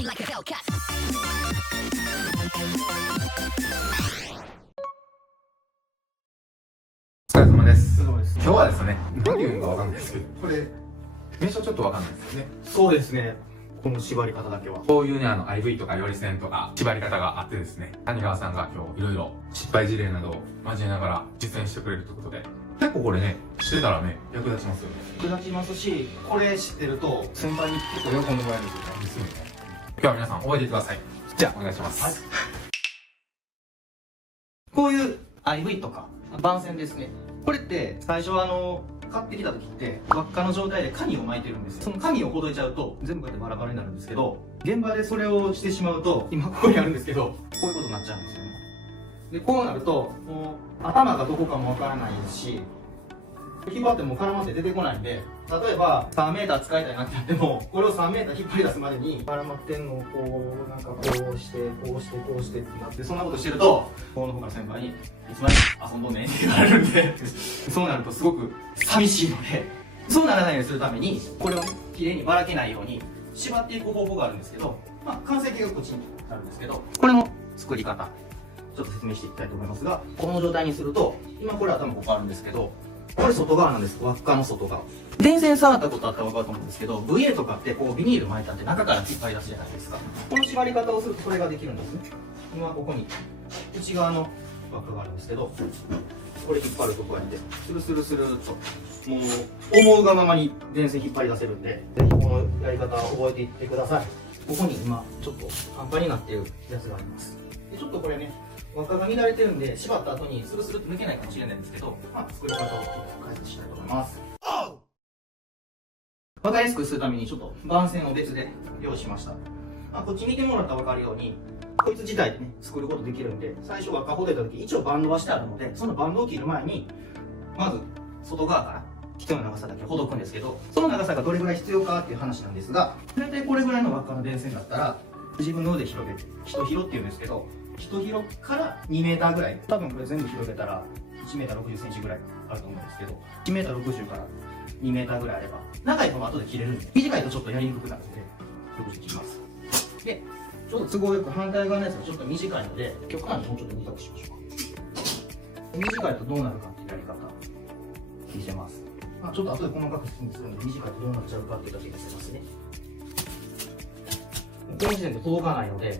お疲れ様です。今日はですね、何言うのかわかんないですけど、これ、名称ちょっとわかんないですよね。そうですね。この縛り方だけは。こういうね、IV とかより線とか縛り方があってですね、谷川さんが今日いろいろ失敗事例などを交えながら実践してくれるということで、結構これね、してたらね、役立ちますよね。役立ちますし、これ知ってると、先輩に結構喜んでもらえるんですよね。ですよね。今日は皆さん覚えていてください。じゃあ、お願いします。はい。こういう IV とか、番線ですね。これって最初買ってきた時って輪っかの状態で紙を巻いてるんですよ。その紙をほどいちゃうと全部こうやってバラバラになるんですけど、現場でそれをしてしまうと、今ここにあるんですけど、こういうことになっちゃうんですよね。でこうなるともう頭がどこかもわからないですし、引っ張っても絡まって出てこないんで、例えば 3m 使いたいなってなっても、これを 3m 引っ張り出すまでに絡まってんのをこうなんかこうしてこうしてこうしてってなって、そんなことしてるとこの方から先輩にいつまで遊んどんねんって言われるんでそうなるとすごく寂しいので、そうならないようにするためにこれをきれいにばらけないように縛っていく方法があるんですけど、完成形がこっちになるんですけど、これの作り方ちょっと説明していきたいと思いますが、この状態にすると、今これ頭ここあるんですけど、これ外側なんです。輪っかの外側。電線触ったことあったら分かると思うんですけど、VA とかってこうビニール巻いたって中から引っ張り出すじゃないですか。この縛り方をするとそれができるんですね。今ここに内側の輪っかがあるんですけど、これ引っ張るとこうやってスルスルスルっともう思うがままに電線引っ張り出せるんで、ぜひこのやり方を覚えていってください。ここに今ちょっとパンパンになっているやつがあります。でちょっとこれね、輪っかが乱れてるんで縛った後にスルスルって抜けないかもしれないんですけど、作り方をちょっと解説したいと思います。分かりやすくするためにちょっと番線を別で用意しました。こっち見てもらったら分かるように、こいつ自体でね作ることできるんで、最初輪っかほどいた時一応バンドはしてあるので、そのバンドを切る前にまず外側から必要な長さだけほどくんですけど、その長さがどれぐらい必要かっていう話なんですが、大体これぐらいの輪っかの電線だったら自分の腕広げて、一広っていうんですけど、一広から 2m ぐらい、多分これ全部広げたら 1m60cm ぐらいあると思うんですけど、1m60 から 2m ぐらいあれば、長い方も後で切れるんで、短いとちょっとやりにくくなるので60切ります。でちょっと都合よく反対側のやつがちょっと短いので、極端にもうちょっと短くしましょう。短いとどうなるかっていうやり方見せます。ちょっと後で細かく説明するんで、短いとどうなっちゃうかっていうだけ見せますね。この時点で届かないので、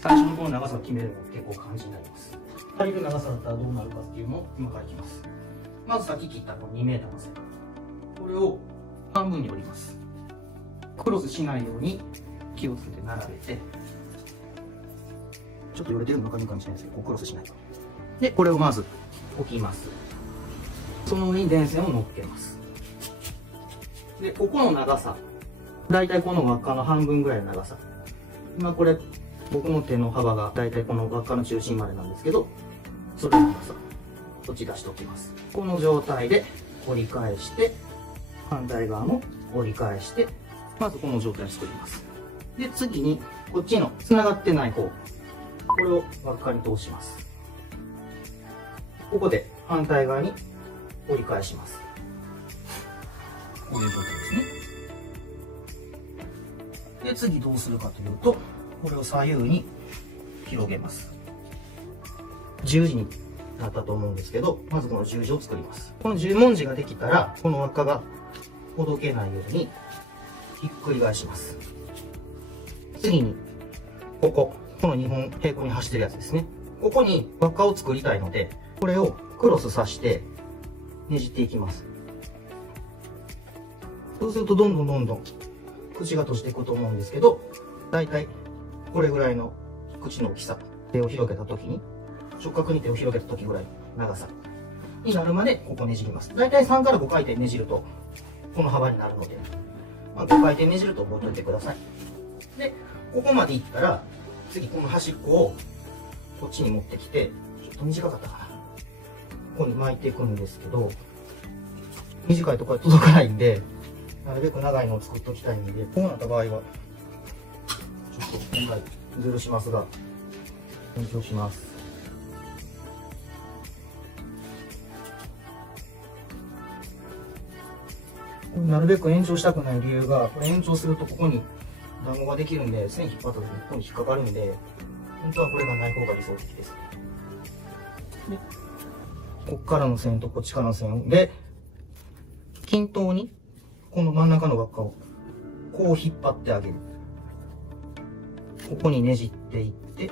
最初のこの長さを決めるのが結構肝心になります。足りる長さだったらどうなるかっていうのを今からいきます。まずさっき切ったこの 2m の線、これを半分に折ります。クロスしないように気をつけて並べて、ちょっとよれてるの分かるかもしれないですけど、こうクロスしないと。でこれをまず置きます。その上に電線を乗っけます。でここの長さ、だいたいこの輪っかの半分ぐらいの長さ、今これ僕の手の幅がだいたいこの輪っかの中心までなんですけど、それの長さこっち出しておきます。この状態で折り返して、反対側も折り返して、まずこの状態を作ります。で次にこっちのつながってない方、これを輪っかに通します。ここで反対側に折り返します。こういう状態ですね。で次どうするかというと、これを左右に広げます。十字になったと思うんですけど、まずこの十字を作ります。この十文字ができたら、この輪っかがほどけないようにひっくり返します。次にこの2本平行に走ってるやつですね、ここに輪っかを作りたいので、これをクロスさしてねじっていきます。そうするとどんどん口が閉じていくと思うんですけど、だいたいこれぐらいの口の大きさ、手を広げた時に、直角に手を広げた時ぐらいの長さになるまでここねじります。だいたい3から5回転ねじるとこの幅になるので、5回転ねじると覚えておいてください。でここまでいったら、次この端っこをこっちに持ってきて、ちょっと短かったかな、ここに巻いていくんですけど、短いところは届かないんで、なるべく長いのを作っておきたいんで、こうなった場合はちょっと今回ズルしますが延長します。なるべく延長したくない理由が、これ延長するとここに団子ができるんで、線引っ張った時にここに引っかかるんで、本当はこれがない方が理想的です。で、こっからの線とこっちからの線で、均等に、この真ん中の輪っかを、こう引っ張ってあげる。ここにねじっていって、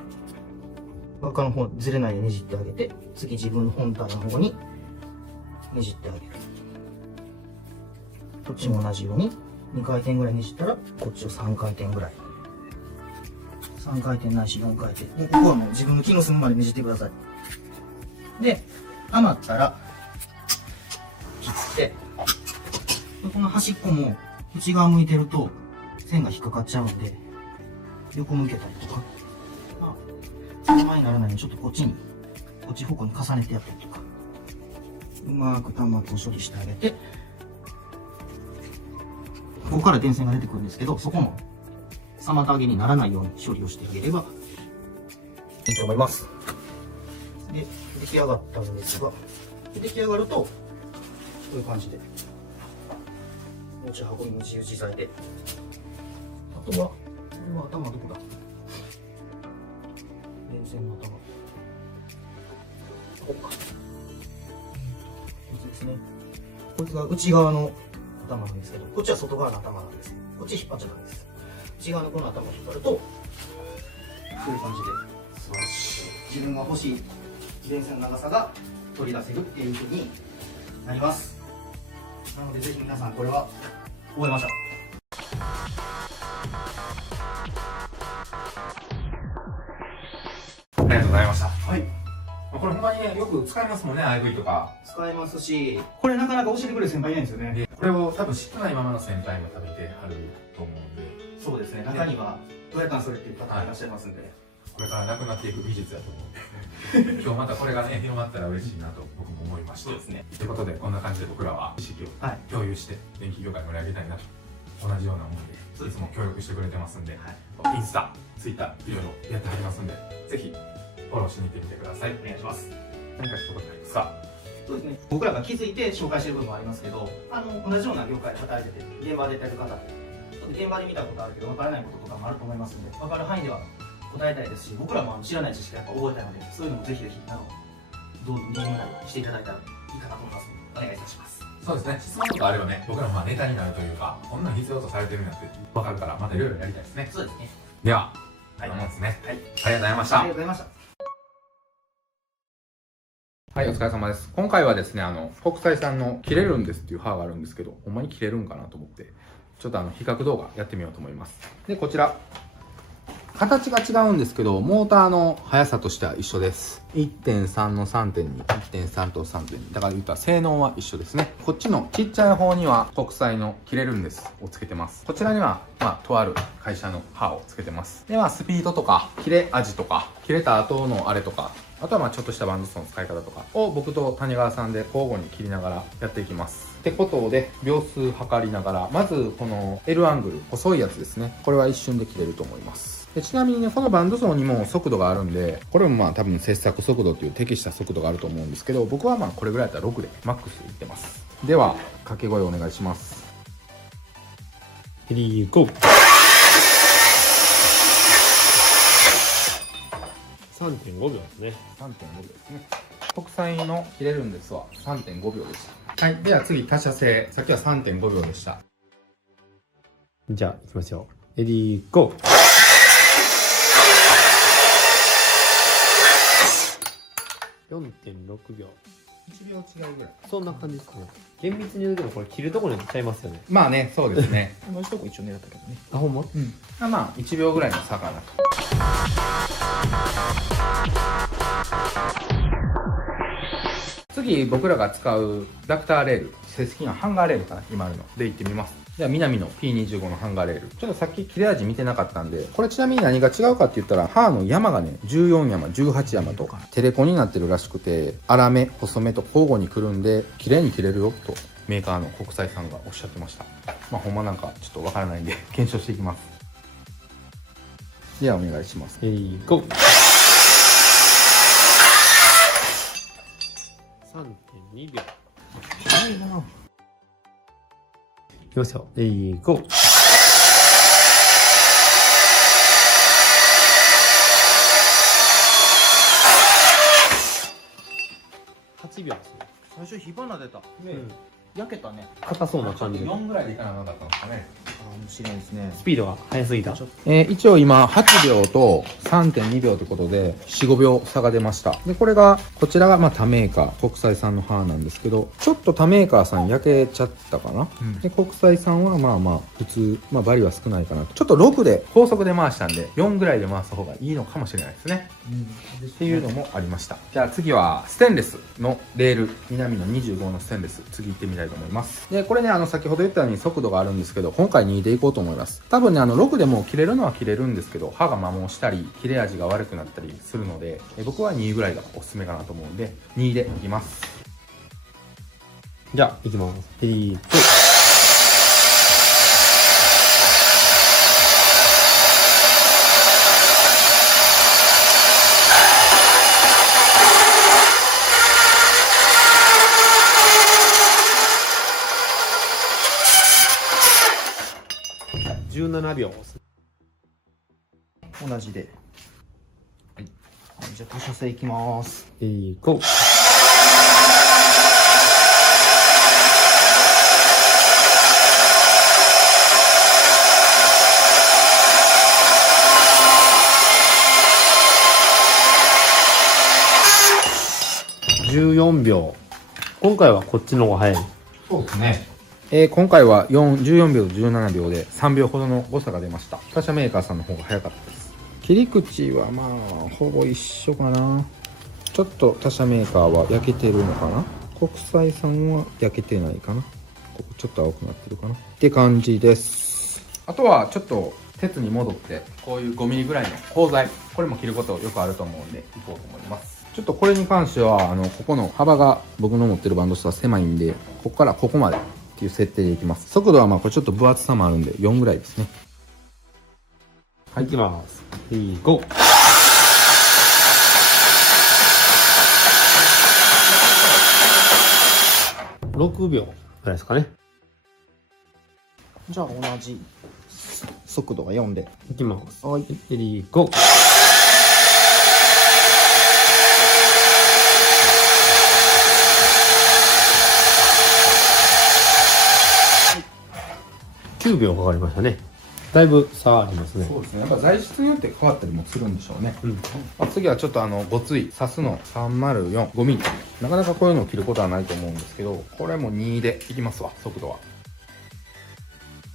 輪っかの方ずれないようにねじってあげて、次自分の本体の方にねじってあげる。こっちも同じように2回転ぐらいねじったら、こっちを3回転ぐらい。3回転ないし4回転。で、ここはもう自分の気の済むまでねじってください。で、余ったら、切って、この端っこも内側向いてると線が引っかかっちゃうんで、横向けたりとか、邪魔にならないようにちょっとこっち方向に重ねてやったりとか、うまく玉と処理してあげて、ここから電線が出てくるんですけど、そこの妨げにならないように処理をしてあげればいいと思います。で、出来上がったんですが、出来上がると、こういう感じで、持ち運びも自由自在で、あとは、これは頭どこだ？電線の頭。こうか。こいつですね。こいつが内側の頭なんですけど、こっちは外側の頭なんです。こっち引っ張っちゃダメです。内側のこの頭を引っ張ると、こういう感じで、素晴らしい。自分が欲しい電線の長さが取り出せるっていう風になります。なので、ぜひ皆さんこれは覚えましょう。ありがとうございました。はい。これほんまにね、よく使いますもんね、IV とか。使えますし、これなかなか教えてくれる先輩いないんですよね。で、これを多分知ってないままの先輩も食べてはると思うんで、そうですね。中には、どうやったんそれっていう方いらっしゃいますんで。これからなくなっていく技術だと思うんで、今日またこれがね、広まったら嬉しいなと僕も思いました。そうですね。ということで、こんな感じで僕らは知識を共有して、電気業界盛り上げたいなと。同じようなもので、いつも協力してくれてますんで、インスタ、ツイッター、いろいろやってはりますんで、ぜひ、フォローしに行ってみてください。お願いします。何か一言ないですか？そうですね。僕らが気づいて紹介してる部分もありますけど、同じような業界で働いてて、現場でやってる方って、ちょっと現場で見たことあるけど、わからないこととかもあると思いますので、わかる範囲では答えたいですし、僕らも知らない知識をやっぱ覚えたいので、そういうのもぜひぜひ、どうぞ理由なりしていただいたらいいかなと思いますので、お願いいたします。そうですね。質問とかあればね、僕らもネタになるというか、こんなん必要とされてるんやって分かるから、またいろいろやりたいですね。そうですね。では、はい。こんなもんですね。はい。ありがとうございました。ありがとうございました。はい、お疲れ様です。今回はですね、国際産の切れるんですっていう刃があるんですけど、ほんまに切れるんかなと思って、ちょっと比較動画やってみようと思います。で、こちら。形が違うんですけど、モーターの速さとしては一緒です。1.3 の 3.2、1.3 と 3.2。だから言ったら性能は一緒ですね。こっちのちっちゃい方には国際の切れるんですをつけてます。こちらには、とある会社の刃をつけてます。で、スピードとか、切れ味とか、切れた後のあれとか、あとはちょっとしたバンドストの使い方とかを僕と谷川さんで交互に切りながらやっていきます。ってことで、秒数測りながら、まずこの L アングル、細いやつですね。これは一瞬で切れると思います。でちなみにね、このバンド層にも速度があるんで、これも多分切削速度っていう適した速度があると思うんですけど、僕はこれぐらいだったら6でマックスでいってます。では、掛け声お願いします。レディーゴー。3.5 秒ですね。3.5 秒ですね。国際の切れるんですわ。3.5 秒でした。はい。では次、他社製。さっきは 3.5 秒でした。じゃあ、行きましょう。レディーゴー。4.6 秒。1秒違うぐらい。そんな感じですね。厳密に言うとこれ切るところによってちゃいますよね。まあね、そうですね。同じとこ一応狙ったけどね。あ、ほんま？うん。1秒ぐらいの差かなと。次、僕らが使うダクターレール、正式なハンガーレールかな、今あるの。で行ってみます。では、南の P25 のハンガーレール。ちょっとさっき切れ味見てなかったんで、これちなみに何が違うかって言ったら、刃の山がね、14山、18山と、テレコになってるらしくて、粗め、細めと交互に来るんで、綺麗に切れるよ、と、メーカーの国際さんがおっしゃってました。ほんまなんか、ちょっとわからないんで、検証していきます。では、お願いします。レディーゴー。3.2 秒。早いな。いきますよ。レディーゴー。8秒ですね。最初火花出た。うん。焼けたね。硬そうな感じで。 4ぐらいでいかなかったんですかね。かもしれんですね。スピードが速すぎた。一応今8秒と 3.2 秒ということで4、5秒差が出ました。で、これが、こちらが他メーカー、国際産の歯なんですけど、ちょっと他メーカーさん焼けちゃったかな。で、国際産はまあまあ普通、まあバリは少ないかなと。ちょっと6で、高速で回したんで、4ぐらいで回す方がいいのかもしれないですね。っていうのもありました。じゃあ次はステンレスのレール、南の25のステンレス、次行ってみたいと思います。で、これね、先ほど言ったように速度があるんですけど、今回2でいこうと思います。多分ね、6でも切れるのは切れるんですけど、歯が摩耗したり、切れ味が悪くなったりするので、僕は2ぐらいがおすすめかなと思うんで、2でいきます。じゃあ、いきます。レディー、ゴー。17秒ですね。同じで。はい。じゃあ、図書生いきます。レディー、ゴー。14秒。今回はこっちの方が早い。そうですね。今回は14秒と17秒で3秒ほどの誤差が出ました。他社メーカーさんの方が早かったです。切り口はまあほぼ一緒かな。ちょっと他社メーカーは焼けてるのかな。国際産は焼けてないかな。ここちょっと青くなってるかなって感じです。あとはちょっと鉄に戻ってこういう5ミリぐらいの鋼材、これも切ることよくあると思うんでいこうと思います。ちょっとこれに関してはここの幅が僕の持ってるバンドとは狭いんで、ここからここまでっていう設定でいきます。速度はまあこれちょっと分厚さもあるんで4ぐらいですね。はい、いきます。レディー、ゴー。6秒ぐらいですかね。じゃあ、同じ速度が4で。いきます。はい。レディー、ゴー。9秒かかりましたね。だいぶ差ありますね。そうですね。やっぱ材質によって変わったりもするんでしょうね。うん。次はちょっとごついサスの304、5ミリ。なかなかこういうのを切ることはないと思うんですけど、これも2でいきますわ、速度は。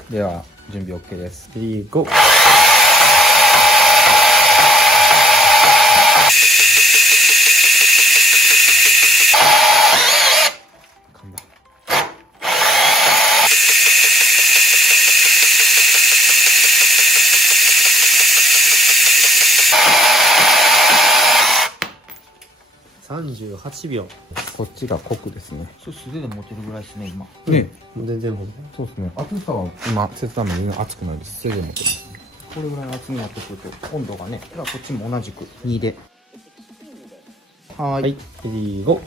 では、準備 OK です。レディー、ゴー。噛んだ。38秒。こっちが濃くですね。それ素手で持てるぐらいですね、今。ね、もう全然もう。そうですね。熱さは今、切断面全然熱くないです。手で持ってます。これぐらいの厚みになってくると、温度がね、じゃあこっちも同じく2で。はーい。はい、レディー、ゴー。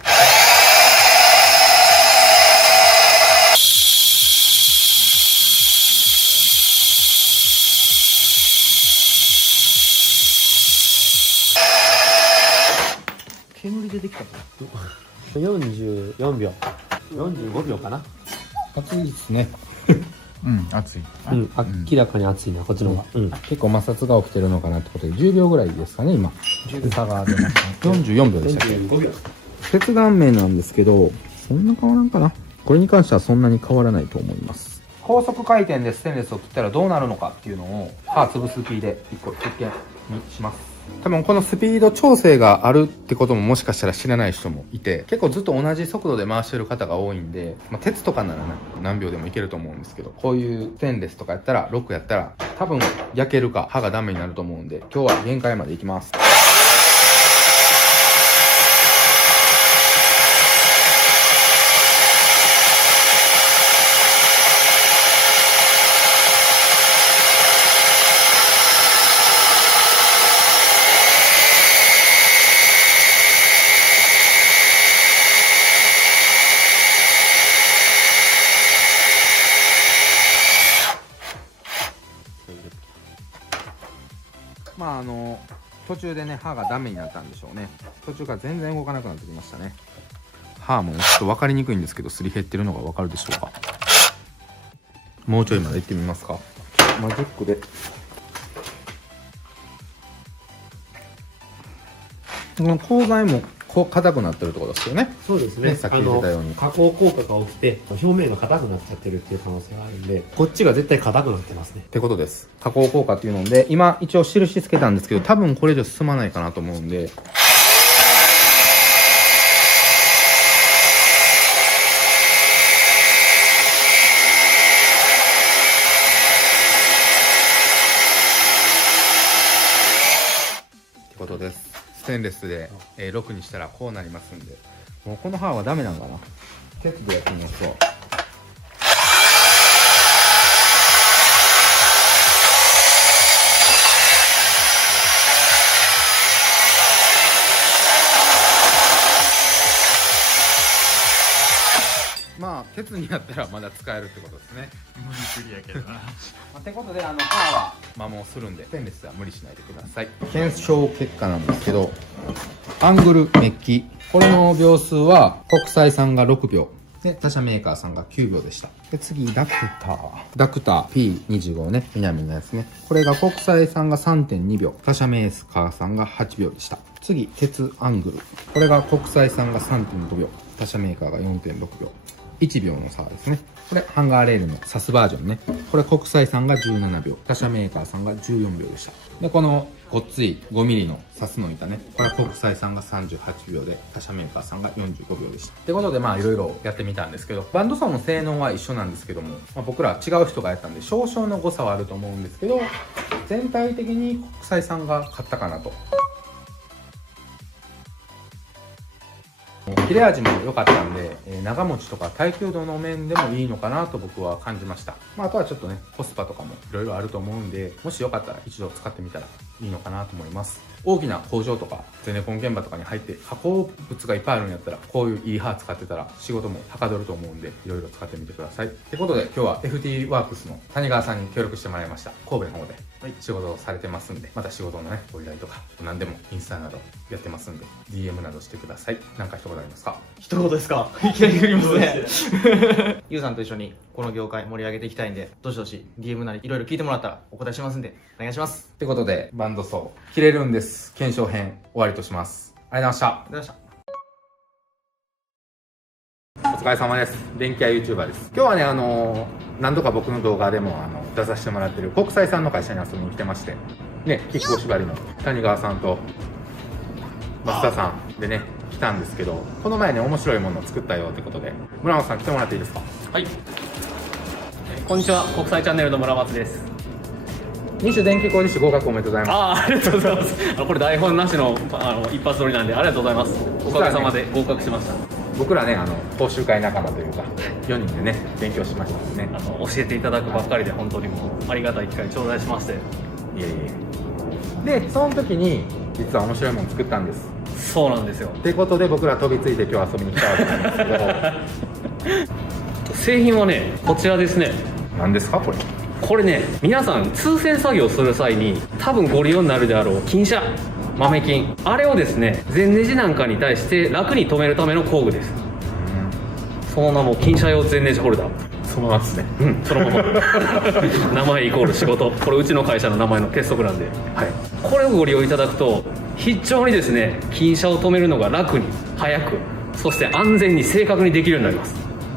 煙出てきたぞ。44秒。45秒かな。熱いですね。うん、熱い。うん、明らかに熱いな、こっちの方が。うん。結構摩擦が起きてるのかなってことで、10秒ぐらいですかね、今。差が出ましたね。 44秒でしたっけ。 45秒。切断面なんですけど、そんな変わらんかな。これに関してはそんなに変わらないと思います。高速回転でステンレスを切ったらどうなるのかっていうのを、歯潰す気で一個実験にします。多分このスピード調整があるってことももしかしたら知らない人もいて、結構ずっと同じ速度で回してる方が多いんで、鉄とかならね、何秒でもいけると思うんですけど、こういうステンレスとかやったら、ロックやったら、多分焼けるか歯がダメになると思うんで、今日は限界までいきます。まあ途中でね歯がダメになったんでしょうね。途中から全然動かなくなってきましたね。刃もちょっと分かりにくいんですけど、すり減ってるのが分かるでしょうか。もうちょいまでいってみますか。マジックでこの鋼材も硬くなってるってことですよね。そうですね。さっき言ってたように加工効果が起きて、表面が硬くなっちゃってるっていう可能性があるんで、こっちが絶対硬くなってますね。ってことです。加工効果っていうので、今一応印つけたんですけど、多分これ以上進まないかなと思うんで、ってことです。ステンレスで、6にしたらこうなりますんで、もうこの刃はダメなんかな。鉄でやってみますと。まあ鉄になったらまだ使えるってことですね。無理すぎやけどな。ってことで、刃は摩耗するんで、ステンレスは無理しないでください。検証結果なんですけど、アングルメッキ、これの秒数は国際産が6秒で、他社メーカーさんが9秒でした。で、次ダクター P25 ね、南のやつね、これが国際産が 3.2 秒、他社メーカーさんが8秒でした。次、鉄アングル、これが国際産が 3.5 秒、他社メーカーが 4.6 秒、1秒の差ですね。これハンガーレールのサスバージョンね、これ国際産が17秒、他社メーカーさんが14秒でした。で、このごっつい 5mm のサスの板ね、これは国際産が38秒で、他社メーカーさんが45秒でした。ってことで、まあいろいろやってみたんですけど、バンドソーの性能は一緒なんですけども、まあ、僕ら違う人がやったんで少々の誤差はあると思うんですけど、全体的に国際産が勝ったかなと。切れ味も良かったんで、長持ちとか耐久度の面でもいいのかなと僕は感じました。まあ、あとはちょっとね、コスパとかもいろいろあると思うんで、もしよかったら一度使ってみたらいいのかなと思います。大きな工場とかゼネコン現場とかに入って加工物がいっぱいあるんやったら、こういういい刃使ってたら仕事もはかどると思うんで、いろいろ使ってみてください。ってことで今日は FT ワークスの谷川さんに協力してもらいました。神戸の方で仕事をされてますんで、また仕事のね、ご依頼とか何でもインスタなどやってますんで、 DM などしてください。何か一言ありますか？一言ですか？いきなり振りますね。ゆうさんと一緒にこの業界盛り上げていきたいんで、どしどし DM なりいろいろ聞いてもらったらお答えしますんで、お願いします。ってことで、バンドソー切れるんです。検証編終わりとします。ありがとうございました。ありがとうございました。お疲れ様です。電気屋 YouTuber です。今日はね、何度か僕の動画でも出させてもらってる国際産の会社に遊びに来てまして、ね、キックお縛りの谷川さんと増田さんでね、来たんですけど、この前ね、面白いものを作ったよってことで、村松さん来てもらっていいですか？はい。こんにちは、国際チャンネルの村松です。二種電気工事士合格おめでとうございます。ありがとうございます。これ台本なしの一発撮りなんでありがとうございます。おかげさまで合格しました。僕らね、講習会仲間というか、4人でね、勉強しましたんでね。教えていただくばっかりで本当にもうありがたい機会頂戴しまして。いえいえ。で、その時に、実は面白いもの作ったんです。そうなんですよ。ってことで僕ら飛びついて今日遊びに来たわけなんですけど製品はね、こちらですね。何ですかこれ？これね、皆さん通線作業する際に多分ご利用になるであろう金車、豆金、あれをですね、前ネジなんかに対して楽に止めるための工具です。その名も金車用前ネジホルダー。そのままですね。うん、そのまま名前イコール仕事、これうちの会社の名前の鉄則なんで、はい。これをご利用いただくと非常にですね、金車を止めるのが楽に、早く、そして安全に正確にできるようになります。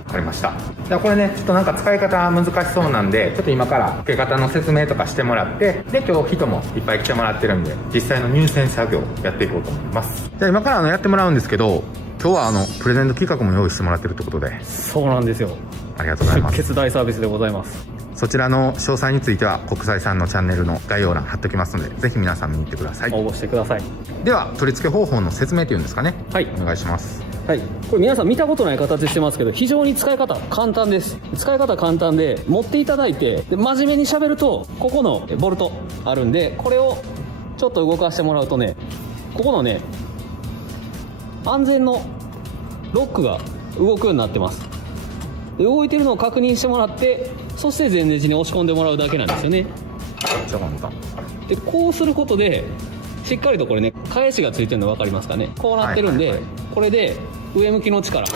わかりました。じゃあこれね、ちょっとなんか使い方難しそうなんで、ちょっと今から付け方の説明とかしてもらって、で今日人もいっぱい来てもらってるんで、実際の入線作業をやっていこうと思います。じゃあ今からやってもらうんですけど、今日はプレゼント企画も用意してもらってるってことで、そうなんですよ。ありがとうございます。決大サービスでございます。そちらの詳細については国際さんのチャンネルの概要欄貼っときますので、ぜひ皆さん見に行ってください。応募してください。では取り付け方法の説明というんですかね、はい、お願いします。はい、これ皆さん見たことない形してますけど、非常に使い方簡単です。使い方簡単で、持っていただいて、で真面目に喋ると、ここのボルトあるんで、これをちょっと動かしてもらうとね、ここのね、安全のロックが動くようになってます。で動いてるのを確認してもらって、そして前ネジに押し込んでもらうだけなんですよね。じゃあ簡単でこうすることでしっかりとこれね、返しがついてるの分かりますかね。こうなってるんで、はいはいこれで上向きの力来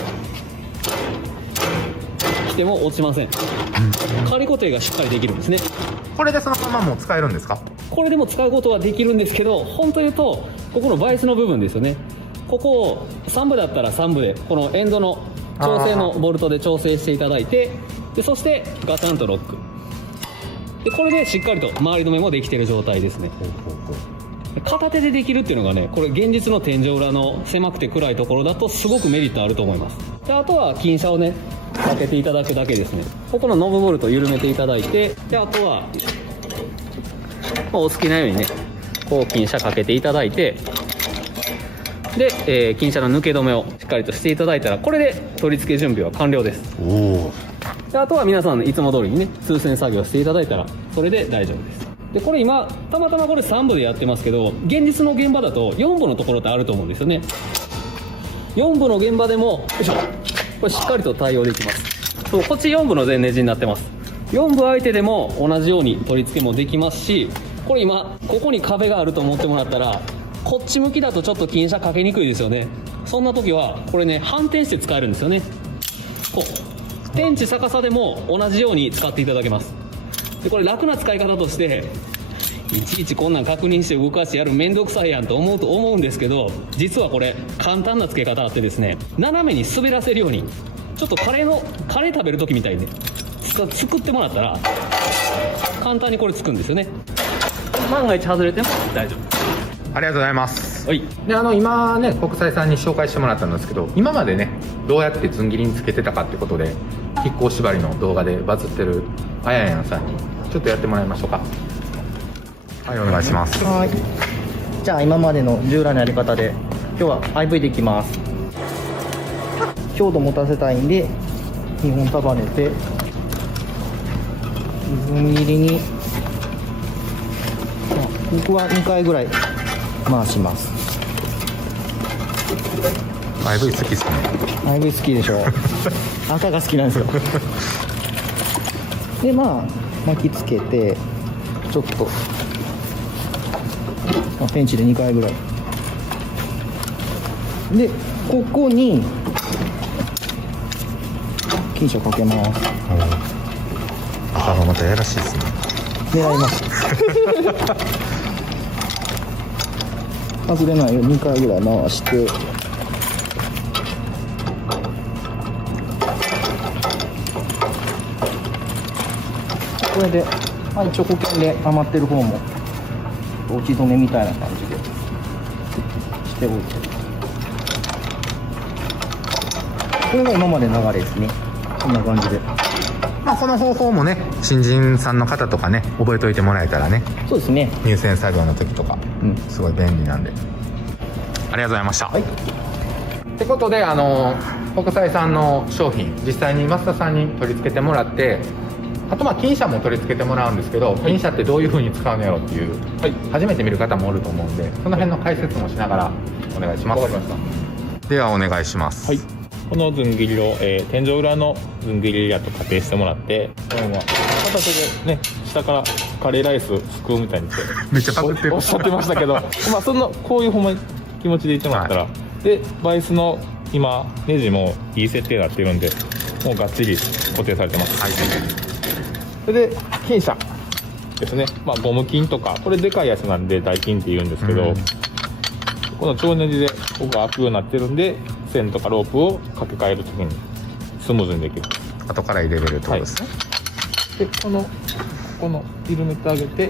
ても落ちません。仮固定がしっかりできるんですね。これでそのままもう使えるんですか？これでも使うことはできるんですけど、本当言うとここのバイスの部分ですよね。ここを3部だったら3部でこのエンドの調整のボルトで調整していただいて、でそしてガタンとロックで、これでしっかりと周り止めもできている状態ですね。片手でできるっていうのがね、これ現実の天井裏の狭くて暗いところだとすごくメリットあると思います。であとは金車をねかけていただくだけですね。ここのノブボルト緩めていただいて、であとは、お好きなようにねこう金車かけていただいて、で、金車の抜け止めをしっかりとしていただいたら、これで取り付け準備は完了です。おお。であとは皆さんいつも通りにね通線作業していただいたらそれで大丈夫です。でこれ今たまたまこれ3部でやってますけど、現実の現場だと4部のところってあると思うんですよね。4部の現場でもよいしょ、これしっかりと対応できます。そう、こっち4部の全ネジになってます。4部相手でも同じように取り付けもできますし、これ今ここに壁があると思ってもらったら、こっち向きだとちょっと金車かけにくいですよね。そんな時はこれね反転して使えるんですよね。こう天地逆さでも同じように使っていただけます。でこれ楽な使い方として、いちいちこんなん確認して動かしてやる面倒くさいやんと思うんですけど、実はこれ簡単な付け方あってですね、斜めに滑らせるように、ちょっとカレー食べる時みたいにね作ってもらったら簡単にこれつくんですよね。万が一外れても大丈夫。ありがとうございます。はい。で今ね国際さんに紹介してもらったんですけど、今までねどうやってずん切りにつけてたかってことで、亀甲縛りの動画でバズってるあややんさんにちょっとやってもらいましょうか。はい、お願いします。はい。じゃあ今までの従来のやり方で今日は IV でいきます。強度持たせたいんで2本束ねて、ずん切りに、僕は2回ぐらい回します。 IV 好きですね。 IV 好きでしょ赤が好きなんですよで巻きつけて、ちょっと、ペンチで2回ぐらいで、ここに金車かけます。ああ、またやらしいですね。狙います外れないように2回ぐらい回して、これで、一応保険で余ってる方も落ち止めみたいな感じでしておいて、これが今までの流れですね。こんな感じで、この方法もね新人さんの方とかね覚えておいてもらえたらね、そうですね。入線作業の時とか、すごい便利なんで、ありがとうございました。はい。ってことで国際さんの商品実際に増田さんに取り付けてもらって、あと金車も取り付けてもらうんですけど、金車ってどういう風に使うのやろっていう、初めて見る方もおると思うんで、その辺の解説もしながらお願いします。わかりました。ではお願いします。はい。このずん切りを、天井裏のずん切りやと仮定してもらって、このまま片手でね、下からカレーライスすくうみたいにしてめっちゃパクってるおっしゃってましたけどこういうほんまに気持ちで言ってもらったら、でバイスの今ネジもいい設定になってるんで、もうがっちり固定されてます。それで金車ですね、ゴム金とか、これでかいやつなんで大金って言うんですけど、この超ネジでここが開くようになってるんで、線とかロープを掛け替えるときにスムーズにできる。後から入れれるってことですね。でこの緩めてあげて、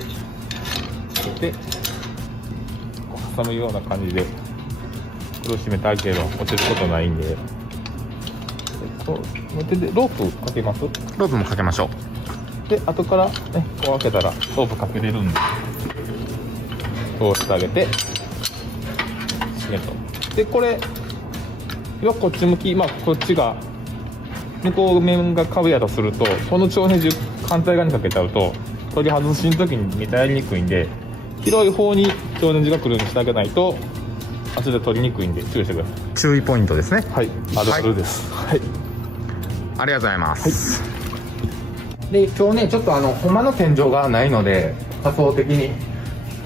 でこう挟むような感じでこれを締めてあげれば落ちることないんで、この手でロープかけます。ロープもかけましょう。で後からねこう開けたらロープかけれるんで、通してあげて締めと。でこれはこっち向き、こっちが向こう面が壁やとすると、この超ネジ反対側にかけちゃうと取り外しの時にやりにくいんで、広い方に超ネジが来るようにしてあげないと後で取りにくいんで注意してください。注意ポイントですね。はい、あるあるです。はい、ありがとうございます。で今日ねちょっとほんまの天井がないので、仮想的に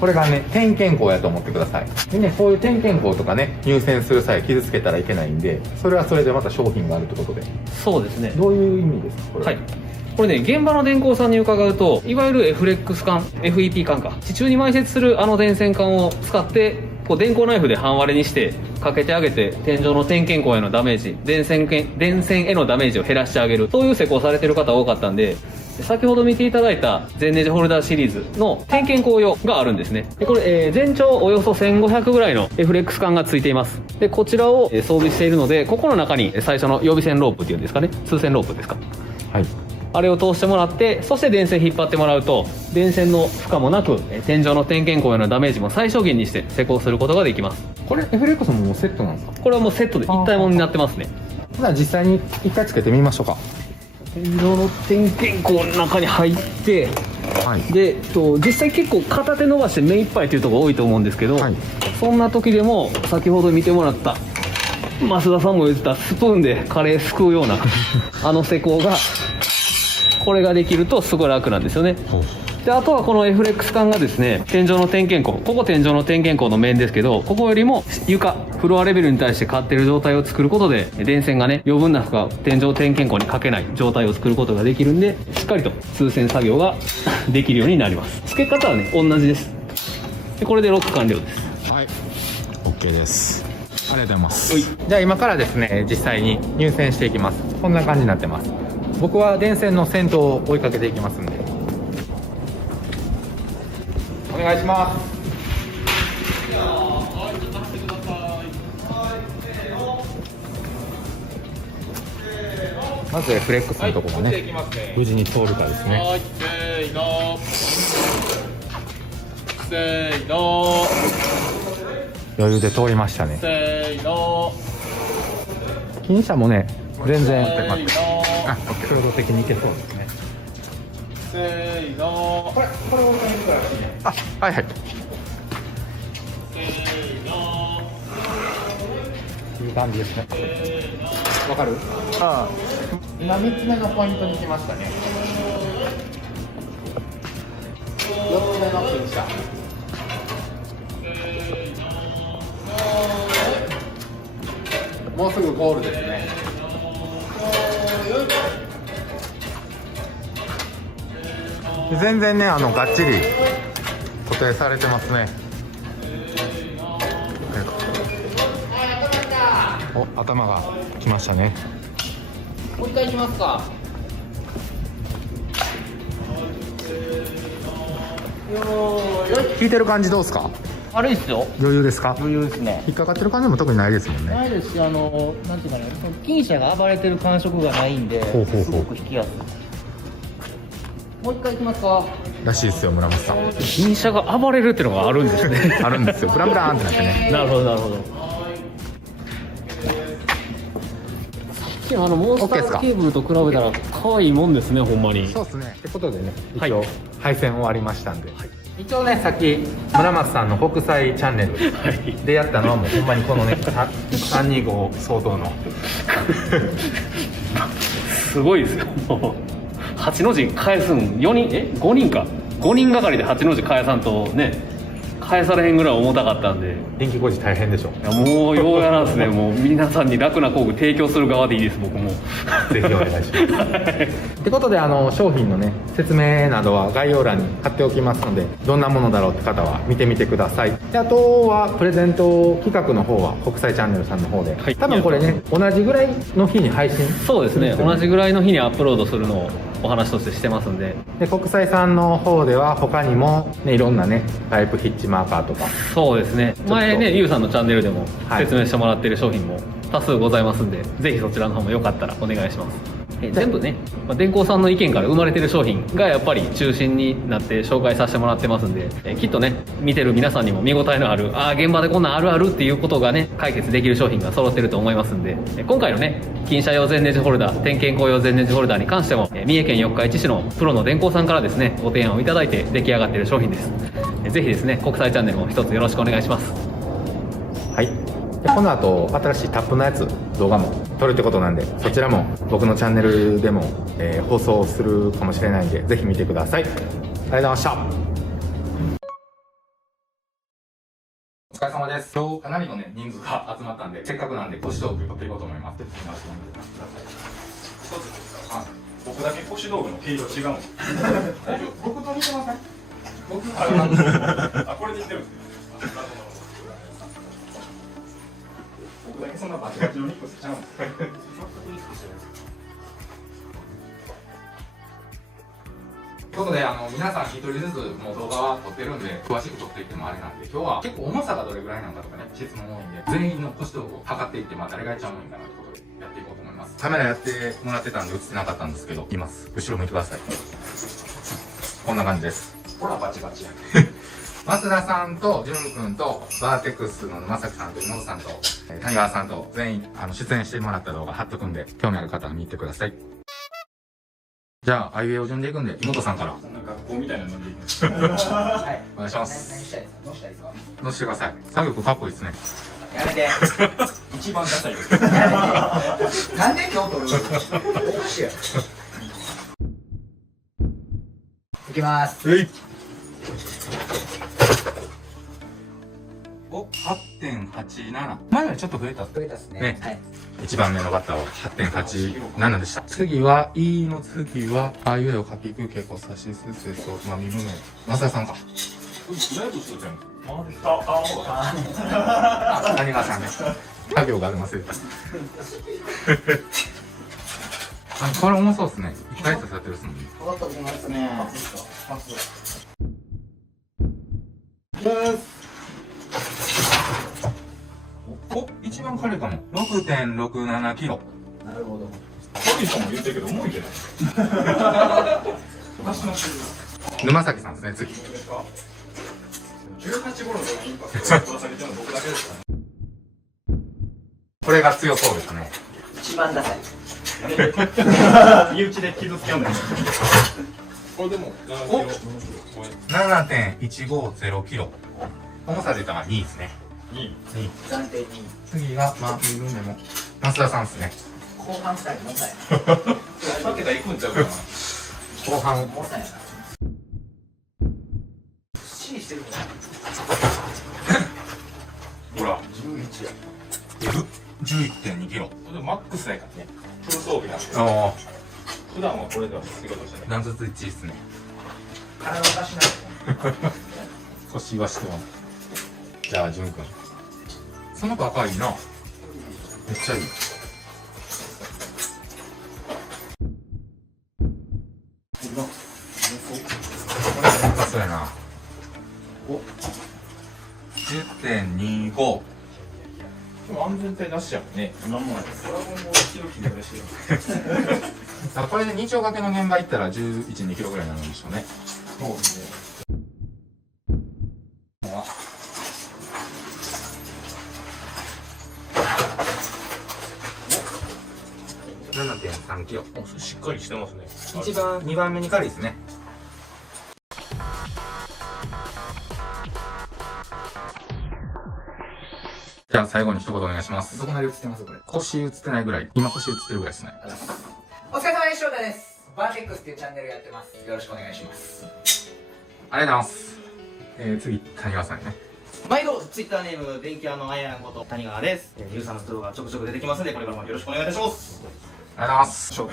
これがね、点検口やと思ってください。でね、こういう点検口とかね、入線する際傷つけたらいけないんで、それはそれでまた商品があるってことで。そうですね。どういう意味ですか、これは。はい。これね、現場の電工さんに伺うと、いわゆる FLEX 管、FEP 管か、地中に埋設するあの電線管を使って、こう電工ナイフで半割れにしてかけてあげて、天井の点検口へのダメージ、電線へのダメージを減らしてあげる、そういう施工されてる方多かったんで、先ほど見ていただいた全ネジホルダーシリーズの点検口用があるんですね。でこれ、全長およそ1500ぐらいの FLEX 管がついています。でこちらを装備しているので、ここの中に最初の予備線ロープっていうんですかね、通線ロープですか、はい。あれを通してもらって、そして電線引っ張ってもらうと、電線の負荷もなく天井の点検口へのダメージも最小限にして施工することができます。これ FLEX ももうセットなんですか？これはもうセットで一体ものになってますね。じゃあ実際に一回つけてみましょうか。天井の点検口の中に入って、はい。で実際結構片手伸ばして目いっぱいというところ多いと思うんですけど、はい。そんな時でも先ほど見てもらった増田さんも言ってたスプーンでカレーすくうようなあの施工がこれができるとすごい楽なんですよね。であとはこの FLEX 管がですね、天井の点検口、ここ天井の点検口の面ですけど、ここよりも床フロアレベルに対して買ってる状態を作ることで、電線がね余分な負荷を天井点検口にかけない状態を作ることができるんで、しっかりと通線作業ができるようになります。付け方はね同じです。でこれでロック完了です。はい。OK です。ありがとうございます。じゃあ今からですね、実際に入線していきます。こんな感じになってます。僕は電線の先頭を追いかけていきますんで。お願いします。まずフレックスのところがね、無事に通るかですね。はい、せーの。せーの。余裕で通りましたね。せーの。金車もね、全然、せーの。強度的にいけそうですね。せーの。これ置いてみるからいいね。あ、はいはい。せーの。いい感じですね。わかる？ああ。今3つ目のポイントに来ましたね。4つ目の金車。もうすぐゴールですね。全然ね、がっちり固定されてますね。お、頭が来ましたね。もう一回いきますか。引いてる感じどうですか？悪いっすよ。余裕ですか？余裕ですね。引っかかってる感じも特にないですもんね。ないですし、なんていうかね、その金車が暴れてる感触がないんで、ほうほうほうすごく引きやすい。もう一回いきますか。らしいですよ、村本さん。金車が暴れるっていうのがあるんですね。あるんですよ。ブランブランってなってね。なるほどなるほど。さっきのモンスタ OK ですかーケーブルと比べたら可愛いもんですね、ほんまに。そうですね。ってことでね、はい一応配線終わりましたんで。一応ね、さっき村松さんの国際チャンネルでやったのはもうほんまにこのね、325相当の。すごいですよ。8の字返すん4人5人か5人がかりで8の字返さんとね返されへんぐらい重たかったんで、電気工事大変でしょ。いやもうようやらんですね。もう皆さんに楽な工具提供する側でいいです、僕も。ぜひお願いします。ってことで商品のね説明などは概要欄に貼っておきますので、どんなものだろうって方は見てみてください。であとはプレゼント企画の方は国際チャンネルさんの方で、はい多分これね同じぐらいの日に配信そうですね、するんよ同じぐらいの日にアップロードするのをお話としてしてますんで。で国際さんの方では他にも、ね、いろんなねタイプヒッチマーカーとかそうですね、前ねゆうさんのチャンネルでもはい説明してもらってる商品も多数ございますんで、ぜひそちらの方もよかったらお願いします。全部ね、電工さんの意見から生まれてる商品がやっぱり中心になって紹介させてもらってますんで、きっとね見てる皆さんにも見応えのある、現場でこんなんあるあるっていうことがね解決できる商品が揃ってると思いますんで、今回のね金車用全ネジホルダー、点検口用全ネジホルダーに関しても三重県四日市市のプロの電工さんからですねご提案をいただいて出来上がっている商品です。ぜひですね国際チャンネルも一つよろしくお願いします。はい。でこの後新しいタップのやつ動画も撮るってことなんで、そちらも僕のチャンネルでも、放送するかもしれないんで、ぜひ見てください。ありがとうございました。お疲れ様です。今日かなりのね、人数が集まったんで、せっかくなんで、腰道具取っていこうと思います。僕だけ腰道具の毛色違うんです大丈夫。僕と似てません？僕あ、これで似てるんですね。僕だけそんなバチバチのミックスしちゃうんですということで、皆さん一人ずつもう動画は撮ってるんで、詳しく撮っていってもあれなんで、今日は結構重さがどれぐらいなのかとかね、質問多いんで、全員の腰道具を測っていって、誰が一番重いんかなってことでやっていこうと思います。カメラやってもらってたんで映ってなかったんですけど、います。後ろ向いてください。こんな感じです。ほらバチバチや増田さんと、ジュン君と、バーテックスの沼崎さんと、妹さんと、谷川さんと、全員、出演してもらった動画貼っとくんで、興味ある方は見てください。じゃあ、アイウェイを順でいくんで、妹さんから。そんな学校みたいなのでいきますはい。お願いします。何したいですか？どうしたいですか？乗せてください。作業かっこいいですね。やめて。一番ダサいですやめて。なんで今日撮るの？おかしいやろ。いきます。お、8.87。前よりちょっと増えた。増えたっすね。ねはい。 1番目のバッターは 8.87 でした。次は、E の次は、あいうえを書きくけこさしすせそ、まみむめ。増田さんか。だいぶしてたよ谷川さんね。作業がありますよ。これ重そうですね。1回刺さってるっすもんね。変わったことないっすね。お、一番軽いかも。6.67 キロ。なるほど。軽い人も言ってるけど重いけど沼崎さんですね、次。18頃のインパクトが取らされてるの僕だけですからね。これが強そうですね。一番ダサい。身内で傷つけようね。これでもお 7.150 キロ。重さで言ったら2ですね。いい。暫定に。次が、みむめも。増田さんですね。後半したいもんだよ。2桁いくんちゃうかな。後半。もんだよな。しりしてるもん。ほら。11や。 11.2 キロ。これでマックスやからね。フル装備なんで。あ普段はこれでは仕事してあ、断トツ1位ですね。体おかしない。腰はしてます。じゃあ、淳君。その子赤いな。めっちゃいい。そうやな。お 10.25。でも安全帯なしやもんね。今もドラゴンボールキロキロ嬉しいよ。これで2丁掛けの現場行ったら11、2キロぐらいになるんでしょうね。そうですね。7.3 キロ。しっかりしてますね。2番目に軽いですね。じゃあ最後に一言お願いします。どこまで映ってますこれ。腰映ってないぐらい。今腰映ってるぐらいですね。お疲れ様です。翔太です。バーテックスっていうチャンネルやってます。よろしくお願いします。ありがとうございます。次、谷川さんね。毎度ツイッターネーム電気屋のあやんこと谷川です。ニュースの動画ちょくちょく出てきますのでこれからもよろしくお願いいたします。ありがとうございます。ショッ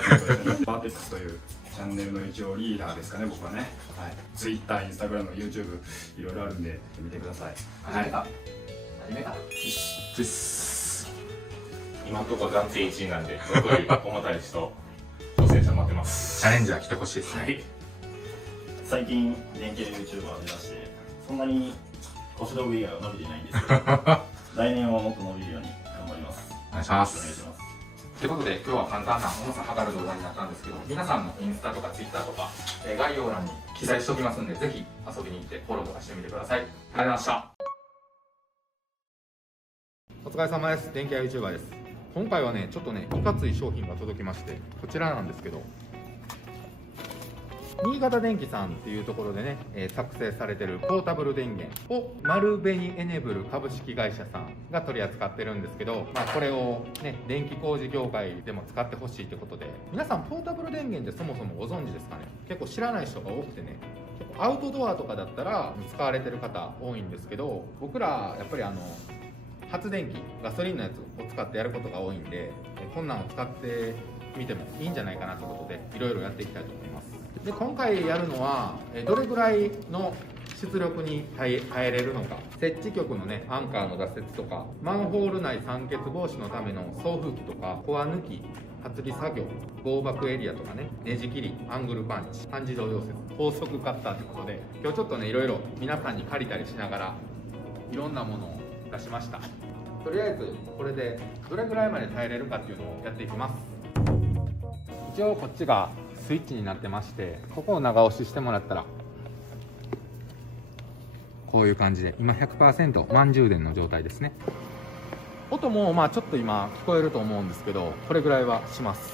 トバーテックスというチャンネルの一応リーダーですかね、僕はね。はい。Twitter、Instagram、YouTube いろいろあるんで見てください。初めか。初めか。今のところ暫定1位なんで、どこより重たい人、挑戦者待ってます。チャレンジャー来てほしいですね。はい。最近、電気 YouTuber を目指して、そんなに腰道具以外は伸びていないんですけど、来年はもっと伸びるように頑張ります。お願いしまお願いす。します。ということで、今日は簡単な重さ測る動画になったんですけど、皆さんのインスタとかツイッターとか、概要欄に記載しておきますんで、ぜひ遊びに行ってフォローとかしてみてください。ありがとうございました。お疲れ様です。電気屋 YouTuber です。今回はね、ちょっとね、いかつい商品が届きまして、こちらなんですけど、新潟電機さんっていうところでね、作成されてるポータブル電源を丸紅エネブル株式会社さんが取り扱ってるんですけど、これをね、電気工事業界でも使ってほしいってことで、皆さんポータブル電源ってそもそもご存知ですかね。結構知らない人が多くてね、結構アウトドアとかだったら使われてる方多いんですけど、僕らやっぱり発電機、ガソリンのやつを使ってやることが多いんで、こんなんを使ってみてもいいんじゃないかなということで、いろいろやっていきたいと思います。で、今回やるのはどれぐらいの出力に耐えれるのか、設置局のねアンカーの脱雪とか、マンホール内酸欠防止のための送風機とか、コア抜き、発離作業、合爆エリアとかね、ネジ切り、アングルパンチ、半自動溶接、高速カッターということで、今日ちょっとねいろいろ皆さんに借りたりしながらいろんなものを出しました。とりあえずこれでどれぐらいまで耐えれるかっていうのをやっていきます。一応こっちがスイッチになってまして、ここを長押ししてもらったらこういう感じで、今 100% 満充電の状態ですね。音もまあちょっと今聞こえると思うんですけど、これぐらいはします。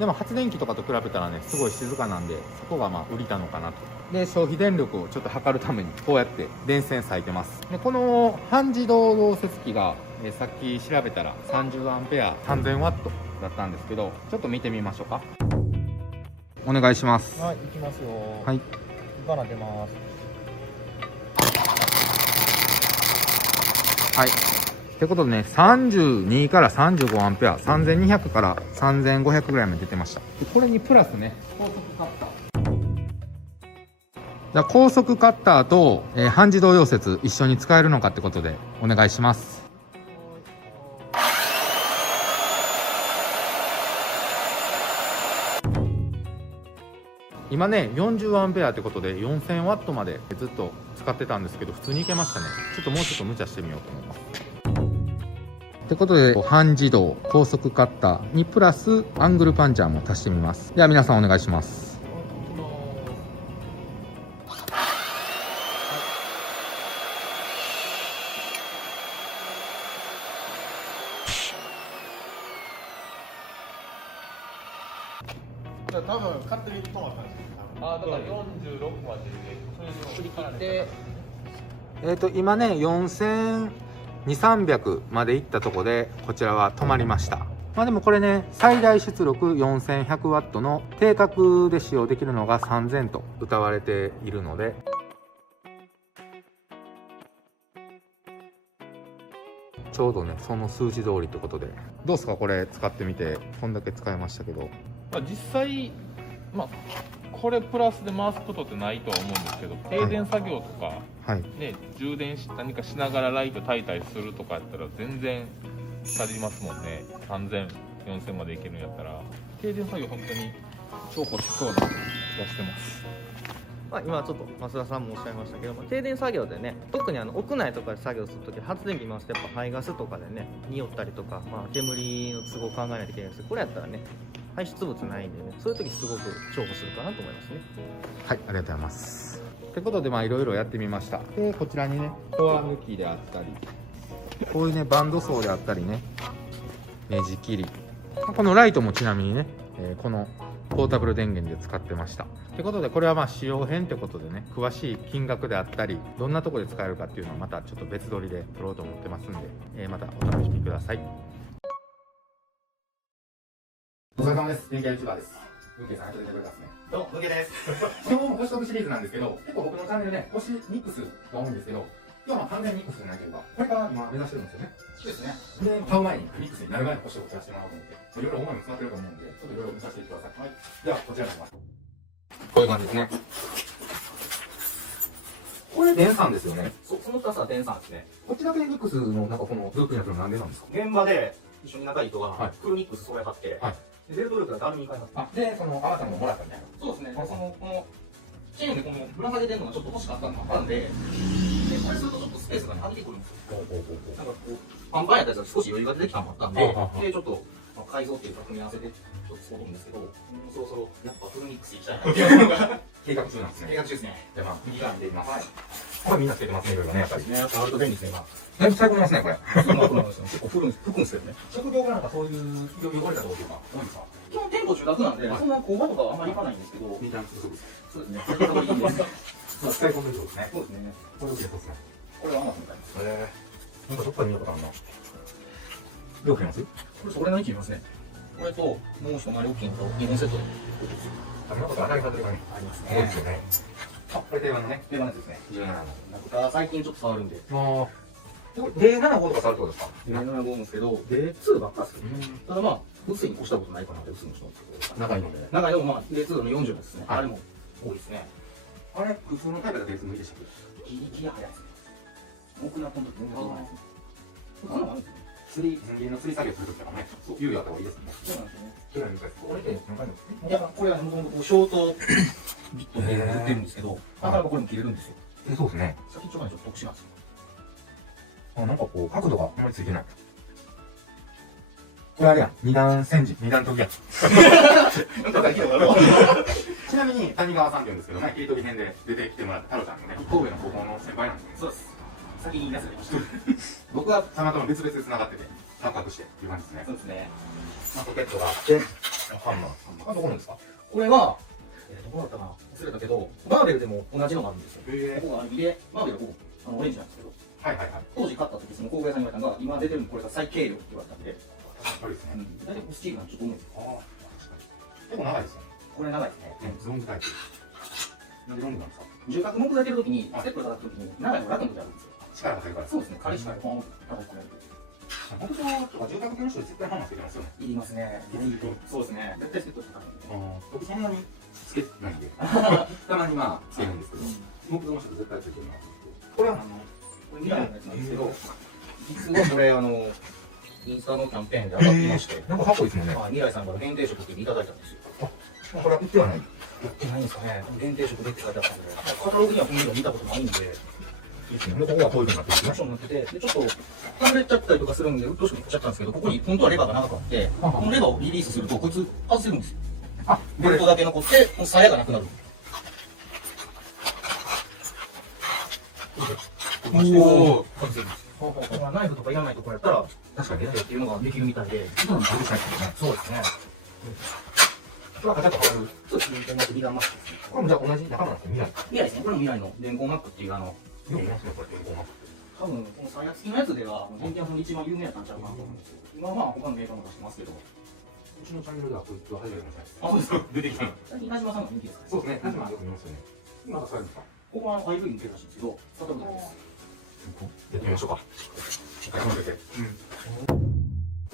でも発電機とかと比べたらねすごい静かなんで、そこがまあ売りたのかなと。で、消費電力をちょっと測るためにこうやって電線割いてます。で、この半自動溶接機がさっき調べたら 30A 3000W だったんですけど、ちょっと見てみましょうか。お願いします。はい、行きますよ。はい、バナ出ます。はい。ってことでね、32から35アンペア、3200から3500ぐらいまで出てました。で、これにプラスね、高速カッター。高速カッターと、半自動溶接一緒に使えるのかってことでお願いします。今ね40アンペアってことで4000ワットまでずっと使ってたんですけど、普通にいけましたね。ちょっともうちょっと無茶してみようと思います。ってことで半自動高速カッターにプラスアングルパンチャーも足してみます。では皆さんお願いします。多分勝手に止まったんですよ。だから46までで振り切って今ね4200、300までいったとこでこちらは止まりました。まあでもこれね、最大出力 4100W の定格で使用できるのが3000と謳われているので、ちょうどねその数字通りってことで、どうですかこれ使ってみて。こんだけ使いましたけど、実際これプラスで回すことってないとは思うんですけど、停電作業とか、はい、ね、充電し何かしながらライト焚いたりするとかやったら全然足りますもんね。3000、4000までいけるんやったら停電作業本当に重宝しそうな気がしてます。今ちょっと増田さんもおっしゃいましたけども、停電作業でね、特に屋内とかで作業するとき、発電機回すとやっぱ排ガスとかでね匂ったりとか、煙の都合を考えないといけないんですけど、これやったらね排出物ないんでね、そういう時すごく重宝するかなと思いますね。はい、ありがとうございます。ってことでいろいろやってみました。で、こちらにねコア抜きであったり、こういうねバンドソーであったりね、ネジ切り、このライトもちなみにね、このポータブル電源で使ってました。ってことでこれは使用編ってことでね、詳しい金額であったりどんなところで使えるかっていうのはまたちょっと別撮りで撮ろうと思ってますんで、またお楽しみください。お疲れ様です。電気屋 YouTuber です。運慶さんが来てくれたんですね。どうも、むけです。今日も星飛ぶシリーズなんですけど、結構僕のチャンネルね、星ミックスが多いんですけど、今日は完全にミックスじゃないというか、これから今目指してるんですよね。そうですね。で、買う前にミックスになる前に星を送らせてもらおうと思って、いろいろ思いも詰まってると思うんで、ちょっといろいろ見させてください。はい。では、こちらになります。こういう感じですね。これ、電産ですよね。その2つは電産ですね。こっちだけミックスのこのループになってるのなんでなんですか？現場で一緒に仲いい人がはいフルミックスそれ買って、はいベルトループがダルミに買います。で、あなたももらったみたいな。そうですね。このチェーンでこのぶら下げてるのがちょっと欲しかったのがあったんで、これするとちょっとスペースがね、はみ出てくるんですよ。なんかこう、パンパンやったやつが少し余裕が出てきたのもあったんで、で、ちょっと、改造っていうか組み合わせで、ちょっとそう思うんですけど、そろそろ、やっぱフルミックスいきたいなっていうのが、計画中なんですね。計画中ですね。じゃあ右側に出てみます。これみんなつけてますね、いろいろね、やっぱり。やっぱあると便利ですね、今。だいぶ最高にますね、これ。結構吹くんですよね。職業がなんかそういう汚れたところが多いんですか？基本店舗中学なんで、そんな工場とかはあんまり行かないんですけど、みたいなそうです。そうですね。最近いいんです。使い込んでるってことですね。そうですね。これをそうですね。これはアマゾンみたいです。なんかどっかで見たことあるな。どう切ります？これそれなりに切りますね。これと、もう一回り大きいのと2本セットで。ありがとうございます。ありますね。そうですよね。これ定番のね。定番のやつですね。 17の。なんか最近ちょっと触るんで。あD75 とか触るってことですか？ D7 号ですけど、D2 ばっかっすね。ただまあ、薄いに越したことないかなって薄いにしたんですけど。長いので。中でもまあ、D2 の40ですね。はいあれも多いですね。あれ、普通のタイプだと別に無理でしたっけ？ギリギリ早いですね。僕やった時全然そうないですね。そんなのあるんですね。釣り、人間の釣り作業するときとかね、そう、猶予あった方がいいですね。そうなんですよね。それは難しい。これって何回もですね。いや、これはもともとショートビットで売ってるんですけど、なかなかこれも切れるんですよ。そうですね。先っちょがねちょっと特殊なんですよ。あ、なんかこう、角度があんまりついてない。これあれや、二段煎じ、二段研ぎや。ちなみに、谷川さんって言うんですけどね、切り研ぎ編で出てきてもらった太郎ちゃんのね、神戸の高校の先輩なんですね。そうです。先に言い出せました。僕はたまたま別々で繋がってて、タップアップしてっていう感じですね。そうですね。まあ、ポケットがあって、ハンマー。これどこなんですか？これは、どこだったかな忘れたけど、マーベルでも同じのがあるんですよ。へここが入りで、マーベルはここ、オレンジなんですけど、はいはいはい。当時買った時その工具屋さんに言われたのが、今出てるのこれが最軽量って言われたんで、そうですね。大体スチールなんでちょっと重いんですよ。ああ、確かに。結構長いですよね。これ長いですね。ズロングタイプ。なんでロングなんですか？重核木材てる時に、ステップ叩く時に、長いの楽の時あるんですよ。力が入るから。そうですね、軽い力でポンと叩くれる。木造とか住宅建築で絶対ハンマーつけてますよね。いりますね。そうですね。絶対ステップ叩くんで。僕そんなにつけないんで、たまにまあつけるんですけど、木造の人絶対ついてるなと思って。これはこれ未来のやつなんですけど、実はこれインスタのキャンペーンで上がってまして、なんかかっこいいですもんね。まあ未来さんから限定食っていただいたんですよ。これは売ってはない。売ってないんですかね。限定食でって書いてあったんで、カタログにはこの色見たことないんで、いいですね。で、ここがこういう風になってるんマンションになってて、で、ちょっと、離れちゃったりとかするんで、うっとうしくなっちゃったんですけど、ここに本当はレバーが長くあって、このレバーをリリースすると、こいつ外せるんですよ。あ、ベルトだけ残って、この鞘がなくなる。おー。外せるんですよ。だからナイフとかいらないとこやったら、確かにね。っていうのができるみたいで、そうですね。そうですね。これはカチャッと変わる。そうですね。ビガンマックですね。これもじゃあ同じ仲間なんですね、未来。未来ですね。これも未来の電光マックっていうよく見ますね、これ、電光マック。多分この鞘付きのやつでは、電気屋さんで一番有名やったんちゃうかなと思うんですよ。今はまあ他のメーカーも出してますけど。うちのチャンネルではこいつは初めて見ました。あ、そうですか。出てきたの。最近、田島さんの人気ですかね。そうですね、初めてよく見ますよね。今が使えるんですか？ここは IV に出たらしいんですけど、使ったことないです。やってみましょうか。しっかり混ぜて。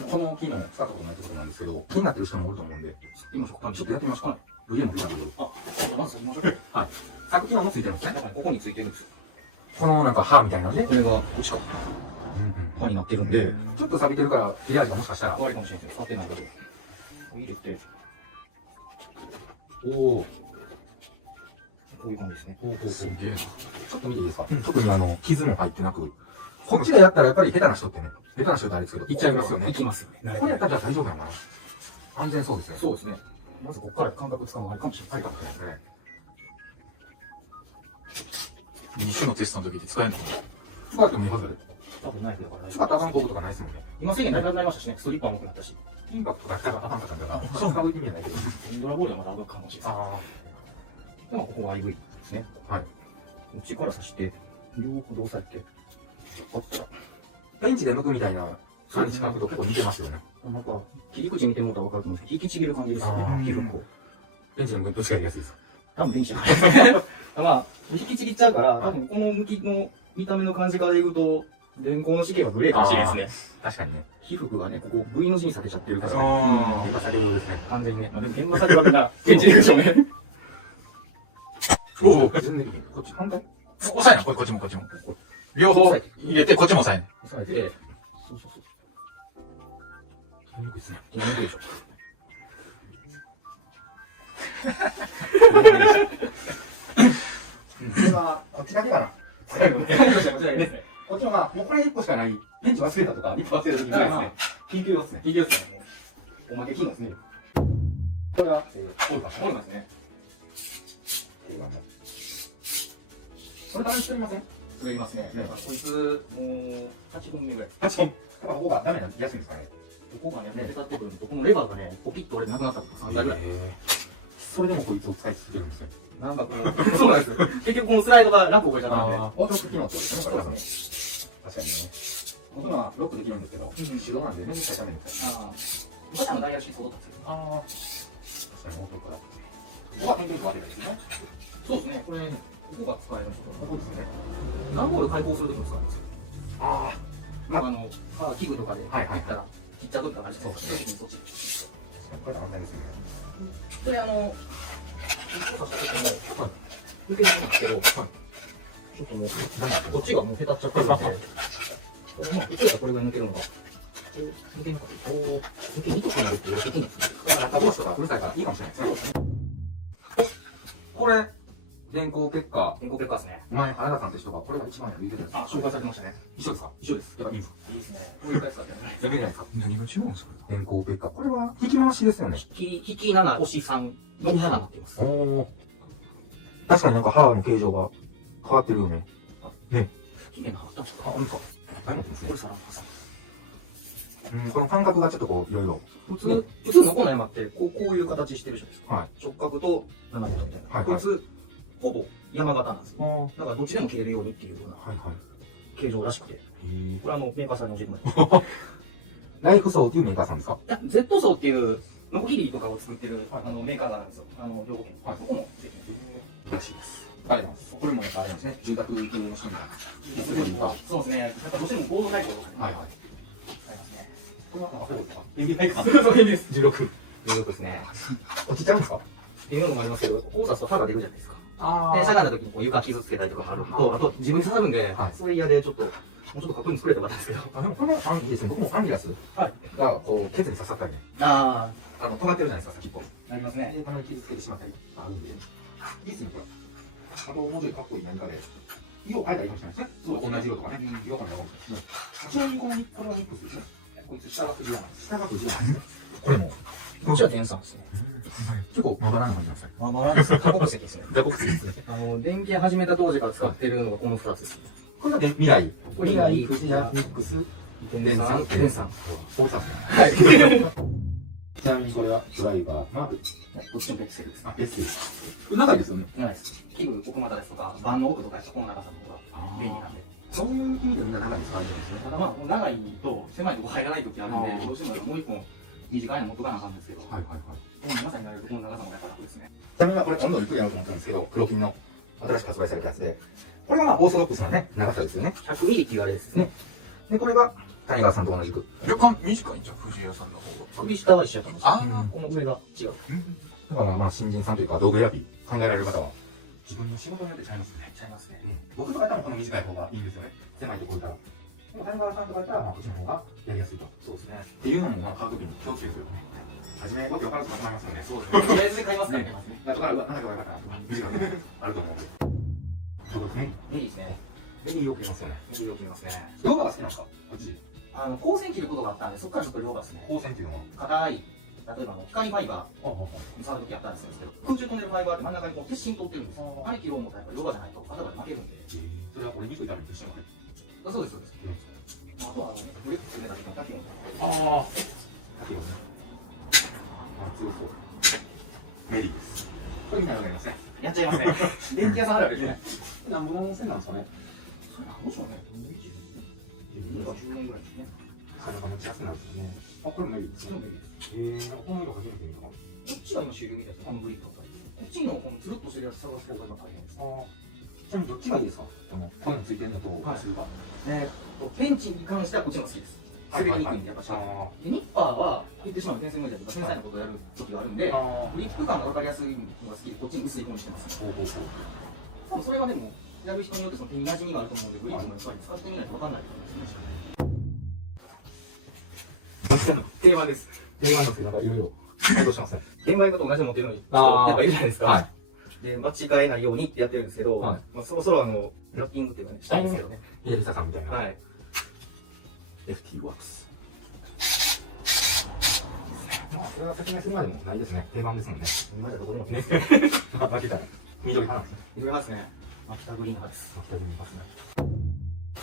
この機能使ったことないってことなんですけど、気になってる人もおると思うんで、やってみましょうか。ちょっとやってみましょうか。VM もついてるけど。あ、まず言いましょう。はい。サク機能もついてるんですね。中にここについてるんですよ。このなんか刃みたいなんで、これがこっちか。刃になってるんで、ちょっと錆びてるから、切れ味がもしかしたら。悪いかもしれないですよ。使ってないけど。入れて、おお。こういう感じですね。すげえ。ちょっと見ていいですか？特に傷も入ってなく。こっちでやったらやっぱり下手な人ってね、下手な人ってあれですけど、いっちゃいますよね。いきますよね。これやったらじゃあ大丈夫やな。安全そうですね。そうですね。まずここから感覚使うのがあるかもしれない。かもしれないですね。2種のテストの時って使えるの？使ってもいいはずで。多分ナイフだから大丈使ったらあかん工具とかないですもんね。今制限なくなりましたしね。ストリッパーも多くなったし。インパクトが使ったらあかんかったんだから、そう使う意味はないけど。ドラボールはまだあるかもしれない。あでもここは IV ですね。はい。内から刺して、両方で押さえて、こっちら。ベンチで剥くみたいな感じ角度結構似てますよね。なんか、切り口見てもらったら分かると思うんですけど、引きちぎる感じですよねあー、皮膚こう。ベンチで剥くどっちがやりやすいですか？多分電気じゃないですね。まあ、引きちぎっちゃうから、多分この向きの見た目の感じから言うと、電光の試験はグレーかもしれないですね。確かにね。皮膚がね、ここ V の字に避けちゃってるから、あ現場作業用ですね。完全にね。まあでも現場作業だから、現地ででしょうね。おお、全然できへん。こっち反対？押さえな、こっちもこっちも。両方入れて、こっちも押さえな。押さえて、そうそうそう。切りにくいですね。切りにくいでしょ。これは、こっちだけかな。最後、こちらですね。こっちはまあ、もうこれ1個しかない。ベンチ忘れたとか、リップ忘れた時ぐらいですね。緊急用ですね。緊急ですね。おまけ機能ですね。これが、オールマですね。これ、試してみません？滑りますね。だからこいつ、もう、8分目ぐらい。 8本。やっぱここがダメなやすいんですかね。ここがね、出たってくると、このレバーがね、ポキッと折れてなくなったとか3回ぐらい。それでもこいつを使い続けるんですよ。なんかこう、そうなんですよ。結局このスライドがランプを超えちゃったんで。オートロック機能ってことですね、これ多分。そ確かにね。僕のはロックできるんですけど、手動なんでめっちゃダメですよ。ああ。昔ダイヤルシートだったんですけど。ああ。確かにオートロックだ。ここは変形器を当てたりですね。そうですね。これ、ここが使えるんですよ。ここですね。段ボール開封するときも使うんですよ。あ器具とかではいはい切ったら、切っちゃうときがあるじゃないですか。そういう時にそっち。これ安全ですね。それ操作した時も、抜けてるんですけど、ちょっともう、こっちがもうへたっちゃってるんで、普通だとこれぐらい抜けるのが、抜けなかった。抜けにくくなるっていう的にですね。中通しとかうるさいからいいかもしれないですね。これ、電光結果。電光結果ですね。前、原田さんって人が、これが一番やる言うてたんですあ、紹介されてましたね。一緒ですか？一緒です。やっぱいいんですか？いいですね。こういう回使ってない。やめないですか？何が違うんですか？電光結果。これは、引き回しですよね。引き7、押し3、の7になっています。おー。確かになんか刃の形状が変わってるよね。ね。綺麗なったんですか？あ、ほんとか。いっぱい持ってますねこれ。皿挟む。この感覚がちょっとこう、いろいろ。普通のこの山ってこういう形してるじゃないですか。はい。直角と斜めとみたいな。はいこいつ、ほぼ山形なんですよ。はだからどっちでも切れるようにっていうようないはい。形状らしくて。へーこれメーカーさんに教えてもらいました。ライフソーっていうメーカーさんですか？いや、Z 層っていう、ノコギリとかを作ってる、はいメーカーがあるんですよ。兵庫県。はいそこもぜひ。らしいです。あります。これもやっぱあれなんですね。住宅系の趣味が。すごいそうですね。やっぱどうしてもボードタイプとかね。はいはい。使いますね。これはなんかフォーとか。エビタイプか。そうです。 16。 16ですね。落ちちゃうんですか？っていうのもありますけど、こう刺すと刃が出るじゃないですか。あで、しゃがんだ時にこう床傷つけたりとかもあるのと、あと自分に刺さるんで、はいそれ嫌でちょっと、もうちょっとかっこいいの作れたらよかったんですけど。あ、でもこのファンいいですね。僕もファンリアスはい。がこう、ケツに刺さったりね。あ尖ってるじゃないですか、先っぽ。あ、ありますね。で、たまに傷つけてしまったりあるんで。いいですね、これ。あと、もうちょいかっこいい何かで。色変えたらいいかもしれないですね。そう同じ色とかね。色変えたらいいかもしれないですね。ちなみにこのミックスですね。こいつ下がクジラなんです。下がクジラなんですね。これも。こっちは電算ですね。結構まばらな感じなんですね。まあまあ、多国籍ですね。ザコクスですね。電気始めた当時から使ってるのがこの2つです。これが未来。これ未来、クジラ、ミックス、電算、電算。そうですね。はい。ちなみにこれはドライバー、マーク。こっちも別セルです。あ、別です。これ長いですよね。長いです。器具、奥股ですとか、盤の奥とかやったらこの長さの方が便利なんで。そういう意味でみんな長い使われてるんですね。ただまあ、長いと狭いとこ入らない時あるんで、どうしてももう一本短いの持っとかなあかんんですけど、はいはいはい。この長さになるとこの長さもやっぱ楽ですね。ちなみにこれ今度ゆっくりやろうと思ったんですけど、黒金の新しく発売されたやつで、これがまあオーソドックスなね、長さですよね。 100ミリって言われですね。で、これが谷川さんと同じく。旅館短いんじゃん、藤井屋さんの方が。首下は一緒やと思うんですよ。あこの上が違う。だからまあ新人さんというか道具選び考えられる方は、自分の仕事によってちゃいますね。ちゃいますね。僕とかやったらこの短い方がいいんですよね。狭いところから。でも谷川さんとかやったら、まあこっちの方がやりやすいと。そうですね。っていうのもまあ買うときに気をつけてくださいね。はじめ、わけわからず買ってしまいますよね。そうですね。とりあえず買いますね。だから、なんだかわかったら、短くあると思うんで。そうですね。いいですね。メニューよく見ますよね。いいよく見ますね。量が好きなんですかこっち。光線切ることがあったんで、そこからちょっと量がですね。光線っていうのは。硬い、例えば光ファイバーに触るときあったんですけど、空中飛んでるファイバーって真ん中にこう鉄芯通ってるんですよ。あれ切ろう思ったらやっぱ量がじゃないと、バタバタ負けるんで。それは俺肉炒めとしてもね。そうです、そうです。あとは、ブレック詰めた時の滝を。ああ。だけどね。あ、強そう。メリーです。これみたいなのがありますね。やっちゃいますね。電気屋さんあるあるですね。何本の線なんですかね。それなんでしょうね。10年ぐらいですね。なかなか持ちやすくなるんですよね。あ、これもメリーですね。この色初めて見た。こっちが今主流みたいです。このブリックとか。こっちのこのつるっとしてるやつ探す方が今大変です。ちなみにどっちがいいですかこのこういうのついてるのとするか。ペンチに関してはこっちの好きです。滑りにくいんで、やっぱしでニッパーは言ってしまうと点線無理だとか繊細なことをやる時があるんで、グリップ感が分かりやすいのが好きで、こっちに薄い方にしてます。多分それはでも、やる人によってその手に馴染みがあると思うんで、グリップもやっぱり使ってみないと分かんないと思いますね。定番です。定番なんですけど、なんかいろいろ改造してますね。現場用と同じの持ってるのに、あーやっぱいるじゃないですか。はいで、間違えないようにってやってるんですけど、はいまあ、そろそろラッピングっていうかね、したいんですけどね。エリサさんみたいな。はい。FT ワークス。まあ、これは説明するまでもないですね。定番ですもんね。今じゃどこでもね。負けたら。緑派なんですね。いろいろますね。秋田グリーン派です。負けたら見ますね。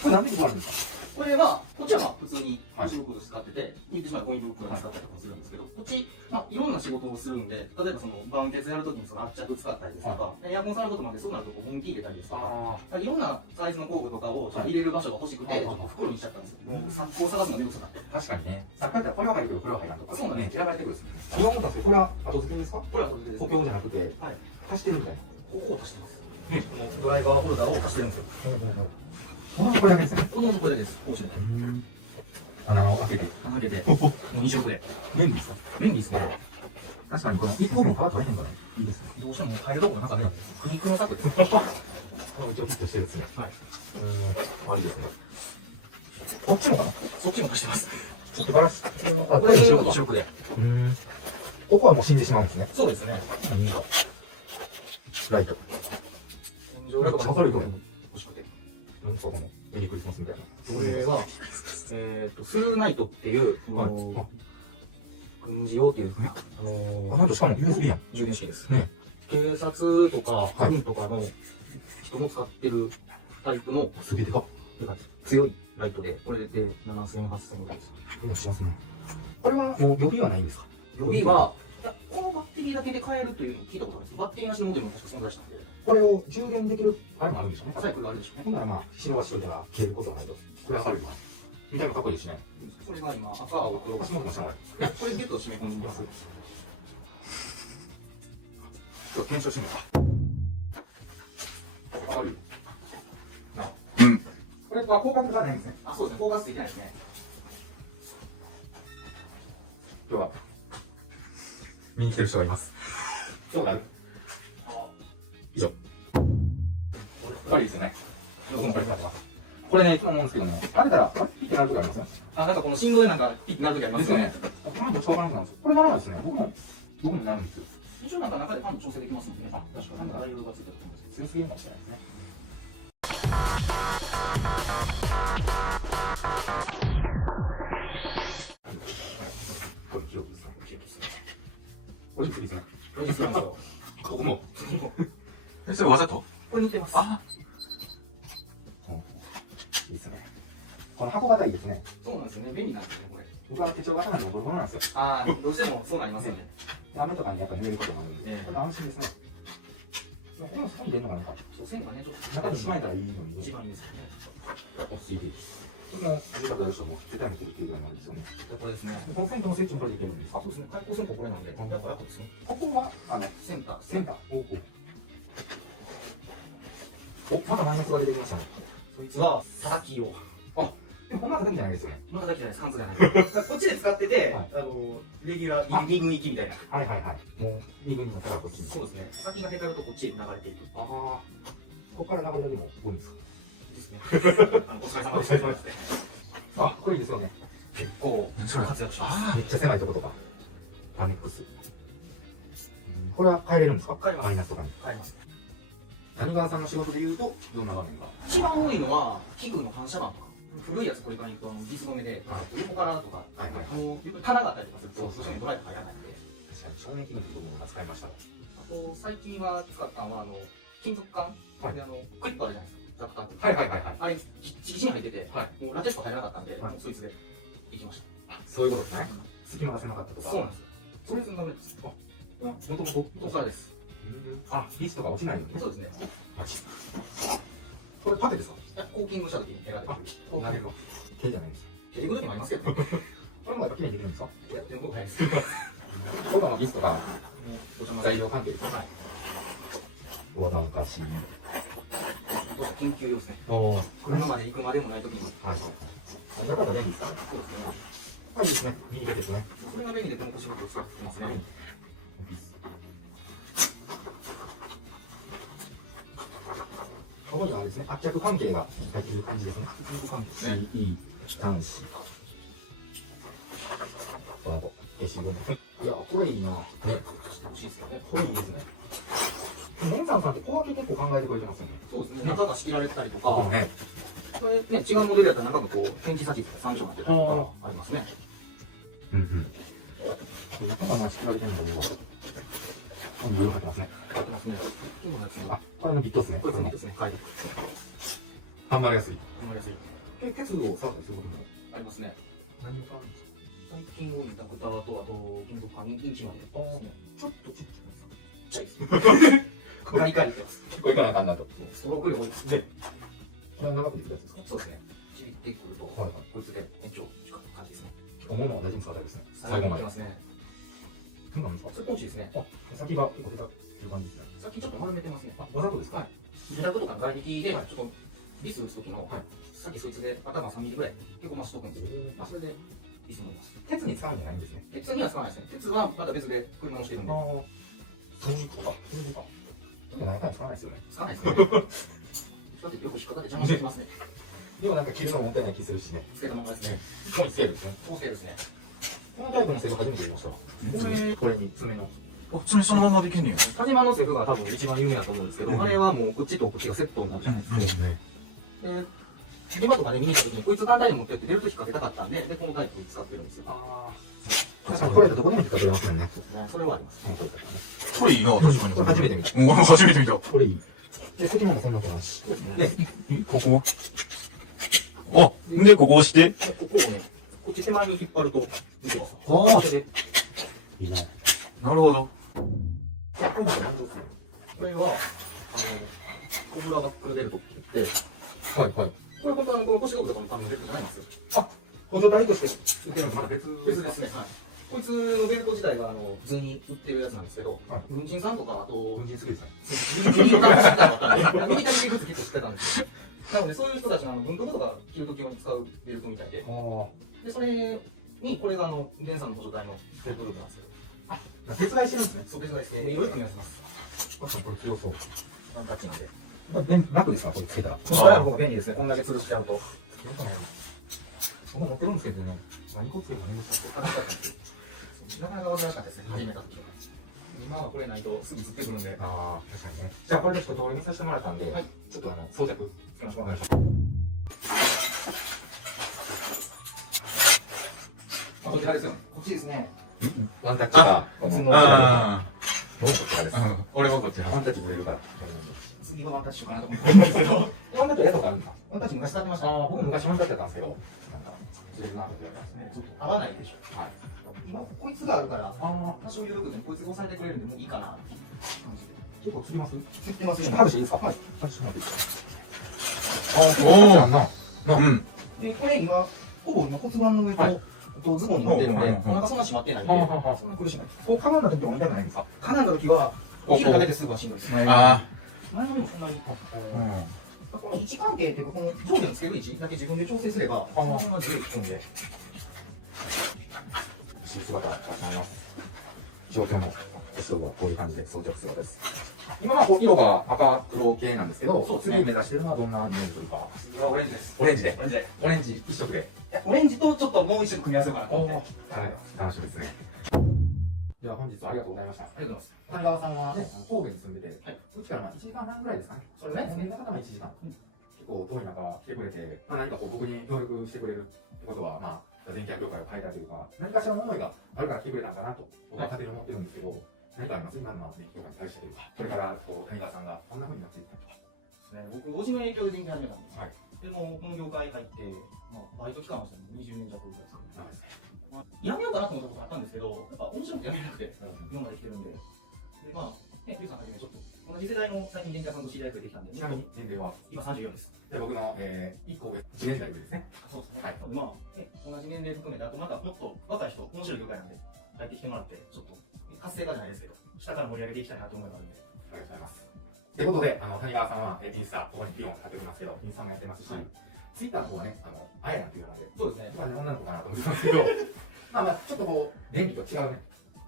これなんでこうあるんですかこれは、こっちはまあ普通にはい仕事として使ってて、言ってしまえばゴミ袋に使ったりとかするんですけど、こっち、まあいろんな仕事をするんで、例えばそのバンケツやるときにその圧着使ったりですとか、エアコン触ることまでそうなるとこう本気入れたりですとか、いろんなサイズの工具とかを入れる場所が欲しくて、はいちょっと袋にしちゃったんですよ。もう作を探すのがめんどくさくなって。確かにね。さっきやったらこれは入るけど、これは入らんとか。そうなんです選ばれてくるんですね。今思ったんですけど、これは後付けですかこれはこれでですね。補強じゃなくて、はい。足してるみたいな。ここを足してます。のドライバーホルダーを貸してるんですよ。これだけですね。このこれです。こうしてね。穴を開けて。開けて、もう2色で。便利ですか？便利ですね。確かにこの1個分皮取れへんからいいですね。どうしても入るとこがなんかね、苦肉の策です。これ一応フィットしてるですね。はい。悪いですね。こっちもかな？そっちも貸してます。ちょっとガラス。これ2色で。ここはもう死んでしまうんですね。そうですね。ライト。天井が明るいと欲しくて。なんですかこのメリークリスマスみたいな。これは、スルーナイトっていう、軍事用っていう、なんとしかも USB やん。充電式です。ね。警察とか、はい軍とかの人も使ってるタイプのすげえでかっ。強いライトで、これで7000、8000ぐらいです。今しますね。これはもう予備はないんですか？予備は、このバッテリーだけで買えるというのを聞いたことあるんです。バッテリーなしのモデルも確か存在したんで、これを充電できるあれもあるんでしょうね。サイクルがあるでしょうね。ほんならまあ、白は白では消えることはないと。これ明るいわ。見た目かっこいいですね。それが今、赤、青、黒が足元も下がる。これギュッと締め込んでます。ちょっと検証してみよう。明るい。これは広角がないんですね。あ、そうですね。フォーカスできないですね。今日は見に来てる人がいます。そうだ。以上。明るいですよね。僕もこれ使ってます。これね、いつも思うんですけどね、あれたら、ピッてなるときありますよ。あ、なんかこの振動でなんかピッてなるときありまよねですすよね。。このどっちかわからなくなるんですよ。これならないですね。僕もなるんですよ。一応なんか中でファンと調整できますもんね。あ、確かなんかダイヤルがついてると思うんですけど。強すぎるかもしれないですね。これ記録ですね。これ実ですね。これ実なんですよ。ここも。それわざと？これ塗ってます。あいいですね。この箱型いいですね。そうなんですよね。便利なんですよね、これ。僕は手帳型なんでボロボロなんですよ。ああ、どうしてもそうなりますよね。雨とかにやっぱ濡れることもあるんで、ええこれ安心ですね。でも外に出るのがなんか、そう、線がね、ちょっと中にしまえたらいいのに、一番いいですよね。落ち着いていい。でも、住宅やる人も絶対持ってるっていうぐらいなんですよね。これですね。この線との設置もこれでいけるんですか？そうですね。開口線これなんで、やっぱ楽ですね。ここは、センター。センター。お、まだマイナスが出てきましたね。そいつは、叩き用。でもこんな叩きじゃないですよね。この叩きじゃないです。貫通じゃない。こっちで使ってて、はいレギュラー、二軍行きみたいな。はいはいはい。もう、二軍になったらこっちに。そうですね。先がへたるとこっちへ流れていく。ああ。ここから流れても多いんですか？ですね。お疲れ様でした。あ、これいいですよね。結構、それ活躍します。めっちゃ狭いとことか。アネックス。これは変えれるんですか？変えますマイナスとかに。変えます。谷川さんの仕事で言うと、どんな場面が？一番多いのは、器具の反射板とか。古いやつこれから行くと、実止めで、横からとか、はいはいもう、棚があったりとかすると、どうしてもドライブ入らないんで。確かに、照明器具っていう部分が使いました。あと、最近は使ったのは、金属管で、クリップあるじゃないですか。ザクタク。はいはいはいはい。あれ、ギッチギチに入ってて、もうラテしか入らなかったんで、はいもうそいつで行きましそういうことですね。隙間が狭かったとた。か。そうなんですよ。それがダメです。もともと。ここからです。あ、リストが落ちないように。そうですね。これパテですか？コーキングした時に選べる。なるほど。手じゃないです。手でくる時もありますけど、これもやっぱ綺麗にできるんですか？やってる方が早いです。他のリストがお邪魔材料関係ですか？はい。和田かし。緊急用ですね。おー。車まで行くまでもない時に。はい。だから便利ですかね。そうですね。はい、いいですね。右手ですね。これが便利でこの仕事を使ってますね。ここにはあれですね、圧着関係が入っている感じですね。緊急関係ですね。 いい、端子。ワード、消しゴム。いや、これいいな。ね、欲しいですよね。これいいですね。レンザンさんって小分け結構考えてくれてますよね。そうですね。中が仕切られたりとか、ね。これね、違うモデルやったら中がこう、展示先とか3章になってたりとかありますね。うんうん。中がまあ仕切られてるんだけど、いろいろ入ってますね。買ってますね。金のやつがあ、これのビットですね。これいいですね。はい。販売やすい。頑張りやすい。結構触ったりすることもありますね。何を買うんですか？最近多いダクターと、あと、金属管インチまでですね。ちょっとちっちゃいですか？ちっちゃいです。ガリガリってます。結構いかなあかんなと。ストローク量多いです。で、これは長くできるやつですか？そうですね。ちびってくると、はいはい。こいつで延長近く感じですね。おものは大事に使ったりですね。最後までいきますね。そうなんですか？それポンチですね。あ、先が結構出たっていう感じですね。さっきちょっと丸めてますね。あ、わざとですか？はい。自宅とかの外壁で、ちょっとビス打つ時の、さっきそいつで頭3ミリぐらい結構増しとくんですよ。それでビスになります。鉄に使うんじゃないんですね。鉄には使わないですね。鉄はまた別で車をしてるんで。そういうことか。そういうことか。でも何回も使わないですよね。使わないですね。だってよく引っかかって邪魔してきますね。でもなんか着るのもったいない気するしね。つけたままですね。ここにつけるんですね。オーケーですね。このタイプのセーブ初めて見ましたわ。これに爪の。爪そのままできんねんよ。田島のセフが多分一番有名だと思うんですけど、あれはもうこっちとこっちがセットになるじゃないですか。で、現場とかで見に行った時にこいつ単体で持ってってベルト引っ掛けたかったんで、で、このタイプ使ってるんですよ。確かにこれだとどこでも引っ掛けれますよね。それはあります。これいいな、確かに。これ初めて見た。俺初めて見た。これいい。で、責任もそんなことないし。で、ここはあ、で、ここ押して。ここをね、こっち手前に引っ張ると、見てます。ああ、で、いいな。なるほど。これは、コブラバックルベルトって言って、はいはい。これ本当はこの腰道具とかのためのベルトじゃないんですよ。補助台として売ってるのとまた別別ですね。はい。こいつのベルト自体は普通に売ってるやつなんですけど、軍人さんとか、あと、軍人すぎるさ。ミリタリーグッズ結構知ってたんですよ。なので、そういう人たちの軍服とか着るとき用に使うベルトみたいで、で、それに、これがゲンさんの補助台のベルトループなんですけど、鉄外してるんですね。そう、別外して、いろいろ組み合わせます。確かにこれ強そう。ワンタッチなんで。楽ですかこれつけたら。この方が便利ですね。こんだけ吊るしちゃうと。そんな持ってるんですけどね。何個つけるの難しい。なかなか煩わしかったですね、始めた時は。今はこれないとすぐ釣ってくるんで。ああ、確かにね。じゃあこれで一通り見させてもらったんで、ちょっと装着。よろしくお願いします。こちらですよね。こっちですね。ワンタッチが、この、あこちらです。俺はこっち。ワンタッチ触れるから。次はワンタッチしようかなと思ってるんですけど。ワンタッチやったことあるんですかワンタッチ昔使ってました。ああ、僕昔ワンタッチやったんですけど、なんか、ずれるなって言われたんですね。ちょっと合わないでしょ。はい。今、こいつがあるから、あ多少緩くね、こいつが押さえてくれるんで、もういいかなっていう感じで。結構つきます釣ってますよね。外していいですかはい。外してもらっていいですかああ、な。うん。で、これ今、ほぼ今骨盤の上と、ズボンに乗ってるんで、お腹そんな締まってないんで、そんな苦しないです。こう、かがんだ時は痛くないんですかかなんだ時は、お昼食べてすぐはしんどいです。あ前の日もそんなに。この位置関係っていうか、この上下のつける位置だけ自分で調整すれば、そのままずれてくんで。姿があります。状況も、後ろはこういう感じで装着姿です。今は色が赤黒系なんですけど、次目指してるのはどんなイメージというか。次はオレンジです。オレンジで。オレンジで。オレンジ一色で。いや、オレンジとちょっともう一色組み合わせようかなと思って。はい、楽しみですね。では本日はありがとうございました。ありがとうございます。谷川さんはね、神戸に住んでて、はい、うちからまあ1時間半ぐらいですかね。それね、住んでる方も1時間。結構遠い中来てくれて、まあ、何かこう僕に協力してくれるってことは、まあ、電気屋業界を変えたというか、何かしらの思いがあるから来てくれたんかなと、僕は勝手に思ってるんですけど、何かあります今の電気業界に対してというか、これからこう谷川さんがこんな風になっていったとか。僕、おじの影響で電気始めたんです。はい。でも、この業界入って、まあ、バイト期間はしても20年弱ぐらいですかね。なんですね。まあ、やめようかなと思ったことあったんですけど、やっぱ面白くてやめなくて、今まで来てるんで。で、まあ、ね、ゆうさんはじめちょっと、同じ世代の最近電気屋さんと知り合い増えてきたんで、ちなみに年齢は今34です。で僕の、1個上、1年代ですね。そうですね。はい。まあ、ね、同じ年齢含めて、あとまたもっと若い人、面白い業界なんで、入ってきてもらって、ちょっと活性化じゃないですけど、下から盛り上げていきたいなと思いがあるんで。ありがとうございます。ということで、谷川さんは、インスタ、ここにピオン貼っておりますけど、インスタもやってますし、ツイッターの方はね、あやなっていうので、そうですね。今ね、女の子かなと思ってますけど、まあまあ、ちょっとこう、電気と違うね、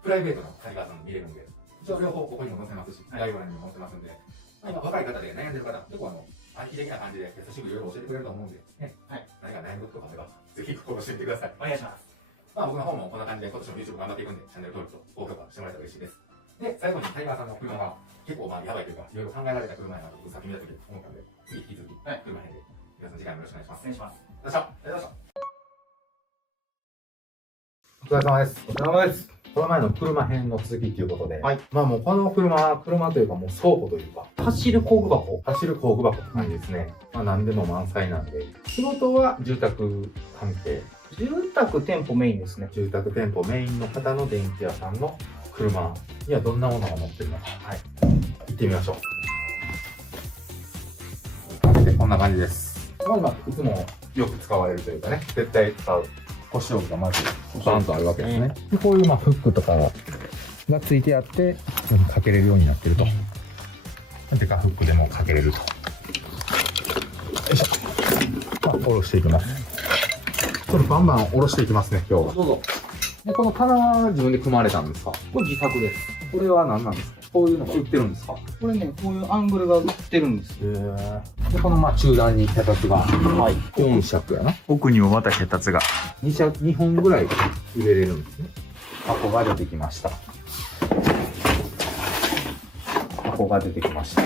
プライベートの谷川さんも見れるんで、一応両方ここにも載せますし、概要欄にも載せますんで、まあ、今若い方で悩んでる方、結構兄貴的な感じで優しくいろいろ教えてくれると思うんで、ね、はい、何か悩むこととかあれば、ぜひ心してみてください。お願いします。まあ僕の方もこんな感じで今年も YouTube 頑張っていくんで、チャンネル登録と高評価してもらえたら嬉しいです。で、最後に谷川さんの車が結構まあやばいというか、いろいろ考えられた車やなと僕さっき見たとき思ったんで、次引き続き車編で、皆さん次回もよろしくお願いします。お願いします。ありがとうございました。お疲れ様です。お疲れ様です。この前の車編の続きということで、はい。まあもうこの車というかもう倉庫というか、走る工具箱って感じですね。まあ何でも満載なんで。仕事は住宅関係。住宅店舗メインですね。住宅店舗メインの方の電気屋さんの車にはどんなものが乗ってるのか。はい。行ってみましょう。こんな感じです。まあいつもよく使われるというかね、絶対使う。腰道具がまずバーンとあるわけですね。でこういうフックとかがついてあって、かけれるようになってると。デカフックでもかけれると。よいしょ。下ろしていきます。これバンバン下ろしていきますね、今日は。どうぞ。で、この棚は自分で組まれたんですか？これ自作です。これは何なんですか？こういうのが売ってるんですか？これね、こういうアングルが売ってるんですよ。で、この中段に脚立が、はい、4尺やな。奥にもまた脚立が。2本ぐらい入れれるんですね。箱が出てきました。箱が出てきました。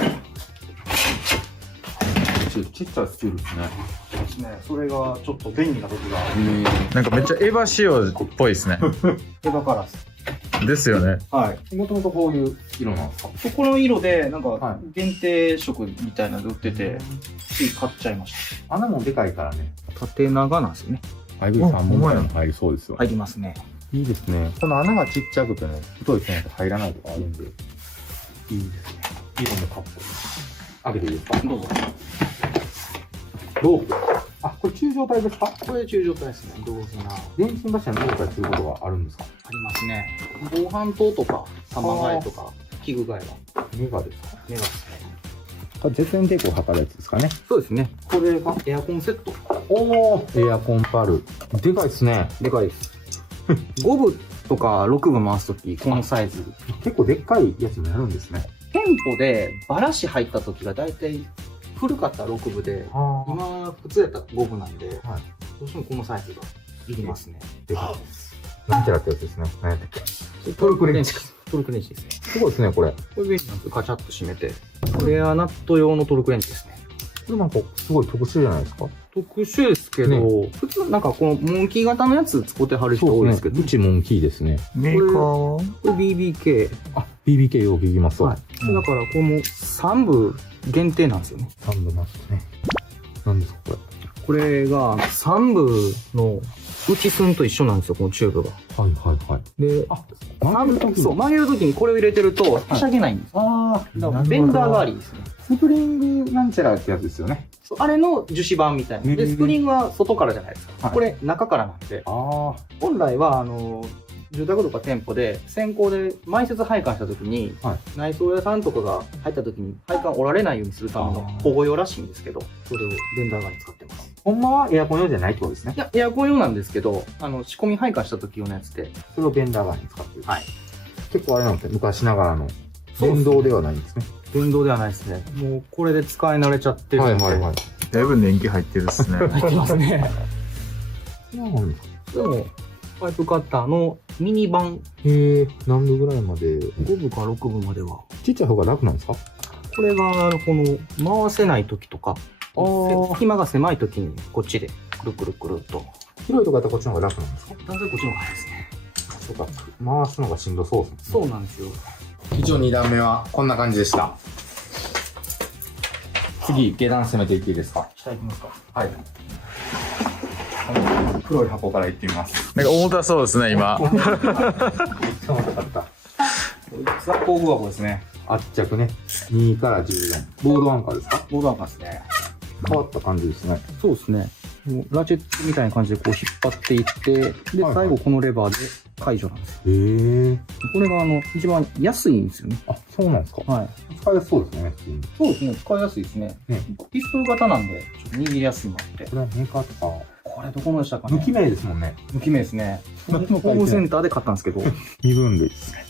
ちっちゃいスチールですね。ですね。それがちょっと便利な時が、なんかめっちゃエヴァ仕様っぽいですね。エヴァカラス。ですよね。はい。もともとこういう色なんですか？そこの色で、なんはか、限定色みたいなので売ってて、つい買っちゃいまし穴もでかいからね。た。縦長なんですよね。IB3 本ぐらいも入りそうですよ。入りますね。いいですね。この穴がちっちゃくてね、太い線が入らないとかあるんで、いいですね。色もかっこいい。開けていいですか？どうぞ。ロープ。あ、これ中状態ですか？これ中状態ですね。同時な。電信柱に動いたりすることがあるんですか？ありますね。防犯灯とか、玉替えとか、器具替えは。メガですか？メガですね。これ絶縁抵抗を測るやつですかね。そうですね。これがエアコンセット。おー、エアコンパル。でかいですね。でかいです。5部とか6部回すとき、このサイズ。結構でっかいやつもやるんですね。店舗でバラシ入ったときが大体古かったら6部で、あ今普通やったら5部なんで、はいどうしてもこのサイズがいりますね。でかいです。なんちゃらってやつですね。何やったっけ？トルクレンチ。トルクレンチですね。すごいですね、これ。これ便利なんですよ。カチャッと閉めて。これはナット用のトルクレンチですね。これなんかすごい特殊じゃないですか？特殊ですけど、普通なんかこのモンキー型のやつ使ってはる人多いですけど、うちモンキーですね。メーカーはこれ BBK。あ、BBK よく聞きますわ。はい。だからこれも3部限定なんですよね。3部ますね。何ですか、これ。これが3部の内寸と一緒なんですよ、このチューブが。はいはいはい。で、曲げるときそう、曲げるときにこれを入れてると、はしゃげないんです。あだからベンダー代わりですね。スプリングなんちゃらってやつですよね。そうあれの樹脂板みたいな。で、スプリングは外からじゃないですか。はいこれ中からなんで、ああ。本来は、住宅とか店舗で先行で埋設配管したときに、はい内装屋さんとかが入ったときに配管折られないようにするための保護用らしいんですけど、それをベンダー側に使ってます。ほんまはエアコン用じゃないってことですねい。や、エアコン用なんですけど、仕込み配管した時用のやつで、それをベンダー側に使ってる。はい。結構あれなんですね。昔ながらの。そうです電動ではないんですね。電動ではないですね。もうこれで使い慣れちゃってるんで。い。だいぶ年季入ってるっすね。入ってますね。そうなんですか。でも、パイプカッターのミニ版、へえ、何度ぐらいまで。 5部か6部までは。ちっちゃい方が楽なんですか？これが、この、回せない時とか、隙間が狭い時に、こっちで、くるくるくるっと。広いとこやったらこっちの方が楽なんですか？断然こっちの方が早いですね。そうか。回すのがしんどそうですね。そうなんですよ。一応2段目はこんな感じでした。次、下段攻めていっていいですか？下行きますか。はい。黒い箱からいってみます。なんか重たそうですね、今。めっちゃ重たかった。工具箱ですね。圧着ね。2から14。ボードアンカーですか？ボードアンカーですね。変わった感じですね。そうですね。もうラチェットみたいな感じでこう引っ張っていって、で、はい最後このレバーで解除なんですよ。へえ。これが一番安いんですよね。あ、そうなんですか。はい。使いやすそうですね、普通に。そうですね。使いやすいですね。ねピストル型なんで、ちょっと握りやすいのあって。これはメーカーとか、これどこのでしたかね。無記名ですもんね。無記名ですね。ホームセンターで買ったんですけど、身分類ですね。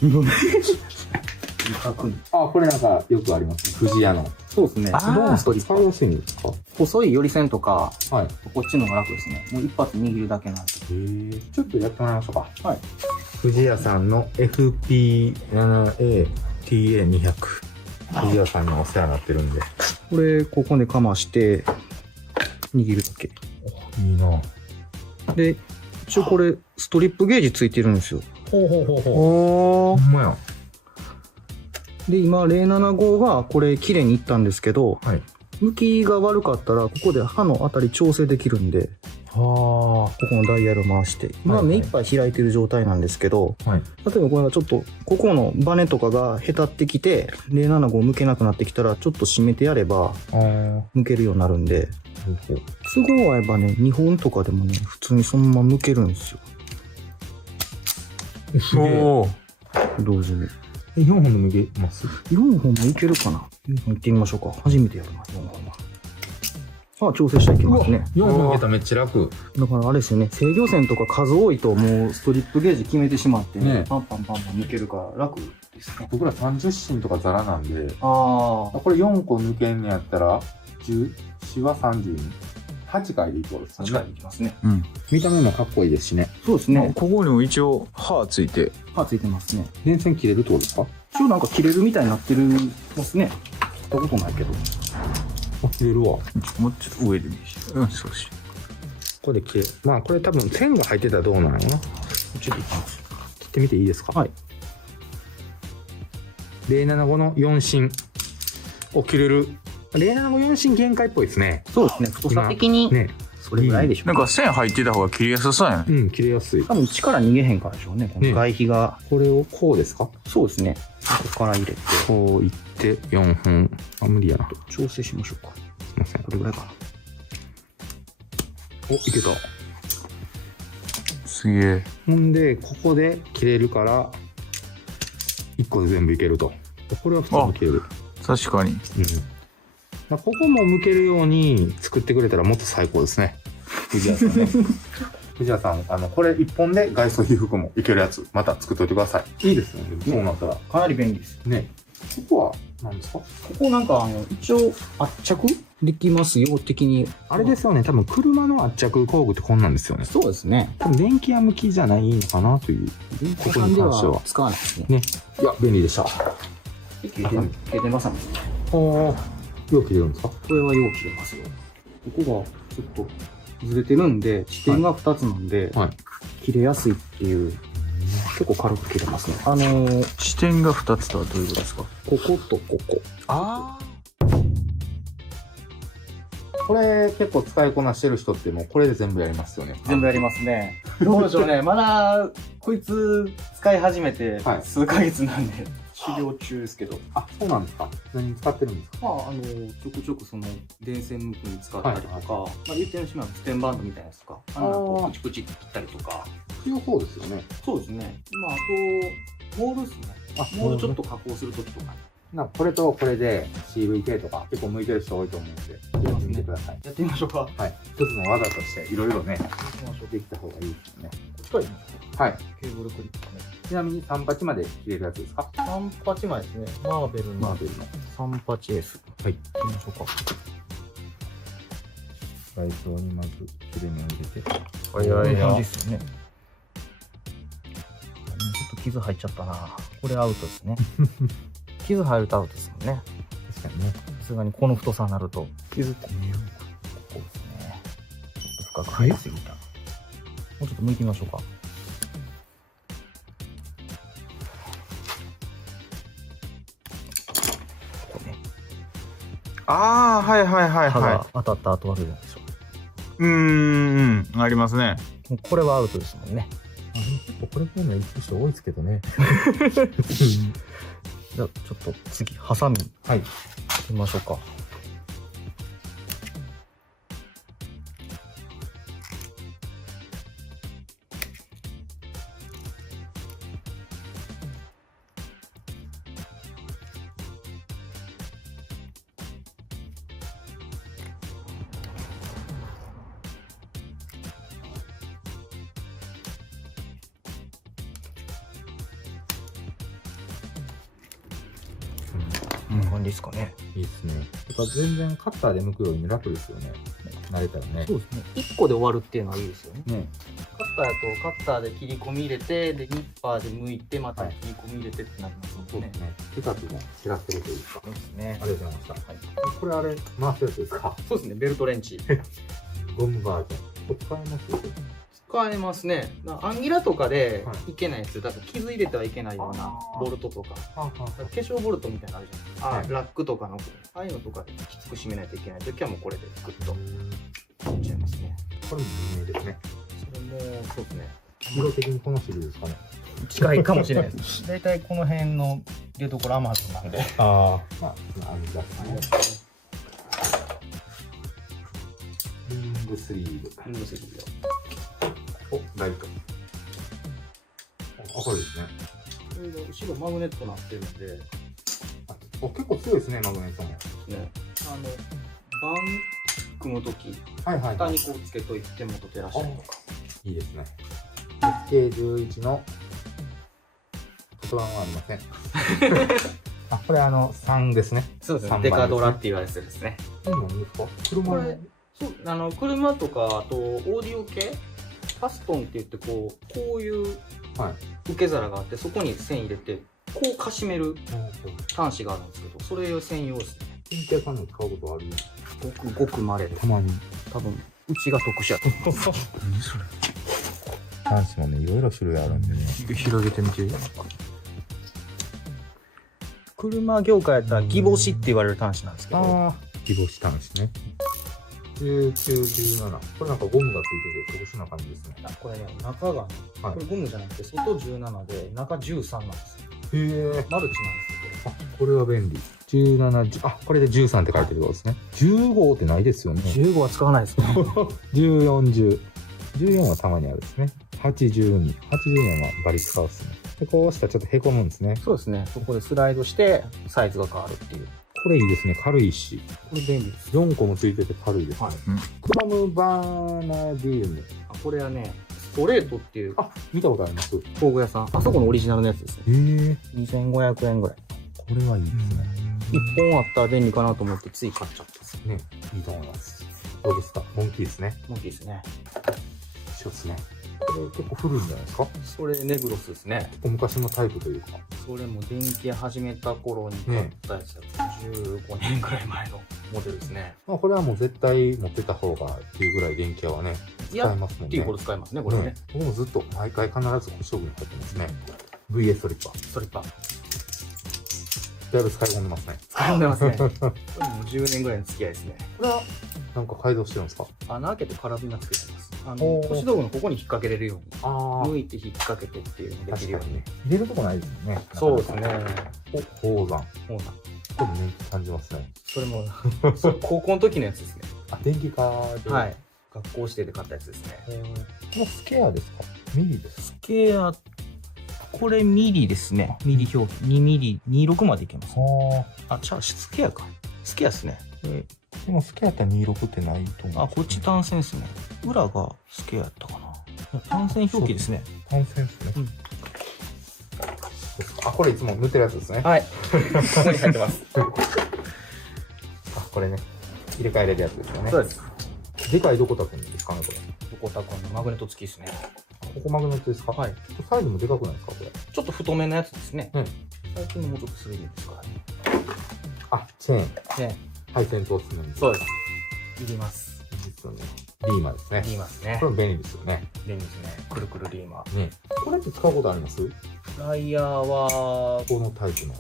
あ、これなんかよくありますね。富士屋の。そうですね。どうなんですか？使いやすいんですか？細いより線とか、はい。こっちの方が楽ですね。もう一発握るだけなんで。へえ。ちょっとやってもらいましょうか。はい。富士屋さんの FP7ATA200。富士屋さんにお世話になってるんで。これ、ここでかまして、握るだけ。いいな。で、一応これ、ストリップゲージついてるんですよ。ほうほうほうほう。おほんまや。で、今、075がこれ綺麗にいったんですけど、はい。向きが悪かったら、ここで刃のあたり調整できるんで、はここのダイヤル回して、今はいはい目いっぱい開いてる状態なんですけど、あ。はい。例えばこれがちょっと、ここのバネとかがへたってきて、075向けなくなってきたら、ちょっと締めてやれば、ああ。向けるようになるんで、ほうほう。都合合えばね、2本とかでもね、普通にそのまま向けるんですよ。すげえ。おー。同時に。 4本で向けます？ 4本もいけるかな。行ってみましょうか。初めてやるな、4本は。あ、調整していきますね。 4本いけたらめっちゃ楽。だからあれですよね、制御線とか数多いともうストリップゲージ決めてしまってねパンパンパンパン抜けるから楽ですね。僕ら30芯とかザラなんで、あこれ4個抜けんのやったら、14は32。8回でいいってことですあ、ね。力いきますね。見た目もかっこいいですしね。そうですね。ここにも一応刃ついて、刃ついてますね。電線切れるってことですか？一応なんか切れるみたいになってるますね。切ったことないけど。あ、切れるわ。もうちょっと上で見せて。そうし。これで切れ、まあこれ多分線が入ってたらどうなのかな。ちょっといきます。切ってみていいですか？はい。075の4芯。お、切れる。075-4芯限界っぽいですね。そうですね。太さ的にね。それぐらいでしょう。なんか線入ってた方が切りやすそうやね。うん、切れやすい。多分力逃げへんからでしょうね。この外皮が。これをこうですか？そうですね。ここから入れて。こういって4本。あ、無理やな。調整しましょうか。すいません。これぐらいかな。お、いけた。すげえ。ほんで、ここで切れるから、1個で全部いけると。これは普通に切れる。確かに。うん。まあ、ここも向けるように作ってくれたらもっと最高ですね。藤谷さんね。藤谷さん、これ1本で外装被覆もいけるやつ、また作っといてください。いいですね。そうなったら。かなり便利です。ね。ここは何ですか？ここなんか一応圧着できますよ的に。あれですよね。多分車の圧着工具ってこんなんですよね。そうですね。多分電気屋向きじゃないのかなという。電ここに関しては使わないですね。ね。いや、便利でした。経電バサミ。おー。よく切れるんですか？これはよう切れますよ。ここがちょっとずれてるんで、支点が2つなんで、はい。切れやすいっていう、結構軽く切れますね。視点が2つとはどういうことですか？こことここ。あこれ結構使いこなしてる人ってもうこれで全部やりますよね。全部やりますね。どうでしょうね。まだ、こいつ使い始めてはい数ヶ月なんで、修行中ですけど。あ、そうなんですか。何に使ってるんですか？まあ、ちょくちょくその、電線向くに使ったりとか、まあ言ってみればステンバンドみたいなやつとか、こうプチプチって切ったりとか。強そうですよね。そうですね。まあ、あと、モールですね。モールちょっと加工するときとかに。これとこれで CVK とか結構向いてる人多いと思うんで、やってみてください。やってみましょうか。はい。一つの技としていろいろね、行きましょう。できた方がいいですよね。こっちから行きましょはい。う。ケーブルクリップね。ちなみに3パチまで切れるやつですか3パチ前ですね。マーベルのマーベルの。 3パチ S。はい。行きましょうか。外装にまず切れ目を入れて。こういう感じですよね。ちょっと傷入っちゃったな。これアウトですね。傷入るとアウトですもんね。確かにね。さすがにこの太さになると傷って見える。ここですね。ちょっと深く入りすぎた。もうちょっと向いてみましょうか。ここね。あー、はいはいはい刃はが当たった後あるじゃないでしょい。ありますね。う。もうこれはアウトですもんね。これもね、行く人多いですけどね。じゃあちょっと次、ハサミ。はい。行きましょうか。こんな感じですかね。いいですね。やっぱ全然カッターで剥くよりも楽ですよね。慣れたらね。そうですね。1個で終わるっていうのはいいですよね。ね。カッターやとカッターで切り込み入れて、で、ニッパーで剥いて、また切り込み入れてってなりますもんね。ね。手数も違ってるというか。そうですね。ありがとうございました。はい。これあれ、回すやつですか？そうですね、ベルトレンチ。ゴムバージョン。これ使えます使えますね。アンギラとかではいいけないやつ、だから傷入れてはいけないようなボルトとか、化粧ボルトみたいなのあるじゃないですか。ラックとかの、ああいうのとかできつく締めないといけないときはもうこれでグッといっちゃいますね。これも有名ですね。それも、そうですね。色的にこの種類ですかね。近いかもしれないです。大体この辺の入れどころアマゾンなんで。ああ。まあ、編み出すね。リングスリーブ。リングスリーブを。お、ライト。あ、これですね。これが後ろマグネットになってるんで、結構強いですね、マグネットも。ね、バン組むとき、はいはい、蓋にこうつけといて手元照らしたりとか。いいですね。SK11 の言葉はありません。あ、これ3ですね。そうですね。3番デカドラっていうやつですね。いいのいいですか？車これ、そう、車とか、あと、オーディオ系ファストンって言って、こういう受け皿があって、そこに線入れて、こうかしめる端子があるんですけど、それ専用ですね。電気屋さんに使うことある？ごく稀です。たまに。多分、うちが特殊やと思う。何それ？端子もね、いろいろ種類あるんでね。広げてみて。車業界やったらギボシって言われる端子なんですけど、ああ、ギボシ端子ね。19、17。これなんかゴムがついてて特殊な感じですね。これね、中が、はいこれゴムじゃなくて、外17で、中13なんですよ。へえ。マルチなんですよ、あ、これは便利。17、10あ、これで13って書いてることですね。15ってないですよね。 15は使わないですね。 14、10。14はたまにあるですね。8、12。80年はバリ使うっすね。で、こうしたらちょっとへこむんですね。そうですね。そこでスライドして、サイズが変わるっていう。これいいですね。軽いし。これ便利です。 4個もついてて軽いですね。はいクロムバーナディウム。これはね、ストレートっていうあ、見たことあります。工具屋さん。あそこのオリジナルのやつですね。へえ。 2500円ぐらい。これはいいですね。 1本あったら便利かなと思ってつい買っちゃった。ね、いいと思います。どうですか？モンキーですね。もういいですね。一緒ですね。これ結構古いんじゃないですか？それネグロスですね。結構昔のタイプというか。それも電気屋始めた頃に買ったやつだった。15年ぐらい前のモデルですね。まあこれはもう絶対持ってた方がっていうぐらい電気屋はね、使えますもんね。っていうほど使いますね、これね。ね、僕もずっと毎回必ず故障具に入ってますね。VS トリッパー。ストリッパー。だいぶ使い込んでますね。使い込んでますね。これもう10年ぐらいの付き合いですね。これはなんか改造してるんですか？穴開けてカラビナつけてます。おー腰道具のここに引っ掛けれるように。あ向いて引っ掛けてっていうのができるように。確かにね。入れるとこないですよね。そうですね。お、宝山。もうな。これ年季感じますね。それも、それ高校の時のやつですね。あ、電気化で。はい。学校指定で買ったやつですね。このスケアですか？ミリですか？スケア、これミリですね。ミリ表記。2ミリ、26までいけます。あ、じゃあスケアか。スケアですね。でもスケアったら26ってないと思う。あ、こっち単線ですね。裏がスケアやったかな。単線表記ですね。単線ですね。うんあ、これいつも塗ってるやつですね。はい。ここに入ってます。あ、これね。入れ替えれるやつですよね。そうです。でかいどこたくんですかね、これ。どこたくんのマグネット付きですね。ここマグネットですか？はい。サイズもでかくないですか、これ。ちょっと太めのやつですね。うん最近のもうちょっと 3D ですからね。あ、チェーン。ね、配線通すのに。そうです。いります。いいですよね。リーマーですね。いりますねこ。れも便利ですよね。便利ですね。くるくるリーマー。ね。これって使うことあります？ライヤーは、このタイプの。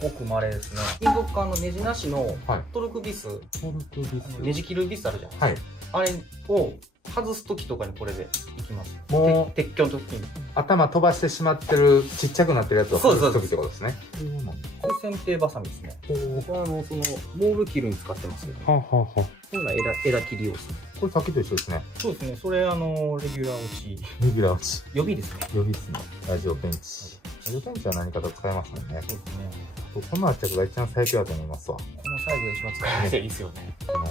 ごく稀ですね。金属管のネジなしのはい。トルクビス、トルクビス。ネジ切るビスあるじゃないですか。はい。あれを外す時とかにこれでいきます。もう鉄橋の時に。頭飛ばしてしまってる、ちっちゃくなってるやつをそうです外す時ってことですね。そうなんだ。これ剪定バサミですね。僕はその、モール切るに使ってますけど、はあ、はあはあ、本来枝切り用ですね。これさっきと一緒ですね。そうですね。それレギュラー落ち、レギュラー落ち。予備ですね。予備っすね。ラジオペンチ。ラジオペンチは何かと使えますもんね。そうですね。この圧着が一番最強だと思いますわ。このサイズが一番使いやすいですよね。この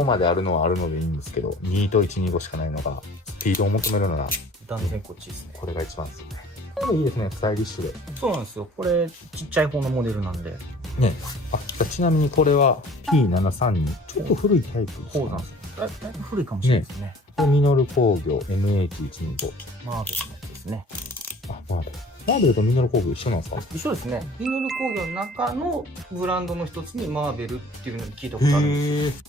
55まであるのはあるのでいいんですけど、2と125しかないのが、スピードを求めるなら、断然こっちですね。これが一番ですよね。これいいですね、スタイリッシュで。そうなんですよ。これ、ちっちゃい方のモデルなんで。ね。あ、ちなみにこれは P732。ちょっと古いタイプですね。そうなんですよ。だいぶ古いかもしれないですね。これミノル工業 MH125。マーベルのやつですね。あ、マーベル。マーベルとミノル工業一緒なんですか？一緒ですね。ミノル工業の中のブランドの一つにマーベルっていうのを聞いたことあるんですよ。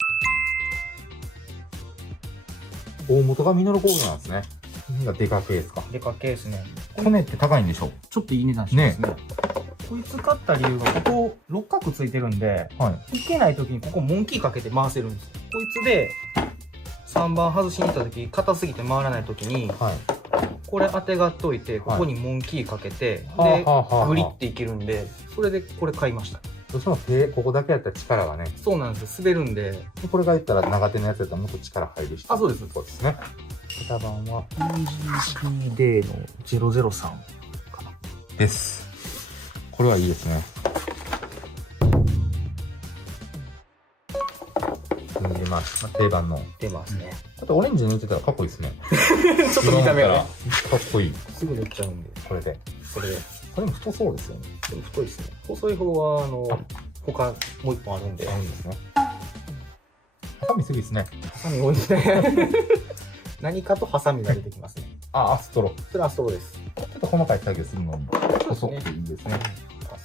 大元がミノル工業なんですね。がでか系ですか？でかけですね。骨って高いんでしょ？ちょっといい値段しますね。こいつ買った理由が、ここ六角ついてるんで、はい。いけない時にここモンキーかけて回せるんですよ。こいつで3番外しに行った時、硬すぎて回らない時に、はい。これ当てがっといて、ここにモンキーかけて、はあはあはあで、はあグリっていけるんで、それでこれ買いました。どうしても手、ここだけやったら力がね、そうなんですよ。滑るんで。でこれが言ったら長手のやつやったらもっと力入るし。あ、そうです。そうですね。型番は EGCD の003かな。です。これはいいですね。ます。定番の。出ますね。あとオレンジ塗ってたらかっこいいですね。ちょっと見た目はね。かっこいい。すぐ塗っちゃうんで。これで。これで。これも太そうですよね。でも太いですね。細い方は、他、もう一本あるんで。合うんですね。ハサミすぎですね。ハサミ多いですね。何かとハサミが出てきますね。あ、ストロー。それはストローです。ちょっと細かい作業するのに細くていいですね。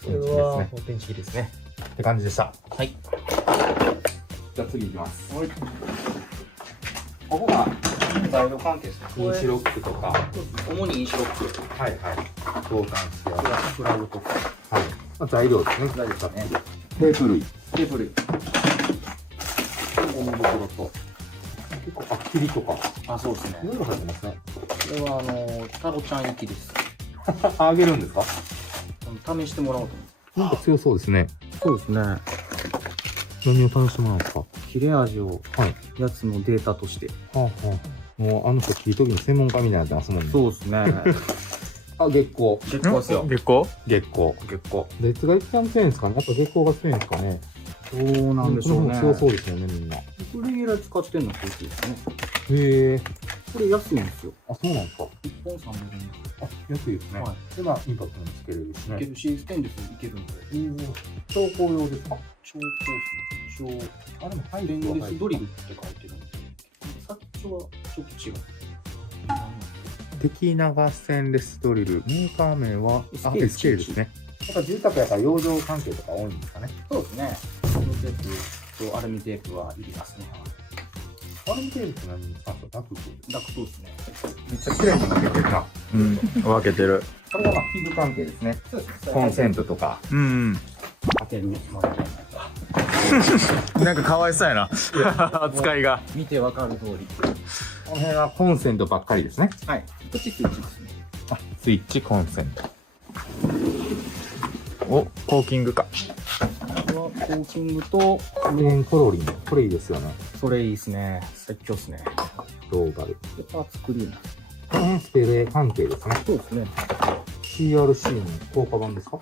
それは、電池ですね。って感じでした。はい。じゃあ次いきます。ここが材料関係ですね。インシロックとか。主にインシロック。はいはい。ボタン式は。プラグとか。はい。まあ、材料ですね。材料ですね。テープ類。テープ類。ゴム袋と。結構、あ、霧とか。あ、そうですねい。ろいろ入ってますね。これは、タロちゃん行きです。あげるんですか？試してもらおうと思って。なんか強そうですね。そうですね。何を試してもらうんですか？切れ味を、はい。やつのデータとして。はあはあ。もうあの人切り研ぎの専門家みたいになってますもんね。そうですね。あ、月光。結構ですよ。月光月光。結構。別が一番強いんですかね？やっぱ月光が強いんですかね？そうなんでしょうね。この方強そうですよね、みんな。へこれ以来使ってんのこいつですね。え。これ安いんですよ。あ、そうなんですか？ 1本300円。あ、安いですね。はで、まあ、インパクトもつけれるしね。いけるし、ステンレスいけるんで。調光用ですか？超高ですね。あ、でも入ステるンレスドリルって書いてるんで。さっきはちょっと違う。敵長ステンレスドリル。メーカー名は、あ、SK ですね。やっぱ住宅やから養生関係とか多いんですかね。そうですね。このテープとアルミテープはいりますね。アルミテープって何に使うんですか？ダクト。ダクトですね。めっちゃ綺麗に分けてるな。うん。分けてる。これはまあ器具関係ですね。そうですね。コンセントとか。うん。当てるまで。なんかかわいそうやな。扱いが。見てわかる通り。この辺はコンセントばっかりですね。はい。こっちスイッチですね。あ、スイッチコンセント。お、コーキングか。これはコーキングと、レーンコロリン。これいいですよね。それいいですね。最強ですね。ローバル。で、パーツクリーナー。この辺スペレー関係ですね。そうですね。 CRC の効果版ですか？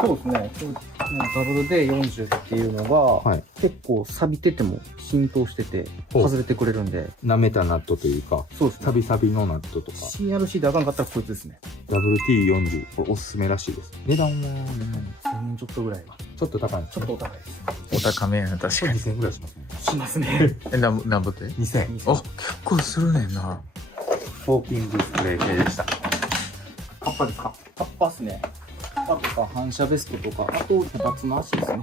そうですね。ダブルで40っていうのが、はい。結構錆びてても浸透してて、ほう外れてくれるんで、舐めたナットというか、そうですね。サビサビのナットとか、 CRC であかんかったらこいつですね。 WT40、これおすすめらしいです。値段は、 1000円ちょっとぐらいは。ちょっと高いんですね。ちょっとお高いです。お高めやな、確これかに。 2000円ぐらいしますね。しますね。え、なんぼって2000円。あ、結構するねんな。フォーキングスプレー系でした。カッパですか？カッパっすね。カッパとか反射ベストとか、あと、バツの足ですね。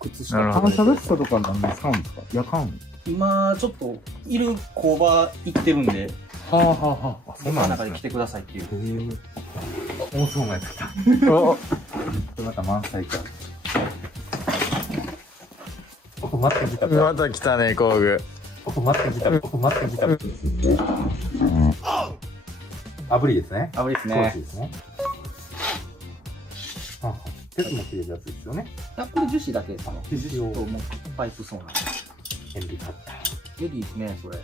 靴下。なるほど反射ベストとか何に使うんですか？夜間。今、ちょっと、いる工場行ってるんで、はあはあはあ。その中で来てくださいっていう。へえ。面白いやつ来た。お、これまた満載か。こ待ってきた。また来たね、工具。こ待ってきた。こ待ってきた。炙りですね。あぶりですソーねス。ですね。はあはあ。鉄も切れるやつですよね。これ樹脂だけですね。樹脂をともうパイプそうなんで。塩ビカッタレディーですね、それ。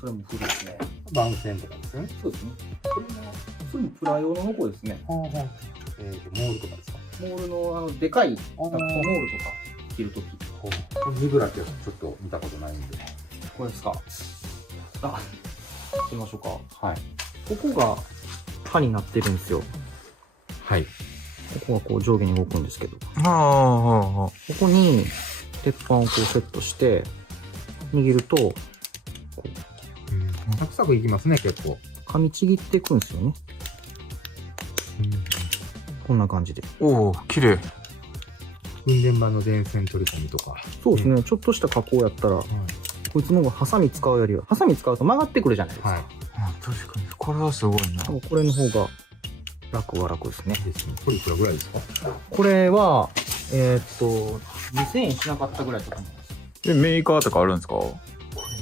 それも古いですね。ー。番線とかですよね。そうですね。それもプラ用のノコですね。はあはあ。モールとかですか。モールのでかいあーモールとか切るとき。この2ブラシはちょっと見たことないんで。これですか。あ、行きましょうか。はい。ここが刃になってるんですよ。はい。ここがこう上下に動くんですけど。はあ、はあ、はここに鉄板をこうセットして、握ると、サクサクいきますね、結構。噛みちぎっていくんですよね。こんな感じで。おお、綺麗。運電盤の電線取り込みとか。そうですね。ちょっとした加工やったら、こいつの方がハサミ使うよりは、ハサミ使うと曲がってくるじゃないですか。はい。あ、確かに。これはすごいな。多分これの方が楽は楽ですね。いいですね。これいくらぐらいですか？これは、2000円しなかったぐらいだと思います。で、メーカーとかあるんですか？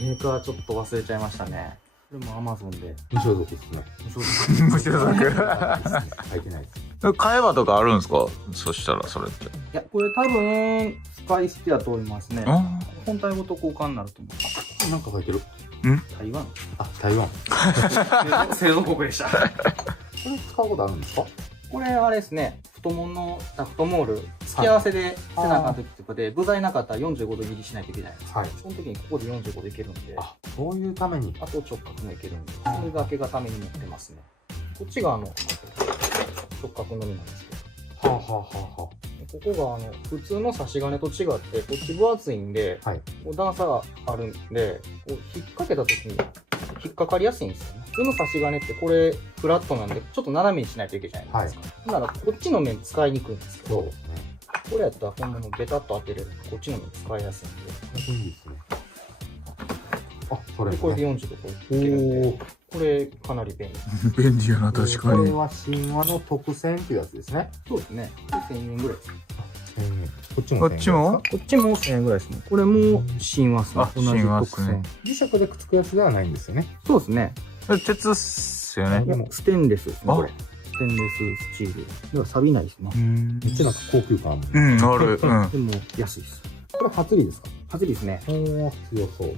メーカーちょっと忘れちゃいましたね。これも Amazon で。無所属ですね。無所属。書いてないです。買えばとかあるんですか？そしたら、それって。いや、これ多分、使い捨てだと思いますね。あ本体ごと交換になると思います。なんか書いてる。台湾あ、台湾。こ製造国でした。れ使うことあるんですか？これあれですね、太もものダクトモール付け合わせでせなあかん時とかで、部材なかったら45度切りしないといけないんです。はい。その時にここで45度いけるんで、あ、そういうために。あと直角もいけるんで、それだけがために持ってますね。こっちが直角のみなんですけど。はあ、はあはあはここが普通の差し金と違ってこっち分厚いんで、はいこう段差があるんでこう引っ掛けた時に引っかかりやすいんですよね。普通の差し金ってこれフラットなんでちょっと斜めにしないといけないですか。だからこっちの面使いにくいんですけど、そうですね。これやったらこんなのベタっと当てれるんでこっちの面使いやすいんで、これいいですね。あ、それ、ね。これで40度こういけるんで、これかなり便利。便利やな、確かに。これは神話の特選っていうやつですね。そうですね。1000円ぐらいです。こっちもこっちもこっちも1000円ぐらいですね。これも神話っすね。あ同じ神話っ特選。すね磁石でくっつくやつではないんですよね。そうですね。鉄っすよね。いやステンレスですね、あこれ。ステンレススチール。では錆びないですね。めっちゃなんか高級感ある。うん、ある。うん。でも安いです。これ初利ですか？初ですね。おー、強そう。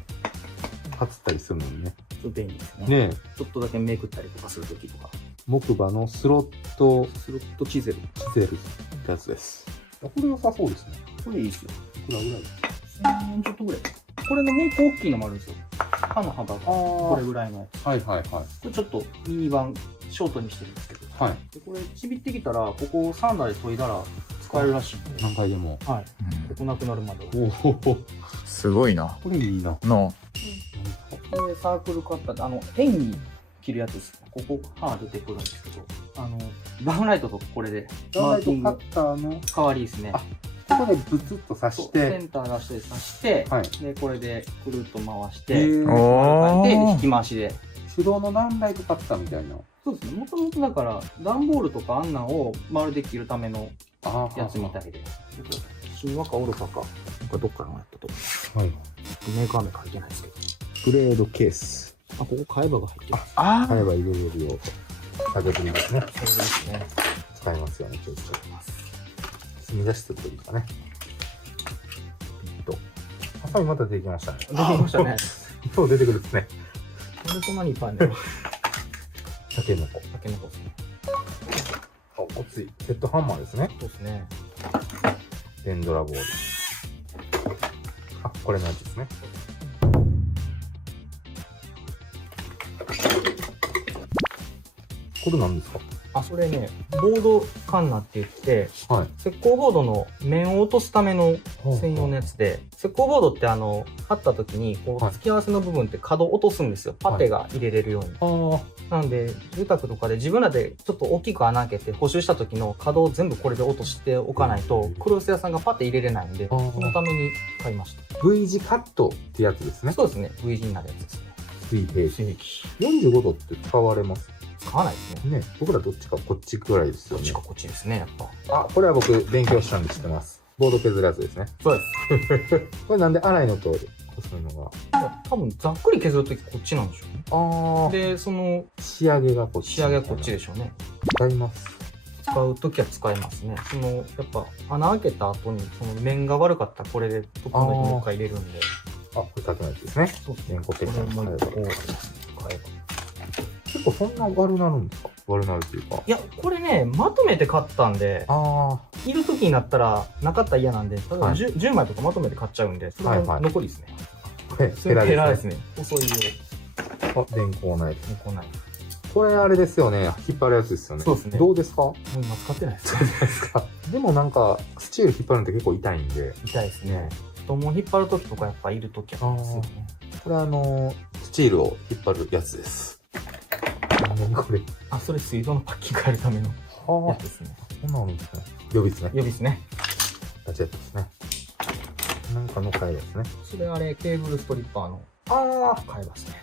初ったりするのにね。ちょっと便利ですね。ねえ、ちょっとだけめくったりとかするときとか。木馬のスロットスロットチゼル。チゼルってやつです。これ良さそうですね。これいいですよ。いくらぐらい1000円ちょっとぐらい。これのもう一個大きいのもあるんですよ。刃の幅がこれぐらいのやつ。はいはいはい。これちょっとミニ版、ショートにしてるんですけど。はい。でこれちびってきたら、ここ3台研いだら使えるらしいんで。何回でも。はい。ここなくなるまで。おお、すごいな。これいいな。の。これサークルカッターで、円に切るやつです。ここ刃出てくるんですけど、ダウンライトとこれで、ダイトカッターの代わりですね。ここでブツッと刺しそうセて、ンター出して刺して、はい。で、これでくるっと回しえて、ー、おで、引ー。き回しで。手動のダウンライトカッターみたいな。そうですね。もともとだから、段ボールとかあんなんを丸で切るためのあやつみたいで。神話かオルカか。これどっからのやったと。はい。メーカー名書いてないですけど。グレードケース。ここ替え刃が入ってる。あ買えば入れれるよ。下げてみますね。それですね。使いますよね、ちょっと。積み出してるというかね。ハサミまた出てきましたね。出てきましたね。そう出てくるですね。なんでそんなにいっぱいあるんだろう。タケノコ。タケノコですね。あ、おつい。セットハンマーですね。そうですね。デンドラボール。あ、これのやつですね。これ何ですか？それね、ボードカンナって言って、はい。石膏ボードの面を落とすための専用のやつで、石膏ボードって貼った時に、こう、はい付き合わせの部分って角落とすんですよ。パテが入れれるように。あなんで、住宅とかで自分らでちょっと大きく穴開けて補修した時の角を全部これで落としておかないと、クロス屋さんがパテ入れれないんで、あーそのために買いました。 V 字カットってやつですね。そうですね。V 字になるやつですね。水平水撃。 45度って使われます使わないですね。ね。僕らどっちかこっちぐらいですよねこっち。かこっちですね、やっぱ。あ、これは僕勉強したんで知ってます。ボード削るやつですね。そうです。これなんで粗いのと細いのが。多分ざっくり削るときこっちなんでしょうね。ああ。で、その仕上げがこっち。仕上げはこっちでしょうね。使います。使うときは使えますね。やっぱ穴開けた後にその面が悪かったらこれで整えてもう一回入れるんで。あ、これ縦のやつですね。そうですねこれこれもう一個買えば。結構そんな悪なるんですか？悪なるというか。いや、これね、まとめて買ったんで、あいるときになったらなかったら嫌なんで、例えばはい 10枚とかまとめて買っちゃうんで、それがはいはい残りですね。あ。ヘそれラヘラですすでね。ね。細いあ、電光ナイフ。よ。こない。これあれですよね。引っ張るやつですよね。そうですねどうですか？もう今使ってないです。ですか。でもなんか、スチール引っ張るのって結構痛いんで。痛いですね。太もも引っ張るときとかやっぱいるときはですよね。これスチールを引っ張るやつです。何これ。それ水道のパッキング変えるためのやはつですね。こんなのあるんですね。予備ですね。予備ですね。ガジェットですね。なんかの替えですね。それケーブルストリッパーの替えますね。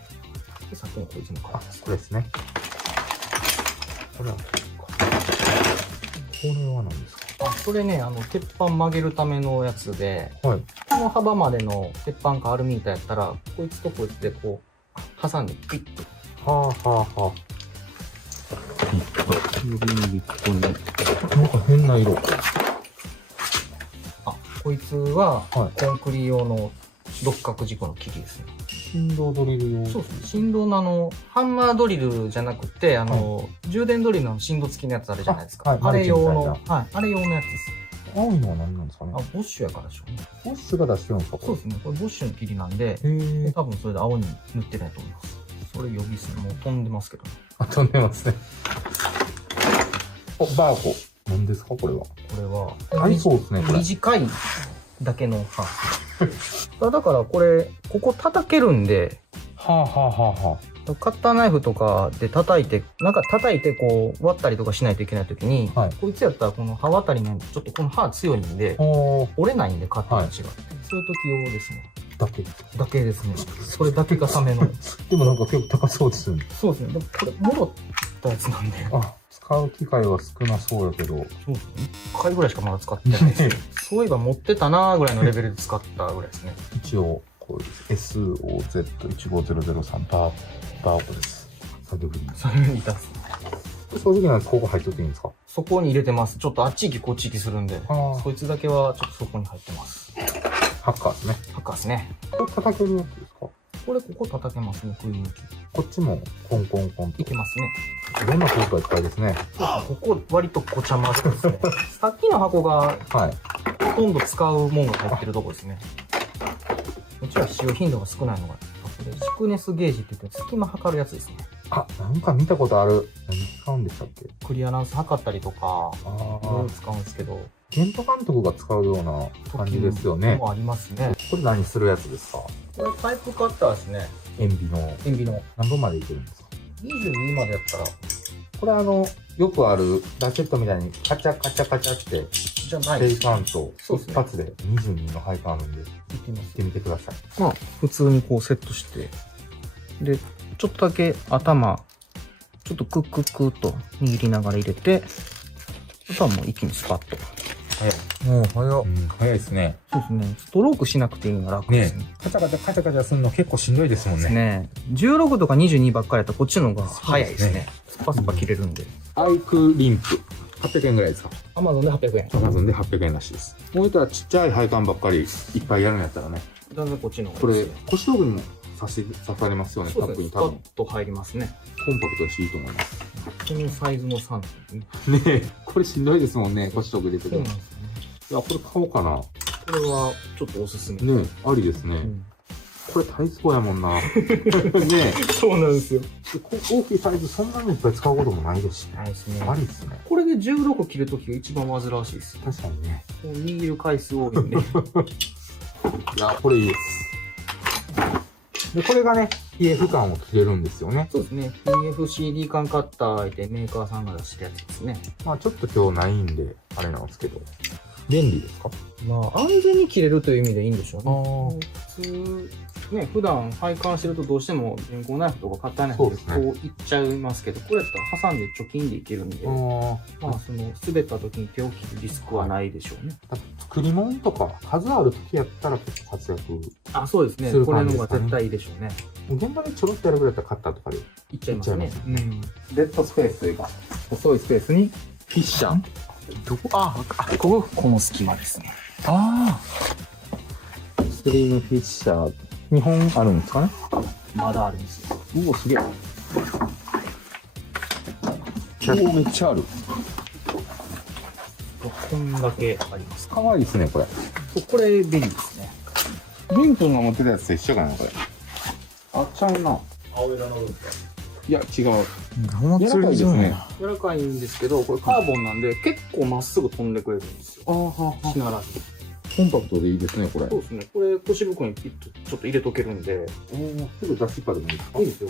で、さっきのこいつも替えあま、す。これですね。これは、これは何ですそれね、鉄板曲げるためのやつで、か？はい。この幅までの鉄板かアルミ板やったら、こいつとこいつでこう、挟んでピッと。はあはあは指にここに。あ。なんか変な色。こいつは、はコンクリ用の六角軸の切りですね。振動ドリル用。そうですね。振動のハンマードリルじゃなくて、充電ドリルの振動付きのやつあるじゃないですか。はいあれ用マルの、チみたいあれ用のやつです。青いのは何なんですかね。ボッシュやからでしょうね。ボッシュが出してるんですか？そうですね。これボッシュの霧なんで、へえ。多分それで青に塗ってないと思います。それ予備ですね。もう飛んでますけどね。あ、飛んでますね。バーコ。何ですかこれは。これは、合いそうですね、これ。短いだけの刃。だからこれ、ここ叩けるんで、はあはあはあはカッターナイフとかで叩いて、こう割ったりとかしないといけないときに、はいこいつやったらこの刃渡りね、ちょっとこの刃強いんで、あ。折れないんでカッターが違って、そういう時用ですね。だけ。だけですね。それだけがサメの。でもなんか結構高そうですよね。そうですね。でもこれ、戻ったやつなんで。あ、使う機会は少なそうやけど。そうですね。1回ぐらいしかまだ使ってないです。そういえば持ってたなーぐらいのレベルで使ったぐらいですね。一応、こういう SOZ15003 バーコです。作業着に。そういう風に出す。正直なやつここ入っとっていいんですか？そこに入れてます。ちょっとあっち行きこっち行きするんで、あそいつだけはちょっとそこに入ってます。ハッカーですね。ハッカーですね。これ叩けるやつですか？これここ叩けますね、食い抜き。こっちもコンコンコンと。いけますね。いろんなコートがいっぱいですね。ここ割とごちゃ混ぜですね。さっきの箱がはい。ほとんど使うもんが入ってるとこですね。うちは使用頻度が少ないのが、これシクネスゲージって言って隙間測るやつですね。あ、なんか見たことある。何使うんでしたっけ？クリアランス測ったりとか、いろいろあ使うんですけど、現場監督が使うような感じですよね。もありますね。これ何するやつですか？これパイプカッターですね。塩ビの。塩ビの。何度までいけるんですか？ 22までやったら、これよくあるラケットみたいにカチャカチャカチャって、じゃないペイです。カウントそうですね一発で22の配管あるんで、いきます行ってみてください。まあ、普通にこうセットして、で、ちょっとだけ頭、ちょっとクックックッと握りながら入れて、あとはもう一気にスパッと。早い。もう早早いですね。そうですね。ストロークしなくていいのが楽ですね。カチャカチャカチャカチャするの結構しんどいですもんですね。ね。16とか22ばっかりやったらこっちの方が早いですねそうですね。スパスパ切れるんで。アイクリンプ。800円ぐらいですか？アマゾンで800円。アマゾンで800円らしいです。もう言ったらちっちゃい配管ばっかりいっぱいやるんやったらね。だんだんこっちの方これがいいですね。、腰道具にも刺されますよね、そうですね。スパッカップに多分。と入りますね。コンパクトだしいいと思います。このサイズの3点ね。ねえ、これしんどいですもんね、腰道具入れてても。そうなんですよね。いや、これ買おうかな。これはちょっとおすすめ。ねえ、ありですね。うんこれ体操やもんな。ねえ。そうなんですよ。大きいサイズそんなにいっぱい使うこともないですしね。ないですね。ありですね。これで16切るときが一番煩わしいです。確かにね。こう握る回数多いんで。いや、これいいです。で、これがね、PF 感を切れるんですよね。そうですね。PFCD 缶カッターでメーカーさんが出してるやつですね。まあちょっと今日ないんで、あれなんですけど。便利ですか？まあ、安全に切れるという意味でいいんでしょうね。あ普通、ね、普段配管してるとどうしても電光ナイフとかカッターナイフでそうですねこういっちゃいますけど、これやったら挟んで貯金でいけるんで、まあ、滑った時に手を切るリスクはないでしょうね。作り物とか数ある時やったら結構活躍。あ、そうですね。するこれ感じですかねの方が絶対いいでしょうね。現場でちょろっとやるぐらいだったらカッターとかで。いっちゃいますね。いっちゃいますうん。デッドスペースというか、細いスペースにフィッシャー。ここの隙間ですね。ストリームフィッシャー。2本あるんですかね？まだあるんですよ。うわ、すげえ。めっちゃある。こんだけあります。かわいいですね、これ。これ便利ですね。リン君が持ってたやつと一緒かな、これ。あっちゃうな。青色の部分か。いや、違う。生柔らかいですね。柔らかいんですけど、これカーボンなんで結構まっすぐ飛んでくれるんですよ。ああ、しならず。コンパクトでいいですね、これ。そうですね。これ腰袋にピッとちょっと入れとけるんで、すぐ出しっぱでもいいですか？いいですよ。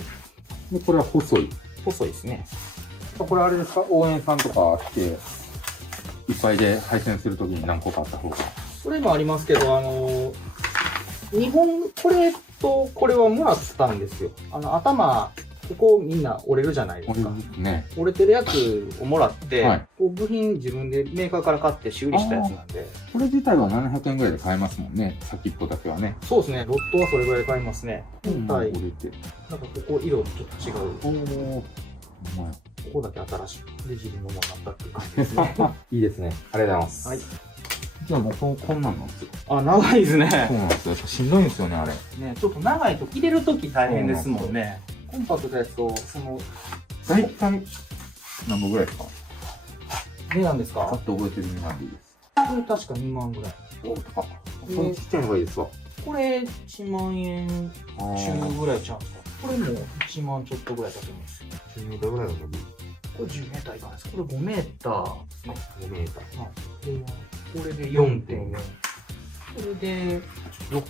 で、これは細い。細いですね。これあれですか？応援さんとか来て、いっぱいで配線するときに何個かあった方が。それもありますけど、日本、これとこれはもらったんですよ。頭、ここみんな折れるじゃないですか。ね。折れてるやつをもらって、はいこう部品自分でメーカーから買って修理したやつなんで、これ自体は700円ぐらいで買えますもんね。先っぽだけはね。そうですね、ロットはそれぐらいで買いますね。本体、折れて。なんかここ色ちょっと違う。おー。ここだけ新しい。で、自分のものになったっていう感じですね。いいですね。ありがとうございます。はい。じゃあもうこんなんなんですよ。あ、長いですね。そうなんですよ。やっぱしんどいんですよね、あれ。ね、ちょっと長いと入れるとき大変ですもんね。コンパクトやつと、大体、何本ぐらいですか？値段ですかパッと覚えてる値段でいいです。これ確か2万ぐらい。あ、そのちっちゃいのがいいですわ。これ1万円中ぐらいちゃうんですか。これも1万ちょっとぐらいだと思います。10メーターぐらいの伸び。これ10メーターいかないです。これ5メーターですね。 5メーター。これで 4.4。これで6。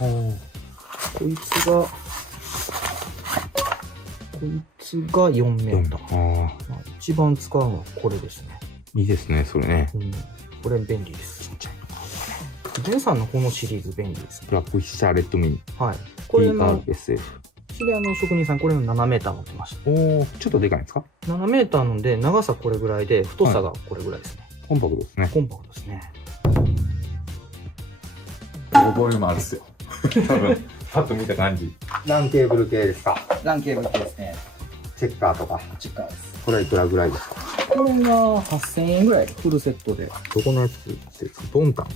こいつが4メーター。まあ一番使うのはこれですね。いいですね、それね。これ便利です。ちっちゃい。ジェンさんのこのシリーズ便利ですね。ブラックシャーレットミニ。はい。これの、TRSF。知り合いの職人さん、これの7メーター持ってました。おー、ちょっとでかいんですか？ 7メーターなんで、長さこれぐらいで、太さがこれぐらいですね。コンパクトですね。コンパクトですね。ボリュームあるっすよ。多分、パッと見た感じ。ランケーブル系ですか？ランケーブルですね。チェッカーとか。チェッカーです。これはいくらぐらいですか？これが8000円ぐらい、フルセットで。どこのやつですか？ボンタン。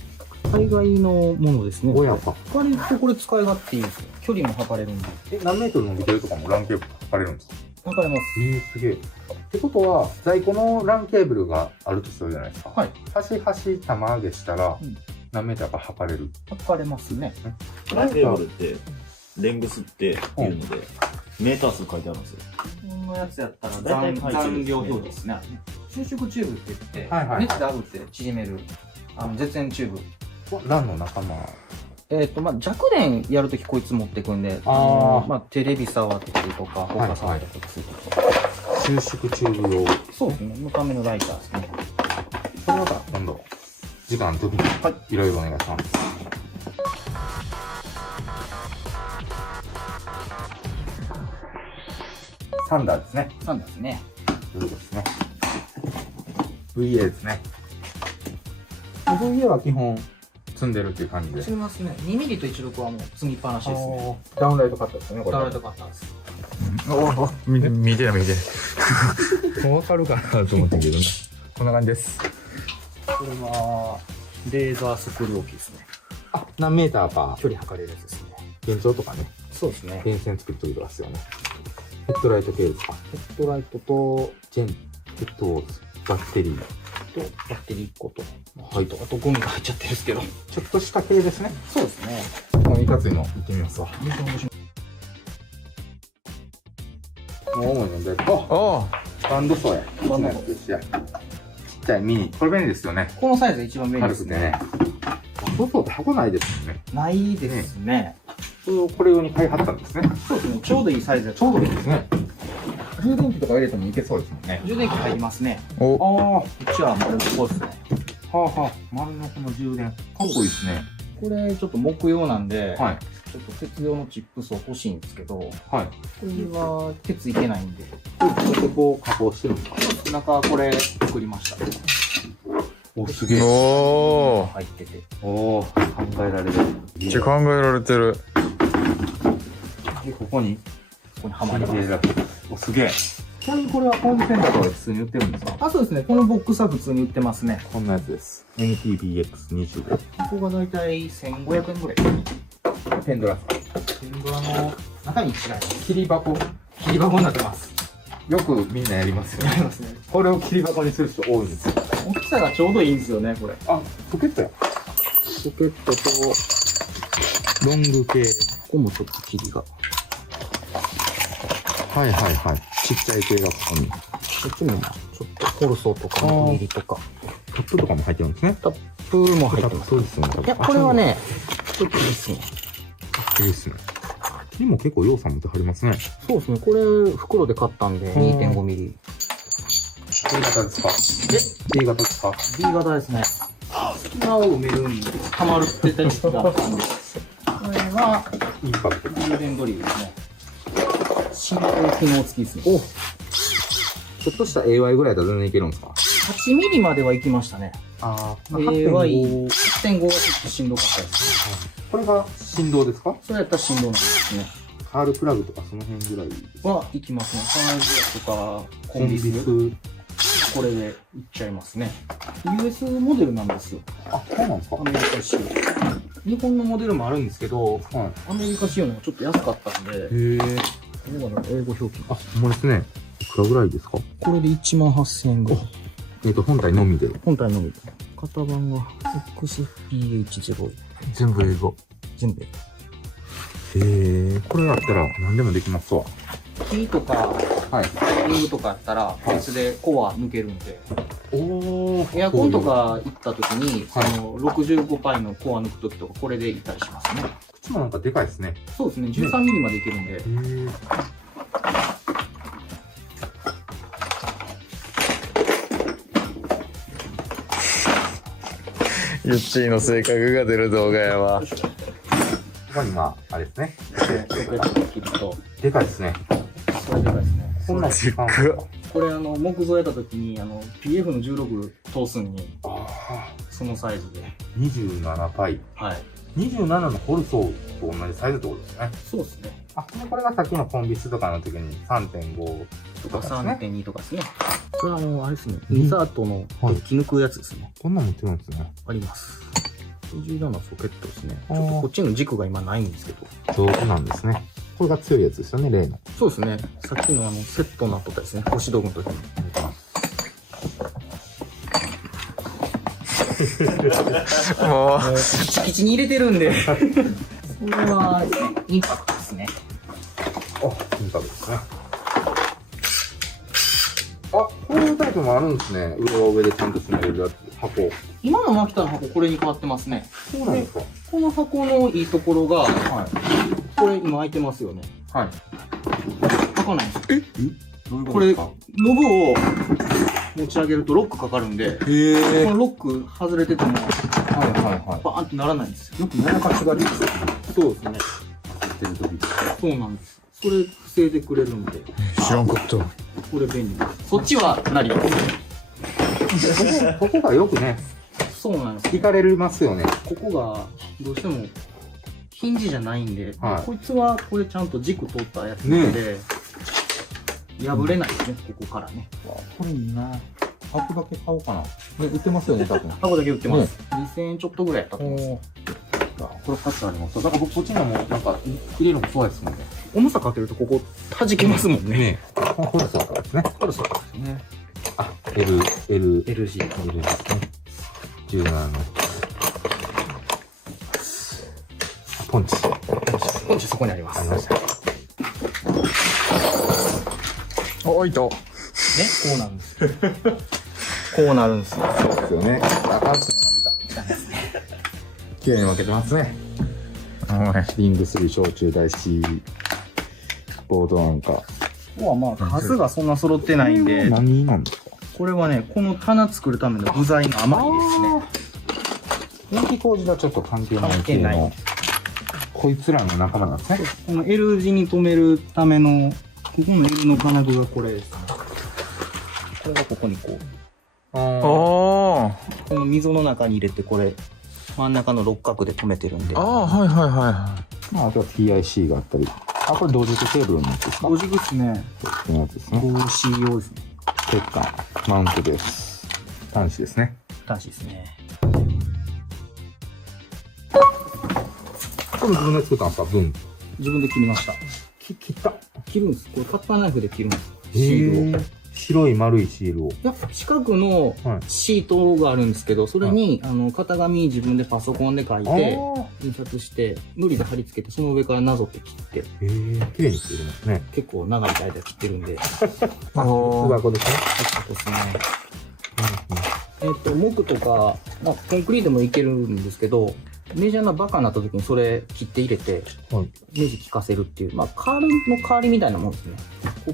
海外のものですね。親か。割とこれ使い勝手いいですよ。距離も測れるんで。何メートル伸びてるとかもランケーブル測れるんですか？測れます。すげえ。ってことは、在庫のランケーブルがあるとするじゃないですか。はい。端々玉上げしたら、何メーターか測れる。測れますね。ランケーブルってレングスっていうのでメーター数書いてあるんですよ。このやつやったら大体残量表示ですね。収縮チューブって言って、はいはい熱で炙って縮める絶縁チューブ。何の仲間？まあ、弱電やるときこいつ持ってくんで、まあ、テレビ触ったりとか、他触ったりとかするとか。収縮チューブ用。そうですね。のためのライターですね。これまた今度、時間の時に、いろいろお願いします。サンダーですね。なんですね。そうですね。VA ですね。VA は基本、積んでるっていう感じで。積みますね。2ミリと16はもう積みっぱなしですね。ダウンライトカッターですね、これ。ダウンライトカッターです。見てない見てない。もうわかるかなと思ったけどね。こんな感じです。これは、レーザースクール置きですね。あ、何メーターか。距離測れるやつですね。現像とかね。そうですね。電線作るときとかですよね。ヘッドライト系ですか。ヘッドライトと、ジェン、ヘッドウォーズ、バッテリー。バッテリー1個と、はい。あとゴミが入っちゃってるんですけど。ちょっとした系ですね。そうですね。もういかついの行ってみますわ。もう重いので、おバンドソーや。バンドソーですや。ちっちゃいミニ。これ便利ですよね。このサイズが一番便利ですね。軽くてね。バンドソーって箱ないですもんね。ないですね。それをこれ用に買いはったんですね。そうですね。ちょうどいいサイズでちょうどいいですね。充電器とか入れてもいけそうですもんね。充電器入りますね。おあうちは丸のこですね。あ、はあはあ、丸のこの充電。かっこいいですね。これちょっと木用なんで、はい。ちょっと鉄用のチップスを欲しいんですけど、こはい。れは鉄いけないんで、これそこを加工してるんですか？中これ作りました。お、すげえ。お入ってて。おー、考えられる。めっちゃ考えられてる。で、ここに、ここにはまります。お、すげえ。ちなみにこれはコンセントとかで普通に売ってるんですか？あ、そうですね。このボックスは普通に売ってますね。こんなやつです。NTBX25。ここがだいたい1500円ぐらい。ペンドラス。ペンドラの中に違います。切り箱。切り箱になってます。よくみんなやりますよね。ありますね。これを切り箱にする人多いんですよ。大きさがちょうどいいんですよね、これ。あ、ポケットや。ポケットと、ロング系。ここもちょっと切りが。はいはいはい。ちっちゃい系がここに。こっちもまあちょっとコルソとかノミリとか。タップとかも入ってるんですね。タップも入ってます。そうですよね。いや、これはね、ちょっといいですね。いいですね。切りも結構要素持ってはりますね。そうですね。これ、袋で買ったんで、2.5ミリ。 A 型ですか？A 型ですか？ B 型ですね。隙間を埋めるに溜まるってた時期があったんで。これは、インパクト。充電ドリルですね。振動機能付きですね。おちょっとした AY ぐらいだと全然いけるんですか8ミリまでは行きましたね。ああ、 AY、 8.5。 1.5がちょっとしんどかったですね。これが振動ですか？それやったら振動なんですね。 R プラグとかその辺ぐらいですか？は、行きますね。サイズとか、コンビス。これでいっちゃいますね。US モデルなんですよ。あ、そうなんですか？アメリカ仕様。日本のモデルもあるんですけど、はい。アメリカ仕様の方がちょっと安かったんで、へえ。英語表記。あ、ほんまですね。いくらぐらいですか？これで1万8000円ぐらい。本体のみで。本体のみ。か型番が XPH01。全部英語。全部。これやったら何でもできますわ。キーとか、はい。リングとかやったら、別でコア抜けるんで。おー。エアコンとか行った時に、その65パイのコア抜く時とか、これでいったりしますね。口もなんかでかいですね。そうですね、13ミリまでいけるんで。ゆっちーの性格が出る動画やわ。ここにあれですね。ロケット切ると、でかいですね。これでかいですね。こんなんちっく。これ木造やった時に、PF の16通すんに、そのサイズで。 27パイ。はい。 27のホルソーと同じサイズってことですね。そうですね。でこれがさっきのコンビスとかの時に 3.5 とかですね。 3.2 とかですね。これはあれですね、インサートのデッキ抜くやつですね。こんなん持ってるんですね。あります。重要なソケットですね。ちょっとこっちの軸が今ないんですけど。丈夫なんですね。これが強いやつですよね、例の。そうですね。さっきのセットになっとったですね。星道具の時に。もう、キチキチに入れてるんで。それはですね、インパクトですね。インパクトですね。こういうタイプもあるんですね。上は上でちゃんと閉めれるやつ、箱。今のマキタの箱、これに変わってますね。そうなんですか。この箱のいいところが、はい。これ今開いてますよね。はい。開かないんですよ。どういうこことれ、ですか？ノブを持ち上げるとロックかかるんで、このロック外れてても、はい。バーンとならないんですよ。よくやらかしが出てる。そうですね。ってる時。そうなんです。それ防いでくれるんで、知らんかった。これ便利です。そっちはなります。ここがよくね、そうなんです。聞かれますよね。ここがどうしてもヒンジじゃないんで、はいこいつはこれちゃんと軸通ったやつなんで、破れないですね、ここからね。これいいな。箱だけ買おうかな。売ってますよね、多分。箱だけ売ってます。2000円ちょっとぐらいやったと思います。これ価値あります。だから僕こっちのもなんか入れるのもそうですもんね。重さかけるとここ弾けますもんね。ねえ。これそうですね。これそうですね。L LG。ですね。17の。ポンチ。本日そこにあります。ありました。おいと。ね、こうなんです。こうなるんですよ。そうですよね。赤く綺麗に分けてますね。リング3小中大 C ボードアンカー。ここはまあ数がそんな揃ってないんで、何なんですか？これはね、この棚作るための部材の余りですね。電気工事はちょっと関係ない関係ない系のこいつらの仲間なんですね。この L 字に止めるための、ここの L の金具がこれですね。これがここにこう、おー。この溝の中に入れてこれ、真ん中の六角で止めてるんで。ああ、はいはいはまあ、あとは TIC があったり。これ同軸ケーブルのやつですか？同軸ですね。このやつですね。 5C 用ですね。鉄管、マウントです。端子ですね。端子ですね。これ自分で作ったんですか？分。自分で切りました。切った。切るんです。これカッターナイフで切るんです。シールを。白い丸いシールを。いや、四角のシートがあるんですけど、それに、型紙自分でパソコンで書いて、印刷して、糊で貼り付けて、その上からなぞって切って、綺麗に切れますね。結構長い間切ってるんで。い。おー。箱ですね。そうですね。木とか、まあ、コンクリートもいけるんですけど、メジャーなバカになった時にそれ切って入れて、はいネジ効かせるっていう、まあ、カールの代わりみたいなもんですね。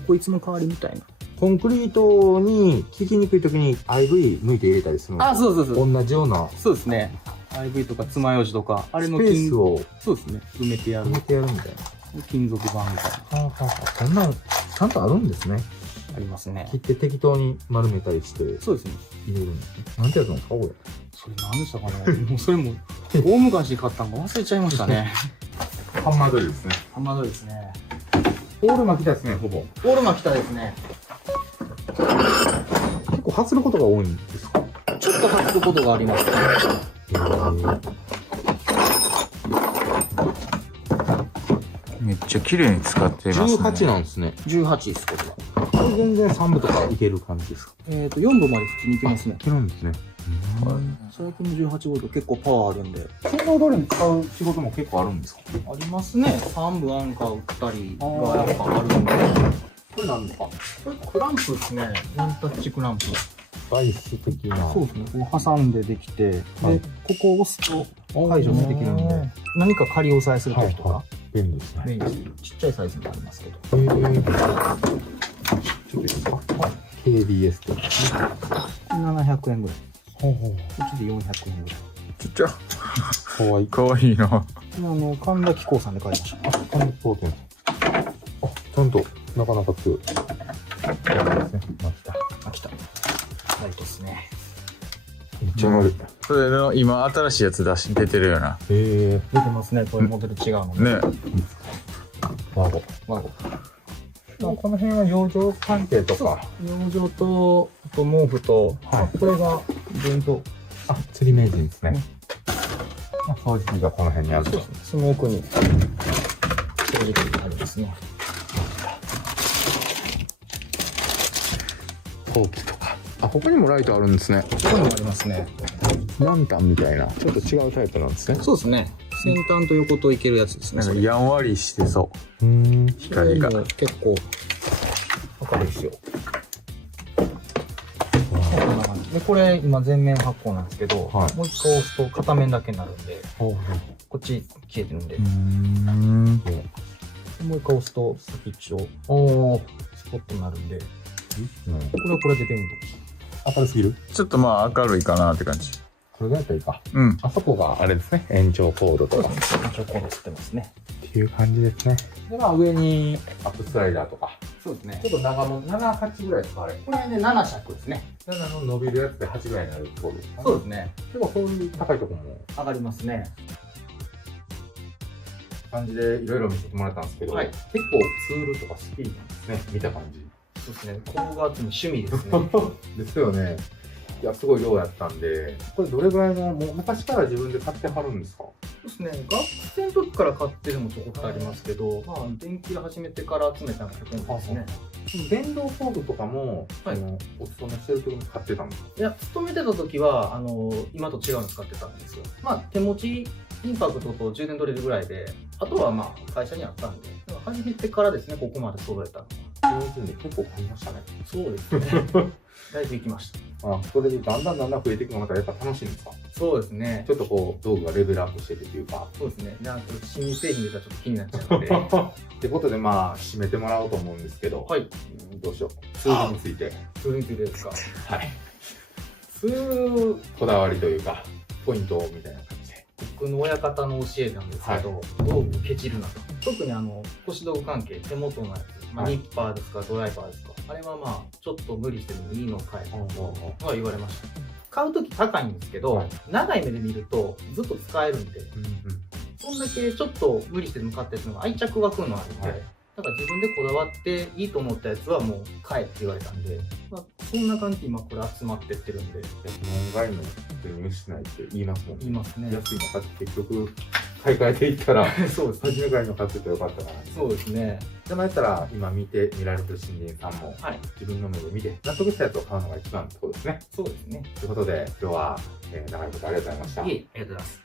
こいつの代わりみたいな。コンクリートに効きにくい時に IV 抜いて入れたりするの。そうそうそう。同じようなそうですね。IV とか爪楊枝とか、あれのスペースをそうですね。埋めてやる埋。めてやるみたいな。金属板みたいな。こんなんちゃんとあるんですね。ありますね切。って適当に丸めたりしてそうですね。入れるんですね。なんてやつなんですかこれ。それ何でしたかね。もうそれも、大昔買ったの忘れちゃいましたね。ハンマードリルですね。ハンマードですね。オール巻きたですね、ほぼ。オールマ来たですね。結構外ることが多いんですか？ちょっと外ることがありますね。めっちゃ綺麗に使ってますね。18なんですね。18です、これは。全然3部とかいける感じですか？ 4部まで普通にいけますね。いけるんですね。最近の18ボルト結構パワーあるんで。振動ドリル使う仕事も結構あるんですか？ありますね。3部アンカー打ったりがやっぱあるんで。これ何ですか？これクランプですね。ワンタッチクランプ。バイス的な。そうですね。こう挟んでできて、で、はいここを押すと解除もできるんで、何か仮押さえするときとか、はい便利ですね。便利です。ちっちゃいサイズもありますけど。ちょっといいですか？はい。KBS って。 700円ぐらい。ほうほう。こっちで400円ぐらい。ちっちゃ。かわいい。かわいいな。神田機構さんで買いました。あ、カンポーテン。あ、ちゃんと、なかなか強い。ですね。来た。ライトですね。めっちゃ悪い。それの今新しいやつ出てるよな。へえ。出てますね。これモデル違うので。ね。ワゴ。ワゴ。この辺は養生関係とか。養生と、あと毛布と、はいこれが電動。あ、釣り名人ですね。まあ、掃除機がこの辺にあると。その奥に掃除機がありますね。陶器とか。あ、他にもライトあるんですね。ここにもありますね。ランタンみたいな。ちょっと違うタイプなんですね。そうですね。先端と横といけるやつですね。なんかやんわりしてそ光が。これも結構明るいですよ。こんな感じで、これ今全面発光なんですけど、はいもう一個押すと片面だけになるんで、ほうほう。こっち消えてるんで、でもう一回押すと先っちょおー。スポットになるんで、こうん。れはこれで便利。明るすぎる？ちょっとまあ明るいかなって感じ。これぐらいだったらいいか。うん。あそこがあれですね。延長コードとか。一応コード吸ってますね。っていう感じですね。で、まあ上にアップスライダーとか。そうですねちょ。っと長も7、8ぐらいですか、あれ。これね、7尺ですね。 7の伸びるやつで8ぐらいになるってことですかね。そうですね。でもそういう高いところも上がりますね。感じでいろいろ見せてもらったんですけど、はい結構ツールとか好きなんですね、見た感じ。そうですね。工具が趣味ですね。ですよね。いや、すごい量やったんで、これどれぐらいの、もう昔から自分で買ってはるんですか？そうですね。学生の時から買ってるのもちょこっとありますけど、まあ、電気で始めてから集めたのがほとんどですね。電動工具とかも、はいお勤めしてる時に買ってたんですか？いや、勤めてた時は、今と違うの使ってたんですよ。まあ、手持ち、インパクトと充電ドリルぐらいで、あとはまあ、会社にあったんで、始めてからですね、ここまで揃えたのは。上手に結構買いましたね。そうですね。だいぶいきました。それでだんだん増えていくのがまたやっぱ楽しいんですか？そうですね。ちょっとこう、道具がレベルアップしててっていうか。そうですね。なんか、新製品出たらちょっと気になっちゃうので。ってことでまあ、締めてもらおうと思うんですけど、はい。どうしよう。ツールについて、それについてですか。はい。ツール、こだわりというか、ポイントみたいな感じで。僕の親方の教えなんですけど、道具ケチるなと。特に腰道具関係、手元のやつ、まあ、はいニッパーですか、ドライバーですか。あれはまあ、ちょっと無理してでもいいのを買えとは言われました。買うとき高いんですけど、はい長い目で見るとずっと使えるんで、そんだけちょっと無理してでも買ったやつのが愛着湧くのあるんで、はいだから自分でこだわっていいと思ったやつはもう買えって言われたんで、まあ、そんな感じで今これ集まってってるんで、門外の輸入しないって言いますもんね。言いますね。安いの買って結局、買い替えていったら、そうですね。初めからいの買っててよかったかな。そうですね。でもやったら、今見られてる新人さんも、はい。自分の目で見て、納得したやつを買うのが一番ってことですね。そうですね。ということで、今日は、長いことありがとうございました。いえ、ありがとうございます。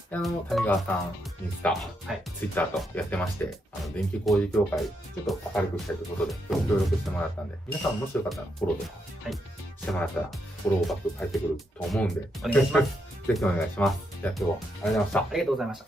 谷川さん、インスタ、はいツイッターとやってまして、電気工事協会、ちょっと明るくしたいということで、今日協力してもらったんで、皆さんもしよかったらフォローとか、はいしてもらったら、フォローバック返ってくると思うんで、お願いします。ぜひお願いします。じゃあ今日はありがとうございました。ありがとうございました。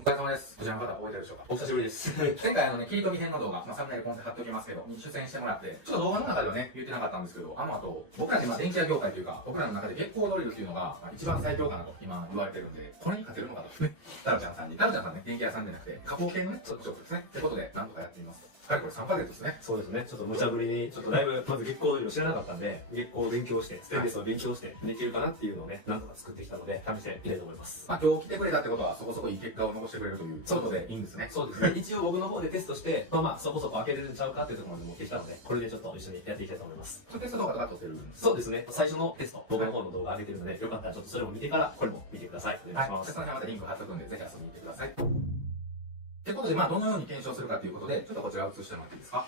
お疲れ様です。こちらの方覚えてるでしょうか？お久しぶりです。前回切り込み編の動画、サムネイルコンセ貼っておきますけど、に出演してもらって、ちょっと動画の中ではね、言ってなかったんですけど、あと、僕ら電気屋業界というか、僕らの中で月光ドリルっていうのが、一番最強かなと今言われてるんで、これに勝てるのかとね、タロちゃんさんに。タロちゃんさんね、電気屋さんじゃなくて、加工系のね、ちょっとショップですね。ってことで、なんとかやってみますと。これ3ヶ月ですね。そうですね。ちょっと無茶ぶりに、ちょっとだいぶ、まず月光ドリルを知らなかったんで、月光を勉強して、ステンレスを勉強して、できるかなっていうのをね、なんとか作ってきたので、試してみたいと思います。まあ今日来てくれたってことはそこそこいい結果を残してくれるということでいいんですね。そうですね。一応僕の方でテストして、まあそこそこ開けれるんちゃうかっていうところまで持ってきたので、これでちょっと一緒にやっていきたいと思います。テスト動画とか撮ってるんですそうですね。最初のテスト、僕の方の動画上げてるので、よかったらちょっとそれを見てから、これも見てください。お願いします。その辺またリンク貼っとくんで、ぜひ遊びに行ってください。ということで、まあ、どのように検証するかということで、ちょっとこちらを映してもらっていいですか。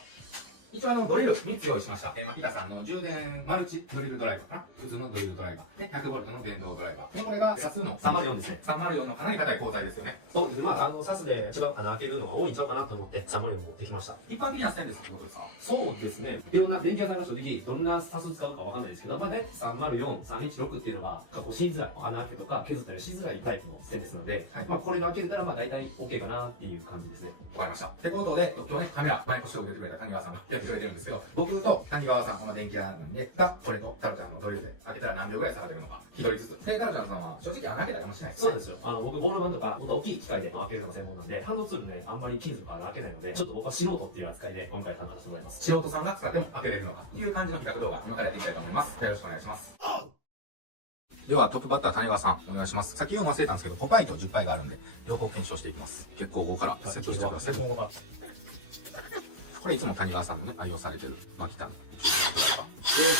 一応ドリル3つ用意しました。牧田さんの充電マルチドリルドライバーかな。普通のドリルドライバー。で、100V の電動ドライバー。で、これがサスの304ですね。 304のかなり硬い鋼材ですよね。そうですね。まあ、サスで一番穴開けるのが多いんちゃうかなと思って、304持ってきました。一般的なステンレスってことですか。そうですね。いろんな電気屋さんが正直、どんなサス使うかわかんないですけど、まあ、大体304、316っていうのが、加工しづらい、穴開けとか削ったりしづらいタイプのステンレスなので、はい、まあ、これが開けれたら、まあ、大体 OK かなっていう感じですね。わかりました。ってことで、今日ね、カメラ、前腰を入れてくれた谷川さんがやってくれてるんですけど、僕と谷川さん、この電気屋なんで、これと太郎ちゃんのドリルで開けたら何秒ぐらい差が出るのか、一人ずつ。で、太郎ちゃんさんは正直穴開けたりかもしれないですね。そうですよ。僕、ボール板とか、もっと大きい機械で開けるのが専門なんで、ハンドツールね、あんまり金属から開けないので、ちょっと僕は素人っていう扱いで、今回参加させてもらいます。素人さんが使っても開けれるのかっていう感じの比較動画、今からやっていきたいと思います。よろしくお願いします。では、トップバッター、谷川さん、お願いします。先言うの忘れたんですけど、5パイと10パイがあるんで、両方検証していきます。結構5からセットしてください。これいつも谷川さんのね、愛用されてる、マキタの。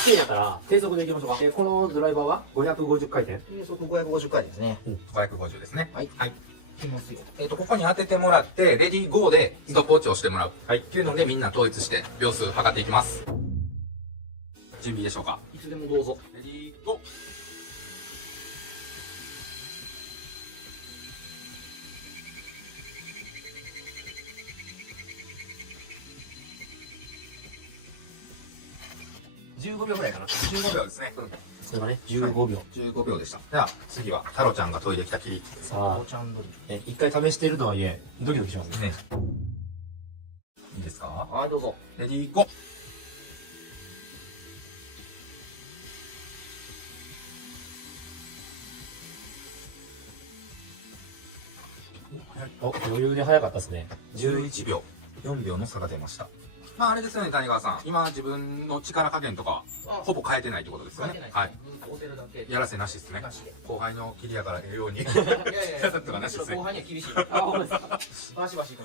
K やったら、低速でいきましょうか。このドライバーは550回転。低速550回ですね。550ですね。はい。はい。いきますよ。ここに当ててもらって、レディーゴーでストップウォッチをしてもらう。はい。っていうので、みんな統一して、秒数測っていきます。準備でしょうか。いつでもどうぞ。レディーゴー。15秒ぐらいかな。15秒ですね。それがね、15秒。 15秒でした。では、次は、太郎ちゃんが研いできた切り。さあ、一回試しているとはいえ、ドキドキしますね。いいですか？はい、どうぞ。レディーゴー。余裕で早かったですね。 11秒。4秒の差が出ました。まああれですよね、谷川さん。今自分の力加減とか、ほぼ変えてないってことですよね。はい。やらせなしですね。後輩の切りやからええように。やらとかなしですね。後輩には厳しい。あ、ほんまですか。バシバシいくん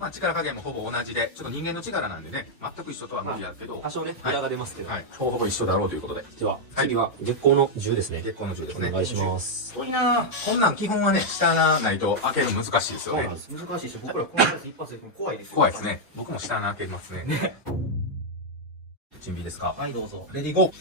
まあ力加減もほぼ同じで、ちょっと人間の力なんでね、全く一緒とは無理やけど、多少ね、裏が出ますけど。はい。ほぼ一緒だろうということで。では、次は月光の10ですね。月光の10ですね。お願いします。太いなぁ。こんなん基本はね、下穴ないと開けるの難しいですよね。難しいし、僕らこのやつ一発で怖いですよ。怖いですね。僕も下穴開けますね。準備ですか？はい、どうぞ。レディーゴー。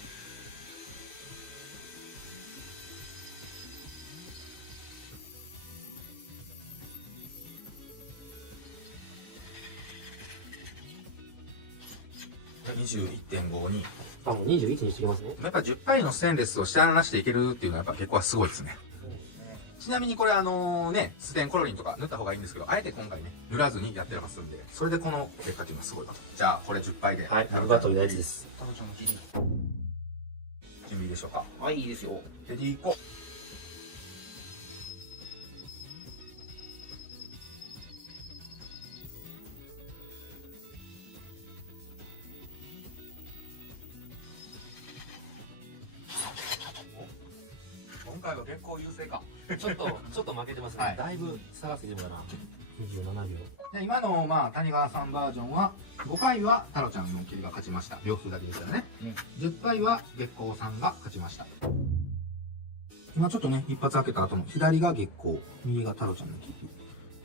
21.52。あ、もう21にしてきますね。やっぱ10回のステンレスを下穴なしでいけるっていうのはやっぱ結構すごいですね。ちなみにこれステンコロリンとか塗った方がいいんですけど、あえて今回ね、塗らずにやってますんで、それでこの結果っていうのはすごいなと。じゃあ、これ10杯で。はい、僕が取り大事です。太郎ちゃんの切り。準備いいでしょうか。はい、いいですよ。レディーゴー。今回は結構優勢か。ちょっと負けてますね。はいだいぶ差がついてるかな。27秒。で今の谷川さんバージョンは5回は太郎ちゃんの切りが勝ちました。秒数だけ見たらね。10回は月光さんが勝ちました。今ちょっとね、一発開けた後の左が月光、右が太郎ちゃんの切り。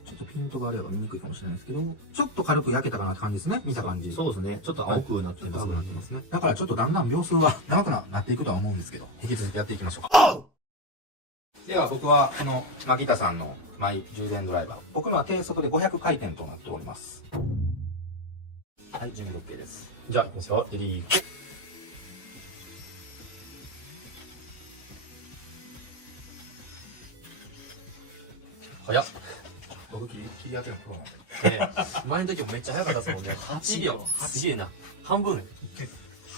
ちょっとピントがあれば見にくいかもしれないですけど、ちょっと軽く焼けたかなって感じですね。見た感じ。そうですね。ちょっと青くなってますね。ね。だからちょっとだんだん秒数が長くなっていくとは思うんですけど、引き続きやっていきましょうか。では僕はこの牧田さんのマイ充電ドライバー。僕のは低速で500回転となっております。はい、準備 OK です。じゃあ、いきますよ。レディー。早っ。僕切り分けのプロなんで。前の時もめっちゃ早かったですもんね。8秒。すげえな。半分。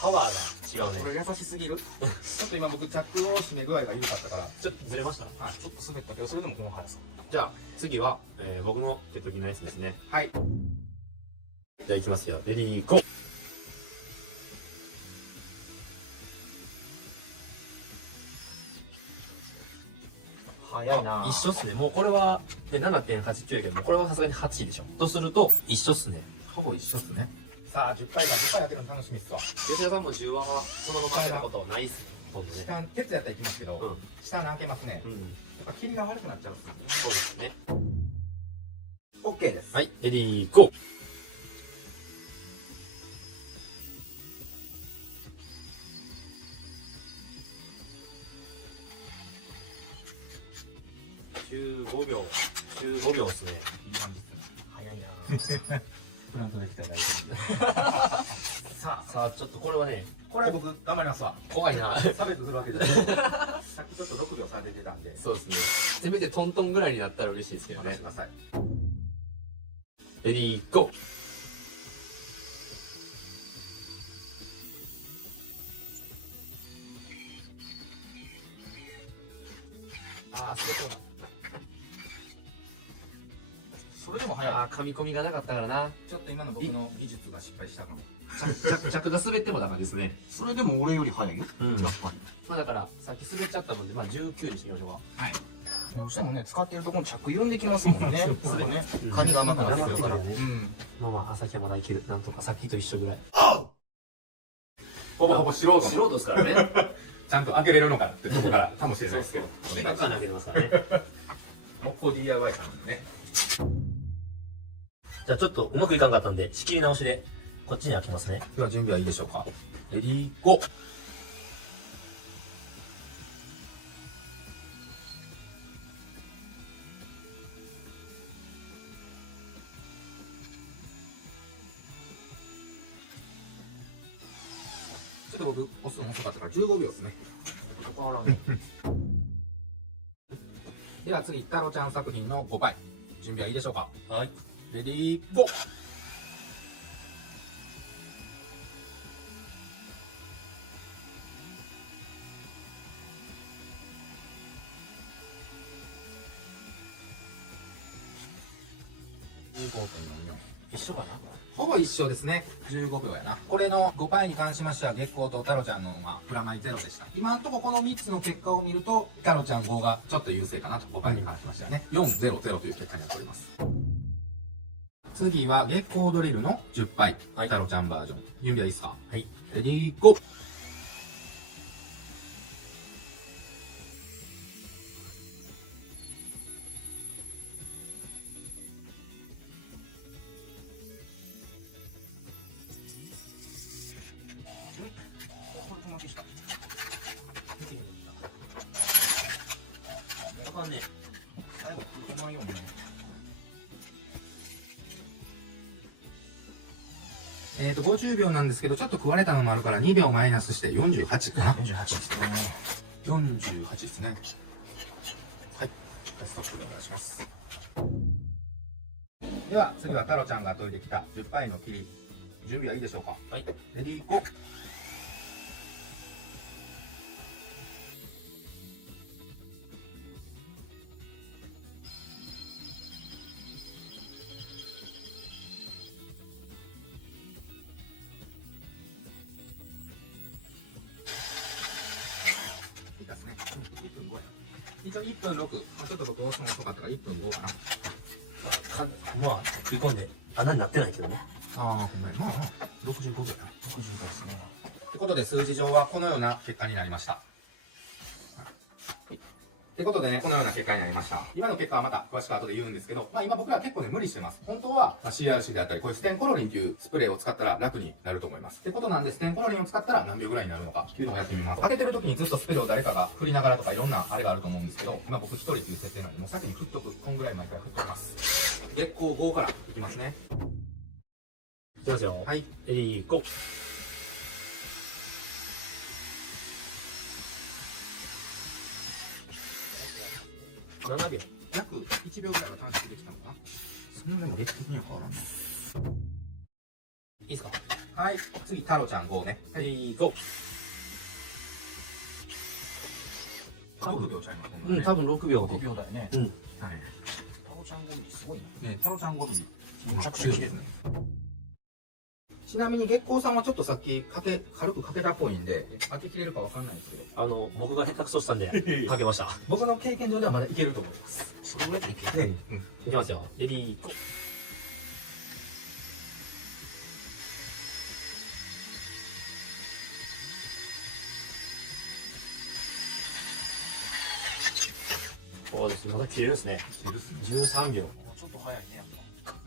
パワーが違うね。これ優しすぎる。ちょっと今僕チャックの締め具合が緩かったから、ちょっとずれました。はい、ちょっと滑ったけど、それでもこの速さ。じゃあ、次は、僕の手研ぎのやつですね。はい。じゃあ行きますよ。レディーゴー。早いな一緒っすね。もうこれは、7.89 やけど、もうこれはさすがに8でしょ。とすると、一緒っすね。ほぼ一緒っすね。さあ、10回が10回やってるの楽しみっすわ。吉田さんも10話はそのまま開けたことないっすね。ほんとね。下、鉄やったらいきますけど、うん下の開けますね。うん。やっぱ霧が悪くなっちゃうんですよね。そうですね。 OK です。はい、レディーゴー。15秒。15秒ですね。いい感じですね。早いなプラントできたら大丈さあ、ちょっとこれはね、夫。これ僕、頑張りますわ。怖いな差別するわけじゃない。さっきちょっと6秒差出てたんで、そうですね。せめてトントンぐらいになったら嬉しいですけどねお願いし。ください。レディーゴー。ああ、そうだ。それでも早い。あー、噛み込みがなかったからな。ちょっと今の僕の技術が失敗したかも。着が滑ってもダメですね。それでも俺より早いよ。うん。やっぱり。まあだから、さっき滑っちゃったので、まあ19にしていきましょうか。はい。どうしてもね、使ってるところに着緩んできますもんね。それね。カニが甘くなってくるから。ね。うん。まあまあ、朝日はまだいける。なんとかさっきと一緒ぐらい。ほぼほぼ素人。素人ですからね。ちゃんと開けれるのかってとこからかもしれないですけど。お願いします。投げてますからね。木工 DIY さんなんでね。じゃあちょっとうまくいかんかったんで、仕切り直しで、こっちに開けますね。では準備はいいでしょうか。レディーゴー。ちょっと僕押すの遅かったから15秒ですね。では次、太郎ちゃん作品の5倍。準備はいいでしょうか。はい。レディーゴー。一緒かな？ほぼ一緒ですね。15秒やな。これの5倍に関しましては、月光と太郎ちゃんのがプラマイゼロでした。今のところこの3つの結果を見ると、太郎ちゃん5がちょっと優勢かなと、5倍に関しましてはね。400という結果になっております。次は月光ドリルの10倍。太郎ちゃんバージョン。準備はいいですか？はい。レディーゴー。あかんね。50秒なんですけど、ちょっと食われたのもあるから2秒マイナスして48かな。48ですね。 48ですね。はい。ストップでお願いします。では、次は太郎ちゃんが研いできた10杯の切り。準備はいいでしょうか？はい。レディーゴー。いいですね。1分5や。一応1分6。ちょっと僕押すの遅かったから1分5かな。まあ、食い込んで穴になってないけどね。ああ、ごめん。まあ、65秒やな。65ですね。ってことで数字上はこのような結果になりました。ってことでね、このような結果になりました。今の結果はまた詳しく後で言うんですけど、まあ今僕ら結構ね無理してます。本当は CRC であったり、こういうステンコロリンというスプレーを使ったら楽になると思います。ってことなんで、ステンコロリンを使ったら何秒ぐらいになるのかっていうのをやってみます。開けてる時にずっとスプレーを誰かが振りながらとかいろんなあれがあると思うんですけど、今僕一人っていう設定なんで、もう先に振っとく。こんぐらい毎回振っときます。月光5からいきますね。いきますよ。はい。レディーゴー。7秒。約1秒ぐらいは短縮できたのかな。そんなに劇的には変わらない。いいですか？はい。次、太郎ちゃん5ね。レディーゴー。多分6秒ちゃいますうん、多分6秒で5。秒台ね。うん。はい。タロちゃんゴミすごいな。ね、太郎ちゃん5ミリ。めちゃくちゃ綺麗ですね。ちなみに月光さんはちょっとさっき軽くかけたっぽいんで、当てきれるかわかんないんですけど、僕が下手くそしたんで、かけました。僕の経験上ではまだいけると思います。ね、いきますよ。レディー、ゴー。そうですね、まだ切れるんですね。13秒。ちょっと早いね、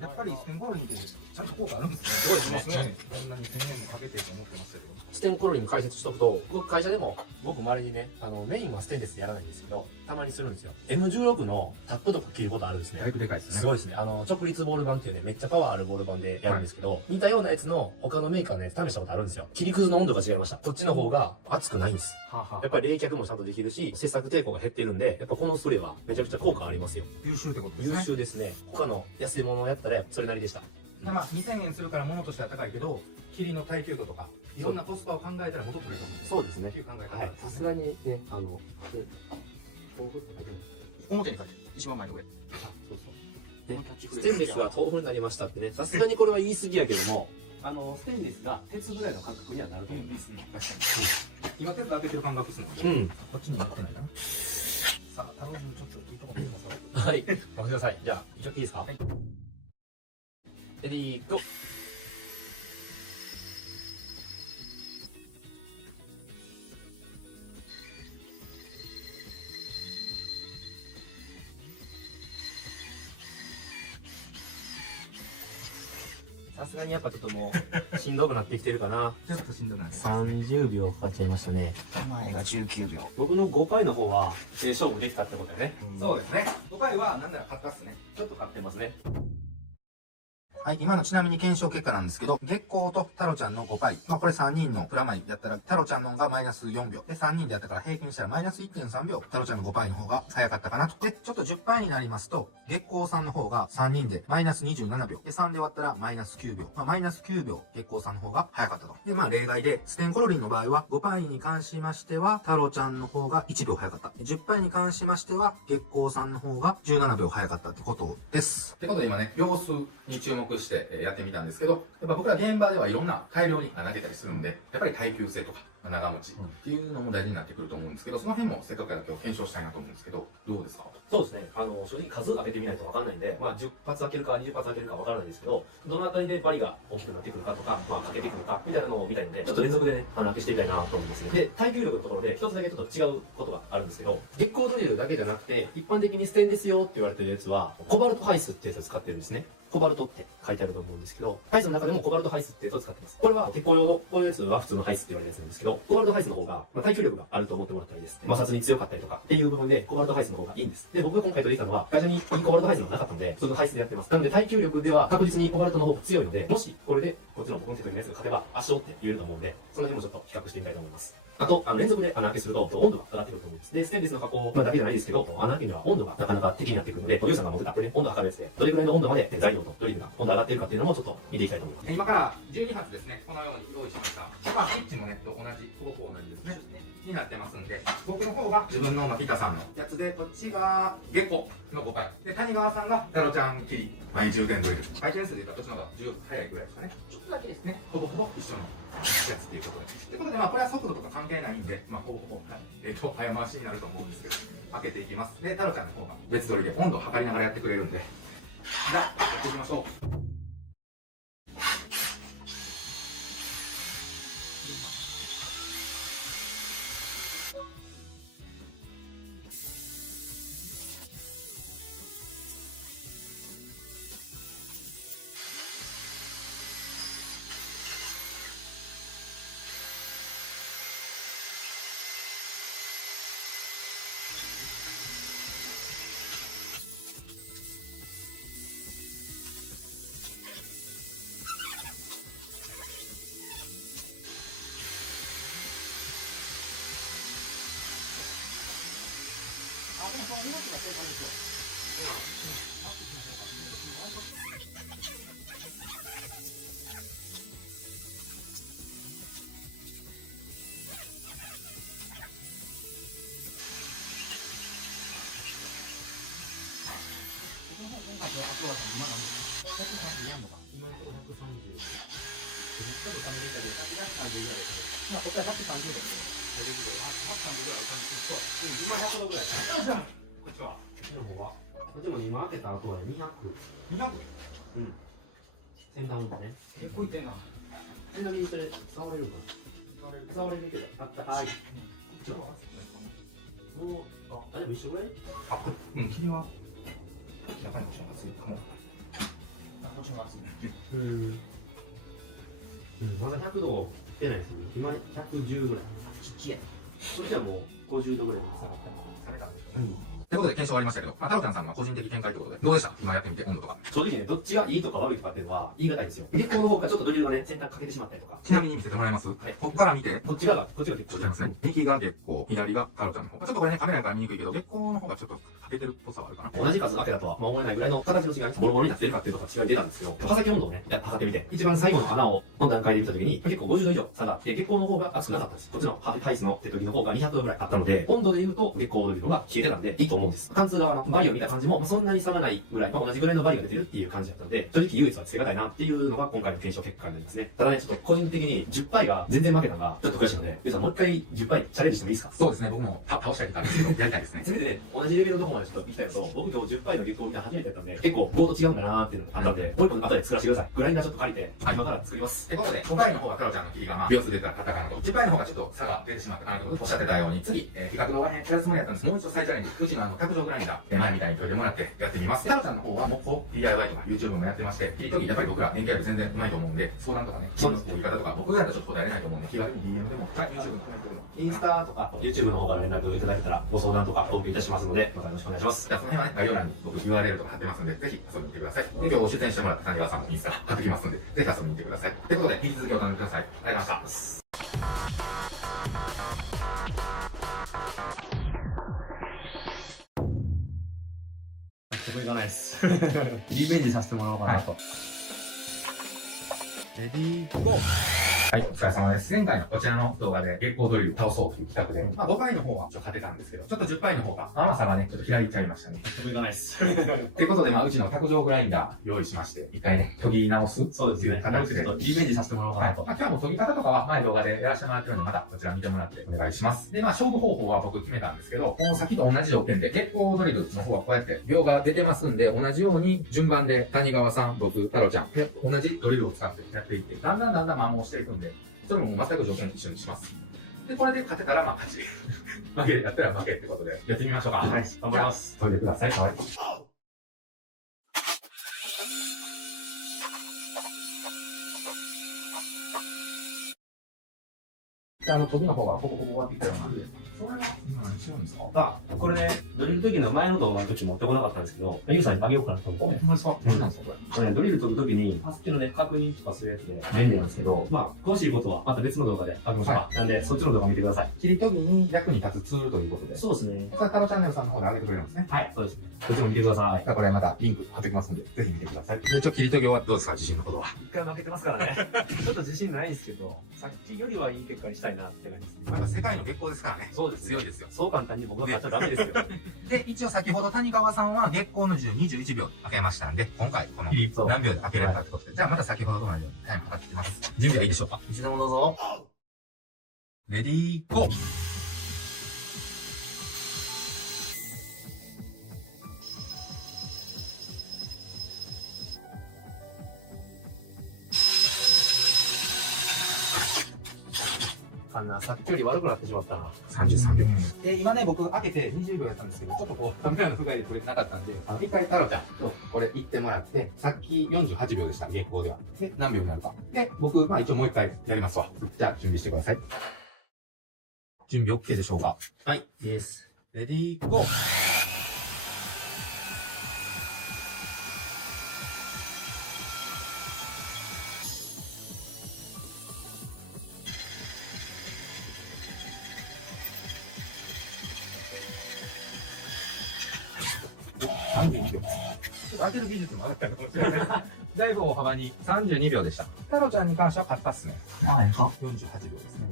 やっぱりステンコロリンってちゃんと効果あるんですね。すごいですね。こんなに1000円もかけてると思ってましたけど。ステンコロリン解説しとくと、僕会社でも、僕周りにね、メインはステンレスでやらないんですけど、たまにするんですよ。M16 のタップとか切ることあるんですね。だいぶでかいですね。すごいですね。直立ボール板っていうね、めっちゃパワーあるボール板でやるんですけど、似たようなやつの他のメーカーのやつ試したことあるんですよ。切りくずの温度が違いました。こっちの方が熱くないんです。やっぱり冷却もちゃんとできるし、切削抵抗が減ってるんで、やっぱこのスプレーはめちゃくちゃ効果ありますよ。優秀ってことですね。優秀ですね。他の安いものをやったらそれなりでした。まあ2000円するから物としては高いけど、霧の耐久度とかいろんなコスパを考えたら戻ってくると思うんです。そうですね。っていう考え方はい。さすがにね、表に書いてる。一番前の上。ステンレスが豆腐になりましたってね、さすがにこれは言い過ぎやけども、ステンレスが鉄ぐらいの感覚にはなると思います。今手で当ててる感覚ですので、うん。こっちに持ってないかな。さあ、太郎君ちょっといいとこ見てますか。はい。任せてください。じゃあ、一応いいですか。はい。レディー、ゴー。さすがにやっぱちょっともう、しんどくなってきてるかな。ちょっとしんどくなります。 30秒かかっちゃいましたね。前が19秒。僕の5回の方は、勝負できたってことだよね。そうですね。5回はなんなら勝ったっすね。ちょっと勝ってますね。はい、今のちなみに検証結果なんですけど、月光と太郎ちゃんの5回。まあこれ3人のプラマイやったら、太郎ちゃんのがマイナス4秒。で、3人でやったから平均したらマイナス 1.3 秒。太郎ちゃんの5回の方が早かったかなと。で、ちょっと10回になりますと、月光さんの方が3人でマイナス27秒。で、3で割ったらマイナス9秒。まあマイナス9秒、月光さんの方が早かったと。で、まあ例外で、ステンコロリンの場合は、5回に関しましては、太郎ちゃんの方が1秒早かった。10回に関しましては、月光さんの方が17秒早かったってことです。ってことで今ね、秒数に注目してやってみたんですけど、やっぱ僕ら現場ではいろんな大量に投げたりするんで、やっぱり耐久性とか長持ちっていうのも大事になってくると思うんですけど、その辺もせっかくやから今日検証したいなと思うんですけど、どうですか？そうですね。正直数当ててみないと分かんないんで、まあ10発開けるか20発開けるか分からないですけど、どのあたりでバリが大きくなってくるかとか、まあかけていくのか、みたいなのを見たいので、ちょっと連続でね、開けしていきたいなと思いますね。で、耐久力のところで一つだけちょっと違うことがあるんですけど、月光ドリルだけじゃなくて、一般的にステンレス用って言われてるやつは、コバルトハイスってやつを使ってるんですね。コバルトって書いてあると思うんですけど、ハイスの中でもコバルトハイスってやつを使ってます。これは鉄鋼用の、こういうやつは普通のハイスって言われるやつなんですけど、コバルトハイスの方が、まあ、耐久力があると思ってもらったりですね、摩擦に強かったりとかっていう部分で、コバルトハイスの方がいいんです。で、僕が今回取り入れたのは、会社にコバルトハイスのがなかったので、そのハイスでやってます。なので耐久力では確実にコバルトの方が強いので、もしこれで、こっちの僕の手取りのやつが勝てば圧勝って言えると思うんで、その辺もちょっと比較してみたいと思います。あと、連続で穴開けすると、温度が上がってくると思うんです。で、ステンレスの加工、だけじゃないですけど、穴開けには温度がなかなか適になってくるので、ユーさんが持ってた、これね、温度測るやつで、どれぐらいの温度まで材料とドリルが温度上がっているかっていうのもちょっと見ていきたいと思います。今から12発ですね、このように用意しました。まあ、ピッチもね、と同じ、ほぼ同じですね。になってますんで、僕の方が自分のピタさんのやつで、こっちが月光の5回。で、谷川さんが太郎ちゃん切り、10点ドリル。回転数で言ったらどっちの方が10早いぐらいですかね。ちょっとだけですね、ほぼほぼ一緒のやつっていうことで。ということで、まあ、これは速度とか関係ないんで、まあ、ほぼほぼ、早回しになると思うんですけど、開けていきます。で、太郎ちゃんの方が別撮りで温度を測りながらやってくれるんで、じゃあ、やっていきましょう。今のところ130。とためていただいて、130ぐらいですね。まあ、ここから130度ですね。130ぐらい浮かんでいくと、今100度ぐらいですね。こっちはこっちの方は、こっちも今開けた後は200。200。うん。先端がね。結構いってんな。ちなみにそれ、触れるかな触れるけど、あったかい。こっちはもう、あ、でも一緒ぐらいあ、うん、霧は明らかにもし熱いかも。こっちも熱い。まだ100度出ないですね。今110ぐらい。きれい。そっちはもう50度ぐらいに下がったりされたんですよ。ということで検証終わりましたけど、太郎ちゃんさんの個人的見解ということで、どうでした今やってみて、温度とか。正直ね、どっちがいいとか悪いとかっていうのは言い難いですよ。月光の方がちょっとドリルがね、先端かけてしまったりとか。ちなみに見せてもらえます、ここから見て、こっちが結構こちらですね。右が月光、左が太郎ちゃんの方。ちょっとこれね、カメラから見にくいけど、月光の方がちょっとかけてるっぽさはあるかな。同じ数開けたとは思えないぐらいの形の違い、ボロボロになってるかっていうとか違い出たんですけど、刃先温度をね、測ってみて、一番最後の穴をの段階で見たときに、結構50度以上下がって、月光の方が熱くなかったです。こっちのハイスの手研ぎの方が200度ぐらいあったので、温度で言うと月光ドリルが冷えてたんでいいと思うんです。貫通側のバリを見た感じも、そんなに差がないぐらい、同じぐらいのバリが出てるっていう感じだったので、正直唯一はつけがたいなっていうのが今回の検証結果になりますね。ただね、ちょっと個人的に10杯が全然負けたのがちょっと悔しいので、ゆうさんもう一回10杯チャレンジしてもいいですか？そうですね、僕も倒したりとかですけど、やりたいですね。せめてね、同じレベルのところまでちょっと行きたいのと、僕今日10杯の月光みたいな初めてやったんで、結構ボード違うんだなーっていうのがあったんで、もう一個後で作らせてください。グラインダーちょっと借りて、今から作ります。ってことで、5回の方が太郎ちゃんの霧が秒数出たら硬かなと、10回の方がちょっと差が出てしまったかなとおっしゃってたように、次、比較動画編やるつもりだったんです。もう一度再チャレンジ、うちの卓上グラインダー、前みたいに研いでもらってやってみます。太郎ちゃんの方はもっと DIY とか YouTube もやってまして、いい時やっぱり僕ら電気より全然上手いと思うんで、相談とかね、チームの作り方とか、僕らだとちょっと答えれないと思うんで、気軽に DM でも、はい、YouTube のコメントでも。インスタとか YouTube の方から連絡いただけたらご相談とかお受けいたしますので、またよろしくお願いします。じゃあその辺はね、概要欄に僕 URL とか貼ってますんで、ぜひ遊びに来てください。で、今日出演してもらった谷川さんもインスタ貼ってきますんで、ぜひ遊びに来てください。ということで、引き続きお楽しみください。ありがとうございました。得意がないです。リベンジさせてもらおうかなと。レディーゴー。はい、お疲れ様です。前回のこちらの動画で月光ドリルを倒そうという企画で、5回の方はちょっと勝てたんですけど、ちょっと10回の方が甘さがね、ちょっと開いちゃいましたね。得意がないです。ということで、うちの卓上グラインダー用意しまして、一回ね、研ぎ直すそうですね。形で。リベンジさせてもらおうかなと。今日も研ぎ方とかは前動画でやらせてもらってるので、またこちら見てもらってお願いします。で、勝負方法は僕決めたんですけど、この先と同じ条件で、月光ドリルの方はこうやって秒が出てますんで、同じように順番で谷川さん、僕、太郎ちゃん、で同じドリルを使ってやっていって、だんだん摩耗していくんで、それも全く条件一緒にします。で、これで勝てたら勝ち。負けやったら負けってことで、やってみましょうか。はい、頑張ります。それでください。はい。研ぎの方がほぼほぼ終わってきたようなんで、それは今何してるんですか？あ、これね、ドリル時の前の動画の時持ってこなかったんですけど、ゆうさんにあげようかなと思って。ほんまですか？何なんですかこれ。これね、ドリル研ぐ時に、パスキのね、確認とかするやつで便利なんですけど、詳しいことはまた別の動画であげましょうか。なんで、そっちの動画見てください。切り研ぎに役に立つツールということで。そうですね。これ太郎チャンネルさんの方で上げてくれるんですね。はい、そうですね。こっちも見てください。これまたリンク貼ってきますんで、ぜひ見てください。で、切り研ぎはどうですか自信のほどは。一回負けてますからね。ちょっと自信ないんですけど、さっきよりはいい結果にしたいなって感じですね。まだ世界の月光ですからね。そうですね。強いですよ。そう簡単に僕が勝っちゃダメですよ。で、一応先ほど谷川さんは月光の21秒開けましたんで、今回この何秒で開けれるかってことで、じゃあまた先ほどと同じようにタイム測ってきます。準備はいいでしょうか？いつでもどうぞ。レディーゴー。さっきより悪くなってしまったな。33秒。で、今ね、僕開けて20秒やったんですけど、ちょっとこう、カメラの不具合で撮れてなかったんで、一回太郎ちゃんとこれ行ってもらって、さっき48秒でした、月光では。で、何秒になるか。で、僕、一応もう一回やりますわ。じゃあ、準備してください。準備 OK でしょうか？はい、です。レディーゴー。32秒。ちょっと開ける技術も上がったかもしれない。だいぶ大幅に32秒でした。太郎ちゃんに関しては勝ったっすね。はい、か。 48秒ですね。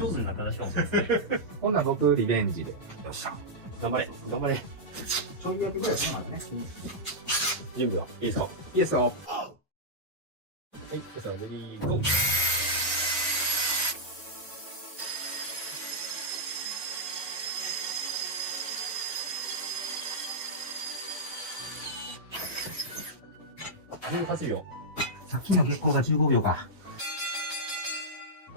上手になったらしかもですね。今度は僕、リベンジで。よっしゃ。頑張れ、頑張れ。ちょい焼きぐらいですね、まずね。準備はいいですか？いいですよ。はい、じゃあレディーゴー。18秒。さっきの月光が15秒か。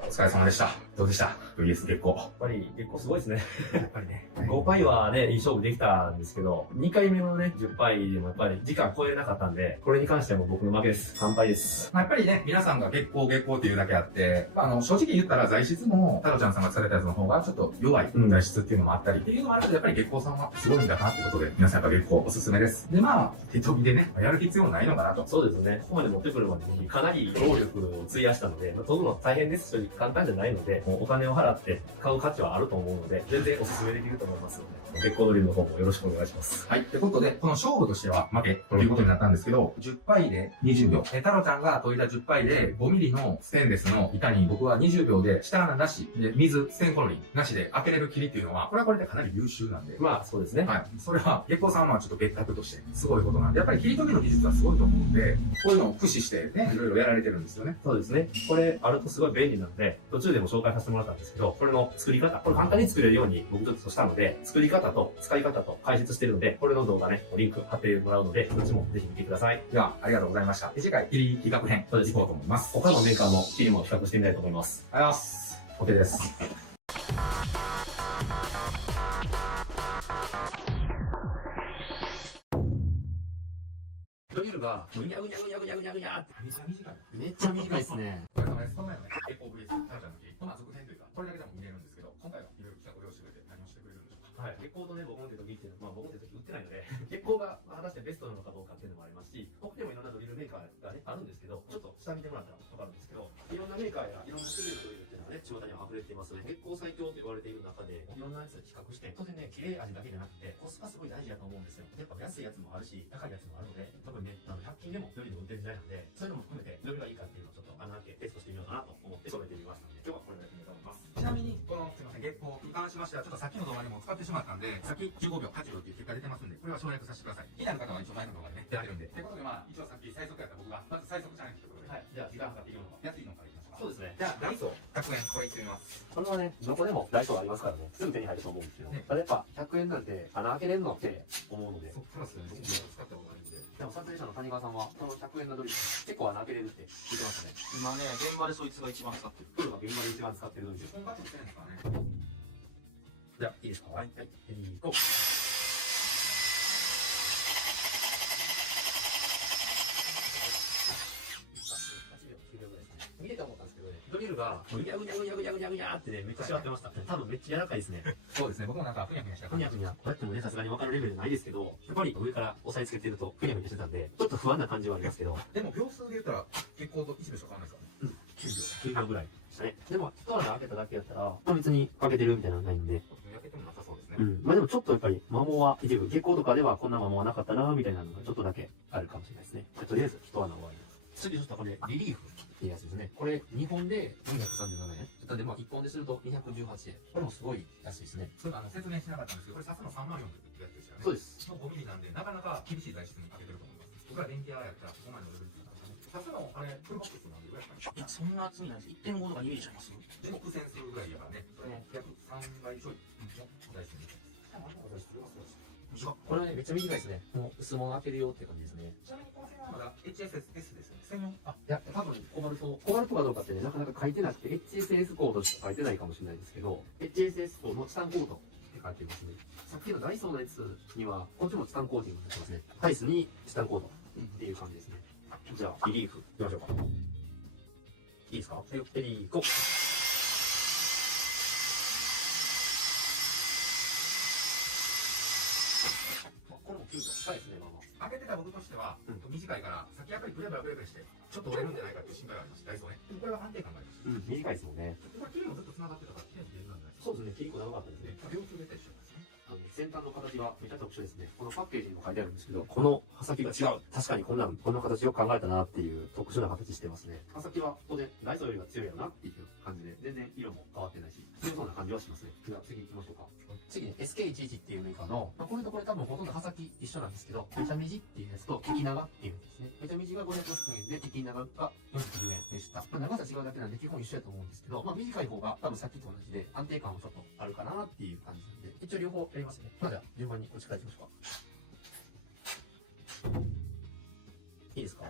お疲れ様でした。どうでした ?VS 月光。やっぱり月光すごいですね。やっぱりね。 5パイはね、いい勝負できたんですけど、2回目のね、10パイでもやっぱり時間超えれなかったんで、これに関してはもう僕の負けです。3敗です。まあ、やっぱりね、皆さんが月光月光っていうだけあって、正直言ったら材質も、太郎ちゃんさんがされたやつの方がちょっと弱い材質っていうのもあったり、っていうのもあるけど、やっぱり月光さんはすごいんだなってことで、皆さんやっぱ月光おすすめです。で、まあ、手飛びでね、やる必要ないのかなと。そうですね。ここまで持ってくるまでにかなり労力を費やしたので、飛ぶの大変ですし、簡単じゃないので、もうお金を払って買う価値はあると思うので、全然おすすめできると思いますので、月光ドリルの方もよろしくお願いします。はい。ってことで、この勝負としては負けということになったんですけど、10パイで20秒。太郎ちゃんが研いだ10パイで5ミリのステンレスの板に僕は20秒で下穴なし、で、水、ステンコロリンなしで開けれる切りっていうのは、これはこれでかなり優秀なんで。まあ、そうですね。はい。それは、月光さんはちょっと別格としてすごいことなんで、やっぱり切り研ぎの技術はすごいと思うんで、こういうのを駆使してね、いろいろやられてるんですよね。そうですね。これあるとすごい便利なので、途中でも紹介させてもらったんですけど、これの作り方、これ簡単に作れるように僕ちょっとしたので、作り方と使い方と解説してるので、これの動画ね、リンク貼ってもらうので、どっちもぜひ見てください。では、ありがとうございました。で次回、切り比較編、そうですいこうと思います。他のメーカーの切りも比較してみたいと思います。ありがとうございます。OK です。ドリルが、ぐにゃぐにゃぐにゃぐにゃぐにゃぐにゃって、めっちゃ短い。めっちゃ短いですね。お疲れ様です。その前のね、エコー VS タラちゃんの切り、まあ続編というか、これだけでも見れるんですけど、今回はいろいろ企画を用意してくれて何をしてくれるんでしょうか。はい。月光とね、僕の手時っていうのは、まあ僕の手時売ってないので、月光が果たしてベストなのかどうかっていうのもありますし、他でもいろんなドリルメーカーがね、あるんですけど、ちょっと下見てもらったらわかるんですけど、いろんなメーカーやいろんな種類のドリルっていうのはね、巷には溢れていますね。月光最強と言われている中で、いろんなやつを比較して、当然ね、綺麗味だけじゃなくて、コスパすごい大事だと思うんですよ。やっぱ安いやつもあるし、高いやつもあるので、特にね、100均でもドリルを売ってる時代なんで、そういうのも含めて、どれがいいかっていうのをちょっと穴開けテストしてみようかなと思って揃えてみましたので、今日はこれだけ見ようと思います。ちなみに、この、すみません、月光に関しましては、ちょっとさっきの動画でも使ってしまったんで、さっき15秒、8秒っていう結果出てますんで、これは省略させてください。気になる方は一応前の動画でね、出られるんで。ということで、まあ、一応さっき最速やった僕が、まず最速チャレンジということで、はい。じゃあ、時間計っていきましょうか。安いのからいきましょうか。そうですね。じゃあ、ダイソー100円、これいってみます。これはね、どこでもダイソーありますからね、すぐ手に入ると思うんですけど、ただやっぱ100円なんて穴開けれるのって思うので、そうですね、僕も使ったことないんで。でも撮影者の谷川さんは、この100円のドリル、結構穴開けれるって聞いてましたね。今ね、現場でそいつが一番使ってる。プロが現場で一番使ってるドリル。本場って売ってるんですかね。じゃあ、いいですか？はい。はい。レディーゴー。8秒、9秒ぐらいですね。見てて思ったんですけどね、ドリルが、ぐにゃぐにゃぐにゃぐにゃぐにゃぐにゃってね、めっちゃ縛ってました。多分めっちゃ柔らかいですね。そうですね、僕もなんかふにゃふにゃした感じ。ふにゃふにゃ。こうやってもね、さすがに分かるレベルじゃないですけど、やっぱり上から押さえつけてると、ふにゃふにゃしてたんで、ちょっと不安な感じはありますけど、でも秒数で言ったら、月光と1秒しか変わらないですか9秒ぐらいでしたね。でも、一穴開けただけやったら、まあ別に開けてるみたいなのはないんで、ら。焼けてもなさそうですね。うん。まあでもちょっとやっぱり、摩耗は一部、月光とかではこんな摩耗はなかったなみたいなのがちょっとだけあるかもしれないですね。とりあえず、一穴終わります。次、ちょっとこれ、リリーフっていうやつですね。これ、2本で237円。ちょっとでも1本ですると218円。これもすごい安いですね。そう説明しなかったんですけど、これ刺すの304ってやつですよね。そうです。の5ミリなんで、なかなか厳しい材質にかけてると思います。僕ら電気屋やったら、5枚のレベルですからね。刺すの、あれ、フルボックスなんでぐらいですかね。いや、そんな厚みないです。1.5とか2ミリちゃいますでも苦戦するぐらいやからね。それの約3倍ちょいの材質に。これね、めっちゃ短いですね。もう、薄物開けるよって感じですね。ちなみにこの辺はまだ HSS ですよね。専用。あ、いや、多分コバルトかどうかってね、なかなか書いてなくて、HSS コードしか書いてないかもしれないですけど、HSS コードのチタンコードって書いてますね。さっきのダイソーのやつには、こっちもチタンコーティングになってますね。タイスにチタンコードっていう感じですね。じゃあ、リリーフ、いきましょうか。いいですか？はい、レディー、ゴー。これも9秒近いですね、まあまあ。開けてた僕としては、短いから、先やっぱりブレブラブレブレして、ちょっと折れるんじゃないかっていう心配がありました。ダイソーね。でもこれは安定感がありました。うん、短いですもんね。これ、切りもずっと繋がってたから、切れも出るなんじゃないですか。そうですね、切り子長かったですね。両方出たりしてますね。先端の形がめちゃ特殊ですね。このパッケージにも書いてあるんですけど、この刃先が違う。確かにこんな形を考えたなっていう特殊な形してますね。刃先は当然ダイソーよりは強いよなっていう感じで、全然色も変わってないし、強そうな感じはしますね。では次行きましょうか。次ね、SK11 っていうメーカーの、これとこれ多分ほとんど刃先一緒なんですけど、めちゃみじっていうやつと、敵長っていうやつですね。めちゃみじが500円で、敵長が49円でした。長さ違うだけなんで基本一緒やと思うんですけど、短い方が多分さっきと同じで安定感もちょっとあるかなっていう感じなんで、一応両方やりますね。まあじゃあ順番にこっちからいきましょうか。いいですか？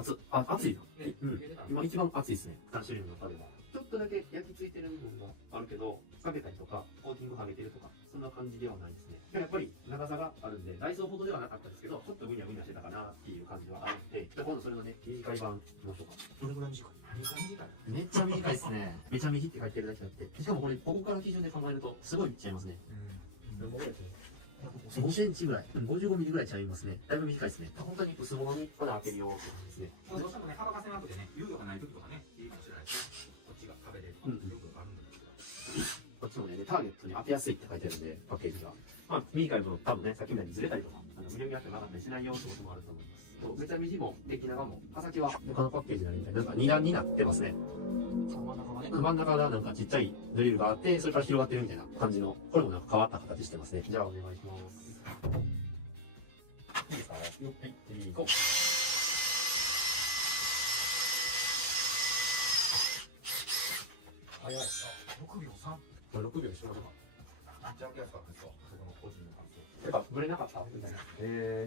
熱いな。今一番熱いですね。3種類の中では。ちょっとだけ焼き付いてる部分があるけど、かけたりとか、コーティング剥げてるとか、そんな感じではないですね。やっぱり長さがあるんで、ダイソーほどではなかったですけど、ちょっとぐにゃぐにゃしてたかなっていう感じはあるんで、今度それのね、短い版いきましょうか。どれぐらい短い？めっちゃ短いですね。めちゃ短って書いてるだけあって。しかもこれ、ここから基準で考えると、すごいいっちゃいますね。5センチぐらい、55ミリぐらいちゃいますね。だいぶ短いですね。本当に薄物にまだ開けるようって感じですね。どうしてもね、幅が狭くてね、猶予がない時とかね、いいかもしれないですね。こっちが壁でとか、よくあるんですけど。こっちもね、ターゲットに当てやすいって書いてあるんで、パッケージが。まあ、短い分、多分ね、さっきみたいにずれたりとか、無理にあって曲がったりしないよってこともあると思います。めちゃ短も、出来長も、刃先は他のパッケージなりみたいな、なんか2段になってますね。真ん中がなんかちっちゃいドリルがあって、それから広がってるみたいな感じの、これもなんか変わった形してますね。じゃあお願いします。いいですか？はい、行こう。早い。6秒3。これ6秒にしましょうか。めっちゃ開けやすかったですよ。そこの個人の感想。やっぱ、ブレなかったみたいな。こ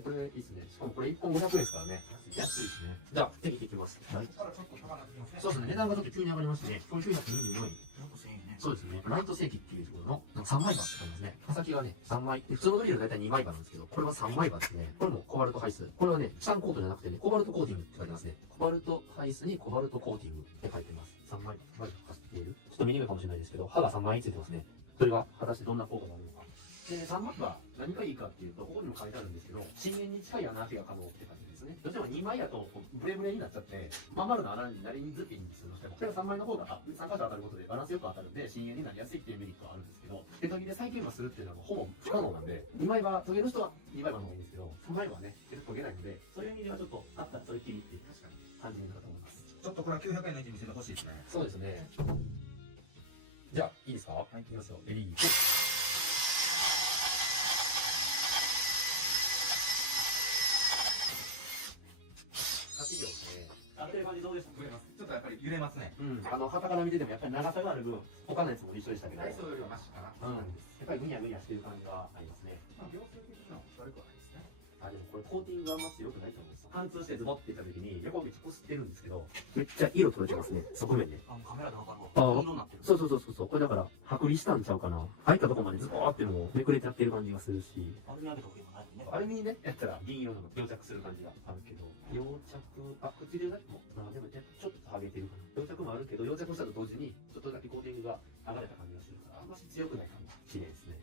れいいですね。しかもこれ1本500円ですからね。安いですね。じゃあ、次行きます。はい。ここからちょっと高くなってきますね。そうですね。値段がちょっと急に上がりましてね。これ924円。もっと1000円ね。そうですね。ライト正規っていうところの3枚刃って書いてますね。刃先がね、3枚。で普通のドリルだいたい2枚刃なんですけど、これは3枚刃ですね。これもコバルトハイス。これはね、チタンコートじゃなくてね、コバルトコーティングって書いてますね。コバルトハイスにコバルトコーティングって書いてます。3枚刃走っている。ちょっと見にくいかもしれないですけど、刃が3枚についてますね。それが果たしてどんな効果があるのか。で、3枚は何がいいかっていうと、ここにも書いてあるんですけど、震源に近い穴開けが可能って感じですね。どうしても2枚やとブレブレになっちゃって、まん丸な穴になりにずっていいんですよ。どうしても。これが3枚の方が3箇所当たることでバランスよく当たるんで、震源になりやすいっていうメリットはあるんですけど、手研ぎで再研磨するっていうのはほぼ不可能なんで、2枚刃研げる人は2枚刃の方がいいんですけど、3枚刃はね、研げないので、そういう意味ではちょっとあったらそれっきりっていう感じになると思います。ちょっとこれは900円の位置に見せてほしいですね。そうですね。じゃあ、いいですか？はい、いきますよ。レディー。8秒ですね。あってる感じどうですか？揺れます。ちょっとやっぱり揺れますね。うん。旗から見ててもやっぱり長さがある分、他のやつも一緒でしたけど。ダイソーよりはマシかな。うん。やっぱりぐにゃぐにゃしてる感じはありますね。まあ、秒数的には悪くはないですね。あ、でもこれコーティングがあんま強くないと思うんですよ。貫通してズボっていった時に、横道こすってるんですけど、めっちゃ色取れてますね。側面で。カメラでわかるわ。あ色になってる。そう。これだから、剥離したんちゃうかな。入ったとこまでズボーってもうめくれちゃってる感じがするし。アルミ上げた方がいいもないね。アルミにね、やったら銀色のが溶着する感じがあるけど、溶着、唇だけも、まあでもね、ちょっと剥げてるかな。溶着もあるけど、溶着したと同時に、ちょっとだけコーティングが剥がれた感じがするから、あんまし強くない感じ。綺麗ですね。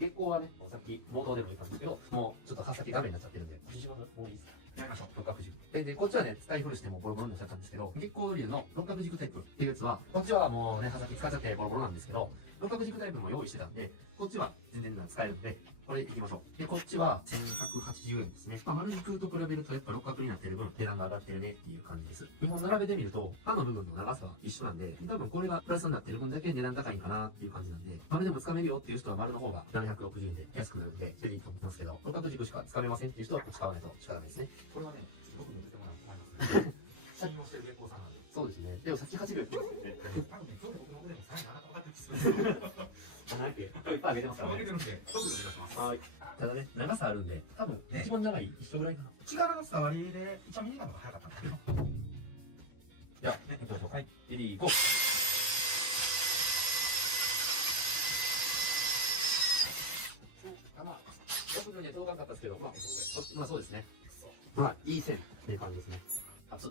月光はね、さっき冒頭でも言ったんですけど、もうちょっと刃先画面になっちゃってるんで、もういいですか？やりましょう。六角軸。で、こっちはね、使い古してもボロボロになっちゃったんですけど、月光ドリルの六角軸タイプっていうやつは、こっちはもうね、刃先使っちゃってボロボロなんですけど、六角軸タイプも用意してたんで、こっちは全然使えるんで、これ行きましょう。で、こっちは1180円ですね。まあ、丸軸と比べるとやっぱ六角になってる分、値段が上がってるねっていう感じです。2本並べてみると、刃の部分の長さは一緒なんで、多分これがプラスになってる分だけ値段高いんかなっていう感じなんで、丸でも掴めるよっていう人は丸の方が760円で安くなるんで、それでいいと思いますけど、六角軸しか掴めませんっていう人はこっち買わないと仕方ないですね。これはね、僕に見せてもらうと思いますね。信用してる月光さんなんで。そうですね。でもさっき8秒言ってますよね。多分ね、今日僕の腕もさらにあなた分かってる気するんですよ。何やっけ？いっぱい上げてますからね。上げてるんで、速度目指します。はい。ただね、長さあるんで、多分、ね一番長い一緒ぐらいかな。力の伝わりで、一番短いのが早かったんだけど。じゃあ、ね、行きましょう。はい。レディー、ゴー。まあ、6秒には届かなかったですけど、まあそうですね。まあ、いい線っていう感じですね。熱っ。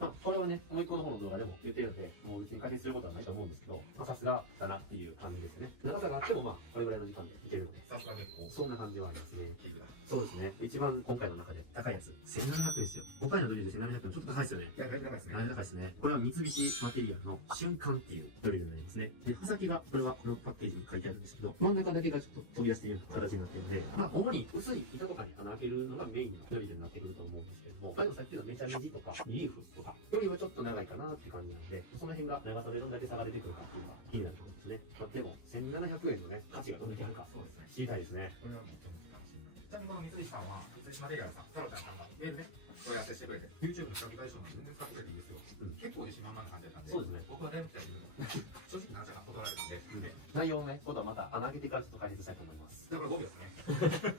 まあ、これはね、もう一個の方の動画でも言ってるので、もう別に解説することはないと思うんですけど、まあ、さすがだなっていう感じですね。長さがあっても、まあ、これぐらいの時間でいけるので、さすが月光。そんな感じはありますね。いいぐらい。そうですね。一番今回の中で高いやつ。1700円ですよ。5回のドリルで1700円。ちょっと高いですよね。いや、だいぶ高いですね。だいぶ高いですね。これは三菱マテリアルの瞬間っていうドリルになりますね。で、刃先が、これはこのパッケージに書いてあるんですけど、真ん中だけがちょっと飛び出しているような形になっているので、まあ、主に薄い板とかに穴開けるのがメインのドリルになってくると思うんですけれども、前のさっきのめちゃめちとか、リーフとか、よりはちょっと長いかなっていう感じなので、その辺が長さでどんだけ差が出てくるかっていうのが気になるところですね。まあ、でも、1700円のね、価値がどれだけあるか、そうですね。知りたいですね。これはもうちょっと楽しみ。ちなみにこの三菱さんは、三菱マテリアルさん、太郎ちゃんさんがメールね、問い合わせしてくれて、YouTube の比較対象なんで全然使ってくれていいですよ。結構自信満々な感じだったんで、そうですね。僕はね、みたいに言うの正直なっちゃが断られたんで、内容のね、ことはまた穴開けてからちょっと解説したいと思います。だから5秒ですね。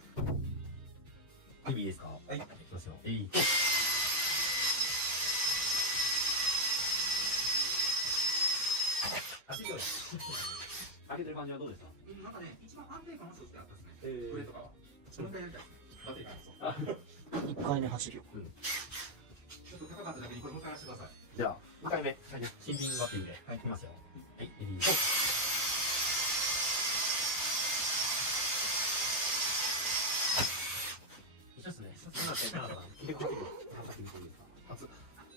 はい、いいですか？はい。いきますよ。修行や。開けてる感じはどうでした？なんかね、一番安定感は正直あったですね。え上とかは。もう一回やりたいですね。バッテリー感想。1回目8秒。ちょっと高かっただけにこれもう一回やらせてください。じゃあ、2回目。新品バッテリーで。はい、いきますよ。はい、レディー、ゴー。一緒ですね。そんなってなかった。結構初めてですか？初。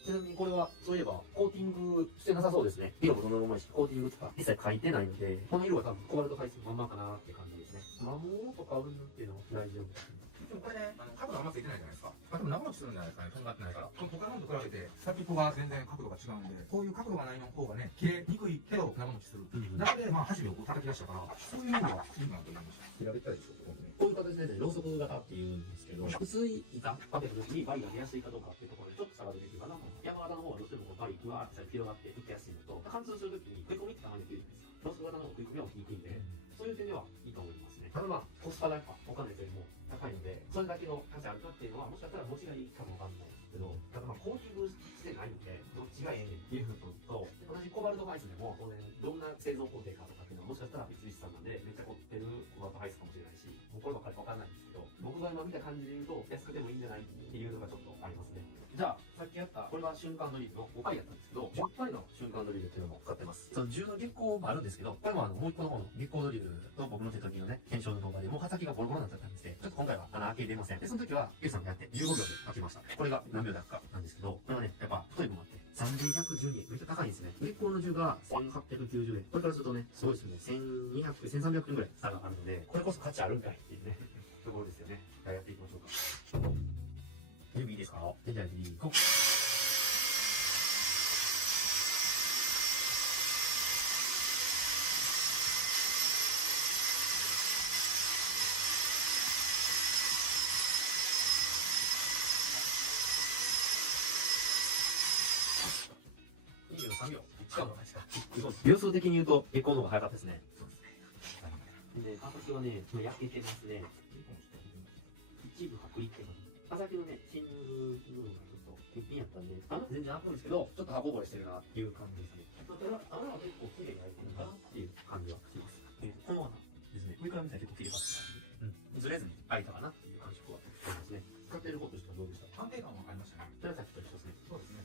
ちなみにこれは、そういえば、コーティングしてなさそうですね。色もそのままし、コーティングとか一切書いてないので、この色は多分コバルト配数のまんまかなって感じですね。摩耗とかうんぬんっていうのは大丈夫ですね。でもこれね、角度あんまついてないじゃないですか。でも長持ちするんじゃないですかね、とんがってないから。他のと比べて、先っぽが全然角度が違うんで、こういう角度がないの方がね、切れにくいけど長持ちする。なので、まあ、箸を叩き出したから、そういう意味ではいいかなと思いました。切られたいでしょ、こういう形でね、ローソク型っていうんですけど、薄い板かけた時にバリが出やすいかどうかっていうところでちょっと差が出てくるかなと思います。山形の方はどうしてもこうバリがわーって広がっていきやすいのと、貫通する時に食い込みってたまにできるんですよ。ローソク型の方が食い込みは大きいんで、そういう点ではいいと思いますね。ただまあ、コスパがやっぱお金よりも高いので、それだけの価値あるかっていうのは、もしかしたら持ちがいいかもわかんないですけど、ただまあ、コーティングしてないんで、どっちがええねんっていう部分と、同じコバルトハイスでも、当然、どんな製造工程かとかっていうのは、もしかしたら三菱さんなんで、めっちゃ凝ってるコバルトハイスかもしれないし、もうこればっかりわかんないんですけど、僕が今見た感じで言うと、安くてもいいんじゃないっていうのがちょっとありますね。じゃあ、さっきやった、これは瞬間ドリルの5回やったんですけど、10回の瞬間ドリルっていうのも使ってます。その10の月光もあるんですけど、これももう一個の方の月光ドリルと僕の手時のね、検証の動画でもう刃先がボロボロになっちゃったんですで、ちょっと今回は穴開けれません。で、その時は、Q さんがやって15秒で開けました。これが何秒だかなんですけど、これはね、やっぱ太いものあって、3112円。めっちゃ高いんですね。月光の10が1890円。これからするとね、すごいですよね。1200、1300円ぐらい差があるので、これこそ価値あるんかいっていうね、ところですよね。じゃあやっていきましょうか。準備いいですか？じゃあ、リーゴー。23秒。しかも、秒数的に言うと、月光の方が早かったですね。そうですね。で、刃先はね、焼けてますね。一部剥離って感じ。刃先のね、新ヌール部分がちょっと欠品やったんで、穴全然開くんですけど、ちょっと刃こぼれしてるなっていう感じですね。穴は結構綺麗に開いてるかなっていう感じはします。この穴ですね、上から見たら結構綺麗かったんで、ずれずに開いたかなっていう感触はありますね。使っている方としてはどうでした？安定感はありましたね。それはさっきと一緒ですね。そうですね。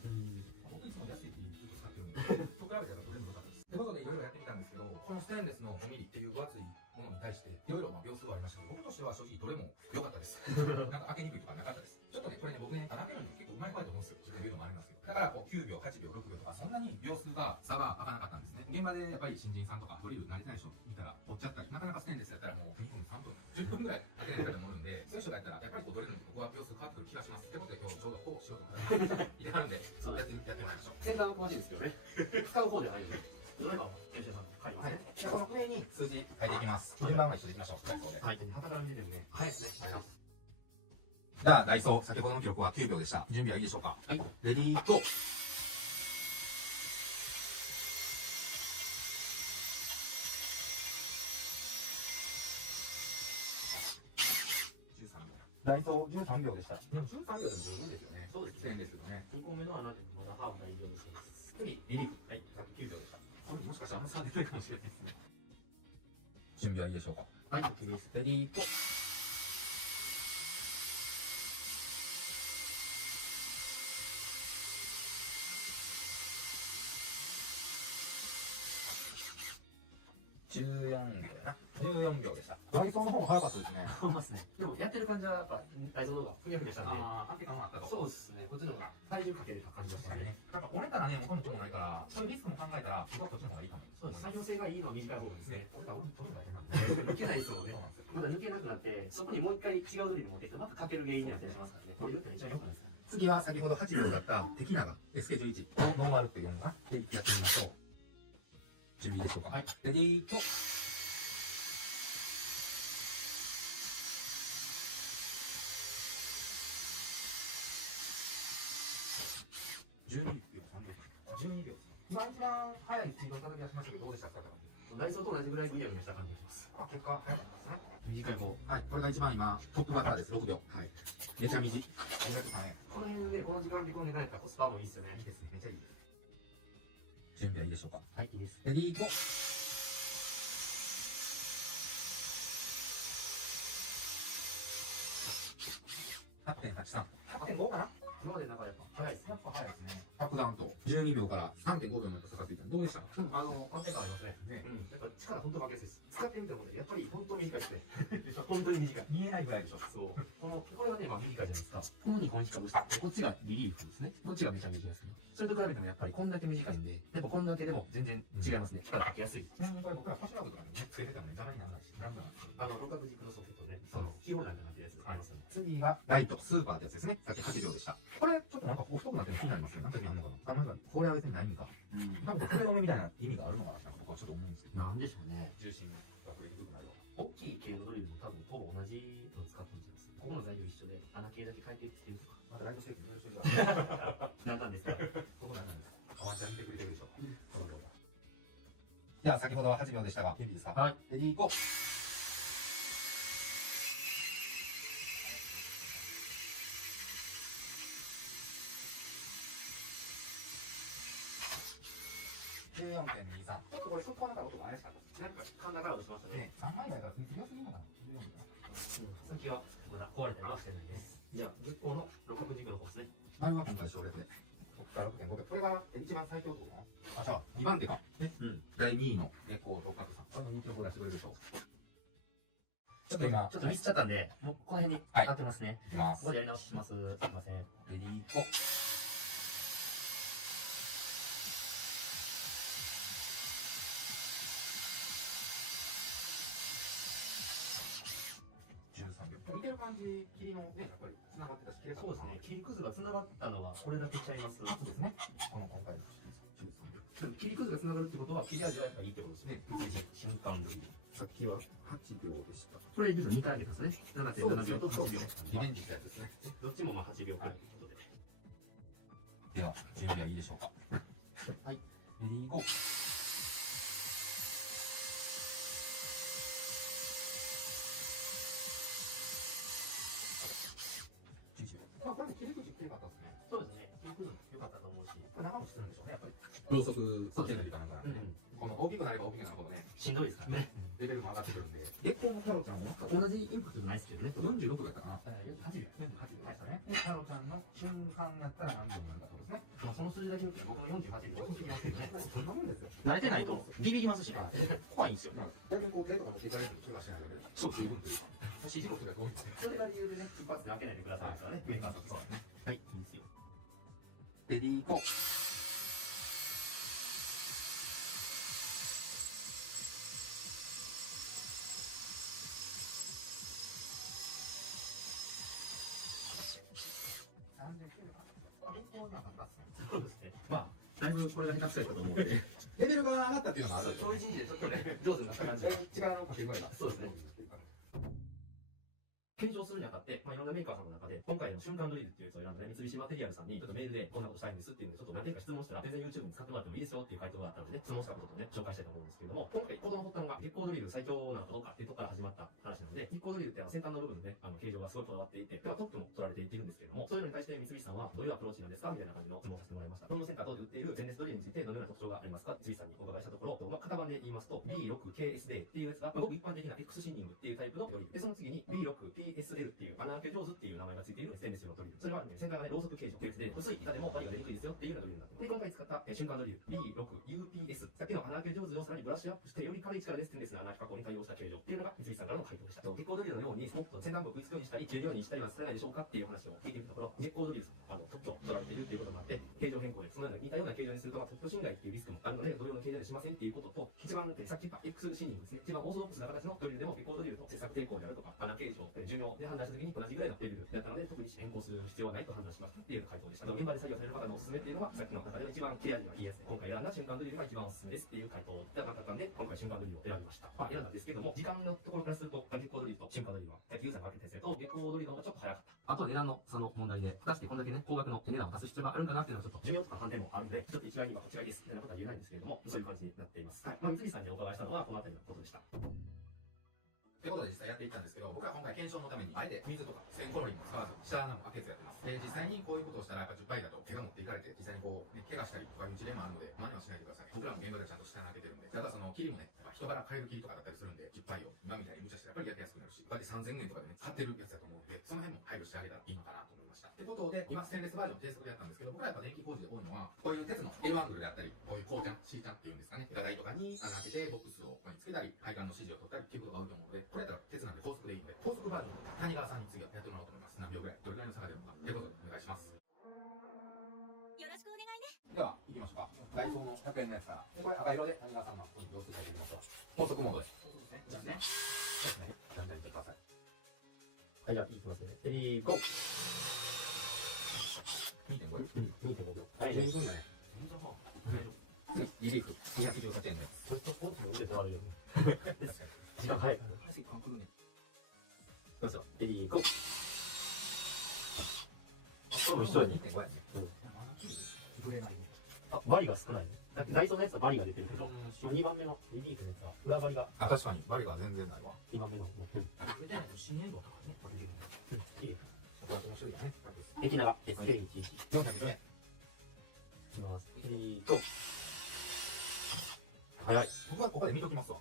僕いつも安いってずっと使ってるんで、と比べたら全部良かったです。ということでいろいろやってみたんですけど、このステンレスの5ミリっていう分厚いものに対して、いろいろ秒数はありましたけど、僕としては正直どれも良かったです。なんか開けにくいとかなかったです。ちょっとね、これね、僕ね、開けるの結構うまい声と思うんですよ。自分で言うのもありますけど。だからこう9秒、8秒、6秒とか、そんなに秒数が差が開かなかったんですね。現場でやっぱり新人さんとかドリル慣れてない人見たら、折っちゃったり、なかなかステンレスやったらもう2分、3分、10分ぐらい開けない方もおるんで、そういう人がやったら、やっぱりこうドリルの僕は秒数変わってくる気がします。ってことで今日ちょうどこうしようと思っていてはるんで、やってもらいましょう。先端は詳しいですけどね。使う方じゃないんで。ドライバーは研修さん書いてますね。じゃあこの上に数字書いていきます。順番は一緒でいきましょう。はい。旗から見ててもね、早いですね。じゃあ、ダイソー、先ほどの記録は9秒でした。準備はいいでしょうか？はい。レディーゴー。13秒。ダイソー13秒でした。でも13秒でも十分ですよね。そうですね。ステンレスのね。2個目の穴でもまだハーフ大丈夫です。次、リリーフ。はい。さっき9秒でした。これもしかしたらあんま差出ないかもしれないですね。準備はいいでしょうか？はい、OK です。レディーゴー。14秒な。14秒でした。ダイソーの方も早かったですね。そうですね。でも、やってる感じはやっぱ、ダイソーの方がふやふやしたんで。ああ、安定感もあったと。そうですね。こっちの方が体重かけれた感じがしたね。なんか折れたらね、元も子もないから、そういうリスクも考えたら、僕はこっちの方がいいかも。そうです。作業性がいいのは短い方がですね。折れたら折れたら変なんで。抜けないですもんね。そうなんですよ。まだ抜けなくなって、そこにもう一回違うドリル持ってきて、またかける原因になったりしますからね。これ一番良くないですか？次は先ほど8秒だった敵長 SK11 のノーマルっていうのがでやってみましょう。準備でしょうか？はい。レディーと。12秒、3秒。12秒。今一番早いスピードを叩き出しましたけど、どうでしたか？ダイソーと同じぐらいブイヤブイヤした感じがします。あ、結果早かったですね。短い方。はい。これが一番今、トップバッターです。6秒。はい。めちゃ短い。この辺で、この時間でこの値段やったらコスパもいいっすよね。いいですね。めちゃいいです。準備はいいでしょうか。はい、いいです。レディーゴー。8.83。8.5かな。今までの中でやっぱ早いですね。やっぱ早いですね。アップダウンと12秒から3.5秒まで下がっていた。どうでした？安定感ありますね。ね。やっぱ力本当負けやすいです。使ってみてもね、やっぱり本当に短いですね。本当に短い。見えないぐらいでしょ。そう。これはね、まあ短いじゃないですか。この2本しかぶして、こっちがリリーフですね。こっちがめちゃめちゃですね。それと比べてもやっぱりこんだけ短いんで、やっぱこんだけでも全然違いますね。力かけやすい。ちなみにこれ僕らパシュラブとかにね、つけててもね、邪魔にならないし、ランダムなんですよ。六角軸のソケットね、キーホルダーみたいなやつありますよね。次が、ライト、スーパーってやつですね。さっき8秒でした。これ、ちょっとなんかこう太くなってるの気になりますね。なんか意味あるのかな。なんか、これは別にないんか。多分、筆止めみたいな意味があるのかなって僕はちょっと思うんですけど。なんでしょうね。重心が触れにくくなるよ大きい系のドリルも多分ほぼ同じの使ってるんです。ここの材料一緒で穴系だけ変えてきてるとか。うな。またライトステーキのよろしいなんなんですか。ここなんなんですか。ワンちゃん見てくれてるでしょうか。この動画。じゃあ、先ほどは8秒でしたが、準備ですか。はい。レディーゴー。14.23。ちょっとこれ、そこはなんか音が怪しかったです。なんかカンナから落としましたね。ね、3枚台から強すぎるのかな。14かな。先はまだ壊れたりはしてないです。じゃあ、月光の六角軸の方ですね。丸は今回省略で。ここから 6.5 秒。これが一番最強ってことかな。あ、じゃあ、2番手か。ね。第2位の月光六角さん。この人気を出してくれるでしょう。ちょっと今、ちょっとミスっちゃったんで、もうこの辺にはい当ってますね。いきますここ。でやり直しします。すいません。レディーゴー。13秒。見てる感じ、霧のね、やっぱり繋がってたし、綺麗そうですね。切りくずが繋がったのはこれだけちゃいます。そうですね。この今回の13秒。でも切りくずが繋がるってことは切れ味はやっぱいいってことですね。瞬間ドリル。さっきは8秒でした。これ実は2回上げたんですね。7.7秒と8秒。リベンジしたやつですね。どっちもまあ8秒くらいということで。では、準備はいいでしょうか。はい。レディーゴー。まあ、これも切り口綺麗かったですね。そうですね。切りくず良かったと思うし。これ長持ちするんでしょうね、やっぱり。ろうそく、そうですね。かなんかなんでね。この大きくなれば大きくなるほどね、しんどいですからね。レベルも上がってくるんで。月光のタロちゃんも同じインパクトじゃないですけどね。 46秒やったかな。 48秒。 48秒でしたね。で、タロちゃんの瞬間やったら何秒になるかそうですね。まあその数字だけ見て僕の48秒遅すぎますけどね。そんなもんですよ。慣れてないとビビりますし、怖いんですよ。大体こう、手とか持っていかれると怪我しないだけで。そう、十分というか。指示力が多いんですね。それが理由でね、一発で開けないでくださいですからね。メーカーさんそうね。はい、いいですよ。レディーゴー。そうですね。まあ、だいぶこれが下手くそやったと思うんで。レベルが上がったっていうのがあるんですそういう一日でちょっとね、上手になった感じが。違うのかけぐらいが。そうですね。検証するにあたって、まあ、いろんなメーカーさんの中で、今回の瞬間ドリルっていうやつを選んだね、三菱マテリアルさんに、ちょっとメールでこんなことしたいんですっていうんで、ちょっと何点か質問したら、全然 YouTube に使ってもらってもいいですよっていう回答があったので、質問したこととね、紹介したいと思うんですけれども、今回、子供の発端が、月光ドリル最強なのかどうかっていうところから始まった話なので、月光ドリルって先端の部分で、形状がすごいこだわっていて、ではトップも取られていってるんですけれども、そういうのに対して三菱さんは、どういうアプローチなんですかみたいな感じの質問をさせてもらいました。ホームセンター等で売っている前列ドリルについて、どのような特徴がありますか三菱さんにお伺いしたところ、まあ、型番で言いますと、B6KSD っていうやつが、ごく一般的な X シンニングっていうタイプのドリル。で、その次に B6PSL っていう穴開け上手っていう名前がついているステンレスのドリル。それは、ね、先端がね、ろうそく形状で、薄い板でも針が出にくいですよっていうようなドリルになってます。で、今回使った、瞬間ドリル B6UPS。さっきの穴開け上手をさらにブラッシュアップして、より軽い力でステンレスの穴開け加工に対応した形状っていうのが三菱さんからの回答でした。月光ドリルのように、もっと先端部を食いつくようにしたり、切れるようにしたりはされないでしょうかっていう話を聞いてみたところ、月光ドリルさん、特許を取られているっていうこともあって、形状変更で、そのような似たような形状にすると、まあ、特許侵害っていうリスクもあるので、同様の形状にしませんっていうことと、一番、さっき言った X シンニングですね。一番オーソドックスな形のドリルでも、月光ドリルと切削抵抗であるとか、穴形状、寿命で判断した時に同じぐらいのレベルだったので、特に変更する必要はないと判断しましたっていう回答でした。現場で作業される方のおすすめっていうのは、さっきの中で一番切れ味がいいやつで、今回選んだ瞬間ドリルが一番おすすめですっていう回答だったんで、今回瞬間ドリルを選びました。まあ、選んだんですけども、時間のところからすると、月光ドリルと瞬間ドリルは、さっきユーザーが分けたやつと、月光ドリルの方がちょっと早かった。あとは値段の差の問題で、果たしてこんだけね、高額の値段を出す必要があるんかなっていうのはちょっと、寿命とか判定もあるので、ちょっと一概にはこっちがいいです、みたいなことは言えないんですけれども、そういう感じになっています。はい。まあ、三菱さんにお伺いしたのは、このあたりのことでした。ということで実際やっていったんですけど、僕は今回検証のために、あえて水とか線コロリンも使わず、下穴も開けずやってます。実際にこういうことをしたら、やっぱ10倍だと怪我持っていかれて、実際にこう、ね、怪我したりとかいう事例もあるので、真似はしないでください。僕らも現場でちゃんと下に開けてるんで、ただその、切りもね、やっぱ人柄変える切りとかだったりするんで、10杯を今みたいに無茶してやっぱりやってやすくなるし、こうやって3000円とかでね、買ってるやつだと思うんで、その辺も配慮してあげたらいいのかなと思いました。ってことで、今ステンレスバージョン低速でやったんですけど、僕らやっぱ電気工事で多いのは、こういう鉄の L アングルであったり、こういうこうちゃん、C ちゃんっていうんですかね、ガ台とかに穴開けてボックスをここにつけたり、配管の指示を取ったりっていうことが多いと思うので、これやったら鉄なんで高速でいいので、高速バージョンを谷川さんに次はやってもらおうと思います。何秒ぐらい、どれぐらいの差が出るのか、ってことでお願いします。よろしくお願いね。では、行きましょうか。ダイソーの100円のやつから。で、これ赤色で谷川さんの様子書いていきますわ。高速モードです。そうですね。じゃあね。そうですね。じゃんじゃんいってください。はい、じゃあ、いきますね。レディー、ゴー。 2.5 秒。はい、十分だね。リリーフ、218円のやつ。それとポーチも入れてあるよね。時間早いから。はい、この来るね。どうぞ。レディー、ゴー。これも一緒に。2.5やね。ぶれないね。あ、バリが少ないね。だってダイソーのやつはバリが出てるけど、2番目のレディークのやつは裏バリがあ、確かに。バリが全然ないわ。 2番目の持ってる。ぶれてないと新エンドとかね、これできる。綺麗。ショコラテの種類だね。駅長、SK11。 400円。いきます。レディー、ゴー。早い。僕はここで見ときますわ。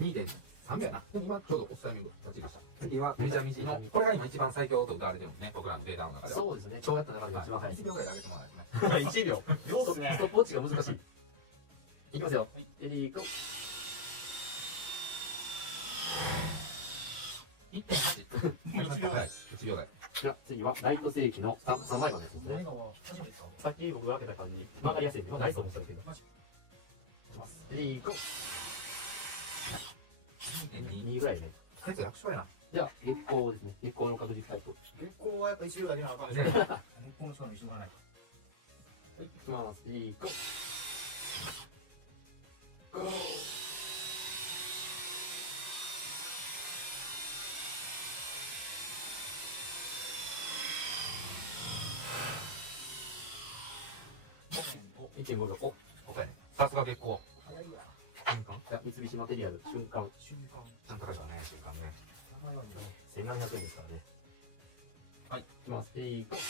2.3 秒やな。でも今ちょうど押すタイミング立ちました。次はめちゃみじの、これが今一番最強と歌われてるんですね。僕らのデータの中では。そうですね。今日やった中で一番早い。 1秒ぐらいで上げてもらえないとね。 1秒。ストップウォッチが難しい。いきますよ。レディー、ゴー。 1.8。もう1秒台。1秒台。じゃあ次はライト正規の3枚刃のやつですね。初めて使う。さっき僕が開けた感じ、曲がりやすいんで、ダイソーもしたけど。いきます。レディー、ゴー。 2ぐらいね。鉄楽勝やな。じゃあ、月光ですね。月光の確実タイプ。月光はやっぱ1秒だけなのかもしれない。月光の人の一緒がない。はい、いきます。レディー、ゴー。ゴー。1.5秒。お、答えね。さすが月光。早いや。瞬間じゃあ、三菱マテリアル、瞬間。瞬間。ちゃんと高いからね、瞬間ね。名前はね。 1700円ですからね。はい。いきます。レディー、ゴー。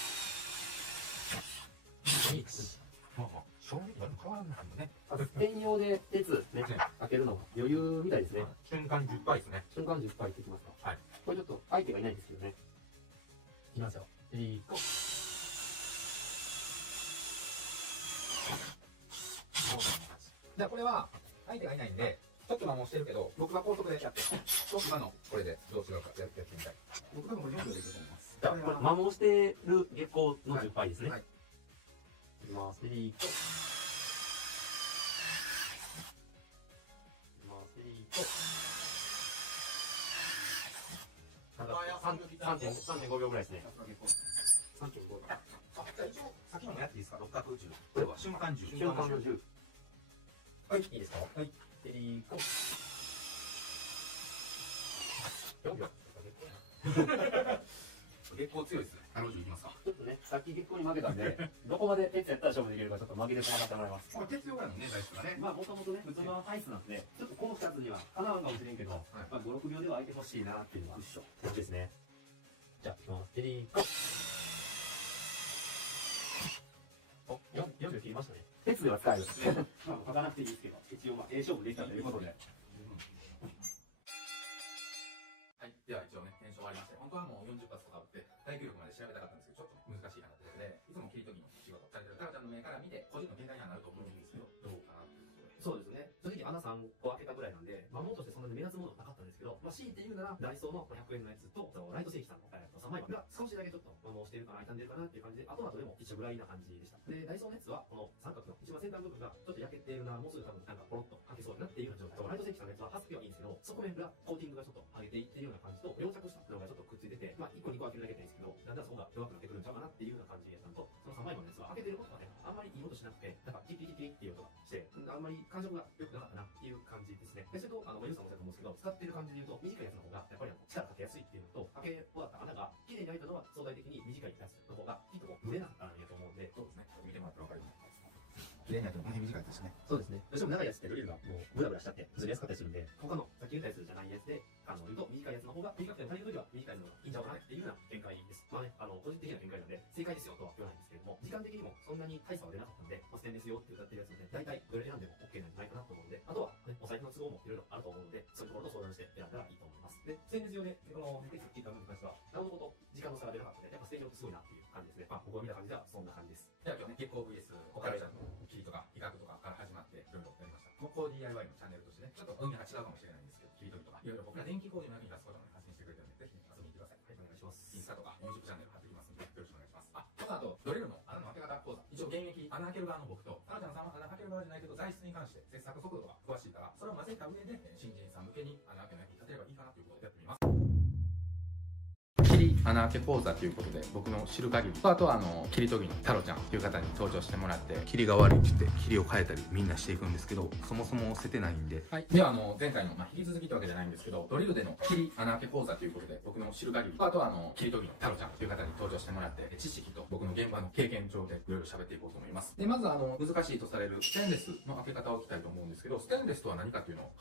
まあまあ、正直何も変わらないんだね。専用で鉄ね、開けるのが余裕みたいですね。瞬間10杯ですね。瞬間10杯いってきますか。はい。これちょっと相手がいないんですけどね。いきますよ。レディー、ゴー。じゃあこれは、相手がいないんで、ちょっと摩耗してるけど、僕が高速でやって、今のこれでどう違うかやってみたい。僕多分これ4秒でいくと思います。じゃあ、これ、摩耗してる月光の10杯ですね。はい。いきます。レディー、ゴー。いきます。レディー、ゴー。3.5秒ぐらいですね。3.5。あ、じゃあ一応、先のやっていいですか？六角宇宙。これは瞬間10。瞬間の10。はい。いいですか？はい。レディー、ゴー。4秒。月光強いですね。10いきますか。ちょっとね、さっき月光に負けたんで、どこまで鉄やったら勝負できるかちょっと負けてもらってもらいます。これ鉄用やもんね、大好きがね。まあもともとね、普通のアイスなんで、ちょっとこの2つにはかなわんかもしれんけど、まあ5、6秒では空いてほしいなっていうのは、感じですね。じゃあ、いきます。レディー、ゴー。お、4秒切りましたね。鉄では使える。まあ書かなくていいですけど、一応まあ、勝負できたということで。はい。では一応ね、検証終わりまして、本当はもう40発とか打って、耐久力まで調べたかったんですけど、ちょっと難しいかなということで、いつも切り取りの仕事されてるタラちゃんの目から見て、個人の見解にはなると思うんですけど、どうかなっていうところで。そうですね。正直穴3個開けたぐらいなんで、まあ、ものとしてそんなに目立つものはなかったんですけど、まあ、強いて言うなら、ダイソーの100円のやつと、ライト正規さんの3枚が少しだけちょっと摩耗してるかな、傷んでるかなっていう感じで、後々でも一緒ぐらいな感じでした。で、ダイソーのやつは、この三角の一番先端部分がちょっと焼けてるな、もうすぐ多分なんかポロッと開けそうになっているような状態。ライト正規さんのやつはハスピはいいんですけど、側面がコーティングがちょっと上げていってるような感じと、溶着したのがちょっとくっついてて、まあ1個2個開けるだけでいいんですけど、だんだんそこが弱くなってくるんちゃうかなっていうような感じやったのと、その3枚のやつは開けてることがね、あんまりいい音しなくて、なんかキリキリキリっていう音がして、あんまり感触が良くなかったなっていう感じですね。でそれと、ユウさんもおっしゃったと思うんですけど、使ってる感じで言うと、短いやつの方が、やっぱり力かけやすいっていうのと、開け終わった穴が綺麗に開いたのは相対的に短いやつの方が、きっとこう、蒸れなかったんやと思うんで、そうですね。見てもらってわかるように。綺麗にやってもね、短いですね。そうですね。どうしても長いやつってドリルがもうブラブラしちゃってずれやすかったりするんで、他のさっき言ったやつじゃないやつで、言うと短いやつの方が、短くても足りるときは短いのがいいんちゃうかなっていうような見解です。まあね、個人的な見解なんで、正解ですよとは言わないんですけれども、時間的にもそんなに大差は出なかったんで、ステンレス用って歌ってるやつをね、大体どれ選んでも OK なんじゃないかなと思うんで、あとは、ね、お財布の都合もいろいろあると思うので、そういうところと相談して選んだらいいと思います。で、ステンレス用で、この鉄切った部分に関しては、なおのこと時間の差が出なかったので、やっぱステンレスってすごいなっていう感じですね。まあ、僕が見た感じではそんな感じです。では今日ね、月光 VS オカルちゃんの切りとか比較とかから始まっていろいろやりました。木工 DIY のチャンネルとしてね、ちょっと分野が違うかもしれないんですけど、切り取りとか、いろいろ僕ら電気工事の役に立つことをね、発信してくれてるので、ぜひ、ね、遊びに来てください。はい、お願いします。インスタとか YouTube チャンネル貼ってきますので、よろしくお願いします。あとドリルの穴の開け方講座。一応現役穴開ける側の僕と、タラちゃんさんは穴開ける側じゃないけど、材質に関して切削速度が詳しいから、それを混ぜた上で、新人さん向けに穴開けの役に立てればいいかなということでやってみます。穴開け講座ということで僕の知る限りと、あとは切り研ぎの太郎ちゃんという方に登場してもらって、切りが悪いって言って切りを変えたりみんなしていくんですけど、そもそも捨ててないんで、はい、では前回の、引き続きってわけじゃないんですけど、ドリルでの切り穴開け講座ということで僕の知る限りと、あとは切り研ぎの太郎ちゃんという方に登場してもらって、知識と僕の現場の経験上でいろいろ喋っていこうと思います。でまず難しいとされるステンレスの開け方を聞きたいと思うんですけど、ステンレスとは何かっていうのを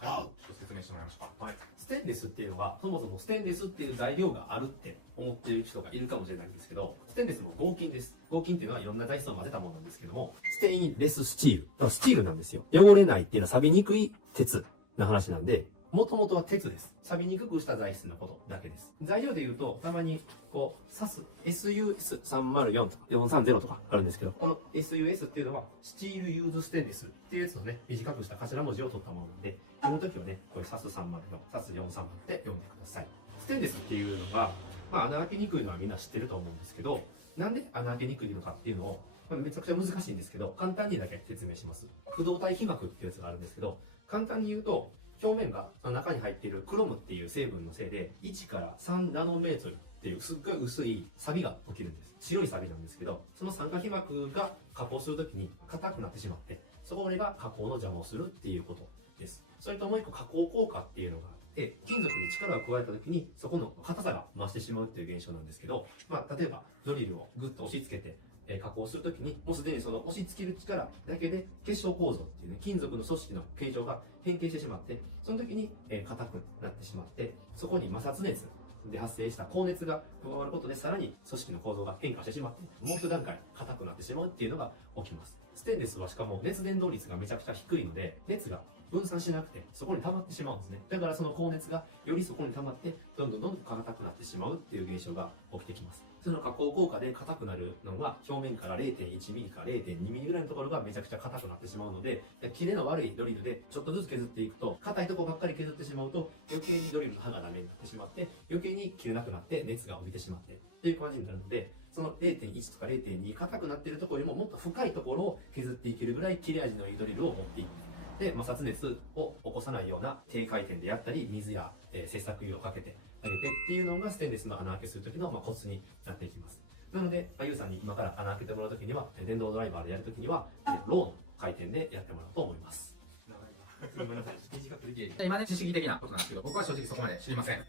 説明してもらいましょうか。はい。ステンレスっていうのは、そもそもステンレスっていう材料があるって思っている人がいるかもしれないんですけど、ステンレスも合金です。合金っていうのはいろんな材質を混ぜたものなんですけども、ステインレススチール。だからスチールなんですよ。汚れないっていうのは錆びにくい鉄な話なんで、もともとは鉄です。錆びにくくした材質のことだけです。材料で言うと、たまにこう、刺す SUS304 とか430とかあるんですけど、この SUS っていうのは、スチールユーズステンレスっていうやつのね、短くした頭文字を取ったものなんで、この時はね、これ刺す304、刺す430って読んでください。ステンレスっていうのが、穴開けにくいのはみんな知ってると思うんですけど、なんで穴開けにくいのかっていうのを、めちゃくちゃ難しいんですけど、簡単にだけ説明します。不動体被膜っていうやつがあるんですけど、簡単に言うと、表面が中に入っているクロムっていう成分のせいで、1から3ナノメートルっていうすっごい薄い錆が起きるんです。白い錆なんですけど、その酸化被膜が加工するときに硬くなってしまって、そこが加工の邪魔をするっていうことです。それともう一個加工効果っていうのがあって、金属に力を加えたときにそこの硬さが増してしまうっていう現象なんですけど、例えばドリルをグッと押し付けて、加工するときに、もうすでにその押し付ける力だけで結晶構造っていうね、金属の組織の形状が変形してしまって、その時に硬くなってしまって、そこに摩擦熱で発生した高熱が加わることで、さらに組織の構造が変化してしまって、もう一段階硬くなってしまうっていうのが起きます。ステンレスはしかも熱伝導率がめちゃくちゃ低いので、熱が分散しなくて、そこに溜まってしまうんですね。だからその高熱がよりそこに溜まって、どんどん硬くなってしまうっていう現象が起きてきます。その加工効果で硬くなるのは、表面から 0.1 ミリか 0.2 ミリぐらいのところがめちゃくちゃ硬くなってしまうので、キレの悪いドリルでちょっとずつ削っていくと、硬いところばっかり削ってしまうと、余計にドリルの刃がダメになってしまって、余計に切れなくなって熱が帯びてしまって、っていう感じになるので、その 0.1 とか 0.2 硬くなっているところよりももっと深いところを削っていけるぐらい切れ味のいいドリルを持っていく。で、摩擦熱を起こさないような低回転でやったり、水や、切削油をかけてあげてっていうのがステンレスの穴開けするときの、コツになっていきます。なので、ゆうさんに今から穴開けてもらうときには、電動ドライバーでやるときには、ローの回転でやってもらうと思います。ごめんなさい。短くできる。今ね、知識的なことなんですけど、僕は正直そこまで知りません。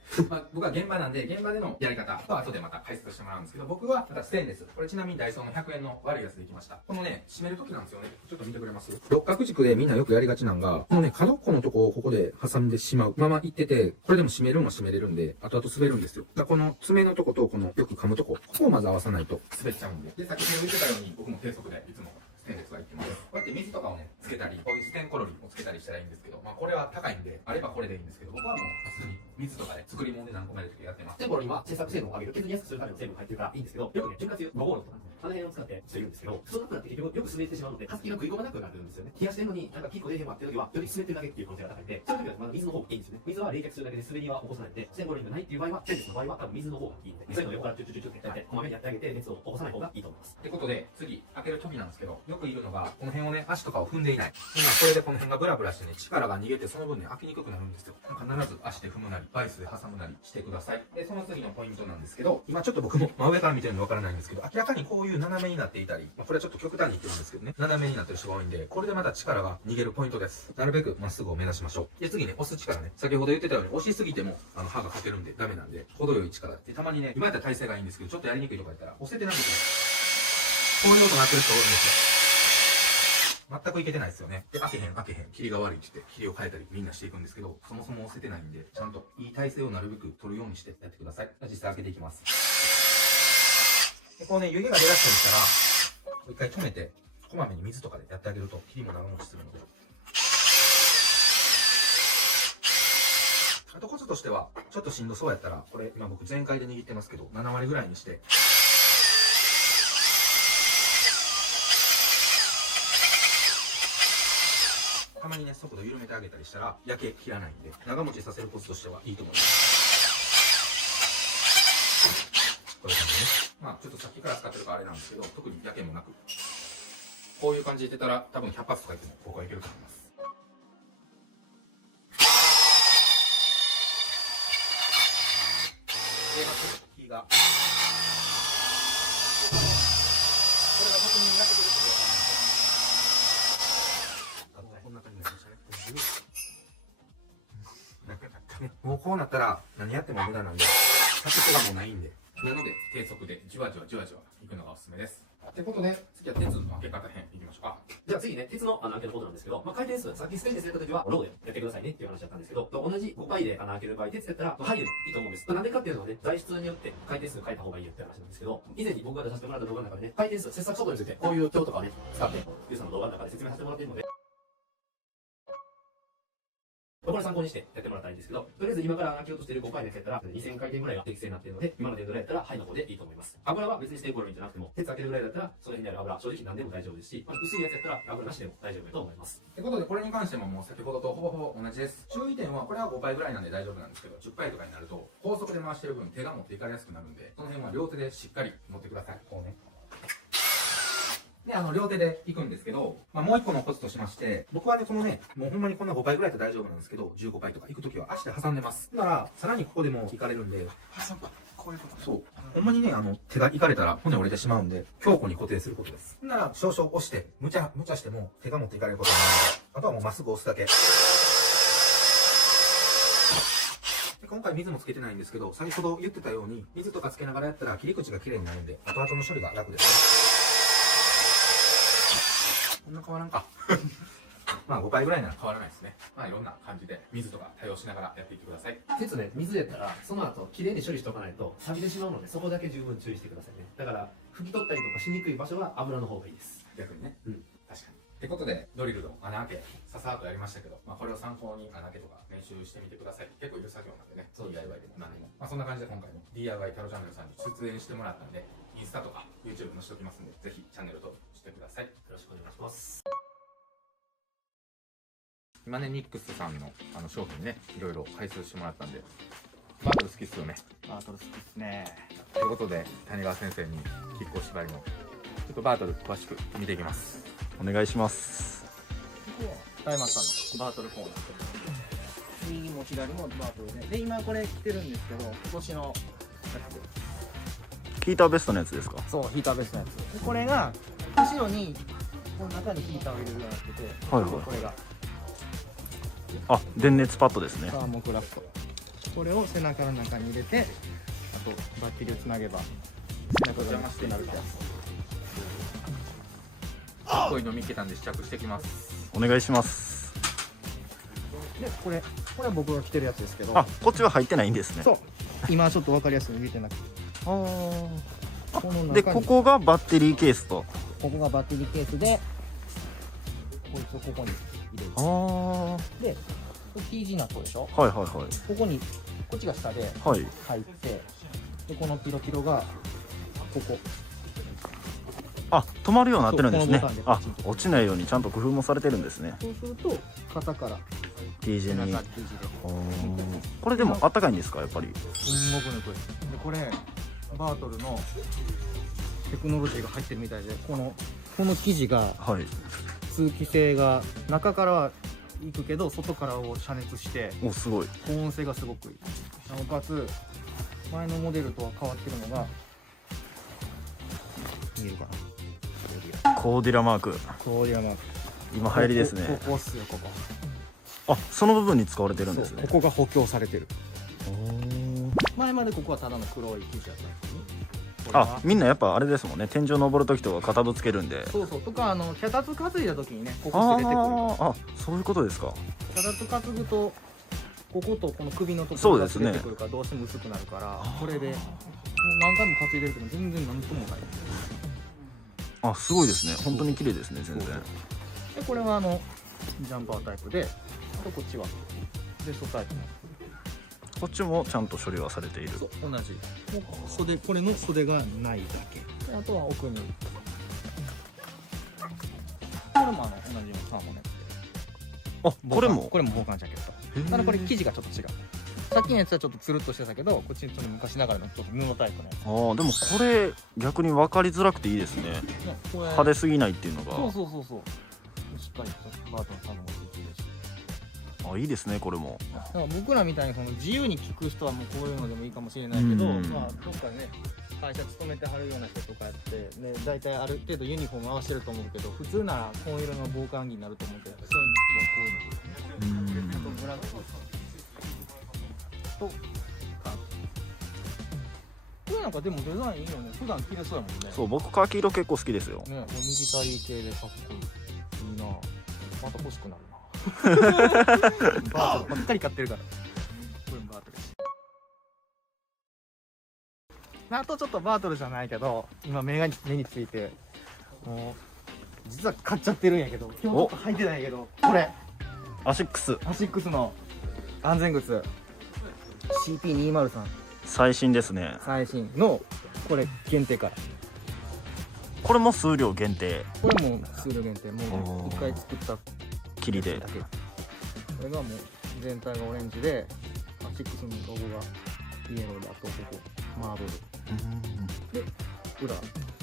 僕は現場なんで、現場でのやり方は後でまた解説してもらうんですけど、僕はまたステンレス。これちなみにダイソーの100円の悪いやつでいきました。このね、締める時なんですよね。ちょっと見てくれます？六角軸でみんなよくやりがちなんが、このね、角っこのとこをここで挟んでしまうままいってて、これでも締めるんは締めれるんで、後々滑るんですよ。だからこの爪のとことこのよく噛むとこ、ここをまず合わさないと滑っちゃうんで。で、先ほど言ってたように、僕も低速でいつもステンレスがいってます。こうやって水とかをね、つけたり、こういうステンコロリをつけたりしたらいいんですけど、これは高いんで、あればこれでいいんですけど、僕はもう普通に水とかで作り物で何個もやるときやってます。ステンコロリは切削性能を上げる、削りやすくするための成分が入ってるからいいんですけど、よくね、潤滑油、5号炉とか、あの辺を使ってしてるんですけど、そうなくなって結局よく滑ってしまうので、カスキが食い込まなくなるんですよね。冷やしてるのに、キッコ出へんわっていう時は、より滑ってるだけっていう可能性が高いんで、そういう時はまだ水の方がいいんですよね。水は冷却するだけで滑りは起こさないんで、ステンコロリがないっていう場合は、ステンレスの場合は多分水の方がいいんで、そういうのを横からチュチュチュってやって、こまめにやってあげて、熱を起こさない方がいいと思います。ってことで、次、開ける時なんですけど、よくいるのが、この辺をね、足とかを踏んでいない。今これでこの辺がブラブラしてね、力が逃げてその分ね、開きにくくなるんですよ。必ず足で踏むなり、バイスで挟むなりしてください。で、その次のポイントなんですけど、今ちょっと僕も真上から見てるのわからないんですけど、明らかにこういう斜めになっていたり、これはちょっと極端に言ってるんですけどね、斜めになってる人が多いんで、これでまた力が逃げるポイントです。なるべくまっすぐを目指しましょう。で、次ね、押す力ね、先ほど言ってたように押しすぎても、刃が欠けるんでダメなんで、程よい力って、たまにね、今やったら体勢がいいんですけど、ちょっとやりにくいとかやったら、押せてないんですよ。こういう音鳴ってる人多いんですよ。全くいけてないですよね。で、開けへん、切りが悪いって言って、切りを変えたりみんなしていくんですけど、そもそも押せてないんで、ちゃんといい体勢をなるべく取るようにしてやってください。実際開けていきます。でこうね、湯気が出だしたりしたら、一回止めて、こまめに水とかでやってあげると、切りも長持ちするので。あとコツとしては、ちょっとしんどそうやったら、これ今僕全開で握ってますけど、7割ぐらいにして、たまにね、速度緩めてあげたりしたら、焼け切らないんで、長持ちさせるコツとしてはいいと思います。こういう感じでね。まあ、ちょっとさっきから使ってるからあれなんですけど、特に焼けもなく、こういう感じで出たら、多分100発とかいっても僕はいけると思います。で、まあ、ちょっと火が、これが僕に焼けてるとこんな感じになりましたね。もうこうなったら何やっても無駄なんで、加速がもうないんで。なので、低速でじわじわじわじわいくのがおすすめです。ってことで、次は鉄の開け方編いきましょうか。じゃあ次ね、鉄の穴開けることなんですけど、回転数、さっきステンレスやった時は、ローでやってくださいねっていう話だったんですけど、同じ5回で穴開ける場合、鉄やったら、ハイでいいと思うんです。なんでかっていうのはね、材質によって回転数変えた方がいいよって話なんですけど、以前に僕が出させてもらった動画の中でね、回転数、切削速度について、こういう表とかをね、使って、ユーさんの動画の中で説明させてもらっているので、これ参考にしてやってもらったらいいんですけど、とりあえず今から開けようとしている5回のやつやったら、2000回転ぐらいが適正になっているので、今の電動やったら、ハイの方でいいと思います。油は別にしてこるんじゃなくても、鉄開けるぐらいだったら、その辺にある油、正直何でも大丈夫ですし、薄いやつやったら、油なしでも大丈夫だと思います。ってことで、これに関してももう先ほどとほぼほぼ同じです。注意点は、これは5倍ぐらいなんで大丈夫なんですけど、10回とかになると、高速で回してる分、手が持っていかれやすくなるんで、その辺は両手でしっかり持ってください。こうね。で、両手で行くんですけど、まあ、もう一個のコツとしまして、僕はね、このね、もうほんまにこんな5倍ぐらいだと大丈夫なんですけど、15回とか行くときは足で挟んでます。だから、さらにここでも行かれるんで、こういうこと。そう。ほんまにね、手が行かれたら骨折れてしまうんで、強固に固定することです。なら、少々押して、無茶しても手が持っていかれることになるので、あとはもうまっすぐ押すだけ。で今回水もつけてないんですけど、先ほど言ってたように、水とかつけながらやったら切り口が綺麗になるんで、後々の処理が楽ですね。こんな変わらんか。まあ5倍ぐらいなら変わらないですね。まあいろんな感じで水とか対応しながらやっていってください。鉄ね、水やったら、その後、綺麗に処理しておかないと、錆びてしまうので、そこだけ十分注意してくださいね。だから、拭き取ったりとかしにくい場所は油の方がいいです。逆にね。うん。確かに。ってことで、ドリルの穴開け、ささっとやりましたけど、まあこれを参考に穴開けとか練習してみてください。結構いる作業なんでね。そう DIY でも何でも。まあそんな感じで今回も DIY タロチャンネルさんに出演してもらったんで、インスタとか YouTube 載せておきますんで、ぜひチャンネル登録してください。よろしくお願いします。今ね、ニックスさんの商品ね、いろいろ配送してもらったんで、バートル好きっすよね。バートル好きですね。ということで、谷川先生にキックを縛りの、ちょっとバートル詳しく見ていきます。お願いします。大松さんのバートルコーナー。右も左もバートルで。で、今これ着てるんですけど、今年のやヒーターベストのやつですか？そう、ヒーターベストのやつ。で、これが、後ろに、この中にヒーターを入れるようになってて、はいはいこれが。あ、電熱パッドですね。サーモクラフト。これを背中の中に入れて、あとバッテリーをつなげば背中が熱くなるってやつ。こういうの見つけたんで試着してきます。お願いします。で、これは僕が着てるやつですけど。あ、こっちは入ってないんですね。そう。今ちょっと分かりやすいの入れてなくて。あこの中にで、ここがバッテリーケースと。ここがバッテリーケースで、こいつをここに入れる。あで、これ T 字ナットでしょ。あ、はいはいはい。ここに、こっちが下ではい。入って、で、このピロピロが、ここ。あ、止まるようになってるんですねそうこのボタンあでパチン、と落ちないようにちゃんと工夫もされてるんですね。そうすると、肩から T 字に。中 T 字で。これでもあったかいんですか、やっぱり。すんごくぬくい。で、これ、バートルのテクノロジーが入ってるみたいで、この生地がはい。通気性が、中からはいくけど、外からを遮熱して、お、すごい。保温性がすごくいい。なおかつ、前のモデルとは変わってるのが、見えるかな。コーディラマーク。こういうの今流行りですね。ここっすよ、ここ。あ、その部分に使われてるんですね。そうここが補強されてる。前までここはただの黒い生地だったんですね。これはあ、みんなやっぱあれですもんね。天井登るときとか片ぶつけるんで。そうそう。とか、脚立担いだ時にね、ここして出てくる。あ、そういうことですか。脚立担ぐと、こことこの首のところがそうですね出てくるからどうしても薄くなるからこれでもう何回も担いでるけど全然何ともない。あ、すごいですね。本当に綺麗ですね、全然。でこれはジャンパータイプで、あとこっちはベストタイプのこっちもちゃんと処理はされている。そう同じもう袖、これの袖がないだけであとは奥にこれも同じようなサーモンのやつで、あ、これもこれも防寒ジャケット。ただこれ生地がちょっと違う。さっきのやつはちょっとつるっとしてたけど、こっちにちょっと昔ながらのちょっと布タイプのやつ。ああ、でもこれ逆に分かりづらくていいですね。これ派手すぎないっていうのが。そうそうそうそう。しっかりとバートのサーモンもついてるし。あ、いいですね、これも。だから僕らみたいにその自由に聞く人はもうこういうのでもいいかもしれないけど、うんまあどっかでね会社勤めてはるような人とかやってね、大体ある程度ユニフォーム合わせてると思うけど、普通なら紺色の防寒着になると思うけど、そういうのはこういうのですね。あとブラックとカーキ。これなんかでもデザインいいよね。普段着れそうやもんね。そう、僕カーキ色結構好きですよ。ね、これミリタリー系でかっこいい。いいな。また欲しくなるな。バートルばっかり買ってるから。これもバートルです。あとちょっとバートルじゃないけど、今目について、もう、実は買っちゃってるんやけど、今日ちょっと履いてないけど、これ、アシックスアシックスの安全靴、CP203 最新ですね。最新の、これ限定から。これも数量限定これも数量限定、もう一回作った切りでだけ。これがもう全体がオレンジで、アシックスのロゴがイエローで、あとここマーブルで裏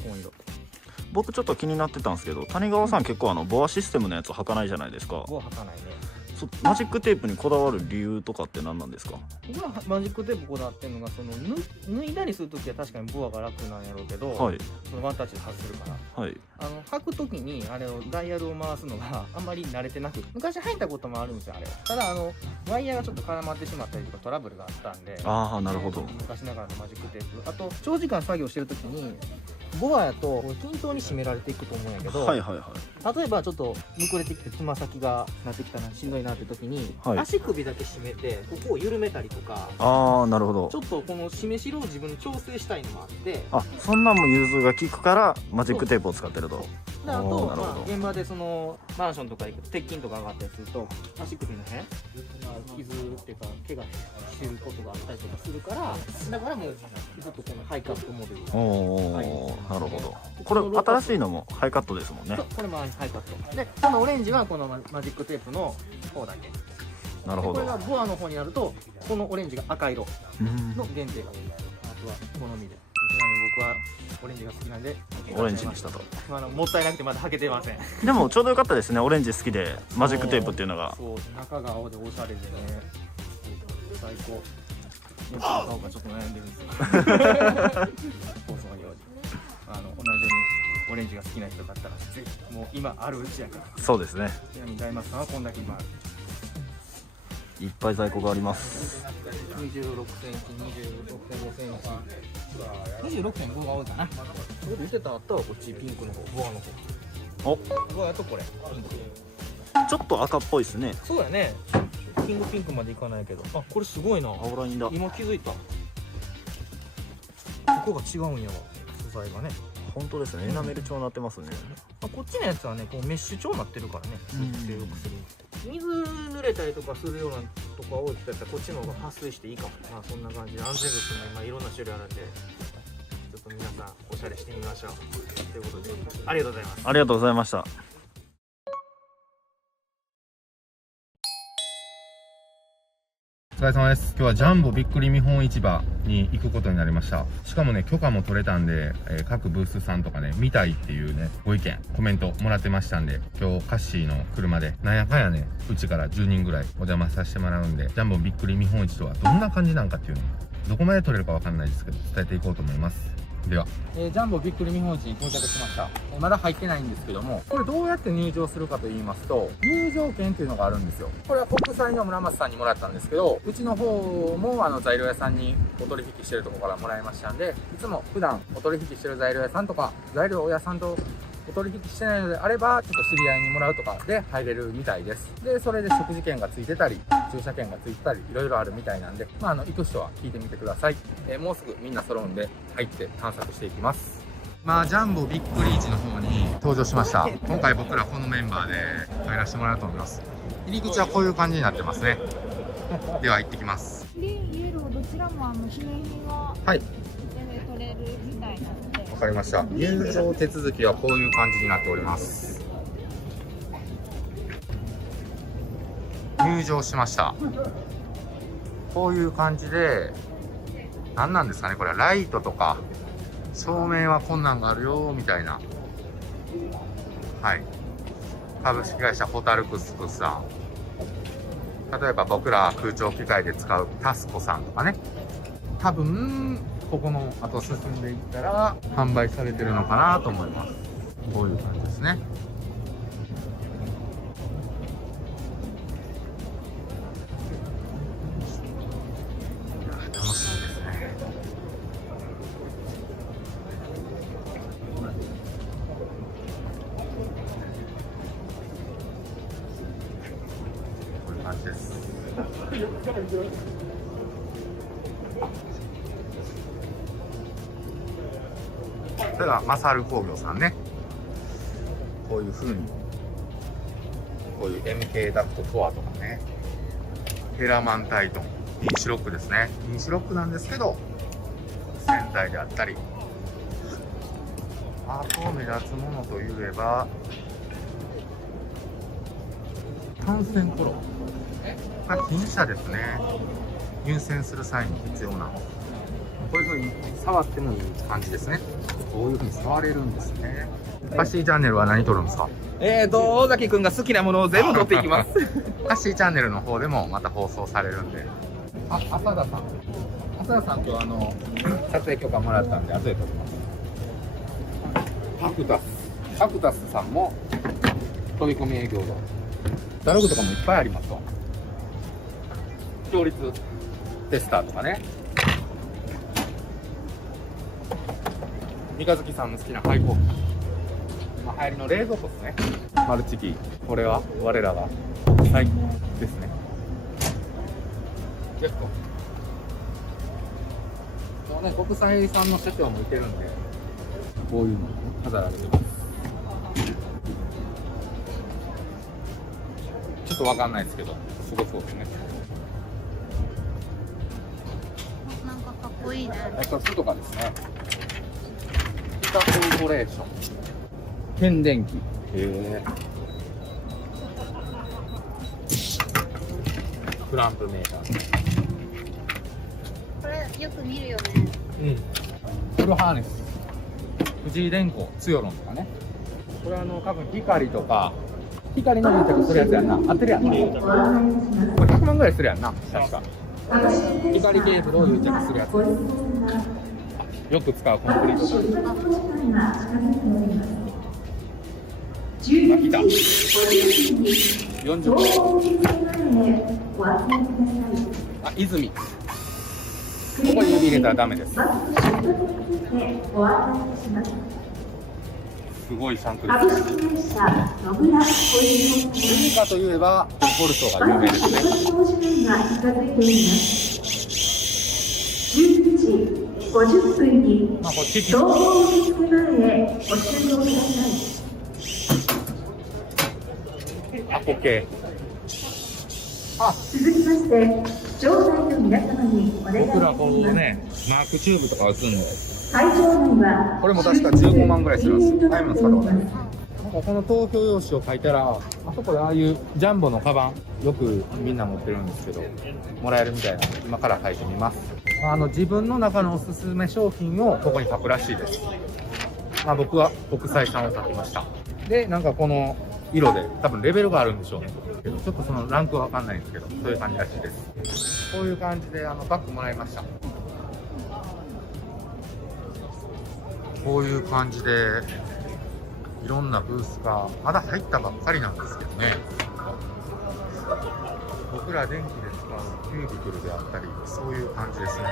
紺色。僕ちょっと気になってたんですけど、谷川さん結構ボアシステムのやつ履かないじゃないですか。ここは履かないね。マジックテープにこだわる理由とかって何なんですか？僕はマジックテープこだわってるのが、その脱いだりするときは確かにボアが楽なんやろうけど、はいそのワンタッチで外せるからはい。履くときにあれをダイヤルを回すのがあんまり慣れてなく、昔履いたこともあるんですよあれは。ただワイヤーがちょっと絡まってしまったりとかトラブルがあったんで、ああ、なるほど。昔ながらのマジックテープ、あと長時間作業してるときにボアやと均等に締められていくと思うんやけど、はいはいはい。例えばちょっとむくれてきてつま先がなってきたな、しんどいなって時に、はい足首だけ締めてここを緩めたりとか、ああ、なるほどちょ。っとこの締め代を自分で調整したいのもあって、あ、そんなんも融通が効くからマジックテープを使ってると。であと、おーなるほど現場でそのマンションとか行くと鉄筋とか上がったりすると足首の辺、傷っていうか怪我してることがあったりとかするから、だからもうずっとこのハイカットモデル、おお、なるほど。これ新しいのもハイカットですもんねそう。これもハイカットで、このオレンジはこのマジックテープの方だけ。なるほど。これがボアの方になるとこのオレンジが赤色うんの限定が、あとは好みで、ちなみに僕はオレンジが好きなんでオレンジにしたと。もったいなくてまだ履けてません。でもちょうどよかったですね。オレンジ好きでマジックテープっていうのが。そう、中が青でおしゃれでね、最高。どっちの買おうかちょっと悩んでるんですよ。放送用に同じようにオレンジが好きな人だったらぜひ、もう今あるうちやから。そうですね。ちなみに大松さんはこんだけ今ある。いっぱい在庫があります。26センチ、26.5センチ、26.5が多いかな。これ見てたあったわ、こっちピンクの方、ボアの方。お、ボアやとこれ、ピンク。ちょっと赤っぽいですね。そうやね。キングピンクまでいかないけど、あ、これすごいな。青ラインだ。今気づいた。ここが違うんやわ、素材がね。本当ですね。エナメル調になってますね。こっちのやつはね、こうメッシュ調になってるからね、水よくする。水濡れたりとかするようなとこが多い人やったらこっちの方が撥水していいかもね。まあそんな感じで安全靴も今いろんな種類あるんで、ちょっと皆さんおしゃれしてみましょう。ということで、ありがとうございます。ありがとうございました。お疲れ様です。今日はジャンボびっくり見本市場に行くことになりました。しかもね、許可も取れたんで、各ブースさんとかね、見たいっていうね、ご意見、コメントもらってましたんで、今日カッシーの車で、なんやかんやね、うちから10人ぐらいお邪魔させてもらうんで、ジャンボびっくり見本市とはどんな感じなんかっていうのを、どこまで取れるかわかんないですけど、伝えていこうと思います。では、ジャンボびっくり見本市に到着しました。まだ入ってないんですけども、これどうやって入場するかと言いますと、入場券っていうのがあるんですよ。これは国際の村松さんにもらったんですけど、うちの方も材料屋さんにお取引してるところからもらいましたんで、いつも普段お取引してる材料屋さんとか、材料屋さんとお取引してないのであれば、ちょっと知り合いにもらうとかで入れるみたいです。で、それで食事券がついてたり、駐車券がついてたり、いろいろあるみたいなんで、行く人は聞いてみてください。もうすぐみんな揃うんで、入って探索していきます。ジャンボビッグリーチの方に登場しました。今回僕らこのメンバーで入らせてもらおうと思います。入り口はこういう感じになってますね。では行ってきます。グリーン、イエローどちらも記念品ははい。取れるみたいなので。わかりました。入場手続きはこういう感じになっております。入場しました。こういう感じで、何なんですかね、これはライトとか照明はこんなんがあるよみたいな。はい。株式会社ホタルクスクさん。例えば僕ら空調機械で使うタスコさんとかね。多分ここの後進んでいったら販売されてるのかなと思います。こういう感じですね。楽しみですね。こういう感じです。それがマサル工業さんね。こういう風にこういう MK ダクトトアとかね、ヘラマンタイトン、インシロックですね。インシロックなんですけど洗剤であったり、あと目立つものといえば単線コロが噴射ですね。入線する際に必要な、こういう風に触ってもいい感じですね。こういう風に触れるんですね。カッシーチャンネルは何撮るんですか？尾崎くんが好きなものを全部取っていきます。カッシーチャンネルの方でもまた放送されるんで。あ、浅田さん。浅田さんと撮影許可もらったんで後で撮ります。アクタスさんも飛び込み営業のダログとかもいっぱいありますと。強烈テスターとかね。三日月さんの好きな廃校機。今流行りの冷蔵庫ですね。マルチキー。これは我らが国際ですね。結構。もうね、国際産の社長もいてるんで、こういうの飾られてます。ちょっとわかんないですけど、すごそうですね。なんかかっこいいね。2つとかですね。ピカコーポレーション。変電機。クランプメーカー。これよく見るよね。フルハーネス。藤井電工、ツヨロンとかね。これ多分光とか、光の癒着するやつやんな。合ってるやんな。これ100万ぐらいするやんな。確か。光ケーブルを癒着するやつ。よく使うコンクリート材。来た。40分。あ、泉。ここに指入れたらダメです。すごいシャンクです。ユニカといえば、ボルトが有名ですね。50分にこっち総合受付前へご集合ください。あ、OK。続きまして、場内の皆様にお願いいたし僕らこます。うね、マークチューブとか打つんで、会場内はこれも確か15万ぐらいするんですよ。タイムの使ったことない。ます。この投票用紙を書いたら、あそこでああいうジャンボのカバン、よくみんな持ってるんですけど、もらえるみたいなので、今から書いてみます。自分の中のおすすめ商品をここに書くらしいです。僕は国際産を書きました。で、なんかこの色で、多分レベルがあるんでしょうね。ちょっとそのランクはわかんないんですけど、そういう感じらしいです。こういう感じでバッグもらいました。こういう感じで、いろんなブースがまだ入ったばっかりなんですけどね。僕ら電気で使うキュービクルであったり、そういう感じですね。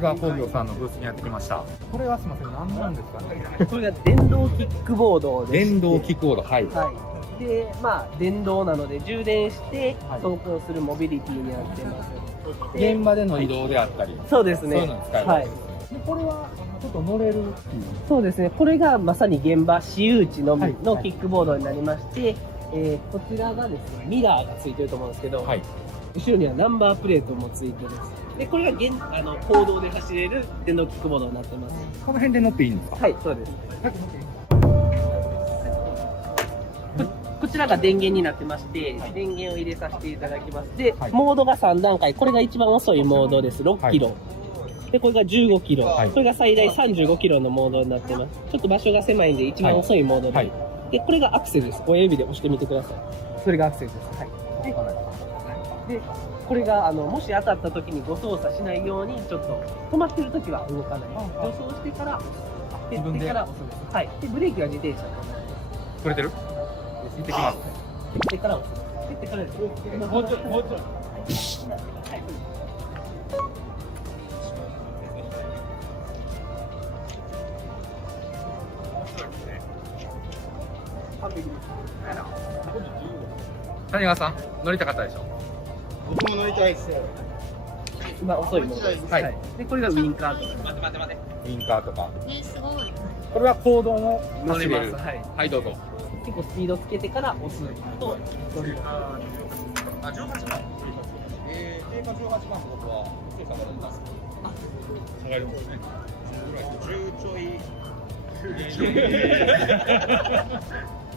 津川工業さんのブースにやってきました。これはすみません、何なんですかね。これが電動キックボードで電動キックボード、はい。で、まあ電動なので充電して走行するモビリティになってます。現場での移動であったり、そうですね。そういうのに使えます。でこれはちょっと乗れる。そうですね。これがまさに現場私有地のみのキックボードになりまして、こちらがですね、ミラーがついてると思うんですけど、後ろにはナンバープレートもついてるんです。で、これが公道で走れる電動キックボードになってます。この辺で乗っていいんですか？はい、そうです。こちらが電源になってまして、電源を入れさせていただきます。で、モードが3段階。これが一番遅いモードです。6キロ。で、これが15キロ。これが最大35キロのモードになってます。ちょっと場所が狭いんで、一番遅いモードで。で、これがアクセルです。親指で押してみてください。それがアクセルです。はい。で、これが、もし当たった時に誤操作しないように、ちょっと、止まってる時は動かない。助走してから、自分でから押すんです。はい。で、ブレーキは自転車。取れてる？行ってきます。行ってから押す。行ってからです。もうちょい、もうちょい。はい。谷川さん、乗りたかったでしょ？僕も乗りたいですよ。今遅いモードです。はい。で、これがウィンカーとか。待て。ウィンカーとか。すごい。これは公道も乗れます。はい。はい、どうぞ。結構スピードつけてから押すと乗れる。あ、18番。定価18番のことは、精査が出ます。下がるんですね。10ちょい。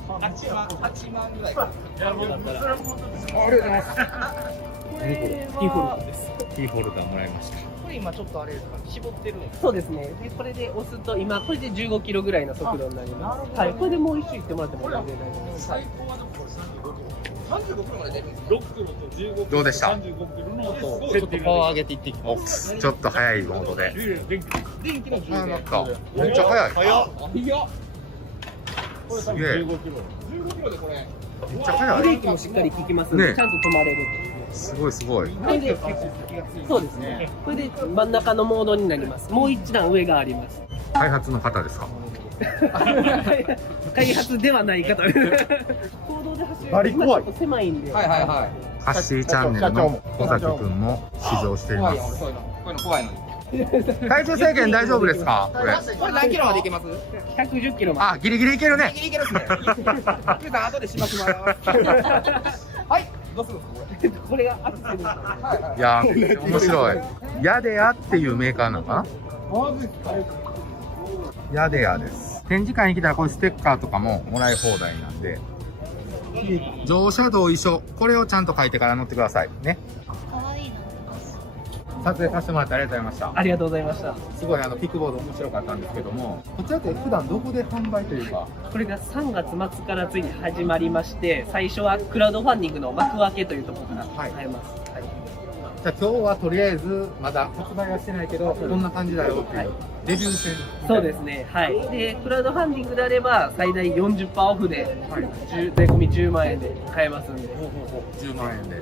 8万ぐらい。ありがとうございます。これはキーホルダーです。キーホルダーもらいました。これ今ちょっとあれですか、絞ってるんです。そうですね。で、これで押すと今これで15キロぐらいの速度になります。はい。これでもう一周行ってもらっても全然大丈夫です。最高はでもこれ35キロまで出るんです。6キロと15キロ。どうでした？35キロのちょっとパワー上げていっていきます。ちょっと速いモードで。電気の充電。なんかめっちゃ速い。速っ。すげえ。15キロでこれ。めっちゃ速い。ブレーキもしっかり効きますので、ちゃんと止まれる。すごいすごい。これで、そうですね。これで真ん中のモードになります。もう一段上があります。開発の方ですか？開発ではない方。公道で走るバリ怖い。ちょっと狭いんで。ハッシーチャンネルの小崎くんも試乗しています。こういうの怖いのに。体重制限大丈夫ですか？これ。これ何キロまでいけます？110キロまで。あ、ギリギリいけるね。ギリギリいけるっすね。ゆうさん後でしまします。はい。どうするんですかこれがアクセル。いや、面白い。ヤデアっていうメーカーなのかな？ヤデアです。展示会に来たらこういうステッカーとかももらい放題なんで、乗車同意書、これをちゃんと書いてから乗ってくださいね。可愛いな。撮影させてもらってありがとうございました。ありがとうございました。すごいキックボード面白かったんですけども、こちらって普段どこで販売というか？これが3月末からついに始まりまして、最初はクラウドファンディングの幕開けというところから買えます。はい。じゃあ今日はとりあえずまだ発売はしてないけど、こんな感じだよっていうレビュー戦。そうですね。はい。で、クラウドファンディングであれば最大 40% オフで、税込み10万円で買えますんで。10万円で。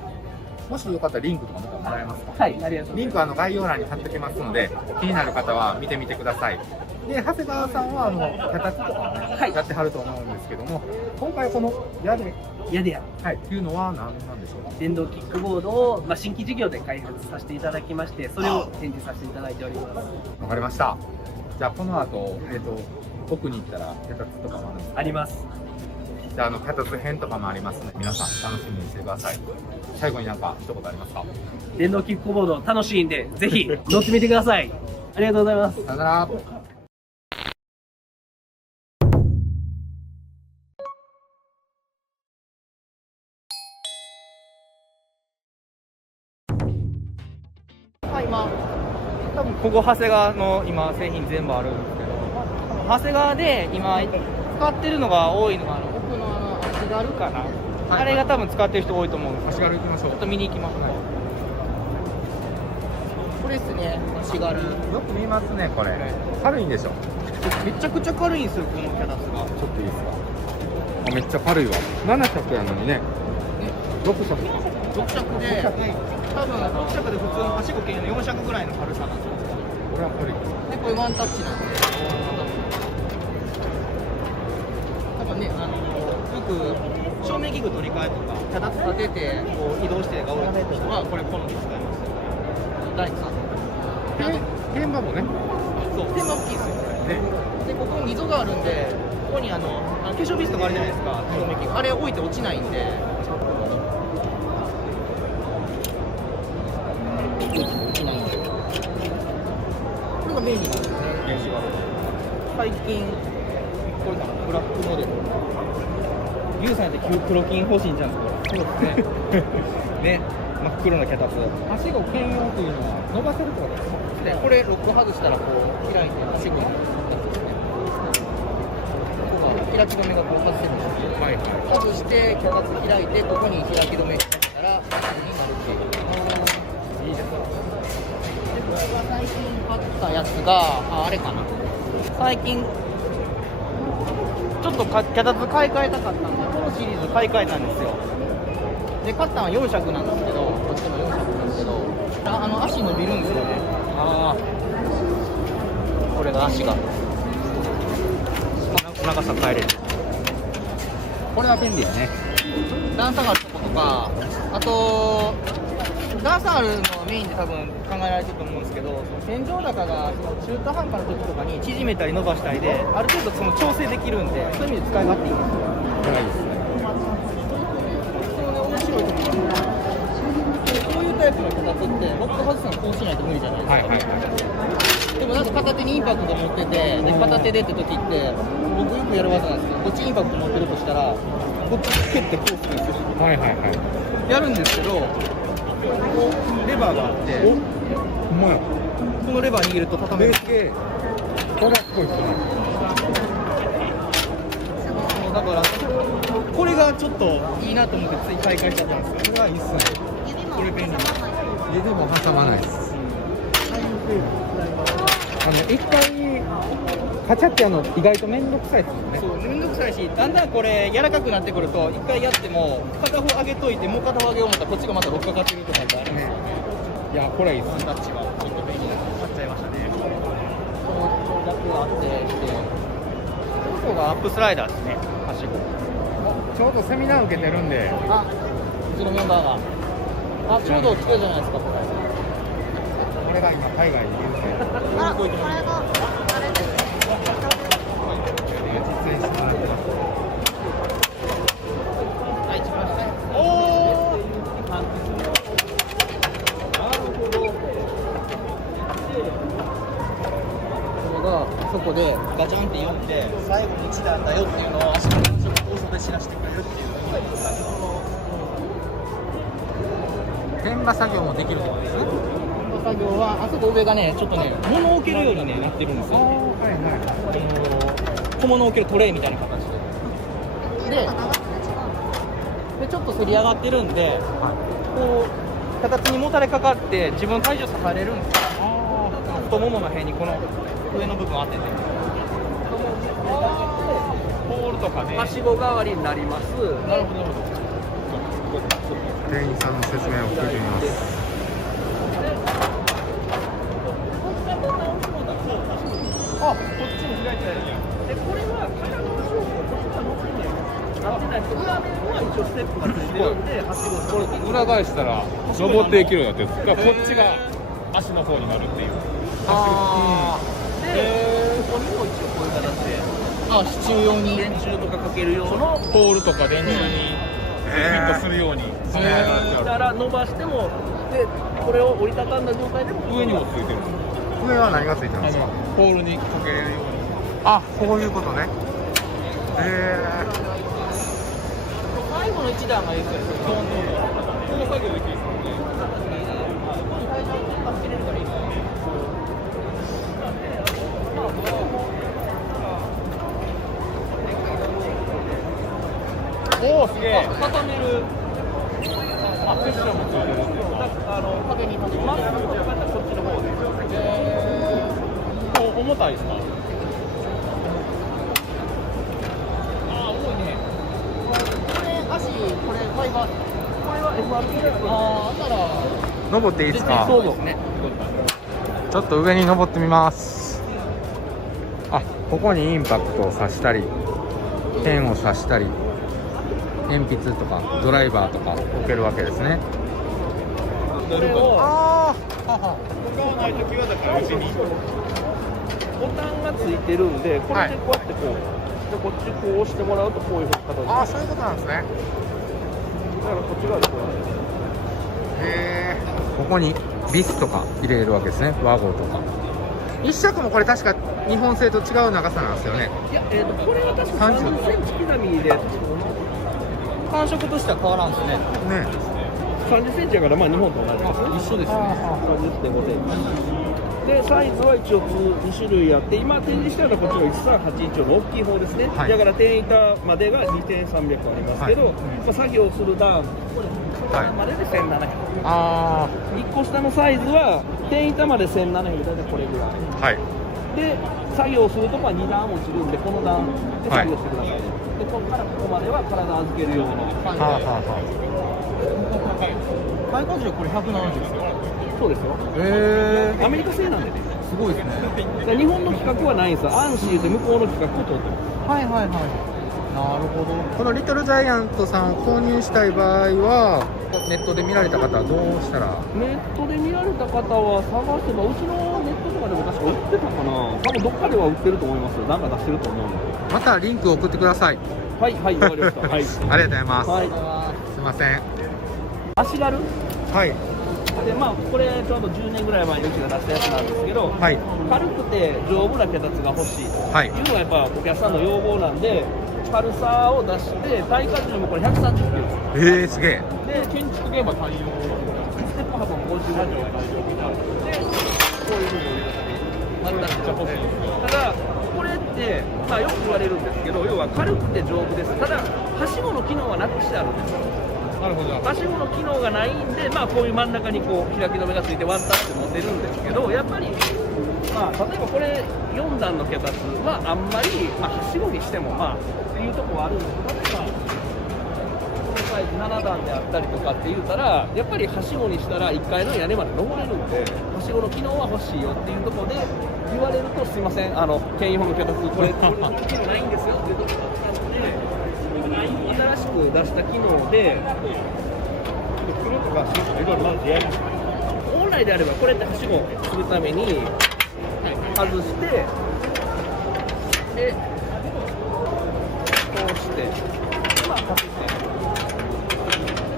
もしよかったらリンクとかもらえますか？はい、ありがとうございます。リンクは概要欄に貼っておきますので、気になる方は見てみてください。で、長谷川さんは脚立とかね、やってはると思うんですけども、今回このヤデア、っていうのは何なんでしょうか？電動キックボードを、新規事業で開発させていただきまして、それを展示させていただいております。わかりました。じゃあこの後、奥に行ったら脚立とかもあるんですか？あります。じゃあ脚立編とかもありますので、皆さん楽しみにしてください。最後になんか一言ありますか？電動キックボード楽しいんで、ぜひ乗ってみてください。ありがとうございます。さよなら。今、多分ここ長谷川の今製品全部あるんですけど、長谷川で今使ってるのが多いのが奥の足軽かな、あれが多分使ってる人多いと思うんです。足軽行きましょう。ちょっと見に行きますね。これですね、足軽。よく見ますね、これ。軽いんでしょ？めちゃくちゃ軽いんですよ、この脚立が。ちょっといいですか？あ、めっちゃ軽いわ。7尺やのにね。6尺。6尺で、多分6尺で普通のはしご系の4尺ぐらいの軽さなんですよ。れはこれ。でこれワンタッチなんで、なんかね、よく照明器具取り替えとか、脚立立ててこう移動してが多い人はこれ好んで使います。大工さん。現場もね。そう、天板大きいですよ。でここ溝があるんで、ここに化粧ビスとかあるじゃないですか、照明器具。あれ置いて落ちないんで。これが便利なんですね。最近これかな、ブラックモデル。ユウさんって黒金欲しいんじゃんこれ。そうですね。ね、真っ黒な脚立。はしご兼用というのは伸ばせるってことですね。これロック外したらこう開いてはしごになってですね。ここが開き止めがこう外せるんですけど、はい、外して脚立開いてここに開き止めしたらはしごになるっていう。いいですか。でこれが最近買ったやつがあれかな。最近ちょっと脚立買い替えたかったんで、このシリーズ買い替えたんですよ。で買ったのは4尺なんですけど、こっちも4尺なんですけど、足伸びるんですよね。これが足が長さ変えれる。これは便利やね。段差があるとことか、あと段差あるのはメインで多分考えられてると思うんですけど、天井高が中途半端な時とかに縮めたり伸ばしたりで、ある程度その調整できるんで、そういう意味で使い勝手いいんですよ。長いですね。面白いところが、こういうタイプの脚立ってロック外すのこうしないと無理じゃないですか。はいはいはい、でもなんか片手にインパクト持ってて、で片手でって時って僕よくやる技なんですけど、こっちインパクト持ってるとしたらこっち蹴ってこうするんですよ。はいはいはい、やるんですけど、こうレバーがあって、このレバー握ると畳める。これはすごいですね。だからこれがちょっといいなと思ってつい再開しちゃったんですよ。これはいいっすね。これ便利。指も挟まないです。一回カチャって意外と面倒くさいですもんね。そう、面倒くさいし、だんだんこれ柔らかくなってくると、一回やっても片方上げといてもう片方上げよう思ったらこっちがまたロックかかってるとかってあるんですよ。いや、これいいですね。ワンタッチはちょっと便利なの買っちゃいましたね。この長尺があってここがアップスライダーですね。はしご。ちょうどセミナー受けてるんで。あ、うちのメンバーが。あ、ちょうど来てるじゃないですかこれ。これが今海外にいるんで。あ、これがあれですね。実演してもらってます。はい、来ました。おー。なるほど。これがそこでガチャンって寄って最後に1段だよっていうのを足の放送で知らせてくれるっていう。現場作業もできるところです。作業はあそこ上がねちょっとね物を置けるように、ね、なってるんですよ。はいはい。小物を置けるトレイみたいな形で。でちょっとせり上がってるんで、こう形にもたれかかって自分体重支えれるんですよ。太ももの辺にこの上の部分を当てて。ポールとかね。はしご代わりになります。なるほど。店員さんの説明を聞いてみます。あ、こっちも開いてないじゃん。で、これは体の後ろをこっちが乗ってない。なってないですけど、裏面は一応ステップがついてるんで、はしごこれ裏返したら登っていけるようになってる。こっちが足の方になるっていう。ああ。で、ここにも一応こういう形で、あ、支柱用に電柱とかかける用のポールとか電柱にフィットするように。だから伸ばしても、で、これを折りたたんだ状態でも上にもついてる。上は何がついてるんですか？ポールにかけれるように。あ、こういうことね。最後の一段がいいですよ。この作業できるんですよね。おお、すげえ。固める。あ、クッションもついてる。壁に立てます。こっちの方で。重たいですか？あ、重いね。これ足、これファイバー。これは FRP です。ああ、だから登っていいですか？そうですね。ちょっと上に登ってみます。あ、ここにインパクトを刺したりペンを刺したり鉛筆とかドライバーとか置けるわけですね。ああ、使わないときはだからうちにボタンがついてるんで、これでこうやってこう、でこっちこう押してもらうとこういう形で。ああ、そういうことなんですね。だからこっち側でこうやって。へえ。ここにビスとか入れるわけですね。和合とか。一尺もこれ確か日本製と違う長さなんですよね。いや、これは確か30センチ刻みで、感触としては変わらんですね。ね。30センチやから、まあ日本と同じです。一緒ですね。30.5センチ。で、サイズは一応2種類あって、今展示してあるのはこっちの1381の大きい方ですね。はい、だから10板までが2300ありますけど、はい、まあ、作業する段、これ、までで1700。ああ。1個下のサイズは10板まで1700でこれぐらい。はい。で、作業するとこは2段落ちるんで、この段で作業してください。はい、で、ここからここまでは体預けるような。はあはあはあ。開発料これ170ですよ。そうですよ。アメリカ製なんでね。すごいですね。日本の企画はないんですよ。アンシーで向こうの企画を取ってます。はいはいはい。なるほど。このリトルジャイアントさんを購入したい場合は、ネットで見られた方はどうしたら？ネットで見られた方は探せば、うちのネットとかでも確か売ってたかな。多分どっかでは売ってると思いますよ。なんか出してると思うので。またリンクを送ってください。はいはい、わかりました。はい。ありがとうございます。はい。すいません。足軽？はい。で、まあこれちょうど10年ぐらい前にうちが出したやつなんですけど、はい、軽くて丈夫な脚立が欲しいというのがやっぱお客さんの要望なんで、軽さを出して耐荷重もこれ130キロです。すげえ。で、建築現場対応ステップ幅も50ラジオが対応で、こういうふうに丸出しが欲しいんですよ。ただこれって、まあ、よく言われるんですけど、要は軽くて丈夫です。ただはしごの機能はなくしてあるんですよ。なるほど。はしごの機能がないんで、まあ、こういう真ん中にこう開き止めがついてワンタッチ持てるんですけど、やっぱり、まあ、例えばこれ4段の脚立はあんまり、まあ、はしごにしてもまあっていうところはあるんですけど、例えばこのサイズ7段であったりとかって言うたら、やっぱりはしごにしたら1階の屋根まで登れるんで、はしごの機能は欲しいよっていうところで言われると、すいません、県用の脚立これ機能ないんですよっていうところだったので。新しく出した機能で、黒とか白とかいろいろまずやります。本来であればこれってはしごするために外して、で、こうして、まあかけて、で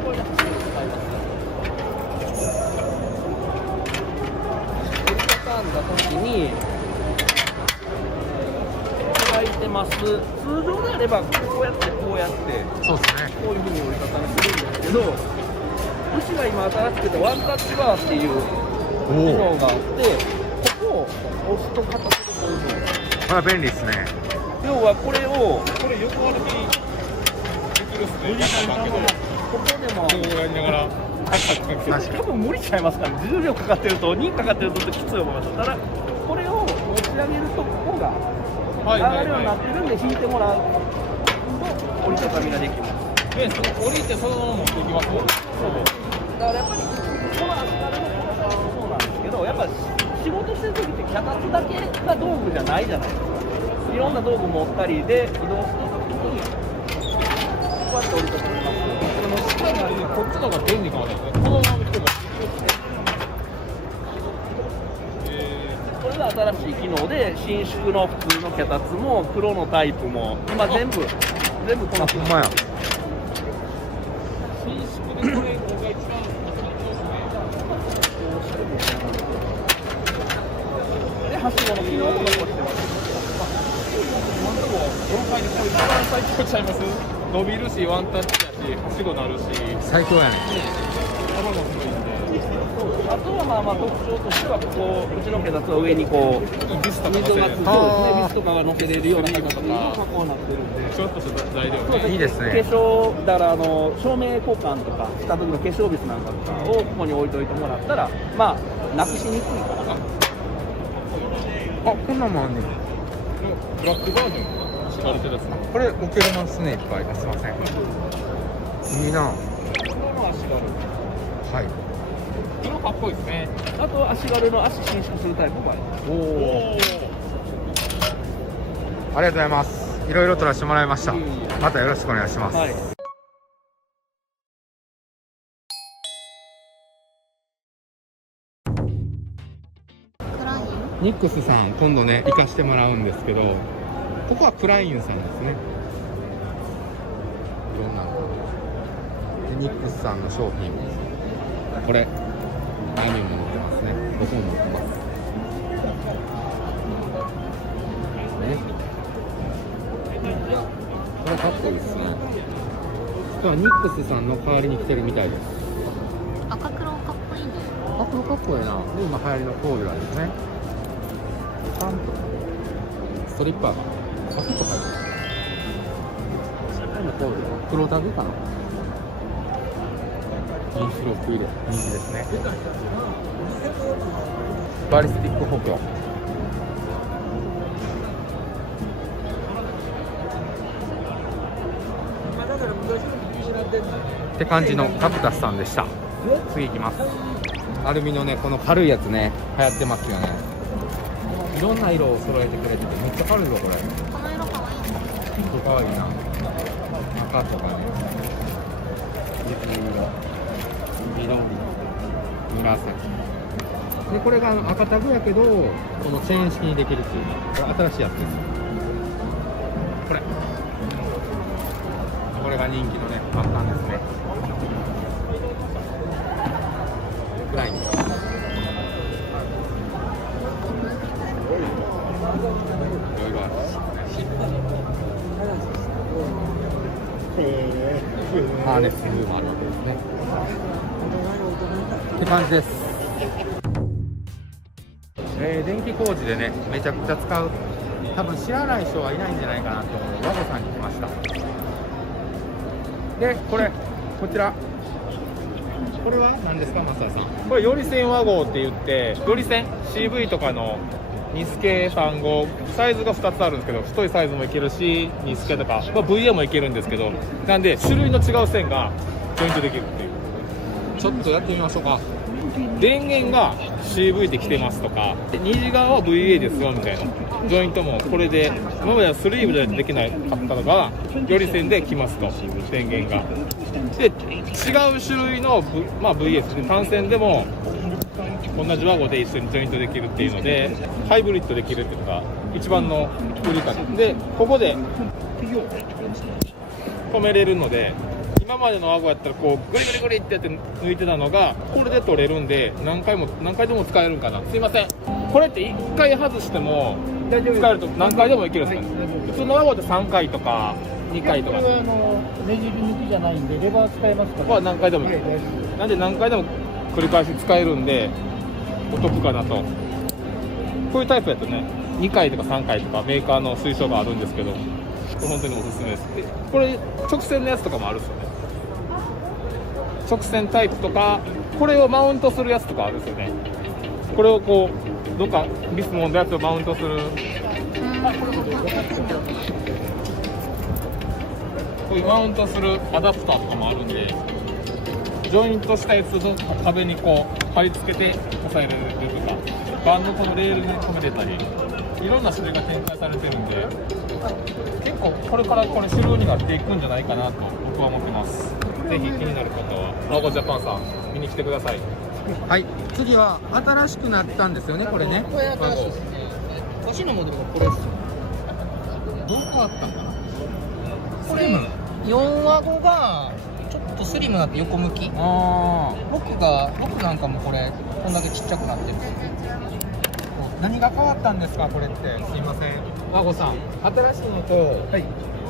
これではしごを使います。折りたたんだときに開いてます。通常であればこうやってこうやって、そうですね、こういうふうに折りたたみするんですけど、うちが今新しくてワンタッチバーっていう機能があって、ここを押すと形でこういうふうに。これは便利ですね。要はこれをこれ横歩きできるっすね。ここでもこうやりながら多分無理ちゃいますから、ね、重量かかってると2かかってるときつい思います。ただこれを持ち上げるとここが上がるようになってるんで、引いてもらうと折りたたみができます。で、降りてそのまま持っていきます。そうです。だからやっぱりこの足軽のこのそうなんですけど、やっぱ仕事してる時って脚立だけが道具じゃないじゃないですか。いろんな道具持ったりで移動する時にこうやって折りたたみます。でも下がこっちの方が便利かもですね。このまま来てもこれが新しい機能で、伸縮の普通の脚立も黒のタイプも今全部この機能。ほんまや。伸縮でこれが一番で、はしごの機能も残してます。この回でこれ一番最強ちゃいます。伸びるし、ワンタッチだし、はしごなるし。最強やね。幅もすごいんで。あとはまあ特徴としては、ここうちの脚立は上にこう水がついて、水とかが乗せれるような形の加工になってるんで、ちょっとした材料ね。いいですね。化粧だから照明交換とかした時の化粧ビスなんかとかをここに置いといてもらったら、まあなくしにくいから。あ、こんなんもあんねん。ブラックバージョン敷かれてるやつ。これ置けますね、いっぱい。すいません。いいな。これは足がある。はい。今もかっこいいですね。あと足軽の足伸縮するタイプもあります。おお。ありがとうございます。いろいろ撮らせてもらいました。またよろしくお願いします。はい。ニックスさん、今度ね、行かしてもらうんですけど、ここはクラインさんですね。いろんなの。ニックスさんの商品。これ、何も持ってますね。ここも持ってます。ね。これかっこいいですね。今日はニックスさんの代わりに来てるみたいです。赤黒かっこいいね。赤黒かっこいいな。で、今流行りのコーデュラですね。ちゃんとストリッパーがパキッと入る。黒タグかな。銀白黄色人気ですね。バリスティック補強。って感じのカプタスさんでした。次行きます。アルミのね、この軽いやつね、流行ってますよね。いろんな色を揃えてくれててめっちゃ軽いぞこれ。この色かわいいね。ピンクかわいいな。赤とかね。水色、緑、紫。でこれが赤タグやけど、このチェーン式にできるっていうね。これ新しいやつです。これ。これが人気のね、パターンですね。クライン。ハーネスもあるわけですね。って感じです。電気工事でね、めちゃくちゃ使う、多分知らない人はいないんじゃないかなと思う和子さんに来ました。で、こちら。これは何ですか、増田さん。これより線和号って言って、より線 CV とかのニスケ3号サイズが2つあるんですけど、太いサイズもいけるし、ニスケとか、VA もいけるんですけど、なんで種類の違う線がジョイントできるっていう。ちょっとやってみましょうか。電源が CV で来てますとか、虹側は VA ですよみたいな。ジョイントもこれで、今まではスリーブでできなかったのが、より線で来ますと、電源が。で、違う種類の、VA ですね、単線でも、同じ和合で一緒にジョイントできるっていうので、ハイブリッドできるっていうのが一番の売り方で、ここで止めれるので、今までの和合やったらこうグリグリグリってやって抜いてたのがこれで取れるんで、何回でも使えるんかな。すいません、これって1回外しても使えると何回でもいけるんですかね。普通の和合って3回とか2回とか。これはねじり抜きじゃないんでレバー使えますから、何回でも、なんで何回でも繰り返し使えるんでお得かなと。こういうタイプやとね、2回とか3回とかメーカーの推奨があるんですけど、これ本当におすすめです。でこれ直線のやつとかもあるんですよね。直線タイプとか、これをマウントするやつとかあるんですよね。これをこうどっかビスモンのやつをマウントする、こういうマウントするアダプターとかもあるんで、ジョイントしたやつを壁にこう貼り付けて押さえれるとか、バンドこのレールに止めてたり、いろんな種類が展開されてるんで、結構これからこれ主流になっていくんじゃないかなと僕は思ってます。ぜひ気になる方は和合ジャパンさん見に来てください。はい、次は新しくなったんですよね、これね。これ新しいですね。星のモデルがこれですよ。どう変わったんかな。これ4和5がちょっとスリムになって横向き。僕なんかもこれこんだけちっちゃくなってるんですよ。何が変わったんですか、これって。すいません、和合さん、新しいのと、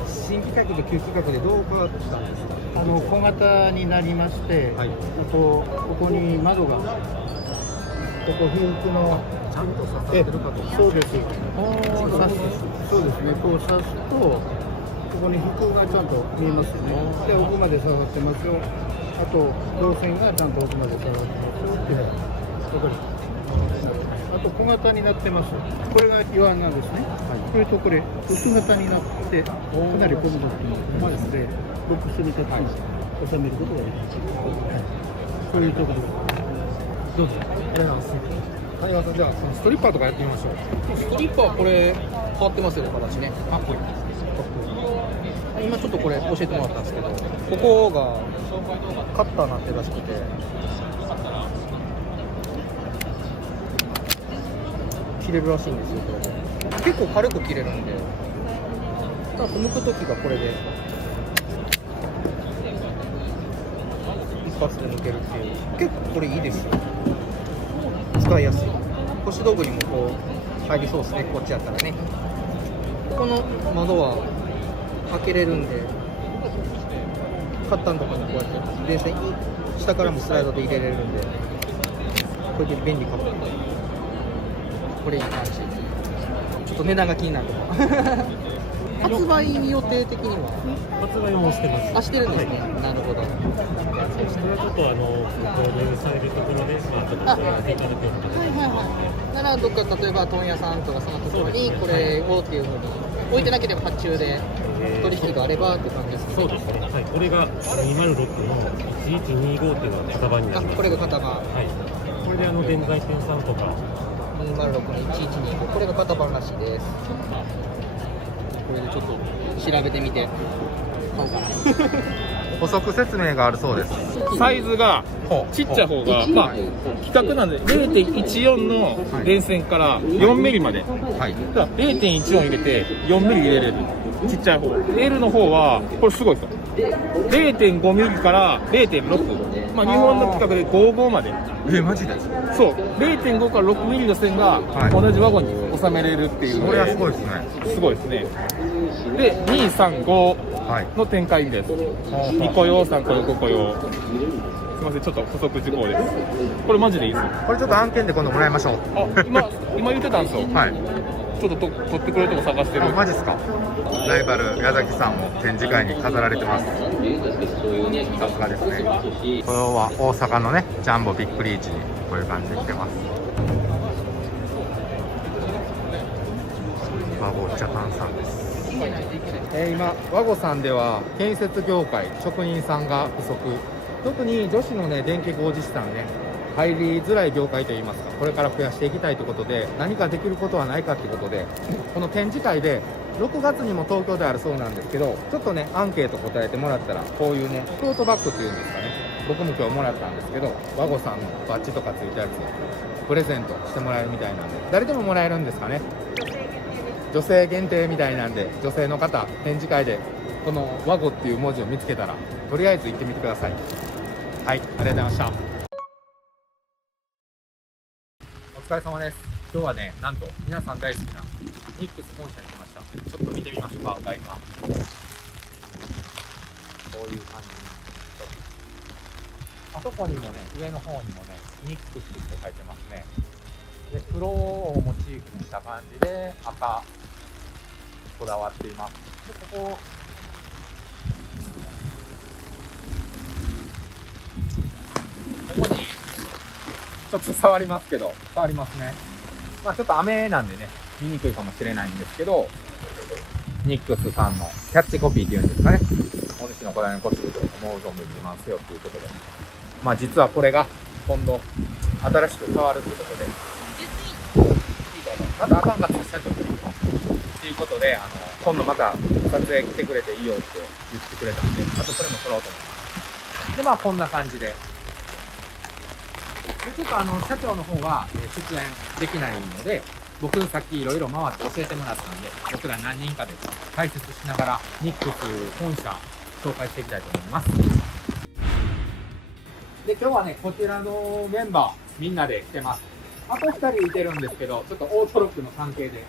新規格と旧規格でどう変わったんですか。小型になりまして、あとここに窓が、ここフックのちゃんと刺さってるかとか。そうです。そうですね。こう刺すとここにフックがちゃんと見えますよね。で奥まで刺さってますよ。あと導線がちゃんと奥まで刺さってますよっていうのがここに。あと小型になってます。これが岩なんですね。これとこれ薄型になってかなりコンパクトなですでボックスに収めることができます。こういうところです。どうぞ。ありがとうございます。谷川さん、じゃあそのストリッパーとかやってみましょう。ストリッパーこれ変わってますよね、形ね。かっこいい。今ちょっとこれ教えてもらったんですけど、ここがカッターになってるらしくて、切れるらしいんですよ、これで。結構軽く切れるんで、抜くときがこれで一発で抜けるっていう、結構これいいですよ。使いやすい。腰道具にもこう入りそうですね、こっちやったらね。ここの窓は開けれるんで、カッターのところにこうやって電線下からもスライドで入れれるんで、これで便利かも。これいい感じ。ちょっと値段が気になるとこ発売予定的には発売もしてます。あ、してるんですね。はい、なるほど。それはちょっと購入されるところで、ちょっとそれができるということで。はいはいはい。ならどっか例えば問屋さんとかそのところにこれをっていうふうに置いてなければ発注で取引があればって感じですね。そうですね。はい。これが206の1125っていうのが型番になります。これが型番。はい。これで弁財天さんとか。206の1125、これが型番らしいです。これでちょっと調べてみて買おうかな。補足説明があるそうです。サイズがちっちゃい方が、まあ、規格なんで 0.14 の電線から4ミリまで、はい、だから 0.14 入れて4ミリ入れれるちっちゃい方。L の方はこれすごいですよ。0.5 ミリから 0.6、まあ、日本の規格で55まで。マジで？そう、0.5 から6ミリの線が同じワゴンに収めれるっていうので、これはすごいですね。すごいですね。で、2、3、5の展開です。2個用、3個用、5個用。すみません、ちょっと補足事項です。これマジでいいですよ。これちょっと案件で今度もらいましょう。今言ってたんですよ。はい。ちょっと取ってくれるとこ探してる。マジですか？ライバル矢崎さんも展示会に飾られてます。さすがですね。今日は大阪のねジャンボビッグリーチにこういう感じで来てます。ワゴジャパンさんです。今ワゴさんでは建設業界職人さんが不足、特に女子のね電気工事士さんね入りづらい業界といいますか、これから増やしていきたいということで何かできることはないかということで、この展示会で6月にも東京であるそうなんですけど、ちょっとねアンケート答えてもらったらこういうねトートバッグっていうんですかね、僕も今日もらったんですけど、ワゴさんのバッジとかついたやつプレゼントしてもらえるみたいなんで、誰でももらえるんですかね。女性限定みたいなんで、女性の方展示会でこのワゴっていう文字を見つけたらとりあえず行ってみてください。はい、ありがとうございました。お疲れ様です。今日はね、なんと皆さん大好きなニックス本社に来ました。ちょっと見てみましょうか、外観。こういう感じに。あそこにもね、上の方にもね、ニックスって書いてますね。で、黒をモチーフにした感じで、赤、こだわっています。で、ここに、ちょっと触りますけど、触りますね。まあちょっと雨なんでね、見にくいかもしれないんですけど、ニックスさんのキャッチコピーっていうんですかね。お主のこだわりのコスメと思う存分自慢せよっていうことで。まあ実はこれが今度新しく変わるっていうことで。またあかんかったらしたとっていうことで、今度また撮影来てくれていいよって言ってくれたんで、あとそれも撮ろうと思います。で、まあこんな感じで。ちょっと社長の方は出演できないので、僕さっきいろいろ回って教えてもらったんで、僕ら何人かで解説しながらニックス本社紹介していきたいと思います。で、今日はね、こちらのメンバーみんなで来てます。あと2人いてるんですけど、ちょっとオートロックの関係で。で、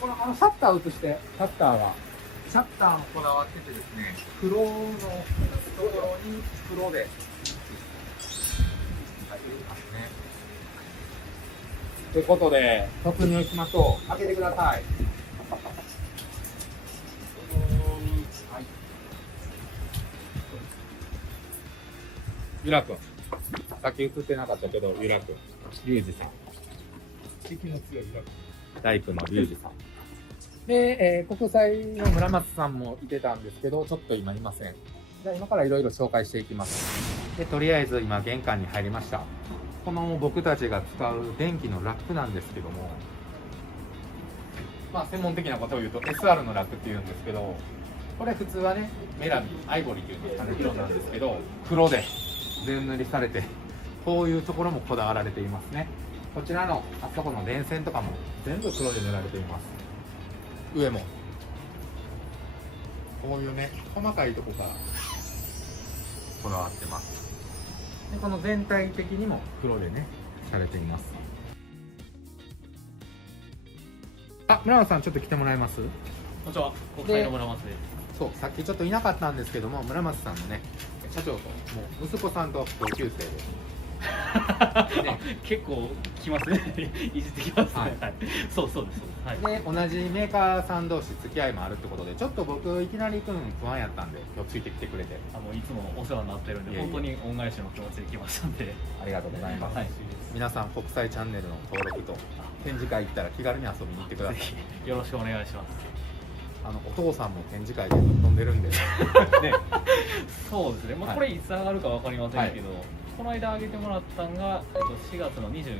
このシャッター映して、シャッターもこだわっててですね、黒のところに黒で、ということで、突入しましょう。開けてください。はい。ゆらくん。さっき映ってなかったけど、ゆらくん。リュウジさん。引きの強いゆらくん。大工のリュウジさん。で、国際の村松さんもいてたんですけど、ちょっと今いません。じゃあ今からいろいろ紹介していきます。で、とりあえず今玄関に入りました。この僕たちが使う電気のラックなんですけども、まあ専門的なことを言うと SR のラックっていうんですけど、これ普通はねメラミン、アイボリーっていうんですかね、色なんですけど、黒で全塗りされて、こういうところもこだわられていますね。こちらのあそこの電線とかも全部黒で塗られています。上もこういうね細かいとこからこだわってます。でこの全体的にも黒でねされています。あ、村松さんちょっと来てもらえます？こんにちは、国会の村松です。そう、さっきちょっといなかったんですけども、村松さんのね社長ともう息子さんと同級生でね、結構来ますねいじってきますね、はいはい、そうです、はい、で同じメーカーさん同士付き合いもあるってことで、ちょっと僕いきなり行くの不安やったんで今日ついてきてくれて、いつもお世話になってるんで、本当に恩返しの気持ちで来ましたんで、ありがとうございます、はい、皆さん国際チャンネルの登録と展示会行ったら気軽に遊びに行ってください。よろしくお願いします。お父さんも展示会で飛んでるんでね、そうですね、まあ、これいつ上がるか分かりませんけど、この間上げてもらったんが、4月の20、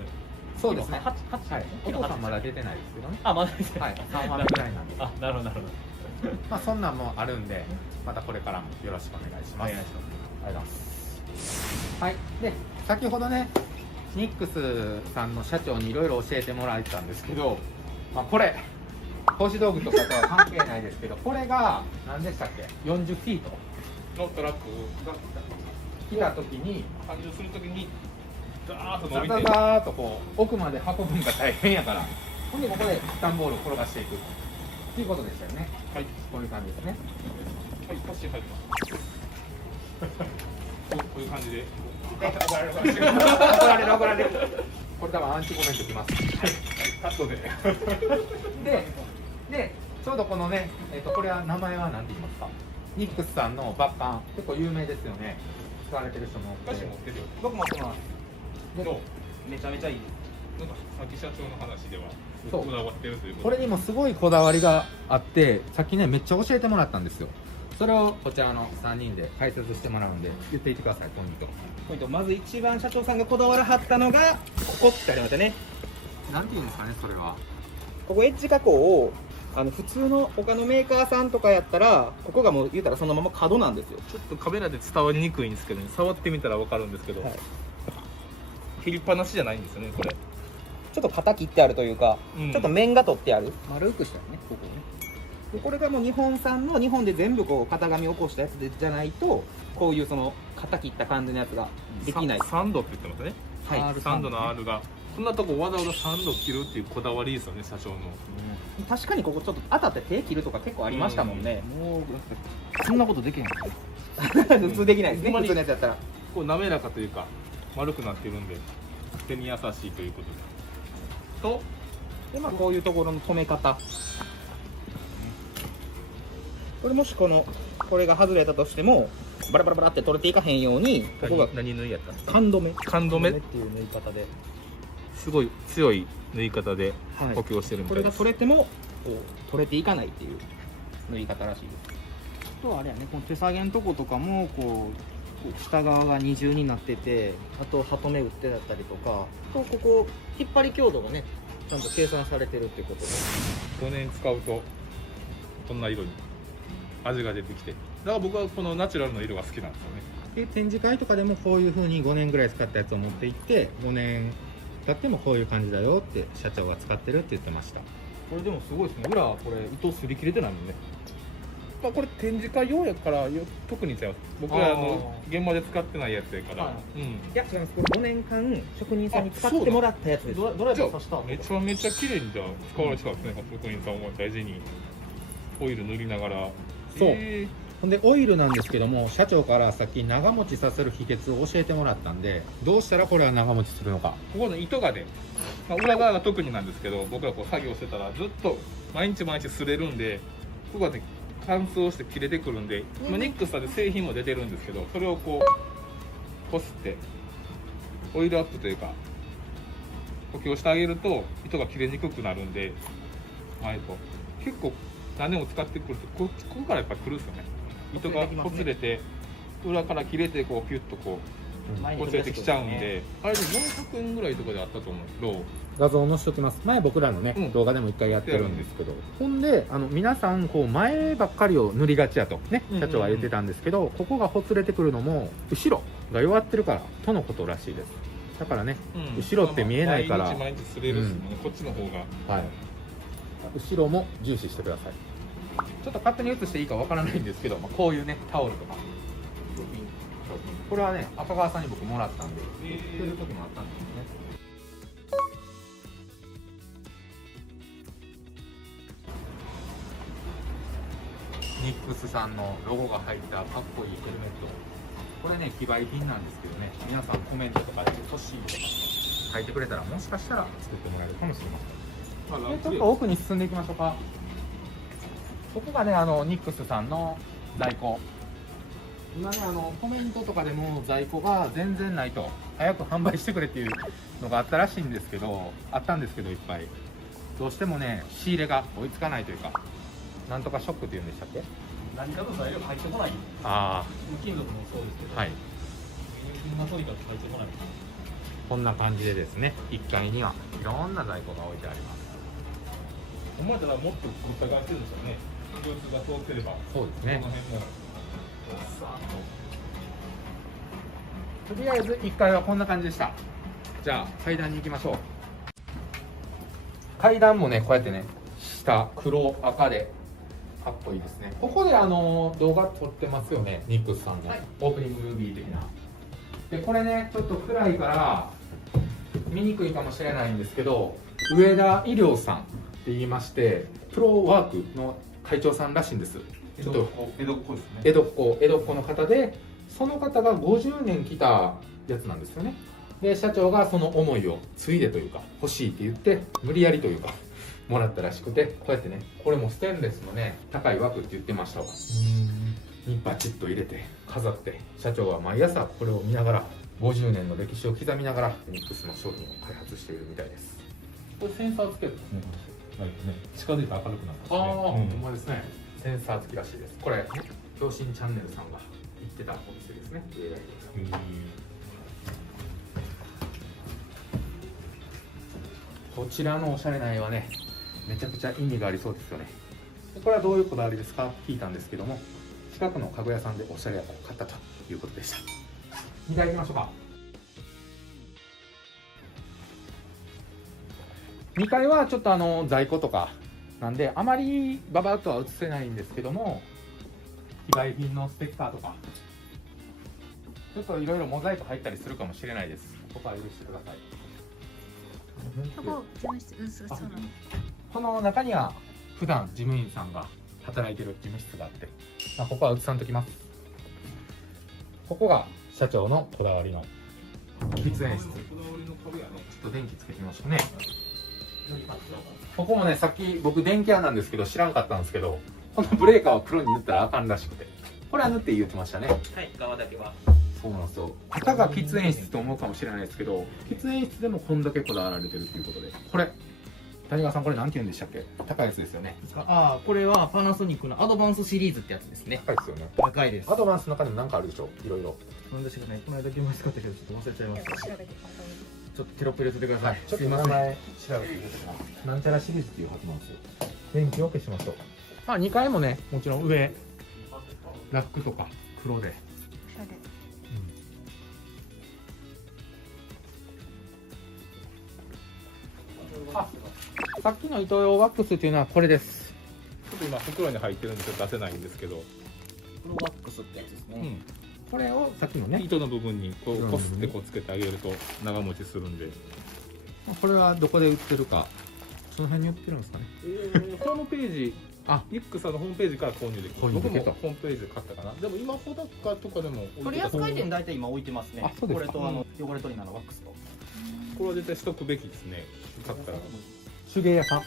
そうですね、8、お父さんまだ出てないですけどね、まだ出てない、3話目ぐらいなんで、なるほど、まあそんなんもあるんで、またこれからもよろしくお願いします。お願いします。ありがとうございます。はい、で先ほどねニックスさんの社長にいろいろ教えてもらえたんですけど、まあ、これ格子道具とかとは関係ないですけど、これが何でしたっけ、40フィートのトラックが来た時に搬入する時にザーッとザザザーっとこう奥まで運ぶのが大変やから、ほんでここで段ボールを転がしていくっていうことでしたよね。はい、こういう感じですね。はい、腰入りますこういう感じで怒られるこれ多分アンチコメントきます。カットででちょうどこのね、これは名前は何て言いますか、ニックスさんのバッカン結構有名ですよね。使われてる人もお菓子持ってるよ。僕持ってます。めちゃめちゃいい。なんかさっき社長の話ではこだわってるということ。これにもすごいこだわりがあって、さっきねめっちゃ教えてもらったんですよ。それをこちらの3人で解説してもらうんで言っていってください。ポイント。まず一番社長さんがこだわらはったのがここってありましたね。なんていうんですかね、それは。ここエッジ加工を普通の他のメーカーさんとかやったらここがもう言うたらそのまま角なんですよ。ちょっとカメラで伝わりにくいんですけど、ね、触ってみたら分かるんですけど、はい、切りっぱなしじゃないんですよね。これちょっと型切ってあるというか、ちょっと面が取ってある丸くしたよね、ここね。でこれがもう日本産の日本で全部こう型紙を起こしたやつでじゃないと、こういうその型切った感じのやつができない。サンドって言ってますね。はい、サンドの R がこんなとこわざわざサンド切るっていうこだわりですよね、社長の。確かにここちょっと当たって手切るとか結構ありましたもんね。もうそんなことできへん普通できないですね、普通のやつやったら。こう滑らかというか丸くなってるんで手に優しいということで、こういうところの留め方、これもしこれが外れたとしてもバラバラバラって取れていかへんように、ここが何縫いやったんですか？缶止めっていう縫い方で、すごい強い縫い方で補強してるみたいです。これが取れてもこう取れていかないっていう縫い方らしいです。あとあれやね、この手下げのとことかもこう下側が二重になってて、あとハトメ打ってだったりとか、とここ引っ張り強度がねちゃんと計算されてるってことで、5年使うとこんな色に味が出てきて、だから僕はこのナチュラルの色が好きなんですよね。で展示会とかでもこういう風に5年ぐらい使ったやつを持って行って、5年経ってもこういう感じだよって社長が使ってるって言ってました。これでもすごいですね。裏これ糸すり切れてないもんね。まあこれ展示会用やから特にちゃう。僕ら現場で使ってないやつやから。いや違います。これ5年間職人さんに使ってもらったやつです。ドライバーさせた。めちゃめちゃ綺麗にじゃあ使われてたんですね。職人さんも大事にオイル塗りながら。そう。ほんでオイルなんですけども、社長からさっき長持ちさせる秘訣を教えてもらったんで、どうしたらこれは長持ちするのか。ここの糸がね、裏側が特になんですけど、僕がこう作業してたらずっと毎日毎日擦れるんで、ここがね乾燥して切れてくるんで、ニックスさんで製品も出てるんですけど、それをこうこすってオイルアップというか補強してあげると糸が切れにくくなるんで、結構何年も使ってくるとここからやっぱり来るんですよね。糸がほつれて裏から切れてこうピュッとここつれてきちゃうんで、あれで400円ぐらいとかであったと思うけど、画像載せときます。前僕らのね、動画でも一回やってるんですけど、ほんで皆さんこう前ばっかりを塗りがちやとね、社長は言ってたんですけど、ここがほつれてくるのも後ろが弱ってるからとのことらしいです。だからね、後ろって見えないから、毎日擦れるしね、こっちの方が、はい、後ろも重視してください。ちょっと勝手に写していいかわからないんですけど、こういうねタオルとか、これはね赤川さんに僕もらったんで、捨てる時もあったんですよね。ニックスさんのロゴが入ったかっこいいヘルメット、これね非売品なんですけどね、皆さんコメントとかで欲しいとか書いてくれたら、もしかしたら作ってもらえるかもしれません。ちょっと奥に進んでいきましょうか。ここがねニックスさんの在庫、今ねコメントとかでも在庫が全然ないと、早く販売してくれっていうのがあったらしいんですけど、あったんですけどいっぱい、どうしてもね仕入れが追いつかないというか、なんとかショックっていうんでしたっけ、何かと材料入ってこない。ああ、金属もそうですけど、はい、みんなとにかく入ってこない。こんな感じでですね、1階にはいろんな在庫が置いてあります。お前たらもっとぶっかがってるんですよね、流通が通ってれば。そうですね、この辺もさとりあえず1階はこんな感じでした。じゃあ階段に行きましょう。階段もねこうやってね下黒赤でかっこいいですね。ここで動画撮ってますよね、ニックスさんの、はい、オープニングムービー的な。でこれねちょっと暗いから見にくいかもしれないんですけど、上田医療さんって言いまして、プロワークの会長さんらしいんです。ちょっと江戸っ子ですね。江戸っ子の方で、その方が50年来たやつなんですよね。で社長がその思いを継いでというか、欲しいって言って無理やりというかもらったらしくて、こうやってね、これもステンレスのね高い枠って言ってましたわにバチッと入れて飾って、社長は毎朝これを見ながら50年の歴史を刻みながらニックスの商品を開発しているみたいです。これセンサーつけるんですね。はいね、近づいて明るくなったんですね。ああ、ほんまですね。センサー付きらしいです。これ共振チャンネルさんが行ってたお店ですね。こちらのおしゃれな絵はね、めちゃくちゃ意味がありそうですよね。これはどういうこだわりですかって聞いたんですけども、近くの家具屋さんでおしゃれやから買ったということでした。2階行きましょうか。2階はちょっと在庫とかなんであまりババッとは映せないんですけども、非売品のステッカーとかちょっといろいろモザイク入ったりするかもしれないです。ここは許してください。この中には普段事務員さんが働いてる事務室があって、ここは映さんときます。ここが社長のこだわりの喫煙室。ちょっと電気つけてみましょうね。ここもね、さっき僕電気屋なんですけど知らんかったんですけど、このブレーカーを黒に塗ったらあかんらしくて、これは塗って言ってましたね。はい、側だけは。そうなんですよ。たかが喫煙室と思うかもしれないですけど、喫煙室でもこんだけこだわられてるということで、これ谷川さん、これなんて言うんでしたっけ？高いやつですよね。ああ、これはパナソニックのアドバンスシリーズってやつですね。高いですよね。高いです。アドバンスの中でも何かあるでしょう、いろいろ。なんでしょうね、この間来ましたけどちょっと忘れちゃいました。ちょっとテロップ入れててください。ちょっと名前調べて入れてきます。なんちゃらシリーズっていうはずなんですよ。電気を消しましょう。2階もね、もちろん上ラックとか黒で。さっきの糸用ワックスっていうのはこれです。ちょっと今袋に入ってるんで出せないんですけど、プロワックスってやつですね。これをさっきのね糸の部分にこうこすってこうつけてあげると長持ちするんで。これはどこで売ってるか、その辺に売ってるんですかね。ホームページ、ニックさんのホームページから購入できます。僕もホームページで買ったかな。でも今穂高とかでも取扱店大体今置いてますね。これと汚れ取りのワックスと。これは絶対しとくべきですね。買ったら。手芸屋さん。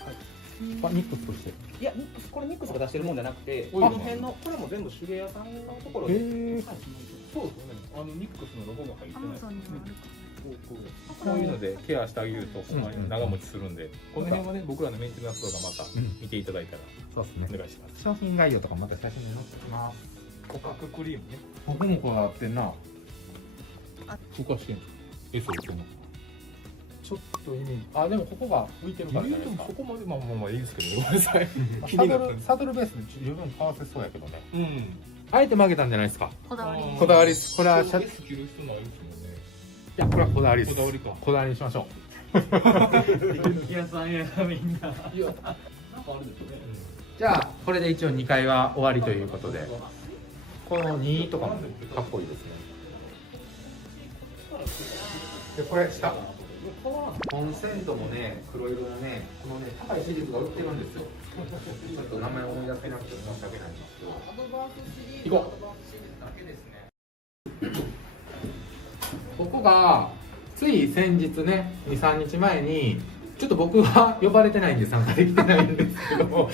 ニックスとして。いや、これニックスが出してるもんじゃなくて、この辺のこれも全部手芸屋さんのところで。そうですよね。ニックスのロゴが入ってない。こういうのでケアしてあげると長持ちするんで、この辺はね僕らのメンテナンス動画また見ていただいたらお願いします。商品概要とかまた写真に載せておきます。骨格クリームね。僕もこだわってんな。浮かしてんの餌浮くのちょっとイメージ、あ、でもここが浮いてるからじゃないですか。そこまでまあいいですけど、ごめんなさい。サドルベースで十分かわせそうやけどね。うん。あえて曲げたんじゃないですか。こだわり。こだわりです。これはシャツ。着る必要ないですもんね。いや、これはこだわりです。こだわりか。こだわりにしましょ電気屋さんやみんな。じゃあこれで一応2回は終わりということで、この2とかもかっこいいですね。でこれ下コンセントもね、黒色のね、このね高いシリーズが売ってるんですよ。ちょっと名前を思い出せなくて申し訳ないんですけど、行こう。ここがつい先日ね、2、3日前にちょっと僕は呼ばれてないんで参加できてないんですけど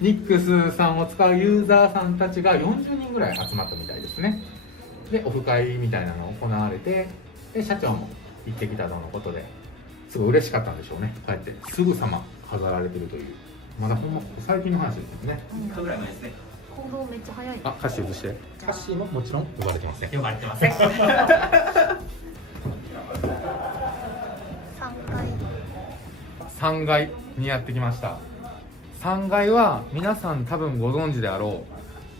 ニックスさんを使うユーザーさんたちが40人ぐらい集まったみたいですね。でオフ会みたいなのが行われて、で社長も行ってきたとのことで、すごい嬉しかったんでしょうね。こうやってすぐさま飾られてるという、まだほんま最近の話ですよね。3日ぐらい前ですね。行動めっちゃ早い。あ、歌詞移して。歌詞ももちろん呼ばれてません。呼ばれてません。3階。 3階にやってきました。3階は皆さん多分ご存知であろ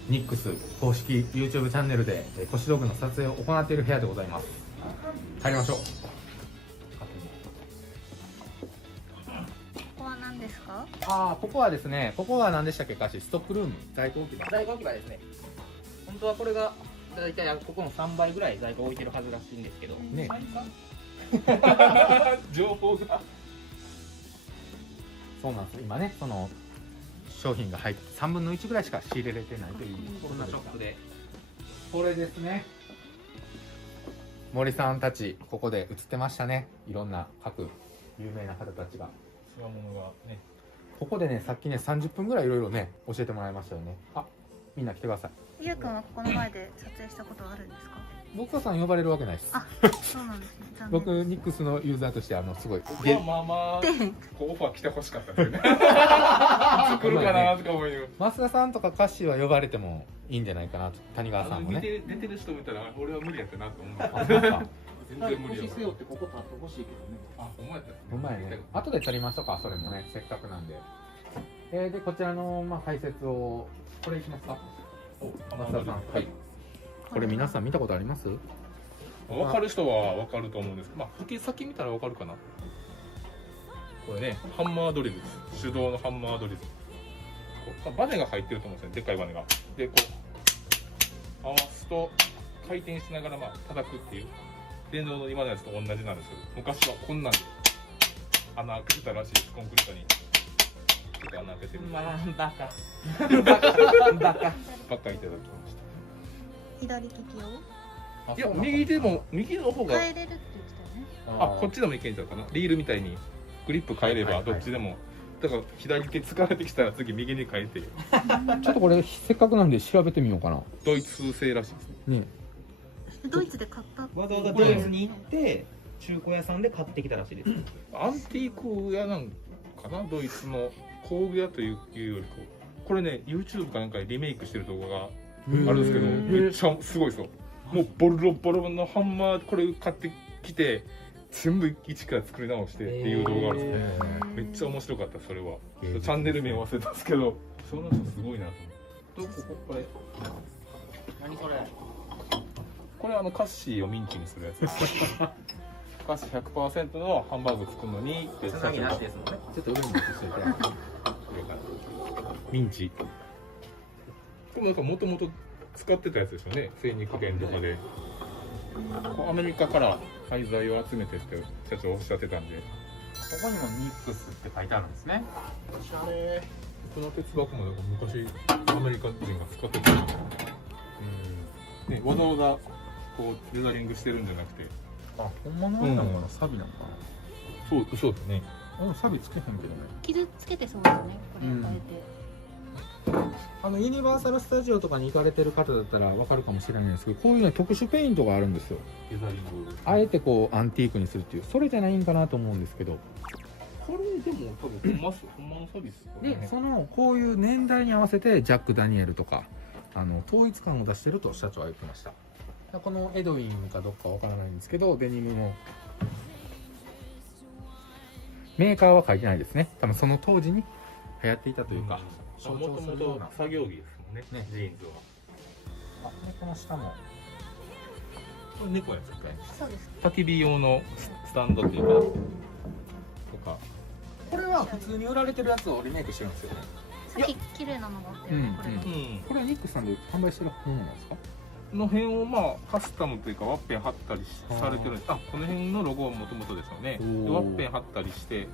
うニックス公式 YouTube チャンネルで腰道具の撮影を行っている部屋でございます。入りましょう。ここは何ですか？ああ、ここはですね、ここは何でしたっけ、歌詞ストックルーム、在庫置き場。在庫置き場ですね。本当はこれが大体ここの3倍ぐらい在庫置いてるはずらしいんですけどね。情報がそうなんです。今ね、その商品が入って3分の1ぐらいしか仕入れれてないというこんなショップで。これですね、森さんたちここで映ってましたね。いろんな各有名な方たちが、つわものがね、ここでね、さっきね30分ぐらいいろいろね教えてもらいましたよね。あ、みんな来てください。ゆうくんはここの前で撮影したことはあるんですか？僕さん呼ばれるわけないです。あ、そうなんですね。残念。僕ニックスのユーザーとしてすごい僕はまあまあこうオファー来てほしかったですよね。来るかなとか思いながら。増田さんとかカッシーは呼ばれてもいいんじゃないかなと。谷川さんもね。出てる人見たら俺は無理やったなと思う。全然無理やわ。腰背負ってここ立ってほしいけどね。あ、ほんまやった。うまいね。後で撮りましょうか、それもね、せっかくなんで。でこちらの解説を、これいきますか。増田さん。はい。これ皆さん見たことあります？分かる人は分かると思うんですけど、まあ先見たら分かるかな。これね、ハンマードリルです。手動のハンマードリル。バネが入ってると思うんですね、でっかいバネが。で、こう合わすと回転しながら叩くっていう。電動の今のやつと同じなんですけど、昔はこんなんで穴開けてたらしいです。コンクリートに。ちょっと穴開けてる。まあバカ。バカいただきました。左利きを？いや、右の方が変えれるって言ってたよね。あ、こっちでもいけんちゃうかな。リールみたいにグリップ変えればどっちでも。だから左手疲れてきたら次右に変えて。ちょっとこれせっかくなんで調べてみようかな。ドイツ製らしいですね。ドイツで買ったって。わざわざドイツに行って中古屋さんで買ってきたらしいです。アンティーク屋なんかな、ドイツの工具屋というよりこれね、YouTube かなんかでリメイクしてる動画があるんですけど、めっちゃすごいですよ。もうボロボロのハンマーこれ買ってきて全部一から作り直してっていう動画があるんですね。めっちゃ面白かった。それはチャンネル名忘れたんですけど、その人すごいなと思って。これ何これ？これカッシーをミンチにするやつです。カッシー 100% のハンバーグ作るのにつなぎなしですもんね。ちょっと上にもついてミンチ。これなんかもともと使ってたやつですよね。精肉店とかで。アメリカから廃材を集めてって社長おっしゃってたんで。ここにもニックスって書いてあるんですね。おしゃれ。この鉄箱も昔アメリカ人が使ってた。ね、わざわざこうレザリングしてるんじゃなくて。あ、本物なんだもん、サビなのかな。そうですね。サビつけへんけどね。傷つけてそうですね。これ変えて。ユニバーサルスタジオとかに行かれてる方だったら分かるかもしれないんですけど、こういうね特殊ペイントがあるんですよ。レザリング。あえてこうアンティークにするっていう、それじゃないんかなと思うんですけど。これでも多分ほんまのサビですよね。で、こういう年代に合わせてジャック・ダニエルとか統一感を出してると社長は言ってました。このエドウィンかどっかわからないんですけど、デニムのメーカーは書いてないですね。多分その当時に流行っていたというか、象徴するような作業着ですもんね、ジーンズは。あ、でこの下もこれ猫やつかい。そうです。焚き火用のスタンドっていうかとか。これは普通に売られてるやつをリメイクしてるんですよね。さっき綺麗なのがあったよね、これが。これはニックさんで販売してるものなんですか？の辺をまあカスタムというかワッペン貼ったりされてるんです。あ、この辺のロゴはもともとですよね。でワッペン貼ったりして、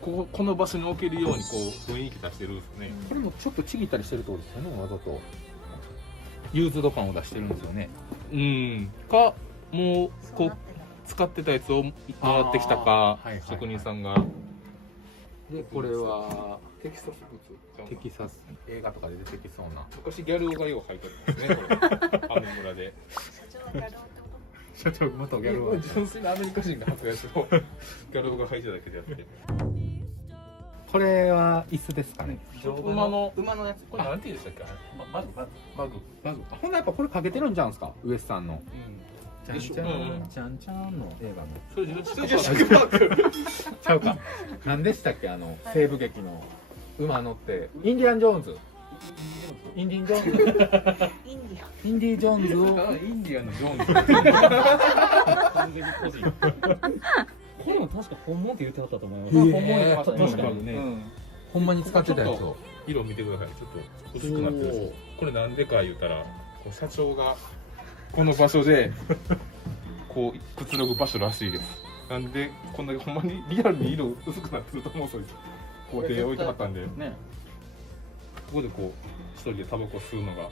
この場所に置けるようにこう雰囲気出してるんですね。これもちょっとちぎったりしてるってことですよね、わざと。ユーズド感を出してるんですよね。か、もうこう使ってたやつをもらってきたか、職人さんが。で、これはテキサス物。テキサス映画とかで出てきそうな。昔ギャル男がよう履いてるんですね、これ。アメ村で。社長元ギャル男。純粋なアメリカ人が履くやつをギャル男が履いてただけでやって。これは椅子ですかね。馬のやつ。これなんて言うんでしたっけ？バグ。ほんなやっぱこれかけてるんじゃうんですか、ウエスさんの。ちゃんちゃんの映画の。それジュラシックパーク。ちゃうか。何でしたっけ、西部劇の馬乗ってインディアンジョーンズ。インディ・ジョーンズを。インディアンのジョーンズ。完全に個人。これも確か本物って言ってはったと思います。本物確かにね。ほんまに使ってたやつを。色見てください。ちょっと薄くなってるんです。これなんでか言うたら、社長がこの場所でこうくつろぐ場所らしいです。なんでこんだけほんまにリアルに色薄くなってると思う、そいつ。工程置いてはったんで。ね。ここでこう一人でタバコ吸うのが。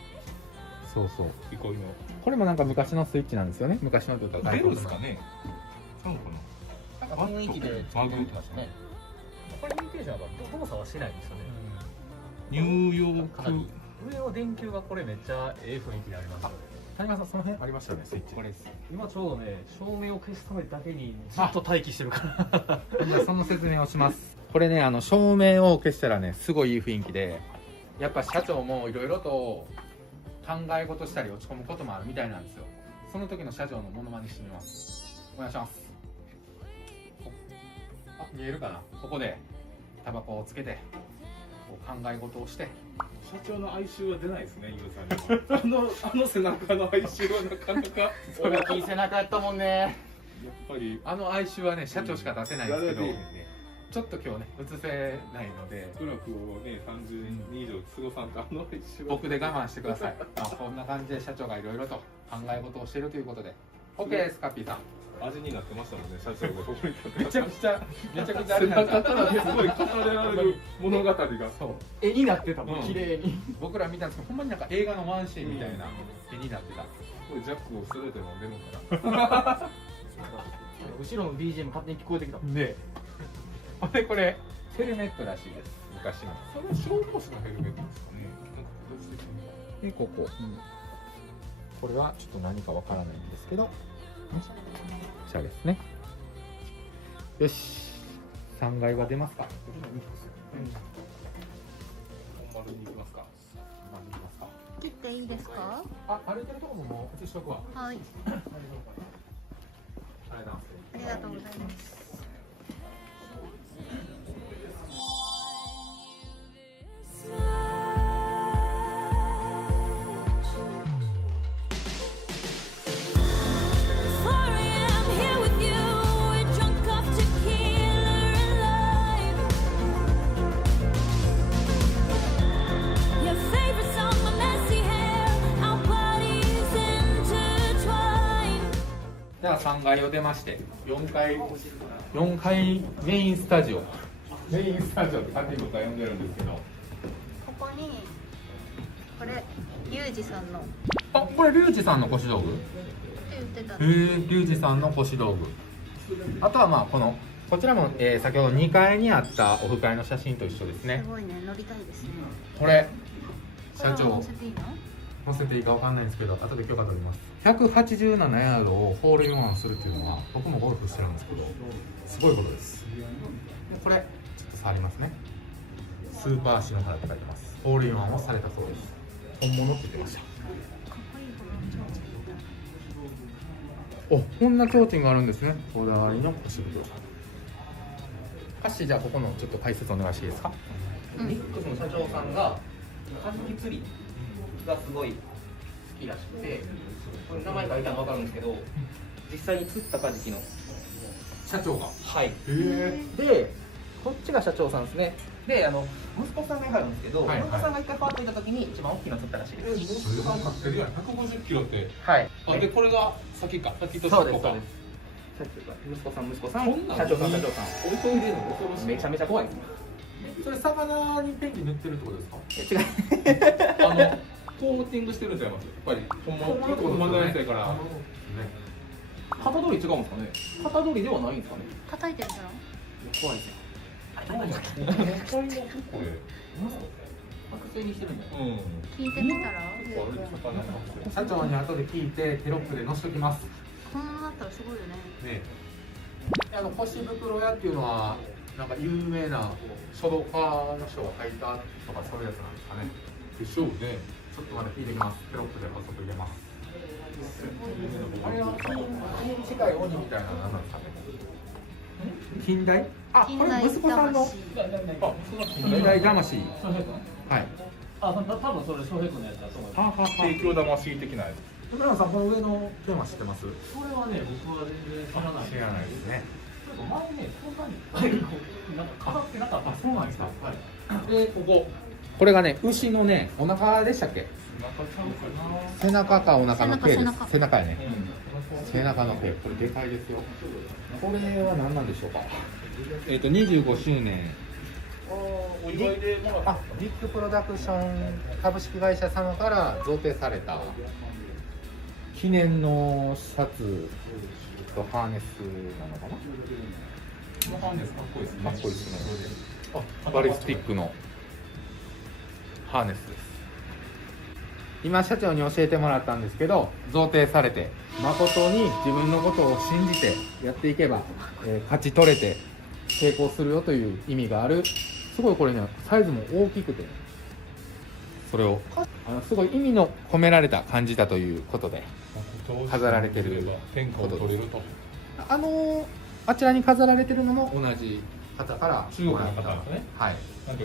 そうそう。憩いの。これもなんか昔のスイッチなんですよね。昔のというか。ベルですかね。ちゃうのかな。雰囲気で作ってきましたね。これ認定者は動作はしないんですよね。ニューヨーク。上の電球がこれめっちゃええ雰囲気でありますよね。谷川さんその辺ありましたよね、スイッチ。これです。今ちょうどね、照明を消すためだけにずっと待機してるから。じゃあその説明をします。これね、照明を消したらね、すごいいい雰囲気で、やっぱ社長もいろいろと考え事したり落ち込むこともあるみたいなんですよ。その時の社長のモノマネしてみます。お願いします。あ、見えるかな。ここでタバコをつけてこう考え事をして。社長の哀愁は出ないですね、ゆうさんには。あの背中の哀愁はなかなか。大きい背中やったもんね。やっぱり哀愁はね、社長しか出せないんですけど、ちょっと今日ね映せないので、苦楽をね30年以上過ごさんと哀愁は僕で我慢してください。こんな感じで社長がいろいろと考え事をしているということで OK です。カッピーさん味になってましたもんね、社長がここにめちゃくちゃ背中からすごい語られる物語がそう絵になってたもん、綺麗に。僕ら見たんですけど、ほんまになんか映画のワンシーンみたいな絵になってた。これジャックをストレートに飲んでるのかな。後ろの BGM 勝手に聞こえてきたもんね。これヘルメットらしいです、昔の。それ消防士のヘルメットですかね。でここ、これはちょっと何かわからないんですけど、こちらですね。よし、3階は出ますか。本丸に行きますか。切っていいですか？あ、歩いてるところももう映しとくわ。はい。ありがとうございます。ありがとうございます。では3階を出まして、4階メインスタジオ。メインスタジオって勝手に僕は呼んでるんですけど、ここにこれリュウジさんの。あ、これリュウジさんの腰道具。って言ってた。リュウジさんの腰道具。あとはまあこちらも、先ほど2階にあったオフ会の写真と一緒ですね。すごいね、乗りたいですね。これ社長乗せていいの？乗せていいかわかんないんですけど、後で許可取ります。187ヤードをホールインワンするっていうのは、僕もゴルフしてるんですけど、すごいことです。でこれちょっと触りますね。スーパー篠原って書いてます。ホールインワンをされたそうです。本物って言ってました。かっこいいこのちょお、こんな提灯があるんですね。こだわりの腰袋。カッシー、じゃあここのちょっと解説お願いしていいですか。ミックスの社長さんがカジキ釣りがすごい好きらしくて、これ名前書いたら分かるんですけど、実際に釣ったカジキの社長が。はい。へえ。で、こっちが社長さんですね。で、息子さんがいはるんですけど、はいはい、息子さんが一回パーッといた時に一番大きいの釣ったらしいです。息子さん買ってるやん。150キロって。はい。あ、でこれが先か。先とそうです。先か。息子さん、社長さん。置いといてるの恐ろしい。めちゃめちゃ怖いですね。それ魚にペンキ塗ってるってことですか？違う。コーティングしてるんちゃいます？やっぱりほんまのやつやから。型取り違うんですかね？型取りではないんですかね？叩いてるから怖いですよ。学生にしてるんだよ。聞いてみたら社長に後で聞いてテロップで載せときます。こんなのだったらすごいよね。腰袋屋っていうのはなんか有名な書道家の人が書いたとかそういうやつなんですかね。でしょうね。ちょっとまだ聞いてきます。テロップで補足入れます。あれは金近い鬼みたいなのは何なんですかね。近代？あ、これ息子さんの。近代魂。はい。多分それ翔平君のやつだと思います。提供魂的なやつ。村野さん、この上のテーマ知ってます？それはね、僕は全然知らない。知らないですね。前ね、そんなになんか飾ってなかった。そうなんですか。で、これがね、牛のね、お腹でしたっけ？背中かお腹の毛です。背中やね。背中の毛、これでかいですよ。これは何なんでしょうか。25周年。お祝いでもらった。ビッグプロダクション株式会社様から贈呈された記念のシャツとハーネスなのかな。このハーネスかっこいいですね。かっこいいですね。バリスティックのハーネスです。今社長に教えてもらったんですけど、贈呈されて誠に自分のことを信じてやっていけば、勝ち取れて成功するよという意味がある。すごいこれね、サイズも大きくて、それをすごい意味の込められた感じだということで飾られてる天下を取れると。あちらに飾られてるのも同じ方から中国の方ですね。はい。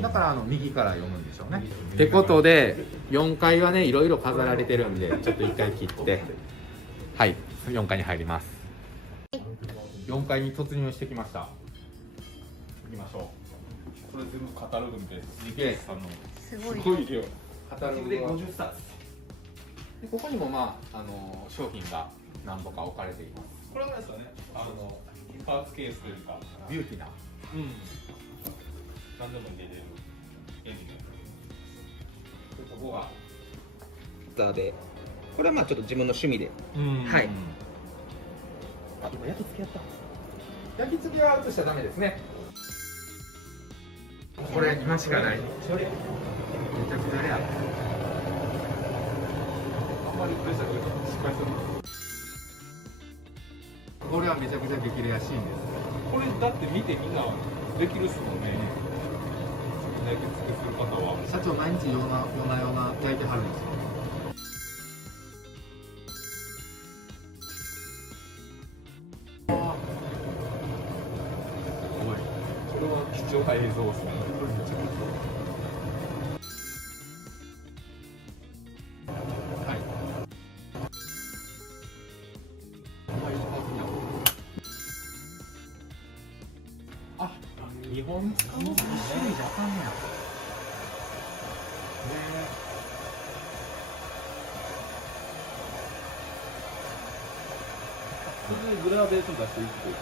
だから右から読むんでしょうね。ってことで4階はね、いろいろ飾られてるんで、ちょっと1回切ってはい、4階に入ります。4階に突入してきました。行きましょう。これ全部カタログで2さんのすごい量。カタログで50冊。でここにも商品が何個か置かれています。これはですかね、パーツケースというかビューティーな。何でも入れれる絵になる。ここがザーで、これはちょっと自分の趣味で。はい。あ、今焼き付けやった。焼き付けは映しちゃダメですね。これ今しかない。めちゃくちゃレア。あんまりプレッシャーかけたら失敗する。これはめちゃくちゃ激レアシーンです。これだって見てみんなできるっすもんね。焼き付けする方は。社長毎日夜な夜な焼いてはるんですよ。これは貴重な映像ですね。日本使うの2種類じゃあかんねや。グラデーション出していくというか。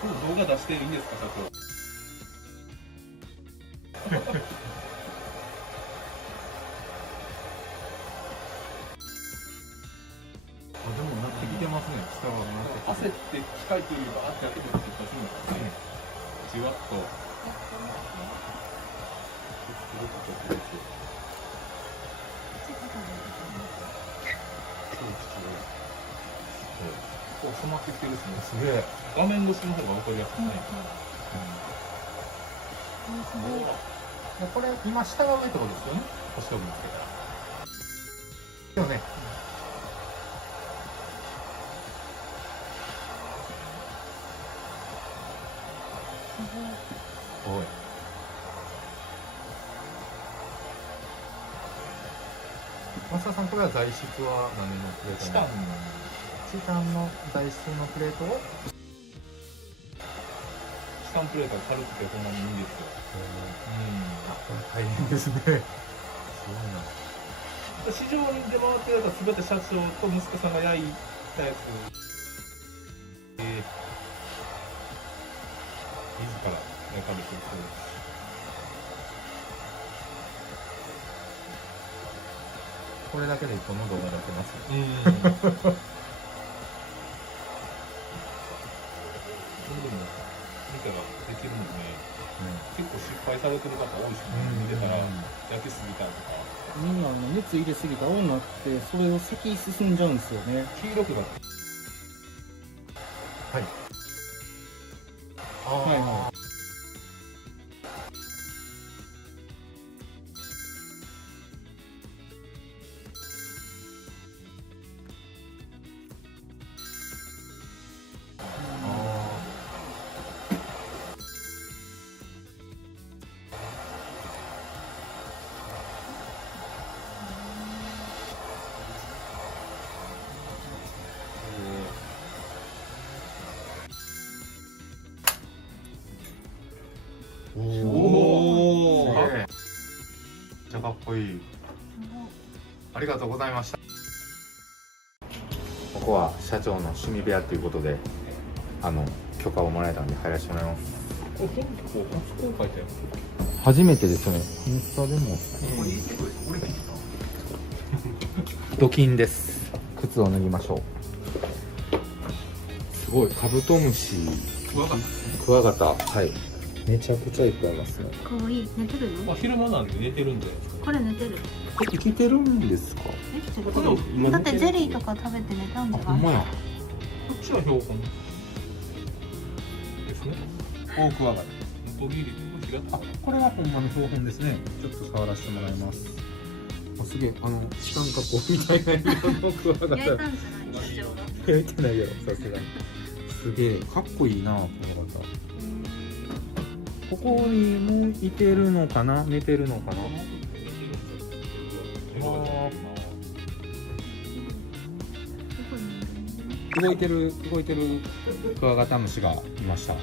これ動画出していいんですか、社長。でもなってきてますね。下はなって焦って機械というか、あって開けて出発するんですね。じわっと。こう染まってきてるしね。すげえ。画面越しの方が分かりやすいね。これ今下が上ってことですよね、腰道具につけたら。でもね、すごい。増田さん、これは材質は何のプレート？チタンの材質のプレートをチタンプレートが軽くてほんまにいいんですよ。大変ですね。すごいな。市場に出回ってるのは全て社長と息子さんが焼いたやつ。自ら焼かれてるそうです。これだけで一本の動画出せます。それでも見たらできるので、結構失敗されてる方多いし、見てたら焼きすぎたりとか。熱入れすぎたら青になって、それを先進んじゃうんですよね。黄色くなって。はい。はいはい。おお。めっちゃかっこいい。ありがとうございました。ここは社長の趣味部屋ということで、許可をもらえたんで入らせてもらいます。初めてですね。インスタでも。ドキンです。靴を脱ぎましょう。すごい、カブトムシ、クワガタ、はい。めちゃくちゃいっぱいいますね。かわいい。寝てるの？昼間なんで寝てるんじゃないですか。これ寝てる。生きてるんですか？だってゼリーとか食べて寝たんじゃない？ほんまや。こっちは標本ですね。オオクワガタ。ノコギリと星型。これはほんまの標本ですね。ちょっと触らせてもらいます。すげえ、三角みたいな色のクワガタ。焼いたんじゃない？市長が。焼いてないやろ、さすがに。すげえ、かっこいいな、クワガタ。ここにもいてるのかな、寝てるのかな。動いてるクワガタムシがいました。こ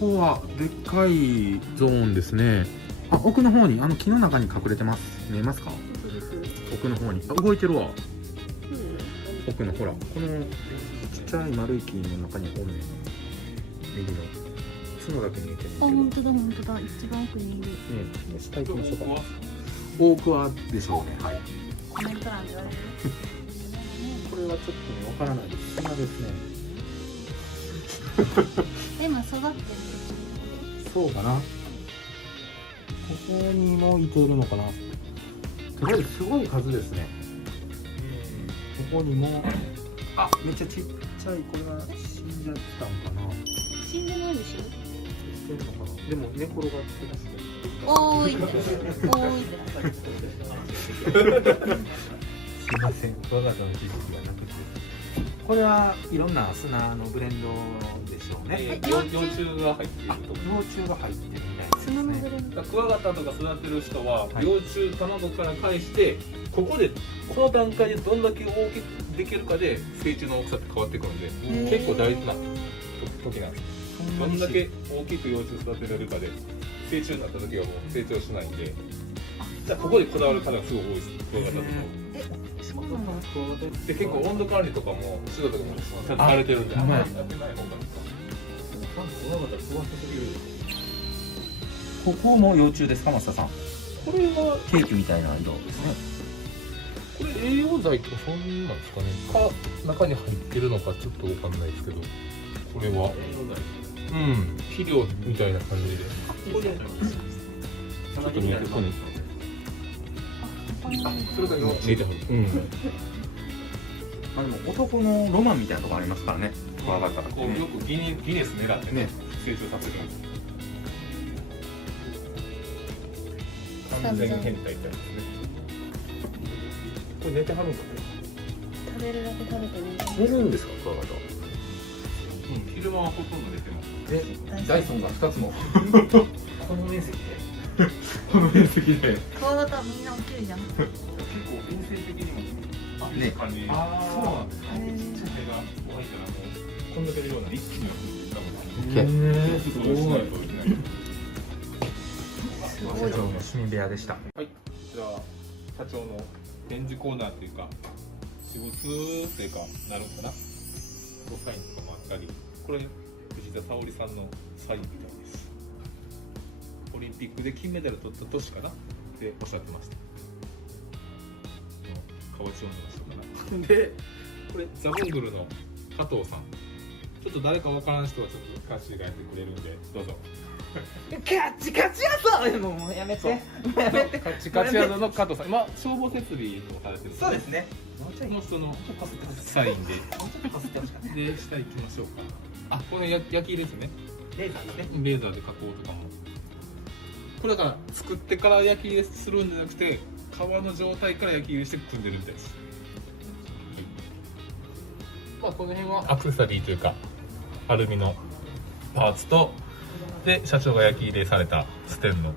こはでっかいゾーンですね。あ、奥の方に木の中に隠れてます。見えますか？奥の方に動いてるわ。奥のほら、このちっちゃい丸い木の中におんねん。右の角だけ見えてるんですけど。あ、本当だ本当だ。一番奥にいる。ね、下行きましょうか。大クワでしょうね。はい。コメント欄で言われる。これはちょっとね、わからないです。砂ですね。今育ってる。そうかな。ここにもいてるのかな。とりあえずすごい数ですね。ここにも、あ、めっちゃちっちゃい、これは死んじゃったんかな。死んでないでしょ。してるのかな。でも寝転がってますね。おーいって。おーいって。すいません、クワガタの知識がなくて。これはいろんな砂のブレンドでしょうね。幼虫が入っていると。幼虫が入ってるみたいですね。クワガタとか育てる人は、幼虫卵から返してここでこの段階でどんだけ大きくできるかで成虫の大きさって変わってくるんで、結構大事な時なんです。どんだけ大きく幼虫育てられるかで成虫になった時はもう成長しないんで、じゃあここでこだわる方がすごい多いです。クワガタとかで結構温度管理とかも湿度とかもちゃんとされてるんで、あんまりやってない方が。ここも幼虫ですか、増田さん。これはケーキみたいな色ですね。これ栄養剤とかそんなんですかね。か中に入ってるのかちょっとわかんないですけど、これは肥料みたいな感じで。これちょっと見えてるかね。それが今見えてる。でも男のロマンみたいなとこありますからね。クワガタ。こうよくギネス狙ってね成長させる。3000変態ってやつですね。これ寝てはるんかね。食べるだけ食べてね。寝るんですか、クワガタ。昼間はほとんど寝てます。ダイソンが2つもこの面積でこの面積でクワガタみんな起きるじゃん。結構衛生的にもいい感じ。そうなんですか。ちっちゃい目が怖いからこんだけのような一気にすごい。社長の趣味部屋でした。はい、じゃあ社長の展示コーナーというか私物というかなるんかな、ごサインとかもあったり、これ藤田沙織さんのサインみたいです。オリンピックで金メダル取った年かなっておっしゃってました。河内音頭の人かな。でこれザブングルの加藤さん、ちょっと誰かわからん人はちょっと歌詞がやってくれるんでどうぞ。カチカチやぞ。もうやめて、やめて。カチカチやぞの加藤さん、今消防設備をされてる。そうですね。この人のサインでで下行きましょうか。あ、この焼き入れですね。レーザーですね。レーザーで加工とかも。これだから作ってから焼き入れするんじゃなくて、皮の状態から焼き入れして組んでるみたいです。まあこの辺はアクセサリーというかアルミのパーツと、で社長が焼き入れされたステンの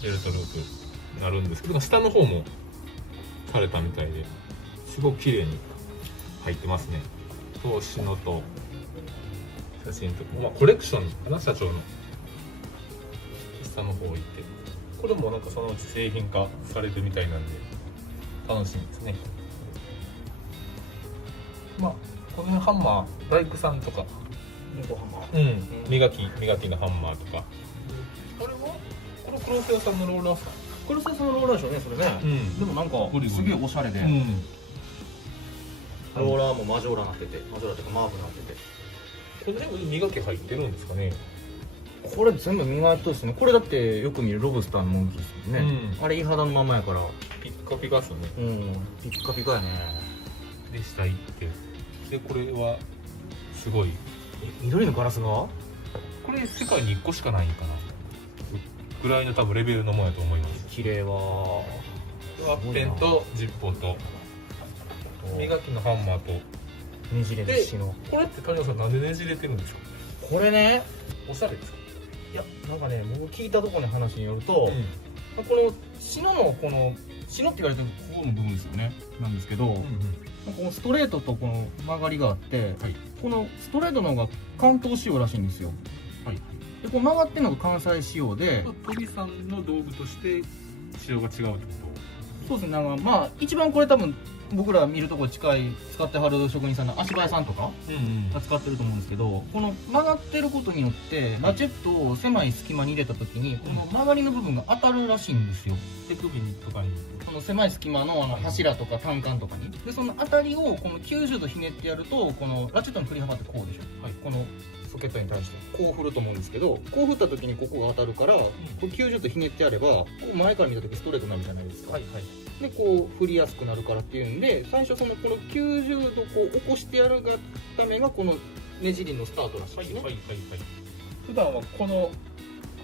ベルトループになるんですけど、下の方もされたみたいですごく綺麗に入ってますね。とシノと写真とか、まあ、コレクションかな、社長の下の方行って、これもなんかそのうち製品化されるみたいなんで楽しみですね。まあこの辺ハンマー大工さんとか、磨きのハンマーとか、これ黒瀬さんのローラーですか。黒瀬さんのローラーでしょうね、それね。でもなんかすげえおしゃれで、ローラーもマジョーラなってて、マジョーラとかマーブなってて、これ全部磨き入ってるんですかね。これ全部磨いてですね。これだってよく見るロブスターのモンキーですもんね。あれイ肌のままやからピッカピカっすよね。ピッカピカやね。で下行って、でこれはすごい緑のガラスがこれ世界に1個しかないんかなぐらいの多分レベルのものやと思います。綺麗はワッペンとジッポーと磨きのハンマーとねじれのシノ。これって谷川さんなんでねじれてるんですか。これね、おしゃれですか。いやなんかね、僕聞いたところの話によると、このシノのこのシノって言われてるここの部分ですよね、なんですけど、このストレートとこの曲がりがあって、このストレートの方が関東仕様らしいんですよ。でこう曲がってるのが関西仕様で、鳥さんの道具として仕様が違うってこと。そうですね。なんかまあ一番これ多分僕ら見るとこ近い使ってはる職人さんの足早さんとかが使ってると思うんですけど、この曲がってることによってラチェットを狭い隙間に入れた時にこの曲がりの部分が当たるらしいんですよ。手首とかにこの狭い隙間の柱とか単管とかに、でその当たりをこの90度ひねってやると、このラチェットの振り幅ってこうでしょ、このソケットに対してこう振ると思うんですけど、こう振った時にここが当たるから、こう90度ひねってやればこう前から見た時ストレートになるじゃないですか。でこう振りやすくなるからっていうんで、最初この90度こう起こしてやるがためがこのねじりのスタートらしいですね。普段はこの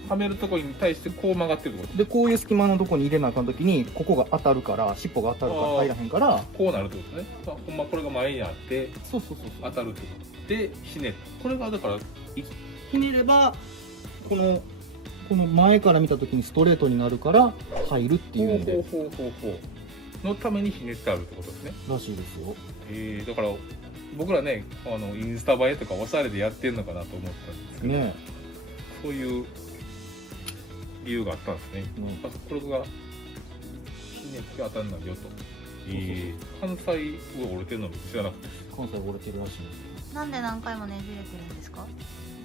はめるところに対してこう曲がってるってことで、こういう隙間のとこに入れなあかんときにここが当たるから、尻尾が当たるから入らへんから、こうなるってことね。ほんまこれが前にあって、当たるってことでひねる。これがだからひねればこの前から見たときにストレートになるから入るっていうんで、のためにひねってあるってことですね。らしいですよ。だから僕らね、インスタ映えとかおしゃれでやってるのかなと思ったんですけど、そういう理由があったんですね。これがひねって当たるんだよと。関西は折れてるの知らなくて。関西折れてるらしいです。なんで何回もねじれてるんですか。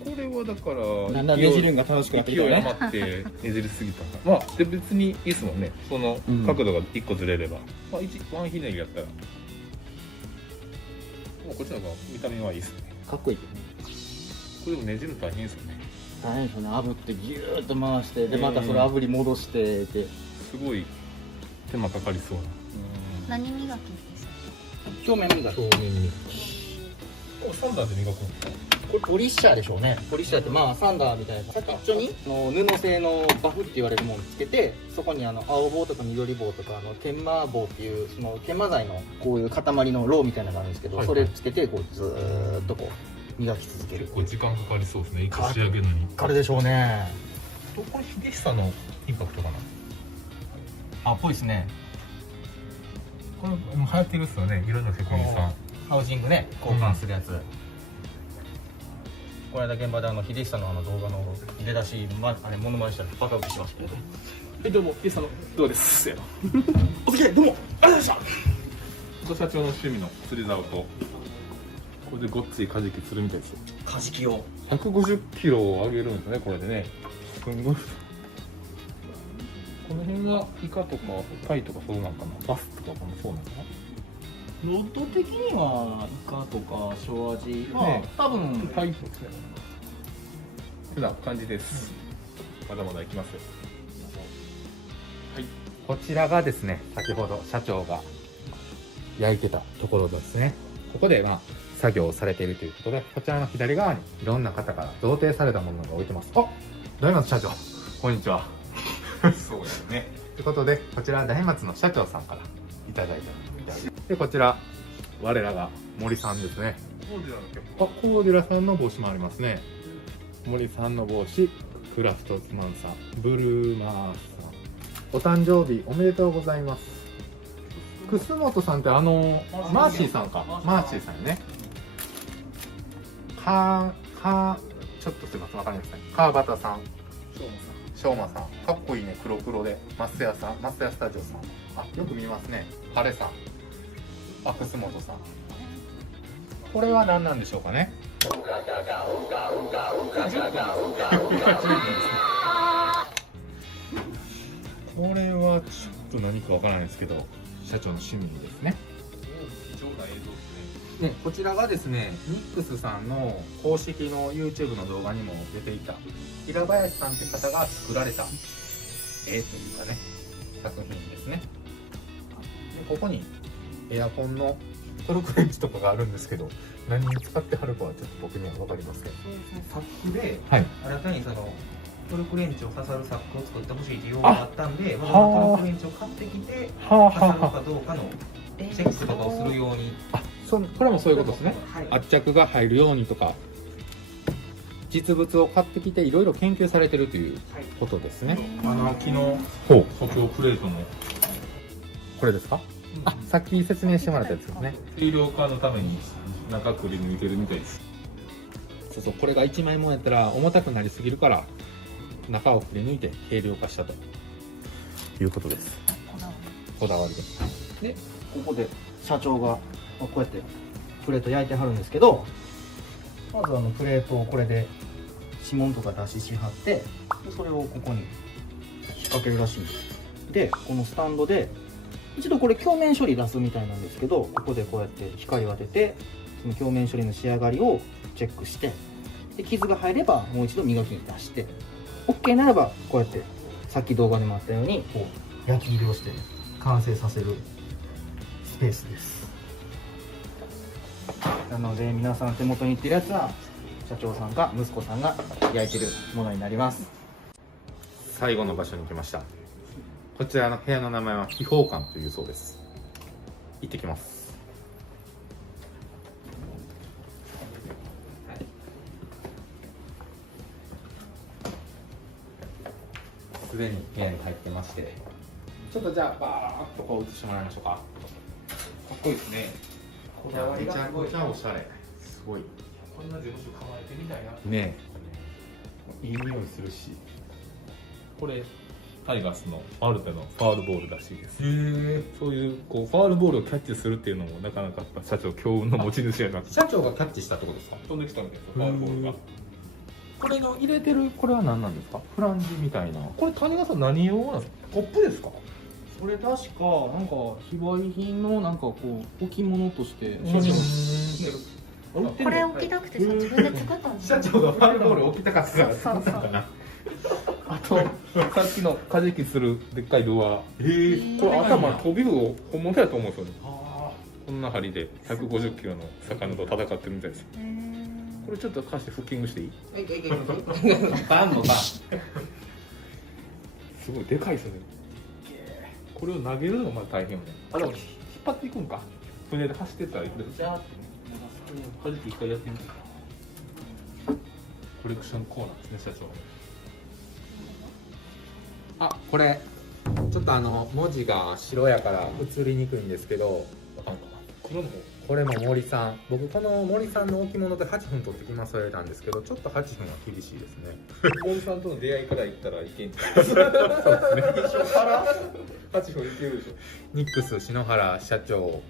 これはだからだんだんねじるんが楽しくなってきたね。勢い余ってねじりすぎたから。まあで別にいいですもんね。その角度が1個ずれれば、まあワンひねりやったら、もうこっちの方が見た目はいいですね。かっこいいけどね。これでもねじるの大変ですよね。大変ですよね。炙ってギューッと回して、でまたそれ炙り戻してって、すごい手間かかりそうな。何磨きですか。表面磨き。サンダーで磨くんですか？これポリッシャーでしょうね。ポリッシャーってまあサンダーみたいな先っちょに布製のバフって言われるものをつけて、そこに青棒とか緑棒とか研磨棒っていうその研磨剤のこういう塊のローみたいなのがあるんですけど、それつけてこうずーっとこう磨き続ける。結構時間かかりそうですね、一個仕上げるのに。かかるでしょうね。これ秀久のインパクトかな。っぽいですね。これもう流行ってるっすよね、いろんな職人さん。ハウジングね、交換するやつ。この間現場で秀久の動画の出だし、あれモノマネしたらバカ受けしました。どうも秀久のどうです。お付き合いどうもありがとうございました。社長の趣味の釣り竿と、これでごっついカジキ釣るみたいですよ。カジキを150キロを上げるんですね、これでね。すんごい。この辺はイカとかタイとかそうなんかな、バスとかもそうなんかな。ロッド的にはイカとか小アジは、ね、多分タイとかてな感じです。まだまだいきますよ。はい、こちらがですね、先ほど社長が焼いてたところですね。ここで作業をされているということで、こちらの左側にいろんな方から贈呈されたものが置いてます。あ、大松社長、こんにちは。そうですね。ということで、こちら大松の社長さんからいただいたみたいです。で、こちら我らが森さんですね。コーデュラさんの帽子もありますね。森さんの帽子、クラフトツマンさん、ブルーマーさん、お誕生日おめでとうございます。楠本さんってマーシーさんか、マーシーさんね。ちょっとすいません、わかりません。川端さん、しょうまさん、かっこいいね、黒黒で。増谷さん、増谷スタジオさん、よく見ますね。晴れさん、楠本さん。これは何なんでしょうかね。これはちょっと何かわからないですけど、社長の趣味ですね。ね、こちらがですね、ニックスさんの公式の YouTube の動画にも出ていた平林さんという方が作られた絵というかね、作品ですね。でここにエアコンのトルクレンチとかがあるんですけど、何に使ってはるかはちょっと僕には分かりません。サックで、はい、新たにトルクレンチを刺さるサックを作ってほしいという要望があったんで、僕はトルクレンチを買ってきて刺さるかどうかのチェックとかをするように。これもそういうことですね、はい、圧着が入るようにとか、実物を買ってきていろいろ研究されてるということですね。昨日補強プレートのこれですか？さっき説明してもらったやつですね。軽量化のために中くり抜いてるみたいです。そう、これが1枚もんやったら重たくなりすぎるから中をくり抜いて軽量化したということです。こだわりです。で、ここで社長がこうやってプレート焼いてはるんですけど、まずプレートをこれで指紋とか出しはって、それをここに引っ掛けるらしいんです。で、このスタンドで一度これ鏡面処理出すみたいなんですけど、ここでこうやって光を当ててその鏡面処理の仕上がりをチェックして、で傷が入ればもう一度磨きに出して OK ならばこうやってさっき動画でもあったようにこう焼き入れをして完成させるスペースです。なので皆さん手元にいってるやつは社長さんか息子さんが焼いてるものになります。最後の場所に来ました。こちらの部屋の名前は秘宝館というそうです。行ってきます。すでに部屋に入ってまして、ちょっとじゃあバーッとこう映してもらいましょうか。かっこいいですね。こだわりがめちゃくちゃおしゃれ。すごい。こんな事務所構えてみたいな。ねえ、いい匂いするし。これタイガースのマルテのファウルボールらしいです。そういうファウルボールをキャッチするっていうのもなかなか社長強運の持ち主やなって。社長がキャッチしたってことですか？飛んできたみたいです、ファウルボールが。これの入れてるこれは何なんですか？フランジみたいな。これ谷川さん何用なんですか？コップですか？それ確かなんか非売品のなんかこう置物としてこれ置きたくてさ、自分で作ったんです社長がファウルボール置きたかったから作ったのかな。あとさっきのカジキするでっかいルアー、これ頭飛び魚本物やと思うんですよね。こんな針で150キロの魚と戦ってるみたいです。これちょっと貸してフッキングしていい？はい、バンのバン。すごいでかいですね。これを投げるのがまだ大変よね。あ、でも引っ張っていくんか。船で走ってったらいくらじゃあ初めて一回やってみて。コレクションコーナーですね、社長。あ、これちょっと文字が白やから映りにくいんですけど、黒の方。これも森さん、僕この森さんの置物で8分取ってきますと言われたんですけど、ちょっと8分は厳しいですね。森さんとの出会いから言ったらいけん。そうですね。8分いけるでしょ。ニックス篠原社長、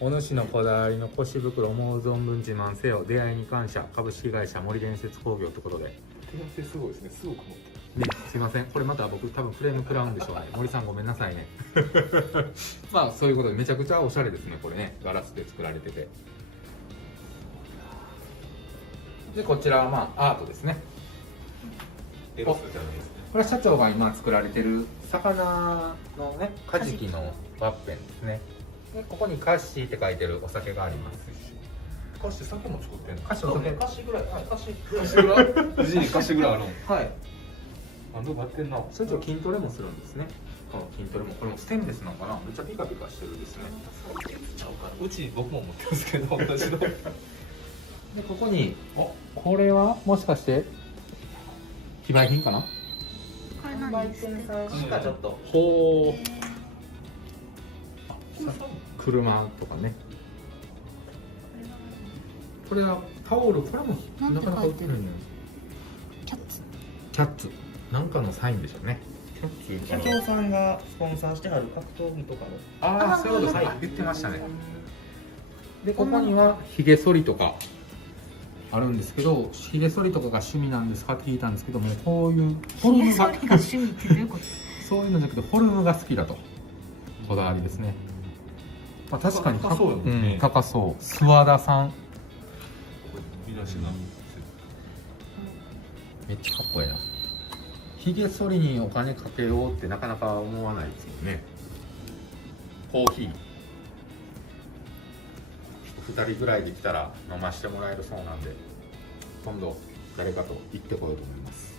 お主のこだわりの腰袋思う存分自慢せよ、出会いに感謝、株式会社森伝説工業ということで。手書きすごいですね。すごく持ってる。ね、すいません、これまた僕多分フレーム食らうんでしょうね。森さんごめんなさいね。まあそういうことでめちゃくちゃおしゃれですね。これね、ガラスで作られてて。でこちらはまあアートですね。エロスじゃないですね。これは社長が今作られてる魚のね、カジキのワッペンですね。でここにカッシーって書いてるお酒があります。カッシ酒も作ってんの？カッシお酒。カシぐらい、はい、カシぐらい。無事にカッシぐらいあるの？はい。何度もやってんな。社長筋トレもするんですね。この筋トレもこれもステンレスなのかな。めっちゃピカピカしてるですね。うち僕も持ってますけど、私の。でここにこれはもしかして非売品かな。これ何ですか？しかちょっと。ほう。車とかね。これはタオル、これもなかなか売ってるんよ。キャッツ。キャッツ。なんかのサインでしょうね。社長さんがスポンサーしてある格闘技とかの。ああ、そういうこと言ってましたね。でここにはひげ剃りとかあるんですけど、ひげ剃りとかが趣味なんですかって聞いたんですけども、こういうフォルムが趣味ってどういうこと？そういうのじゃなくてフォルムが好きだと。こだわりですね。まあ確かに高そうよね。高そう。諏訪田さん。見出しな。めっちゃかっこいいな。ひげ剃りにお金かけようってなかなか思わないですよね。コーヒー2人ぐらいで来たら飲ましてもらえるそうなんで、今度誰かと行ってこようと思います。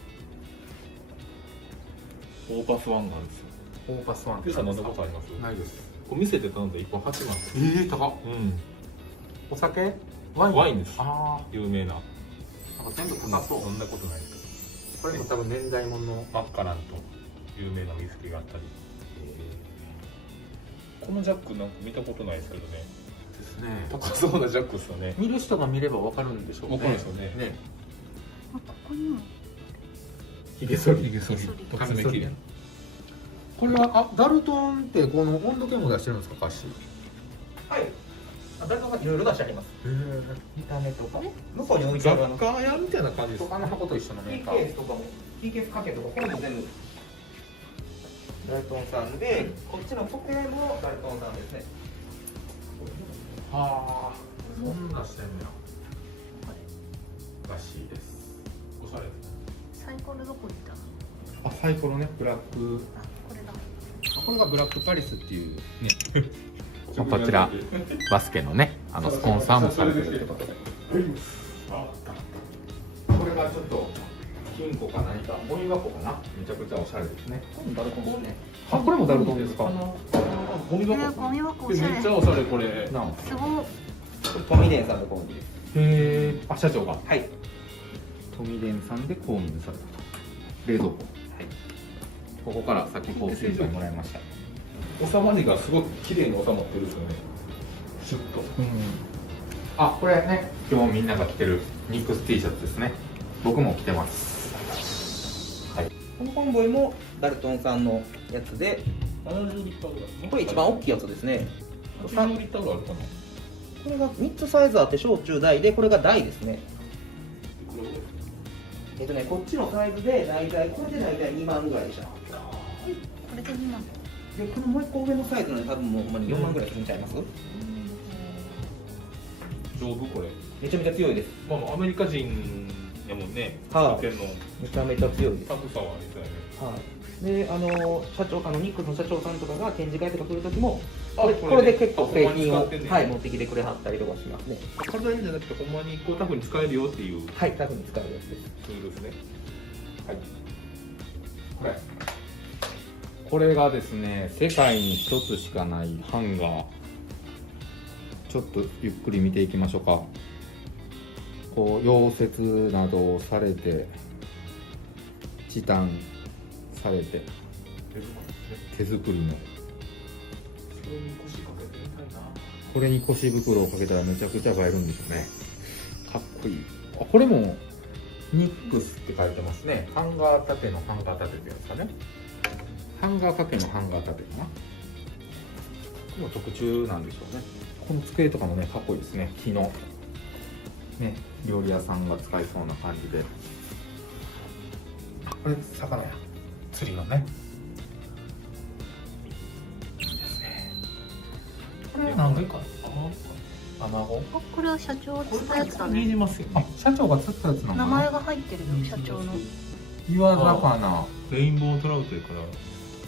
オーパスワンがあるんですよ。オーパスワンって飲んだことあります？ないです。お店で頼んだ1本8万。高っ。お酒？ワインです。ああ、有名な。なんか全部高そう。そんなことないです。これも多分年代物のマッカランと有名なウイスキーがあったり。このジャックなんか見たことないですけどね。ですね。高そうなジャックですよね。見る人が見ればわかるんでしょうね。わかるんですよね。あ、ここにも。ひげ剃り。ひげ剃り。爪切り。これはダルトンってこの温度計も出してるんですか、歌詞。はい。ダルトンがいろいろ出してあります。見た目とか。向こうに置いてある雑貨屋みたいな感じです。他の箱と一緒のメキーーカー。ケースとかも、キーケースかけとか、これも全部ダルトンさんで、こっちの時計もダルトンさんですね。はあ、そんなしてんねや。らしいです。おしゃれですね。サイコロどこ行ったの？あ、サイコロね、ブラック。これだ。これがブラックパリスっていうね。こちらバスケのね、スポンサーもされてるってことで。これがちょっと金庫か何か、ゴミ箱かな。めちゃくちゃおしゃれですね。ダルトンですね。あ、これもダルトンですか。ゴミ箱。ゴミ箱おめっしゃれ。ちゃおしゃれこれ。すごい。トミデンさんのコンビです。へえ。あ、社長が。はい。トミデンさんで購入されたと。冷蔵庫。はい。ここからさっきコーヒーもらいました。収まりがすごく綺麗に収まってるんですよね。シュッと。あ、これね、今日みんなが着てるニックス T シャツですね。僕も着てます。はい。このコンボイもダルトンさんのやつで、70リッターぐらい。これ一番大きいやつですね。80リッターぐらいあるかな。これが3つサイズあって小中大で、これが大ですね。こっちのサイズで大体これで大体2万ぐらいでした。これで2万。でこのもう一個上のサイズの多分もう4万ぐらいするんちゃいます？丈夫これ。めちゃめちゃ強いです。まあアメリカ人やもんね。はい。作ってんの。めちゃめちゃ強いです。タフさはありそうやね。はい。で社長ニックスの社長さんとかが展示会とか来る時もこれで結構製品を、はい、持ってきてくれはったりとかしますね。飾りじゃなくてほんまにこうタフに使えるよっていう。はい、タフに使えるやつです。そうですね。はい。これがですね、世界に一つしかないハンガー。ちょっとゆっくり見ていきましょうか。こう溶接などをされて、チタンされて、手作りの。これに腰袋をかけたらめちゃくちゃ映えるんでしょうね。かっこいい。あ、これもニックスって書いてますね。ハンガー縦のハンガー縦ってやつかね。ハンガー掛けのハンガー縦かな。これも特注なんでしょうね。この机とかもね、かっこいいですね。木のね、料理屋さんが使いそうな感じで。あ、これ魚や。釣りのね。これは何でかな。卵。これは社長が釣ったやつだね。見えますよね。社長が釣ったやつなのかな。名前が入ってるよ、社長の。岩魚。レインボートラウトやか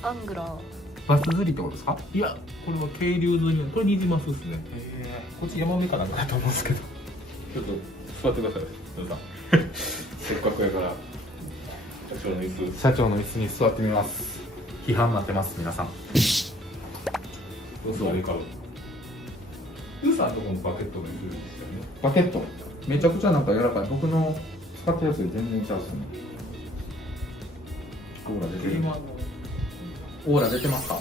ら。アングラー。バス釣りってことですか。いや、これは渓流釣りの、これニジマスですね。こっちヤマメかなんかだと思うんですけど。ちょっと座ってください、皆さん。せっかくやから社長の椅子。社長の椅子に座ってみます。批判になってます、皆さん。どうぞ、上から。ユーさんのとこのバケットがいるんですよね。バケットめちゃくちゃなんか柔らかい。僕の使ってるやつで全然ちゃうっすね。オーラ出てる。オーラ出てますか。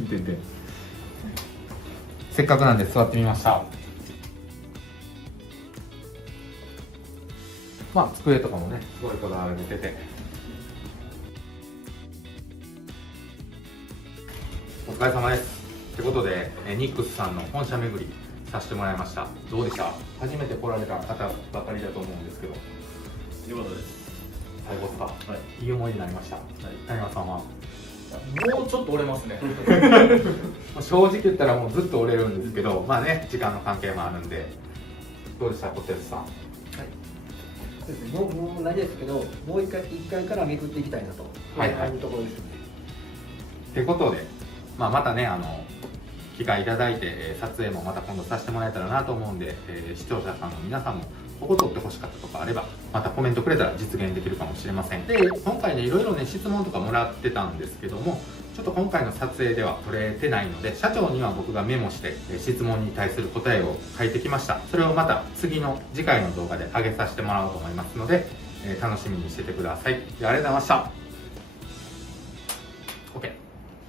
見てて。せっかくなんで座ってみました。まあ机とかもね、すごいこだわられてて。お疲れ様です。ということで、ニックスさんの本社巡りさせてもらいました。どうでした？初めて来られた方ばかりだと思うんですけど。よかったです。最高ですか？はい。いい思いになりました。はい。谷川さんは？もうちょっと折れますね。正直言ったらもうずっと折れるんですけど、まあね、時間の関係もあるんで。どうでした、小鉄さん？はい。そうですね。もう同じですけど、もう一回からめくっていきたいなと。はいはい。いうところですね。ということで、まあまたね、機会いただいて、撮影もまた今度させてもらえたらなと思うんで、視聴者さんの皆さんもここ撮ってほしかったとかあればまたコメントくれたら実現できるかもしれません。で、今回ね、いろいろね、質問とかもらってたんですけども、ちょっと今回の撮影では撮れてないので、社長には僕がメモして質問に対する答えを書いてきました。それをまた次回の動画で上げさせてもらおうと思いますので、楽しみにしててください。で、ありがとうございました。 OK。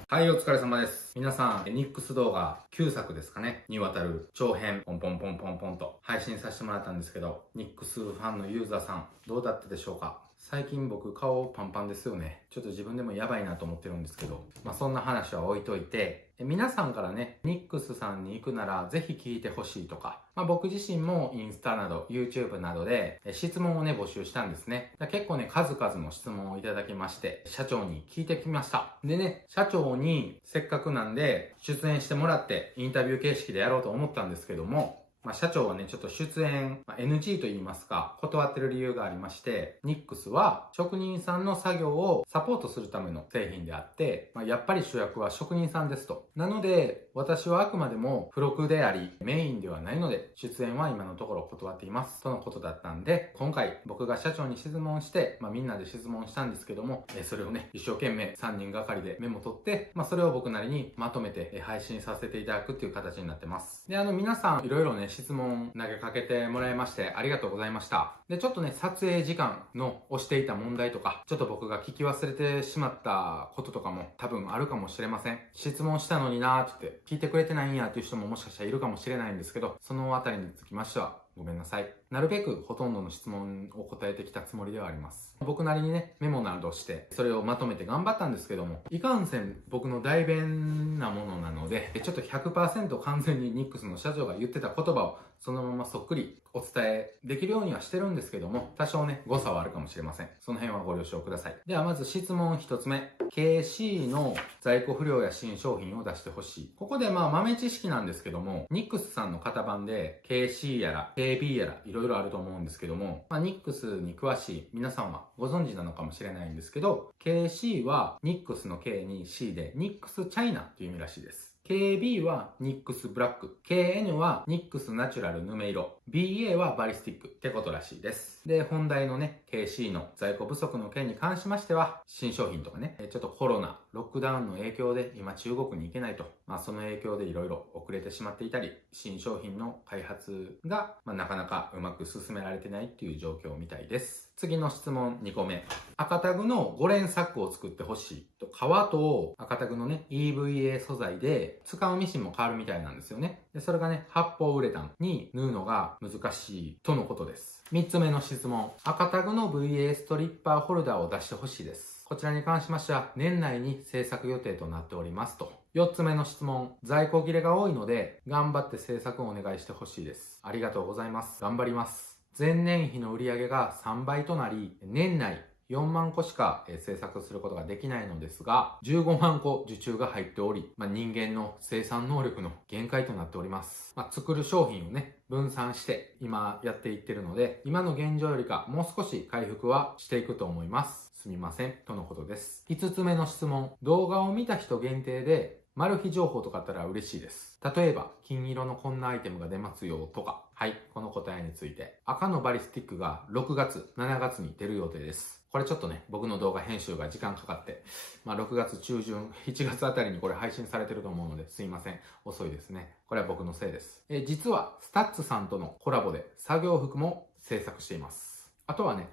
はい、お疲れ様です。皆さん、ニックス動画9作ですかねにわたる長編ポンポンポンポンポンと配信させてもらったんですけど、ニックスファンのユーザーさんどうだったでしょうか。最近僕顔パンパンですよね。ちょっと自分でもやばいなと思ってるんですけど、まあそんな話は置いといて、皆さんからね、ニックスさんに行くならぜひ聞いてほしいとか、まあ僕自身もインスタなど YouTube などで質問をね募集したんですね。結構ね数々の質問をいただきまして、社長に聞いてきました。でね、社長にせっかくなんで出演してもらってインタビュー形式でやろうと思ったんですけども、まあ、社長はね、ちょっと出演、NG と言いますか、断ってる理由がありまして、ニックスは職人さんの作業をサポートするための製品であって、まあ、やっぱり主役は職人さんですと。なので、私はあくまでも付録であり、メインではないので、出演は今のところ断っています。とのことだったんで、今回僕が社長に質問して、まあ、みんなで質問したんですけども、それをね、一生懸命3人がかりでメモ取って、まあ、それを僕なりにまとめて配信させていただくっていう形になってます。で、皆さんいろいろね、質問投げかけてもらいましてありがとうございました。で、ちょっとね、撮影時間の押していた問題とか、ちょっと僕が聞き忘れてしまったこととかも多分あるかもしれません。質問したのになーって言って聞いてくれてないんやっていう人ももしかしたらいるかもしれないんですけど、そのあたりにつきましてはごめんなさい。なるべくほとんどの質問を答えてきたつもりではあります。僕なりにね、メモなどして、それをまとめて頑張ったんですけども、いかんせん僕の代弁なものなので、ちょっと 100% 完全にニックスの社長が言ってた言葉をそのままそっくりお伝えできるようにはしてるんですけども、多少ね、誤差はあるかもしれません。その辺はご了承ください。ではまず質問1つ目。KC の在庫不良や新商品を出してほしい。ここで豆知識なんですけども、ニックスさんの型番で KC やら KB やらいろいろあると思うんですけども、ニックスに詳しい皆さんはご存知なのかもしれないんですけど、KC はニックスの K に C でニックスチャイナっていう意味らしいです。KB はニックスブラック、KN はニックスナチュラルヌメ色、BA はバリスティックってことらしいです。で、本題のね、KC の在庫不足の件に関しましては、新商品とかね、ちょっとコロナ、ロックダウンの影響で今中国に行けないと、その影響でいろいろ遅れてしまっていたり、新商品の開発が、なかなかうまく進められてないっていう状況みたいです。次の質問2個目。赤タグの5連サックを作ってほしいと。革と赤タグのね、EVA 素材で使うミシンも変わるみたいなんですよね。で、それがね、発泡ウレタンに縫うのが難しいとのことです。3つ目の質問。赤タグの VA ストリッパーホルダーを出してほしいです。こちらに関しましては、年内に制作予定となっておりますと。4つ目の質問。在庫切れが多いので、頑張って制作をお願いしてほしいです。ありがとうございます。頑張ります。前年比の売上が3倍となり、年内4万個しか制作することができないのですが、15万個受注が入っており、人間の生産能力の限界となっております。作る商品をね、分散して今やっていってるので、今の現状よりかもう少し回復はしていくと思います。すみません。とのことです。5つ目の質問。動画を見た人限定で、マル秘情報とかあったら嬉しいです。例えば、金色のこんなアイテムが出ますよとか。はい、この答えについて。赤のバリスティックが6月、7月に出る予定です。これちょっとね、僕の動画編集が時間かかって、6月中旬、7月あたりにこれ配信されてると思うので、すいません。遅いですね。これは僕のせいです。実は、スタッツさんとのコラボで作業服も制作しています。あとはね、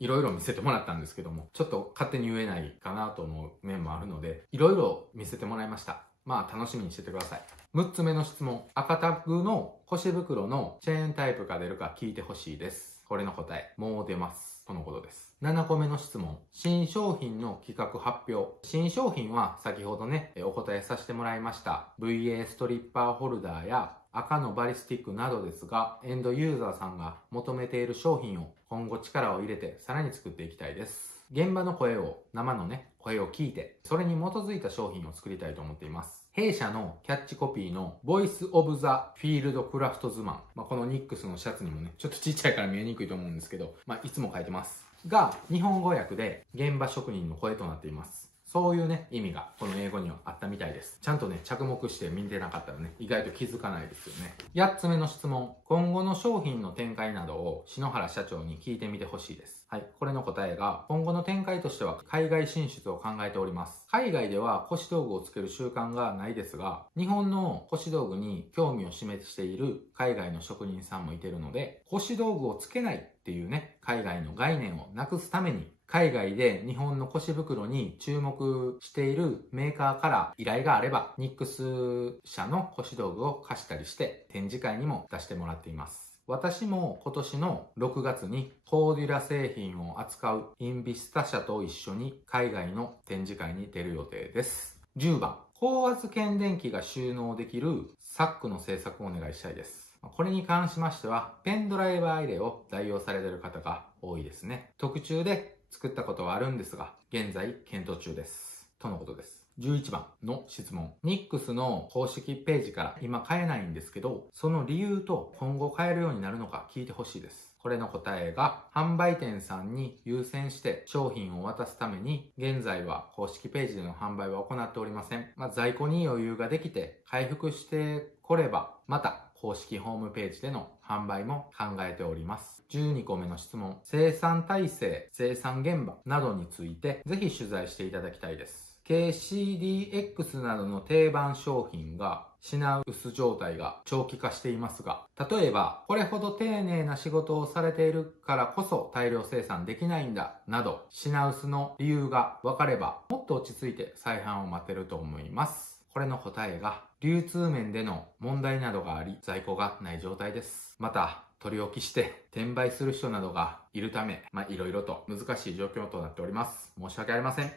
いろいろ見せてもらったんですけども、ちょっと勝手に言えないかなと思う面もあるので、いろいろ見せてもらいました。楽しみにしててください。6つ目の質問。赤タグの腰袋のチェーンタイプが出るか聞いてほしいです。これの答え、もう出ます。とのことです。7個目の質問。新商品の企画発表。新商品は先ほどね、お答えさせてもらいました。VA ストリッパーホルダーや赤のバリスティックなどですが、エンドユーザーさんが求めている商品を今後力を入れてさらに作っていきたいです。現場の声を、生のね、声を聞いて、それに基づいた商品を作りたいと思っています。弊社のキャッチコピーの Voice of the Field Craftsman。このニックスのシャツにもね、ちょっとちっちゃいから見えにくいと思うんですけど、いつも書いてます。が、日本語訳で現場職人の声となっています。そういうね、意味がこの英語にはあったみたいです。ちゃんとね、着目して見てなかったらね、意外と気づかないですよね。8つ目の質問。今後の商品の展開などを篠原社長に聞いてみてほしいです。はい。これの答えが、今後の展開としては海外進出を考えております。海外では腰道具をつける習慣がないですが、日本の腰道具に興味を示している海外の職人さんもいてるので、腰道具をつけないっていうね、海外の概念をなくすために、海外で日本の腰袋に注目しているメーカーから依頼があれば、ニックス社の腰道具を貸したりして展示会にも出してもらっています。私も今年の6月にコーデュラ製品を扱うインビスタ社と一緒に海外の展示会に出る予定です。10番、高圧検電器が収納できるサックの製作をお願いしたいです。これに関しましては、ペンドライバー入れを代用されている方が多いですね。特注で作ったことはあるんですが、現在検討中です。とのことです。11番の質問。ニックスの公式ページから今買えないんですけど、その理由と今後買えるようになるのか聞いてほしいです。これの答えが、販売店さんに優先して商品を渡すために、現在は公式ページでの販売は行っておりません。在庫に余裕ができて回復してこれば、また公式ホームページでの販売も考えております。12個目の質問。生産体制、生産現場などについてぜひ取材していただきたいです。KCDX などの定番商品が品薄状態が長期化していますが、例えばこれほど丁寧な仕事をされているからこそ大量生産できないんだなど品薄の理由が分かればもっと落ち着いて再販を待てると思います。これの答えが流通面での問題などがあり在庫がない状態です。また取り置きして転売する人などがいるためいろいろと難しい状況となっております。申し訳ありません。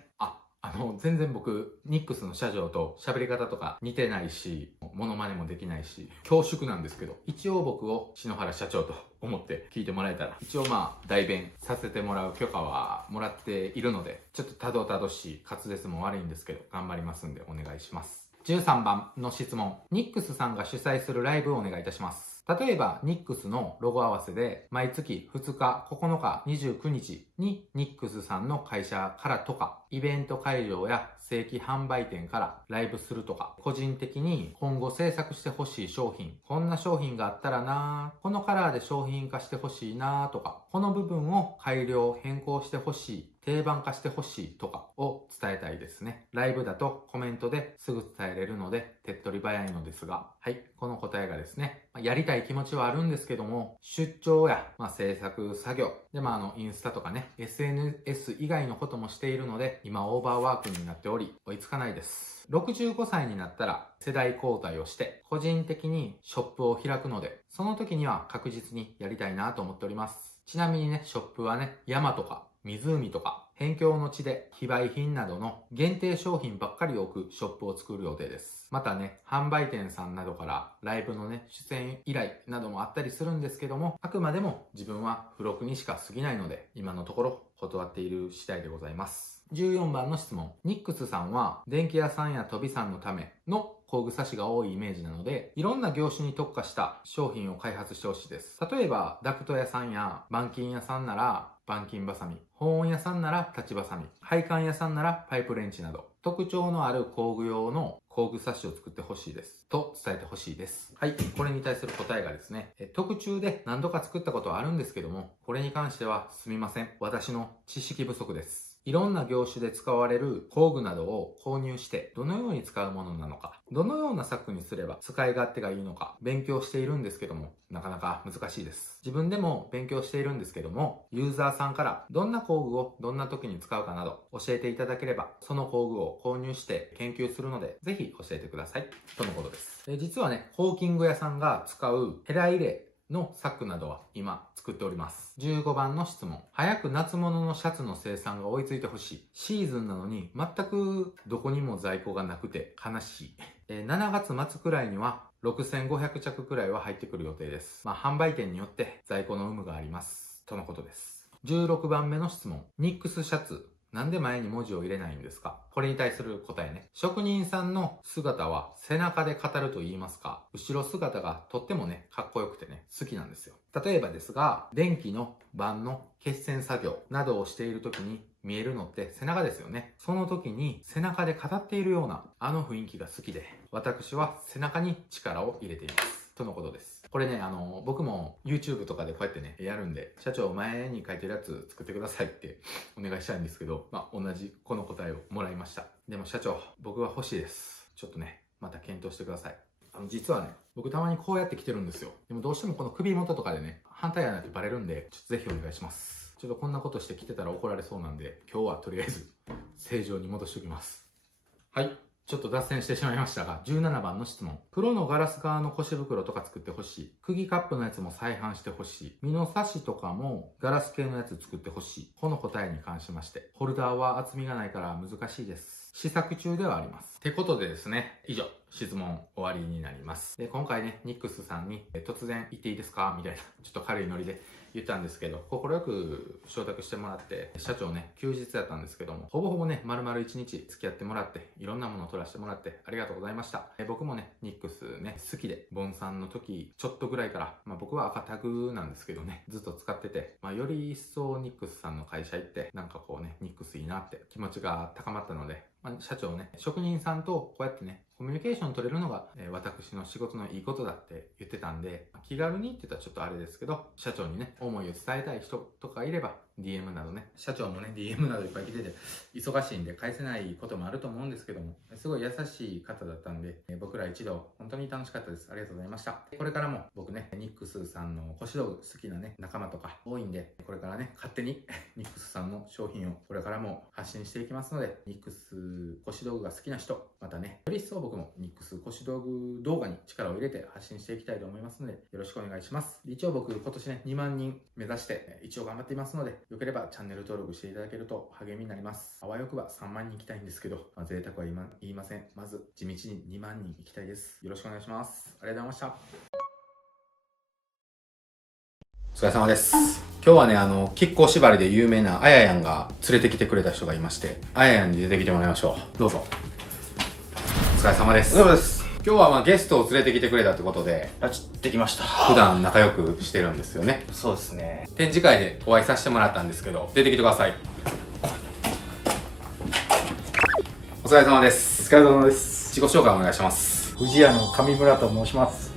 全然僕、ニックスの社長と喋り方とか似てないし、モノマネもできないし、恐縮なんですけど、一応僕を篠原社長と思って聞いてもらえたら、一応代弁させてもらう許可はもらっているので、ちょっとたどたどしい滑舌も悪いんですけど、頑張りますんでお願いします。13番の質問。ニックスさんが主催するライブをお願いいたします。例えば、ニックスのロゴ合わせで、毎月2日、9日、29日にニックスさんの会社からとか、イベント会場や正規販売店からライブするとか、個人的に今後制作してほしい商品、こんな商品があったらなぁ、このカラーで商品化してほしいなぁとか、この部分を改良、変更してほしい、定番化してほしいとかを伝えたいですね。ライブだとコメントですぐ伝えれるので手っ取り早いのですが、はい、この答えがですね、やりたい気持ちはあるんですけども、出張や、制作作業、で、インスタとかね、SNS 以外のこともしているので、今オーバーワークになっており、追いつかないです。65歳になったら世代交代をして、個人的にショップを開くので、その時には確実にやりたいなと思っております。ちなみにね、ショップはね、山とか、湖とか、辺境の地で非売品などの限定商品ばっかり置くショップを作る予定です。またね、販売店さんなどからライブのね、出演依頼などもあったりするんですけども、あくまでも自分は付録にしか過ぎないので、今のところ断っている次第でございます。14番の質問。ニックスさんは電気屋さんや飛びさんのための工具差しが多いイメージなので、いろんな業種に特化した商品を開発してほしいです。例えば、ダクト屋さんや板金屋さんなら板金バサミ、保温屋さんなら立ちバサミ、配管屋さんならパイプレンチなど、特徴のある工具用の工具差しを作ってほしいです。と伝えてほしいです。はい。これに対する答えがですね、特注で何度か作ったことはあるんですけども、これに関してはすみません。私の知識不足です。いろんな業種で使われる工具などを購入して、どのように使うものなのか、どのような策にすれば使い勝手がいいのか、勉強しているんですけども、なかなか難しいです。自分でも勉強しているんですけども、ユーザーさんからどんな工具をどんな時に使うかなど教えていただければ、その工具を購入して研究するので、ぜひ教えてください。とのことです。実はね、コーキング屋さんが使うヘラ入れのサックなどは今作っております。15番の質問。早く夏物のシャツの生産が追いついてほしい。シーズンなのに全くどこにも在庫がなくて悲しい。7月末くらいには6500着くらいは入ってくる予定です。販売店によって在庫の有無があります。とのことです。16番目の質問。ニックスシャツ。なんで前に文字を入れないんですか？これに対する答えね。職人さんの姿は背中で語ると言いますか、後ろ姿がとってもね、かっこよくてね、好きなんですよ。例えばですが、電気の盤の決線作業などをしている時に見えるのって背中ですよね。その時に背中で語っているようなあの雰囲気が好きで、私は背中に力を入れています。とのことです。これね、僕も YouTube とかでこうやってね、やるんで、社長前に書いてるやつ作ってくださいってお願いしたいんですけど、同じこの答えをもらいました。でも社長、僕は欲しいです。ちょっとね、また検討してください。実はね、僕たまにこうやって着てるんですよ。でもどうしてもこの首元とかでね、反対やなってバレるんで、ちょっとぜひお願いします。ちょっとこんなことして着てたら怒られそうなんで、今日はとりあえず正常に戻しておきます。はい。ちょっと脱線してしまいましたが、17番の質問。プロのガラス側の腰袋とか作ってほしい。釘カップのやつも再販してほしい。身の差しとかもガラス系のやつ作ってほしい。この答えに関しまして、ホルダーは厚みがないから難しいです。試作中ではあります。ってことでですね、以上、質問終わりになります。で、今回ね、ニックスさんに突然言っていいですかみたいな、ちょっと軽いノリで言ったんですけど、心よく承諾してもらって、社長ね、休日やったんですけども、ほぼほぼね、丸々1日付き合ってもらって、いろんなものを取らせてもらって、ありがとうございました。僕もね、ニックスね、好きで、ボンさんの時、ちょっとぐらいから、僕は赤タグなんですけどね、ずっと使ってて、より一層ニックスさんの会社行って、なんかこうね、ニックスいいなって気持ちが高まったので、社長ね、職人さんとこうやってね、コミュニケーション取れるのが、私の仕事のいいことだって言ってたんで、気軽にって言ったらちょっとあれですけど、社長にね、思いを伝えたい人とかいれば、DM などね、社長もね、DM などいっぱい来てて、忙しいんで返せないこともあると思うんですけども、すごい優しい方だったんで、僕ら一度、本当に楽しかったです。ありがとうございました。これからも僕ね、ニックスさんの腰道具好きなね、仲間とか多いんで、これからね、勝手にニックスさんの商品をこれからも発信していきますので、ニックス腰道具が好きな人、またね、より一層僕もニックス腰道具動画に力を入れて発信していきたいと思いますので、よろしくお願いします。一応僕今年ね、2万人目指して一応頑張っていますので、よければチャンネル登録していただけると励みになります。あわよくば3万人行きたいんですけど、贅沢は言いません。まず地道に2万人行きたいです。よろしくお願いします。ありがとうございました。お疲れ様です。今日はね、亀甲縛りで有名なあややんが連れてきてくれた人がいまして、あややんに出てきてもらいましょう。どうぞ。お疲れ様です。お疲れ様です。今日はゲストを連れてきてくれたってことで、拉致できました。普段仲良くしてるんですよね。そうですね。展示会でお会いさせてもらったんですけど、出てきてください。お疲れ様です。お疲れ様です。自己紹介お願いします。富士屋の上村と申します。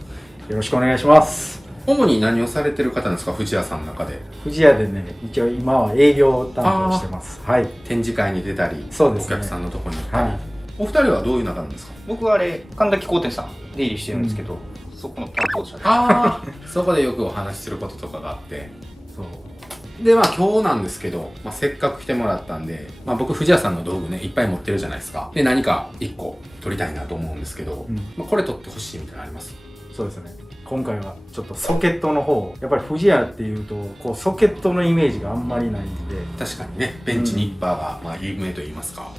よろしくお願いします。主に何をされてる方なんですか、富士屋さんの中で。富士屋でね、一応今は営業担当してます。はい。展示会に出たり、そうですね、お客さんのところに行ったり。はい、お二人はどういう仲なんですか？僕は神崎工店さん出入りしてるんですけど、そこの担当者で。ああ、そこでよくお話しすることとかがあって。そうで、今日なんですけど、せっかく来てもらったんで、僕富士屋さんの道具ねいっぱい持ってるじゃないですか。で、何か1個取りたいなと思うんですけど、これ取ってほしいみたいなのあります？そうですね、今回はちょっとソケットの方、やっぱり富士屋っていうとこうソケットのイメージがあんまりないんで。確かにね、ベンチニッパーが有名と言いますか。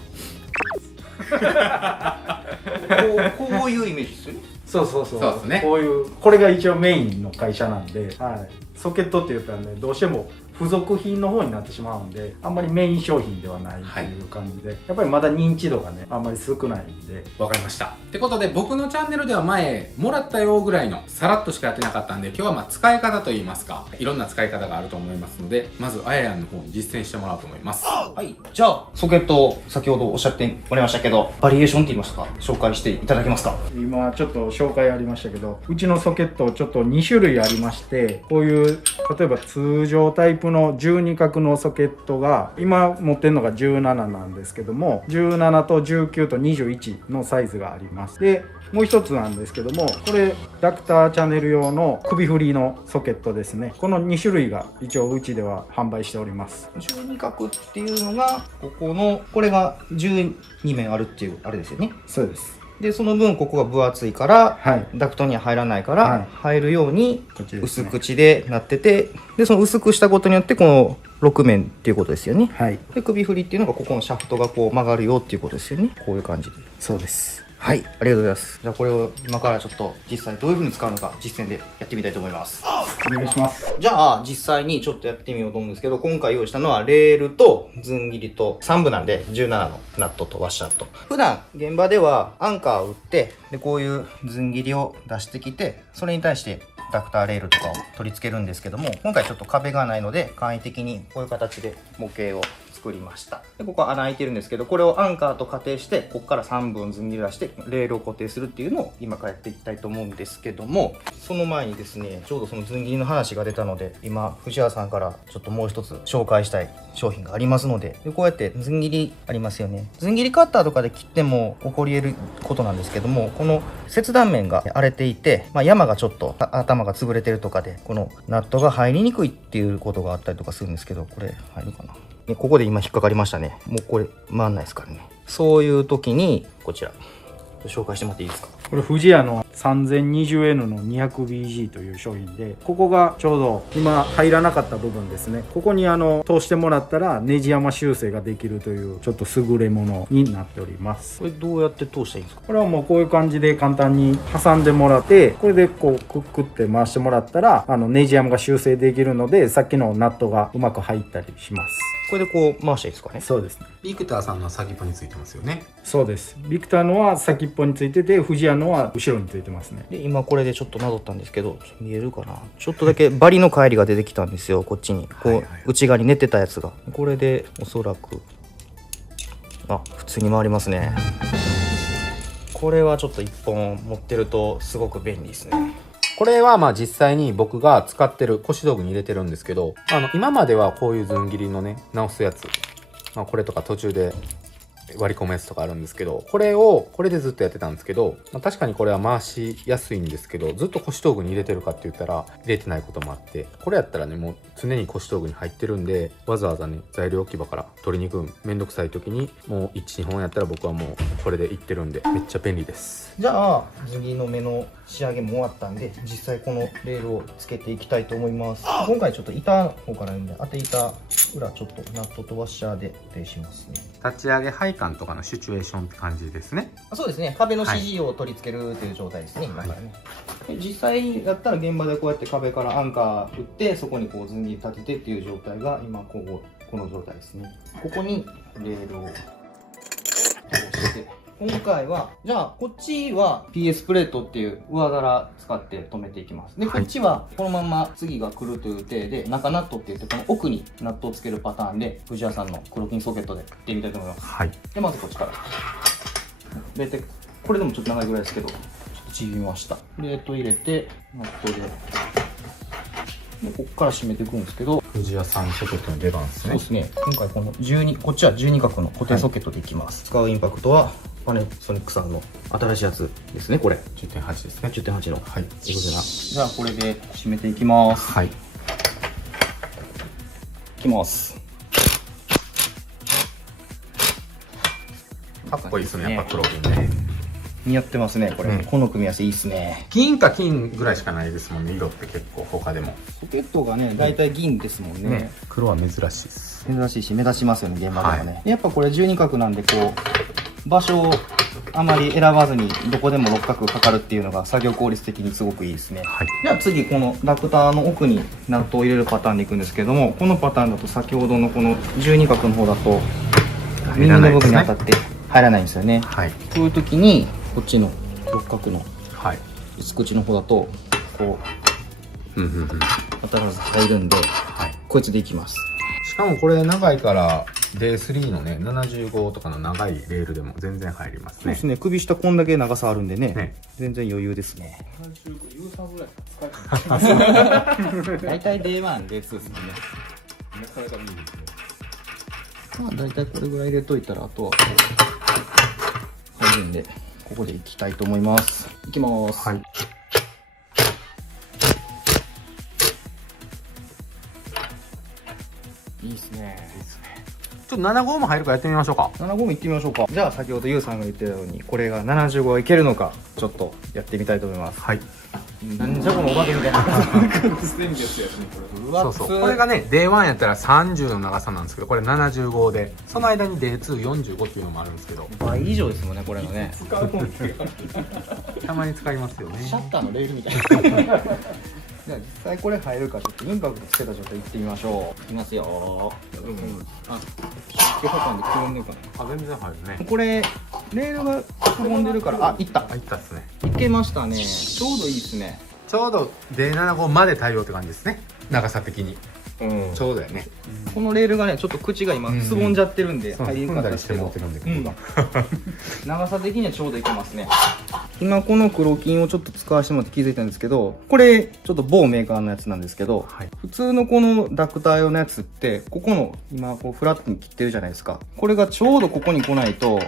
こういうイメージですよね。そうそうそう。そうですね。こういう、これが一応メインの会社なんで、はい、ソケットって言ったらね、どうしても付属品の方になってしまうんで、あんまりメイン商品ではないっていう感じで、やっぱりまだ認知度がね、あんまり少ないんで。わかりました。ってことで、僕のチャンネルでは前もらったよぐらいのさらっとしかやってなかったんで、今日は使い方といいますか、いろんな使い方があると思いますので、まずあややんの方に実践してもらおうと思います。はい、じゃあソケットを先ほどおっしゃっておりましたけど、バリエーションって言いますか、紹介していただけますか？今ちょっと紹介ありましたけど、うちのソケットちょっと2種類ありまして、こういう例えば通常タイプの12角のソケットが今持ってるのが17なんですけども、17と19と21のサイズがあります。でもう一つなんですけども、これダクターチャンネル用の首振りのソケットですね。この2種類が一応うちでは販売しております。12角っていうのがこれが12面あるっていうあれですよね。そうです。でその分ここが分厚いから、はい、ダクトには入らないから、はい、入るように薄口でなってて、でその薄くしたことによってこの6面っていうことですよね。はい、で首振りっていうのがここのシャフトがこう曲がるよっていうことですよね。こういう感じで。そうです。はい、ありがとうございます。じゃあこれを今からちょっと実際どういう風に使うのか実践でやってみたいと思います。お願いします。じゃあ実際にちょっとやってみようと思うんですけど、今回用意したのはレールとずん切りと3部なんで17のナットとワッシャーと。普段現場ではアンカーを打って、でこういうずん切りを出してきて、それに対してダクターレールとかを取り付けるんですけども、今回ちょっと壁がないので簡易的にこういう形で模型を作りました。でここは穴開いてるんですけど、これをアンカーと仮定してここから3本ずん切り出してレールを固定するっていうのを今からやっていきたいと思うんですけども、その前にですね、ちょうどそのずん切りの話が出たので、今藤原さんからちょっともう一つ紹介したい商品がありますので、こうやってずん切りありますよね。ずん切りカッターとかで切っても起こり得ることなんですけども、この切断面が荒れていて、山がちょっと頭が潰れてるとかでこのナットが入りにくいっていうことがあったりとかするんですけど、これ入るかな。ここで今引っかかりましたね。もうこれ回んないですからね。そういう時にこちら紹介してもらっていいですか？これ富士屋の 3020N の 200BG という商品で、ここがちょうど今入らなかった部分ですね。ここに通してもらったらネジ山修正ができるというちょっと優れものになっております。これどうやって通したらいいんですか？これはもうこういう感じで簡単に挟んでもらって、これでこうクックって回してもらったらネジ山が修正できるので、さっきのナットがうまく入ったりします。これでこう回していいですかね？そうですね。ビクターさんの先っぽについてますよね。そうです。ビクターのは先っぽについてて、富士屋のは後ろについてますね。で今これでちょっとなぞったんですけど、見えるかな。ちょっとだけバリの帰りが出てきたんですよ。こっちにこう内側に寝てたやつが、これでおそらく普通に回りますね。これはちょっと1本持ってるとすごく便利ですね。これは実際に僕が使ってる腰道具に入れてるんですけど、今まではこういうずん切りのね直すやつ、これとか途中で割り込むやつとかあるんですけど、これでずっとやってたんですけど、確かにこれは回しやすいんですけど、ずっと腰道具に入れてるかって言ったら入れてないこともあって、これやったらね、もう常に腰道具に入ってるんで、わざわざね、材料置き場から取りに行くめんどくさい時に、もう1、2本やったら僕はもうこれでいってるんで、めっちゃ便利です。じゃあ次の目の仕上げも終わったんで、実際このレールをつけていきたいと思います。今回ちょっと板の方からいるんで、当て板裏ちょっとナットとワッシャーで固定しますね。立ち上げ配管とかのシチュエーションって感じですね。そうですね、壁の指示を取り付けるという状態ですね、今からね。実際だったら現場でこうやって壁からアンカー打って、そこにこう図に立ててっていう状態が今この状態ですね。ここにレールを通して、今回はじゃあこっちは PS プレートっていう上皿使って止めていきます。でこっちはこのまま次が来るという体で中ナットって言って、この奥にナットをつけるパターンで藤谷さんの黒金ソケットでいってみたいと思います。はい。でまずこっちから大体これでもちょっと長いぐらいですけど、ちょっと縮みました。プレート入れてナットでこっから締めていくんですけど、藤谷さんソケットの出番ですね。そうですね。今回このこっちは12角の固定ソケットでいきます。使うインパクトはパナソニックさんの新しいやつですね。これ 10.8 ですね。10.8 の。はい。じゃあこれで締めていきます。はい。いきます。かっこいいですね。やっぱ黒金ね。似合ってますね。これ、この組み合わせいいですね。銀か金ぐらいしかないですもんね。色って結構他でも。ソケットがね、大体銀ですもんね。黒は珍しいです。珍しいし目立ちますよね、現場でもね。やっぱこれ12角なんで、こう場所をあまり選ばずにどこでも6角かかるっていうのが作業効率的にすごくいいですね。はい、じゃあ次このダクターの奥にナットを入れるパターンでいくんですけども、このパターンだと先ほどのこの12角の方だと右の部分に当たって入らないんですよね。はい、こういう時にこっちの6角の薄口の方だとこう当たらず入るんで、こいつでいきます。しかもこれ長いから Day3 のね75とかの長いレールでも全然入りますね。そうですね。首下こんだけ長さあるんでね、全然余裕ですね。大体 Day1、Day2 ですもんね。まあ大体これぐらい入れといたら、あとは入るんで、ここでいきたいと思います。いきます。はい。いいですね。ちょっと75も入るかやってみましょうか。75もいってみましょうか。じゃあ先ほどゆうさんが言ってたように、これが75いけるのか、ちょっとやってみたいと思います。はい。なんじゃこのお化けみたいな。そうそう。これがね、Day1 やったら30の長さなんですけど、これ75で、その間に Day245 っていうのもあるんですけど。倍以上ですもんね、これのね。たまに使いますよね。シャッターのレールみたいな。じゃあ実際これ入るか、ちょっとインパクトつけた状態いってみましょう。いきますよ。あ、出荷感でくぼんでるかな。あ、全然入るね。これレールがくぼんでるから、あ、いった。いったっすね。いけましたね。ちょうどいいですね。ちょうど D75 まで対応って感じですね。長さ的に。ちょうどやね。このレールがね、ちょっと口が今すぼんじゃってるんで入りにくかったですけど、長さ的にはちょうどいけますね。今この黒金をちょっと使わせてもらって気づいたんですけど、これちょっと某メーカーのやつなんですけど、普通のこのダクター用のやつって、ここの今こうフラットに切ってるじゃないですか。これがちょうどここに来ないと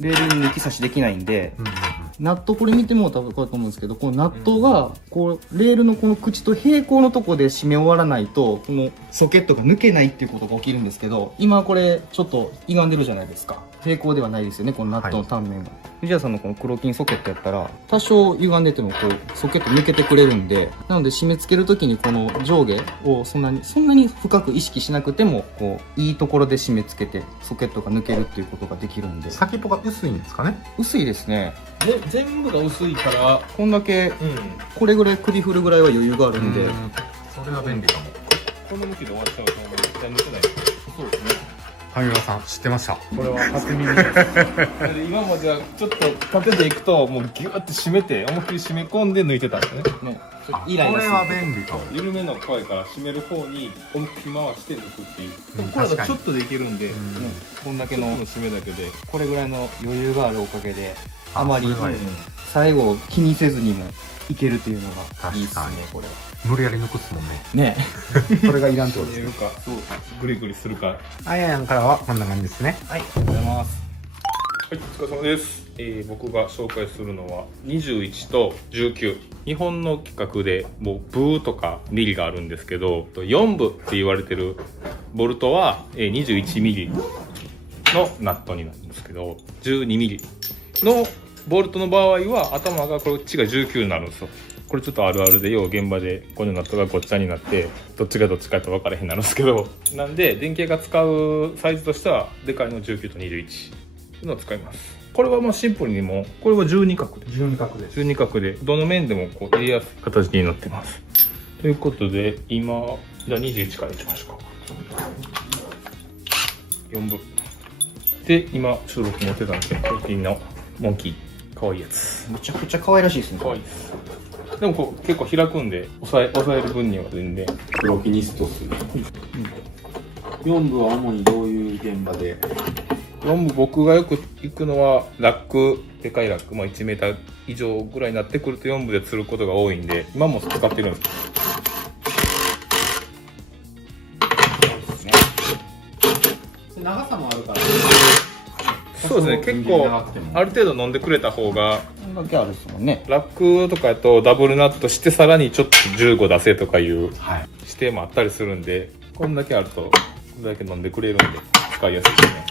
レールに抜き差しできないんで、ナットこれ見ても多分こうだと思うんですけど、このナットがこうレールのこの口と平行のとこで締め終わらないと、このソケットが抜けないっていうことが起きるんですけど、今これちょっと歪んでるじゃないですか。平行ではないですよね、このナットの単面が。藤谷さんのこの黒金ソケットやったら多少歪んでてもこうソケット抜けてくれるんで、なので締め付ける時にこの上下をそんなに深く意識しなくても、こういいところで締め付けてソケットが抜けるっていうことができるんで。先っぽが薄いんですかね。薄いですね。で全部が薄いからこんだけ、これぐらい首振るぐらいは余裕があるんで、それは便利かも。この向きで終わっちゃうと絶対抜けない。そうですね。上村さん知ってました。これは初耳です。今まではちょっと縦でいくともうギュッて締めて思いっきり締め込んで抜いてたんですね。これは便利かも。緩めの怖いから締める方に思いっきり回して抜くっていう。これだとちょっとできるんで、こんだけの締めだけでこれぐらいの余裕があるおかげで、あまり最後気にせずにもいけるっていうのがいいですね。これは無理やり抜くっすもんね。ねそれがいらんってことですね。グリグリするか。あややんからはこんな感じですね。はい、ありがとうございます。はい、お疲れ様です。僕が紹介するのは21と19。日本の規格でもうブーとかミリがあるんですけど、4部って言われてるボルトは21ミリのナットになるんですけど、12ミリのボルトの場合は頭がこっちが19になるんですよ。これちょっとあるあるで、要は現場でこのナットがごっちゃになってどっちがどっちかと分からへんなるんですけど、なんで電気が使うサイズとしてはでかいの19と21のを使います。これはもうシンプルにもこれは12角で12角です。12角でどの面でもこう入れやすい形になってます。ということで今じゃあ21からいきましょうか。4分で今収録持ってたんですけど、プロテインのモンキーかわいいやつ。めちゃくちゃ可愛らしいですね。かわいいです。でもこう結構開くんで抑える分には全然プロキニストス、4部は主にどういう現場で4部僕がよく行くのはラック、でかいラック、まあ、1メーター以上ぐらいになってくると4部で釣ることが多いんで、今も使ってるんです。長さもあるから、そうですね、結構ある程度飲んでくれた方が、こんだけあるですもんね。ラックとかやとダブルナットしてさらにちょっと15出せとかいう指定もあったりするんで、こんだけあるとこれだけ飲んでくれるんで使いやすいですね。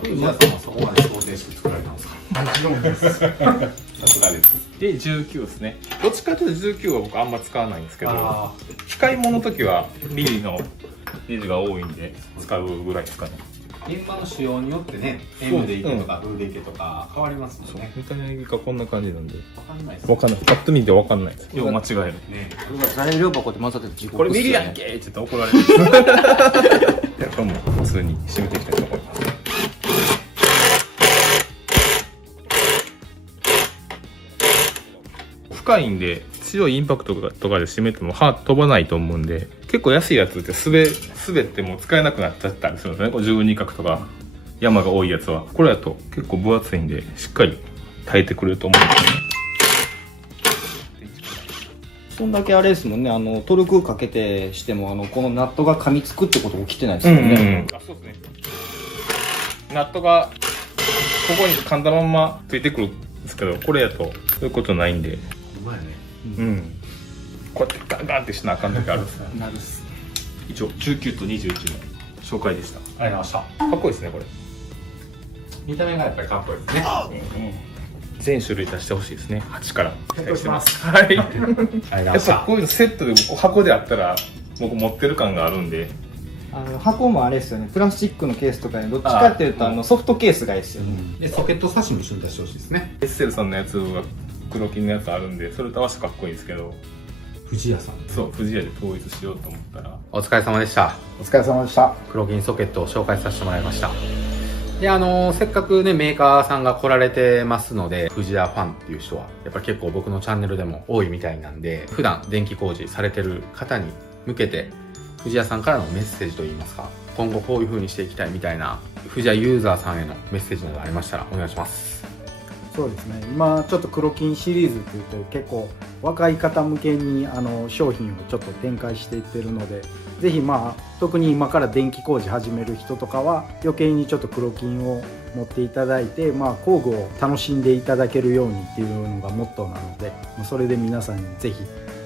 皆さんはそこまで想定して作られたんですか？もちろんです。さすがです。で19ですね。どっちかというと19は僕あんま使わないんですけど、機械物の時はミリのネジが多いんで使うぐらいですかね。現場の仕様によってね、M でいけとか V でいけとか変わりますもんね。見た目がこんな感じなんでわかんないです。わかんない。パッと見てわかんないです。よう間違える。ね、これが材料箱で混ざっててこれミリやんけって言って怒られる。いや、これも普通に締めていきたいと思います。深いんで強いインパクトとかで締めても刃飛ばないと思うんで、結構安いやつって滑ってもう使えなくなっちゃったりするんですね。これ12角とか山が多いやつは。これだと結構分厚いんでしっかり耐えてくれると思うんですね。そんだけあれですもんね、トルクかけてしてもこのナットが噛みつくってこと起きてないですよね。あ、そうですね。ナットがここに噛んだまんまついてくるんですけど、これやとそういうことないんで。うまいね。うん。こうやってガンガンってしなあかん時あるんですね。なるっす。一応19と21の紹介でした。ありがとうございました。かっこいいですね、これ。見た目がやっぱりかっこいいですね。全種類出してほしいですね。8から期待してます。はい。やっぱこういうのセットで箱であったら僕持ってる感があるんで。箱もあれですよね、プラスチックのケースとかにどっちかっていうとソフトケースがいいですよね。でソケット差しも一緒に出してほしいですね。エッセルさんのやつは黒金のやつあるんで、それと合わせてかっこいいんですけど、藤屋さん。そう、藤屋で統一しようと思ったら。お疲れ様でした。お疲れ様でした。黒金ソケットを紹介させてもらいました。で、せっかくね、メーカーさんが来られてますので、藤屋ファンっていう人は、やっぱり結構僕のチャンネルでも多いみたいなんで、普段電気工事されてる方に向けて、藤屋さんからのメッセージといいますか、今後こういう風にしていきたいみたいな、藤屋ユーザーさんへのメッセージなどありましたらお願いします。そうですね、今ちょっと黒金シリーズっていうと結構若い方向けに商品をちょっと展開していってるので、ぜひ特に今から電気工事始める人とかは余計にちょっと黒金を持っていただいて、工具を楽しんでいただけるようにっていうのがモットーなので、それで皆さんにぜひ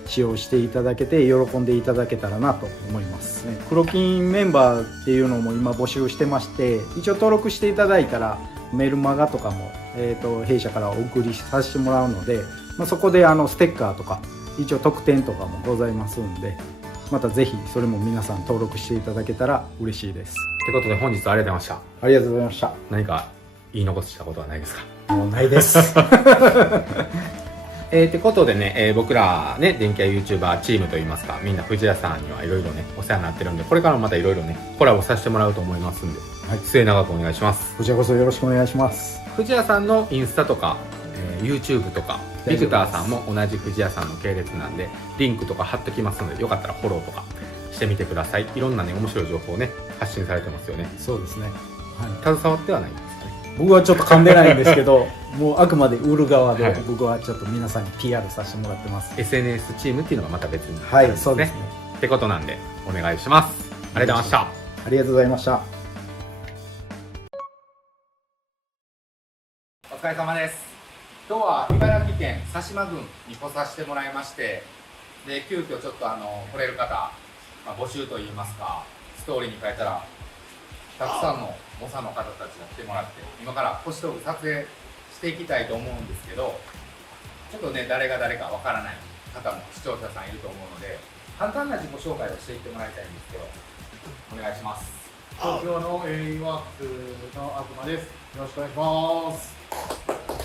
使用していただけて喜んでいただけたらなと思いますね。黒金メンバーっていうのも今募集してまして、一応登録していただいたらメルマガとかも、弊社からお送りさせてもらうので、そこでステッカーとか一応特典とかもございますんで、またぜひそれも皆さん登録していただけたら嬉しいです。ということで本日はありがとうございました。ありがとうございました。何か言い残したことはないですか？もうないです。ってことでね、僕らね、電気屋 YouTuber チームといいますか、みんな藤屋さんにはいろいろね、お世話になってるんで、これからもまたいろいろね、コラボさせてもらうと思いますんで、末永くお願いします。こちらこそよろしくお願いします。藤屋さんのインスタとか、YouTube とか、ビクターさんも同じ藤屋さんの系列なんで、リンクとか貼っときますので、よかったらフォローとかしてみてください。いろんなね、面白い情報をね、発信されてますよね。そうですね。携わってはないんですかね。僕はちょっと噛んでないんですけど、もうあくまで売る側で、僕はちょっと皆さんに PR させてもらってます。SNS チームっていうのがまた別に、はい、そうですね。ってことなんで、お願いします。ありがとうございました。ありがとうございました。疲れ様です。今日は茨城県佐島郡に来させてもらいまして、で急遽ちょっと来れる方、募集といいますか、ストーリーに書いたらたくさんの猛者の方たちが来てもらって、今から腰道具撮影していきたいと思うんですけど、ちょっとね誰が誰かわからない方も視聴者さんいると思うので、簡単な自己紹介をしていってもらいたいんですけど、お願いします。東京のイワークスの東です。よろしくお願いします。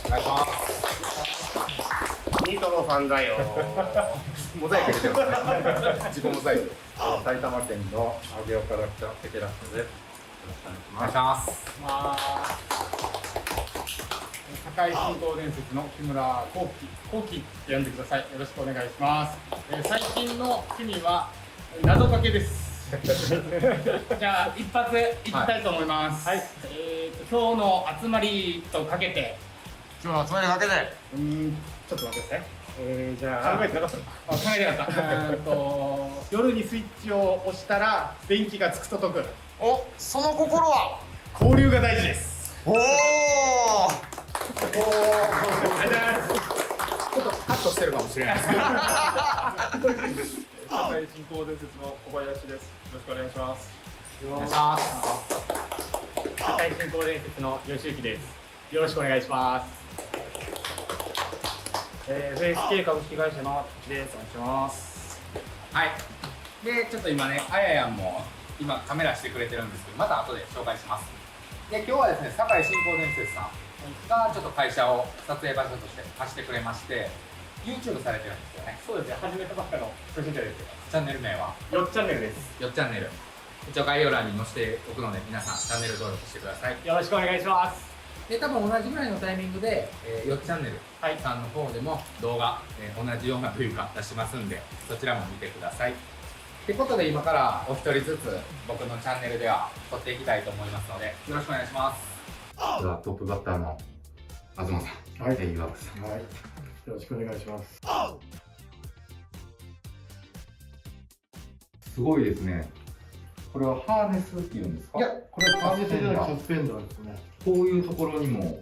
お願いします。ニトロさんだよ。モザイク入れてますね。自己モザイク。埼玉県の上岡ラクタテケラスです。よろしくお願いします。堺新興伝説の木村幸喜って呼んでください。よろしくお願いします。最近の趣味は謎かけです。じゃあ一発いきたいと思います。はい。今日の集まりとかけて。今日の集まりかけて。ちょっと待ってください。じゃあ考えてなかった。考えてなかった。夜にスイッチを押したら電気がつくと解く。お、その心は交流が大事です。おお。ちょっとカットしてるかもしれないですけど。堺新興伝説の小林です。よろしくお願いします。お願いします。堺新興伝説の吉行です。よろしくお願いします。フェイス系株式会社のです。お願いします。はい。でちょっと今ね、あややんも今カメラしてくれてるんですけど、また後で紹介します。で今日はですね、堺新興伝説さんがちょっと会社を撮影場所として貸してくれまして、YouTube されてるんですよね。そうですね、始めたばっかの初心者です。チャンネル名はよっチャンネルです。よっチャンネル。一応概要欄に載せておくので、皆さんチャンネル登録してください。よろしくお願いします。で多分同じぐらいのタイミングで、よっチャンネルさんの方でも動画、同じようなというか出しますんで、そちらも見てください。ってことで今からお一人ずつ僕のチャンネルでは撮っていきたいと思いますので、よろしくお願いします。ではトップバッターの東さん、はい、岩渕さん、はい、よろしくお願いします。すごいですね。これはハーネスっていうんですか？いや、これはハーネスじゃない、サスペンダーですね。こういうところにも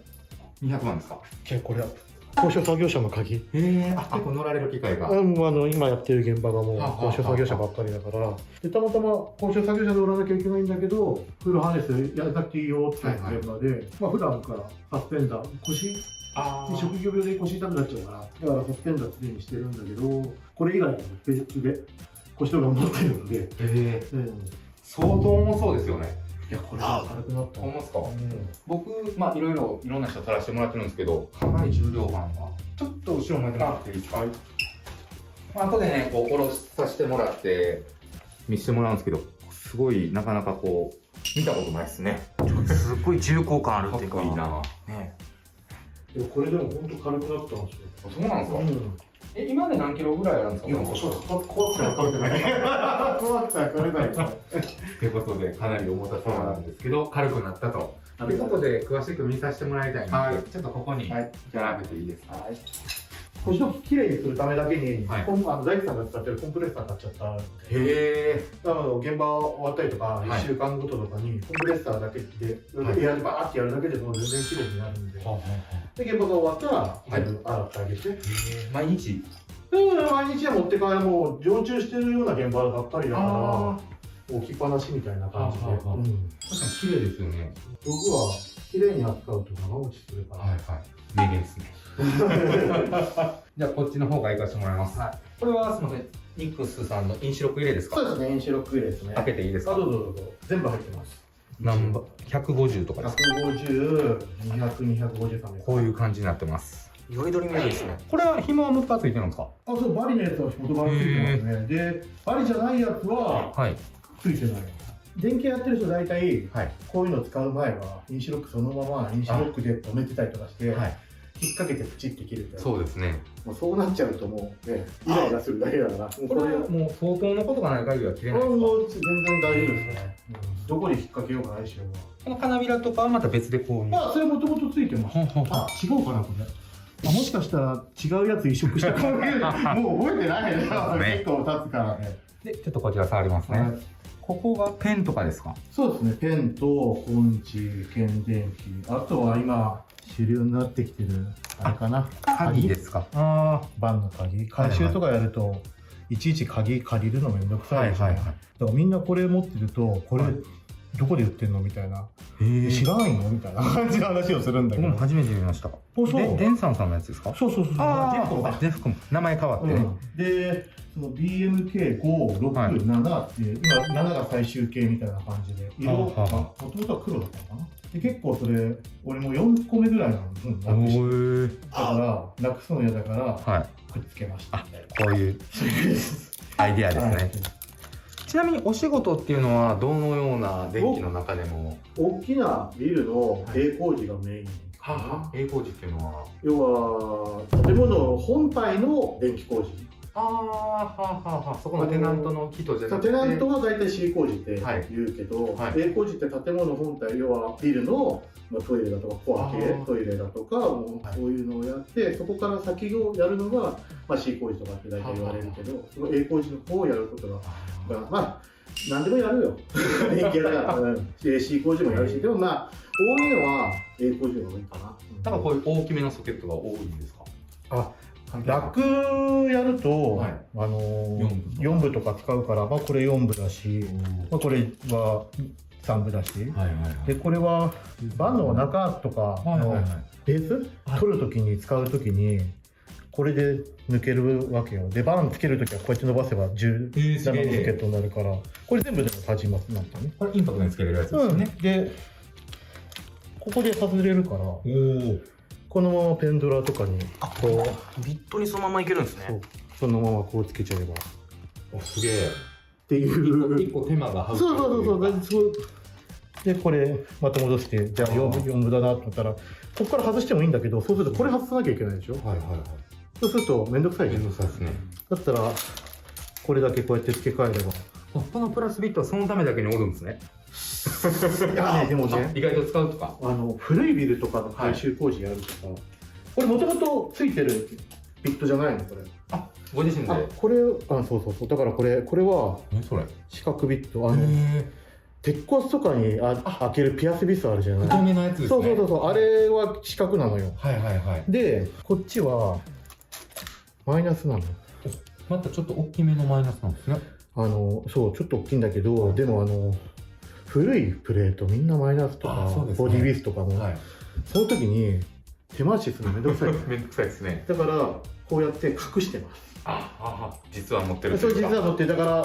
200万ですか？これは高所作業車の鍵。あ、こう乗られる機会が。今やってる現場がもう高所作業車ばっかりだから、でたまたま高所作業車で乗らなきゃいけないんだけど、フルハーネスやらなくていいよっていう現場で、普段からサスペンダー、腰職業病で腰痛くなっちゃうから、だからサスペンダー常にしてるんだけど、これ以外にも別で腰とか持ってるので、相当重そうですよね。いや、これは軽くなった。思いますか？僕、いろんな人撮らせてもらってるんですけど、かなり重量感が。ちょっと後ろ向いてもらっていいですか？後でね、こう、下ろさせてもらって、見せてもらうんですけど、すごい、なかなかこう、見たことないですね。すっごい重厚感あるっていうか。かっこいいな。これでも本当軽くなったんですよ。そうなんですか？今で何キロぐらいあるんですか？いや、怖くて測れてない。怖くて測れない。ということで、かなり重たそうなんですけど、軽くなったと。ということで、詳しく見させてもらいたいので、ちょっとここに、じゃあ、上げていいですか？腰をきれいにするためだけに、大工さんが使ってるコンプレッサー買っちゃった。だから現場終わったりとか、1週間ごととかに、コンプレッサーだけで、バーってやるだけでも全然きれいになるんで。で、現場が終わったら、全部洗ってあげて。毎日毎日は持って帰り、もう常駐してるような現場ばっかりだから、置きっぱなしみたいな感じで。確かに綺麗ですよね。僕は綺麗に扱うと長持ちするから。名言ですね。じゃあこっちの方が行かせてもらいます。これはすみません、ニックスさんのインシロック入れですか？そうですね、インシロック入れですね。開けていいですか？どうぞどうぞ。全部入ってます。何番？150とかですか？150、200、253。こういう感じになってます。酔いどり見えるですね。これは紐は6つついてるんですか？そう、バリのやつは紐とバリついてますね。で、バリじゃないやつはついてない。電気やってる人大体、こういうのを使う前はインシロックそのままインシロックで止めてたりとかして、引っ掛けてプチって切るから。そうですね。もうそうなっちゃうともうね、イライラするだけだから。これはもう相当のことがない限りは切れないですか？もう全然大丈夫ですね。どこに引っ掛けようがないしようが。この金びらとかはまた別で購入？それもともとついてます。違うかなこれ。もしかしたら違うやつ移植したかも。もう覚えてないね。結構経つからね。で、ちょっとこちら触りますね。ここがペンとかですか？そうですね。ペンとコンチ、検電器、あとは今主流になってきてるあれかな、鍵ですか。バンの鍵、回収とかやるといちいち鍵借りるのめんどくさいですね。だからみんなこれ持ってると、これどこで売ってんのみたいな、知らないのみたいな感じの話をするんだけど。僕も初めて見ました。デンサンさんのやつですか。そうそうそう。デフコも名前変わってね。で、その BMK567 っていう、今7が最終形みたいな感じで、色がもともとは黒だったのかな。で結構それ俺も4個目ぐらいなのにだからなくすの嫌だからくっつけました。こういうアイディアですね。ちなみにお仕事っていうのはどのような電気の中でも。大きなビルのA工事がメイン。A工事っていうのは要は建物本体の電気工事。そこのテナントの木とじゃなくて、テナントは大体 C 工事って言うけど、A 工事って建物本体、要はビルのトイレだとかコア系トイレだとかそういうのをやって、そこから先をやるのが、C 工事とかって大体言われるけど、その A 工事の方をやることがまあ何でもやるよ電気屋だから C 工事もやるし、でもまあ多いのは A 工事が多いかな。だからこういう大きめのソケットが多いんですか。楽やると、4部とか使うから、これ4部だし、これは3部だし、でこれはバンの中とかのベース取るときに使うときにこれで抜けるわけよ。でバンつけるときはこうやって伸ばせば17のソケットになるから、これ全部でも立ちますなんてね。これインパクトにつけれるやつですよね。でここで外れるから、このままペンドラとかにこうビットにそのままいけるんですね。そのままこうつけちゃえば。すげえ。っていう一個手間が省ける。そうでこれまた戻して、じゃあ4部だなと思ったらここから外してもいいんだけど、そうするとこれ外さなきゃいけないでしょ。そうすると面倒くさいじゃん。ですね。だったらこれだけこうやって付け替えれば。このプラスビットはそのためだけにおるんですね。いやね、でもね、意外と使うとか、古いビルとかの改修工事やるとか、これもともとついてるビットじゃないのこれ。ご自身で。これそうだからこれは四角ビット、鉄骨とかに開けるピアスビスあるじゃない。太めのやつですね。そうあれは四角なのよ。でこっちはマイナスなの。またちょっと大きめのマイナスなんですね。そうちょっと大きいんだけど、でも古いプレートみんなマイナスとかボディビスとかも、その時に手回しするのめんどくさい。めんどくさいですね。だからこうやって隠してます。実は持ってる。そう、実は持ってる。だから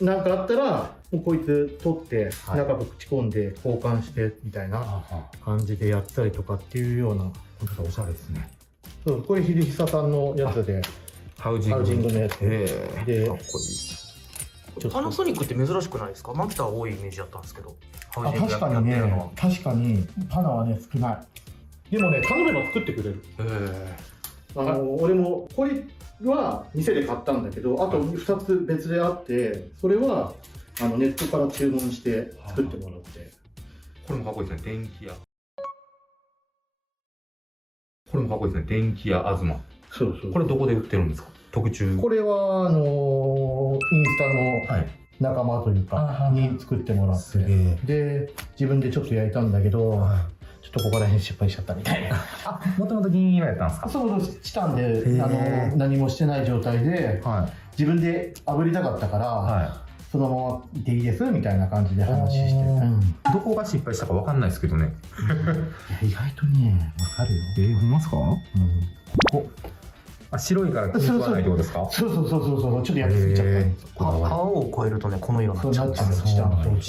何かあったらもうこいつ取って中ぶち込んで交換してみたいな感じでやったりとかっていうようなことがおしゃれですね。そう、これ秀久さんのやつでハウジングのやつで。パナソニックって珍しくないですか。マキタ多いイメージだったんですけど。確かにね、確かにパナはね少ない。でもね、頼めば作ってくれる。俺もこれは店で買ったんだけど、あと2つ別であって、それはネットから注文して作ってもらって。これもかっこいいですね。電気屋。これもかっこいいですね。電気屋東。そうこれどこで売ってるんですか。特注。これはインスタの仲間というかに作ってもらって、で自分でちょっと焼いたんだけど、ちょっとここら辺失敗しちゃったみたいな。もともと銀色やったんですか。そうしたんで、何もしてない状態で、自分で炙りたかったから、そのままでいいですみたいな感じで話して、どこが失敗したかわかんないですけどね。意外とね、わかるよ。ほんますか。白いから気に食わないってことですか。そう、ちょっとやりすぎちゃった。青を超えるとね、この色になっちゃうんですよ。難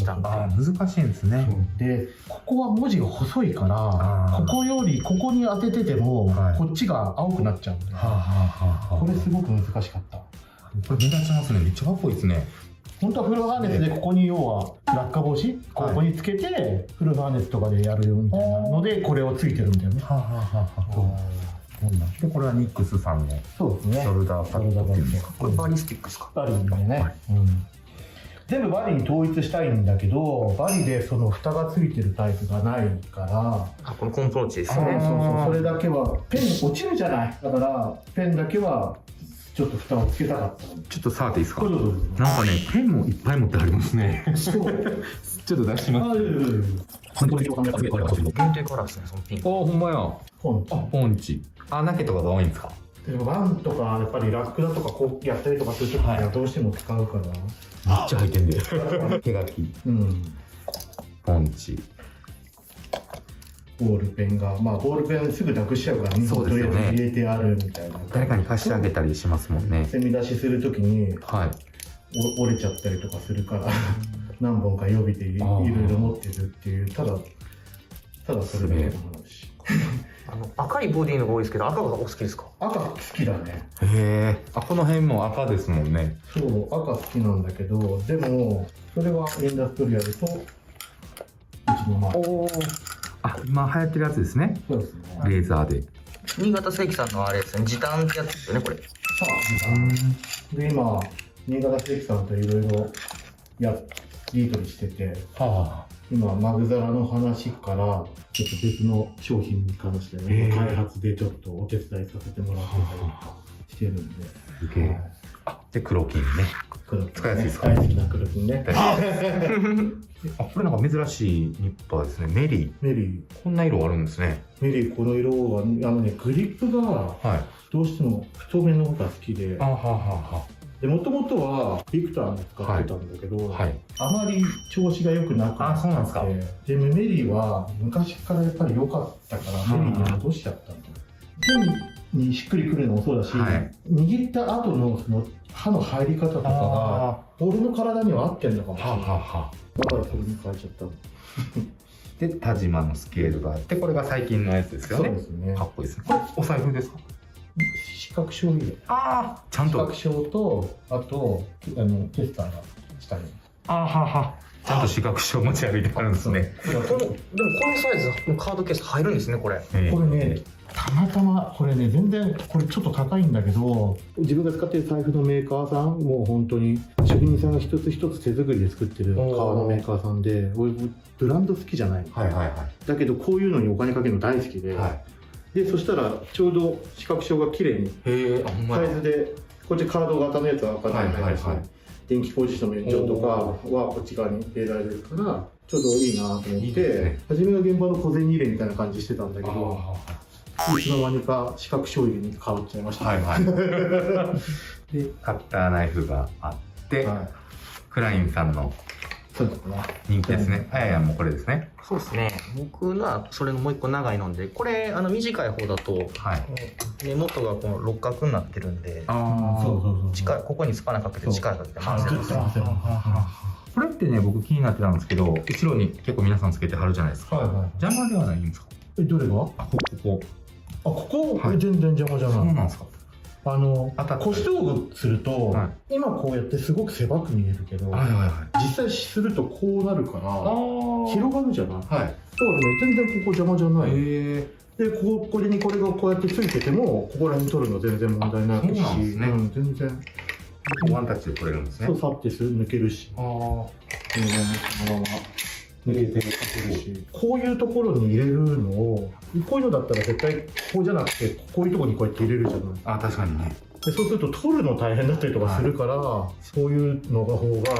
しいんですね。で、ここは文字が細いから、ここよりここに当ててても、こっちが青くなっちゃうんで、これすごく難しかった。これ目立ちますね。めっちゃかっこいいですね。本当はフルハーネスでここに要は落下防止、ここにつけてフルハーネスとかでやるよみたいなので、これをついてるんだよね。でこれはニックスさんのショルダーパッドっていうんですか。これバリスティックですか。バリでね、全部バリに統一したいんだけど、バリでその蓋がついてるタイプがないから、このコントローチですね。それだけはペン落ちるじゃない。だからペンだけはちょっと蓋をつけたかった。ちょっと触っていいですか。なんかね、ペンもいっぱい持ってありますね。ちょっと出します。限定カラーですね、そのピンク。あ、ほんまや。ポンチ。ポンチ。穴毛とかが多いんですか？ワンとかやっぱりラックだとかこうやったりとかするときにはどうしても使うから。めっちゃ入ってんで。手書き。うん。ポンチ。ボールペンが、まあボールペンすぐなくしちゃうから、そうですよね。入れてあるみたいな。誰かに貸してあげたりしますもんね。セミ出しするときに、折れちゃったりとかするから、何本か予備でいろいろ持ってるっていう、ただそれだけの話。赤いボディのが多いですけど、赤がお好きですか？赤好きだね。へえ。この辺も赤ですもんね。そう、赤好きなんだけど、でも、それはインダストリアルと、うちの今流行ってるやつですね。そうですね。レーザーで。新潟正規さんのあれですね、時短ってやつですよね、これ。さあ、で、今、新潟正規さんといろいろやり取りしてて、今、マグザラの話から、ちょっと別の商品に関してね、開発でちょっとお手伝いさせてもらってたりとかしてるんで。すげえ。で、黒金ね。使いやすいですか？大好きな黒金ね。これなんか珍しいニッパーですね。メリー。メリー。こんな色あるんですね。メリー、この色は、グリップが、どうしても太めの方が好きで、もともとはビクターも使ってたんだけど、あまり調子が良くなくなってで、メリーは昔からやっぱり良かったから、メリーに戻しちゃったんだ。手にしっくりくるのもそうだし、握った後のその刃の入り方とかが、俺の体には合ってんのかもしれない。だからそれに変えちゃったの。で、田島のスケールがあって、これが最近のやつですよね。そうですね。かっこいいですね。これ、お財布ですか？視覚障入れ。ちゃんと。視覚障と、あと、テスターが下に。ちゃんと視覚障持ち歩いてあるんですね。でもこのサイズのカードケース入るんですね、これ。これね、たまたま、これね、全然、これちょっと高いんだけど、自分が使ってる財布のメーカーさん、もう本当に、職人さんが一つ一つ手作りで作ってる革のメーカーさんで、俺、ブランド好きじゃない。だけど、こういうのにお金かけるの大好きで、で、そしたら、ちょうど視覚障が綺麗に、サイズで、こっちカード型のやつは分かんないし、電気工事士の免許とかはこっち側に入れられるから、ちょうどいいなと思って、初めは現場の小銭入れみたいな感じしてたんだけど、いつの間にか視覚障害に変わっちゃいました。で、カッターナイフがあって、クラインさんの人気ですね。もうこれですね。そうですね。僕のはそれのもう一個長いので、これ短い方だと、根元がこの六角になってるんで、ここにスパナかけて力かけて回せるんですよ。これってね、僕気になってたんですけど、後ろに結構皆さんつけてはるじゃないですか。邪魔ではないんですか？どれが？ここ全然邪魔じゃない。そうなんですか。腰道具すると、今こうやってすごく狭く見えるけど、実際するとこうなるから、広がるじゃない。だからね、全然ここ邪魔じゃない。で、これにこれがこうやってついてても、ここら辺取るの全然問題ないし、全然。ワンタッチで取れるんですね。そう、サッて抜けるし。全然そのまま抜けて書けるし。こういうところに入れるのを、こういうのだったら絶対こうじゃなくて、こういうところにこうやって入れるじゃない。確かにね。でそうすると取るの大変だったりとかするから、そういうのが方がいいか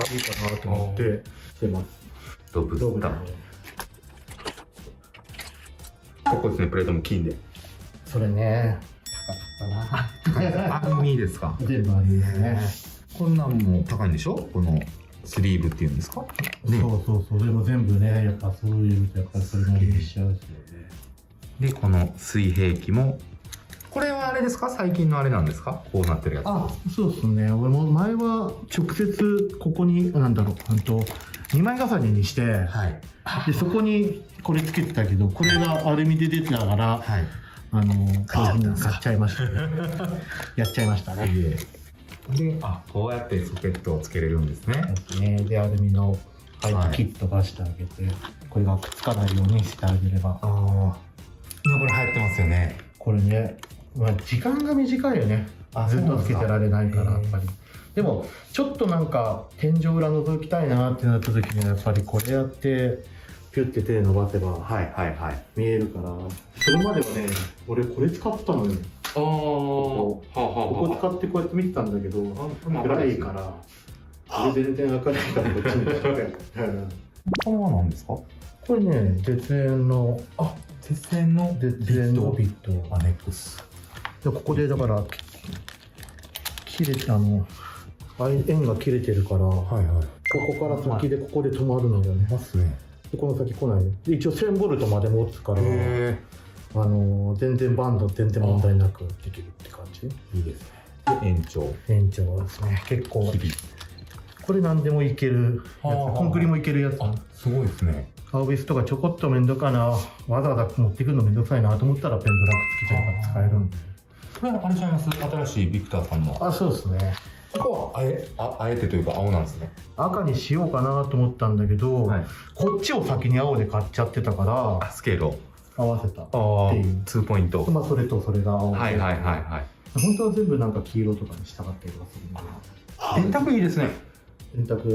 なと思ってしてます。ドブスタン。ここですね、プレートも金で。それね、高かったな。アルミですか？全部アルミですね。こんなんも高いんでしょ？このスリーブっていうんですか？そう。でも全部ね、やっぱそういうとやっぱりそれなりにしちゃうしね。で、この水平器も、これはあれですか？最近のあれなんですか？こうなってるやつ。そうですね。俺も前は直接ここに、2枚重ねにして、で、そこにこれつけてたけど、これがアルミで出てたから、買っちゃいましたね。やっちゃいましたね。で、こうやってソケットをつけれるんですね。で、アルミの配置キット出してあげて、これがくっつかないようにしてあげれば。今これ流行ってますよね。これね、時間が短いよね。ずっとつけてられないから、やっぱり。でも、ちょっとなんか、天井裏覗きたいなってなった時には、やっぱりこれやって、ピュッて手伸ばせば、見えるから、それまではね、俺これ使ったのよ。ここ使ってこうやって見てたんだけど、暗いから、これ全然明るいからこっちに来てたよ。これは何ですか？ここれね、絶縁の、絶縁のビットアネックス。でここでだから切れて円が切れてるから、ここから先でここで止まるのよね。でこの先来ないね。で一応1000ボルトまで持つから、全然バンド全然問題なくできるって感じ。いいですね。で延長ですね。結構これ何でもいけるやつ、コンクリもいけるやつ。すごいですね。カーベスとかちょこっとめんどかな、わざわざ持ってくるのめんどくさいなと思ったらペンドラくっつけちゃえば使えるんで。これあれちゃいます？新しいビクターさんの。そうですね。ここはあえてというか青なんですね。赤にしようかなと思ったんだけど、こっちを先に青で買っちゃってたから、スケールを合わせたっていう。2ポイント。それとそれが青で。はい。本当は全部なんか黄色とかにしたかったりとかするんで。電卓いいですね。電卓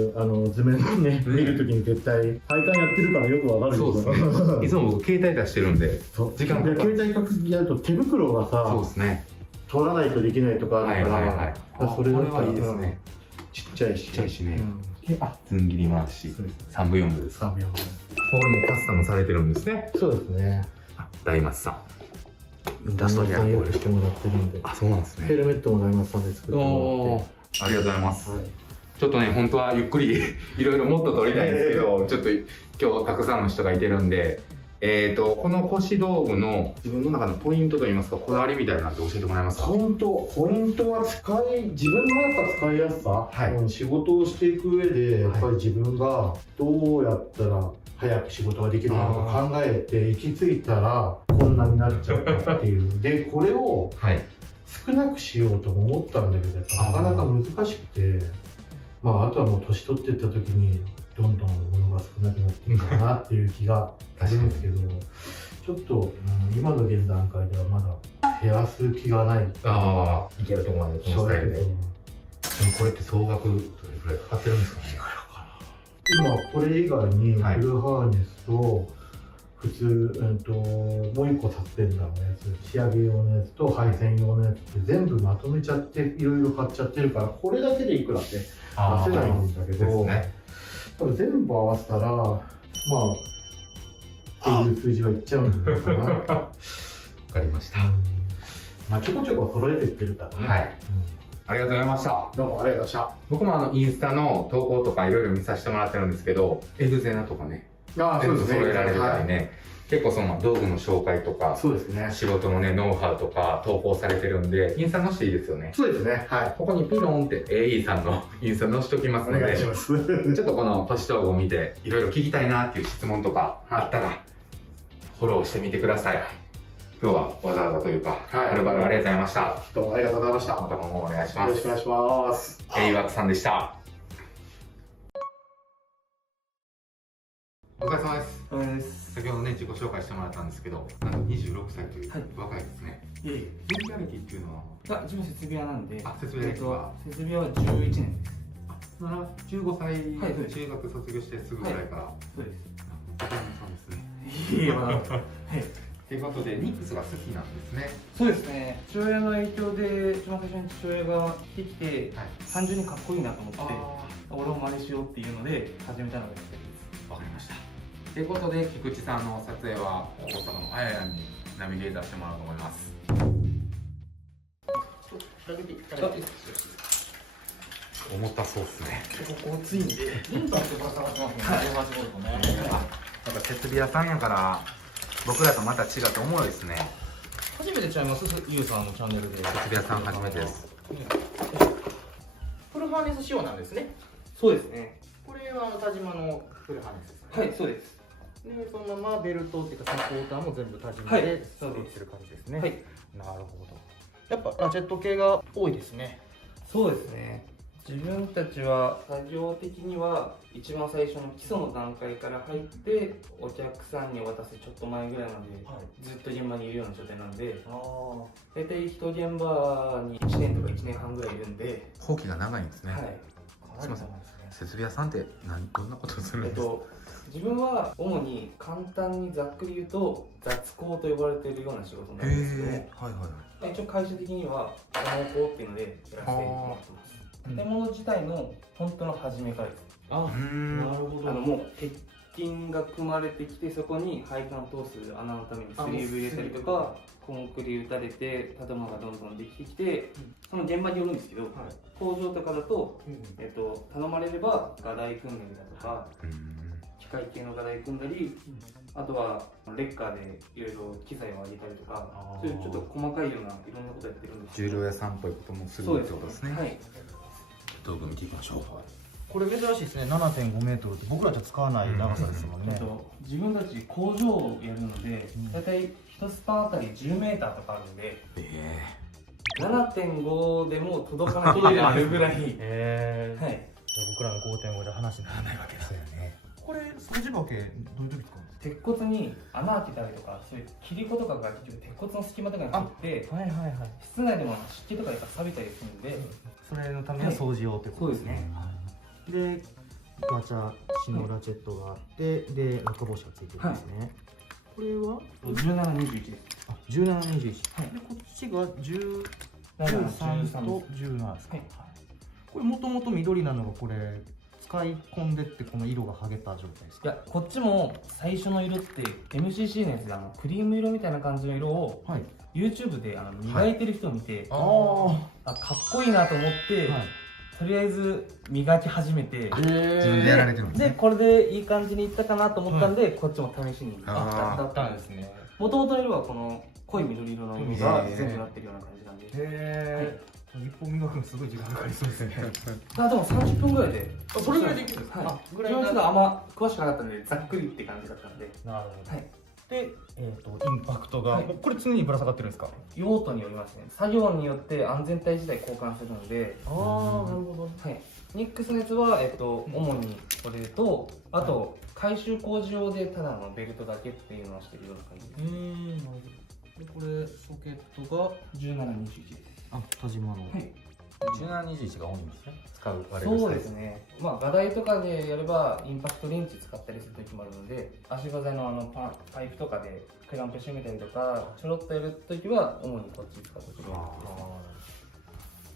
図面ね見るときに絶対配管やってるからよくわかるけど。そうですね。いつも僕携帯出してるんで、時間が携帯やると手袋がさ、そうですね。取らないとできないとかあるから、それだったらいいですね。ちっちゃいしね。ずん切り回し3分4分です。3分4分。これもカスタムされてるんですね。そうですね。大松さん。インダストリアルよくしてもらってるんで。そうなんですね。ヘルメットも大松さんで作ってもらって。ありがとうございます。ちょっとね、本当はゆっくりいろいろもっと撮りたいんですけど、ちょっと今日たくさんの人がいてるんで、この腰道具の自分の中のポイントといいますか、こだわりみたいなのって教えてもらえますか？ポイントは自分のやっぱ使いやすさ、仕事をしていく上で、やっぱり自分がどうやったら早く仕事ができるのか考えて行き着いたらこんなになっちゃったっていうでこれを少なくしようとも思ったんだけど、やっぱなかなか難しくて、あとはもう年取っていった時にどんどん物が少なくなっていくかなっていう気がするんですけどちょっと、今の現段階ではまだ減らす気がない。いけると思うんで、このスタイルで。でもこれって総額どれくらいかかってるんですかね？今これ以外にフルハーネスと普通、もう一個サスペンダーのやつ、仕上げ用のやつと配線用のやつって全部まとめちゃっていろいろ買っちゃってるから、これだけでいくらって出せないんだけど、多分全部合わせたらっていう数字はいっちゃうんじゃないかな。わかりました。ちょこちょこ揃えていってるからね。ありがとうございました。どうもありがとうございました。僕もインスタの投稿とかいろいろ見させてもらってるんですけど、エグゼナとかね、全部揃えられるたりね、結構その道具の紹介とか、仕事のね、ノウハウとか投稿されてるんで、インスタ載せていいですよね。そうですね。ここにピロンって AE さんのインスタ載せておきますので、ちょっとこの腰道具を見て、いろいろ聞きたいなっていう質問とかあったら、フォローしてみてください。今日はわざわざというか、はるばるありがとうございました。どうもありがとうございました。また今後もお願いします。よろしくお願いします。AEワークさんでした。お疲れ様です。お疲れ様です。先ほどね、自己紹介してもらったんですけど、26歳という若いですね。いえいえ。スペシャリティっていうのは自分設備屋なんで、設備屋ですか？設備屋は11年です。なら15歳、中学卒業してすぐぐらいから。そうです。そうですね。いや、はい。ということで、ニックスが好きなんですね。そうですね。父親の影響で、一番最初に父親が来てきて、単純にかっこいいなと思って、俺も真似しようっていうので始めたのがきっかけです。わかりました。ということで、菊池さんの撮影は大阪のあややにナビゲーターしてもらおうと思います。重たそうですね。結構熱いんで。インパクトが下がってますね。なんか設備屋さんやから、僕らとまた違っておもろいですね。初めてちゃいます？ゆうさんのチャンネルで。設備屋さん初めてです。フルハーネス仕様なんですね。そうですね。これは田島のフルハーネスですね。はい、そうです。で、そのままベルトっていうかサポーターも全部田島で作ってる感じですね。はい。なるほど。やっぱラチェット系が多いですね。そうですね。自分たちは作業的には一番最初の基礎の段階から入ってお客さんに渡すちょっと前ぐらいまで、ずっと現場にいるような状態なので、大体一現場に1年とか1年半ぐらいいるんで、工期が長いんですね。はい。すみません。設備屋さんってどんなことをするんですか？自分は主に簡単にざっくり言うと雑工と呼ばれているような仕事なんですけども、一応会社的には重工っていうのでやらせてもらってます。建物自体の本当の初めからです。なるほど。もう鉄筋が組まれてきて、そこに配管通す穴のためにスリーブ入れたりとか、コンクリ打たれて建物がどんどんできてきて、その現場によるんですけど、工場とかだと、頼まれれば画台組んだりだとか、機械系の画台組んだり、あとはレッカーでいろいろ機材を上げたりとか、そういうちょっと細かいようないろんなことやってるんですけど。重量屋さんっぽいこともするってことですね。はい。道具見ていきましょう。これ珍しいですね。7.5 メートルって僕らじゃ使わない長さですもんね。自分たち工場をやるので、だいたい1スパンあたり10メーターとかあるんで、7.5 でも届かない距離であるぐらい。はい。僕らの 5.5 で話にならないわけですよね。これ掃除バケどういう時使うんですか？鉄骨に穴開けたりとか、そういう切り子とかが結局鉄骨の隙間とかに入って、室内でも湿気とかで錆びたりするんで、それのための掃除用ってことですね。で、ガチャシのラチェットがあって、で落下防止がついてるんですね。これは1721です。あ、1721。で、こっちが13と17ですか。これもともと緑なのがこれ使い込んでってこの色が剥げた状態ですか？いや、こっちも最初の色って MCC のやつでクリーム色みたいな感じの色を、YouTube で磨いてる人を見て、かっこいいなと思って、とりあえず磨き始めて、自分でやられてるんですね。でこれでいい感じにいったかなと思ったんで、こっちも試しにだったんですね。もともとの色はこの濃い緑色の色が全部なってるような感じなんで。一本磨くのすごい時間かかりそうですね。でも30分ぐらいで。それぐらいできるんですか？はい。ぐらいあんま詳しくなかったんで、ざっくりって感じだったんで。なるほど。で、インパクトが、これ常にぶら下がってるんですか？用途によりますね。作業によって安全帯自体交換するので。なるほど。はい。ニックスのやつは、主にこれと、あと、改修工事用でただのベルトだけっていうのをしてるような感じです。なるほど。で、これ、ソケットが1721です。田島の。1721が多いんですね。使うそうですね。まあ画台とかでやればインパクトレンチ使ったりする時もあるので、足場材のパイプとかでクランプ締めたりとかちょろっとやる時は主にこっち使う時が多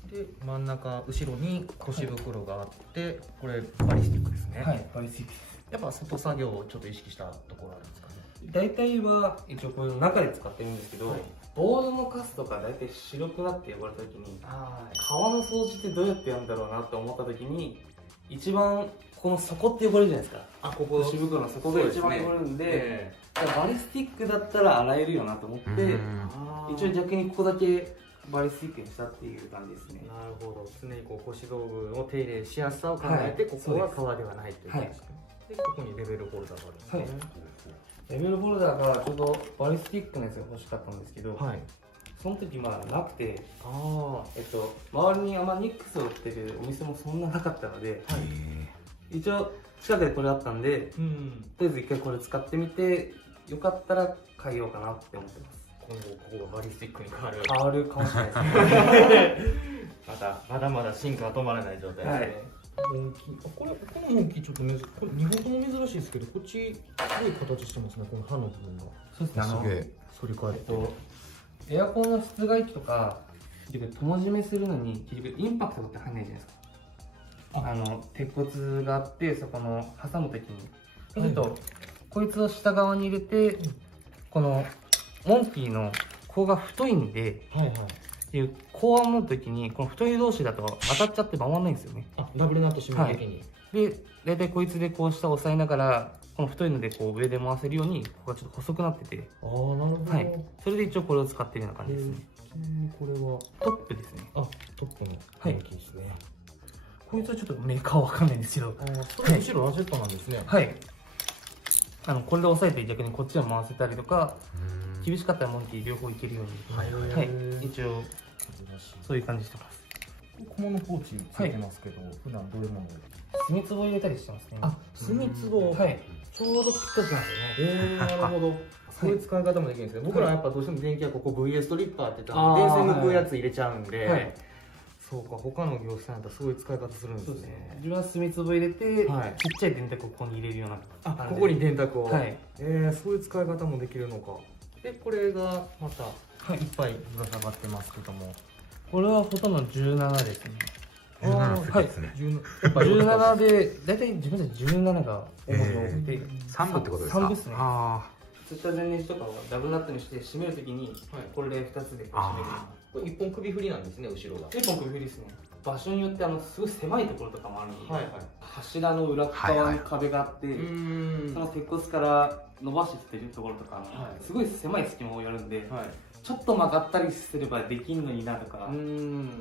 いです。で、真ん中後ろに腰袋があって、これバリスティックですね。はい、バリスティックです。やっぱ外作業をちょっと意識したところあるんですかね。大体は一応こういう中で使ってるんですけど、ボードのカスとか大体白くなって汚れた時に、革の掃除ってどうやってやるんだろうなって思った時に、一番この底って汚れるじゃないですか。ここ腰袋の底が一番汚れるんで、バリスティックだったら洗えるよなと思って、一応逆にここだけバリスティックにしたっていう感じですね。なるほど。常にこう腰道具を手入れしやすさを考えて、ここは革ではないということですね。で、ここにレベルホルダーがあるんですね。レベルホルダーがちょうどバリスティックのやつが欲しかったんですけど、その時まあなくて、周りにあんまニックスを売ってるお店もそんななかったので、一応近くでこれあったんで、とりあえず一回これ使ってみて、よかったら変えようかなって思ってます。今後ここがバリスティックに変わる。変わるかもしれないですね。まだまだ進化は止まらない状態ですね。このモンキーちょっとこれ2本とも珍しいですけど、こっちすごい形してますね、この刃の部分が。そうですね、反り返って。エアコンの室外機とか、結局、友締めするのに、結局、インパクトって入んないじゃないですか。鉄骨があって、そこの挟むときに。ちょっと、こいつを下側に入れて、この、モンキーのここが太いんで、こう編むときに、この太い同士だと当たっちゃって回らないんですよね。ダブルナット締めるときに。で、大体こいつでこう下を押さえながら、この太いのでこう上で回せるように、ここがちょっと細くなってて。なるほど。それで一応これを使ってるような感じですね。これはトップですね。トップのモンキーですね。こいつはちょっとメーカーわかんないんですけど。それ後ろラジェットなんですね。はい。これで押さえて逆にこっちを回せたりとか、厳しかったらモンキー両方いけるように。一応、そういう感じしてます。小物ポーチついてますけど、普段どういうものを？墨壺入れたりしてますね。墨壺。はい。ちょうどぴったしなんですよね。なるほど。そういう使い方もできるんですけど、僕らはやっぱどうしても電気はここ VS トリッパーって言ったら電線抜くやつ入れちゃうんで、そうか、他の業者さんだったらそういう使い方するんですね。自分は墨壺入れて、ちっちゃい電卓をここに入れるような。ここに電卓を。はい。そういう使い方もできるのか。で、これがまたいっぱいぶら下がってますけども。これはほとんど17ですね。17席ですね。やっぱ17で、大体自分たち17が主に多くて、3部ってことですか？ 3部ですね。あ釣った前ネジとかはダブルナットにして締めるときに、これで2つでこう締める。これ一本首振りなんですね、後ろが。1本首振りですね。場所によってすごい狭いところとかもあるので、柱の裏側に壁があって、その鉄骨から伸ばしてるところとか、すごい狭い隙間をやるんで、ちょっと曲がったりすればできんのになとか、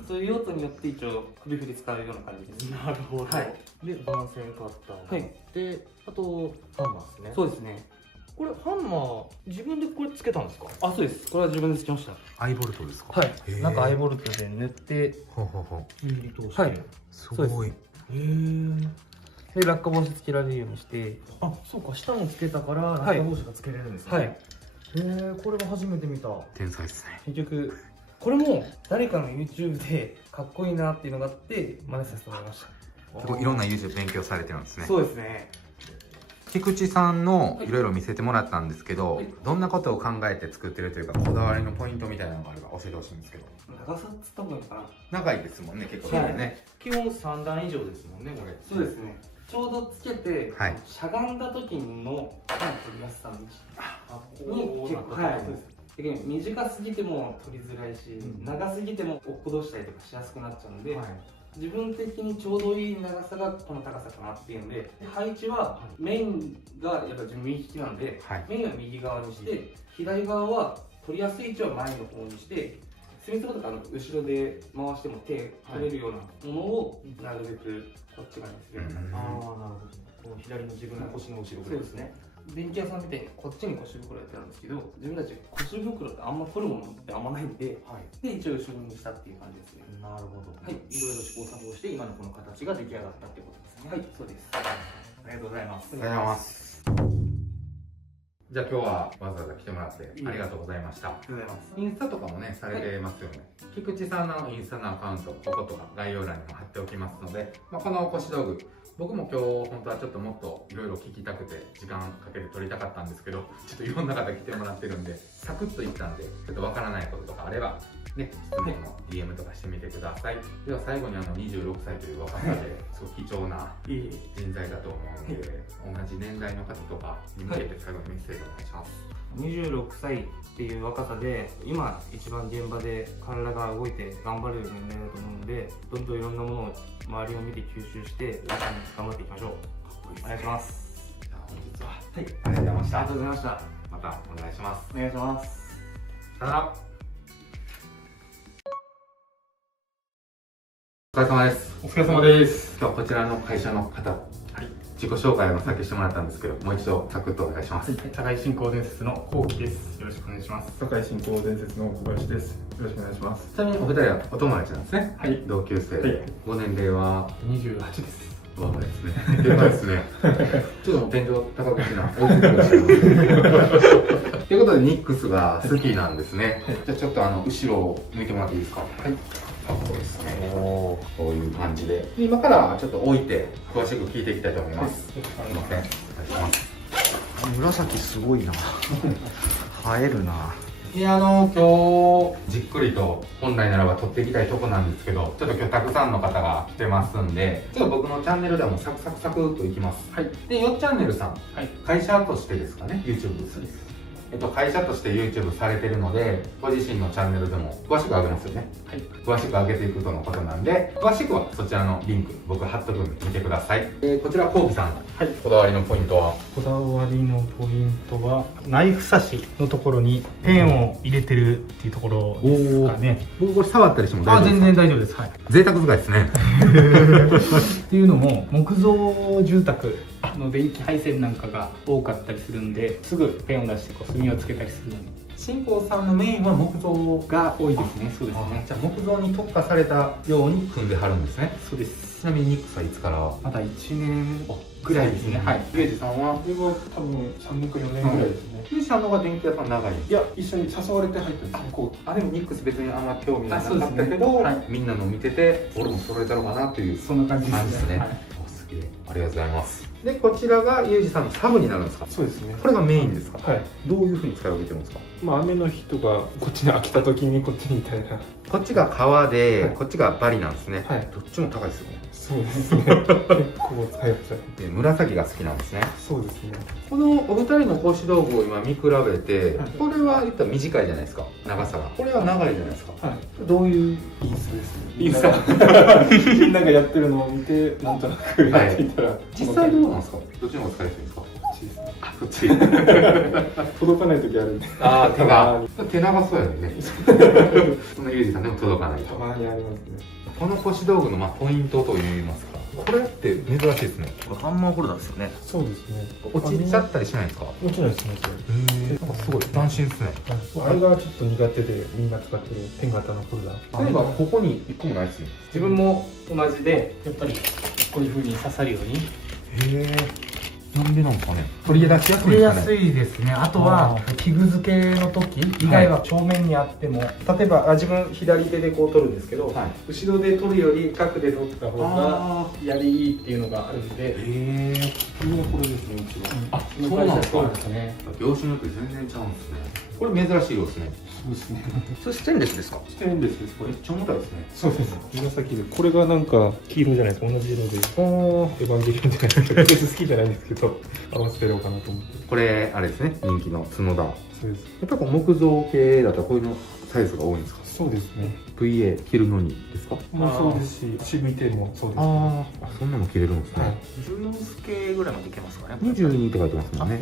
そういう用途によって一応首振り使うような感じです。なるほど。で、番線カッター。で、あと、ハンマーですね。そうですね。これハンマー自分でこれつけたんですか？あ、そうです。これは自分でつけました。アイボルトですか？はい。なんかアイボルトで塗って、切り通して。はい。すごい。で、落下防止つけられるようにして。あ、そうか。下もつけたから落下防止がつけれるんですね。はい。これは初めて見た。天才ですね。結局これも誰かの YouTube でかっこいいなっていうのがあって真似させてもらいました。結構いろんな YouTube 勉強されてるんですね。そうですね。菊池さんのいろいろ見せてもらったんですけど、どんなことを考えて作ってるというか、こだわりのポイントみたいなのがあれば教えてほしいんですけど。長さっつった方がいいかな。長いですもんね、結構ね。基本3段以上ですもんね、これ。そうですね。ちょうどつけて、しゃがんだ時の取りやすさに結構、はい、そうです。短すぎても取りづらいし、長すぎても落っことしたりとかしやすくなっちゃうんで、自分的にちょうどいい長さがこの高さかなっていうので、配置はメインがやっぱ自分右利きなんで、メインは右側にして、左側は取りやすい位置は前の方にして、隅つばとか後ろで回しても手取れるようなものをなるべくこっち側にするようになる。ああ、なるほど。この左の自分の腰の後ろぐらいですね。電気屋さんみたいにこっちに腰袋やってるんですけど、自分たち腰袋ってあんま取るものってあんまないんで、で一応後ろにしたっていう感じですね。なるほど。はい。いろいろ試行錯誤して今のこの形が出来上がったってことですね。はい、そうです。ありがとうございます。ありがとうございます。じゃあ今日はわざわざ来てもらってありがとうございました。ありがとうございます。インスタとかもね、されてますよね。菊池さんのインスタのアカウント、こことか概要欄にも貼っておきますので、この腰道具、僕も今日本当はちょっともっといろいろ聞きたくて時間かけて撮りたかったんですけど、ちょっといろんな方来てもらってるんでサクッといったんで、ちょっとわからないこととかあればね、質問の DM とかしてみてください。では最後に26歳という若さですごく貴重な人材だと思うので、同じ年代の方とかに向けて最後にメッセージお願いします。26歳っていう若さで今一番現場で体が動いて頑張れる年齢だと思うので、どんどんいろんなものを周りを見て吸収して一緒に頑張っていきましょう。お願いします。じゃあ本日はありがとうございました。ありがとうございました。またお願いします。お願いします。さよなら。お疲れ様です。お疲れ様です。今日はこちらの会社の方、自己紹介を先してもらったんですけど、もう一度サクッとお願いします。高井新興伝説のこうきです。よろしくお願いします。高井新興伝説の小林です。よろしくお願いします。ちなみにお二人はお友達なんですね。はい。同級生で。ご年齢は28です。若いですね。若いですね。ちょっと天井高口な。ということでニックスが好きなんですね。じゃあちょっと後ろを向いてもらっていいですか。はい。そうですね。こういう感じで。今からちょっと置いて詳しく聞いていきたいと思います。すみません。お願いします。紫すごいな。映えるな。いや今日じっくりと本来ならば撮っていきたいとこなんですけど、ちょっと今日たくさんの方が来てますんで、ちょっと僕のチャンネルでもサクサクサクっといきます。はい。で、よっチャンネルさん、会社としてですかね、YouTube です。会社として YouTube されてるので、ご自身のチャンネルでも詳しく上げますよね。はい。詳しく上げていくとのことなんで、詳しくはそちらのリンク、僕貼っとくんで見てください。こちら、コウキさん。はい。こだわりのポイントは？こだわりのポイントは、ナイフ刺しのところにペンを入れてるっていうところですかね。僕これ触ったりしても大丈夫ですか？全然大丈夫です。はい。贅沢使いですね。っていうのも、木造住宅の電気配線なんかが多かったりするんで、すぐペンを出して墨をつけたりするのに。新興さんのメインは木造が多いですね。そうですね。じゃあ木造に特化されたように組んではるんですね。そうです。ちなみにニックスはいつから？まだ1年ぐらいですね。はい。ユージさんは多分3年か4年ぐらいですね。ユージさんの方が電気屋さん長い？いや、一緒に誘われて入ったんですね。でもニックス別にあんま興味がなかったけど、みんなの見てて俺も揃えたのかなというそんな感じですね。す紫で。ありがとうございます。で、こちらがユージさんのサブになるんですか？そうですね。これがメインですか？はい。どういうふうに使い分けてるんですか？まあ雨の日とかこっちに飽きた時にこっちにいたいな。こっちが革で、はい、こっちがバリなんですね。はい。どっちも高いですよね。そうですね。結構使いやすい。で、紫が好きなんですね。そうですね。このお二人の格子道具を今見比べて、はい、これは言ったら短いじゃないですか、長さが。これは長いじゃないですか。はい。どういうインスタですね。インスタ。みんながやってるのを見て、なんとなくやっていたら。はい、実際どうなんですか？どっちの方が使いやすいんですか？こっち。届かない時あるんで。ああ、手が。手長そうやね。そのユージさんでも届かないと。たまにありますね。この腰道具のポイントといいますか。これって珍しいですね。これハンマーホルダーですよね。そうですね。落ちちゃったりしないですか？落ちないですね。なんかすごい斬新ですね。あれがちょっと苦手でみんな使ってるペン型のホルダー。例えばここに1個もないですね。自分も同じでやっぱりこういう風に刺さるように。へえ。なんでなんですかね。取り出しやすいですかね。取りやすいですね。あとは器具付けの時以外は正面にあっても、例えば自分左手でこう取るんですけど、後ろで取るより角で取った方がやりいいっていうのがあるんで。へえ。これがこれですね。一番。あ、そうなんですか。そうですね。業種によって全然違うんですね。これ珍しいようですね。そうですね。それステンレスですか？ステンレスです。これめっちゃ重たいですね。そうです。紫で、これがなんか黄色じゃないですか。同じ色で。エヴァンゲリオンじゃないですか。別に好きじゃないんですけど、合わせてやろうかなと思って。これあれですね。人気の角田。そうです。やっぱり木造系だったらこういうのサイズが多いんですか？そうですね。VA 着るのにですか？もうそうですし、CVT もそうです。ああ、そんなの着れるんですね。14スケぐらいまでいけますかね。22って書いてますもんね。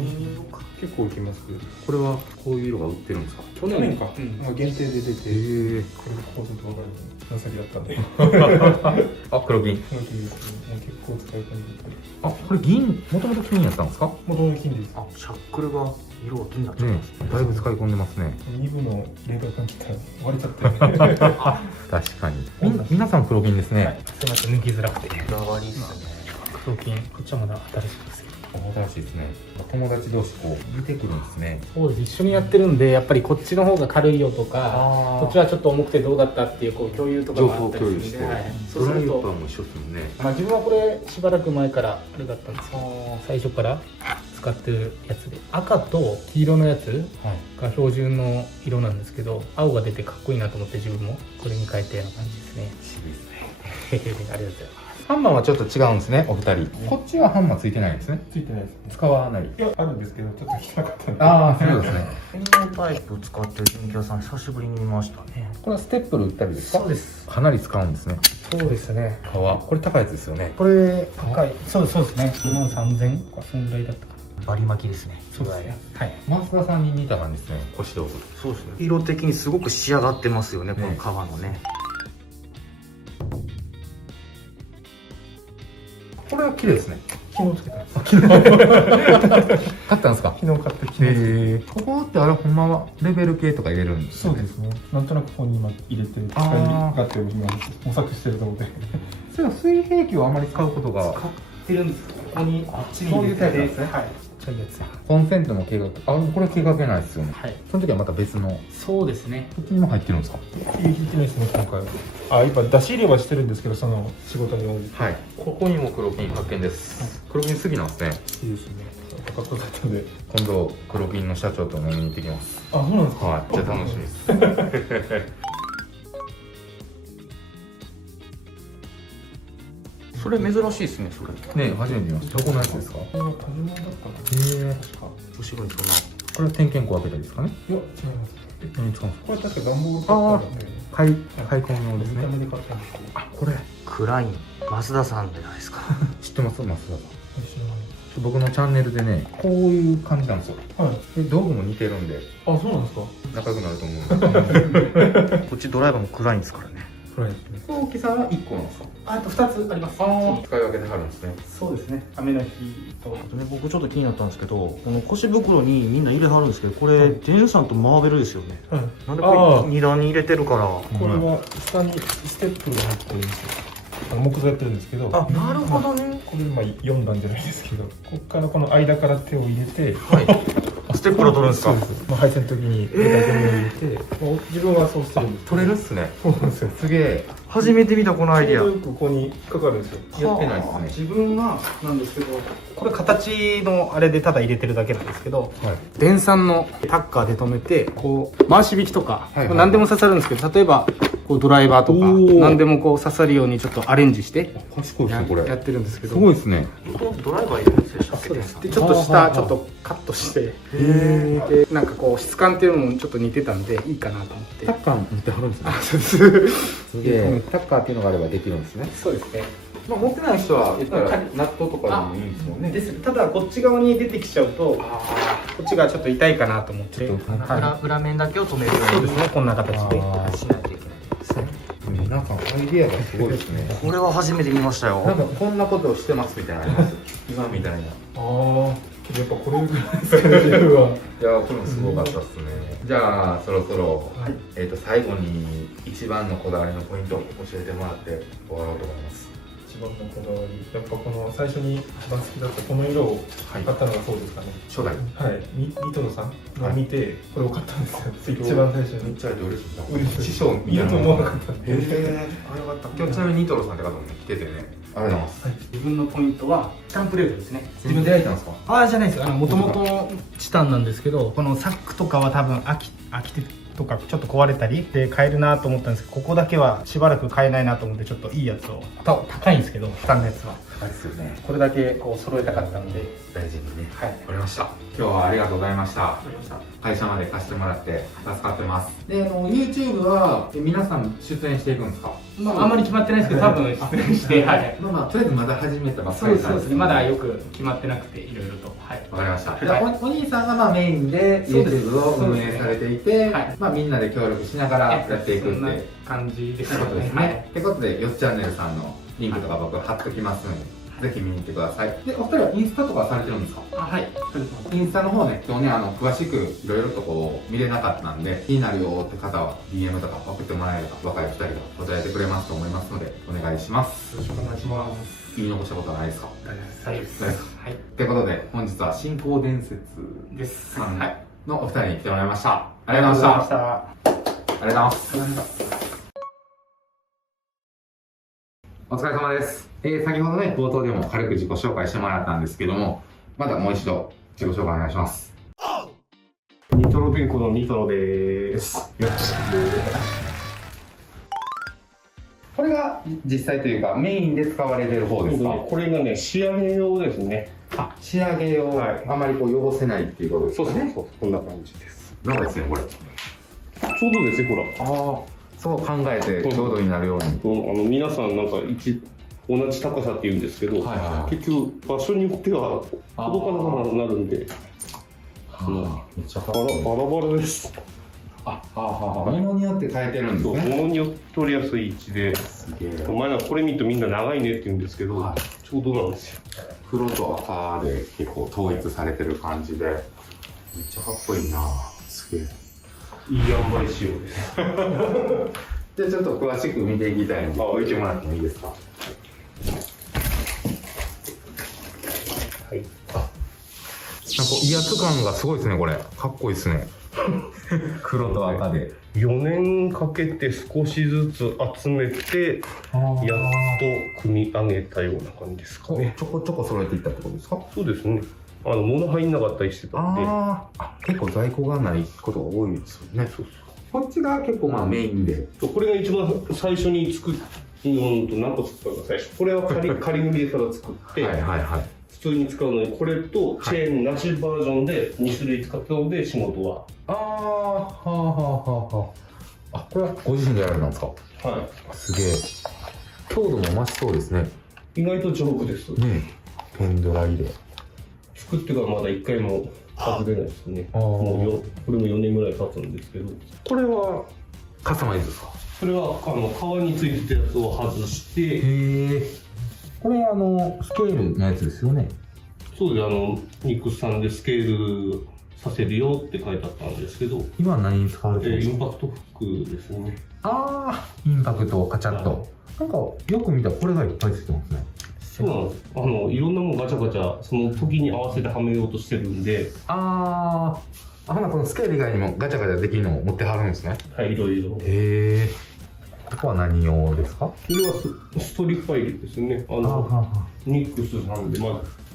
結構いきます。これはこういう色が売ってるんですか？去年か。限定で出て。これこうすると分かる。紫だったんで。あ、黒銀。黒銀ですね。結構使い込んでる。あ、これ銀、もともと金やったんですか？もともと金です。あ、シャックルが色が金になっちゃいますね。だいぶ使い込んでますね。2部のレーダー管切ったら割れちゃって。確かに。皆さん黒銀ですね。すみません、抜きづらくて。こだわりですね。黒金、こっちはまだ新しいですよ。新しいですね。友達同士こう見てくるんですね。そうです。一緒にやってるんで、やっぱりこっちの方が軽いよとか、こっちはちょっと重くてどうだったっていうこう共有とかがあったりするんで、ドライバーも一緒ですもんね。まあ自分はこれしばらく前からあれだったんですけど、最初から使ってるやつで、赤と黄色のやつが標準の色なんですけど、青が出てかっこいいなと思って自分もこれに変えたような感じですね。渋いですね。ありがとうございます。ハンマーはちょっと違うんですね、お二人。こっちはハンマーついてないんですね。ついてないですね。使わない。いや、あるんですけど、ちょっと引かなかったんで。ああ、そうですね。専用タイプを使ってる電気屋さん久しぶりに見ましたね。これはステップル売ったりですか？そうです。かなり使うんですね。そうですね。革。これ高いやつですよね。これ高い。そうですね。2万3000とかそんぐらいだったかな。バリ巻きですね。そうですね。はい。増田さんに似た感じですね。腰道具。そうですね。色的にすごく仕上がってますよね。この革のね。これは綺麗ですね。昨日つけたんです。昨日買ったんですか？昨日買って昨日。ここってあれほんまはレベル系とか入れるんですそうですね。なんとなくここに今入れて使い勝手を今模索してると思って。それは水平器をあまり使うことが使ってるんですか？ここにあっちにそういうタイプですね。はい。そういうやつ。コンセントの計画、あ、これ計画ないですよね。はい。その時はまた別の。そうですね。こっちにも入ってるんですか？引いてないですね、今回は。あ、やっぱ出し入れはしてるんですけど、その仕事に応じて。はい。ここにも黒金発見です。黒金好きなんですね。いいですね。かっこよかったんで。今度黒金の社長と飲みに行ってきます。あ、そうなんですか。はい。じゃあ楽しみです。それ珍しいですね、それ。ね、初めて見ました。どこのやつですか？これはパジャマだったかな。確か。後ろにそんな。これは点検口開けたりですかね？いや、違います。何使うんですか？これ確か段ボールカッターだったよね。開墾用ですね。見た目で買ったんですけど。あ、これ。クライン、増田さんじゃないですか。知ってます？増田さん。僕のチャンネルでね、こういう感じなんですよ。はい。で、道具も似てるんで。あ、そうなんですか？仲良くなると思うんで。こっちドライバーもクラインですからね。暗いですね。大きさは1個なんですか？あと2つあります。使い分けてはるんですね。そうですね。雨の日と。あとね、僕ちょっと気になったんですけど、この腰袋にみんな入れはるんですけど、これ、デンさんとマーベルですよね。はい。なんでこれ2段に入れてるから。これは下にステップが入ってるんですよ。木造やってるんですけど。あ、なるほどね。これ4段じゃないですけど、ここからこの間から手を入れて。はい。ステップから取るんですか？配線の時に手だけに入れて、自分はそうしてるんです。取れるっすね。そうなんですよ。すげえ。初めて見たこのアイディア。よくここに引っかかるんですよ。やってないですね。自分がなんですけど、これ形のあれでただ入れてるだけなんですけど、電酸のタッカーで止めてこう回し引きとか、何でも刺さるんですけど、例えばこうドライバーとか何でもこう刺さるようにちょっとアレンジして賢いですねこれ。やってるんですけど、すごいですね。ドライバー入れるんですよ。そうです。でちょっと下ちょっとカットして、でなんかこう質感っていうのもちょっと似てたんでいいかなと思って。タッカー持ってはるんですね。そうです。すげえ。タッカーっていうのがあればできるんですね。そうですね。まあ持ってない人は言ったらナットとかでもいいんですもんね。です。ただこっち側に出てきちゃうと、こっちがちょっと痛いかなと思って、裏面だけを止めるように。そうですね。こんな形でしないといけないですね。皆さんアイディアがすごいですね。これは初めて見ましたよ。なんかこんなことをしてますみたいなのあります。今みたいな。ああ、やっぱこれぐらいですかね。いや、これもすごかったですね。じゃあそろそろ、最後に一番のこだわりのポイントを教えてもらって終わろうと思います。一番のこだわり、やっぱこの最初に一番好きだったこの色を買ったのがそうですかね。初代。はい。ニトロさんが見てこれを買ったんですよ。一番最初に。めっちゃ嬉しい。嬉しい。師匠見ると思わなかったんで。あ、よかった。今日ちなみにニトロさんって方も来ててね。ありがとうございます。自分のポイントはチタンプレートですね。自分で焼いたんですか？じゃないですよ。もともとチタンなんですけど、このサックとかは多分飽きてとかちょっと壊れたりで買えるなと思ったんですけど、ここだけはしばらく買えないなと思って、ちょっといいやつを高いんですけど、チタンのやつは高いですよね。これだけこう揃えたかったので大事にね。はい。わかりました。今日はありがとうございました。会社まで貸してもらって助かってます。で、YouTube は皆さん出演していくんですか？あんまり決まってないですけど、多分出演して、はい。まあとりあえずまだ始めたばっかりそうですね。まだよく決まってなくて、いろいろと。はい。わかりました。じゃあお兄さんがメインで YouTube を運営されていて、まあみんなで協力しながらやっていくって感じですね。ってことで、よっチャンネルさんのリンクとか僕貼っときますので。ぜひ見に行ってください。で、お二人はインスタとかされてるんですか？はい。インスタの方ね、今日ね、詳しくいろいろとこう見れなかったんで、気になるよって方は DM とか送ってもらえれば、若い2人が答えてくれますと思いますので、お願いします。よろしくお願いします。言い残したことはないですか？ないです。はい。ということで、本日は新興伝説ですさんのお二人に来てもらいました。ありがとうございました。ありがとうございます。お疲れ様です。先ほどね、冒頭でも軽く自己紹介してもらったんですけども、まだもう一度自己紹介お願いします。ニトロ電工のニトロです。よろしく。これが実際というかメインで使われてる方ですか？これがね、仕上げ用ですね。仕上げ用、あまりこう汚せないっていうことですね。そう、こんな感じです。なんかですね、これ。ちょうどですよ、ほら。そう考えてちょうどになるように。皆さんなんか同じ高さって言うんですけど、結局場所によっては届かなくなるんで、めっちゃバラバラです。物によって変えてるんですね。物によって取りやすい位置で、前はこれ見るとみんな長いねって言うんですけど、ちょうどなんですよ。黒と赤で結構統一されてる感じで、めっちゃかっこいいな。すげえ。いい塩梅仕様です。じゃあちょっと詳しく見ていきたいので、置いてもらってもいいですか？はい。なんか威圧感がすごいですね、これ。かっこいいですね。黒と赤で。4年かけて少しずつ集めて、やっと組み上げたような感じですかね。ちょこちょこ揃えていったってことですか？そうですね。物入んなかったりしてたんで。結構在庫がないことが多いですよね。こっちが結構メインで。これが一番最初に作るのと何個作ったか最初。これは仮塗りから作って、普通に使うのに、これとチェーンなしバージョンで2種類使ったので仕事は。これはご自身でやられたんですか？はい。すげえ。強度も増しそうですね。意外と丈夫です。ねえ。ペンドライで。作ってからまだ1回も外れないですね。これも4年ぐらい経つんですけど。これはカスタマイズですか？それは皮についてたやつを外して。これスケールのやつですよね。そうでニックスさんでスケールさせるよって書いてあったんですけど。今何に使われてるんですか？インパクトフックですね。インパクトカチャッと。なんかよく見たらこれがいっぱいついてますね。そうなんです。いろんなものガチャガチャその時に合わせてはめようとしてるんで。このスケール以外にもガチャガチャできるのを持ってはるんですね。はい、いろいろ。ここは何用ですか？これはストリファイルですね。ニックスさんで、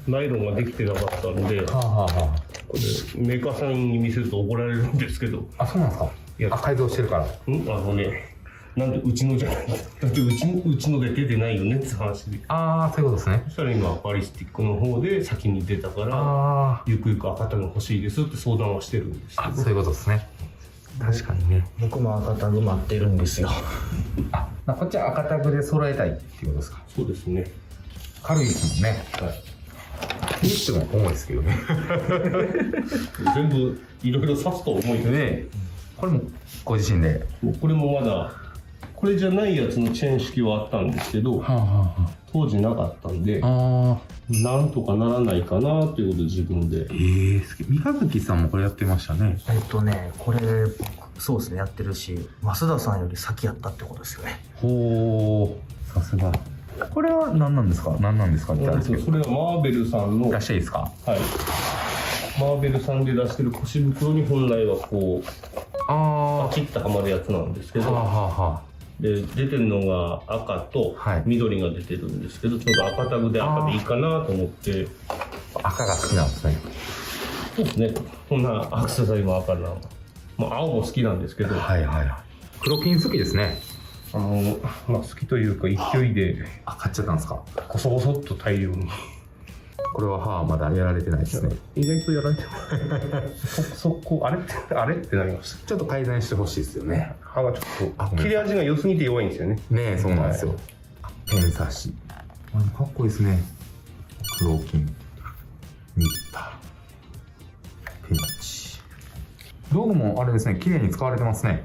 ナイロンができてなかったんで、これメーカーさんに見せると怒られるんですけど。あ、そうなんですか？いや、改造してるから。なんでうちのじゃないんだ。だってうちので出てないよねって話で。ああ、そういうことですね。そしたら今バリスティックの方で先に出たから、ゆくゆく赤タグ欲しいですって相談はしてるんですけど。そういうことですね。確かにね。僕も赤タグ待ってるんですよ。こっちは赤タグで揃えたいっていうことですか？そうですね。軽いですもんね。はい。言っても重いですけどね。全部いろいろ刺すと重いね。これもご自身で。これもまだこれじゃないやつのチェーン式はあったんですけど、当時なかったんで、なんとかならないかなということで自分で。三日月さんもこれやってましたね。これ僕そうですねやってるし、増田さんより先やったってことですよね。ほう、さすが。これは何なんですか？何なんですか？それはマーベルさんの出していいですか？はい。マーベルさんで出してる腰袋に本来はこうパチッとはまるやつなんですけど。で出てるのが赤と緑が出てるんですけど、ちょうど赤タグで赤でいいかなと思って。赤が好きなんですね。そうですね。こんなアクセサリーも赤な、青も好きなんですけど。黒金好きですね。好きというか勢いで買っちゃったんですか？こそこそっと大量に。これはまだやられてないですね。意外とやられてない。速攻あれってなりました。ちょっと改善してほしいですよね。刃がちょっと切れ味が良すぎて弱いんですよね。ねえ、そうなんですよ。ペン刺し。かっこいいですね。黒金、ニッパー、ペンチ。道具もあれですね、綺麗に使われてますね。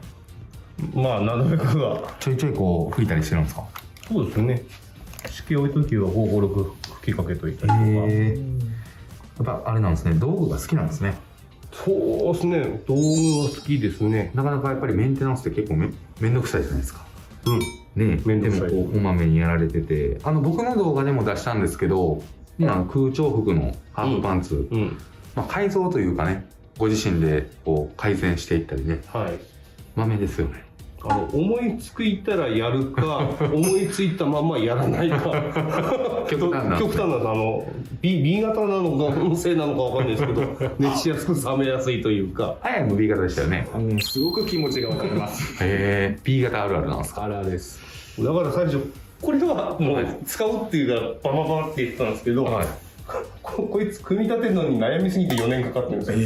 なるべくはちょいちょいこう吹いたりしてるんですか？そうですね。式置いときは556吹きかけといたりとか。やっぱあれなんですね、道具が好きなんですね。そうですね、道具は好きですね。なかなかやっぱりメンテナンスって結構めんどくさいじゃないですか。ねえ、でもこうこまめにやられてて、僕の動画でも出したんですけど、空調服のハーフパンツ、改造というかね、ご自身でこう改善していったりね、豆ですよね。思いついたらやるか思いついたままやらないか極端な B 型なのかのせいなのかわかんないですけど、熱しやすく冷めやすいというか。早く B 型でしたよね。すごく気持ちがわかります。B 型あるあるなんですか？あるあるです。だから最初これはもう使うっていうかバババって言ってたんですけど、こいつ組み立てるのに悩みすぎて4年かかってるんですよ。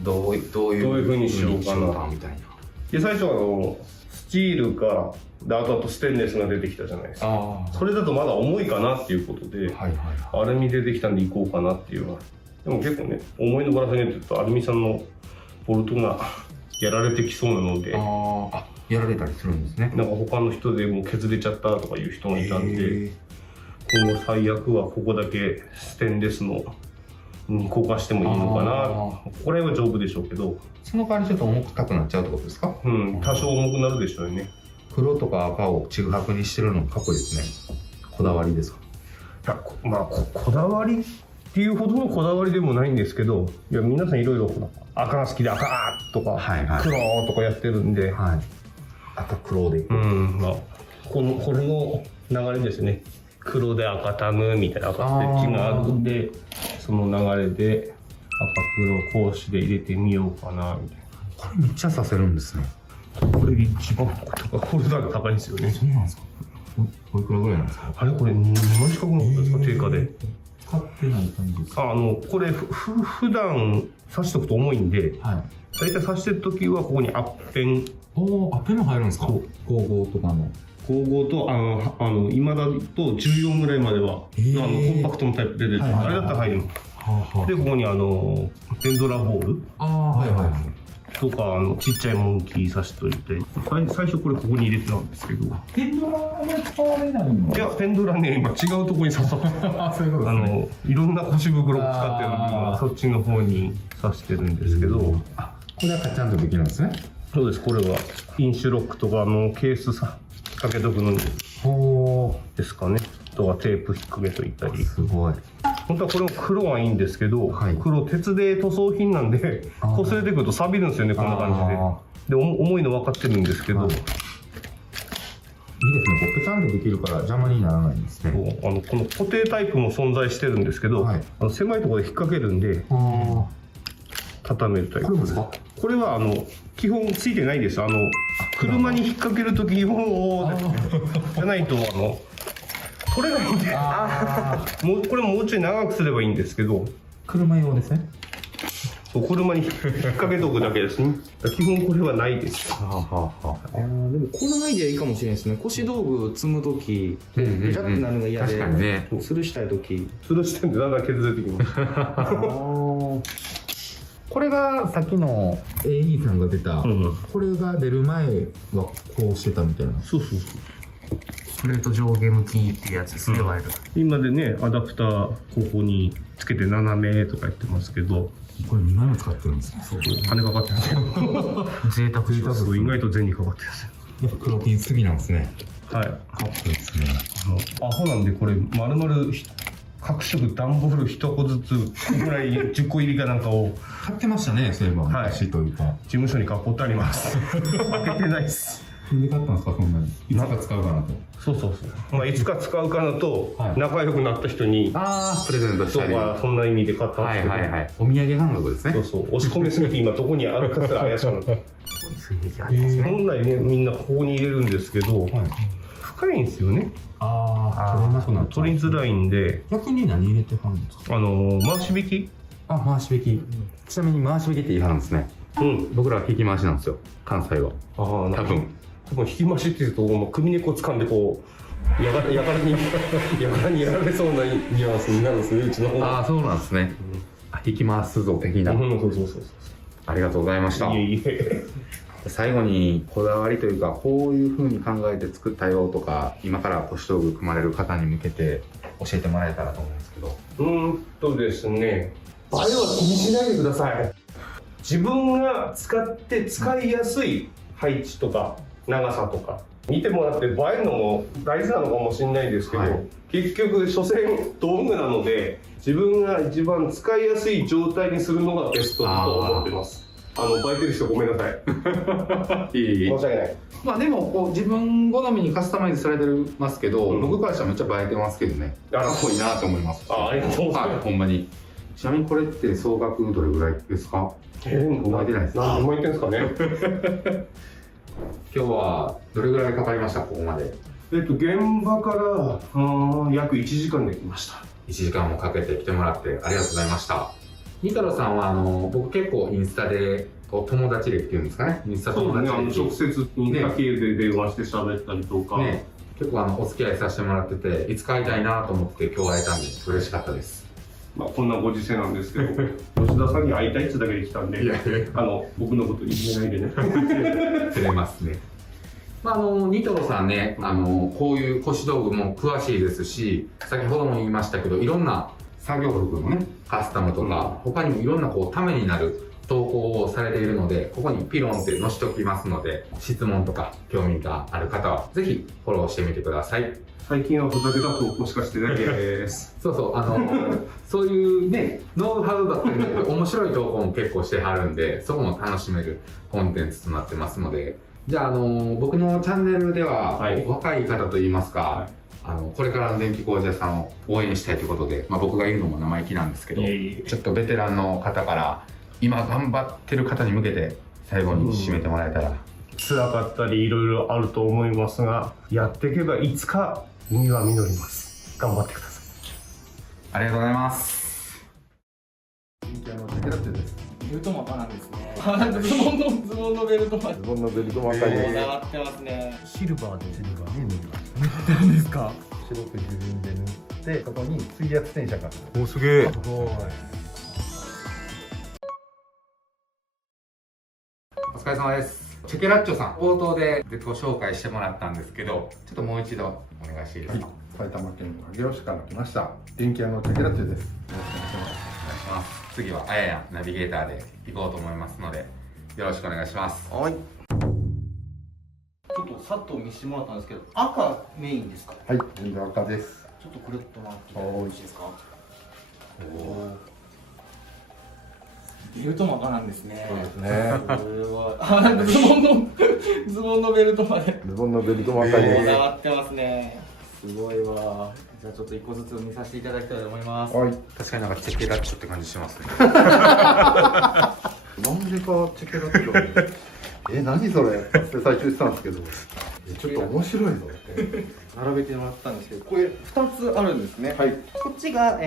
どういう風にしようかなみたいな。で最初はスチールかであとステンレスが出てきたじゃないですか。それだとまだ重いかなっていうことで、アルミ出てきたんでいこうかなっていうのは。でも結構ね、思いのぶら下げって言うとアルミさんのボルトがやられてきそうなので、やられたりするんですね。なんか他の人でもう削れちゃったとかいう人がいたんで、今後最悪はここだけステンレスのに交換してもいいのかな。これは丈夫でしょうけど、その代わりちょっと重たくなっちゃうってことですか？多少重くなるでしょうね。黒とか赤をちぐはぐにしてるのかっこいいですね。こだわりですか？こだわりっていうほどのこだわりでもないんですけど、いや皆さんいろいろ赤が好きで赤とか、黒とかやってるんで、赤黒でこれの流れですね。黒で赤タグみたいな赤ステッチがあるんで、その流れで赤黒格子で入れてみようかなみたいな。これめっちゃさせるんですね。これ一番これだけ高いんですよね。そうなんですか？おいくらぐらいなんですか？あれこれ2万近くなったんですか？定価で。使ってない感じですか？これ普段刺しとくと重いんで、大体刺してる時はここにアッペン。アッペンも入るんですか？55とかの。55と今だと14ぐらいまではコンパクトのタイプで出てる、あれだったら入るの。でここにペンドラボールとかちっちゃいモンキー刺しといて、最初これここに入れてたんですけど、ペンドラは使われないの？いやペンドラね、今違うところに刺さってそういうことですね。いろんな腰袋を使ってるのでそっちの方に刺してるんですけど、これはちゃんとできるんですね。そうです。これはインシュロックとかケースかけとくのにですかね。あとはテープ引っ掛けといたり。すごい。本当はこれも黒はいいんですけど、黒鉄で塗装品なんで擦れてくると錆びるんですよね、こんな感じで。で重いの分かってるんですけど、んとできるから邪魔にならないんですね。この固定タイプも存在してるんですけど、狭いところで引っ掛けるんで畳めるタイプです。これは基本ついてないです。車に引っ掛ける時用じゃないと取れないんでこれもうちょい長くすればいいんですけど、車用ですね。そう車に引っ掛けとくだけですね。基本これはないです。でもこのアイデアいいかもしれないですね。腰道具積むとき、ベチャってなるのが嫌で、確かにね。吊るしたいとき。吊るしてんでだんだん削れてきます。これがさっきの AE さんが出た、これが出る前はこうしてたみたいな。そうそうそう。プレート上下向きってやつですね、ワイルド。今でね、アダプターここにつけて斜めとか言ってますけど、これ2枚も使ってるんですね。そう金かかってるんですよ。贅沢です。意外と銭かかってるんですよ。やっぱ黒金すぎなんですね。はい。カップですね。アホなんでこれ丸々各色段ボール1個ずつぐらい10個入りかなんかを買ってましたね、そういえば。昔というか。事務所に囲ってあります。開けてないです。なんで買ったんですか、そんなに。いつか使うかなと。そうそうそう。まあいつか使うかなと仲良くなった人にプレゼントしたり。そんな意味で買ったんですけど。お土産感覚ですね。そうそう。押し込みすぎて今どこにあるかすら怪しくなった。本来ねみんなここに入れるんですけど、深いんですよね。取りづらいんで。逆に何入れてはるんですか。回し引き。回し引き。ちなみに回し引きって言いはるんですね。僕らは引き回しなんですよ、関西は。多分引き回しっていうと首根っこ掴んでこうやがらにやられそうなニュアンスになるんですね、うちの方は。そうなんですね。引き回すぞ的な。そうありがとうございました。いえいえ。最後にこだわりというか、こういう風に考えて作ったよとか、今から腰道具組まれる方に向けて教えてもらえたらと思うんですけど。ですね、映えは気にしないでください。自分が使って使いやすい配置とか長さとか見てもらって映えるのも大事なのかもしれないですけど、結局所詮道具なので自分が一番使いやすい状態にするのがベストだと思ってます。映えてる人ごめんなさい。申し訳ない。まあでもこう自分好みにカスタマイズされてますけど、僕からしたらめっちゃ映えてますけどね。かっこいいなと思います。ありがとうございます。ほんまに。ちなみにこれって総額どれぐらいですか？覚えてないです。何も言ってんですかね。今日はどれぐらいかかりました、ここまで？現場から約1時間で来ました。1時間もかけて来てもらってありがとうございました。ニ太郎さんは僕結構インスタで友達歴っていうんですかね、インスタ友達歴、直接インスタ経由で電話して喋ったりとか、結構お付き合いさせてもらってて、いつか会いたいなと思って今日会えたんで嬉しかったです。こんなご時世なんですけど、吉田さんに会いたいってだけで来たんで、僕のこといじめないでね。照れますね。ニ太郎さんね、こういう腰道具も詳しいですし、先ほども言いましたけど、いろんな作業服のね、カスタムとか、他にもいろんなためになる投稿をされているので、ここにピロンって載せておきますので、質問とか興味がある方は、ぜひフォローしてみてください。最近はふざけた投稿しかしてないです。そういうね、ノウハウだったり、面白い投稿も結構してはるんで、そこも楽しめるコンテンツとなってますので、じゃあ、僕のチャンネルでは、若い方といいますか、これからの電気工事屋さんを応援したいということで、僕が言うのも生意気なんですけど、ちょっとベテランの方から、今頑張ってる方に向けて、最後に締めてもらえたら。辛かったりいろいろあると思いますが、やっていけばいつか実は実ります。頑張ってください。ありがとうございます。ベルトマカなんですね。ズボンのベルトマカ。ズボンのベルトマカに。こだわってますね。シルバーで塗ります。塗ってんですか。白く自分で塗って、そこに水圧洗車が。お、すげえ。すごい。お疲れ様です。チェケラッチョさん、冒頭でご紹介してもらったんですけど、ちょっともう一度お願いしていいですか。埼玉県上尾市から来ました電気屋のチェケラッチョです。よろしくお願いします。お願いします。次はあややナビゲーターで行こうと思いますので、よろしくお願いします。はい。ちょっとさっと見せてもらったんですけど、赤メインですか？はい、全然赤です。ちょっとくるっと回ってよろしいですか？おお。ベルトも赤なんですね。そうですね。これは、なんかズボンのベルトまで。ズボンのベルトも赤いこだわってますね。すごいわ。じゃあちょっと一個ずつ見させていただきたいと思います。はい。確かになんかチェケラッチョって感じしますね。なんでかチェケラッチョ何それって最初言ってたんですけど、ちょっと面白いぞって並べてもらったんですけど、これ2つあるんですね。はい。こっちが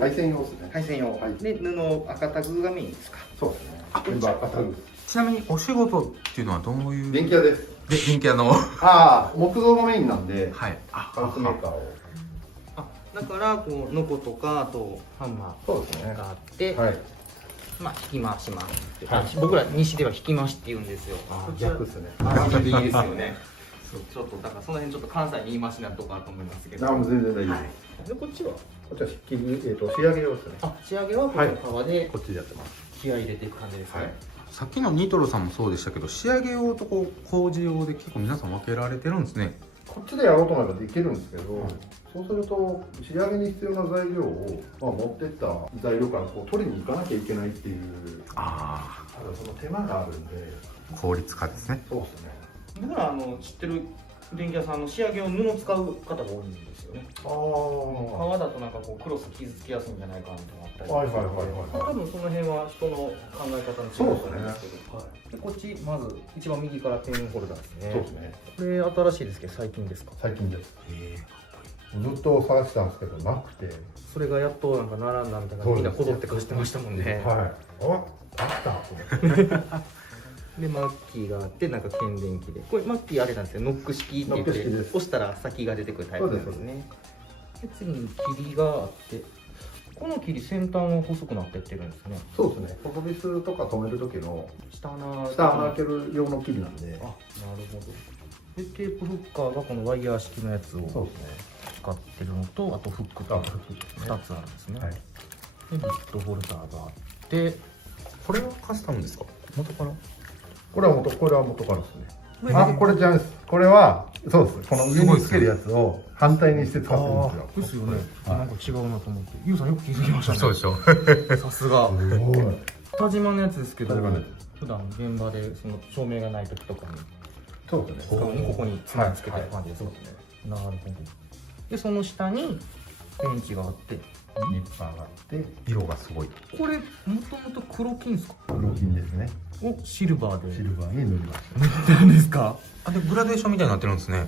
配線用ですね。配線用。で布赤タグがメインですか。そうですね。全部赤タグ。ちなみにお仕事っていうのはどういう？電気屋です。電気屋の。ああ、木造がメインなんで。はい。ハウスメーカーを。だからこうノコとかあとハンマーがあって、まあ引き回します。僕ら西では引き回しって言うんですよ。逆ですね。逆でいいですよね。ちょっとだからその辺ちょっと関西に言い回しなとこあると思いますけど。全然大丈夫です。でこっちは？こっちは仕上げ用ですね。仕上げはこの革でこっちでやってます。気合い入れていく感じですね。さっきのニトロさんもそうでしたけど、仕上げ用とこう工事用で結構皆さん分けられてるんですね。こっちでやろうと思えばできるんですけど、そうすると仕上げに必要な材料を、持ってった材料からこう取りに行かなきゃいけないっていう、ただその手間があるんで効率化ですね。そうですね。僕ら知ってる電気屋さんの仕上げを布使う方が多いんですよね。革だとなんかこうクロス傷つきやすいんじゃないかなと思ったり。多分その辺は人の考え方の違いだと思うんですけど。でこっちまず一番右からペンホルダーですね。そうですね。これ新しいですけど最近ですか？最近です。ずっと探してたんですけどなくて、それがやっとなんか並んだみたいな、みんなこぞって貸してましたもんね。あったと思って。でマッキーがあってなんか検電機で、これマッキーあれなんですよ、ノック式って言って押したら先が出てくるタイプなんですね。で次に霧があって、この霧先端は細くなってってるんですね。そうですね。底ビスとか止める時の下穴開ける用の霧なんで。なるほど。でテープフッカーがこのワイヤー式のやつを使ってるのと、あとフックと2つあるんですね。でビットホルダーがあって、これはカスタムですか？元から？これは元からですね。これじゃないです。これはそうです。この上につけるやつを反対にして使ってるんですよ。ですよね。なんか違うなと思って。ゆうさんよく気づきましたね。そうでしょ。さすが。田島のやつですけど、普段現場でその照明がない時とかに。そうですね。ここにつけてる感じですね。なるほど。でその下にペンチがあって、ニッパーがあって、色がすごい。これもともと黒金ですか？黒金ですね。をシルバーで。シルバーに塗りました。塗ったんですか？でグラデーションみたいになってるんですね。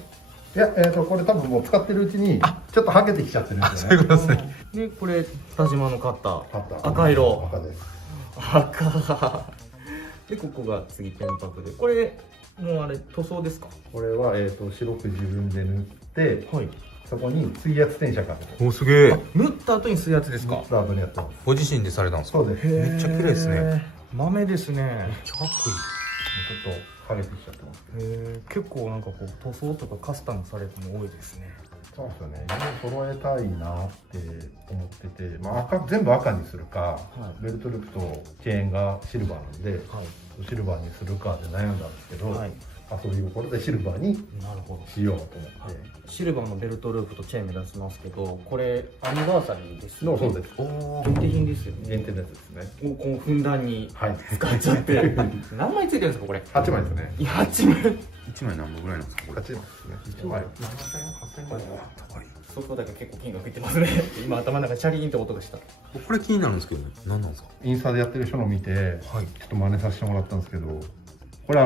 いや、これ多分もう使ってるうちにちょっとはけてきちゃってるんですよね。そういうことですね。でこれ田島のカッター。赤色。赤です。赤。でここが次ペンパクで、これもうあれ塗装ですか？これは白く自分で塗って、そこに水圧転写かけて。お、すげえ。塗った後に水圧ですか？塗った後にやってます。ご自身でされたんですか？そうです。めっちゃ綺麗ですね。豆ですね。めっちゃかっこいい。ちょっとはげてきちゃってます。結構なんかこう塗装とかカスタムされるの多いですね。そうですよね。色揃えたいなって思ってて、全部赤にするか、ベルトループとチェーンがシルバーなんで、シルバーにするかで悩んだんですけど、遊び心でシルバーにしようと思って。シルバーのベルトループとチェーン目指しますけど、これアニバーサリーですよね。そうです。限定品ですよね。限定のやつですね。をこうふんだんに使っちゃって。何枚ついてるんですかこれ？8枚ですね。いや8枚。1枚何本ぐらいなんですかこれ？8枚ですね。1枚7000円。そこだけ結構金額いってますね。今頭の中チャリーンって音がした。これ気になるんですけどね。何なんですか？インスタでやってる人の見て、ちょっと真似させてもらったんですけど、これ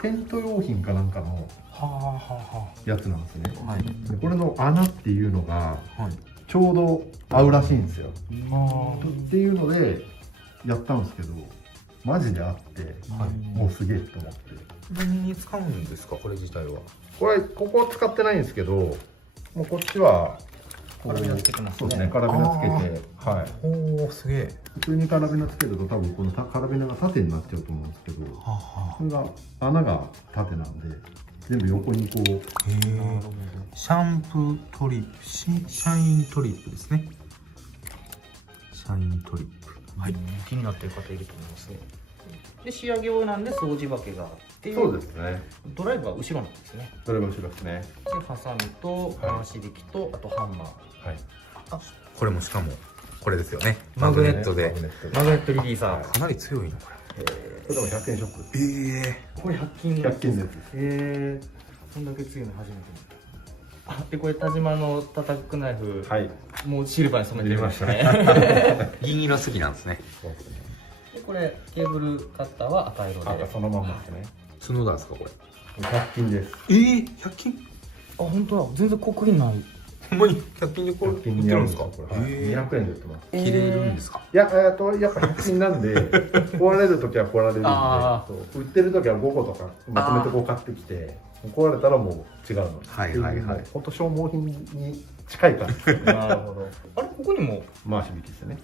テント用品かなんかのやつなんですね。でこれの穴っていうのがちょうど合うらしいんですよ。っていうのでやったんですけど、マジで合って、もうすげえと思って。何に使うんですかこれ自体は？ここは使ってないんですけど、もうこっちはカラビナつけてますね。そうですね。カラビナつけて、おお、すげえ。普通にカラビナつけると多分このカラビナが縦になっちゃうと思うんですけど、これが穴が縦なんで全部横にこう。シャンプートリップ、シャイントリップですね。シャイントリップ。はい。気になってる方いると思いますね。で仕上げ用なんで掃除バケがあって、そうですね。ドライバー後ろなんですね。ドライバー後ろですね。でハサミと回し引きとあとハンマー。これもしかもこれですよね。マグネットで。マグネットリリーサー。かなり強いの、これ。これでも100円ショップ。これ100均100均です。そんだけ強いの初めて見た。あ、でこれ田島のタタックナイフ、もうシルバーに染めてましたね。銀色好きなんですね。でこれケーブルカッターは赤色で。そのままですね。角田ですかこれ。100均です。100均？あ、本当だ。全然コクリない。ほんまに100均でこれ売ってるんですか？200円で売ってます。切れるんですか？いや、やっぱ100均なんで、壊れるときは壊れるんで、売ってるときは5個とかまとめてこう買ってきて、壊れたらもう違うの。はいはいはい。本当消耗品に近い感じ。なるほど。あれここにも回し引きですね。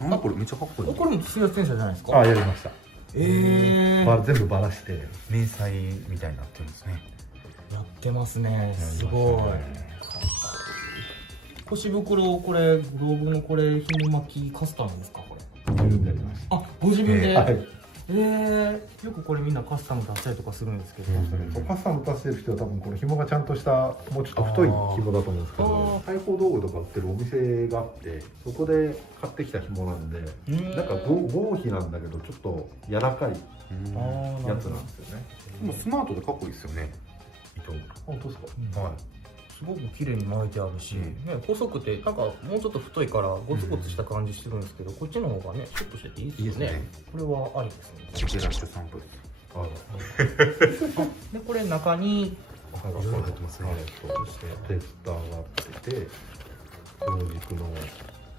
なんだこれめっちゃかっこいい。これも水圧転写じゃないですか？あ、やりました。全部ばらして迷彩みたいになってるんですね。やってますね。すごい。腰袋、これグローブのこれ紐巻きカスタムですか？これ自分でやりました。あ、ご自分で。はい。よくこれみんなカスタム出したりとかするんですけど、カスタム出してる人は多分この紐がちゃんとしたもうちょっと太い紐だと思うんですけど、裁縫道具とか売ってるお店があってそこで買ってきた紐なんで、なんか合皮なんだけどちょっと柔らかいやつなんですよね。もうスマートでかっこいいですよね。糸。本当ですか？はい。すごく綺麗に巻いてあるし、細くてなんかもうちょっと太いからゴツゴツした感じしてるんですけど、こっちの方がねシュッとしてていいですよね。これはありですね。チェラッシュサンプル。でこれ中にいろいろ入ってますね。テスターがあって、同軸の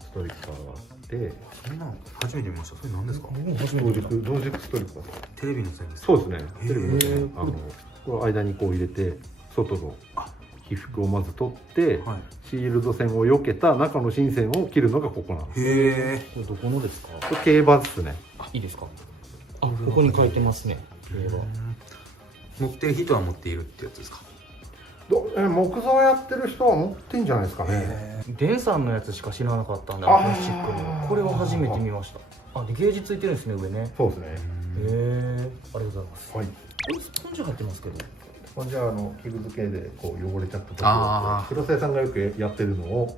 ストリッパーがあって、そんなの初めて見ました。それ何ですか？同軸ストリッパー。テレビの線ですか？そうですね。テレビの線。これ間にこう入れて外の被覆をまず取って、シールド線を避けた中の芯線を切るのがここなんです。へえ。これどこのですか？これ競馬ですね。あ、いいですか？あ、ここに書いてますね。持ってる人は持っているってやつですか？木造やってる人は持ってんじゃないですかね。デンさんのやつしか知らなかったんだ。プラスチックの。これは初めて見ました。あ、でゲージついてるんですね、上ね。そうですね。へえ。ありがとうございます。はい。スポンジ入ってますけど。スポンジは器具付けでこう汚れちゃった時は黒瀬さんがよくやってるのを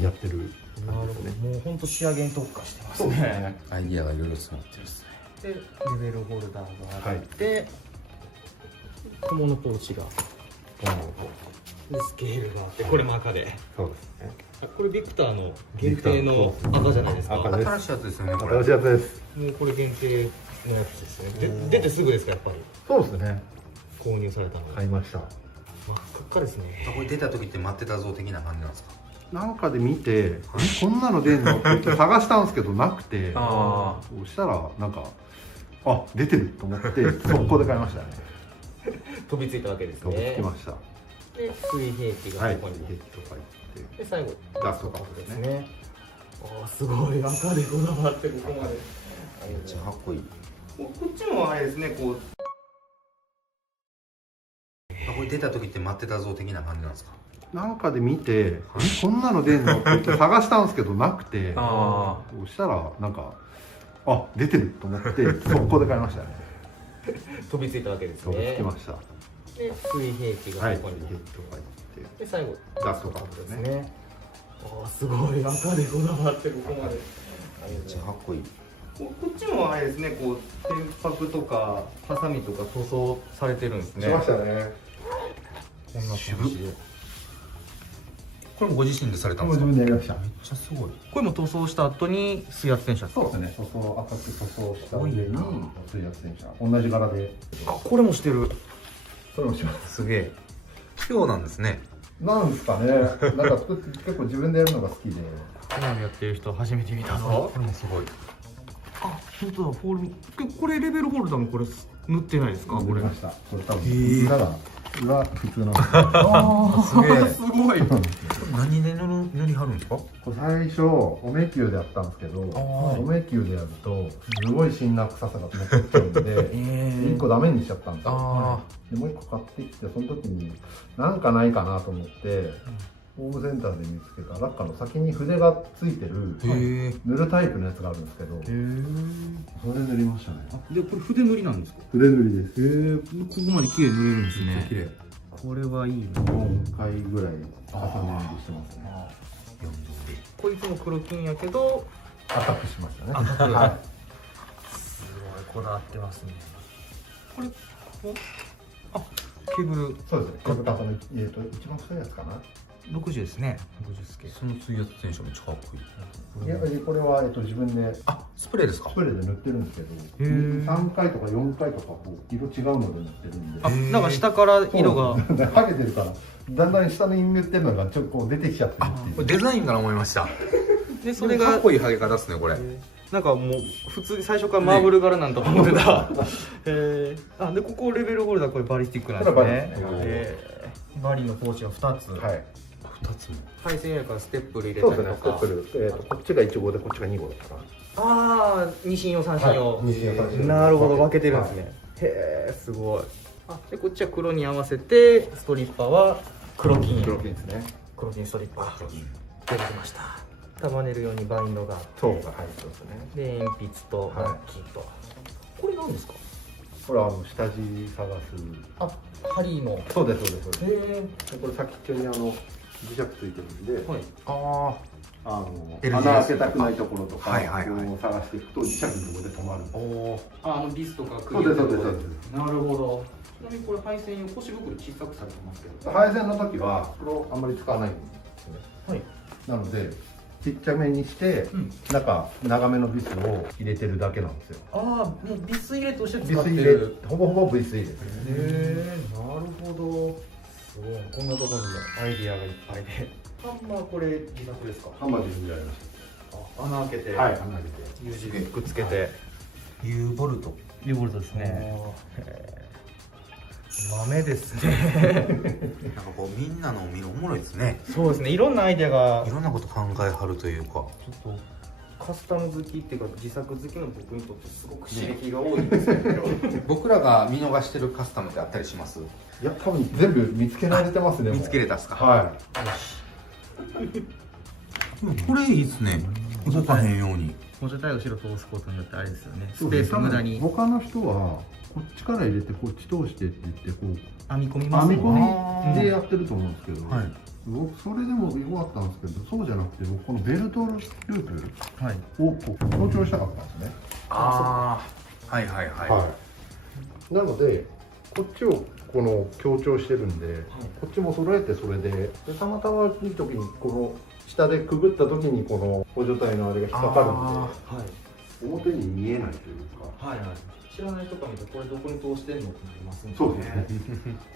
やってる。なるほど。もう本当仕上げに特化してますね。アイディアがいろいろ詰まってるですね。でレベルホルダーがあって、小物ポーチが、でスケールがあって、これも赤で。そうですね。これビクターの限定の赤じゃないですか。新しいやつですよね。新しいやつです。もうこれ限定のやつですね。出てすぐですか、やっぱり。そうですね。購入されたの。買いました。真っ赤ですね。これ出た時って待ってたぞ的な感じなんですか？なんかで見て、こんなの出んのって言って探したんですけどなくて、そしたらなんか出てると思って速攻で買いましたね。飛びついたわけですね。飛びつきました。で水平器がここに、とか言って、で最後ダストカップですね。すごい赤でこだわってここまで。めっちゃかっこいい。こっちもあれですね、こう。これ出た時って待ってたぞ的な感じなんですか？なんかで見て、こんなの出んのって言って探したんですけどなくて、そしたらなんか出てると思って速攻で買いましたね。飛びついたわけですね。飛びつきました。で水平器がここに、で最後ダストカップですね。すごい赤でこだわってここまで。めっちゃかっこいい。こっちもあれですね、こう天白とかハサミとか塗装されてるんですね。しましたね。こんな感じで。これもご自身でされたんですか？自分でやりました。めっちゃすごい。これも塗装した後に水圧転写。そうですね。赤く塗装した上に水圧転写。同じ柄で。これもしてる。それもします。すげえ。器用なんですね。なんですかね。なんか結構自分でやるのが好きで。こんなのやってる人初めて見たぞ。これもすごい。あ、本当だ。フォール。これレベルホルダーもこれ塗ってないですか？これ。ました。これ多分裏普通なんです。すげえ。すごい。何で塗りはるんですか？これ最初おめきゅうでやったんですけど、おめきゅうでやるとすごい辛辣臭さが残っちゃうんで、1個ダメにしちゃったんですよ。でもう1個買ってきて、その時になんかないかなと思って、ホームセンターで見つけたラッカの先に筆がついてる塗るタイプのやつがあるんですけど、それで塗りましたね。で、これ筆塗りなんですか？筆塗りです。ここまで綺麗に塗れるんですね。綺麗。これはいいね。4回ぐらい重ね塗りしてますね。こいつも黒金やけど赤くしましたね。赤く、はすごいこだわってますね。これケーブル、そうですね。ケーブル一番太いやつかな。60ですね。60スケ。その水圧洗浄めっちゃかっこいい。いや、これは自分でスプレーですか？スプレーで塗ってるんですけど、3回とか4回とかこう色違うので塗ってるんで。なんか下から色が剥げてるから、だんだん下に塗ってるのがちょっとこう出てきちゃってるっていう。これデザインから思いました。でそれがかっこいい剥げ方ですねこれ。なんかもう普通に最初からマーブル柄なんと思ってた。でここレベルホルダーこれバリスティックなんですね。バリのポーチが2つ。はい。2つも。配線やからステップル入れそうですね。たりとか。ステップル、こっちが1号でこっちが2号だから。2進用3進用。2進用3進用。なるほど分けてるんですね。へえすごい。でこっちは黒に合わせてストリッパーは黒金。黒金ですね。黒金ストリッパー。出てきました。束ねるようにバインドがあって。そうが入ってますね。で鉛筆とラッキーと。これ何ですか？これは下地探す。針の。そうですそうですそうです。これ先っちょに磁石ついてるんで、穴開けたくないところとかを探していくと磁石のところで止まる。ビスとかそうですそうですそうです。なるほど。ちなみにこれ配線用腰袋小さくされてますけど。配線の時はこれをあんまり使わないんですね。はい。なのでちっちゃめにして中長めのビスを入れてるだけなんですよ。もうビス入れとしてビス使って入れる。ほぼほぼビス入れです。なるほど。すごい。こんなところにアイディアがいっぱいで。ハンマーこれ自作ですか？ハンマーで自分でやりました。穴開けて。はい、穴開けて。 U 字でくっつけて。U ボルト。U ボルトですね。豆ですね。なんかこうみんなの見るおもろいですね。そうですね。いろんなアイデアがいろんなこと考えはるというか。ちょっとカスタム好きっていうか自作好きの僕にとってすごく刺激が多いんですけど、僕らが見逃してるカスタムってあったりします？いや多分全部見つけられてますね。見つけれたっすか？はい。これいいですね。動かへんように。補助体を後ろ通すことによってあれですよね。スペース無駄に。他の人はこっちから入れてこっち通してって言ってこう編み込みますね。編み込みでやってると思うんですけど、僕それでもよかったんですけど、そうじゃなくて僕このベルトループをこう強調したかったんですね。はいはいはい。なのでこっちをこの強調してるんで、こっちも揃えてそれでたまたまいい時にこの下でくぐった時にこの補助体のあれが引っかかるんで、表に見えないというか。はいはい。知らない人から見てこれどこに通してんのってなりますんで。そうですね。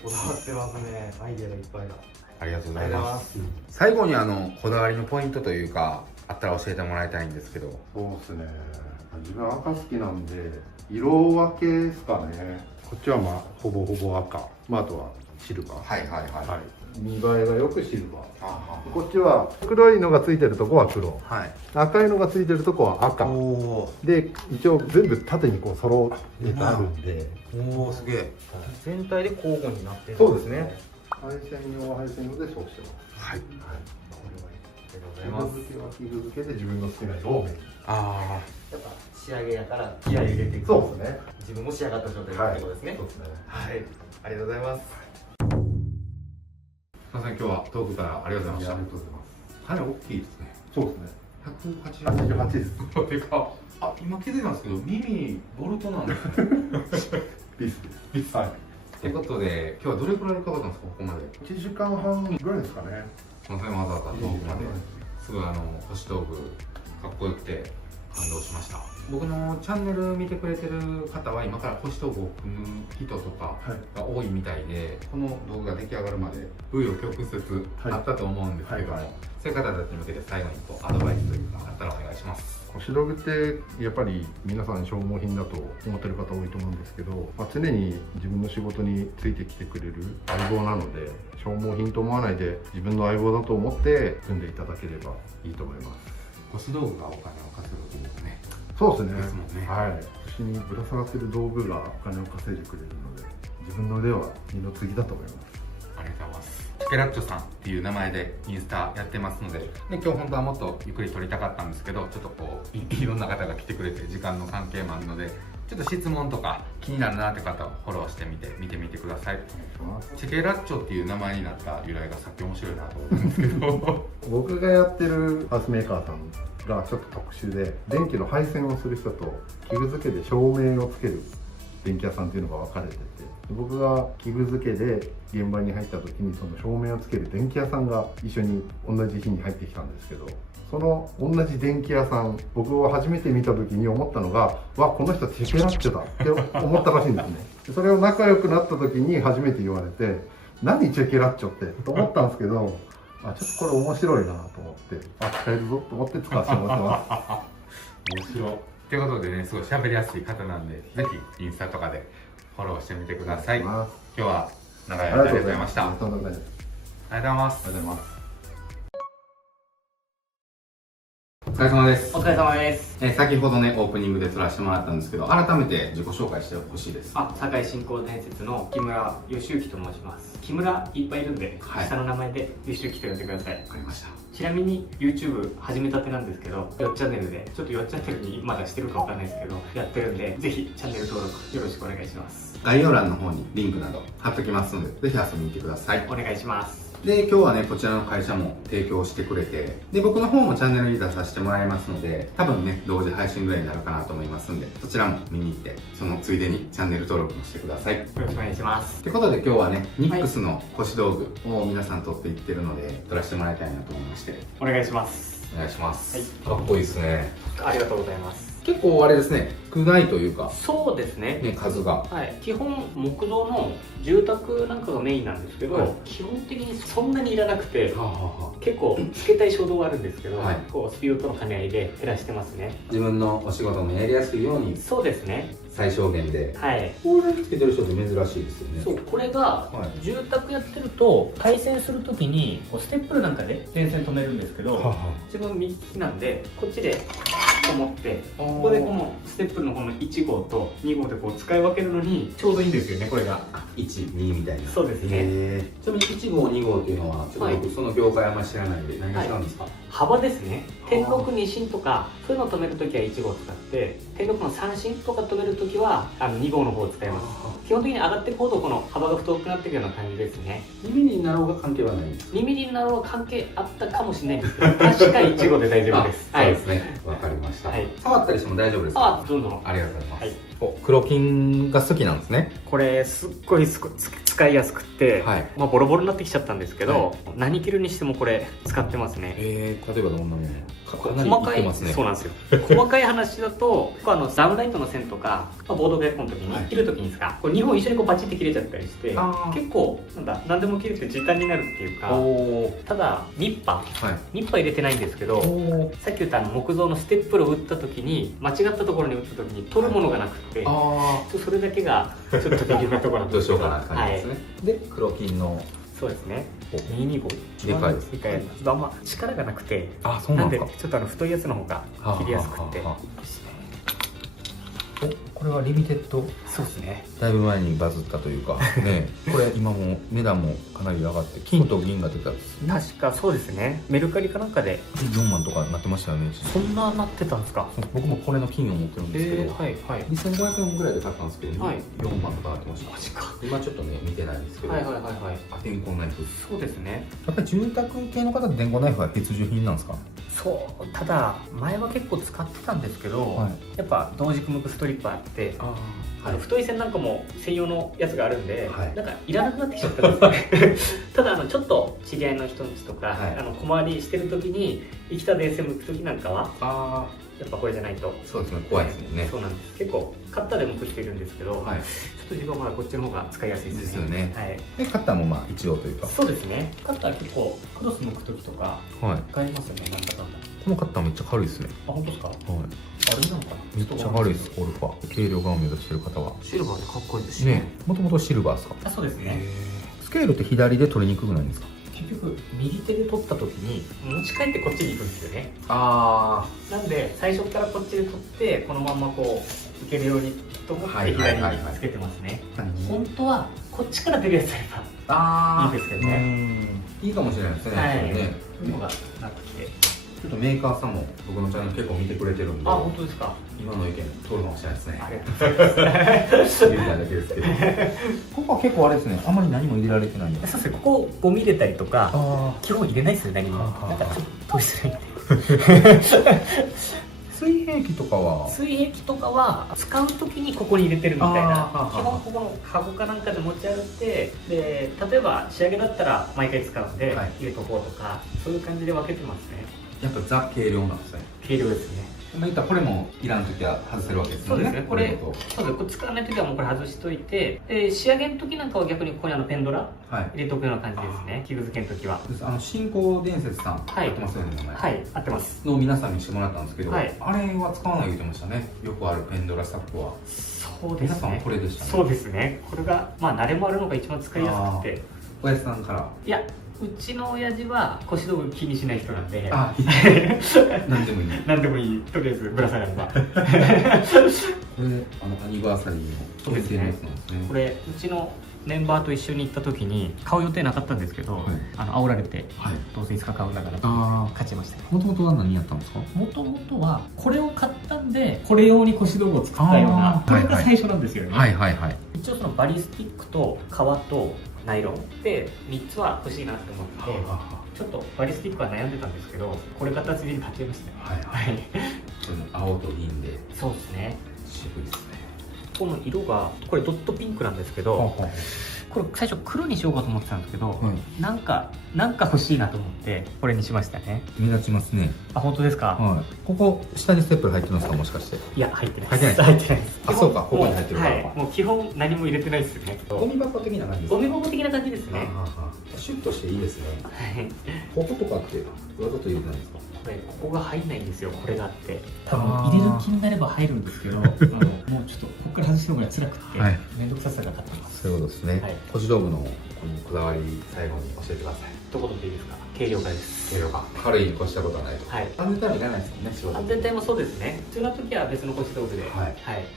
こだわってますね。アイデアがいっぱいだ。ありがとうございます。最後にこだわりのポイントというかあったら教えてもらいたいんですけど。そうですね。自分赤好きなんで色分けですかね。こっちはまあほぼほぼ赤。あとはシルバー。はいはいはい。見栄えがよくシルバー。こっちは黒いのがついてるとこは黒。赤いのがついてるとこは赤。で一応全部縦にこう揃えてあるんで。おおすげえ。全体で交互になってる。そうですね。配線用は配線用でそうしてます。はい。ありがとうございます。色付けは色付けで自分の好きな色をメイン。やっぱ仕上げやから気合い入れていく。そうですね。自分も仕上がった状態ってことですね。そうですね。はい。ありがとうございます。すみません、今日は遠くからありがとうございました。ありがとうございます。かなり大きいですね。そうですね。188です。てか、今気づいたんですけど、耳ボルトなんですね。ビス。ビス。はい。ということで、今日はどれくらいかかったんですか、ここまで。1時間半ぐらいですかね。すみません、わざわざ遠くまで。すごい星道具かっこよくて感動しました。僕のチャンネル見てくれてる方は今から星道具を組む人とかが多いみたいで、この動画が出来上がるまで紆余曲折あったと思うんですけども、そういう方たちに向けて最後にアドバイスというかあったらお願いします。星道具ってやっぱり皆さん消耗品だと思ってる方多いと思うんですけど、常に自分の仕事についてきてくれる相棒なので、消耗品と思わないで自分の相棒だと思って組んでいただければいいと思います。星道具がお金を稼ぐというね。そうですね。ですもんね。はい。星にぶら下がってる道具がお金を稼いでくれるので、自分の腕は二の次だと思います。ありがとうございます。チケラッチョさんっていう名前でインスタやってますので、今日本当はもっとゆっくり撮りたかったんですけど、ちょっとこういろんな方が来てくれて時間の関係もあるのでちょっと質問とか気になるなって方はフォローして見てみてください。チェケラッチョっていう名前になった由来がさっき面白いなと思ったんですけど僕がやってるハウスメーカーさんがちょっと特殊で、電気の配線をする人と器具付けで照明をつける電気屋さんっていうのが分かれてて、僕が器具付けで現場に入った時にその照明をつける電気屋さんが一緒に同じ日に入ってきたんですけど、その同じ電気屋さん、僕は初めて見た時に思ったのが、わ、この人チェケラッチョだって思ったらしいんですね。それを仲良くなった時に初めて言われて、何チェケラッチョってと思ったんですけど、あ、ちょっとこれ面白いなと思って、あ、使えるぞと思って使わせてもらってます。面白い。ということでね、すごい喋りやすい方なんで、ぜひインスタとかでフォローしてみてください。今日は長い間ありがとうございました。ありがとうございます。お疲れ様です。お疲れ様です。先ほどね、オープニングで撮らせてもらったんですけど、改めて自己紹介してほしいです。堺新興伝説の木村義之と申します。木村いっぱいいるんで、下の名前で義之と呼んでください。わかりました。ちなみに YouTube 始めたてなんですけど、よっチャンネルで、ちょっとよっチャンネルにまだしてるかわかんないですけど、やってるんで、ぜひチャンネル登録よろしくお願いします。概要欄の方にリンクなど貼っときますので、ぜひ遊びに来てください。お願いします。で、今日はね、こちらの会社も提供してくれて、で、僕の方もチャンネルに出させてもらいますので、多分ね、同時配信ぐらいになるかなと思いますんで、そちらも見に行って、そのついでにチャンネル登録もしてください。よろしくお願いします。ということで今日はね、ニックスの腰道具を皆さん取っていってるので、取らせてもらいたいなと思いまして。お願いします。お願いします。はい。かっこいいですね。ありがとうございます。結構あれですね、少ないというか、そうですね。数が。はい。基本木造の住宅なんかがメインなんですけど、基本的にそんなにいらなくて、結構つけたい衝動はあるんですけど、こうスピードとの兼ね合いで減らしてますね。自分のお仕事もやりやすいように。そうですね。最小限で。はい。こういうのつけてる人って珍しいですよね。そう、これが住宅やってると対戦するときにステップルなんかで電線止めるんですけど、自分右利きなんでこっちでこう持って、ここでこのステップルのこの1号と2号でこう使い分けるのにちょうどいいんですよね、これが。1、2みたいな。そうですね。ちなみに1号、2号っていうのは、ちょっと僕その業界あんまり知らないんで、何が違うんですか？幅ですね。天禄二進とかそういうのを止めるときは1号を使って、天禄の3進とか止めるときは2号の方を使います。基本的に上がっていくほどこの幅が太くなっていくような感じですね。2ミリになろうが関係はないんですか？2ミリになろうが関係あったかもしれないんですけど、確か1号で大丈夫です。そうですね。わかりました。触ったりしても大丈夫ですか？どんどん。ありがとうございます。黒金が好きなんですね。これすっごい使いやすくって、まあボロボロになってきちゃったんですけど、何切るにしてもこれ使ってますね。例えばどんなもの？細かい、そうなんですよ。細かい話だと、ダウンライトの線とか、ボードでこの時に切る時にこれ2本一緒にバチって切れちゃったりして、結構何でも切れて時短になるっていうか。ただニッパー入れてないんですけど、さっき言った木造のステップルを打った時に間違ったところに打った時に取るものがなくて、それだけがちょっと微妙なところなんです。どうしようかなって感じですね。で、黒金の。そうですね。225。でかいです。でかい。あんま力がなくて、そうなんですか。ちょっと太いやつの方が切りやすくて。これはリミテッド。そうですね。だいぶ前にバズったというか、ね、これ今も値段もかなり上がって、金と銀が出たんですね。確かそうですね。メルカリかなんかで4万とかなってましたよね。そんななってたんですか？僕もこれの金を持ってるんですけど、2500円ぐらいで買ったんですけど、4万とかなってました。マジか。今ちょっとね見てないんですけど、電光ナイフ。そうですね。やっぱり住宅系の方で電光ナイフは必需品なんですか？そう、ただ前は結構使ってたんですけど、やっぱ同軸向くストリップあって、太い線なんかも専用のやつがあるんで、なんかいらなくなってきちゃったんですね。ただちょっと知り合いの人んちとか、小回りしてる時に生きた電線向く時なんかはやっぱこれじゃないと。そうですね、怖いですもんね。そうなんです。結構カッターで向く人いるんですけど、ちょっと自分はまだこっちの方が使いやすいですね。でカッターもまあ一応というか。そうですね。カッター結構クロス向く時とか使えますよね。なんだかんだ。このカッターめっちゃ軽いですね。本当ですか？あれなのかな。めっちゃ軽いです。オルファ軽量化を目指してる方は。シルバーでかっこいいですね。もともとシルバーですか？そうですね。スケールって左で取りにくくないんですか？結局右手で取った時に持ち帰ってこっちに行くんですよね。なんで最初からこっちで取ってこのままこういけるようにと思って左につけてますね。本当はこっちから出るやつあればいいんですけどね。いいかもしれないですね。のがなくて。ちょっとメーカーさんも僕のチャンネル結構見てくれてるんで、あ、本当ですか。今の意見通るかもしれないですね。ありがとうございます。言うただけですけどここは結構あれですね、あんまり何も入れられてないんで。そうですね、ここゴミ入れたりとか基本入れないですよ、何も。なんかちょっと通しづらいんで水平器とかは水平器とかは使うときにここに入れてるみたいな、基本ここのカゴかなんかで持ち歩いて、で例えば仕上げだったら毎回使うんで入れとこうとか、そういう感じで分けてますね。やっぱザ軽量なんですね。軽量ですね。まあ言ったらこれもいらんときは外せるわけですよね。そうですね、これ使わないときはもうこれ外しといて、で仕上げのときなんかは逆にここにペンドラ入れとくような感じですね、器具付けのときは。新興伝説さん、はい、合ってますよね、名前。はい、合ってます。の皆さんにしてもらったんですけど、はい、あれは使わない言ってましたね。よくあるペンドラスタッフは。そうですね。皆さんこれでしたね。そうですね。これがまあ慣れもあるのが一番使いやすくて。親父さんから。いや。うちの親父は腰道具気にしない人なんで、何でもいい。何でもいい。とりあえずぶら下がれば。これアニバーサリーのそうですね。これうちのメンバーと一緒に行った時に買う予定なかったんですけど、煽られて、どうせいつか買うんだから勝ちました。もともとは何やったんですか？もともとはこれを買ったんで、これ用に腰道具を作ったような、これが最初なんですよね。一応そのバリスティックと革とナイロンで3つは欲しいなって思ってちょっとバリスティックは悩んでたんですけど、これ形で買っちゃいましたね。はい。青と銀で。そうですね。渋いですね。この色がこれドットピンクなんですけど、これ最初黒にしようかと思ってたんですけど、なんか欲しいなと思ってこれにしましたね。目立ちますね。あ、本当ですか？はい。ここ下にステップル入ってますか、もしかして？いや、入ってない。入ってないです。あ、そうか、ここに入ってるから。もう基本何も入れてないですよね。ゴミ箱的な感じです。ゴミ箱的な感じですね。シュッとしていいですね。こことかってわざと入れたんですか？ここが入んないんですよ。これがあって多分入れる気になれば入るんですけど、もうちょっとここから外すのが辛くて面倒くささが勝ってます。そういうことですね。腰道具のこのこだわり、最後に教えてください。一言でいいですか？軽量化です。軽量化。軽いに越したことはないと。安全帯もいらないですもんね、仕事。安全帯もそうですね。必要な時は別の腰道具で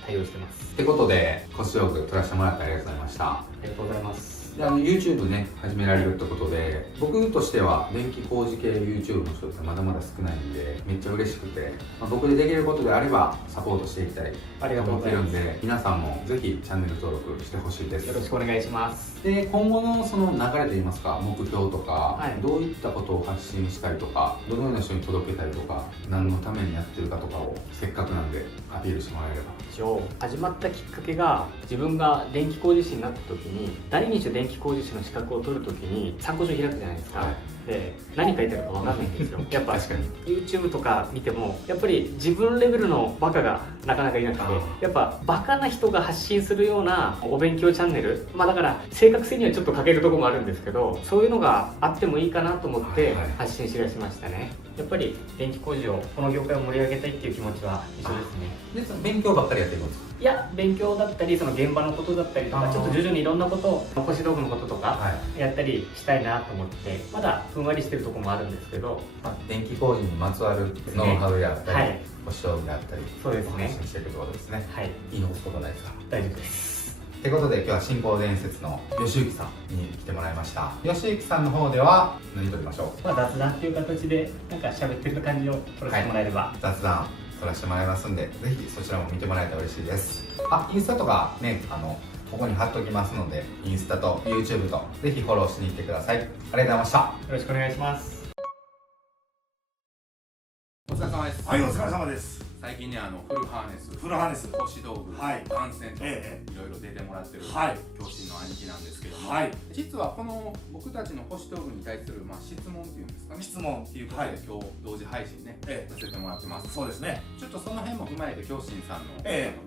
対応してます。ってことで腰道具取らせてもらってありがとうございました。ありがとうございます。でYouTube ね、始められるってことで、僕としては電気工事系 YouTube の人ってまだまだ少ないんで、めっちゃ嬉しくて、僕でできることであればサポートしていきたいと思ってるんで、皆さんもぜひチャンネル登録してほしいです。よろしくお願いします。で、今後のその流れといいますか、目標とか、どういったことを発信したいとか、どのような人に届けたいとか、何のためにやってるかとかをせっかくなんでアピールしてもらえれば。一応始まったきっかけが、自分が電気工事士になった時に第二種電気工事士の資格を取る時に参考書開くじゃないですか。で、何書いてあるか分かんないんですよ。やっぱ YouTube とか見てもやっぱり自分レベルのバカがなかなかいなくて、やっぱバカな人が発信するようなお勉強チャンネル、まあだから正確性にはちょっと欠けるところもあるんですけど、そういうのがあってもいいかなと思って発信しだしましたね。やっぱり電気工事を、この業界を盛り上げたいっていう気持ちは一緒ですね。で、その勉強ばっかりやってるんですか？いや、勉強だったりその現場のことだったりとか、ちょっと徐々にいろんなことを腰道具のこととかやったりしたいなと思って、まだふんわりしてるところもあるんですけど、電気工事にまつわるノウハウであったり、腰道具であったり、そうですね、発信していくってことですね。言い残すことないですか？大丈夫です。ということで今日は新興伝説の吉行さんに来てもらいました。吉行さんの方では何撮りましょう？雑談っていう形でなんか喋ってる感じを撮らせてもらえれば、雑談撮らせてもらいますんで、ぜひそちらも見てもらえたら嬉しいです。あ、インスタとかね、ここに貼っておきますので、インスタと YouTube とぜひフォローしに行ってください。ありがとうございました。よろしくお願いします。お疲れ様です。はい、お疲れ様です。最近ね、フルハーネス、腰道具、番線といろいろ出てもらってる教師の兄貴なんですけども、実はこの僕たちの腰道具に対する質問っていうんですかね、質問っていうことで今日同時配信ね、させてもらってます。そうですね。ちょっとその辺も踏まえて教師さんの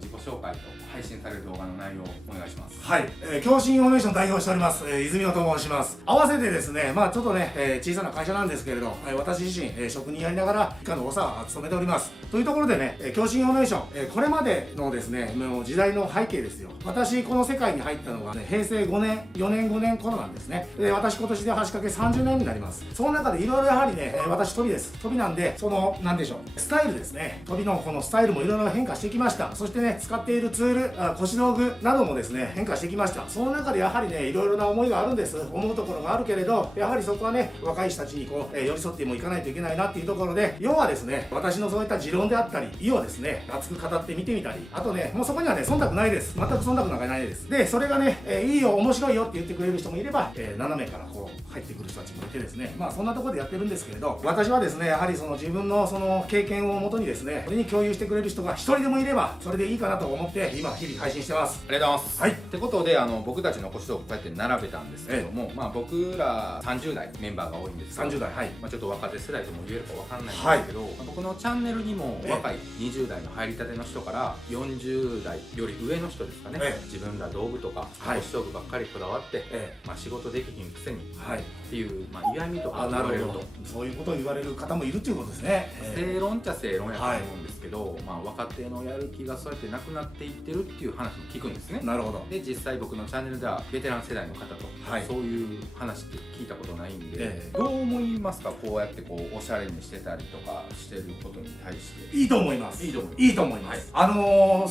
自己紹介と配信される動画の内容をお願いします。はい、教師インフォメーション代表しております、泉野と申します。合わせてですね、ちょっとね、小さな会社なんですけれど、私自身、職人やりながら以下の長を務めております。というところでね、ね、教師イノベーション、これまでのですね、もう時代の背景ですよ。私、この世界に入ったのが、ね、平成5年、4年、5年頃なんですね。で、私、今年で8かけ30年になります。その中でいろいろやはりね、私、飛びです。飛びなんで、なんでしょう、スタイルですね。飛びのこのスタイルもいろいろ変化してきました。そしてね、使っているツール、腰道具などもですね、変化してきました。その中でやはりね、いろいろな思いがあるんです。思うところがあるけれど、やはりそこはね、若い人たちにこう、寄り添ってもいかないといけないなっていうところで、要はですね、私のそういった持論であったり、意をですね、熱く語ってみてみたり、あとね、もうそこにはね、忖度ないです。全く忖度なんかないです。で、それがね、いいよ、面白いよって言ってくれる人もいれば、斜めからこう、入ってくる人たちもいてですね、まあそんなところでやってるんですけれど、私はですね、やはりその自分のその経験をもとにですね、これに共有してくれる人が一人でもいれば、それでいいかなと思って、今、日々配信してます。ありがとうございます。はい。ってことで、僕たちの腰道具こうやって並べたんですけども、まあ僕ら30代メンバーが多いんですけど、30代、はい。まあちょっと若手世代とも言えるかわかんないんですけど、僕のチャンネルにも若い20代の入りたての人から40代より上の人ですかね、自分ら道具とか腰道具ばっかりこだわって、まあ仕事できひんくせにっていう、まあ嫌味とか言われると、そういうことを言われる方もいるということですね。正論っちゃ正論やと思うんですけど、まあ若手のやる気がそうやってなくなっていってるっていう話も聞くんですね。なるほど。で実際僕のチャンネルではベテラン世代の方と、そういう話って聞いたことないんで、どう思いますか？こうやってこうおしゃれにしてたりとかしてることに対して。いいと思います。いいと思います。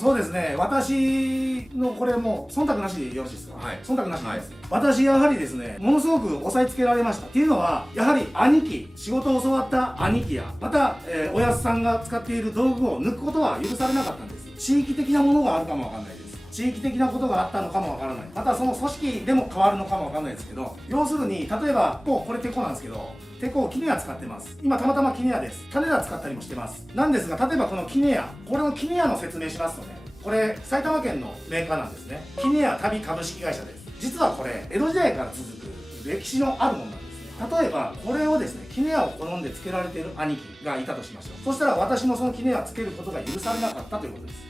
そうですね、私のこれも忖度なしでよろしいですか？忖度なしでいいです。私やはりですね、ものすごく押さえつけられました。っていうのは、やはり兄貴、仕事を教わった兄貴や、また、おやすさんが使っている道具を抜くことは許されなかったんです。地域的なものがあるかもわかんないです。地域的なことがあったのかもわからない。またその組織でも変わるのかもわかんないですけど、要するに、例えば、これテコなんですけど、テコをキネア使ってます。今たまたまキネアです。種田使ったりもしてます。なんですが、例えばこのキネア、これのキネアの説明しますとね、これ埼玉県のメーカーなんですね。キネア旅株式会社です。実はこれ、江戸時代から続く歴史のあるものなんですね。例えば、これをですね、キネアを好んでつけられている兄貴がいたとしましょう。そしたら私もそのキネアつけることが許されなかったということです。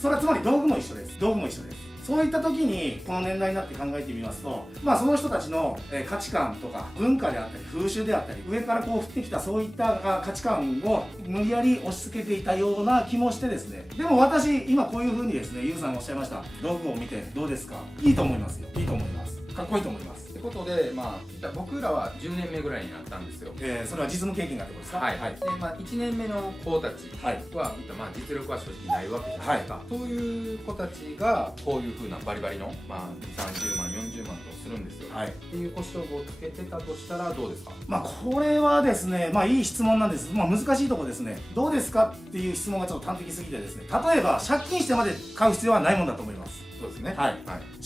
それはつまり道具も一緒です。道具も一緒です。そういった時にこの年代になって考えてみますと、まあその人たちの価値観とか文化であったり風習であったり、上からこう降ってきたそういった価値観を無理やり押し付けていたような気もしてですね。でも私今こういう風にですね、ゆうさんがおっしゃいました道具を見てどうですか？いいと思いますよ。いいと思います。かっこいいと思います。ということで、まあ、僕らは10年目ぐらいになったんですよ。それは実務経験がってことですか？はい。で、まあ、1年目の子たちは、まあ、実力は正直ないわけじゃないですか。そういう子たちが、こういうふうなバリバリの、まあ、30万、40万とするんですよ。っていう腰道具をつけてたとしたら、どうですか？まあ、これはですね、まあ、いい質問なんです。まあ、難しいところですね。どうですかっていう質問がちょっと端的すぎてですね、例えば、借金してまで買う必要はないもんだと思います。そうですね。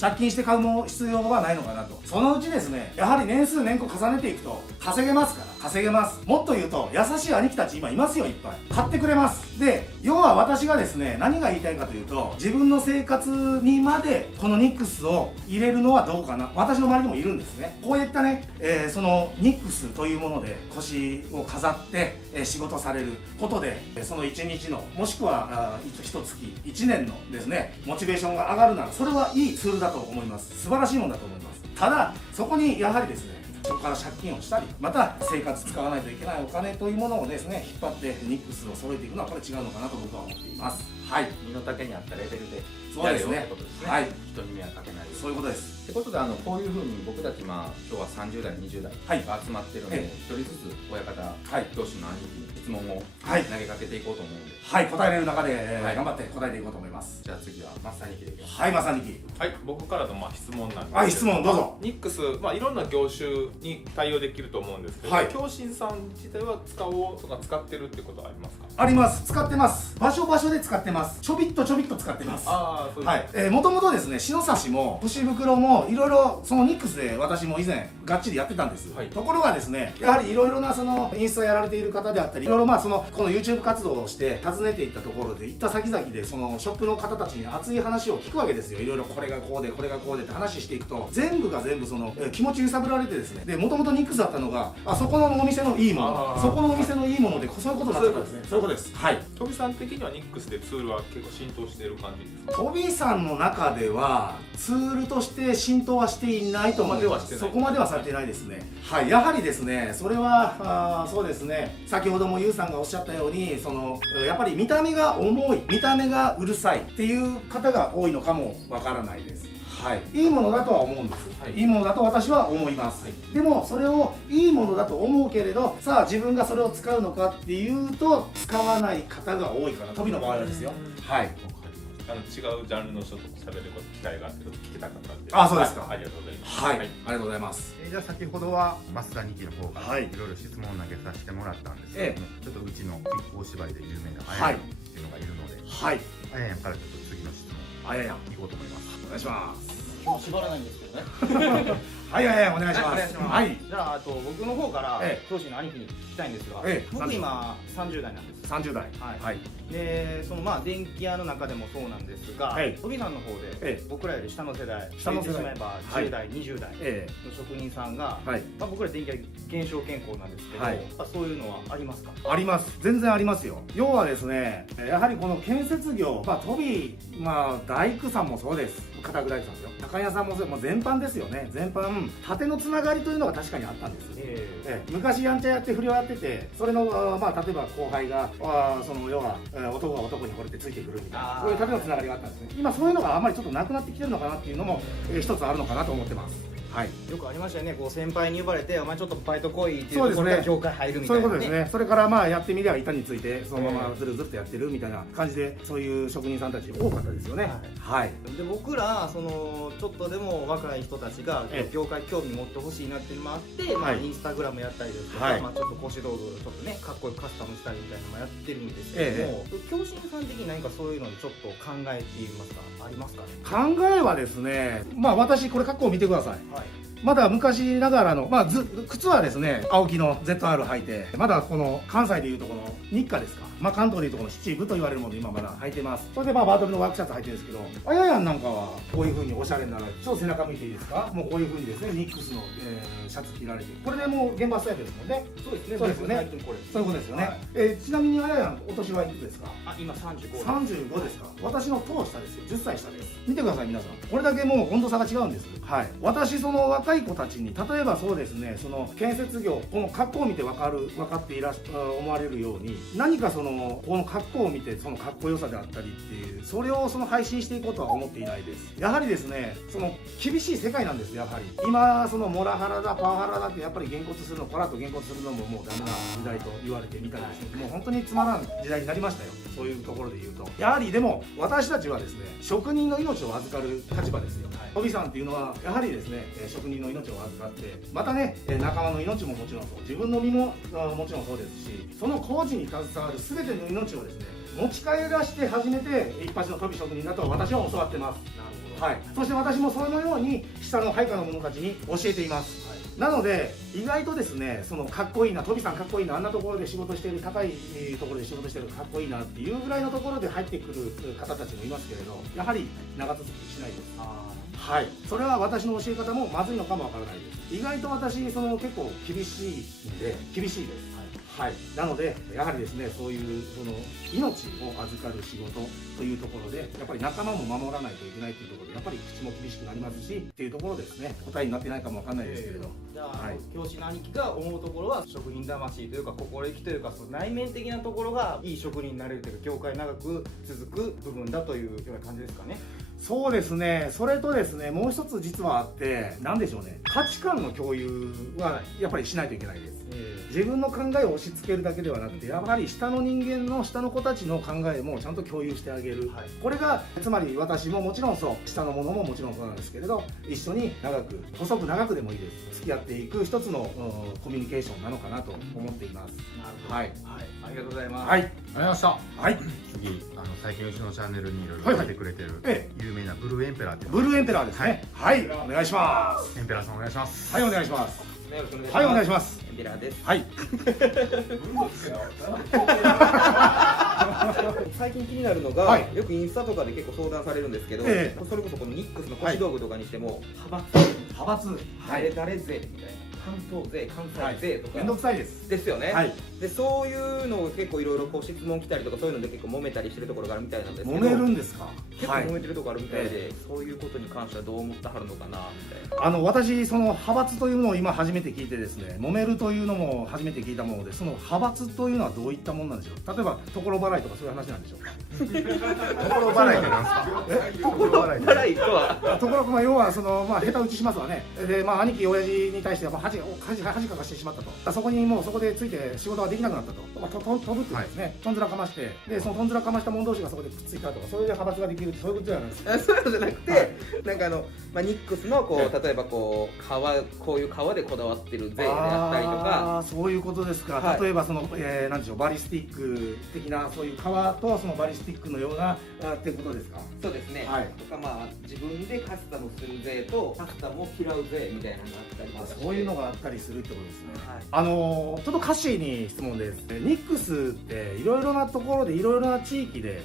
借金して買う必要はないのかなと。そのうちですね、やはり年個重ねていくと稼げますから。稼げます。もっと言うと優しい兄貴たち今いますよ。いっぱい買ってくれます。で、要は私がですね、何が言いたいかというと、自分の生活にまでこのニックスを入れるのはどうかな。私の周りにもいるんですね。こういったね、そのニックスというもので腰を飾って、仕事されることで、その1日のもしくは1月1年のですね、モチベーションが上がるなら、それはいいツールだと思います。素晴らしいものだと思います。ただそこにやはりですね、そこから借金をしたり、また生活使わないといけないお金というものをですね、引っ張ってニックスを揃えていくのはこれ違うのかなと僕は思っています。はい。身の丈に合ったレベルでそうですね。はい。人に迷惑かけない。そういうことです。ってことでこういうふうに僕たち今日は30代20代が集まってるので、一人ずつ親方、教師の兄貴に質問を投げかけていこうと思うんで、答えれる中で頑張って答えていこうと思います。じゃあ次はマッサ兄貴でいきます。はい、マッサ兄貴。はい、僕からの質問なんですけど。はい、質問どうぞ。ニックス、いろんな業種に対応できると思うんですけど、教師さん自体は使ってるってことはありますか？あります。使ってます。場所で使ってます。ちょびっと使ってます。ああ、そうですね。もともとですね、篠差しも節袋もいろいろそのニックスで私も以前がっちりやってたんです。ところがですね、やはりいろいろなそのインスタやられている方であったり、いろいろこの YouTube 活動をして訪ねていったところで、行った先々でそのショップの方たちに熱い話を聞くわけですよ。いろいろこれがこうでこれがこうでって話していくと、全部が全部その気持ち揺さぶられてですね、でもともとニックスだったのがそこのお店のいいもの、そこのお店のいいものでそういうことになったんですね。そういうことです。はい。飛びさん的にはニックスでツールは結構浸透している感じですか？飛びさんの中ではツールとして浸透はしていないと思います。そこまではされていないですね。はい。やはりですね、それはそうですね、先ほどもゆうさんがおっしゃったようにやっぱり見た目が重い、見た目がうるさいっていう方が多いのかもわからないです。はい、いいものだとは思うんです、はい、いいものだと私は思います、はい、でもそれをいいものだと思うけれど、さあ自分がそれを使うのかっていうと使わない方が多いかな、飛びの場合はですよ。はい、違うジャンルの人と喋る機会があってちょっと聞けたかったんで。あ、そうですか。ありがとうございます。はい、ありがとうございます。じゃあ先ほどは増田2期の方からいろいろ質問を投げさせてもらったんですけども、ちょっとうちのピッコー芝居で有名なあややんっていうのがいるので、はい、あややんからちょっと次の質問あややんいこうと思います。お願いします。今日縛らないんですけどね。はいはいはい、お願いします。はい。じゃあ僕の方から教師の兄貴に聞きたいんですが、僕今30代なんです。30代。はい。で電気屋の中でもそうなんですが、飛びさんの方で僕らより下の世代、言ってしまえば10代、20代の職人さんが、僕ら電気屋減少健康なんですけど、そういうのはありますか？あります。全然ありますよ。要はですね、やはりこの建設業、飛び大工さんもそうです。片具大工さんですよ。高屋さんもそう、全般ですよね。全般縦のつながりというのが確かにあったんです。昔やんちゃやって不良やってて、それの例えば後輩が要は男が男に惚れてついてくるみたいな、そういう縦のつながりがあったんですね。今そういうのがあんまりちょっとなくなってきてるのかなっていうのも一つあるのかなと思ってます。はい、よくありましたよね、先輩に呼ばれて、お前ちょっとバイト来いっていうところから業界入るみたいな、そういうことですね。それからやってみりゃ板についてそのままずるずるとやってるみたいな感じで、そういう職人さんたち多かったですよね。はい。で僕らちょっとでも若い人たちが業界興味持ってほしいなっていうのもあって、インスタグラムやったりですとか、ちょっと腰道具ちょっとねかっこよくカスタムしたりみたいなのもやってるんですけども、教師さん的に何かそういうのにちょっと考えって言いますか、ありますかね？考えはですね、私これ格好を見てください。まだ昔ながらの、靴はですね、青木の ZR 履いて、まだこの関西でいうとこの日課ですか、関東でいうとこの七分と言われるもの今まだ履いてます。それでバートルのワークシャツ履いてるんですけど、あややんなんかはこういう風におしゃれになられて、ちょっと背中向いていいですか、もうこういう風にですね、ニックスの、シャツ着られて、これでもう現場スタイルですもんね。そうですね。そうですよね。そういうことですよね。ちなみにあややんお年はいくつですか？今35。35ですか？私の10下ですよ。10歳下です。見てください皆さん。これだけもう温度差が違うんです。はい。私若い子たちに例えばそうですね、建設業、この格好を見て分かって思われるように、何かこの格好を見てかっこよさであったりっていう、それを配信していこうとは思っていないです。やはりですね、厳しい世界なんです。やはり今モラハラだパワハラだってやっぱりコラとげんこつするのももうダメな時代と言われてみたりですね、もう本当につまらん時代になりましたよ。そういうところで言うと、やはりでも私たちはですね、職人の命を預かる立場ですよ。飛びさんっていうのはやはりですね、職人の命を預かって、またね、仲間の命ももちろんそう、自分の身ももちろんそうですし、その工事に携わる全ての命をですね、持ち帰らして初めて一発の飛び職人だと私は教わってます。なるほど。はい。そして私もそのように下の配下の者たちに教えています。なので意外とですね、かっこいいな、飛びさんかっこいいな、あんなところで仕事している、高いところで仕事しているかっこいいなっていうぐらいのところで入ってくる方たちもいますけれど、やはり長続きしないです。はい、それは私の教え方もまずいのかもわからないです。意外と私結構厳しいんで、厳しいです。はい、なのでやはりですね、そういう命を預かる仕事というところで、やっぱり仲間も守らないといけないというところで、やっぱり口も厳しくなりますしっていうところですね。答えになってないかもわかんないですけれど、じゃあ、教師の兄貴が思うところは、職人魂というか心意気というか、内面的なところがいい職人になれるというか、業界長く続く部分だというような感じですかね。そうですね。それとですね、もう一つ実はあって、何でしょうね、価値観の共有はやっぱりしないといけないです。自分の考えを押し付けるだけではなくて、やはり下の人間の下の子たちの考えもちゃんと共有してあげる、これがつまり私ももちろんそう、下の者ももちろんそうなんですけれど、一緒に細く長くでもいいです、付き合っていく一つのコミュニケーションなのかなと思っています。なるほど。はい、ありがとうございます。はい、ありがとうございました。はい、次最近うちのチャンネルにいろいろ出てくれてる有名なブルーエンペラーっていうブルーエンペラーですね。はい、お願いします。エンペラーさんお願いします。はい、お願いします。はい、お願いします。エンペラーです。はい。最近気になるのが、よくインスタとかで結構相談されるんですけど、それこそこのニックスの腰道具とかにしても派閥誰ぜみたいな。関東勢関西勢とか、めんどくさいですですよね、はい、でそういうのを結構いろいろこう質問来たりとかそういうので結構揉めたりしてるところがあるみたいなんですけど、揉めるんですか？結構揉めてるところあるみたいで、そういうことに関してはどう思ってはるのかなみたいな。私その派閥というのを今初めて聞いてですね、揉めるというのも初めて聞いたもので、その派閥というのはどういったものなんでしょう。例えば所払いとかそういう話なんでしょうか。所払いってなんですか？所払いとは所要は下手打ちしますわね。で兄貴親父に対しては恥かかしてしまったと。そこにもうそこでついて仕事ができなくなったと。飛ぶっていうですね、とんずらかまして、でそのとんずらかました者同士がそこでくっついたとか、それで派閥ができるってそういうことじゃないですか。そういうのじゃなくて、なんかニックスの例えばこういう革でこだわってる税であったりとか、そういうことですか。はい、例えばなんでしょう、バリスティック的なそういう革とそのバリスティックのようなってことですか。そうですね。はい、とか自分でカスタムする税とカスタムを嫌う税みたいなのがあったりとか、そういうのがあったりするってことですね。はい、ちょっとカッシーに質問です。ニックスっていろいろなところでいろいろな地域で、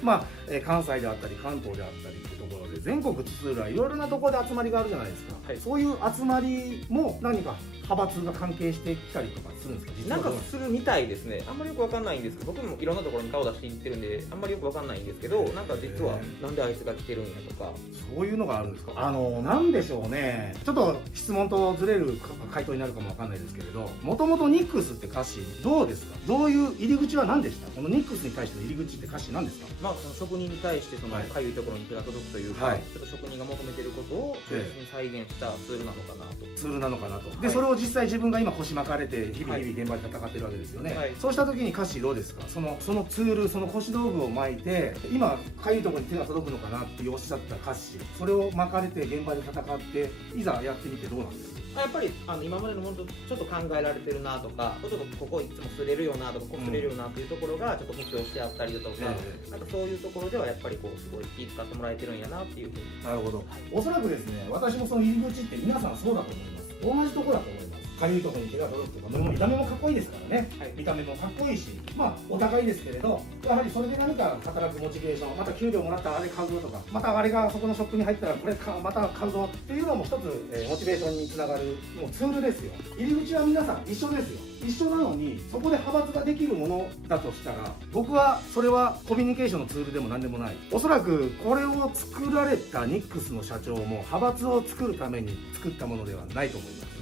関西であったり関東であったりっていうところで全国津々浦々いろいろなところで集まりがあるじゃないですか。はい、そういう集まりも何か派閥が関係してきたりとかするんですか？なんかするみたいですね。あんまりよくわかんないんですけど、僕もいろんなところに顔出していってるんであんまりよくわかんないんですけど、なんか実はなんであいつが来てるんやとか、そういうのがあるんですか？なんでしょうね、ちょっと質問とずれる回答になるかもわかんないですけれど、もともとニックスって歌詞どうですか？どういう入り口は何でした？このニックスに対しての入り口って歌詞何ですか？その職人に対してかゆいところに手が届くというか、ちょっと職人が求めてることを忠実に再現したツールなのかなと。ツールなのかなと。で、それを実際自分が今腰巻かれて日々現場で戦ってるわけですよね。そうした時に歌詞どうですか？そのツール、その腰道具を巻いて今かゆいところに手が届くのかなっておっしゃった歌詞、それを巻かれて現場で戦っていざやってみてどうなんですか？やっぱり今までのものとちょっと考えられてるなとか、ちょっとここいつも擦れるよなとか、ここ擦れるよなっていうところがちょっと補強してあったりだとか、なんかそういうところではやっぱりすごい気使ってもらえてるんやなっていうふうに。なるほど。おそらくですね、私もその入り口って皆さんそうだと思います。同じところだと思います。かゆいところに手が届くとか、見た目もかっこいいですからね。見た目もかっこいいし、お高いですけれど、やはりそれで何か働くモチベーション、また給料もらったらあれ買うぞとか、またあれがそこのショップに入ったらこれまた買うぞっていうのも一つ、モチベーションにつながるもうツールですよ。入り口は皆さん一緒ですよ。一緒なのにそこで派閥ができるものだとしたら、僕はそれはコミュニケーションのツールでも何でもない。おそらくこれを作られたニックスの社長も派閥を作るために作ったものではないと思います。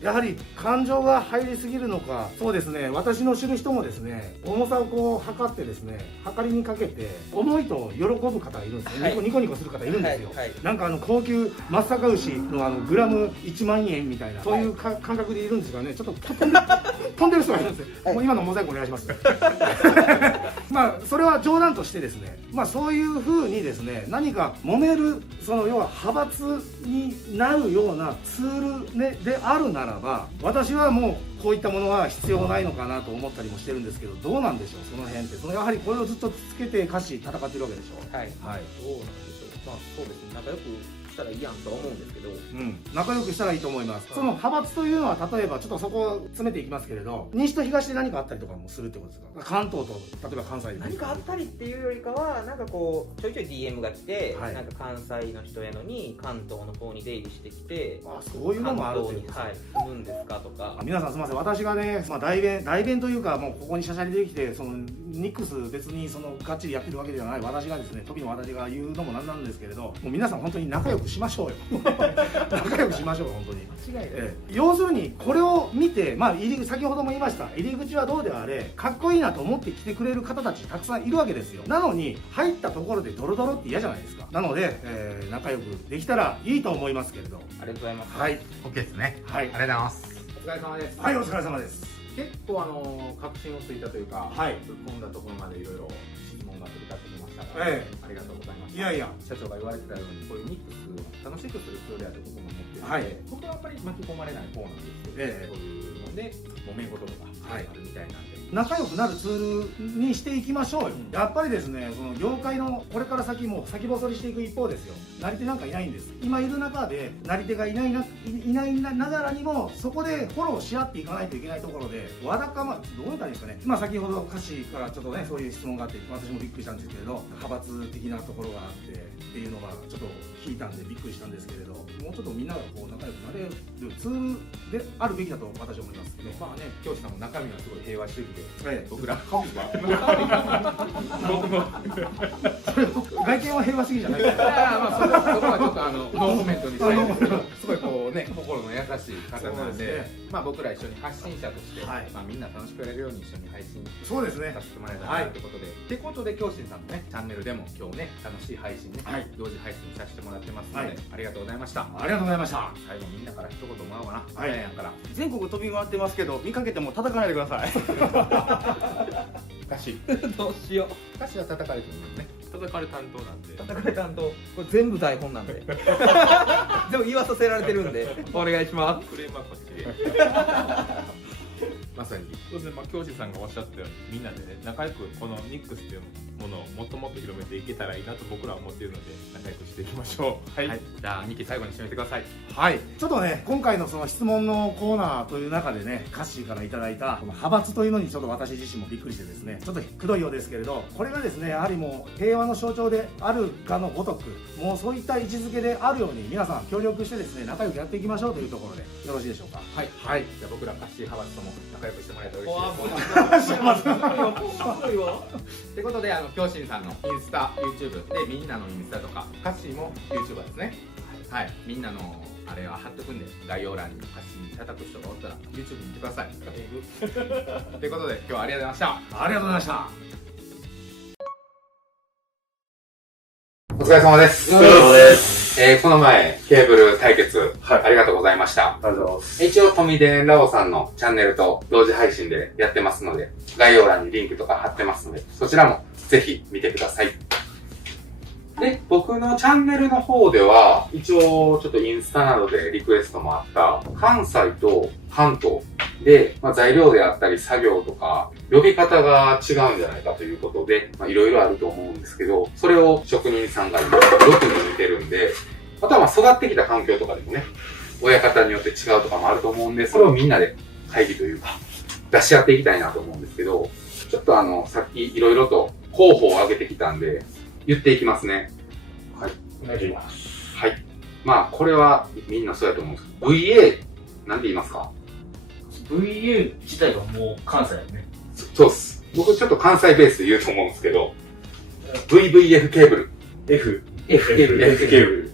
やはり感情が入りすぎるのか、そうですね、私の知る人もですね、重さを測ってですね、測りにかけて重いと喜ぶ方がいるんですよ、ニコニコする方いるんですよ、なんか高級松阪牛のグラム1万円みたいな、そういう感覚でいるんですがね、ちょっと飛んでる人がいるんですよ、もう今のモザイクお願いしますそれは冗談としてですね、そういうふうにですね、何か揉める、要は派閥になるようなツール、であるならば、私はもうこういったものは必要ないのかなと思ったりもしてるんですけど、どうなんでしょう、その辺って。やはりこれをずっとつけて歌詞戦ってるわけでしょ。はい、どうなんでしょう。そうですね、仲良くしたらいいやんとは思うんですけど、仲良くしたらいいと思います。その派閥というのは、例えばちょっとそこを詰めていきますけれど、西と東で何かあったりとかもするってことですか？関東と例えば関西で何かあったりっていうよりかは、なんかちょいちょい DM が来て、なんか関西の人やのに関東の方に出入りしてきて、そういうのもあるという関東に住むんですかとか。皆さんすみません、私がね、代弁というか、もうここにしゃしゃり出てきて、ニックス別にがっちりやってるわけではない私がですね、時の私が言うのもなんなんですけれど、もう皆さん本当に仲良くしましょうよ仲良くしましょう、本当に。要するにこれを見て、先ほども言いました、入り口はどうであれかっこいいなと思って来てくれる方たちたくさんいるわけですよ。なのに入ったところでドロドロって嫌じゃないですか。なので、仲良くできたらいいと思いますけれど。ありがとうございます。はい、 OK ですね。はい、ありがとうございます。お疲れ様です。はい、お疲れ様です。結構確信をついたというか、ぶっ込んだところまでいろいろ質問が飛び交ってきましたから、ありがとうございます。いやいや、社長が言われてたように、こういうニックスを楽しくするツールやと僕も思ってるので、僕はあんまり巻き込まれない方なんですけど、そういうので揉め事とかあるみたいなんで、仲良くなるツールにしていきましょうよ。やっぱりですね、業界のこれから先も先細りしていく一方ですよ。なり手なんかいないんです。今いる中でなり手がいないながらにも、そこでフォローし合っていかないといけないところで、わだかどう言ったらいいですかね。先ほど歌詞からちょっとね、そういう質問があって、私もびっくりしたんですけれど、派閥的的なところがあってっていうのがちょっと聞いたんでびっくりしたんですけれど、もうちょっとみんながこう仲良くなれるツールであるべきだと私は思いますけど、まあね、教師さんも中身はすごい平和主義で、僕ら顔は外見は平和主義じゃないですか。まあそこはちょっとノーコメントにしたいんですけど、すごいこうね、心の優しい方なんで、まあ僕ら一緒に発信者として、まあみんな楽しくやれるように一緒に配信そうですねさせてもらえたらなということで、ってことで教師さんのねチャンネルでも今日ね楽しい配信ね、同時配信させてもらってますので、ありがとうございました。ありがとうございました。最後みんなから一言もらおうかな。はいやから全国飛び回ってますけど見かけても叩かないでください。歌詞どうしよう。歌詞は叩かれてるんですね。叩かれ担当なんで。叩かれ担当。これ全部台本なんで。でも言わさせられてるんでお願いします。クレームはこっちで。まさにそうですね、教師さんがおっしゃったようにみんなでね仲良くこのニックスっていうものをもっともっと広めていけたらいいなと僕らは思っているので仲良くしていきましょう。はい、じゃあ2期最後に締めてください。はい、ちょっとね今回のその質問のコーナーという中でねカッシーからいただいたこの派閥というのにちょっと私自身もびっくりしてですね、ちょっとくどいようですけれど、これがですねやはりもう平和の象徴であるかのごとく、もうそういった位置づけであるように皆さん協力してですね仲良くやっていきましょうというところでよろしいでしょうか。はい、はい、じゃあ僕らカッシー派閥とも仲良くしてもらえたら嬉しいです。ということで教師さんのインスタ、YouTube でみんなのインスタとか、カッシーも YouTuber ですね。はい、みんなのあれは貼っとくんで概要欄にカッシーに叩く人がおったら YouTube に行ってください。ということで今日はありがとうございました。ありがとうございました。お疲れ様です。お疲れ様です。この前、ケーブル対決、ありがとうございました。ありがとうございます。一応、富田ラボさんのチャンネルと同時配信でやってますので、概要欄にリンクとか貼ってますので、そちらもぜひ見てください。で、僕のチャンネルの方では、一応、ちょっとインスタなどでリクエストもあった、関西と関東で、材料であったり作業とか、呼び方が違うんじゃないかということで、いろいろあると思うんですけど、それを職人さんがよく見てるんで、あとは育ってきた環境とかでもね、親方によって違うとかもあると思うんで、それをみんなで会議というか、出し合っていきたいなと思うんですけど、ちょっとさっきいろいろと候補を挙げてきたんで、言っていきますね。はい。お願いします。はい。まあ、これはみんなそうやと思うんですけど、VA、なんて言いますか？ VA 自体がもう関西だよね。そうっす。僕ちょっと関西ベースで言うと思うんですけど、VVF ケーブル。F ケーブル。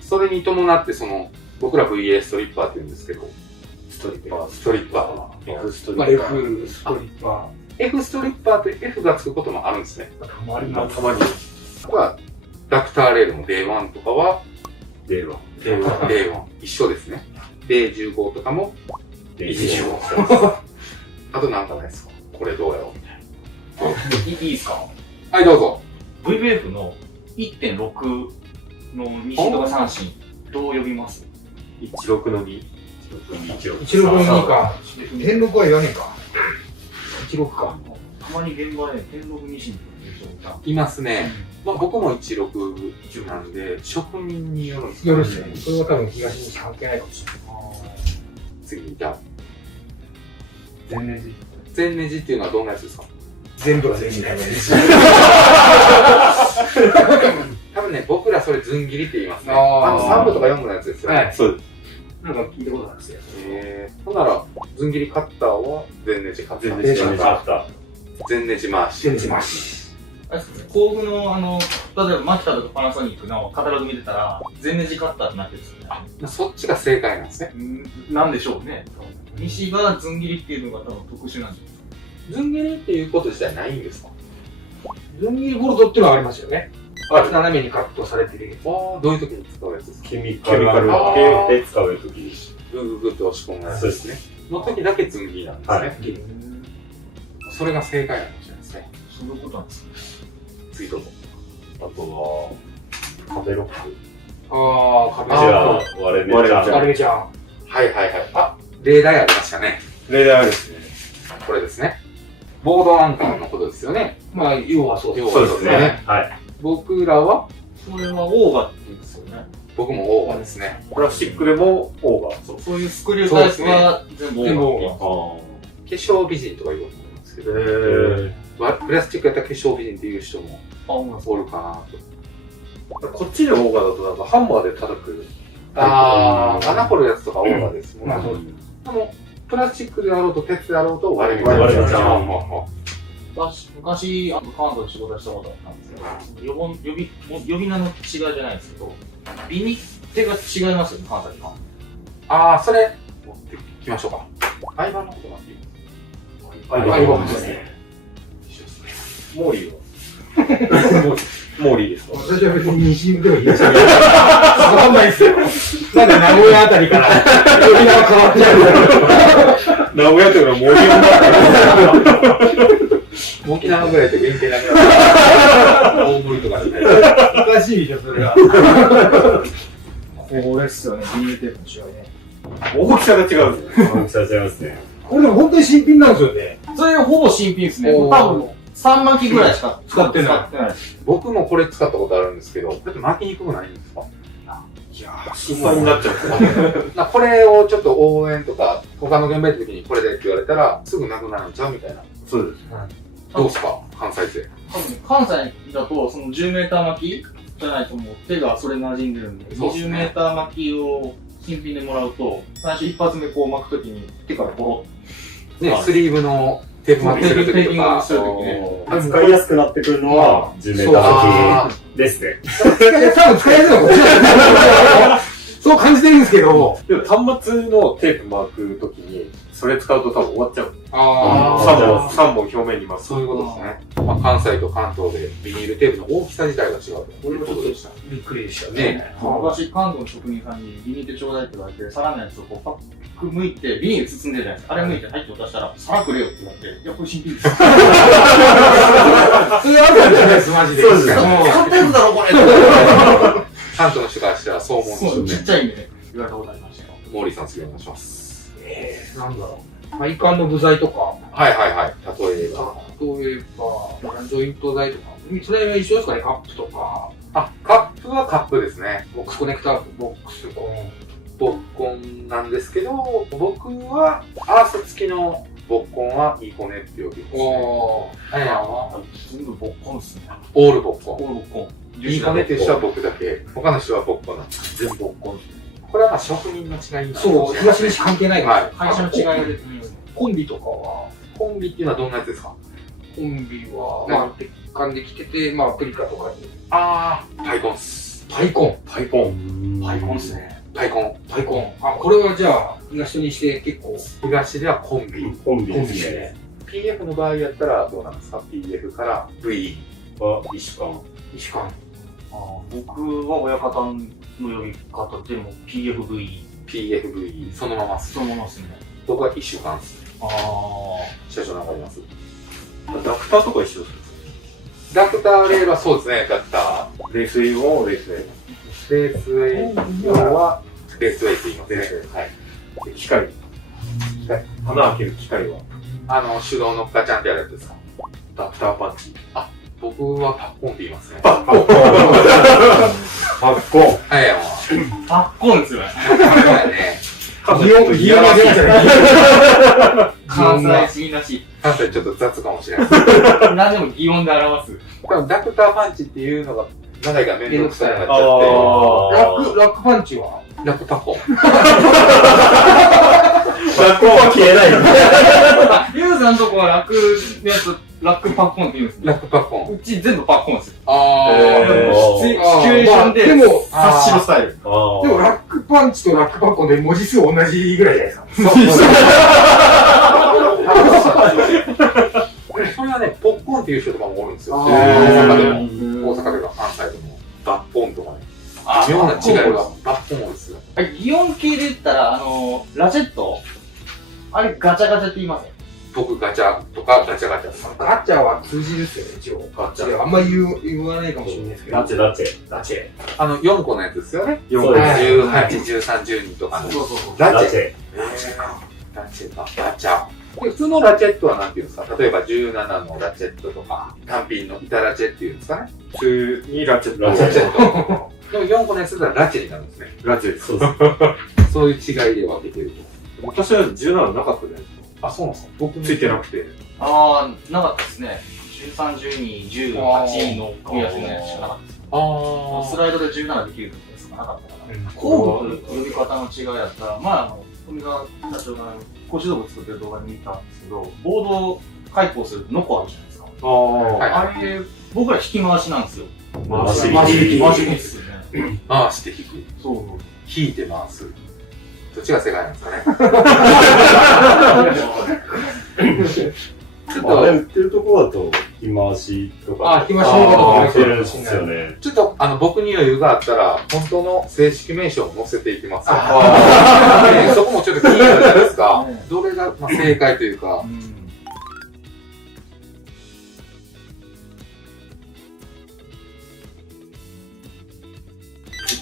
それに伴って僕ら VA ストリッパーって言うんですけど、ストリッパー。F ストリッパー。F ストリッパーと F がつくこともあるんですね。たまに。ダクターレールの Day1 とかは Day1。一緒ですね。Day15 とかも一緒。あとなんかないですか？これどうやろうみたいな。いいですか？はい、どうぞ。VVF の 1.6 の西とか三振、どう呼びます？ 16の2。16の2か。天禄は言わねえか。16か。たまに現場で天禄西にいますね。僕も16なんで、職人によるんですかね。よろしい。それは多分東西関係ないかもしれない。次、じゃあ。全ネジ。全ネジっていうのはどんなやつですか？全部が全ネジ。多分ね、僕らそれずん切りって言いますね。3部とか4部のやつですよね。はい、そうです。なんか聞いたことあるんですよ。ほんなら、ずん切りカッターは全ネジカッター。全ネジ回し。全ネジ回し。工具の例えばマキタとかパナソニックのカタログ見てたら、全ネジカッターになってるんですよね。そっちが正解なんですね。なんでしょうね。西がずん切りっていうのが多分特殊なんじゃないですか。ずん切りっていうこと自体ないんですか？ずん切りボルトっていうのはありますよね。斜めにカットされてる。どういう時に使うやつですか？ケミカル系で使う時に。グーグーと押し込むやつですね。の時だけずん切りなんですね。それが正解なのかもしれないですね。そういうことなんですね。次どうぞ。あとは、壁ロック。壁割れちゃう。はいはいはい。あ、例題ありましたね。例題あるですね。これですね。ボードアンカーのことですよね。要はそうですね。はい。僕らはそれはオーガって言うんですよね。僕もオーガですね。プラスチックでもオーガ。そういうスクリュータイプは全部オーガ。化粧美人とか言おうと思うんですけど。プラスチックやったら化粧品っていう人もおるかなと。こっちでオーガだとなんかハンマーで叩く。穴掘るやつとかオーガですもんね。でも、プラスチックであろうと鉄であろうと割れちゃう。昔、関東で仕事したことあったんですけど、呼び名の違いじゃないですけど、ビニ手が違いますよね、関西と。それ、持ってきましょうか。相葉のことなんていい相葉ですね。モーリーはモーリーですか？私は別に西でもいいですよ。わかんないですよ。なんで名古屋あたりから呼び名が変わっちゃう。名古屋というのはモーリー沖縄ぐらいって限定なくなる。大森とかでね。おかしいでしょ、それが。これっすよね、ビニールテープの違いね。大きさが違うんですね。大きさが違いますね。これでも本当に新品なんですよね。それほぼ新品ですね。多分3巻きぐらいしか使ってない。僕もこれ使ったことあるんですけど、だって巻きにくくないんですか？いやー、心配になっちゃう。これをちょっと応援とか、他の現場行った時にこれでって言われたら、すぐなくなるんちゃうみたいな。そうです。どうすか関西勢。関西だと、その10メーター巻きじゃないともう手がそれ馴染んでるんで、20メーター巻きを新品でもらうと、最初一発目こう巻くときに手からボロッ。ね、スリーブのテープ巻きするときとか。使いやすくなってくるのは10メーター巻きですね。多分使いやすいのかもしれない。そう感じてるんですけど。でも端末のテープ巻くときに、それ使うと多分終わっちゃう。3本表面に巻く。そういうことですね。関西と関東でビニールテープの大きさ自体が違うということでした。びっくりしたね。昔、関東の職人さんにビニールちょうだいって言われて、皿のやつをこうパック剥いて、ビニール包んでるじゃないですか。あれ剥いて入って渡したら、皿くれよって言われて、いや、これ新品です。それあるかもしれないです、マジで。そうですね。使ったやつだろ、これ。関東の人からしたらそう思うんですよね。ちっちゃいんでね、言われたことありましたよ。モーリーさん、次お願いします。なんだろう。配管の部材とか。はいはいはい。例えば。例えば、ジョイント材とか。それは一緒ですかね、カップとか。カップはカップですね。ボックスコネクターボックスコン。ボッコンなんですけど、僕はアース付きのボッコンはいい子ねって呼びますね。全部ボッコンですね。オールボッコン。オールボッコン。いい子ねって人は僕だけ。他の人はボッコンなんです。全部ボッコン。これはまあ職人の違いなんですね。そう、東西関係ないから。会社の違いが出てくる。コンビとかは、コンビっていうのはどんなやつですか？コンビは、まあ、鉄管できてて、まあ、アプリカとかに。パイコンっす。パイコン。パイコンっすね。パイコン。これはじゃあ、東にして結構。東ではコンビ。コンビですね。PF の場合やったらどうなんですか？ PF から V は石管。僕は親方の呼び方でも PFV。そのままっす。そのままっすね。僕は一週間っす。社長なんかあります？ダクターとか一緒です。ダクターレールはそうですね、ダクター。レース A をレース A。レース A はレース A って言いますね。はい。機械。穴開ける機械は手動のガチャンってやるやつですか？ダクターパンチ。僕はパッコンって言いますね。パッコン。はい、パッコンですよね。擬音が出ましたね。関西人らしい。関西ちょっと雑かもしれない。何でも擬音で表す。多分ダクターパンチっていうのが長いから面倒くさいなっちゃって。ラックパンチはラックパッコン。ラッコンは消えないよ。ユウさんのとこはラックのやつ、ラックパッコンって言うんですね。ラックパッコン。うち全部パッコンですよ。シチュエーションで、でも、察しのスタイル。でもラックパンチとラックパッコンで文字数同じぐらいじゃないですか。それはね、ポッコンっていう人とかもおるんですよ。大阪でも関西でも、バッポンとかね。妙な違いがバッポンですよ。擬音系で言ったら、ラチェットあれガチャガチャって言いますよ。僕ガチャとかガチャガチャ。ガチャは通じるっすよね、一応。ガチャ。あんまり言わないかもしれないですけど。ラチェ。4個のやつですよね。4個。18、13、12とかの。そう。ラチェ。ガチャ。普通のラチェットは何て言うんですか？例えば17のラチェットとか、単品の板ラチェっていうんですかね。普通にラチェット。でも4個のやつだったらラチェになるんですね。ラチェ。そういう違いで分けてると。昔は17なかったじゃないですか。そうなんですか？僕ついてなくて。なかったですね。13、12、18の組み合わせのやつしかなかったです。スライドで17できるやつがなかったから、工具と呼び方の違いやったら、富澤社長が講師道具作ってる動画で見たんですけど、ボードを開口するノコあるじゃないですか。あれ、僕ら引き回しなんですよ。回し引きですよね。回して引く。そう。引いて回す。どっちが正解なんですかね。ちょっとあれ売ってるところだと、引き回しとか。引き回しとかも売ってるんですよね。ちょっと僕に余裕があったら、本当の正式名称を載せていきます。そこもちょっと気になるじゃないですか。どれが正解というか。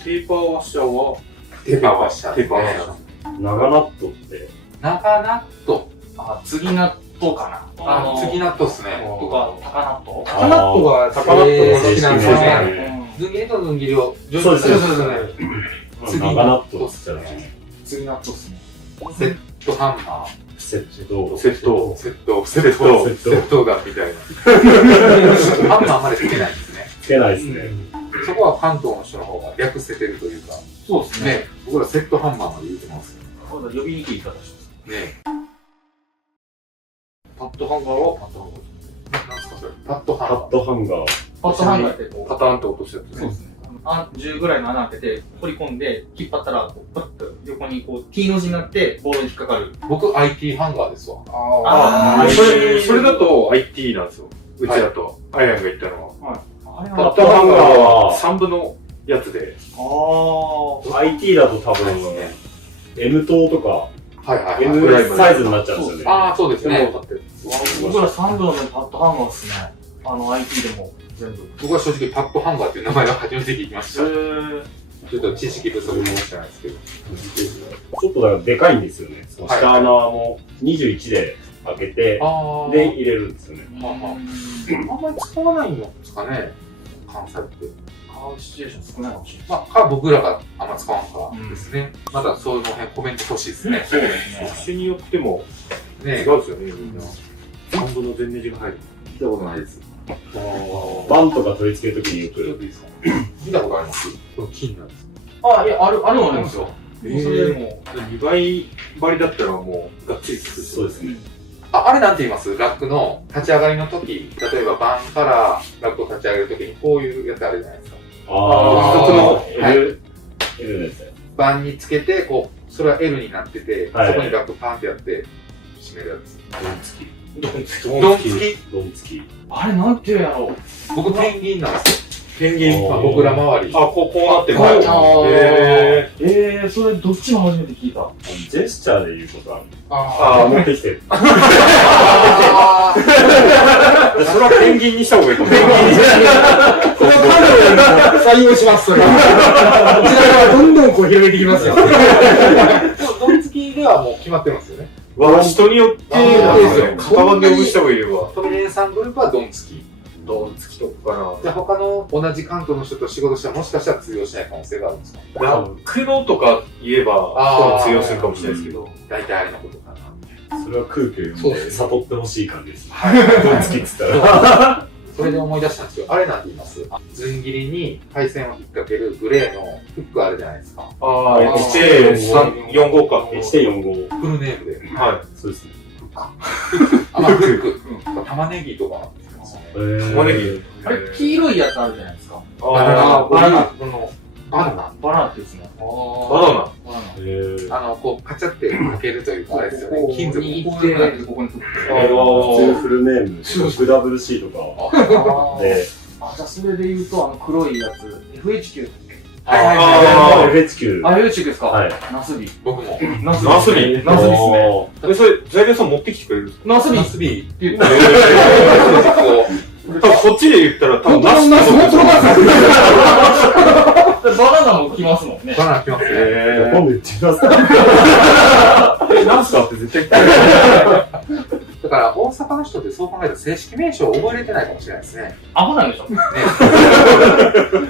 テーパーワッシャーはテーパーワッシャー。テーパーワッシャー。長ナットって。長ナット。次ナットかな。次ナットっすね。とか、高ナット。高ナットが好きなんですよね。ずん切りとずん切りを。そうですね。次ナットっすね。次ナットっすね。セットハンマー。セットガンみたいな。ハンマーまでつけないんですね。つけないですね。そこは関東の人の方が略せてるというか。そうですね。僕らセットハンマーまで言うてます。呼びにくい言い方します。ね。パッドハンガーはパッドハンガー。なんですかそれ。パッドハンガー。パッドハンガーってこう。パターンって落とすやつ。そうですね。10ぐらいの穴開けて、掘り込んで、引っ張ったら、パッと横にこう、T の字になって、ボードに引っかかる。僕、IT ハンガーですわ。それだと IT なんですよ。うちだと。アイアンが言ったのは。パッドハンガーは3部のやつで。IT だと多分、N 塔とか、N サイズになっちゃうんですよね。そうですね。僕ら3部のパッドハンガーですね。IT でも。僕は正直パッドハンガーっていう名前が初めて聞きました。ちょっと知識不足かもしれないですけど。ちょっとだからでかいんですよね。下穴も21で開けて、で入れるんですよね。あんまり使わないんですかね、関西って。買うシチュエーション少ないかもしれない。僕らがあんま使わんからですね。まだそういうの辺コメント欲しいですね。そうですね。機種によっても違うんですよね、みんな。3分の全ネジが入る。聞いたことないです。バンとか取り付けるときによく。見たことあります？この金なんです。いや、あるんですよ。それでも2倍張りだったらもうがっつりつく。そうですね。あれなんて言います？ラックの立ち上がりの時、例えばバンからラックを立ち上げる時にこういうやつあるじゃないですか。一つの L のやつ。バンにつけて、こう、それは L になってて、そこにラックパンってやって締めるやつ。ドン付き。あれなんていうやろう。僕ペンギンなんですよ。ペンギン。僕ら周り。こうなってる。それどっちも初めて聞いた。ジェスチャーで言うことある。持ってきてる。それはペンギンにした方がいいかも。ペンギンに採用します、それは。こちらからどんどんこう広げていきますよ。ドン付きではもう決まってますよね。人によって、型番で呼ぶ人もいれば。トミネさんグループはドン付き。ドン付きとかな。じゃあ他の同じ関東の人と仕事したらもしかしたら通用しない可能性があるんですか？ラックのとか言えば、通用するかもしれないですけど。大体あれのことかな。それは空気を読んで悟ってほしい感じです。はい。ドン付きっつったら。それで思い出したんですよ。あれなんて言います？ずん切りに配線を引っ掛けるグレーのフックあるじゃないですか。1.45か。1.45。フルネームで。はい。そうですね。フック。玉ねぎとか。玉ねぎ。あれ、黄色いやつあるじゃないですか。バナナ。バナナってですね。バナナ。こう、カチャってかけるというか、あれですよね。金属に行って、ここに。普通フルネーム、FWC とか。で、じゃあそれで言うと、黒いやつ、FHQ。FHQ。FHQ ですか？はい。ナスビ。僕も。ナスビですね。それ、材料さん持ってきてくれるんですか？ナスビって言って。こっちで言ったら多分ナス。バナナも来ますもんね。バナナ来ますね。今度言ってください。ナスかって絶対言ってだから大阪の人ってそう考えたら正式名称を覚えれてないかもしれないですね。アホなんでしょ？ね。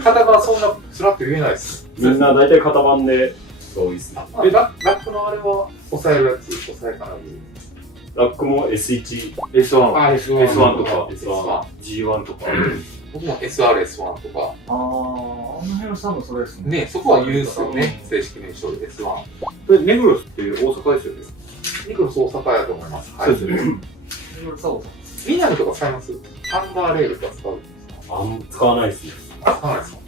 型番そんなスラッと言えないです。みんな大体型番で多いですね。ラックのあれは押さえるやつ、押さえかなり。ラックも S1、S1、S1 とか、G1 とか。僕も SR、S1 とか。あの辺は多分それですね。ね、そこは言うんですよね。正式名称で S1。これ、ネグロスって大阪ですよね。ネグロス大阪やと思います。はい。そうですね。ミナミとか使います？ハンガーレールとか使うんですか？使わないですね。使わないですか？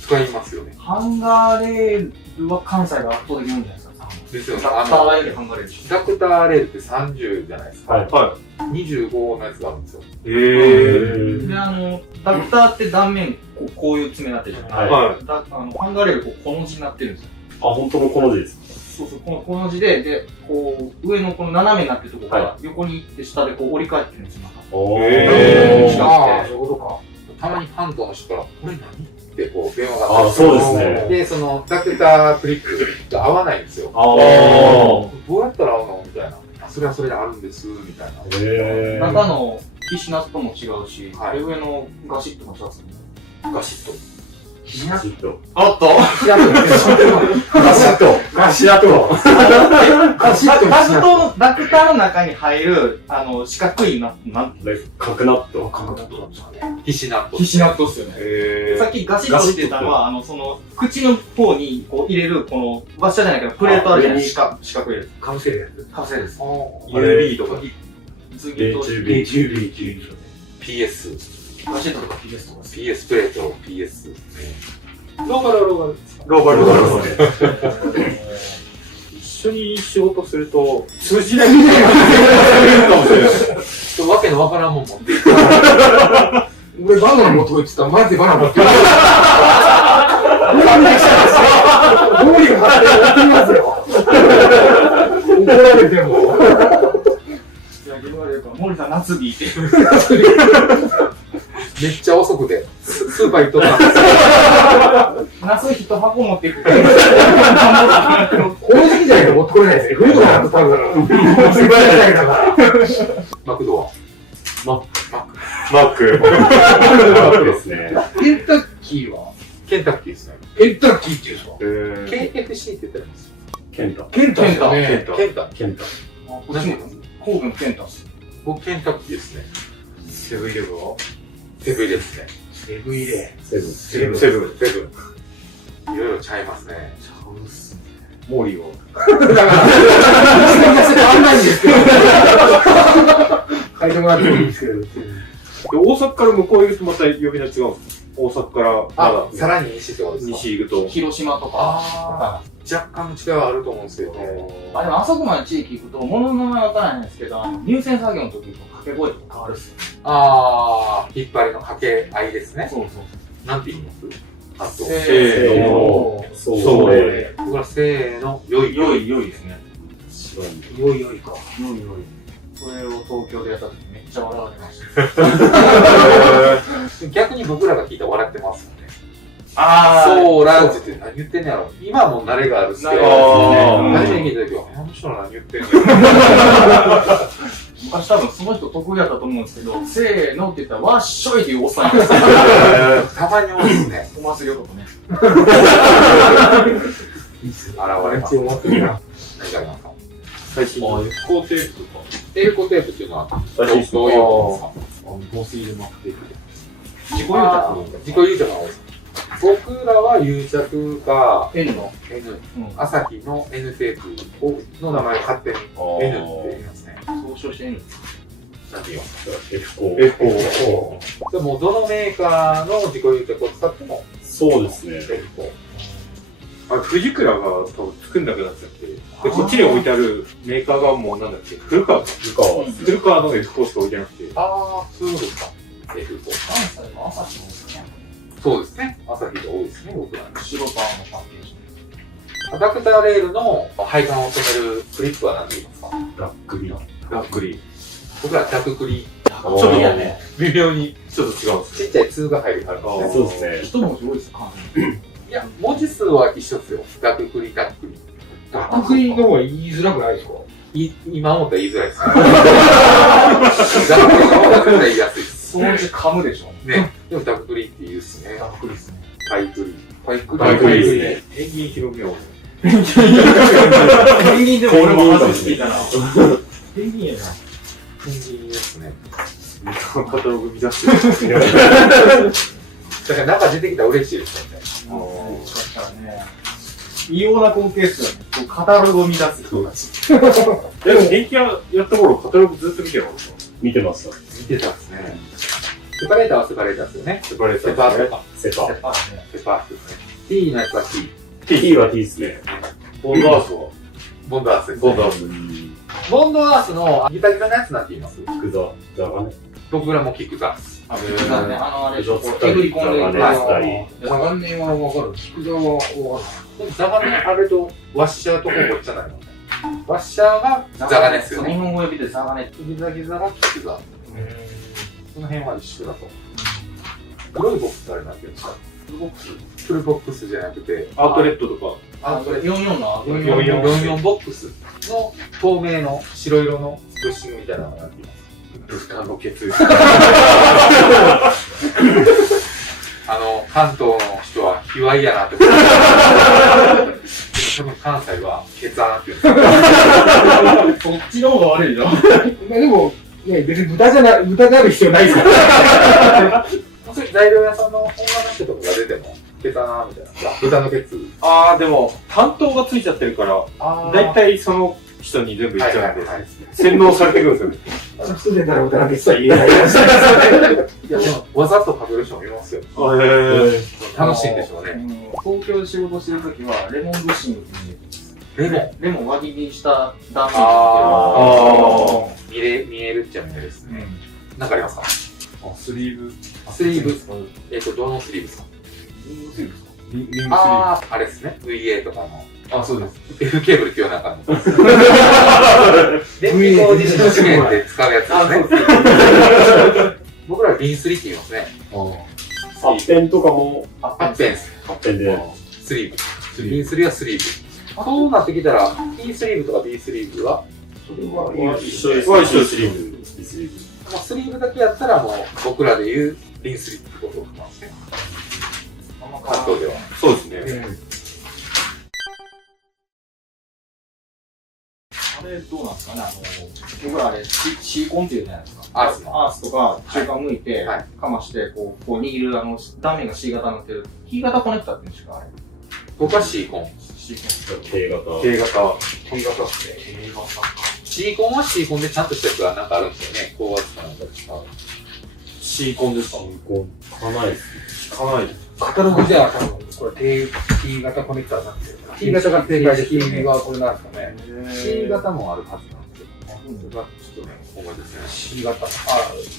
使いますよね。ハンガーレールは関西が圧倒的に多いんじゃないですか。ですよね。ダクターレール、ハンガーレール。ダクターレールって30じゃないですか。はい。 25のやつがあるんですよ。で、ダクターって断面、こういう爪になってるじゃないですか。ハンガーレール、この字になってるんですよ。あ、本当のこの字ですか？そうそう、この字で、こう、上のこの斜めになってるところから横に行って下でこう折り返ってるんですよ。ああ、そういうことか。たまに関東の人から、これ何ってこう電話があって。そうですね。で、そのダクタークリップが合わないんですよ。どうやったら合うのみたいな。それはそれであるんです、みたいな。中のキシナットも違うし、上のガシットも違うんですよね。ガシット。ガシット。おっとガシット。ダクターの中に入る、四角い角ナット。ヒシナット。ヒシナットっすよね。さっきガシットって言ったのは、口の方にこう入れる、この、ワッシャーじゃないけど、プレートあるじゃないですか。四角いやつ。かぶせるやつ。かぶせるです。UB とか。HUB。PS。ガシットとか PS とか。PS プレート、PS。ローバル。一緒に仕事すると、通じないみたいなかもしれない。わけのわからんもん持っていく。俺バナナ持ってこいって言ったらマジでバナナ持ってこい。ゴリが張ってますよ。怒られても。森さん夏日いて。めっちゃ遅くて、スーパー行っとったんですよ。夏一箱持っていく。この時期じゃないと持ってこれないですね。冬とかだと多分、マクドはマックですね。ケンタッキーはケンタッキーですね。ケンタッキーって言うんですか？ KFC って言ったらいいんですよ。ケンタ。ケンタケンタ。神戸のケンタっす。僕ケンタッキーですね。セブンイレブンをセブンイレですね。セブンイレ。セブン。いろいろちゃいますね。ちゃうっすね。モーリーを。だから、変わんないんですけど。書いてもらってもいいんですけど。大阪から向こう行くとまた呼び名違うんですか？大阪からさらに西ってことですか？西行くと。広島とか。若干の違いはあると思うんですけどね。でもあそこまで地域行くと、物の名前わからないんですけど、入選作業の時の掛け声とか変わるっすよ。引っ張りの掛け合いですね。そう。なんて言います？あと、せーの。そうね。僕はせーの、よいですね。よいか。それを東京でやった時めっちゃ笑われました。逆に僕らが聞いたら笑ってますよね。そうランチって何言ってんねやろ。今はもう慣れがあるっすけど、初めに聞いた時は、あの人ら何言ってんねやろ。昔多分その人得意だったと思うんですけど、せーのって言ったら、わっしょいっていうおっさんやったんですよ。たまに多いですね。お祭り男ね。現れます。何がありますか？最近のエコーテープとか。エコテープっていうのはどういうものですか？防水で巻くテープ。自己癒着の多いです。僕らは癒着が N の N、朝日の N テープの名前を勝手に N って言いますね。総称して N。なんて言いますか？ F コー。でもどのメーカーの自己癒着を使ってもそうですね。F コー。藤倉が多分作んなくなっちゃって、こっちに置いてあるメーカーがもうなんだっけ、古川の F コーしか置いてなくて。そういうことですか。F コー。関西も朝日もですね。そうですね。朝日が多いですね、僕ら。白パンのパッケージ。ダクターレールの配管を止めるクリップは何て言いますか？ダックリ。僕らダククリ。ちょっとね、微妙にちょっと違うんです。ちっちゃい2が入るからね。そうですね。一文字多いですか？いや、文字数は一緒ですよ。ダククリ。ダククリの方が言いづらくないですか？今思ったら言いづらいですね。ダククリの方が絶対言いやすいです。そのうち噛むでしょ。ね。でもダククリって言うっすね。ダククリですね。パイクリですね。ペンギン広めよう。ペンギンでも俺も初めて聞いたな。ペンギンやな。金利ですね。カタログ見出してる。だから中出てきたら嬉しいですよね。異様な光景ですよね。カタログを見出す人たち。でも、電気屋やった頃、カタログずっと見てますか？見てました。見てたんですね。セパレーターはセパレーターですよね。セパレーターセパーとか。セパ。セパですね。T のやつは T。T は T ですね。ボンドアースはボンドアースです。ボンドアース。ボンドアースのギザギザのやつなんて言います？キックザがね。僕らもキックザ。あれ、あれ、えぐり込んでる。ザガネはわかる。キックザはわかる。でもザガネ、あれとワッシャーとここっちゃないのね。ワッシャーがザガネですよね。日本語呼びでザガネ。ギザギザがキックザ。その辺は一緒だと。黒いボックスあれなんて言うんですか？フルボックス？フルボックスじゃなくて、アウトレットとか。44の44ボックスの透明の白色のブッシングみたいなのがなっています。豚のケツ。関東の人は卑猥やなって思って多分関西はケツ穴って言うんですよ。そっちの方が悪いな。でも、ね、別に豚である必要ないですから。材料屋さんの女の人とかが出ても、ケツ穴みたいな。豚のケツ。でも、担当がついちゃってるから、だいたいその人に全部言っちゃうんで、洗脳されてくるんですよね。不自然なら豚のケツは言えないらしいですいや、でも、わざとかぶる人もいますよ。楽しいんでしょうね。東京で仕事してるときは、レモンブッシングってレモン輪切りした断面見えるっちゃ見えるですね。なんかありますか？スリーブ。どのスリーブですか？リングスリーブですか？リングスリーブ。あれですね。VA とかの。そうです。F ケーブルっていう中の。電気工事士の試験で使うやつですね。僕らはリンスリって言いますね。サッペンとかも。サッペンです。サッペンで。スリーブ。リンスリはスリーブ。そうなってきたら、T スリーブとか B スリーブは一緒です。スリーブ。B スリーブ。スリーブだけやったらもう僕らで言うリンスリってことなんですね。関東では。そうですね。あれどうなんですかね、僕らあれ、シーコンっていうじゃないですか。アースとか中間向いて、かまして、こう握る、断面が C 型になってる。T 型コネクタって言うんですか、あれ。僕は C コン。K 型。T 型ですね。C コンは C コンでちゃんとしたやつがなんかあるんですよね。高圧かなんかで使う。C コンですか？ C コン。かないです。かないです。カタログじゃ多分これ T 型コネクタになってる。T 型が正解で T はこれなんですかね。C 型もあるはずなんですけど。それはちょっとね、思いですね。C 型。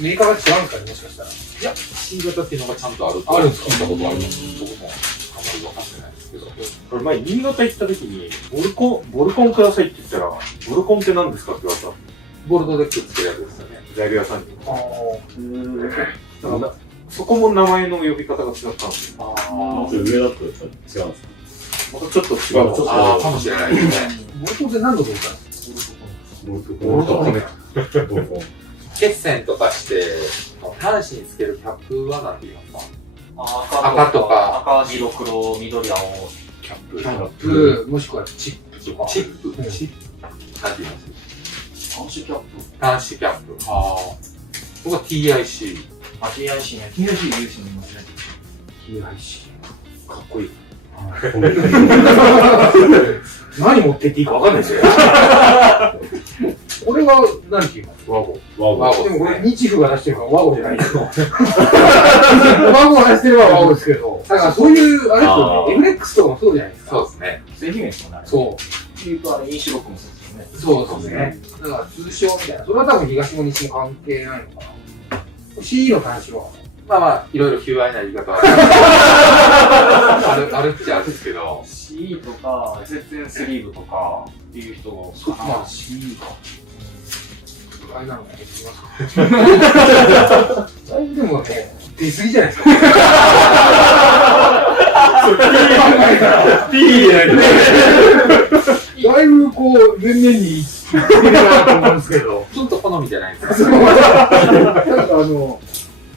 メーカーが違うんですかね、もしかしたら。いや、C 型っていうのがちゃんとあると。あるんですか？聞いたことあります。僕もあまり分かってないですけど。これ前、新潟行った時に、ボルコンくださいって言ったら、ボルコンって何ですかって言われた。ボルトでくっつけるやつですよね。材料屋さんに。そこも名前の呼び方が違ったんですよ。上だと違うんですか？またちょっと違う。かもしれないですね。ボルトで何度か言ったんですか？ボルトコネクタ。血栓とかして、端子につけるキャップは何て言いますか？赤とか。赤、白、黒、緑、青。キャップ。キャップ、もしくはチップとか。チップ。何て言います？端子キャップ。端子キャップ。僕は TIC。TIC ね。TIC 言う人もいますね。TIC。かっこいい。何持ってっていいか分かんないですよ。これは何て言います？ワゴ。でもこれ日フが出してるからワゴじゃないですよ。ワゴが出してればワゴですけど。だからそういう、あれですよね。MX とかもそうじゃないですか。そうですね。製品名ですもんね。そう。言うとインシロックもそうですよね。そうですね。だから通称みたいな。それは多分東も西も関係ないのかな。CE の端子はまあ、いろいろ卑猥な言い方はあるっちゃあるんですけど。CE とか、絶縁スリーブとかっていう人が、まあ CE か。あれなのね、できますか。だいぶでもね、出過ぎじゃないですか。だいぶこう、前面にいってるなと思うんですけど。ちょっと好みじゃないですか。なんか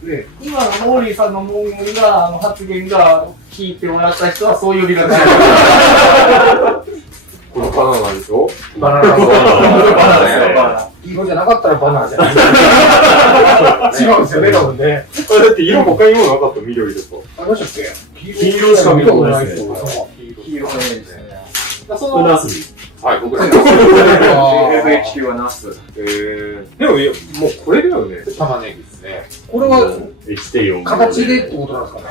ね、今のモーリーさんの文言が、発言が聞いてもらった人はそういう呼び方。ここのバナナでしょ。バナナバナナですね。黄色じゃなかったらバナナじゃない。違うんですよね、多分ね。だって色他にもなかった、緑とか。ありましたっけ？黄色しか見たことないですよ。黄色のイメージですね。そのナスビ。はい、僕ら。FHQ はナス。でも、もうこれだよね。玉ねぎですね。これは、1.4形でってことなんですかね。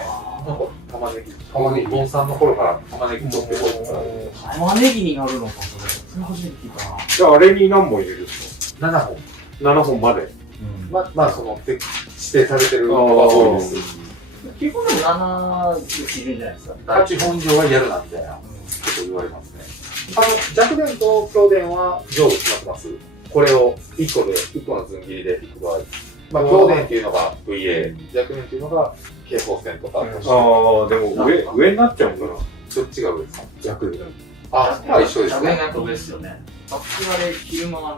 玉ねぎ。玉ねぎ。盆栽の頃から玉ねぎ取ってこいってから。玉ねぎになるのか、それ。それ初めて聞いたな。じゃあ、あれに何本入れるんですか？ 7本。 7本まで。まあ、その、指定されてるのが多いです。基本でも7で基準じゃないですか。8本上はやるな、みたいなこと言われますね。弱電と強電は上下決まってます。これを1個のずん切りでいく場合。まあ、強電っていうのが VA、弱電っていうのが蛍光線とか。ああ、でも上になっちゃうんだな。どっちが上ですか？弱電。あ、まあ一緒ですね。弱電が上ですよね。さっきあれ、昼間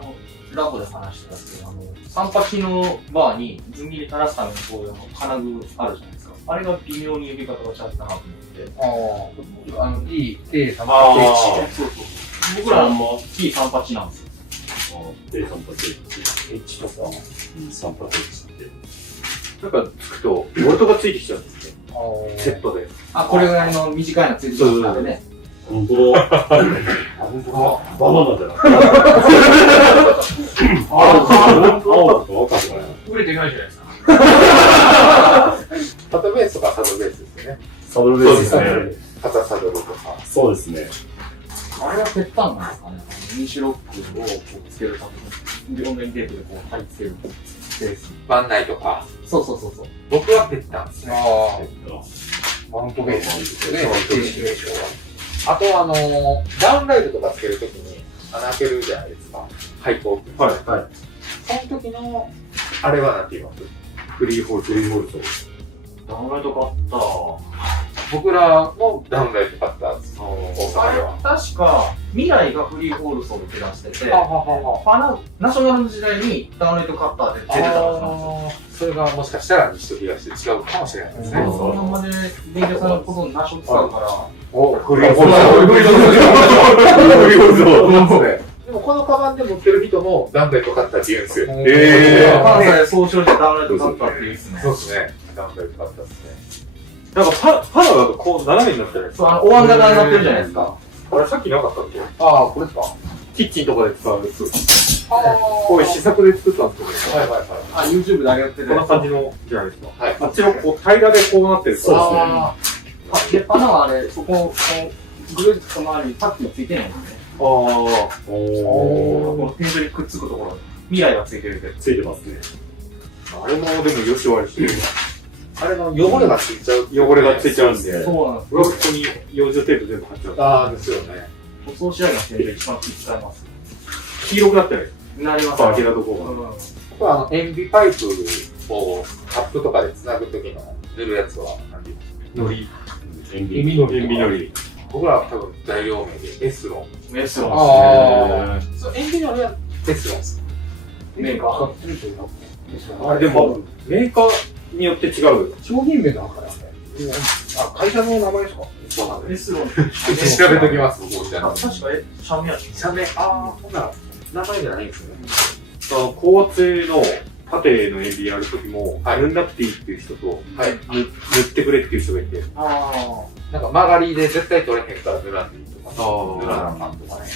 ラボで話してたんですけど、3のバーにずん切り垂らすためのこういう金具あるじゃないですか。あれが微妙に指方が違ったなと思って。T38H。そうそう。僕らも T38 なんですよ。T38H とか 38H って。なんかつくと、ボルトがついてきちゃうんですね。セットで。あ、これぐらいの短いのついてきたんでね。本当だ。本当だ。バナナじゃない。青だと分かるかな。売れてないじゃないですか。サドベースとかサドベースですね。サドベースですね。肩サドルとか。そうですね。あれはペッタンなんですかね。ミシュロックをこうつけるために、両面テープでこう貼り付けるベース。バンナイとか。そう。僕はペッタンですね。マウントベースですよね。あとダウンライトとかつけるときに穴開けるじゃないですか。廃校って。はい。その時の、あれは何て言います？フリーホールト。ダウンライト買った。僕らもダウンライト買ったんです。大阪では。確か、未来がフリーホールソールって出してて、ナショナルの時代にダウンライトカッターで出てたはずなんですよ。それがもしかしたら西と東で違うかもしれないですね。そのままで電気屋さんのことにナショ使うから。お、フリーホールソール。でもこのカバンで持ってる人もダウンライト買ったって言うんですよ。関西総称してダウンライト買ったって言うんですね。そうですね。ダウンライト買ったですね。なんかパナだとこう斜めになってる。そう、お椀型になってるじゃないですか。あれさっきなかったっけ？ああ、これですか？キッチンとかで使うやつ。こういう試作で作ったんですけど。あ、YouTube で上げてる。こんな感じのじゃないですか。はい。あっちのこう平らでこうなってる。そうですね。で、パナはあれ、そこ、ぐるっと周りにパッキンついてないんですね。この天井にくっつくところ、未来がついてるけど。ついてますね。あれもでもよし割りしてる。あれの汚れがついちゃう。汚れがついちゃうんで。そうなんです。ここに養生テープ全部貼っちゃう。ああ、ですよね。塗装仕上げの天井一番気使います。黄色くなったり。なります開けたところが。塩ビパイプをカップとかでつなぐときの塗るやつは何て言うんですか？塩ビのり。僕らは多分材料名でエスロン。エスロンですね。そう、塩ビのりはエスロンです。メーカー。あれでも、メーカーによって違う。商品名だからね。あ、会社の名前ですか？そうなんです。エスロン。調べときます、僕じゃあ。確か社名やし。社名、ああ、ほんなら、名前じゃないんですね。高圧の縦の塩ビやるときも、塗んなくていいっていう人と、塗ってくれっていう人がいて。なんか曲がりで絶対取れへんから塗らんでいいとか、塗らなあかんとかね。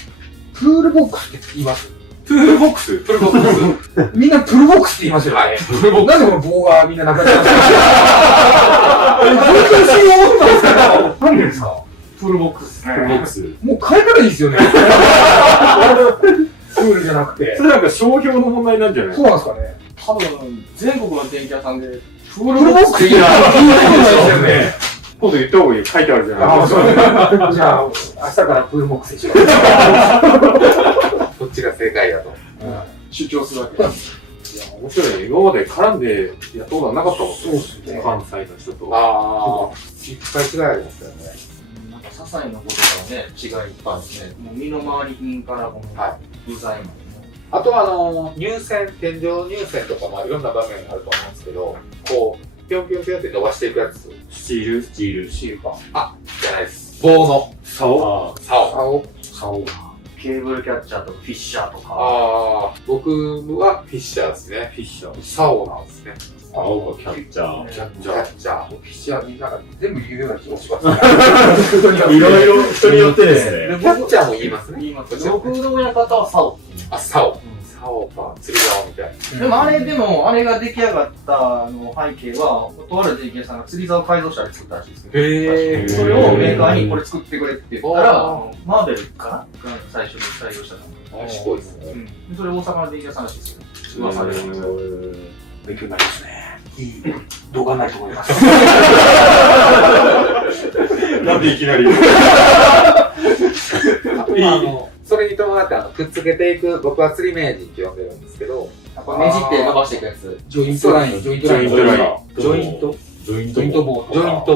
プールボックスって言います？プールボックス？プールボックスみんなプールボックスって言いますよね。なんでこの棒がみんな中にあるんですか？本当にそう思ったんですけど、なんでですか？プールボックス。プールボックス。もう変えたらいいですよね。プールじゃなくて。それなんか商標の問題なんじゃない？そうなんですかね。多分、全国の電気屋さんで、プールボックス的な。今度言った方がいいよ。書いてあるじゃないじゃあ、明日からプールボックスにしよう。こっちが正解だと。主張するわけ。いや、面白いね。今まで絡んでやったことはなかったもんね。そうですね。関西の人と。ああ、いっぱい違いありますよね。なんか、些細なことからね、違いいっぱいあって、もう身の回り品からこの、部材までね。あと入線、天井入線とか、まあいろんな場面があると思うんですけど、こう、ぴょんぴょんぴょんって伸ばしていくやつ。スチールか。あ、じゃないです。棒の。竿。ケーブルキャッチャーとかフィッシャーとか。ああ、僕はフィッシャーですね。フィッシャー。サオなんですね。青がキャッチャー。キャッチャー。フィッシャーになんか全部言うような気がします。いろいろ人によってですね。キャッチャーも言いますね。言います。僕の親方はサオ。あ、サオ。サオか、釣り竿みたいな。でもあれが出来上がった背景は、とある電気屋さんが釣り竿を改造したり作ったらしいですけど。へー。それをメーカーにこれ作ってくれって言ったら、マーベルかな最初に採用したの。賢いですね。それ大阪の電気屋さんらしいですよ。噂で。勉強になりますね。いい動画ないと思います。なんでいきなりそれに伴ってくっつけていく、僕は釣り名人って呼んでるんですけど、ねじって伸ばしていくやつ。ジョイントライン。ジョイントライン。ジョイント棒。ジョイント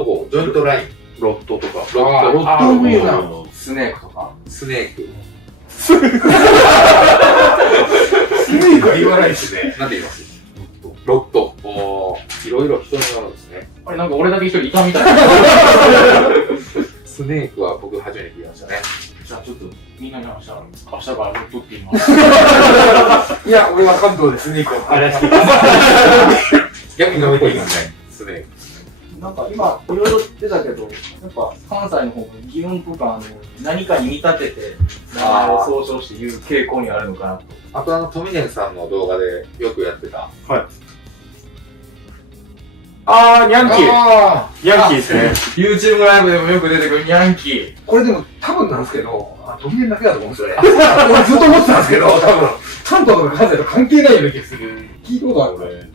棒。ジョイントライン。ロットとか。ロットもいいな。スネークとか。スネーク。スネークは言わないですね。なんで言いますロット。いろいろ人によるんですね。あれなんか俺だけ一人いたみたいな。スネークは僕初めて聞きましたね。じゃあちょっとみんなに明日からロットって言います。いや、俺は関東でスネークを話して逆に飲めていいですね。スネーク。なんか今いろいろ出たけど、やっぱ関西の方が擬音とか何かに見立てて名前を総称して言う傾向にあるのかなと。あとトミネンさんの動画でよくやってた。はい。あー、ニャンキー。ニャンキーですね。YouTube ライブでもよく出てくるニャンキー。これでも多分なんですけど、トミネンだけだと思うんですよね。俺ずっと思ってたんですけど、多分、関東とか関西と関係ないような気がする。聞いたことある。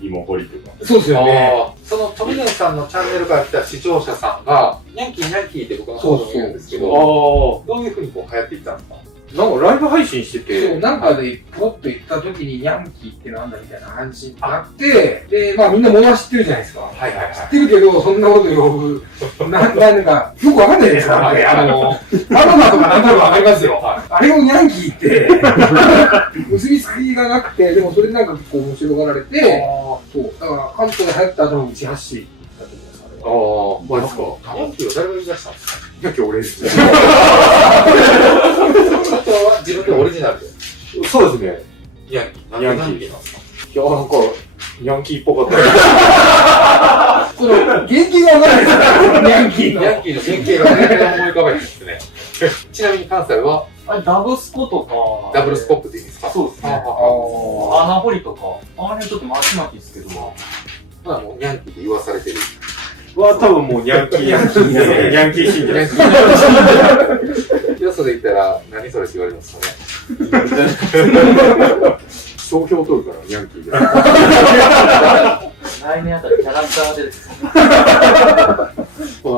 芋掘りとか。そうですよね。そのトミネンさんのチャンネルから来た視聴者さんが、ニャンキーニャンキーって僕の方でも言うんですけど、どういうふうにこう流行っていったんですか？なんかライブ配信してて、そう、なんかでポッと行った時にヤンキーってなんだみたいな話になって、で、まあみんな物は知ってるじゃないですか。はいはいはい。知ってるけど、そんなこと呼ぶ、なんか、よくわかんないですから、バナナとかなんとかわかりますよ。あれをヤンキーって、結びつきがなくて、でもそれでなんか結構面白がられて、そう、だから関東で流行った後の打ち発信だと思います、あれは。マジですか。ヤンキーは誰が言い出したんですか？ヤンキー俺ですね。あとは自分でオリジナルで。そうですね。ヤンキー。ヤンキーなんですか？いや、なんか、ヤンキーっぽかった。その、原型がわからないですよ、ヤンキーの。ヤンキーの原型が全然思い浮かべないですね。ちなみに関西はあれダブスコとか。ダブルスコップって言うんですか？そうですね。穴掘りとか。あれちょっと巻き巻きですけど。まあもうヤンキーって言わされてる。は多分もうヤンキー。ヤンキー信者です。よそで言ったら何それって言われますかね。商標取るからヤンキーで。来年あたりキャラクターでですね。な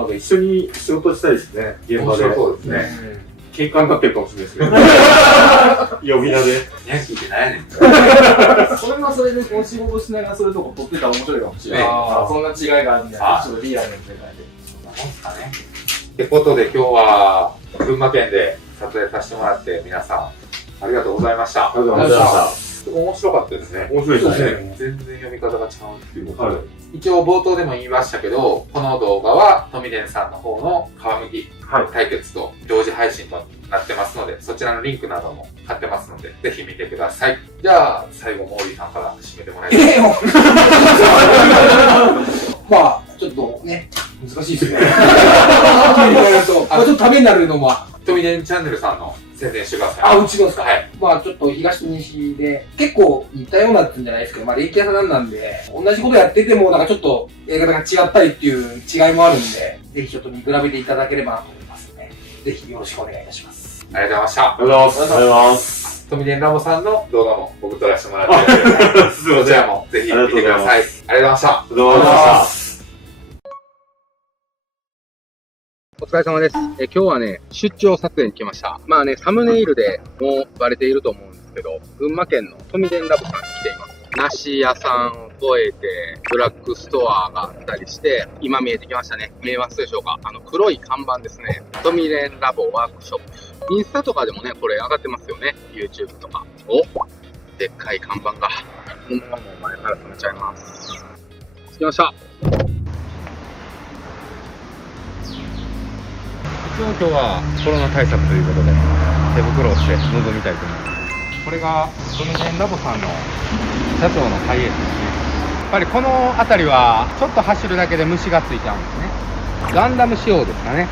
んか一緒に仕事したいですね。現場で。そうですね。警官になってるかもしれないですね。呼び名で。ヤンキーって何やねん。それはそれでこう仕事しながらそういうとこ撮ってたら面白いかもしれない。そんな違いがあるんで、ちょっとリアルな世界で。そんなもんすかね。ってことで今日は群馬県で撮影させてもらって皆さんありがとうございました。ありがとうございました。面白かったですね。面白いですね。全然読み方が違うっていうことで。一応冒頭でも言いましたけど、この動画はトミデンさんの方の皮むき対決と同時配信となってますので、そちらのリンクなども貼ってますので、ぜひ見てください。じゃあ、最後、モーリーさんから締めてもらいます。まあ、ちょっとね、難しいですね。ちょっとためになるのは、トミデンチャンネルさんの宣伝してください。あ、うちのですか。はい。まあちょっと東と西で、結構似たようなってんじゃないですけど、まあ電気屋さんなんで、同じことやってても、なんかちょっとやり方が違ったりっていう違いもあるんで、ぜひちょっと見比べていただければなと思いますので、ぜひよろしくお願いいたします。ありがとうございました。ありがとうございます。ありがとうございます。トミデンラボさんの動画も僕撮らせてもらってるので、そちらもぜひ見てください。ありがとうございました。ありがとうございました。お疲れ様です。今日はね、出張撮影に来ました。まあね、サムネイルでもうバレていると思うんですけど、群馬県のトミデンラボさんに来ています。梨屋さんを越えて、ブラックストアがあったりして、今見えてきましたね。見えますでしょうか？黒い看板ですね。トミデンラボワークショップ。インスタとかでもね、これ上がってますよね。YouTube とか。お、でっかい看板が。このままもう前から止めちゃいます。着きました。一応今日はコロナ対策ということで手袋をして臨みたいと思います。これがドムゲンラボさんの社長のハイエースですね。やっぱりこの辺りはちょっと走るだけで虫がついちゃうんですね。ガンダム仕様ですかね。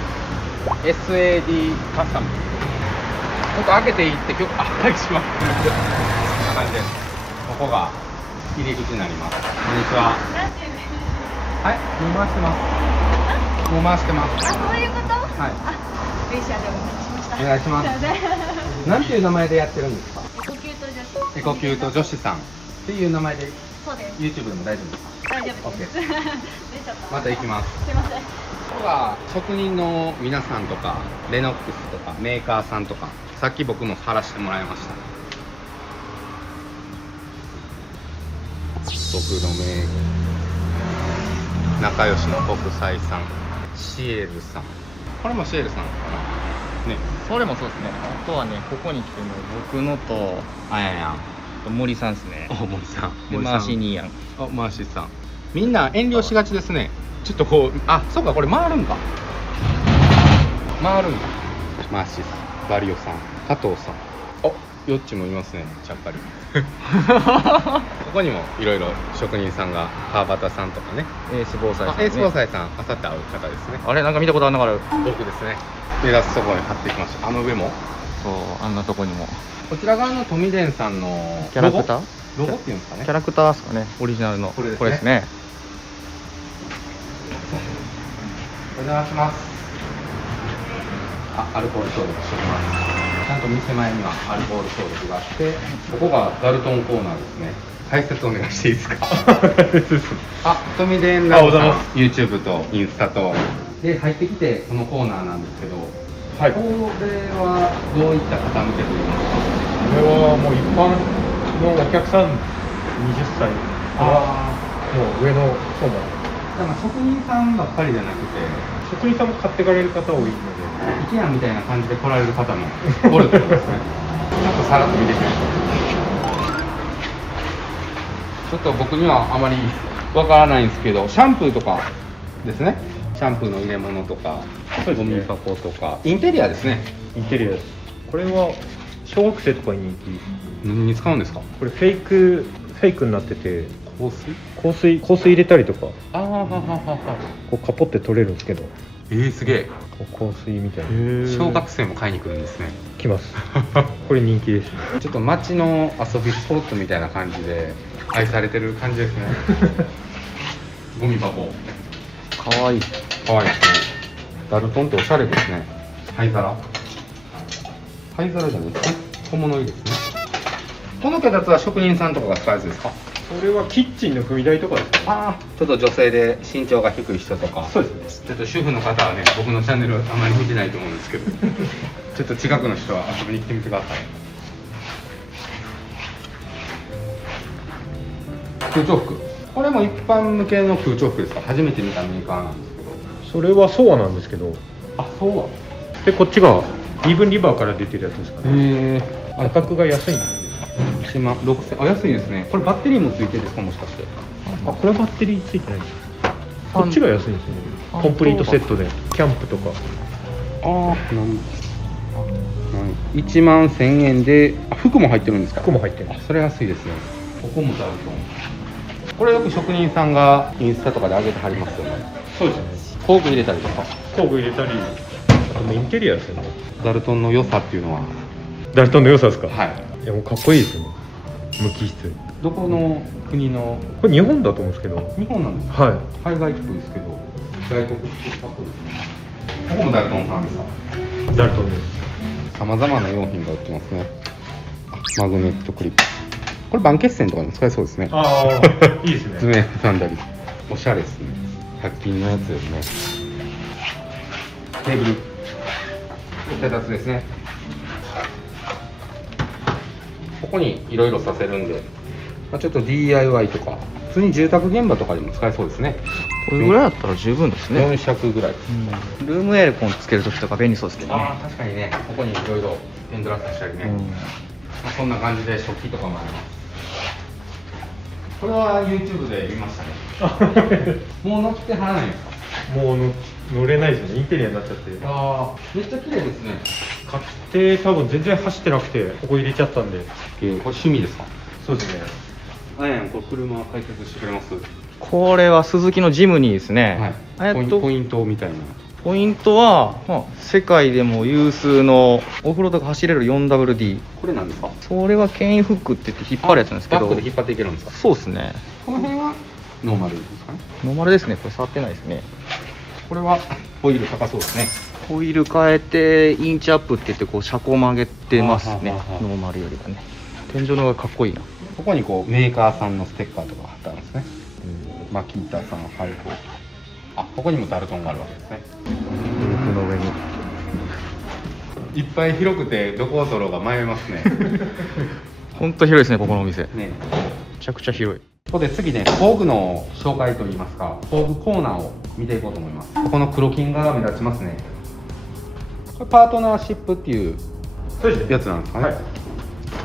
SAD カスタム。ちょっと開けていって今日あったりしますこんな感じです。ここが入り口になります。こんにちは。はい、もう回してます。もう回してます。あ、そういうこと？はい。ベイシアでお願いしました。お願いします。なんていう名前でやってるんですか？エコキュート女子さんっていう名前で。そうです。 YouTube でも大丈夫ですか？大丈夫です。出ちゃった。また行きます。すいません。ここが職人の皆さんとかレノックスとかメーカーさんとかさっき僕も貼らせてもらいました。僕のメー仲良しの国際さん、シエルさん、これもシエルさんかなね。それもそうですね。あとはね、ここに来ても僕のとあややん森さんですね。森さんでマーシーニーやん。マーシーさん。みんな遠慮しがちですね。ちょっとこう、あ、そうか、これ回るんか。回るんか。マーシーさん、バリオさん、加藤さん。お、ヨッチもいますね、ちゃっかり。ここにもいろいろ職人さんが、川端さんとかね。エース防災さん、ね。エース防災さん、あさって会う方ですね。あれ、なんか見たことあるのかな。僕ですね。目立つところに貼ってきました。あの上も。そう、あんなとこにも。こちら側の富田さんのキャラクター。ロゴっていうんですかね。キャラクターですかね。オリジナルの。これですね。お邪魔します。アルコール消毒しておきます。ちゃんと店前にはアルコール消毒があって、ここがダルトンコーナーですね。解説お願いしていいですか？富田ラボさん YouTube とインスタとで入ってきてこのコーナーなんですけど、はい、これはどういった方向けといいますか？これはもう一般のお客さん20歳からもう上の層まで。だから職人さんばっかりじゃなくて、職人さんも買ってかれる方多いので、IKEAみたいな感じで来られる方もおるってことですね。ちょっとさらっと見てみましょう。ちょっと僕にはあまりわからないんですけど、シャンプーとかですね。シャンプーの入れ物とか、ゴミ箱とか、インテリアですね。インテリアです。これは小学生とかに人気。何に使うんですか？これフェイクになってて、香水入れたりとか、こうカポって取れるんですけど。すげえ。香水みたいな。小学生も買いに来るんですね。来ます。これ人気です。ちょっと街の遊びスポットみたいな感じで愛されてる感じですね。ゴミ箱。かわいい。かわいいですね。ダルトンっておしゃれですね。灰皿。灰皿じゃないですね。小物入れですね。この脚立は職人さんとかが使うやつですか？これはキッチンの踏み台とかですか？ああ、ちょっと女性で身長が低い人とか。そうですね。ちょっと主婦の方はね、僕のチャンネルあまり見てないと思うんですけど、ちょっと近くの人は遊びに来てみてください。空調服。これも一般向けの空調服ですか？初めて見たメーカーなんですけど。それはソアなんですけど。あ、ソア。で、こっちがイーブンリバーから出てるやつですかね。価格が安いんです。1万6000。あ、安いですね。これバッテリーもついてるんですか、もしかして。あ、これはバッテリーついてないんです。こっちが安いんですね。コンプリートセットでキャンプとか。1万1000円で、服も入ってるんですか？服も入ってる。それ安いですね。ここもダルトン。これよく職人さんがインスタとかで上げてはりますよね。そうですね。工具入れたりとか。工具入れたり、あともインテリアですよね。ダルトンの良さっていうのは？ダルトンの良さですか？はい。いや、もうかっこいいですよね。無機質。どこの国の？これ日本だと思うんですけど。日本なんですか？はい。海外っぽいですけど、外国っぽいですね。ここもダルトンさんですか？ダルトンです。さまざまな用品が売ってますね。マグネットクリップ。これバン決線とかにも使えそうですね。ああ、いいですね。爪挟んだり。おしゃれですね。100均のやつですね。テーブル。脚立ですね。ここにいろいろさせるんで、ちょっと DIY とか、普通に住宅現場とかにも使えそうですね。これぐらいだったら十分ですね。4尺ぐらい。ルームエアコンつけるときとか便利そうですけどね。ああ、確かにね、ここにいろいろペンドラさせたりね。そんな感じで食器とかもあります。これは YouTube で見ましたね。もう乗ってはらないんですか？もう乗っ乗れないですね。インテリアになっちゃって。ああ、めっちゃ綺麗ですね。買って多分全然走ってなくて、ここ入れちゃったんで。これ趣味ですか？そうですね。あやん、これ車解説してくれます？これはスズキのジムニーですね。ポイントみたいな。ポイントは、世界でも有数のオフロードが走れる 4WD。これなんですか？それは牽引フックって言って引っ張るやつなんですけど。バックで引っ張っていけるんですか？そうですね。この辺はノーマルですかね？ノーマルですね。これ触ってないですね。これはホイール高そうですね。ホイール変えてインチアップって言ってこう車高曲げてますね。ノーマルよりはね。天井の方がかっこいいな。ここにこうメーカーさんのステッカーとか貼ってあるんですね。マキータさん、ハイコー。あ、ここにもダルトンがあるわけですね。ループの上にいっぱい広くてどこを取ろうが迷いますね。本当広いですね、ここのお店。ね、めちゃくちゃ広い。ここで次ね、工具の紹介といいますか、工具コーナーを見ていこうと思います。ここの黒金が目立ちますね。これパートナーシップっていうやつなんですかね。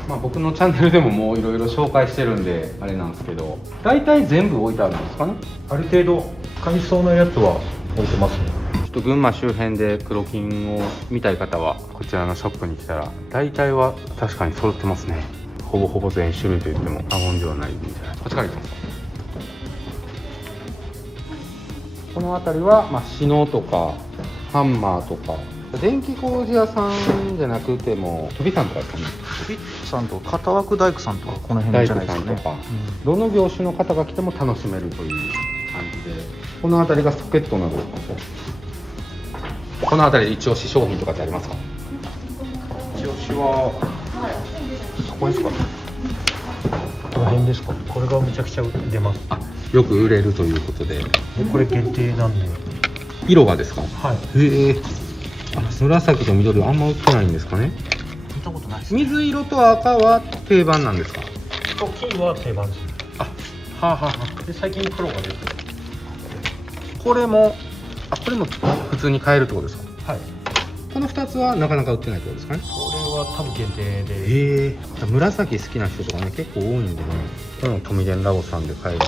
まあ僕のチャンネルでももういろいろ紹介してるんであれなんですけど、大体全部置いてあるんですかね。ある程度買いそうなやつは置いてますね。ちょっと群馬周辺で黒金を見たい方はこちらのショップに来たら大体は確かに揃ってますね。ほぼほぼ全種類と言っても過言ではないみたいな。こっちから行きますか。この辺りは、まあ、シノとかハンマーとか電気工事屋さんじゃなくても飛びさんとかですかね。飛びさんとか片枠大工さんとかこの辺じゃないですかね。大工さんとか、どの業種の方が来ても楽しめるという感じで、この辺りがソケットなど、この辺りで一押し商品とかってありますか？一押しはそこですかね。この辺ですか。これがめちゃくちゃ出ます。よく売れるということで。これ限定なんで。色がですか？はい。へえ。紫と緑はあんま売ってないんですかね。見たことないです、ね。水色と赤は定番なんですか？と金は定番です。はあはあ。で最近黒が出てる。これも普通に買えるってことですか？はい。この2つはなかなか売ってないってことですかね。これは多分限定で。へえ。紫好きな人とかね結構多いんでね。これもトミデンラボさんで買える。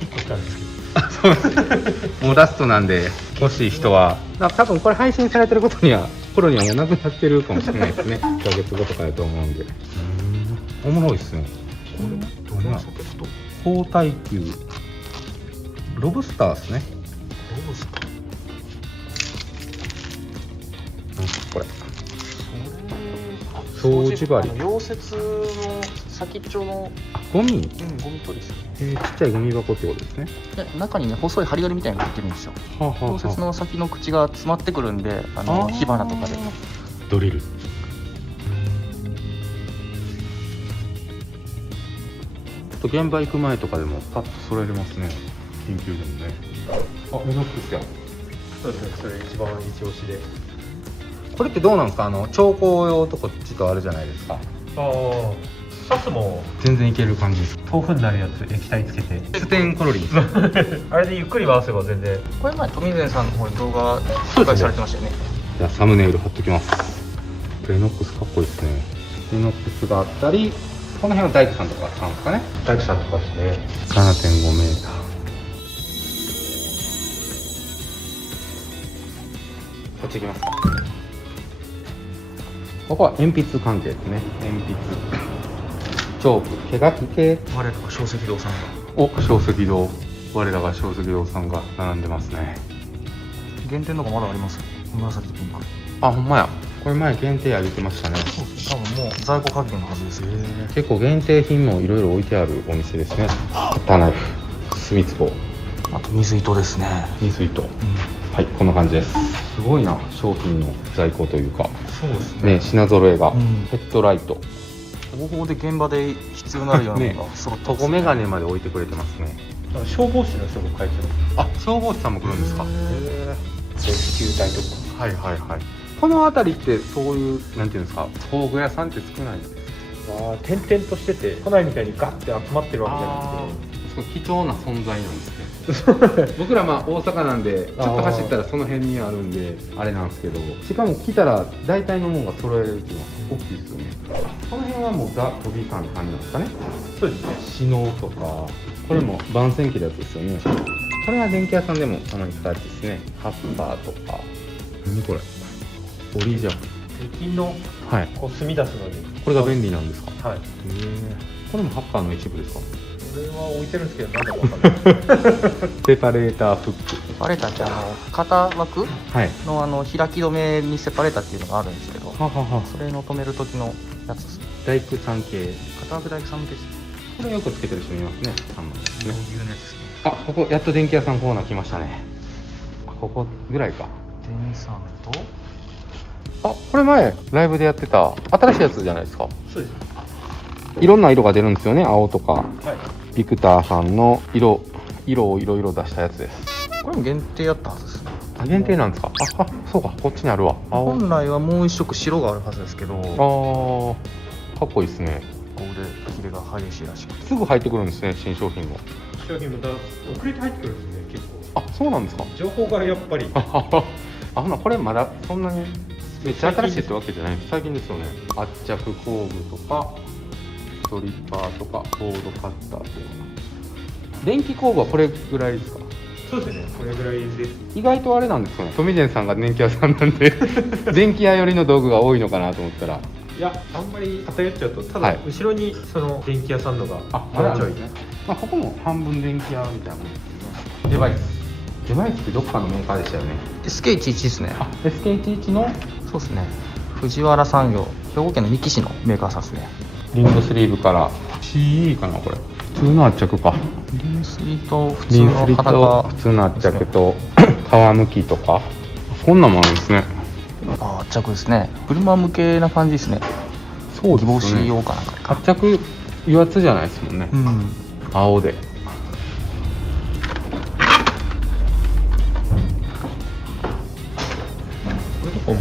1個したんですけど。そうです。もうラストなんで欲しい人は多分これ配信されてることには頃にはもうなくなってるかもしれないですね。1ヶ月後とかやと思うんで。おもろいですね。これどんな高耐久ロブスターですね。ロブスター。これ掃除針。溶接の先っちょのゴミ。ゴミ取りですね。ちっちゃいゴミ箱ってことですね。で中にね細い針金みたいなのが入ってるんですよ。溶接の先の口が詰まってくるんで、火花とかでドリル。ちょっと現場行く前とかでもパッと揃えれますね。緊急でもね。エノックスや。そうですね。それ一番一押しで。これってどうなんですか？調光用とこっちとあるじゃないですか。サスも全然いける感じです。豆腐になるやつ液体つけてステンコロリンあれでゆっくり回せば全然。これ前富善さんの方に動画紹介されてましたよね。じゃあサムネイル貼っときます。エノックスかっこいいですね。エノックスがあったり、この辺は大工さんとか使うんですかね。大工さんとかですね。 7.5 メーター。こっち行きますか。ここは鉛筆関係ですね。鉛筆、チョーク、手書き系。我らが小石堂さんが。小石堂。我らが小石堂さんが並んでますね。限定のがまだあります。紫とピンク。あ、ほんまや。これ前限定あげてましたね。多分もう在庫確認のはずです。結構限定品もいろいろ置いてあるお店ですね。カッターナイフ、墨壺、あと水糸ですね。水糸、はい、こんな感じです。すごいな、商品の在庫というか。そうですね。品揃えが、ヘッドライト、方法で現場で必要になるようなものが揃ってますね。トゴメガネまで置いてくれてますね。消防士の人も書いてます。あ、消防士さんも来るんですか。レスキュー隊とか。はいはいはい。この辺りってそういうなんていうんですか、工具屋さんって少ないんですか。点々としてて都内みたいにガッて集まってるわけじゃなくて、貴重な存在なんですね。僕ら大阪なんでちょっと走ったらその辺にあるんであれなんですけど、しかも来たら大体のものが揃えれるっていうのは大きいですよね。この辺はもうザ・飛び感って感じなんですかね。そうですね。シノとか、これも番線機のやつですよね。これは電気屋さんでもたまに使うやつですね。ハッパーとか。何これ、オリジャン。鉄筋のはい、こう炭出すのにこれが便利なんですか。はい。これもハッパーの一部ですか。これは置いてるんですけど、なんだかわかんない。セパレーターフック。セパレーターって肩枠はいの開き止めにセパレーターっていうのがあるんですけど、はははそれの止める時のやつですね。大工さん系。肩枠大工さん向けですね。これよくつけてる人いますね。3万ですね。牛のやつですね。あ、ここやっと電気屋さんコーナー来ましたね。ここぐらいか。電さんと、あ、これ前ライブでやってた新しいやつじゃないですか。そうです。いろんな色が出るんですよね。青とか、はい。ビクターさんの色をいろいろ出したやつです。これも限定やったはずですね。あ、限定なんですか。あ、そうか、こっちにあるわ。青。本来はもう一色白があるはずですけど、かっこいいですね。ここで切れが激しいらしくて、すぐ入ってくるんですね、新商品も。商品また遅れて入ってくるんですね、結構。あ、そうなんですか。情報がやっぱり。あ、ほな、これまだそんなにめっちゃ新しいってわけじゃない。最近ですよね。圧着工具とかストリッパーとかボードカッターとか。電気工具はこれぐらいですか。そうですね、これぐらいです。意外とあれなんですかね。富田さんが電気屋さんなんで電気屋寄りの道具が多いのかなと思ったら、いや、あんまり偏っちゃうと、ただ後ろにその電気屋さんのがあるんですね。まあここも半分電気屋みたいなもんですね。デバイスってどっかのメーカーでしたよね。SK11 ですね。あ、SK11 の。そうですね。藤原産業、兵庫県の三木市のメーカーさんですね。リングスリーブから CE かな、これ。普通の圧着か。リングスリーと普通の肌が普通の圧着と皮むきとか、そんなもんあるんですね。あ、圧着ですね。車向けな感じですね。そうですね。帽子用かなんか。圧着油圧じゃないですもんね。うん。青で。これとかも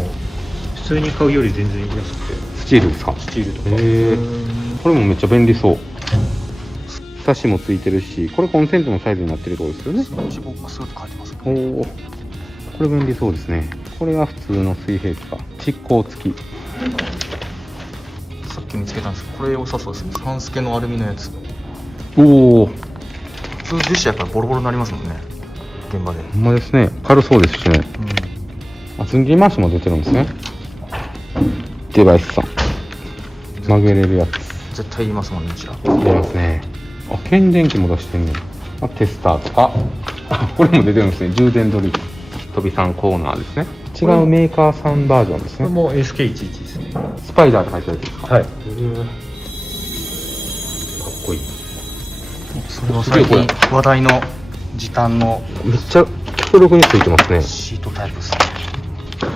普通に買うより全然安くて。スチールですか。スチールとか。これもめっちゃ便利そう。サッシもついてるし、これコンセントのサイズになってるところですよね。スイッチボックスって書いてますね。おお、これ便利そうですね。これが普通の水平器か。蓄光付き。さっき見つけたんですけど、これ良さそうですね。サンスケのアルミのやつ。おお。普通樹脂やからボロボロになりますもんね。現場で。ほんまですね。軽そうですしね。厚切り回しも出てるんですね。デバイスさん。曲げれるやつ。絶対言いますもんね、うちら。言いますね。あ、検電器も出してんねん。あ、テスターとか。あ、これも出てるんですね。充電ドリル。飛び3コーナーですね。違うメーカーさんバージョンですね。これも SK11 ですね。スパイダーって書いてあるんですか。はい。かっこいい。それは最近話題の時短のめっちゃ強力についてますね。シートタイプですね。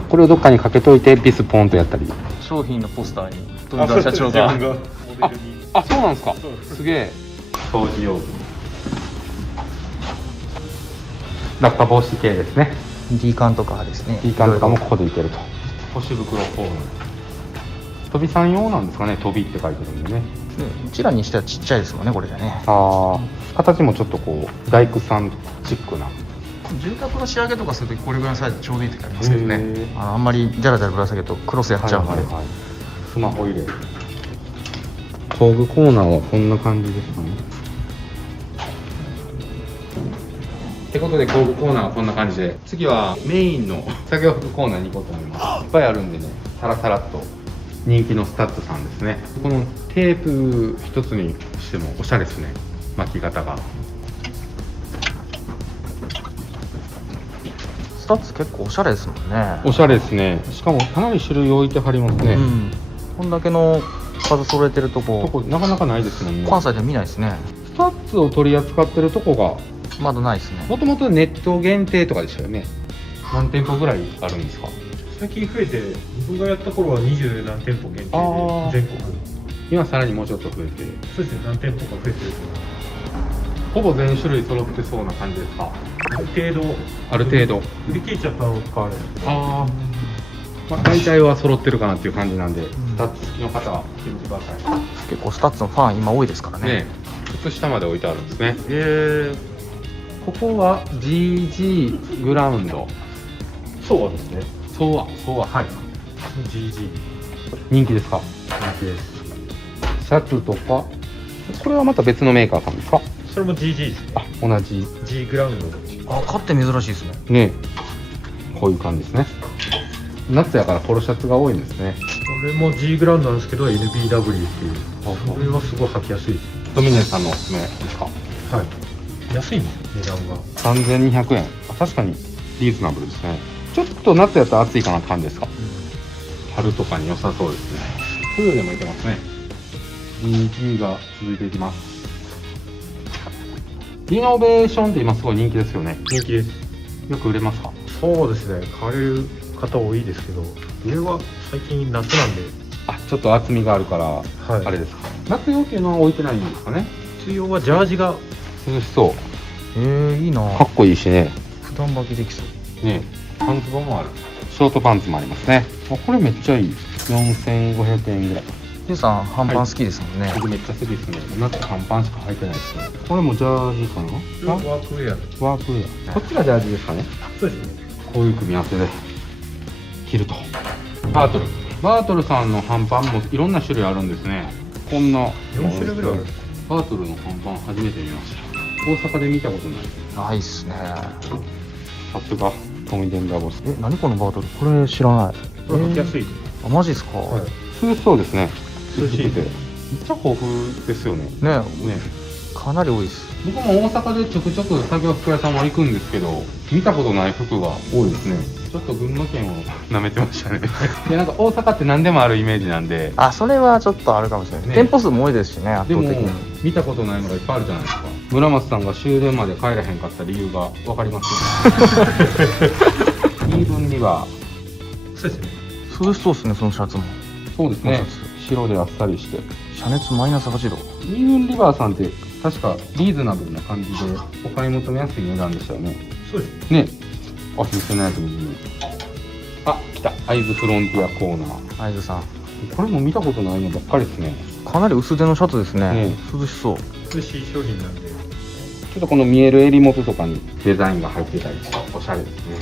これをどっかにかけといてビスポンとやったり。商品のポスターに富田社長があ、そうなんですか。すげえ。掃除用具。落下防止系ですね。D 缶とかですね。 D 缶とかもここでいけると。干し袋フォーム。飛び3用なんですかね。飛びって書いてるんでね。うちらにしてはちっちゃいですもんね、これじゃね。ああ、形もちょっとこう大工さんチックな。住宅の仕上げとかするときこれぐらいのサイズちょうどいい時ありますけどね。あんまりジャラジャラぶら下げるとクロスやっちゃうんで、スマホ入れる。工具コーナーはこんな感じですかね。ってことで工具コーナーはこんな感じで、次はメインの作業服コーナーに行こうと思います。いっぱいあるんでね、サラサラっと人気のスタッドさんですね。このテープ一つにしてもおしゃれですね、巻き方が。スタッツ結構おしゃれですもんね。おしゃれですね。しかもかなり種類置いてはりますね。こんだけの数揃えてるとこなかなかないですもんね。関西では見ないですね。スタッツを取り扱ってるとこがまだないですね。もともとネット限定とかでしたよね。何店舗ぐらいあるんですか。最近増えて、僕がやった頃は20何店舗限定で全国。今さらにもうちょっと増えて。そうですね、何店舗か増えてると思います。ほぼ全種類揃ってそうな感じですか。ある程度。ある程度。売り切れちゃったのを使われる。ああ。まあ、大体は揃ってるかなっていう感じなんで、スタッツ好きの方は来てみてください。結構スタッツのファン今多いですからね。ね、靴下まで置いてあるんですね。ここは GG グラウンド。そうですね。そうははい。GG。人気ですか。人気です。シャツとか、これはまた別のメーカーさんですか。それも GG ですね。あ、同じ G グラウンド。あ、買って珍しいですね。ね、こういう感じですね。夏やからポロシャツが多いんですね。これも G グラウンドなんですけど NBW っていう、これはすごい履きやすいです。ドミネさんのおすすめですか？はい、安いんですよ、値段が。3200円。あ、確かにリーズナブルですね。ちょっと夏やったら暑いかなって感じですか？春とかに良さそうですね。冬でもいけますね。人気が続いていきます。リノベーションって今すごい人気ですよね。人気です。よく売れますか？そうですね、買われる方多いですけど、上は最近夏なんで。あ、ちょっと厚みがあるから、あれですか。夏用っていうのは置いてないんですかね。夏用はジャージが涼しそう。いいな。かっこいいしね。普段履きできそうね。パンツボもある。ショートパンツもありますね。あ、これめっちゃいい。4500円ぐらい。ジュさん半パン好きですもんね。僕めっちゃ好きですね。夏半パンしか履いてないですね。これもジャージかな？ワークウェア。ワークウェア。こっちがジャージですかね。そうですね。こういう組み合わせで着ると。バートルさんの半パンもいろんな種類あるんですね。こんな4種類ぐらいある。バートルの半パン初めて見ました。大阪で見たことない。ないっすね。さすがトミデンラボス。何このバートル？これ知らない。これ履きやすい。あ、マジっすか？涼しそうですね。涼しいで。めっちゃ豊富ですよね。ね。かなり多いです。僕も大阪でちょくちょく作業服屋さんは行くんですけど、見たことない服が多いですね。ちょっと群馬県を舐めてましたね。いや、なんか大阪って何でもあるイメージなんで。あ、それはちょっとあるかもしれない。店舗数も多いですしね、圧倒的に。見たことないのがいっぱいあるじゃないですか。村松さんが終電まで帰らへんかった理由が分かりますよね。イーブンリバー。そうですね。涼しそうですね、そのシャツも。そうですね。白であっさりして。遮熱マイナス8度。イーブンリバーさんって確かリーズナブルな感じでお買い求めやすい値段でしたよね。そうですね。あ、9,720円。あ、来た。会津フロンティアコーナー。会津さん。これも見たことないのばっかりですね。かなり薄手のシャツですね。涼しそう。涼しい商品なんで。ちょっとこの見える襟元とかにデザインが入ってたりしておしゃれですね。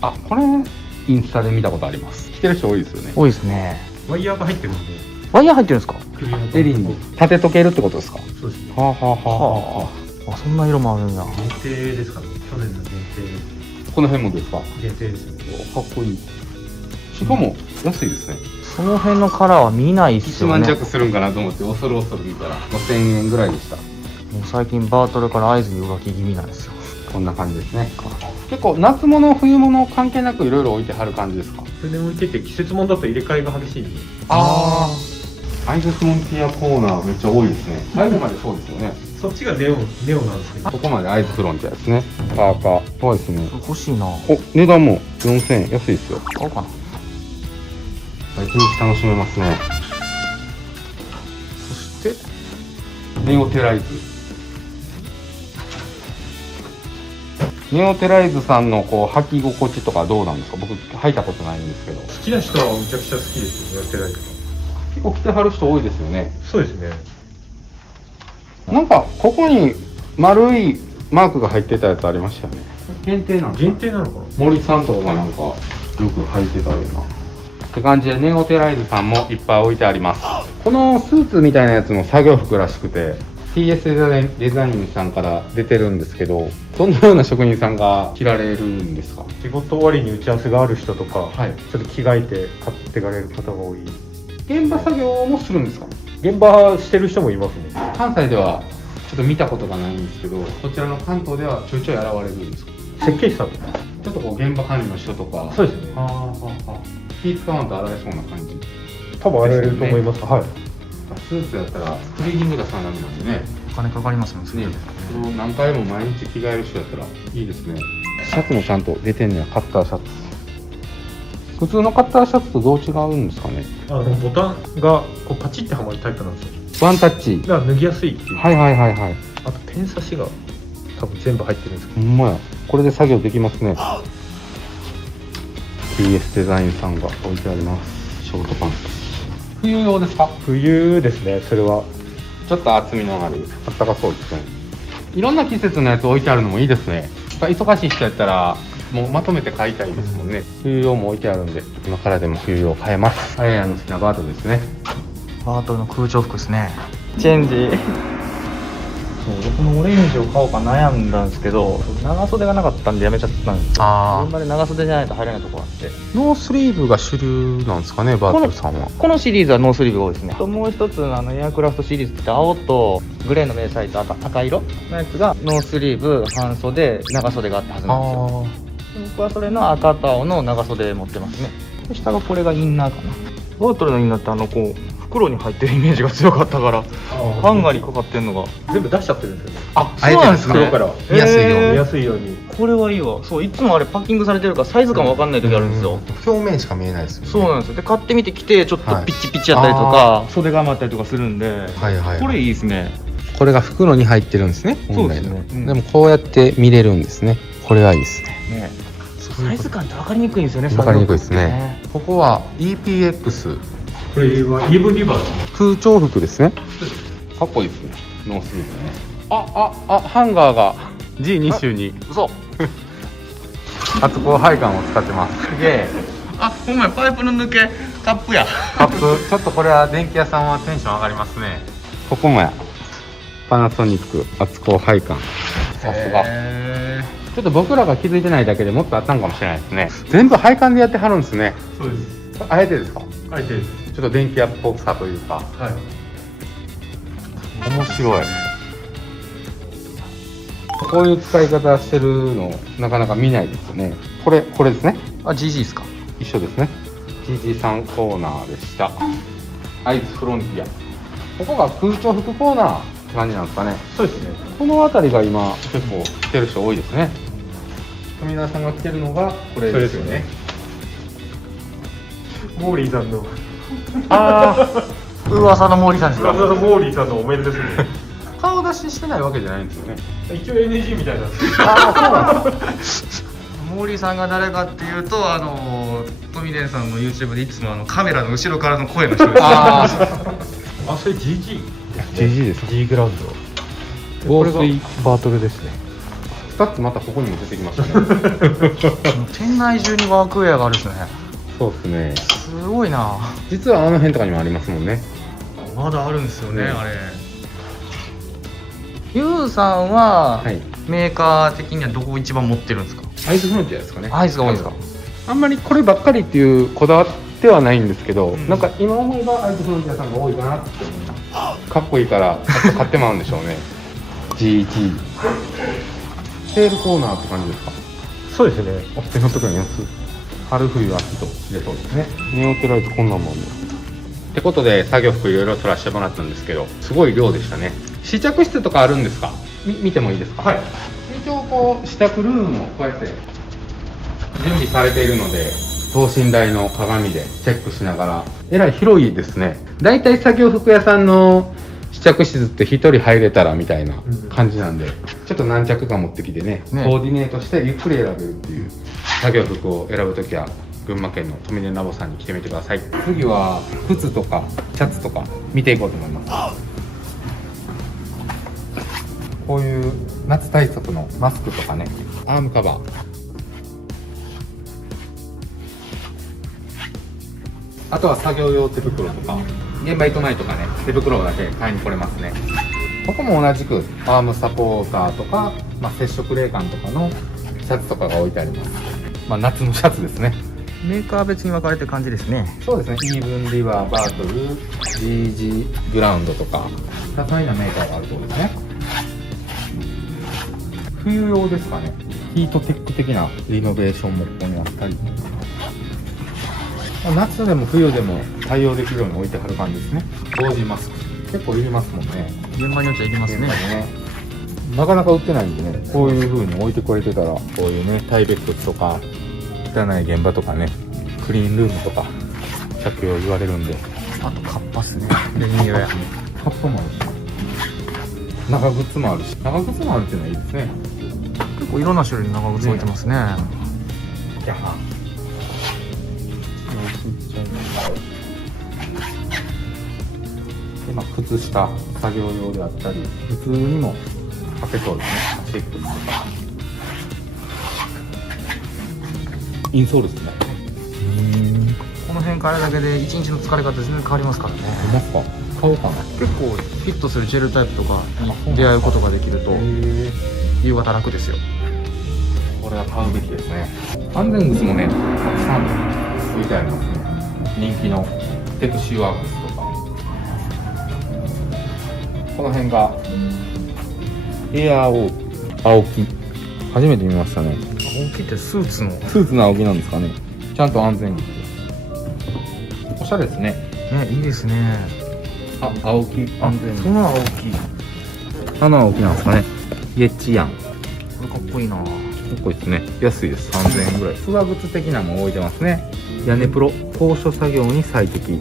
あ、これインスタで見たことあります。着てる人多いですよね。多いですね。ワイヤーが入ってるんで。ワイヤー入ってるんですか？襟に立てとけるってことですか？そうですね。はあはあはあ。あ、そんな色もあるんや。限定ですかね。去年の限定。この辺もですか？限定ですね。かっこいい。しかも安いですね。その辺のカラーは見ないっす1よね。万弱するんかなと思って恐る恐る見たら5000円ぐらいでした。もう最近バートルから合図に浮気気味なんですよ。こんな感じですね。結構夏物冬物関係なくいろいろ置いてはる感じですか？それで置いてて季節物だと入れ替えが激しいんで。ああ。アイズフロンティアコーナーめっちゃ多いですね。最後までそうですよね。そっちがネオンなんですけど。ここまでアイズフロンティアですね。パーカー。そうですね。欲しいな。お、値段も4000円。安いですよ。買おうかな。一日楽しめますね。そしてネオテライズ。ネオテライズさんのこう履き心地とかどうなんですか？僕履いたことないんですけど。好きな人はめちゃくちゃ好きですよね、ネオテライズ。結構着てはる人多いですよね。そうですね。なんかここに丸いマークが入ってたやつありましたよね。限定なんですか？限定なのかな？森さんとかがなんかよく履いてたような。って感じでネオテライズさんもいっぱい置いてあります。このスーツみたいなやつの作業服らしくて TS デザインさんから出てるんですけど、どんなような職人さんが着られるんですか？仕事終わりに打ち合わせがある人とか、ちょっと着替えて買ってかれる方が多い。現場作業もするんですか？現場してる人もいますね。関西ではちょっと見たことがないんですけど、こちらの関東ではちょいちょい現れるんですか？設計士さんとかちょっとこう現場管理の人とか。そうですね。気使わんと洗えそうな感じ。多分洗えると思います。はい。スーツやったらクリーニング出さなダメなんでね。お金かかりますもんね。それを何回も毎日着替える人やったらいいですね。シャツもちゃんと出てんねや。カッターシャツ。普通のカッターシャツとどう違うんですかね？ボタンがこうパチってはまるタイプなんですよ。ワンタッチが脱ぎやすいっていう。はいはいはいはい。あとペン差しが多分全部入ってるんですけど。ほんまや。これで作業できますね。TS デザインさんが置いてあります。ショートパンツ。冬用ですか？冬ですね。それはちょっと厚みのある、あったかそうですね。いろんな季節のやつ置いてあるのもいいですね。忙しい人やったらもうまとめて買いたいですもんね。冬用も置いてあるんで、今からでも冬用買えます。あややの好きなバートですね。バートルの空調服ですね。チェンジ。そ僕もオレンジを買おうか悩んだんですけど、長袖がなかったんでやめちゃったんですよ。現場で長袖じゃないと入れないところあって。ノースリーブが主流なんですかね、バートルさんは。このシリーズはノースリーブが多いですね。もう一つエアクラフトシリーズって青とグレーの迷彩と赤色のやつがノースリーブ、半袖、長袖があったはずなんですよ。僕はそれの赤と青の長袖持ってますね。下がこれがインナーかな。バートルのインナーって袋に入ってるイメージが強かったから、ハンガーにかかってるのが全部出しちゃってるんですよね。あ、そうなんですか。袋から見やすいように。見やすいように。これはいいわ。そう、いつもあれパッキングされてるからサイズ感わかんない時あるんですよ。表面しか見えないですよね。そうなんですよ。で買ってみてきてちょっとピッチピチやったりとか、袖が余ったりとかするんで、これいいですね。これが袋に入ってるんですね。そうですね。でもこうやって見れるんですね。これはいいですね。サイズ感って分かりにくいんですよね。分かりにくいですね。ここは EPX。これはイーブンリバー空調服ですね。かっこいいですね。ノースリーブね。ハンガーが G2 種に。嘘。厚高配管を使ってます。すげえ。ほんまや、パイプの抜けカップや。カップ、ちょっとこれは電気屋さんはテンション上がりますね。ここもや。パナソニック厚高配管。さすが。ちょっと僕らが気づいてないだけでもっとあったんかもしれないですね。全部配管でやってはるんですね。そうです。あえてですか？あえてです。ちょっと電気屋っぽさというか。はい。面白い。こういう使い方してるのなかなか見ないですよね。これですね。GG ですか？一緒ですね。GG さんコーナーでした。アイスフロンティア。ここが空調服コーナーって感じなんですかね。そうですね。この辺りが今結構着てる人多いですね。富田さんが着てるのがこれですよね。モーリーさんの噂のモーリーさんですか？噂のモーリーさんのお面ですね。顔出ししてないわけじゃないんですよね。一応 NG みたいなんですけど。そうなんですモーリーさんが誰かっていうとトミデンさんの YouTube でいつもカメラの後ろからの声の人です。それ GG です。 G グラウンド。防水バートルですね。2つまたここにも出てきましたね。店内中にワークウェアがあるんですね。そうですね。すごいな。実はあの辺とかにもありますもんね。まだあるんですよね、あれ。ユウさんは、メーカー的にはどこを一番持ってるんですか？アイスフロンティアですかね。アイスが多いですか？あんまりこればっかりっていうこだわってはないんですけど、なんか今思えばアイスフロンティアさんが多いかなって思います。かっこいいから買ってもらうんでしょうね。GG セールコーナーって感じですか？そうですね。手のところに安い。春冬秋と入れそうですね。ネオテライトこんなんもあるね。ってことで作業服いろいろ取らせてもらったんですけど、すごい量でしたね。試着室とかあるんですか？見てもいいですか？はい。一応こう試着ルームもこうやって準備されているので、等身大の鏡でチェックしながら、えらい広いですね。だいたい作業服屋さんの試着室って1人入れたらみたいな感じなんで、ちょっと何着か持ってきてね、コーディネートしてゆっくり選べるっていう作業服を選ぶときは群馬県のトミネラボさんに来てみてください。次は靴とかシャツとか見ていこうと思います。こういう夏対策のマスクとかね、アームカバー、あとは作業用手袋とか、現場行く前とかね、手袋だけ買いに来れますね。ここも同じくアームサポーターとか、接触冷感とかのシャツとかが置いてあります。夏のシャツですね。メーカー別に分かれてる感じですね。そうですね。イーブンリバー、バートル、GG グラウンドとか多彩なメーカーがあるそうですね。冬用ですかね。ヒートテック的なリノベーションもここにあったり、夏でも冬でも対応できるように置いてはる感じですね。防塵マスク結構いりますもんね。現場によっちゃいりますね。なかなか売ってないんでね、こういう風に置いてこれてたら、こういうね、タイベックスとか汚い現場とかね、クリーンルームとか着用言われるんで。あとカッパっすね。レニーウェア。カッパもあるし、長靴もあるし、長靴もあるっていうのはいいですね。結構いろんな種類の長靴置いてますね。じゃあで、靴下作業用であったり、普通にも履けそうですね。チェックとかインソールですね。この辺からだけで1日の疲れ方全然変わりますからね。いますか？買おうかな。結構フィットするジェルタイプとかに出会うことができると夕方楽ですよ。これは買うべきですね。安全靴もね、たくさん置いてありますね。人気のテクシーワークスとか、この辺がエアー青木、初めて見ましたね。青木ってスーツの青木なんですかね。ちゃんと安全靴です。おしゃれですね。ね、いいですね。あ、青木安全靴。その青木、あの青木なんですかね。イエッチヤン。これかっこいいな。かっこいいですね。安いです。3000円ぐらい。スワ靴的なのも置いてますね。屋根プロ、高所作業に最適。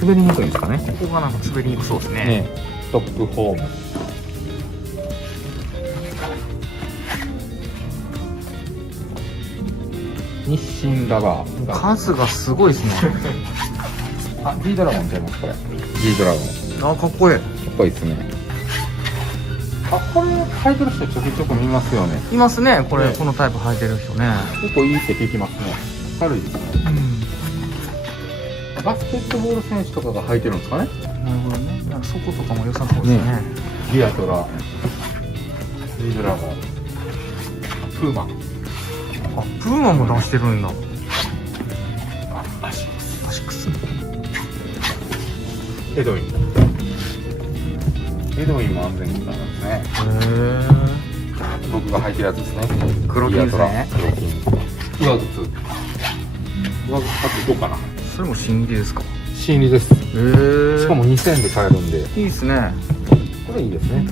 滑りにくいんですかね。ここがなんか滑りにくそうですね。ね、トップフォーム。日清ラバー。数がすごいですね。あ、G ドラゴンちゃいますこれ。G ドラゴン。あ、かっこいい。かっこいいですね。あ、これ履いてる人ちょくちょく見ますよね。いますね、これ、このタイプ履いてる人ね。結構いいって聞きますね。軽いですね。バスケットボール選手とかが履いてるんですかね。なるほどね。なんかそことかも良さそうですね。ギアトラ、G ドラゴン、プーマ。あ、プーマも出してるんだ。アシックス。エドウィン。エドウィンも安全靴なんですね。僕が履いてるやつですね。黒金ですね。黒金。上靴。上靴買っていこうかな。それも新入りですか？新入りです。しかも2000円で買えるんで。いいですね。これいいですね。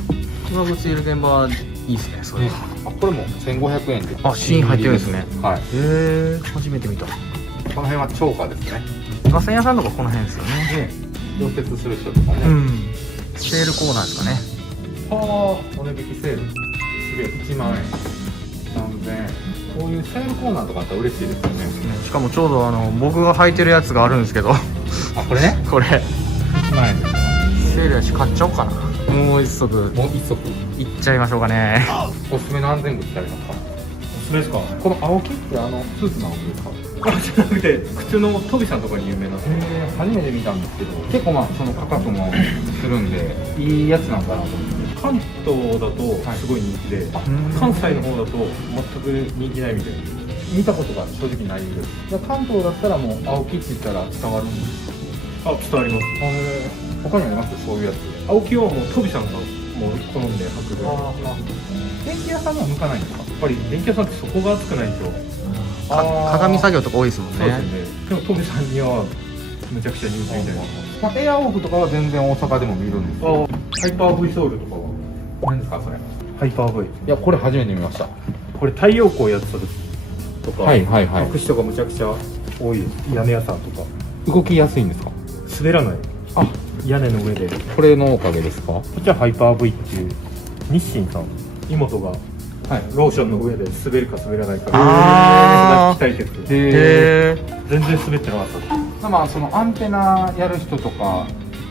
上靴いる現場いいですね。それ。あ、これも1500円で。あ、新入ってるんですね。はい。初めて見た。この辺は超過ですね。ガセン屋さんとかこの辺ですよね。溶接する人とかね。セールコーナーですかね。はあ、お値引きセール。すげえ、1万円。3000円。こういうセールコーナーとかあったら嬉しいですよね。しかもちょうど僕が履いてるやつがあるんですけど。あ、これね。これ。1万円です。セールやし買っちゃおうかな。もう一足。もう一足。いっちゃいましょうかね。おすすめの安全靴ってありますか？おすすめですか？この青木ってスーツの青木ですか？じゃなくて普通のトビさんとかに有名な。初めて見たんですけど、結構その価格もするんでいいやつなんかなと思って。関東だとすごい人気で、関西の方だと全く人気ないみたいな。見たことが正直ないです。関東だったらもう青木って言ったら伝わるんですか？あ、伝わります。他にありますそういうやつ？青木はもうトビさんがもう好んで履くぐらい。電気屋さんには向かないんですか？やっぱり電気屋さんってそこが熱くないと。鏡作業とか多いですもんね。そうですね。でもトビさんにはむちゃくちゃ人気みたいな。エアオフとかは全然大阪でも見るんですよ。ハイパー V ソウルとかは何ですかそれ？ハイパー V。いや、これ初めて見ました。これ太陽光やってた時とか、隠しとかむちゃくちゃ多いです。屋根屋さんとか。動きやすいんですか？滑らない。あ、屋根の上で。これのおかげですか？こっちはハイパー V っていう日清さん、妹がローションの上で滑るか滑らないか鍛えてて、全然滑ってなかった。そのアンテナやる人とか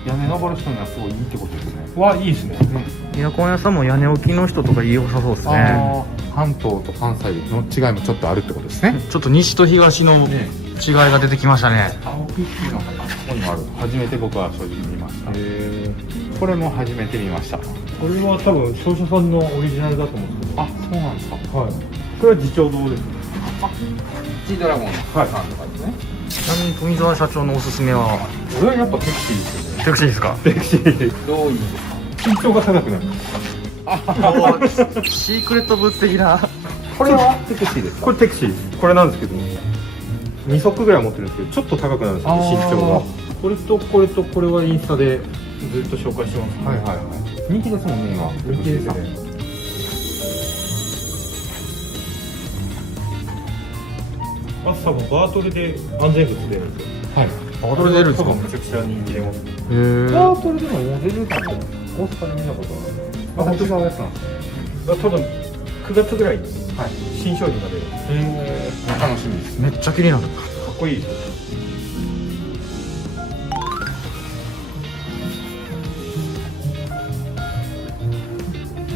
屋根登る人にはすごいいいってことですね。いいですね。エアコン屋さんも屋根置きの人とか良さそうですね。関東と関西の違いもちょっとあるってことですね。ちょっと西と東の違いが出てきましたね。青木っていうのがここにもある。初めて僕は正直見ました。これも初めて見ました。これは多分商社さんのオリジナルだと思うんですけど。あ、そうなんですか。はい。これは自重堂です。G ドラゴンのさんとかですね。ちなみに富澤社長のおすすめは？俺はやっぱテクシーですよね。テクシーですか？テクシー。どういいですか？身長が高くなる。シークレットブーツ的な。これはテクシーですか？これテクシー。これなんですけど、2足ぐらい持ってるんですけど、ちょっと高くなるんですよ、身長が。これとこれとこれはインスタでずっと紹介してます。はいはいはい。人気ですもんね今。人気ですね。あと多分バートルで安全靴出るんですよ。はい。バートル出るんですか？めちゃくちゃ人気出ます。バートルでもモデルだと大阪で見たことある。あ、こっち側のやつなんですね。多分9月ぐらいに新商品が出る。楽しみです。めっちゃ気になる。かっこいいですよ。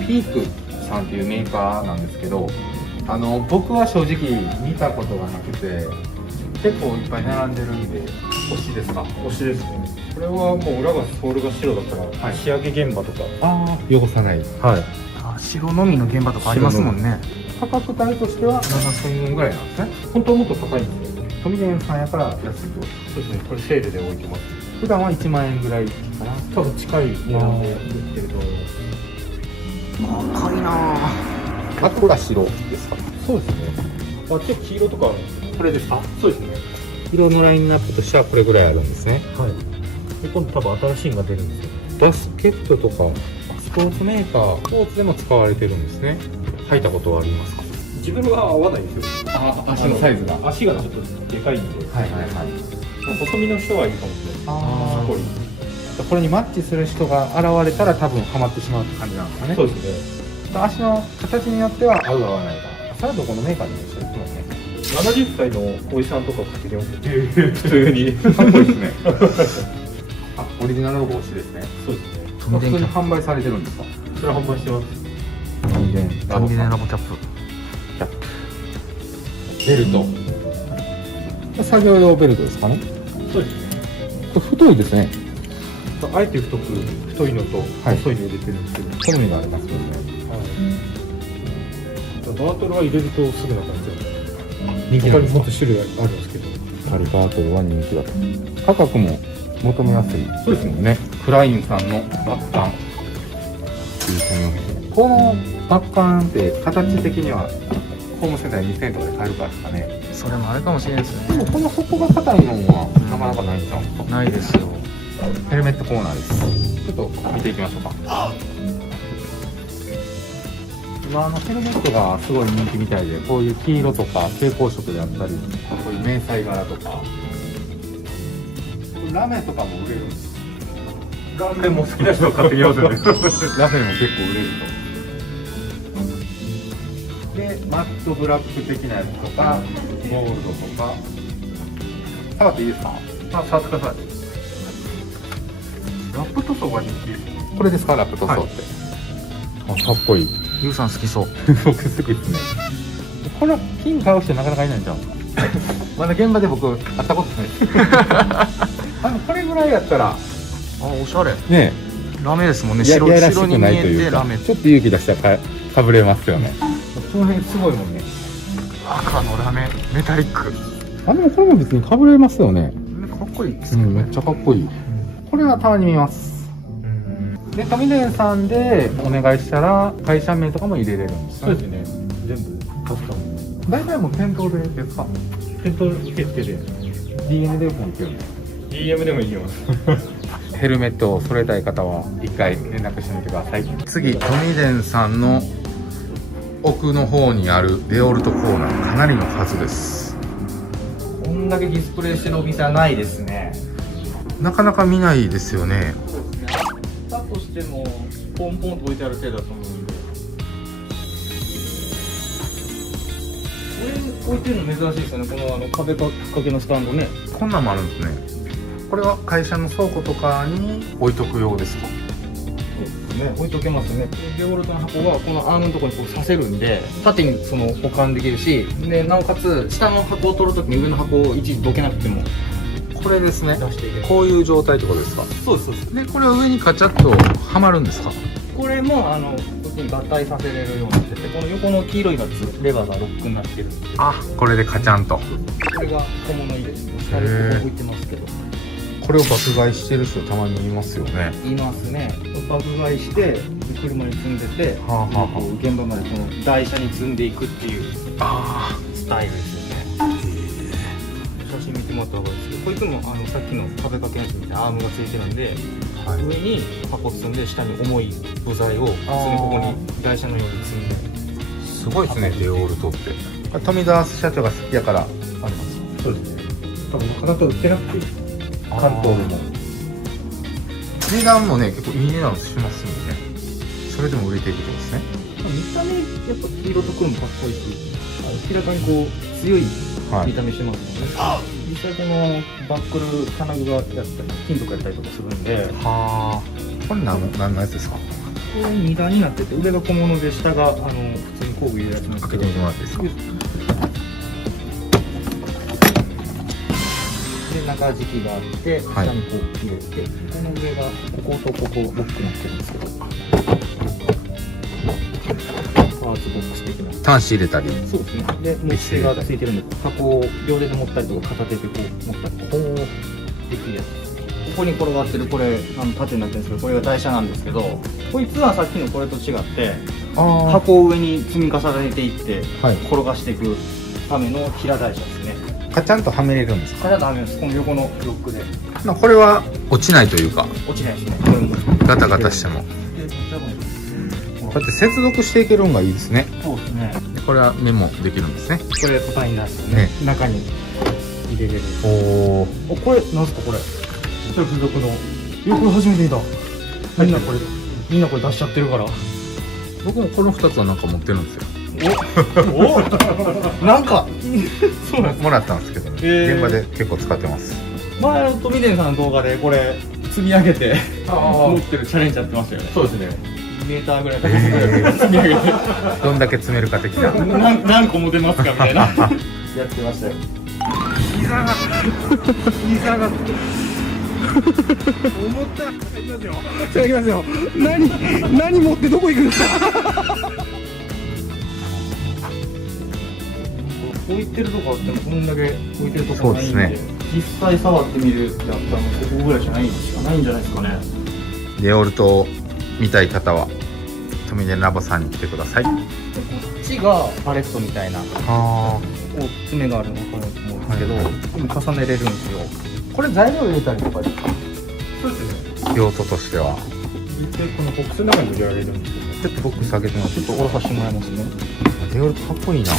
ピークさんっていうメーカーなんですけど、僕は正直見たことがなくて、結構いっぱい並んでるんで、推しですか？推しですね。これはもう裏がソールが白だから、仕上げ現場とか汚さない。はい。白のみの現場とかありますもんね。価格帯としては7000円ぐらいなんですね。本当はもっと高いんですよ。富田さんやから安いと。そうですね。これセールで置いてます。普段は1万円ぐらいかな。多分近い値段で売ってると思います。高いなあとが白ですか？そうですね。あっちは黄色とかあるんですよ。これですか？そうですね。色のラインナップとしてはこれぐらいあるんですね。はい。で今度多分新しいのが出るんですよ。バスケットとかスポーツメーカー、スポーツでも使われてるんですね。履いたことはありますか？自分は合わないんですよ。足のサイズが。足がちょっとでかいんで。はいはいはい。細身の人はいいかもしれないです。これにマッチする人が現れたら多分ハマってしまうって感じなんですかね。そうですね。足の形によっては合う合わないか。それはどこのメーカーにも一緒ですもんね。70歳のおじさんとかかけてますよ。普通に。かっこいいですね。あ、オリジナルロゴ推しですね。そうですね。普通に販売されてるんですか？それは販売してます。トミデンラボキャップ。ベルト。作業用ベルトですかね？そうですね。太いですね。あえて太いのと細いの入れてるんですけど、好みがありますよね。バートルは入れるとすぐな感じ。人気他にもっと種類あるんですけど。バートルは人気だと。価格も求めやすいですもんね。クラインさんのバッカン。このバッカンって形的にはホームセンターで2000円とかで買えるからですかね。それもあれかもしれないですね。でもこの底が硬いのはなかなかないんちゃうんですか？ないですよ。ヘルメットコーナーです。ちょっと見ていきましょうか。今ヘルメットがすごい人気みたいで、こういう黄色とか蛍光色であったり、こういう迷彩柄とか、ラメとかも売れるんです。ラメも好きな人は買ってきますよね。ラメも結構売れると。で、マットブラック的なやつとか、ゴールドとか。触っていいですか？触ってください。ラップ塗装が人気です。これですか？ラップ塗装って。かっこいい。ユウさん好きそう。僕好きですね。これは金買う人なかなかいないんじゃん。まだ現場で僕会ったことないです。これぐらいやったら。おしゃれ。ねえ。ラメですもんね。白に見えてラメ。ちょっと勇気出したらかぶれますよね。この辺すごいもんね。赤のラメ、メタリック。でもこれも別にかぶれますよね。かっこいいですね。めっちゃかっこいい。これはたまに見ます。で、富田さんでお願いしたら会社名とかも入れれるんですか？そうですね。全部カスタム。大体もう店頭でですか？店頭受付で。DM でもいけるんです。DM でもいけます。ヘルメットを揃えたい方は一回連絡してみてください。次、富田さんの奥の方にあるデオルトコーナー、かなりの数です。こんだけディスプレイしてるお店はないですね。なかなか見ないですよね。だとしてもポンポンと置いてある程度だと思うんで、これ置いてるの珍しいですよね。この壁掛けのスタンドね。こんなんもあるんですね。これは会社の倉庫とかに置いとく用ですか？そうですね、置いとけますね。デオルトの箱はこのアームのところにこう刺せるんで、縦にその保管できるし、でなおかつ下の箱を取るときに上の箱を一時どけなくても。これですね。こういう状態ってことですか？そうですそうです。でこれは上にカチャッとはまるんですか？これもこっちに合体させれるようになってて、この横の黄色いやつレバーがロックになってるんで。あ、これでカチャンと。これが小物入れですね。下にここ置いてますけど。これを爆買いしてる人たまにいますよね。いますね。爆買いして車に積んでて、現場までこの台車に積んでいくっていうスタイルですよね。写真見てもらった方がいいですけど、こいつもさっきの壁掛けのやつみたいなアームがついてるんで、上に箱積んで下に重い部材を普通にここに台車のように積んで。すごいですね、デオルトって。富田社長が好きやからあります。そうですね。多分なかなか売ってなくて。関東でも値段もね結構いい値段しますもんね。それでも売れていくことですね。見た目やっぱ黄色と黒もかっこいいし、明らかにこう強い見た目してますよね。実際このバックル金具がやったり金属やったりとかするんで。これ何のやつですか？これ2段になってて、上が小物で下が普通に工具入れるやつなんですけど。開けてみてもらっていいですか？中敷きがあって、下にこう入れて、この上がこことここロックになってるんですけど、パーツボックス的な端子入れたり。そうですね。で持ち手がついてるんで、箱を両手で持ったりとか片手でこう持ったりこうできるやつ。ここに転がってるこれ縦になってるんですけど、これが台車なんですけど、こいつはさっきのこれと違って箱を上に積み重ねていって転がしていくための平台車ですね。カチャンとはめれるんですか？カチャンとはめるんです。この横のロックで。これは落ちないというか、落ちないですね。ガタガタしてもこうやって接続していけるのがいいですね。そうですね。これはメモできるんですね。これ答えになるんですね。中に入れれる。おこれなんですかこれ？接続の。これ初めて見た。みんなこれ出しちゃってるから。僕もこの2つはなんか持ってるんですよ。おなんかそうなんです。もらったんですけど、現場で結構使ってます。前トミデンさんの動画でこれ積み上げて持ってるチャレンジやってましたよね。そうですね。2メーターぐらい高さぐらい積み上げてどんだけ詰めるか的な。何個持てますかみたいなやってましたよ。膝が思った。いきますよ。じゃあいきますよ。何持ってどこ行くんですか。置いてるとこあってもこんだけ置いてるとこないんで、実際触ってみるってやったらもうここぐらいしかないんじゃないですかね。デオルトを見たい方はトミデンラボさんに来てください。こっちがパレットみたいな爪があるのかなと思うんですけど、重ねれるんですよ。これ材料入れたりとかですか？そうですね。用途としては一回このボックスの中に入れられるんですけど、ちょっとボックス開けてもらってちょっと下ろさせてもらいますね。デオルトかっこいいな。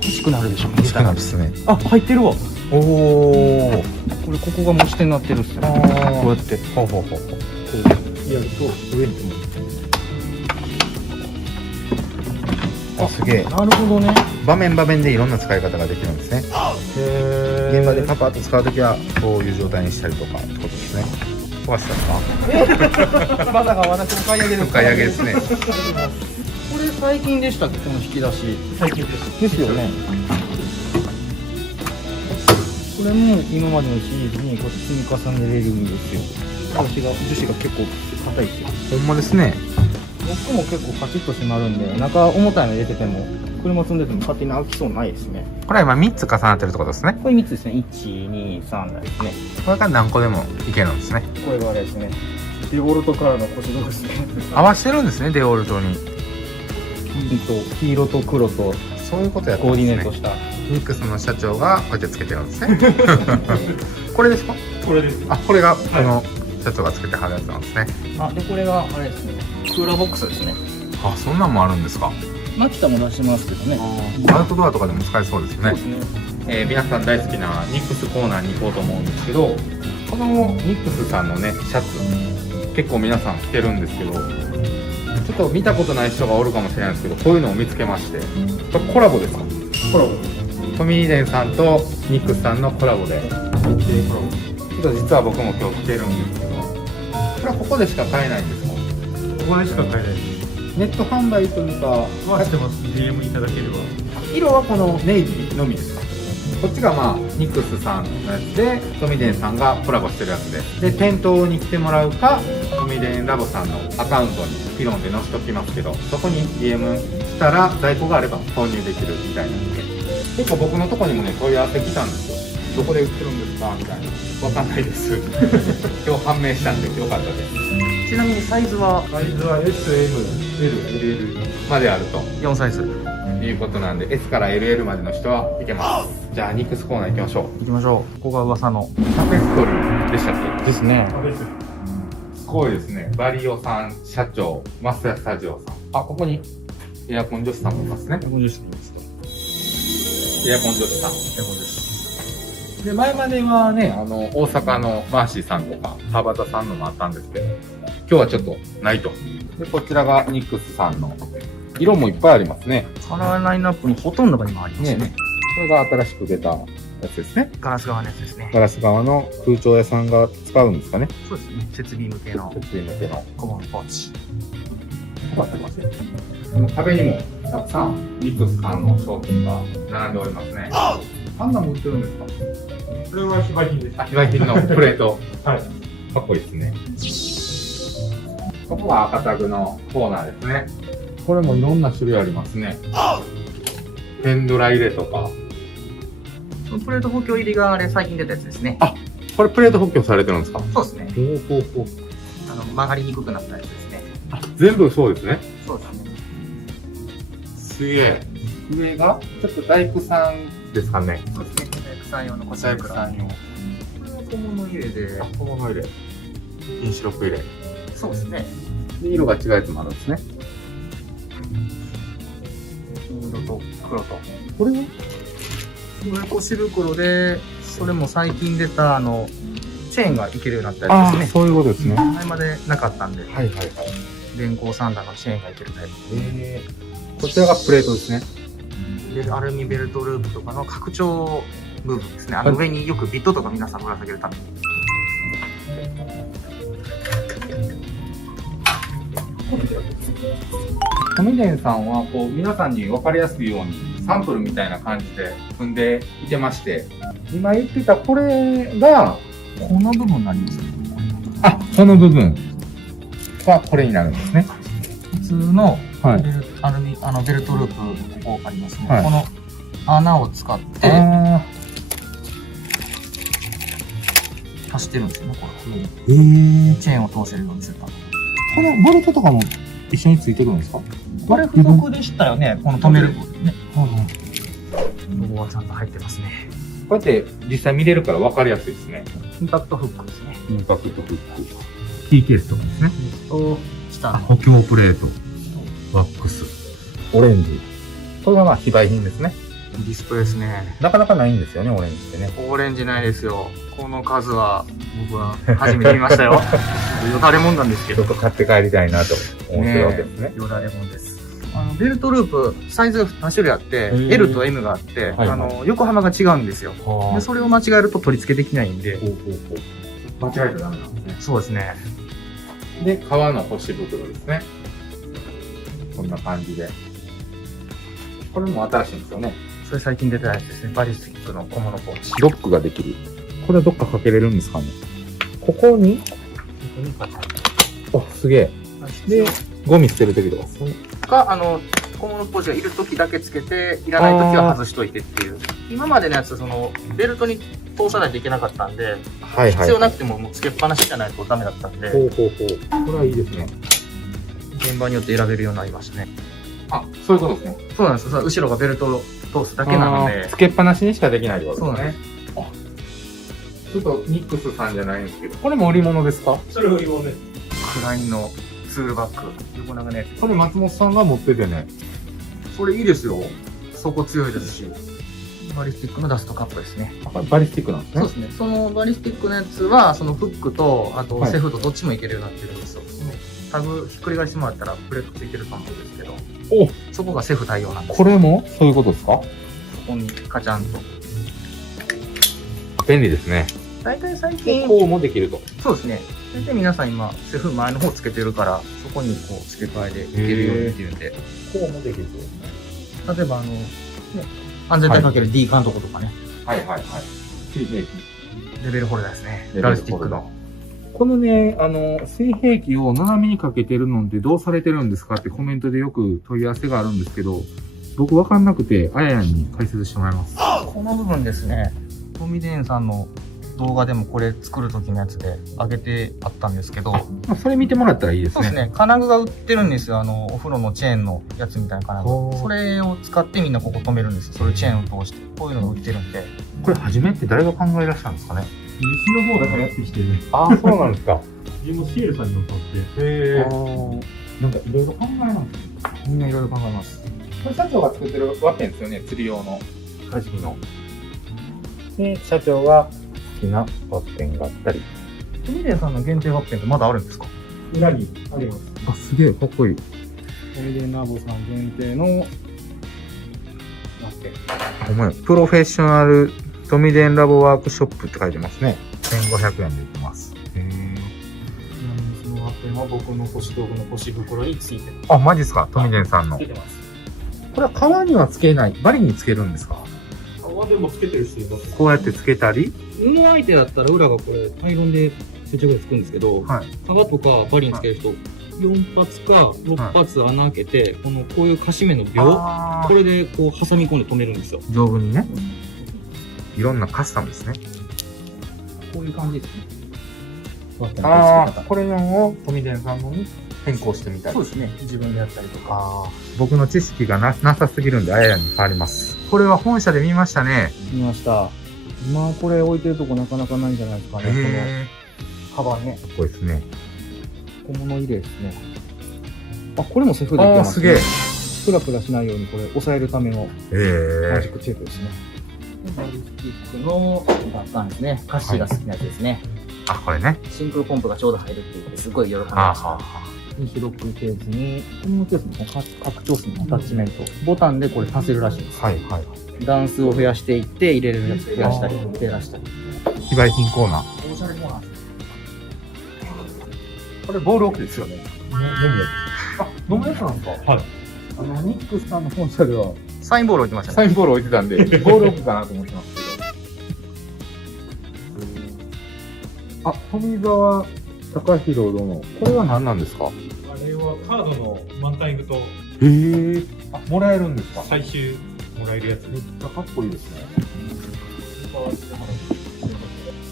欲しくなるでしょ。欲しくなるですね。あ、入ってるわ。おお。これここが持ち手になってるっすよ。こうやって。ほう。こうやると上に止まる。あ、すげえ。なるほどね。場面でいろんな使い方ができるんですね。現場でパパッと使うときはこういう状態にしたりとかってことですね。壊したんですか？まさか私お買い上げです。お買い上げですね。これ最近でしたっけ、この引き出し。最近です。ですよね。これも今までのシリーズにこう積み重ねれるんですよ。樹脂が結構硬いですよ。ほんまですね。僕も結構カチッと締まるんで、中重たいの入れてても車積んでても勝手に開きそうないですね。これは今3つ重なってるってことですね。これ3つですね。1、2、3台ですね。これが何個でもいけるんですね。これがあれですね。デオルトからの腰道ですね。合わせてるんですね、デオルトに。黄色と黒とそういうことやったコーんですね。ディネートした。ニックスの社長がこうやってつけてるんですね。これですか？これです。あ、これがこの社長がつけてはるやつなんですね。あ、でこれがあれですね。クーラーボックスですね。あ、そんなんもあるんですか？マキタも出してますけどね。アウトドアとかでも使えそうですね。そうですね。皆さん大好きなニックスコーナーに行こうと思うんですけど、このニックスさんのねシャツ結構皆さん着てるんですけど、ちょっと見たことない人がおるかもしれないんですけど、こういうのを見つけまして、これコラボですか？コラボ。トミーデンさんとニックスさんのコラボで、ちょっと実は僕も今日着てるんですけど、これはここでしか買えないんですか？ここでしか買えないです。ネット販売というかはしてます。DM いただければ。色はこのネイビーのみですか？こっちがまあニックスさんのやつでトミデンさんがコラボしてるやつで、店頭に来てもらうかトミデンラボさんのアカウントにピロンで載せときますけど、そこに DM したら在庫があれば購入できるみたいなので、結構僕のとこにもね問い合わせ来たんですよ。どこで売ってるんですかみたいな。わかんないです今日判明したんでよかったです。ちなみにサイズは SM、L まであると4サイズいうことなんで、 S から LL までの人はいけます。じゃあニックスコーナー行きましょう。行きましょう。ここが噂のタペストリーでしたっけ？ですね。すごいですね。バリオさん社長、マスヤスタジオさん。あ、ここにエアコン女子さんもいますね。エアコン女子さんいますと。エアコン女子さん。エアコン女子。で、前まではね、大阪のマーシーさんとか、田畑さんのもあったんですけど、今日はちょっとないと。で、こちらがニックスさんの色もいっぱいありますね。カラーラインナップのほとんどが今ありますね。これが新しく出たやつですね。ガラス側のやつですね。ガラス側の空調屋さんが使うんですかね。そうですね。設備向けの。設備向けのコモンポーチ。使ってますね。壁にもたくさんニックスさんの商品が並んでおりますね。あんなも売ってるんですか？これは非売品です。非売品のプレート。はい。かっこいいですね。ここは赤タグのコーナーですね。これもいろんな種類ありますね。ペンドラ入れとか。プレート補強入りがあれ最近出たやつですね。あ、これプレート補強されてるんですか？そうですね。ほうほうほう。曲がりにくくなったやつですね。あ、全部そうですね。そうですね。すげえ。上がちょっと大工さんですかね。そうですね。大工さん用の腰袋。大工さん用。これは小物入れで。小物入れ。金白く入れ。そうですね。で、色が違うやつもあるんですね。金色と黒と。これは？これ腰袋で、それも最近出たチェーンがいけるようになったやつですね。そういうことですね。前までなかったんで。はいはいはい。電光三段のチェーンがいけるタイプ。こちらがプレートですね。アルミベルトループとかの拡張部分ですね。上によくビットとか皆さんぶら下げるために。トミデンさんはこう皆さんに分かりやすいようにサンプルみたいな感じで組んでいてまして、今言ってたこれがこの部分になります。あ、この部分はこれになるんですね。普通のはい、ベルトループここありますね。はい、この穴を使って足してるんですよね。これチェーンを通せるようにするために。このボルトとかも一緒についてくるんですか？これ付属でしたよね。この止める部分ね。ロゴはちゃんと入ってますね。こうやって実際見れるから分かりやすいですね。インパクトフックですね。インパクトフック。T ケースとかですね。下の補強プレート。ワックス。オレンジ。これがまあ非売品ですね。ディスプレイですね。なかなかないんですよね、オレンジってね。オレンジないですよ。この数は僕は初めて見ましたよ。よだれもんなんですけど。ちょっと買って帰りたいなと思ってるわけですね。よだれもんです。ベルトループ、サイズが2種類あって、L と M があって、横幅が違うんですよ。でそれを間違えると取り付けできないんで。間違えたらダメなんですね。そうですね。で、革の腰袋ですね。こんな感じで。これも新しいんですよね。それ最近出たやつですね。バリスティックの小物ポーチ。ロックができる。これはどっかかけれるんですかね。ここにあ、すげえ。で、ゴミ捨てるときとか。小物ポーチがいるときだけつけて、いらないときは外しといてっていう。今までのやつ、ベルトに通さないといけなかったんで、必要なくてももうつけっぱなしじゃないとダメだったんで。ほうほうほう。これはいいですね。現場によって選べるようになりましたね。あ、そういうことですね。そうなんですよ。後ろがベルトを通すだけなので。つけっぱなしにしかできないってことですね。そうなんです。ちょっとニックスさんじゃないんですけど、これも売り物ですか？それ売り物です。クラインのツールバッグ。横長ね。これ松本さんが持っててね。これいいですよ。底強いですし。バリスティックのダストカップですね。これバリスティックなんですね。そうですね。そのバリスティックのやつは、そのフックと、あとセフとどっちもいけるようになってるんですよ。タグひっくり返してもらったらプレートついてると思うんですけど。そこがセフ対応なんです。これもそういうことですか？そこにカチャンと。便利ですね。大体最近こうもできると。そうですね。大体皆さん今セフ前の方つけてるから、そこにこう付け替えでいけるようにできるんで。こうもできると。例えば安全帯かける D カンとことかね。はいはいはい。レベルホルダーですね。ラルスティックの。このね、水平器を斜めにかけてるのってどうされてるんですかってコメントでよく問い合わせがあるんですけど、僕わかんなくて、あややんに解説してもらいます。この部分ですね。トミデンさんの動画でもこれ作る時のやつで上げてあったんですけど、それ見てもらったらいいですね。そうですね。金具が売ってるんですよ。お風呂のチェーンのやつみたいな金具。それを使ってみんなここ止めるんですよ。それチェーンを通して。こういうのが売ってるんで。これ初めって誰が考え出したんですかね？西の方だからやってきてる。ああ、そうなんですか。自分もシエルさんに教わって。へー。なんかいろいろ考えますね。みんないろいろ考えます。これ社長が作ってるワッペンですよね。釣り用のカジキの。で、社長が好きなワッペンがあったり。トミデンさんの限定ワッペンってまだあるんですか？裏にあります。あ、すげえ、かっこいい。トミデンラボさん限定のワッペン。お前、プロフェッショナルトミデンラボワークショップって書いてますね。1500円で売ってます。そのワッペンは僕の腰道具の腰袋についてる。あ、マジですか？トミデンさんの。ついてます。これは革にはつけない。バリにつけるんですか？革でもつけてる人います。こうやってつけたり、布相手だったら裏がこれアイロンで接着でつくんですけど、革とかバリにつける人、4発か6発穴開けて、こういうカシメの秒、これでこう挟み込んで止めるんですよ。丈夫にね。いろんなカスタムですね。こういう感じですね。ああ、これを富田さんのに変更してみたり。そうですね。自分でやったりとか。僕の知識がなさすぎるんで、あややに変わります。これは本社で見ましたね。見ました。今これ置いてるとこなかなかないんじゃないですかね。このカバンね。これですね。小物入れですね。あ、これもセフでいけますね。すげえ。プラプラしないようにこれ押さえるためのマジックテープですね。バルスティックのバッタンですね。カッシーが好きなやつですね。あ、これね。真空ポンプがちょうど入るって言ってすごい喜んでました。広くケースに、このケースの拡張数のアタッチメント。ボタンでこれ足せるらしいです。はいはい。段数を増やしていって入れるやつ増やしたり減らしたり。非売品コーナー。おしゃれコーナー。これボールオフですよね。飲むやつ。あ、飲むやつなんですか？はい。ニックスさんの本社ではサインボール置いてましたね。サインボール置いてたんで、ボールオフかなと思ってますけど。あ、富澤隆弘殿。これは何なんですか？あれはカードのマンタイングと。へえ。あ、もらえるんですか？最終もらえるやつ。めっちゃかっこいいですね。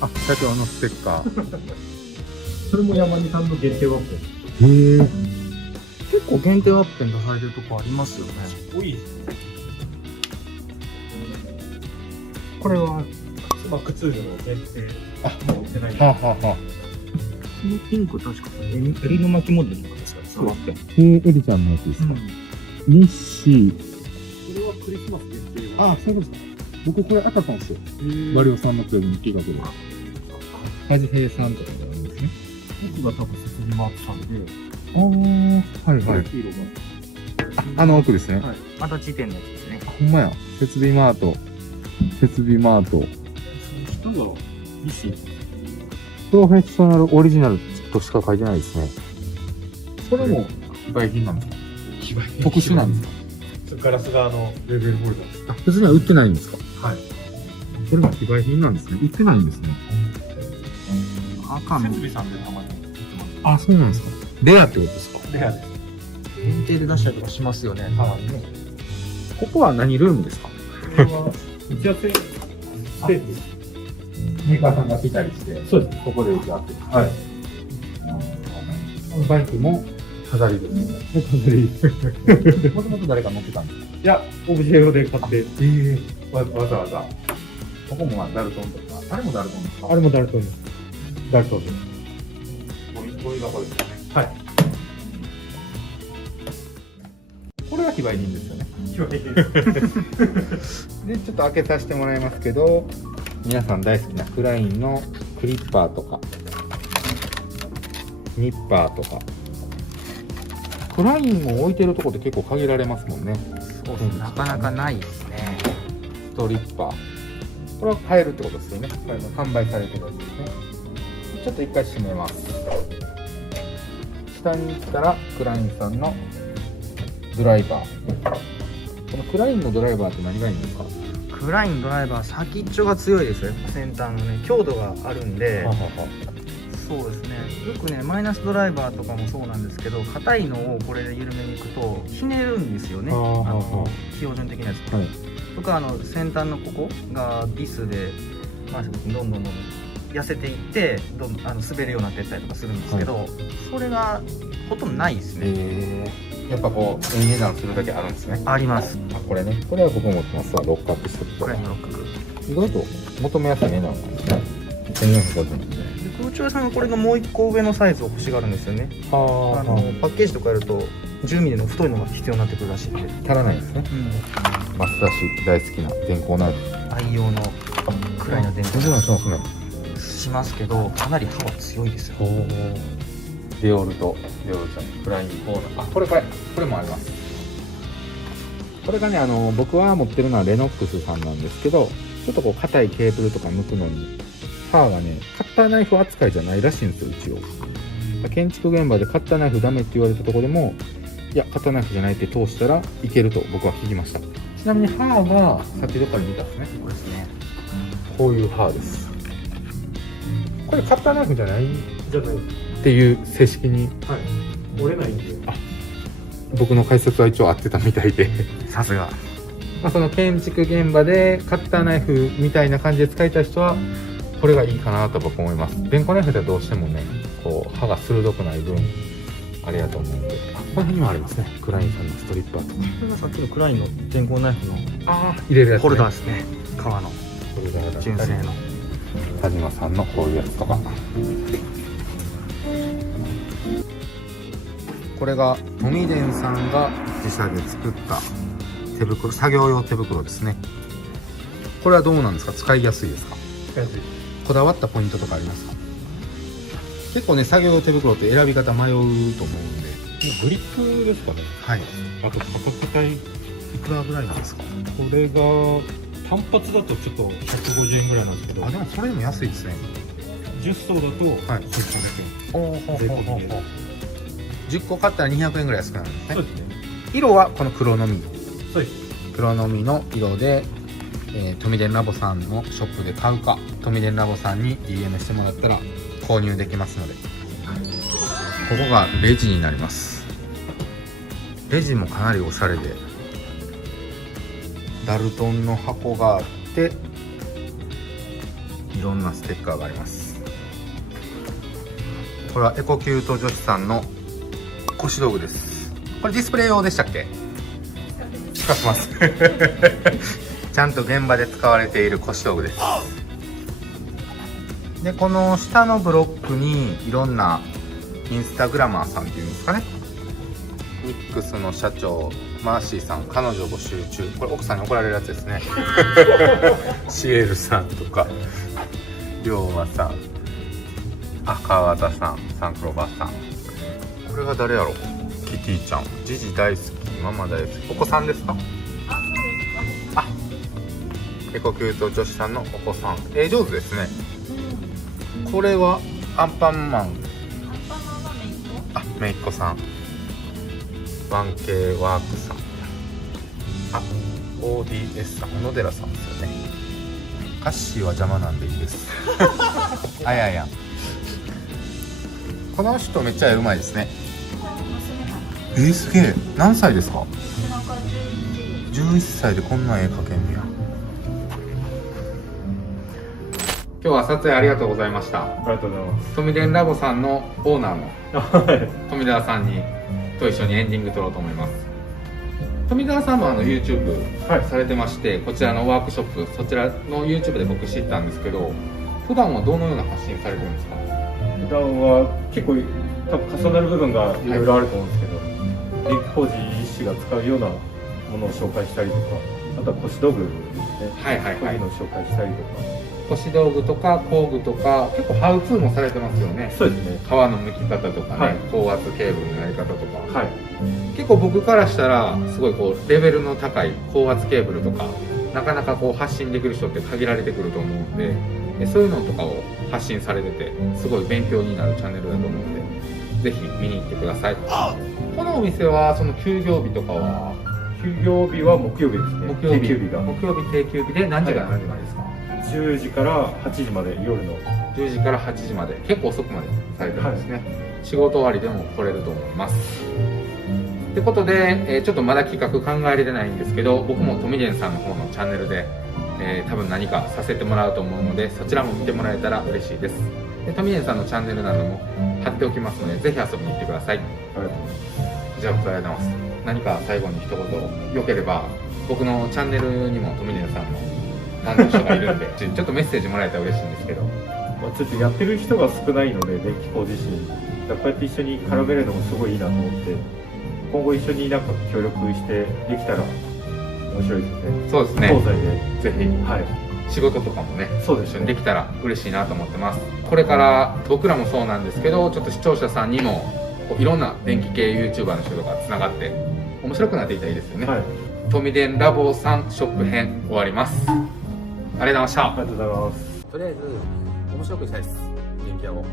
あ、社長のステッカー。それも山根さんの限定ワッペン。へえ。結構限定ワッペン出されてるとこありますよね。多いですね。これはマックツールの限定。あ、もう売ってない。はあ、はあはあ、このピンク確か襟の巻きモデルとかですか？そうですね。エリちゃんのやつですか？ニッシー。これはクリスマス限定。あ、そうですか。僕これ当たったんですよ。マリオさんのプレゼント企画で。はじへいさんとかがあるんですね。僕が多分設備マークさんで。はいはい。黄色が。あの奥ですね。はい。足立店のやつですね。ほんまや。設備マート。設備マート。下がミシン。プロフェッショナルオリジナルとしか書いてないですね。これも非売品なんですか？非売品。特殊なんですか？ガラス側のレベルホルダーです。あ、普通には売ってないんですか？はい。これも非売品なんですね。売ってないんですね。赤の設備さんでたまに売ってます。あ、そうなんですか？レアってことですか？レアです。限定で出したりとかしますよね。たまにね。ここは何ルームですか？これは打ち合わせスペースです。メーカーさんが来たりして、そうです。ここで打ち合わせ。はい。このバイクも飾りですね。飾り。もともと誰か乗ってたんですか？いや、オブジェ用で買って。わざわざ。ここもダルトンとか。あれもダルトンですか？あれもダルトンです。ダルトンです。ゴミ箱ですよね。はい。これは非売品ですよね。非売品です。で、ちょっと開けさせてもらいますけど、皆さん大好きなクラインのクリッパーとか、ニッパーとか。クラインを置いてるところって結構限られますもんね。そうですね。なかなかないですね。ストリッパー。これは買えるってことですよね。これも販売されてるやつですね。ちょっと一回閉めます。下に行ったらクラインさんのドライバー。このクラインのドライバーって何がいいんですか？クラインドライバー先っちょが強いですよ。先端のね強度があるんで。そうですね。よくねマイナスドライバーとかもそうなんですけど、硬いのをこれで緩めにいくとひねるんですよね。標準的なやつ。はい、とか先端のここがビスで、まあ、どんどん痩せていって滑るようになっていったりとかするんですけど、はい、それがほとんどないですね。やっぱこう値段するだけあるんですね。あります。あ、これね。これは僕持ってますわ。六角してると。これの六角。意外と求めやすい値段なんですね。1450円ですね。空調屋さんがこれがもう1個上のサイズを欲しがるんですよね。パッケージとかやると10ミリの太いのが必要になってくるらしいんで。足らないんですね。マスター氏大好きな電光ナイフ。愛用のくらいの電光。もちろんしますね。しますけど、かなり刃は強いですよ。デオルトちゃんフライングコーナー。あ、これもあります。これがね、僕は持ってるのはレノックスさんなんですけど、ちょっとこう硬いケーブルとか抜くのに刃がね、カッターナイフ扱いじゃないらしいんですよ、一応。建築現場でカッターナイフダメって言われたところでも、いやカッターナイフじゃないって通したらいけると僕は聞きました。なみに刃がさっきどっかで見たんですね。これですね。こういう刃です。これカッターナイフじゃないじゃないっていう正式に、はい、折れないんで。僕の解説は一応合ってたみたいでさすが。まあその建築現場でカッターナイフみたいな感じで使いたい人はこれがいいかなと僕思います。電光ナイフではどうしてもね、こう刃が鋭くない分あれやと思うんで、この辺にもありますね。クラインさんのストリッパーとか。これがさっきのクラインの電光ナイフの入れるやつ、ね、ホルダーですね。革のホルダーだったり、純正の田島さんのこういうやつとか。これがトミデンさんが自社で作った手袋、作業用手袋ですね。これはどうなんですか？使いやすいですか？使いやすい。こだわったポイントとかありますか？結構ね、作業用手袋って選び方迷うと思うんで。グリップですかね。はい。あと価格帯いくらぐらいなんですか？これが単発だとちょっと150円ぐらいなんですけど。あ、でもそれでも安いですね。10層だと1300円。おお、税込みで。10個買ったら200円ぐらい安くなるんですね。そうですね。色はこの黒のみ。そうです。黒のみの色で、トミデンラボさんのショップで買うか、トミデンラボさんに DM してもらったら購入できますので。ここがレジになります。レジもかなりおしゃれで、ダルトンの箱があって、いろんなステッカーがあります。これはエコキュート女子さんの腰道具です。これディスプレイ用でしたっけ？使ってますちゃんと現場で使われている腰道具です。で、この下のブロックにいろんなインスタグラマーさんっていうんですかね、ミックスの社長マーシーさん、彼女募集中、これ奥さんに怒られるやつですねシエルさんとか龍馬さん、赤和田さん、サンクロバーさん、これが誰やろ？キティちゃん、ジジ大好き、ママ大好き。お子さんですか？あ、エコキュート女子さんのお子さん。上手ですね。これはアンパンマン。あ、めいっ子さん。1K ワークさん。あ、ODS さん、小野寺さんですよね。カッシーは邪魔なんでいいですあやや。この人めっちゃ絵うまいですね。すげえ。何歳ですか？11歳でこんな絵描けんねや。今日は撮影ありがとうございました。ありがとうございます。トミデンラボさんのオーナーの富澤さんと一緒にエンディング撮ろうと思います。富澤さんもYouTube されてまして、こちらのワークショップ、そちらの YouTube で僕知ったんですけど、普段はどのような発信されてるんですか？普段は結構多分重なる部分がいろいろあると思うんですけど、電気工事士が使うようなものを紹介したりとか、あとは腰道具ですね。こういうのを紹介したりとか。腰道具とか工具とか、結構ハウツーもされてますよね。そうですね。皮の剥き方とかね、高圧ケーブルのやり方とか。はい。結構僕からしたらすごいこうレベルの高い高圧ケーブルとかなかなかこう発信できる人って限られてくると思うんで、そういうのとかを発信されててすごい勉強になるチャンネルだと思うんで、ぜひ見に行ってください。このお店はその休業日とかは？休業日は木曜日ですね。定休日が。木曜日定休日で何時から何時までですか？10時から8時まで、夜の10時から8時まで、結構遅くまでされてるんですね。仕事終わりでも来れると思います。ってことで、ちょっとまだ企画考えれてないんですけど、僕もトミデンさんの方のチャンネルで、多分何かさせてもらうと思うので、そちらも見てもらえたら嬉しいです。で、トミデンさんのチャンネルなども貼っておきますので、ぜひ遊びに行ってください。じゃあ、ありがとうございます。何か最後に一言、よければ、僕のチャンネルにもトミデンさんの担当者がいるんで、ちょっとメッセージもらえたら嬉しいんですけど。ちょっとやってる人が少ないので、電気工事士。こうやって一緒に絡めるのもすごいいいなと思って、今後一緒になんか協力してできたら面白いですね。そうですね。東西でぜひ、はい、仕事とかもね、そうですね、一緒にできたら嬉しいなと思ってます。これから僕らもそうなんですけど、ちょっと視聴者さんにもいろんな電気系 YouTuber の人とかつながって面白くなっていったらいいですよね。はい、トミデンラボさんショップ編終わります。ありがとうございました。ありがとうございます。とりあえず面白くしたいです、電気屋を。